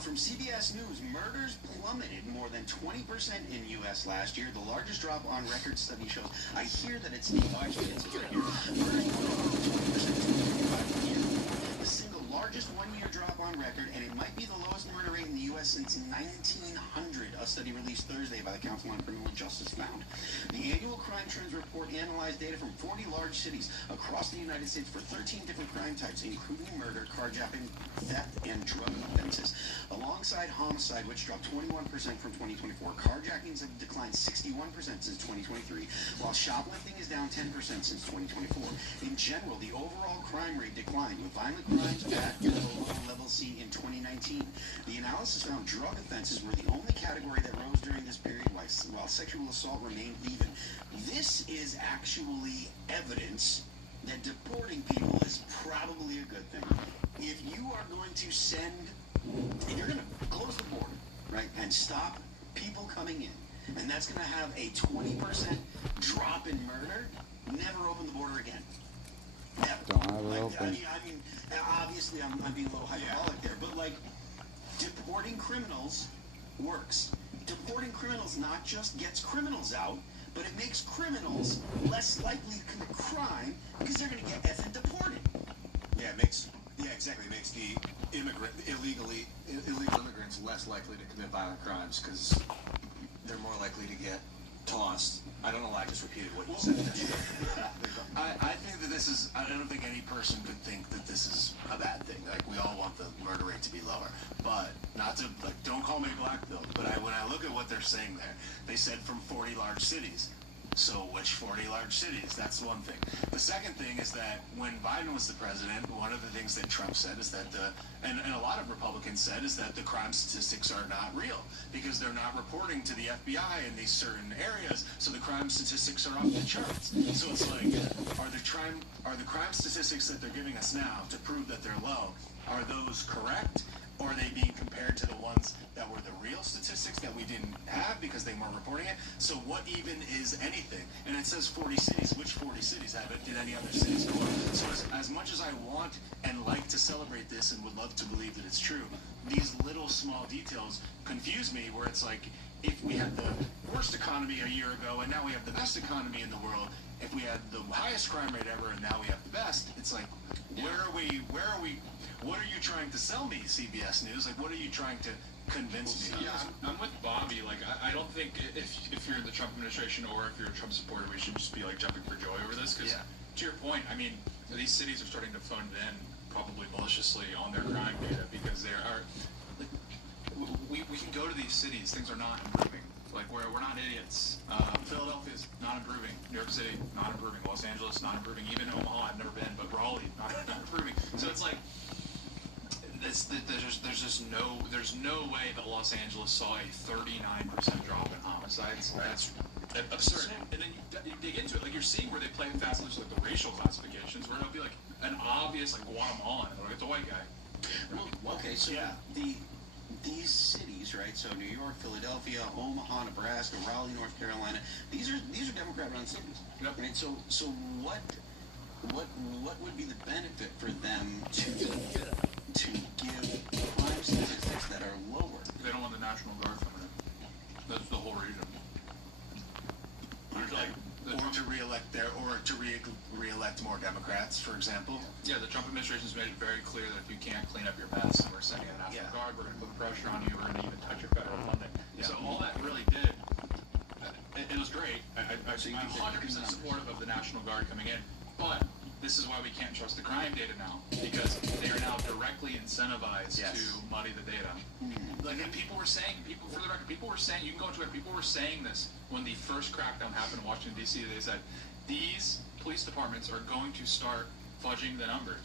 From CBS News, murders plummeted more than 20% in U.S. last year. The largest drop on record, study shows. I hear that it's the actually it's right here. Murders plummeted 20% in the single largest one-year drop on record, and it might be the lowest murder rate in the U.S. since 1900. A study released Thursday by the Council on Criminal Justice found. The annual crime trends report analyzed data from 40 large cities across the United States for 13 different crime types, including murder, carjacking, theft, and drug offenses. Alongside homicide, which dropped 21% from 2024, carjackings have declined 61% since 2023, while shoplifting is down 10% since 2024. In general, the overall crime rate declined, with violent crimes at level C in 2019. The analysis found drug offenses were the only category that rose during this period, while sexual assault remained even. This is actually evidence that deporting people is probably a good thing. If you are going to if you're going to close the border, right, and stop people coming in, and that's going to have a 20% drop in murder, never open the border again. Never. Don't have it open. I mean, obviously I'm being a little hyperbolic there, but like, deporting criminals works. Deporting criminals not just gets criminals out, but it makes criminals less likely to commit crime because they're going to get effing deported. Exactly. It makes the illegal immigrants less likely to commit violent crimes because they're more likely to get tossed. I don't know why I just repeated what you said. I think that this is, I don't think any person could think that this is a bad thing. Like, we all want the murder rate to be lower. But, not to, like, don't call me black pill, but when I look at what they're saying there, they said from 40 large cities. So which 40 large cities? That's one thing. The second thing is that when Biden was the president, one of the things that Trump said is that and a lot of Republicans said is that the crime statistics are not real because they're not reporting to the FBI in these certain areas, so the crime statistics are off the charts. So it's like, are the crime statistics that they're giving us now to prove that they're low, are those correct? Or are they being compared to the ones that were the real statistics that we didn't have because they weren't reporting it? So what even is anything? And it says 40 cities. Which 40 cities? Did any other cities go up? So as much as I want and like to celebrate this and would love to believe that it's true, these little small details confuse me where it's like, if we had the worst economy a year ago and now we have the best economy in the world, if we had the highest crime rate ever and now we have the best, it's like, where are we, what are you trying to sell me, CBS News? Like, what are you trying to convince me? Yeah, I'm with Bobby. Like, I don't think if you're in the Trump administration or if you're a Trump supporter, we should just be, like, jumping for joy over this. Because, to your point, I mean, these cities are starting to phone in probably maliciously on their crime data because there are, like, we can go to these cities. Things are not improving. Like, we're not idiots. Philadelphia's not improving. New York City, not improving. Los Angeles, not improving. Even Omaha, I've never been, but Raleigh, not improving. So it's like, there's no way that Los Angeles saw a 39% drop in homicides. That's absurd. And then you dig into it, like you're seeing where they play fast, like the racial classifications, where it'll be like an obvious like Guatemalan. Like it's a white guy. Well, okay, so these cities, right? So New York, Philadelphia, Omaha, Nebraska, Raleigh, North Carolina. These are Democrat-run cities. Yep. Right. So what would be the benefit for them to give crime statistics that are lower? They don't want the National Guard coming in. That's the whole region. Or to re-elect more Democrats, for example. Yeah, the Trump administration's made it very clear that if you can't clean up your mess, we're sending a National Guard, we're going to put pressure on you, we're going to even touch your federal funding. Yeah. So all that really did, it was great. I'm 100% supportive of the National Guard coming in, but this is why we can't trust the crime data now, because they are now directly incentivized to muddy the data. Like, and people were saying, for the record, people were saying, you can go on Twitter, people were saying this when the first crackdown happened in Washington, D.C. They said, these police departments are going to start fudging the numbers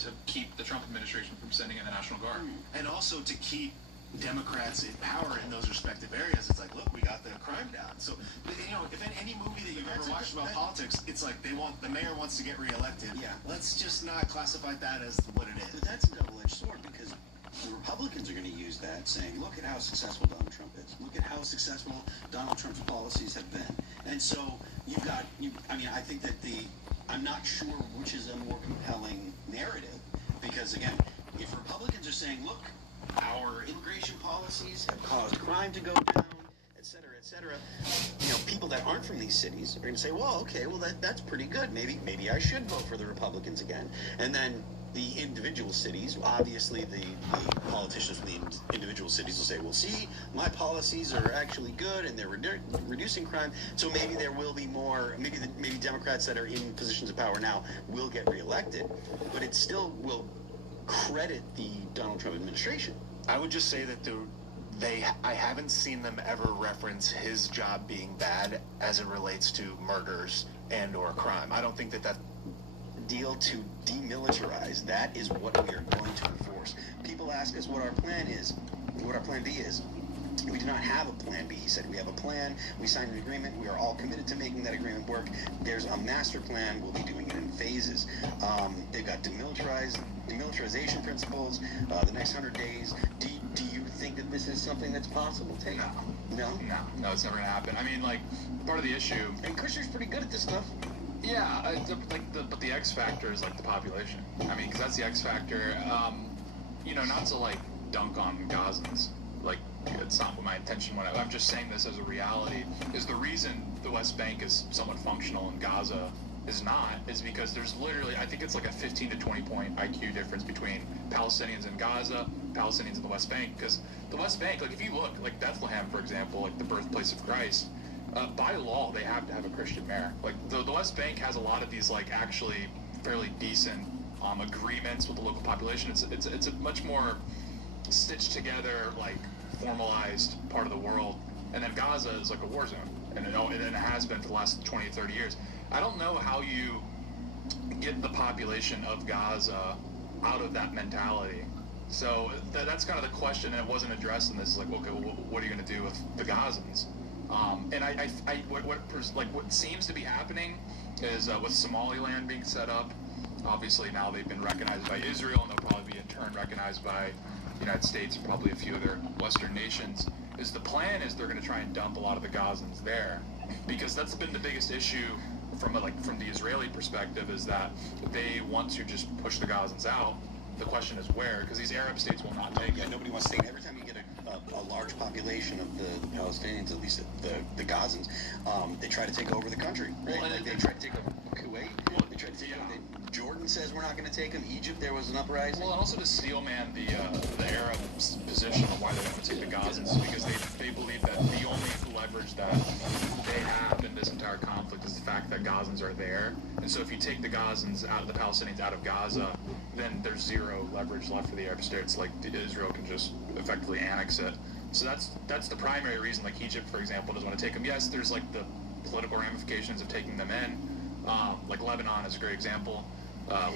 to keep the Trump administration from sending in the National Guard. And also to keep Democrats in power in those respective areas. It's like, look, we got the crime down. So, you know, if in any movie that you've ever watched about politics, it's like the mayor wants to get reelected. Yeah. Let's just not classify that as what it is. But that's a double-edged sword, because the Republicans are going to use that, saying, look at how successful Donald Trump is. Look at how successful Donald Trump's policies have been. And so I think that I'm not sure which is a more compelling narrative, because, again, if Republicans are saying, look, our immigration policies have caused crime to go down, et cetera, you know, people that aren't from these cities are going to say, well, okay, well, that's pretty good. Maybe I should vote for the Republicans again. And then the individual cities, obviously the politicians from the individual cities will say, well, see, my policies are actually good and they're reducing crime, so maybe there will be more, maybe Democrats that are in positions of power now will get reelected, but it still will credit the Donald Trump administration. I would just say that I haven't seen them ever reference his job being bad as it relates to murders and or crime. I don't think that deal to demilitarize, that is what we are going to enforce. People ask us what our plan is, what our plan B is. We do not have a plan B. He said we have a plan, we signed an agreement, we are all committed to making that agreement work. There's a master plan, we'll be doing it in phases. They've got demilitarization principles, the next 100 days. Do you think that this is something that's possible, Tate? No, it's never going to happen. I mean, like, part of the issue... And Kushner's pretty good at this stuff. Yeah, but the X factor is like the population. I mean, because that's the X factor. You know, not to like dunk on Gazans. Like, it's not my intention. I'm just saying this as a reality. Is the reason the West Bank is somewhat functional and Gaza is not, is because there's literally, I think it's like a 15 to 20 point IQ difference between Palestinians in Gaza, Palestinians in the West Bank. Because the West Bank, like if you look, like Bethlehem, for example, like the birthplace of Christ. By law, they have to have a Christian mayor. Like the West Bank has a lot of these like actually fairly decent agreements with the local population. It's a much more stitched together, like formalized part of the world. And then Gaza is like a war zone, and it has been for the last 20 or 30 years. I don't know how you get the population of Gaza out of that mentality. So that's kind of the question, and it wasn't addressed in this. Like, okay, well, what are you going to do with the Gazans? And what seems to be happening is with Somaliland being set up, obviously now they've been recognized by Israel, and they'll probably be in turn recognized by the United States and probably a few other Western nations. Is the plan is they're going to try and dump a lot of the Gazans there, because that's been the biggest issue from the Israeli perspective, is that they want to just push the Gazans out. The question is where, because these Arab states will not take it. Nobody wants to take it. Every time you get a large population of the Palestinians, at least the Gazans, they try to take over the country. Right? Like they tried to take over Kuwait. They tried to take over. Jordan says we're not going to take them. Egypt, there was an uprising. Well, and also to steelman the Arab position of why they want to take the Gazans, because they believe that the only leverage that they have in this entire conflict is the fact that Gazans are there. And so if you take the Gazans out of the Palestinians out of Gaza, then there's zero leverage left for the Arab states. Like Israel can just effectively annex it. So that's the primary reason. Like Egypt, for example, doesn't want to take them. Yes, there's like the political ramifications of taking them in. Like Lebanon is a great example.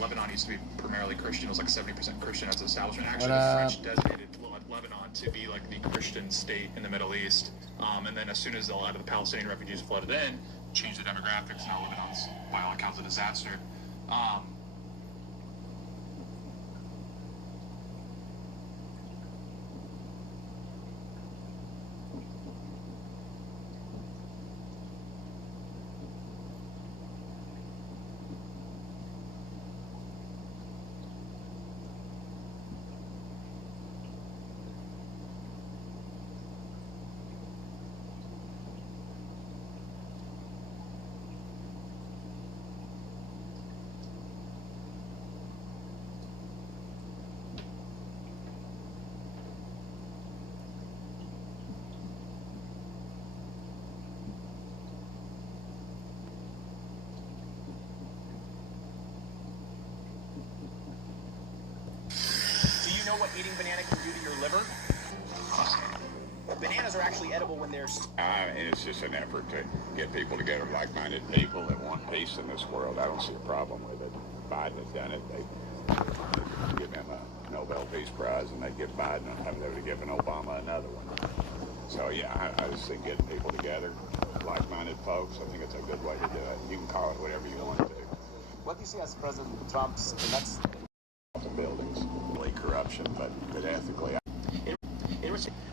Lebanon used to be primarily Christian. It was like 70% Christian as an establishment. Actually, the French designated Lebanon to be like the Christian state in the Middle East. And then as soon as a lot of the Palestinian refugees flooded in, changed the demographics. Now Lebanon's, by all accounts, a disaster. what eating banana can do to your liver? Bananas are actually edible when they're... It's just an effort to get people together, like-minded people that want peace in this world. I don't see a problem with it. Biden has done it. They give him a Nobel Peace Prize, and they give Biden, they would have given Obama another one. So, yeah, I just think getting people together, like-minded folks, I think it's a good way to do it. You can call it whatever you want to do. What do you see as President Trump's next... buildings, really corruption, but ethically...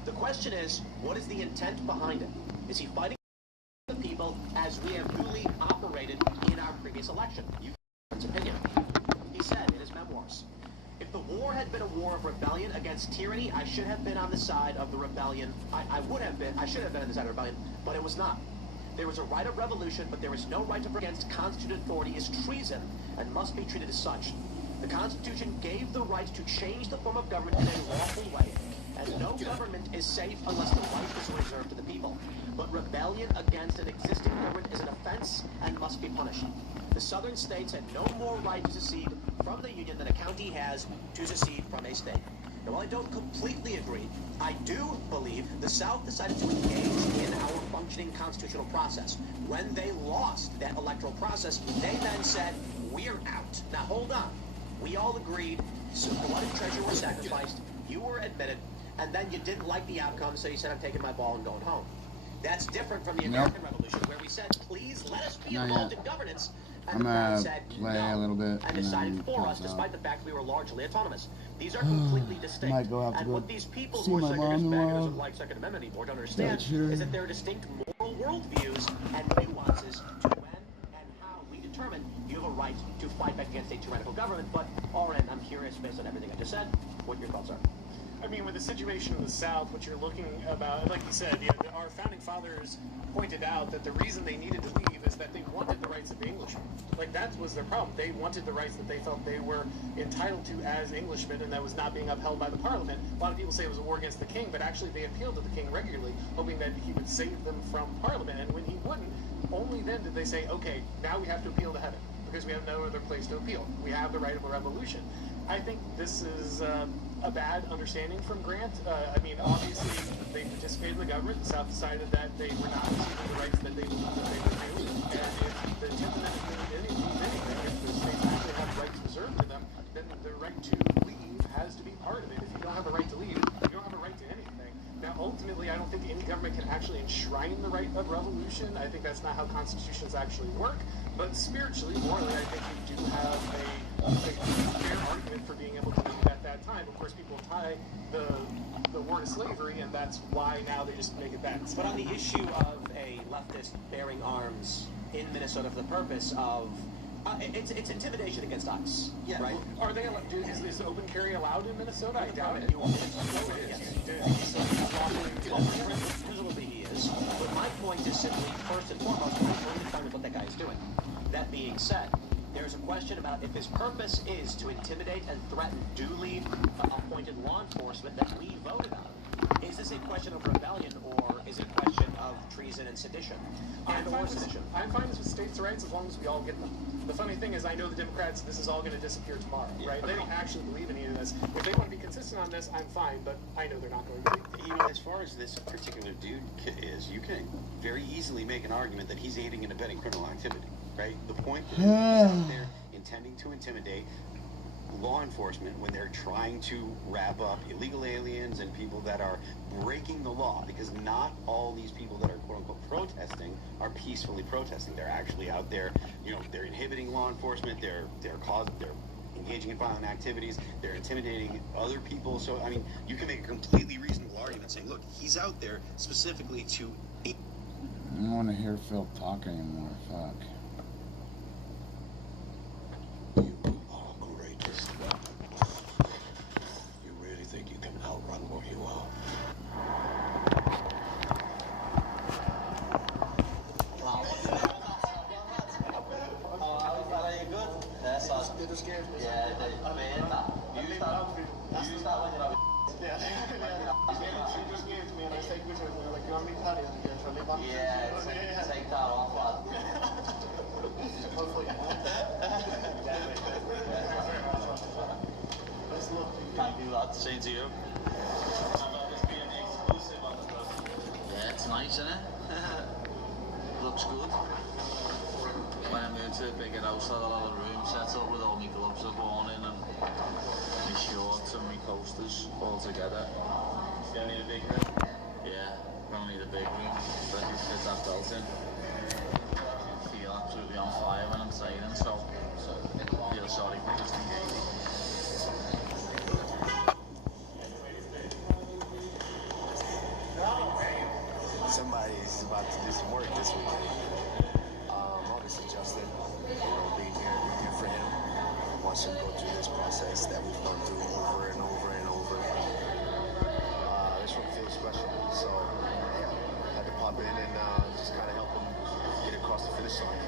The question is, what is the intent behind it? Is he fighting the people as we have duly operated in our previous election? His opinion. He said in his memoirs, if the war had been a war of rebellion against tyranny, I should have been on the side of the rebellion. I should have been on the side of rebellion, but it was not. There was a right of revolution, but there is no right to against constituted authority is treason and must be treated as such. The Constitution gave the right to change the form of government in a lawful way, and no government is safe unless the right is reserved to the people. But rebellion against an existing government is an offense and must be punished. The southern states had no more right to secede from the Union than a county has to secede from a state. Now, while I don't completely agree, I do believe the South decided to engage in our functioning constitutional process. When they lost that electoral process, they then said, we're out. Now, hold on. We all agreed, so blood and treasure were sacrificed, you were admitted, and then you didn't like the outcome, so you said, I'm taking my ball and going home. That's different from the American Revolution, where we said, please let us be involved in governance. And the crowd said play a little bit and decided for us, despite the fact we were largely autonomous. These are completely distinct. And what these people who are second baggers of like Second Amendment anymore don't understand is that there are distinct moral worldviews and nuances to when and how we determine you have a right to fight back against a tyrannical government. But, Oren, I'm curious, based on everything I just said, what your thoughts are. I mean, with the situation in the South, what you're looking about, like you said, our founding fathers pointed out that the reason they needed to leave is that they wanted the rights of the Englishmen. Like, that was their problem. They wanted the rights that they felt they were entitled to as Englishmen, and that was not being upheld by the Parliament. A lot of people say it was a war against the king, but actually they appealed to the king regularly, hoping that he would save them from Parliament. And when he wouldn't, only then did they say, okay, now we have to appeal to heaven, because we have no other place to appeal. We have the right of a revolution. I think this is a bad understanding from Grant. I mean, obviously, they participated in the government. The South decided that they were not receiving the rights that they believed that they were due. And if the 10th Amendment means anything, if the states actually have rights reserved to them, then the right to leave has to be part of it. If you don't have a right to leave, you don't have a right to anything. Now, ultimately, I don't think any government can actually enshrine the right of revolution. I think that's not how constitutions actually work. But spiritually, morally, I think you do have a fair argument for being able to leave at that time. Of course, people tie the war to slavery, and that's why now they just make it back. But on the issue of a leftist bearing arms in Minnesota for the purpose of it's intimidation against ICE. Yeah. Right? Are they? Is open carry allowed in Minnesota? I doubt it. Presumably he is. But my point is simply, first and foremost, I'm trying to find what that guy is doing. That being said, there's a question about if his purpose is to intimidate and threaten duly appointed law enforcement that we voted on. Is this a question of rebellion, or is it a question of treason and sedition? I'm fine with states' rights as long as we all get them. The funny thing is, I know the Democrats, this is all going to disappear tomorrow, right? They don't actually believe in any of this. If they want to be consistent on this, I'm fine, but I know they're not going to be. You know, as far as this particular dude is, you can very easily make an argument that he's aiding and abetting criminal activity, right? The point that he's out there intending to intimidate law enforcement when they're trying to wrap up illegal aliens and people that are breaking the law, because not all these people that are quote-unquote protesting are peacefully protesting. They're actually out there, you know, they're inhibiting law enforcement, they're engaging in violent activities, they're intimidating other people. So, I mean, you can make a completely reasonable argument saying, look, he's out there specifically to... I don't want to hear Phil talk anymore, fuck. You really think you can outrun where you are? It scares me. Yeah, you start when you're She just scares me, and I take pictures and like, you know, I'm being tidy here, so leave on. Yeah, take that off. Hopefully. Let's look. Thank you, lad. Same to you. Yeah, it's nice, isn't it? Looks good. When I moved to a bigger house, I had a lot of room set up with all my gloves I've worn in and my shorts and my coasters all together. You need a big room? Yeah, I don't need a big room, but I can fit that belt in. I feel absolutely on fire when I'm training, so I feel sorry for just engaging. Somebody's about to do some work this weekend. Obviously Justin, being here for him. Watch him go through this process that we've gone through over and over and over. This one feels special, so I had to pop in and just kind of help him get across the finish line.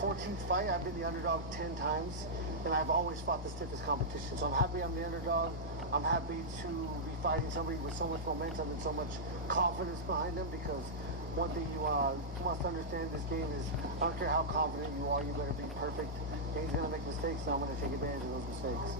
14th fight, I've been the underdog 10 times, and I've always fought the stiffest competition. So I'm happy I'm the underdog. I'm happy to be fighting somebody with so much momentum and so much confidence behind them, because one thing you must understand this game is, I don't care how confident you are, you better be perfect. And he's going to make mistakes, and I'm going to take advantage of those mistakes.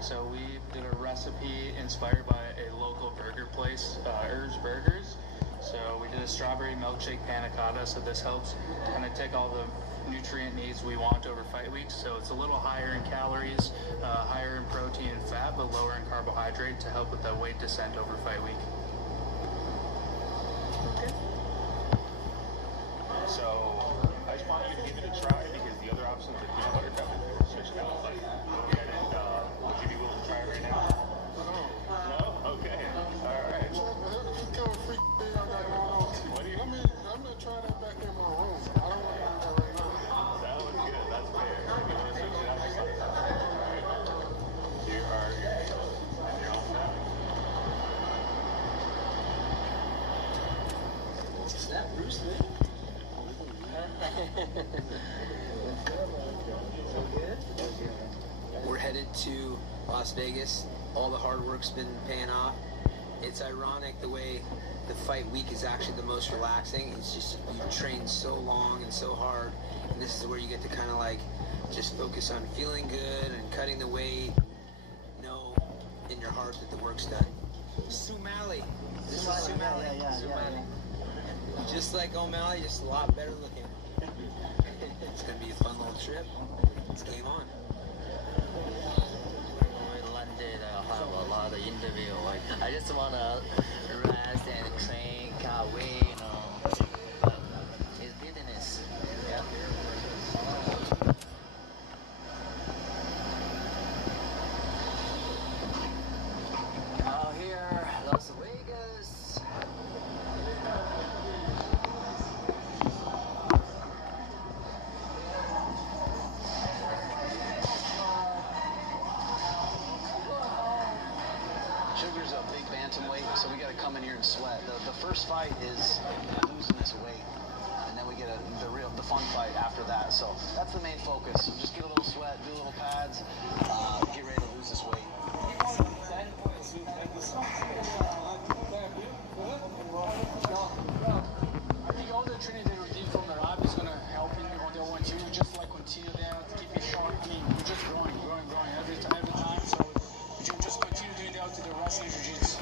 So we did a recipe inspired by a local burger place, Urge Burgers. So we did a strawberry milkshake panna cotta, so this helps kind of take all the nutrient needs we want over fight weeks. So it's a little higher in calories, higher in protein and fat, but lower in carbohydrate to help with the weight descent over fight week. Okay. So I just want you to give it a try, because the other options are peanut butter cup. So you know, like, go ahead and would you be willing to try it right now? No? Okay. All right. What do you? I'm not trying that back in my room. I don't want to do that right now. That looks good. That's fair. You want to switch it out? All right. You are, and you're all set. Is that Bruce Lee? We're headed to Las Vegas. All the hard work's been paying off. It's ironic the way the fight week is actually the most relaxing. It's just, you train so long and so hard, and this is where you get to kind of like just focus on feeling good and cutting the weight. Know in your heart that the work's done. Sumali. This is Sumali. Sumali. Just like O'Malley, just a lot better looking. It's gonna be a fun little trip. It's game on. We landed, have a lot of interview. Like, I just wanna rest and train, can't wait, you know. It's business. Yeah. Out here, Las Vegas. Sugar's a big bantamweight, so we got to come in here and sweat. The first fight is losing this weight, and then we get the fun fight after that. So that's the main focus. So just get a little sweat, do a little pads, get ready to lose this weight. I think all the training that we did from the lab is going to help in on the 1-2. Just like continue that, keep it short. I mean, we're just growing every time. So we should just continue doing that to the wrestling jiu-jitsu.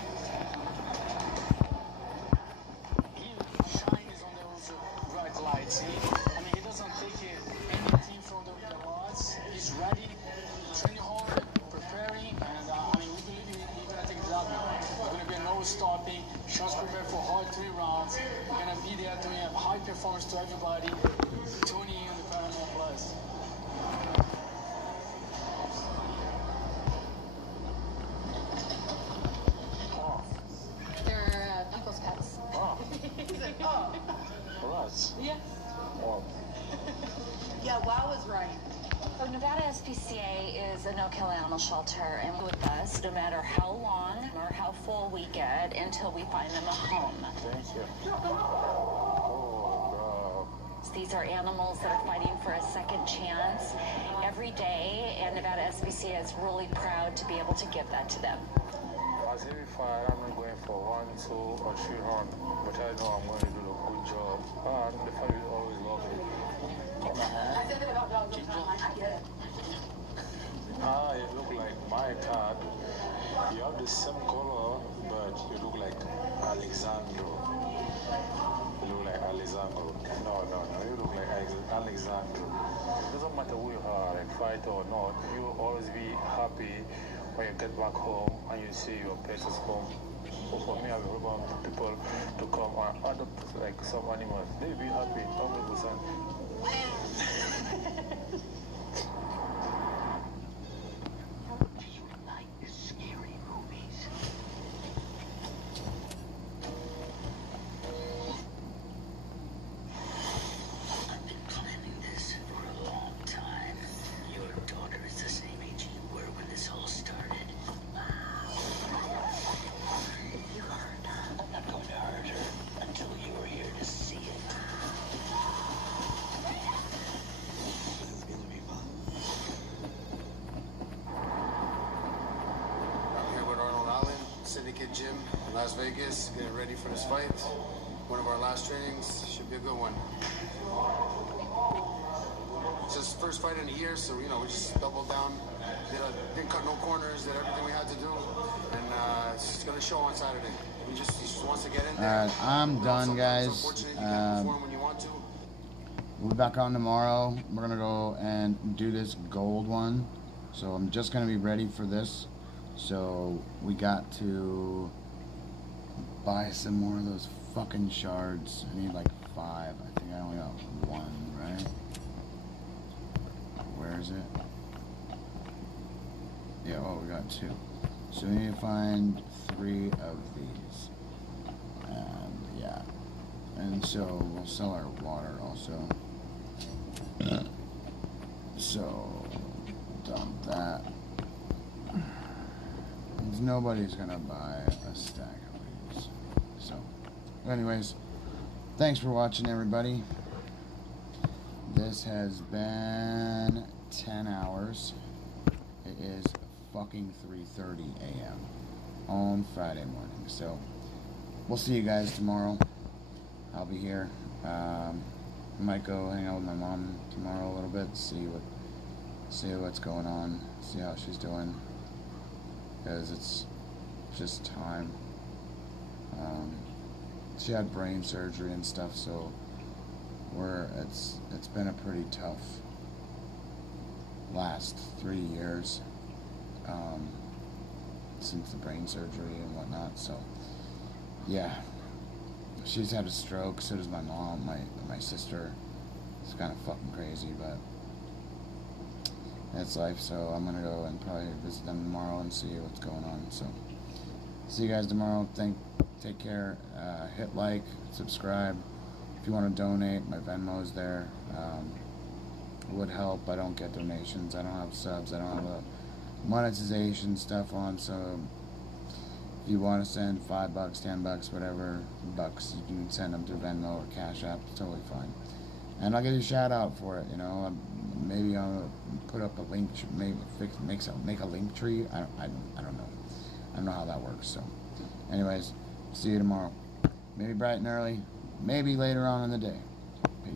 He shines on those bright lights. I mean, he doesn't take anything from the lots. He's ready, training hard, preparing, and I mean, we believe he's going to take the W. There's going to be no stopping. Sean's prepared for hard 3 rounds. We're going to be there doing a high performance to everybody. Tuning in the Paramount Plus. They're Uncle's pets. Oh. He's like, oh. For us. Yes. Well, Yeah, Wow was right. So Nevada SPCA is a no-kill animal shelter, and with us, no matter how long or how full we get, until we find them a home. thank you. These are animals that are fighting for a second chance every day, and Nevada SPCA is really proud to be able to give that to them. As every fight, I'm not going for 1, 2, or 3 rounds, but I know I'm going to do a good job. And the family always love me. the same color, but you look like Alexandro. You look like Alexandro. No, you look like Alexandro. It doesn't matter who you are, like fighter or not, you will always be happy when you get back home and you see your pets is home. So for me, I would want people to come and adopt like some animals. They'll be happy, 100%. Syndicate Gym in Las Vegas, getting ready for this fight. One of our last trainings, should be a good one. It's his first fight in a year, so we just doubled down. Didn't cut no corners, did everything we had to do, and it's gonna show on Saturday. He just wants to get in there. Alright, I'm done, guys. We'll be back on tomorrow. We're gonna go and do this gold one, so I'm just gonna be ready for this. So we got to buy some more of those fucking shards. I need like 5. I think I only got 1, right? Where is it? Yeah, oh, we got 2. So we need to find 3 of these. And yeah. And so we'll sell our water also. So done that. Nobody's gonna buy a stack of these. So, anyways, thanks for watching, everybody. This has been 10 hours. It is fucking 3:30 a.m. on Friday morning. So, we'll see you guys tomorrow. I'll be here. Might go hang out with my mom tomorrow a little bit. See what's going on. See how she's doing. Because it's just time. She had brain surgery and stuff, so it's been a pretty tough last 3 years since the brain surgery and whatnot. So yeah, she's had a stroke. So does my mom, my sister. It's kind of fucking crazy, but that's life. So I'm gonna go and probably visit them tomorrow and see what's going on. So see you guys tomorrow. Take care. Hit like, subscribe. If you want to donate, my Venmo's there. It would help. I don't get donations. I don't have subs. I don't have a monetization stuff on. So if you want to send $5, $10, whatever bucks, you can send them through Venmo or Cash App. It's totally fine. And I'll give you a shout out for it. Maybe I'll put up a link. Maybe make a link tree. I don't know. I don't know how that works. So, anyways, see you tomorrow. Maybe bright and early. Maybe later on in the day. Peace.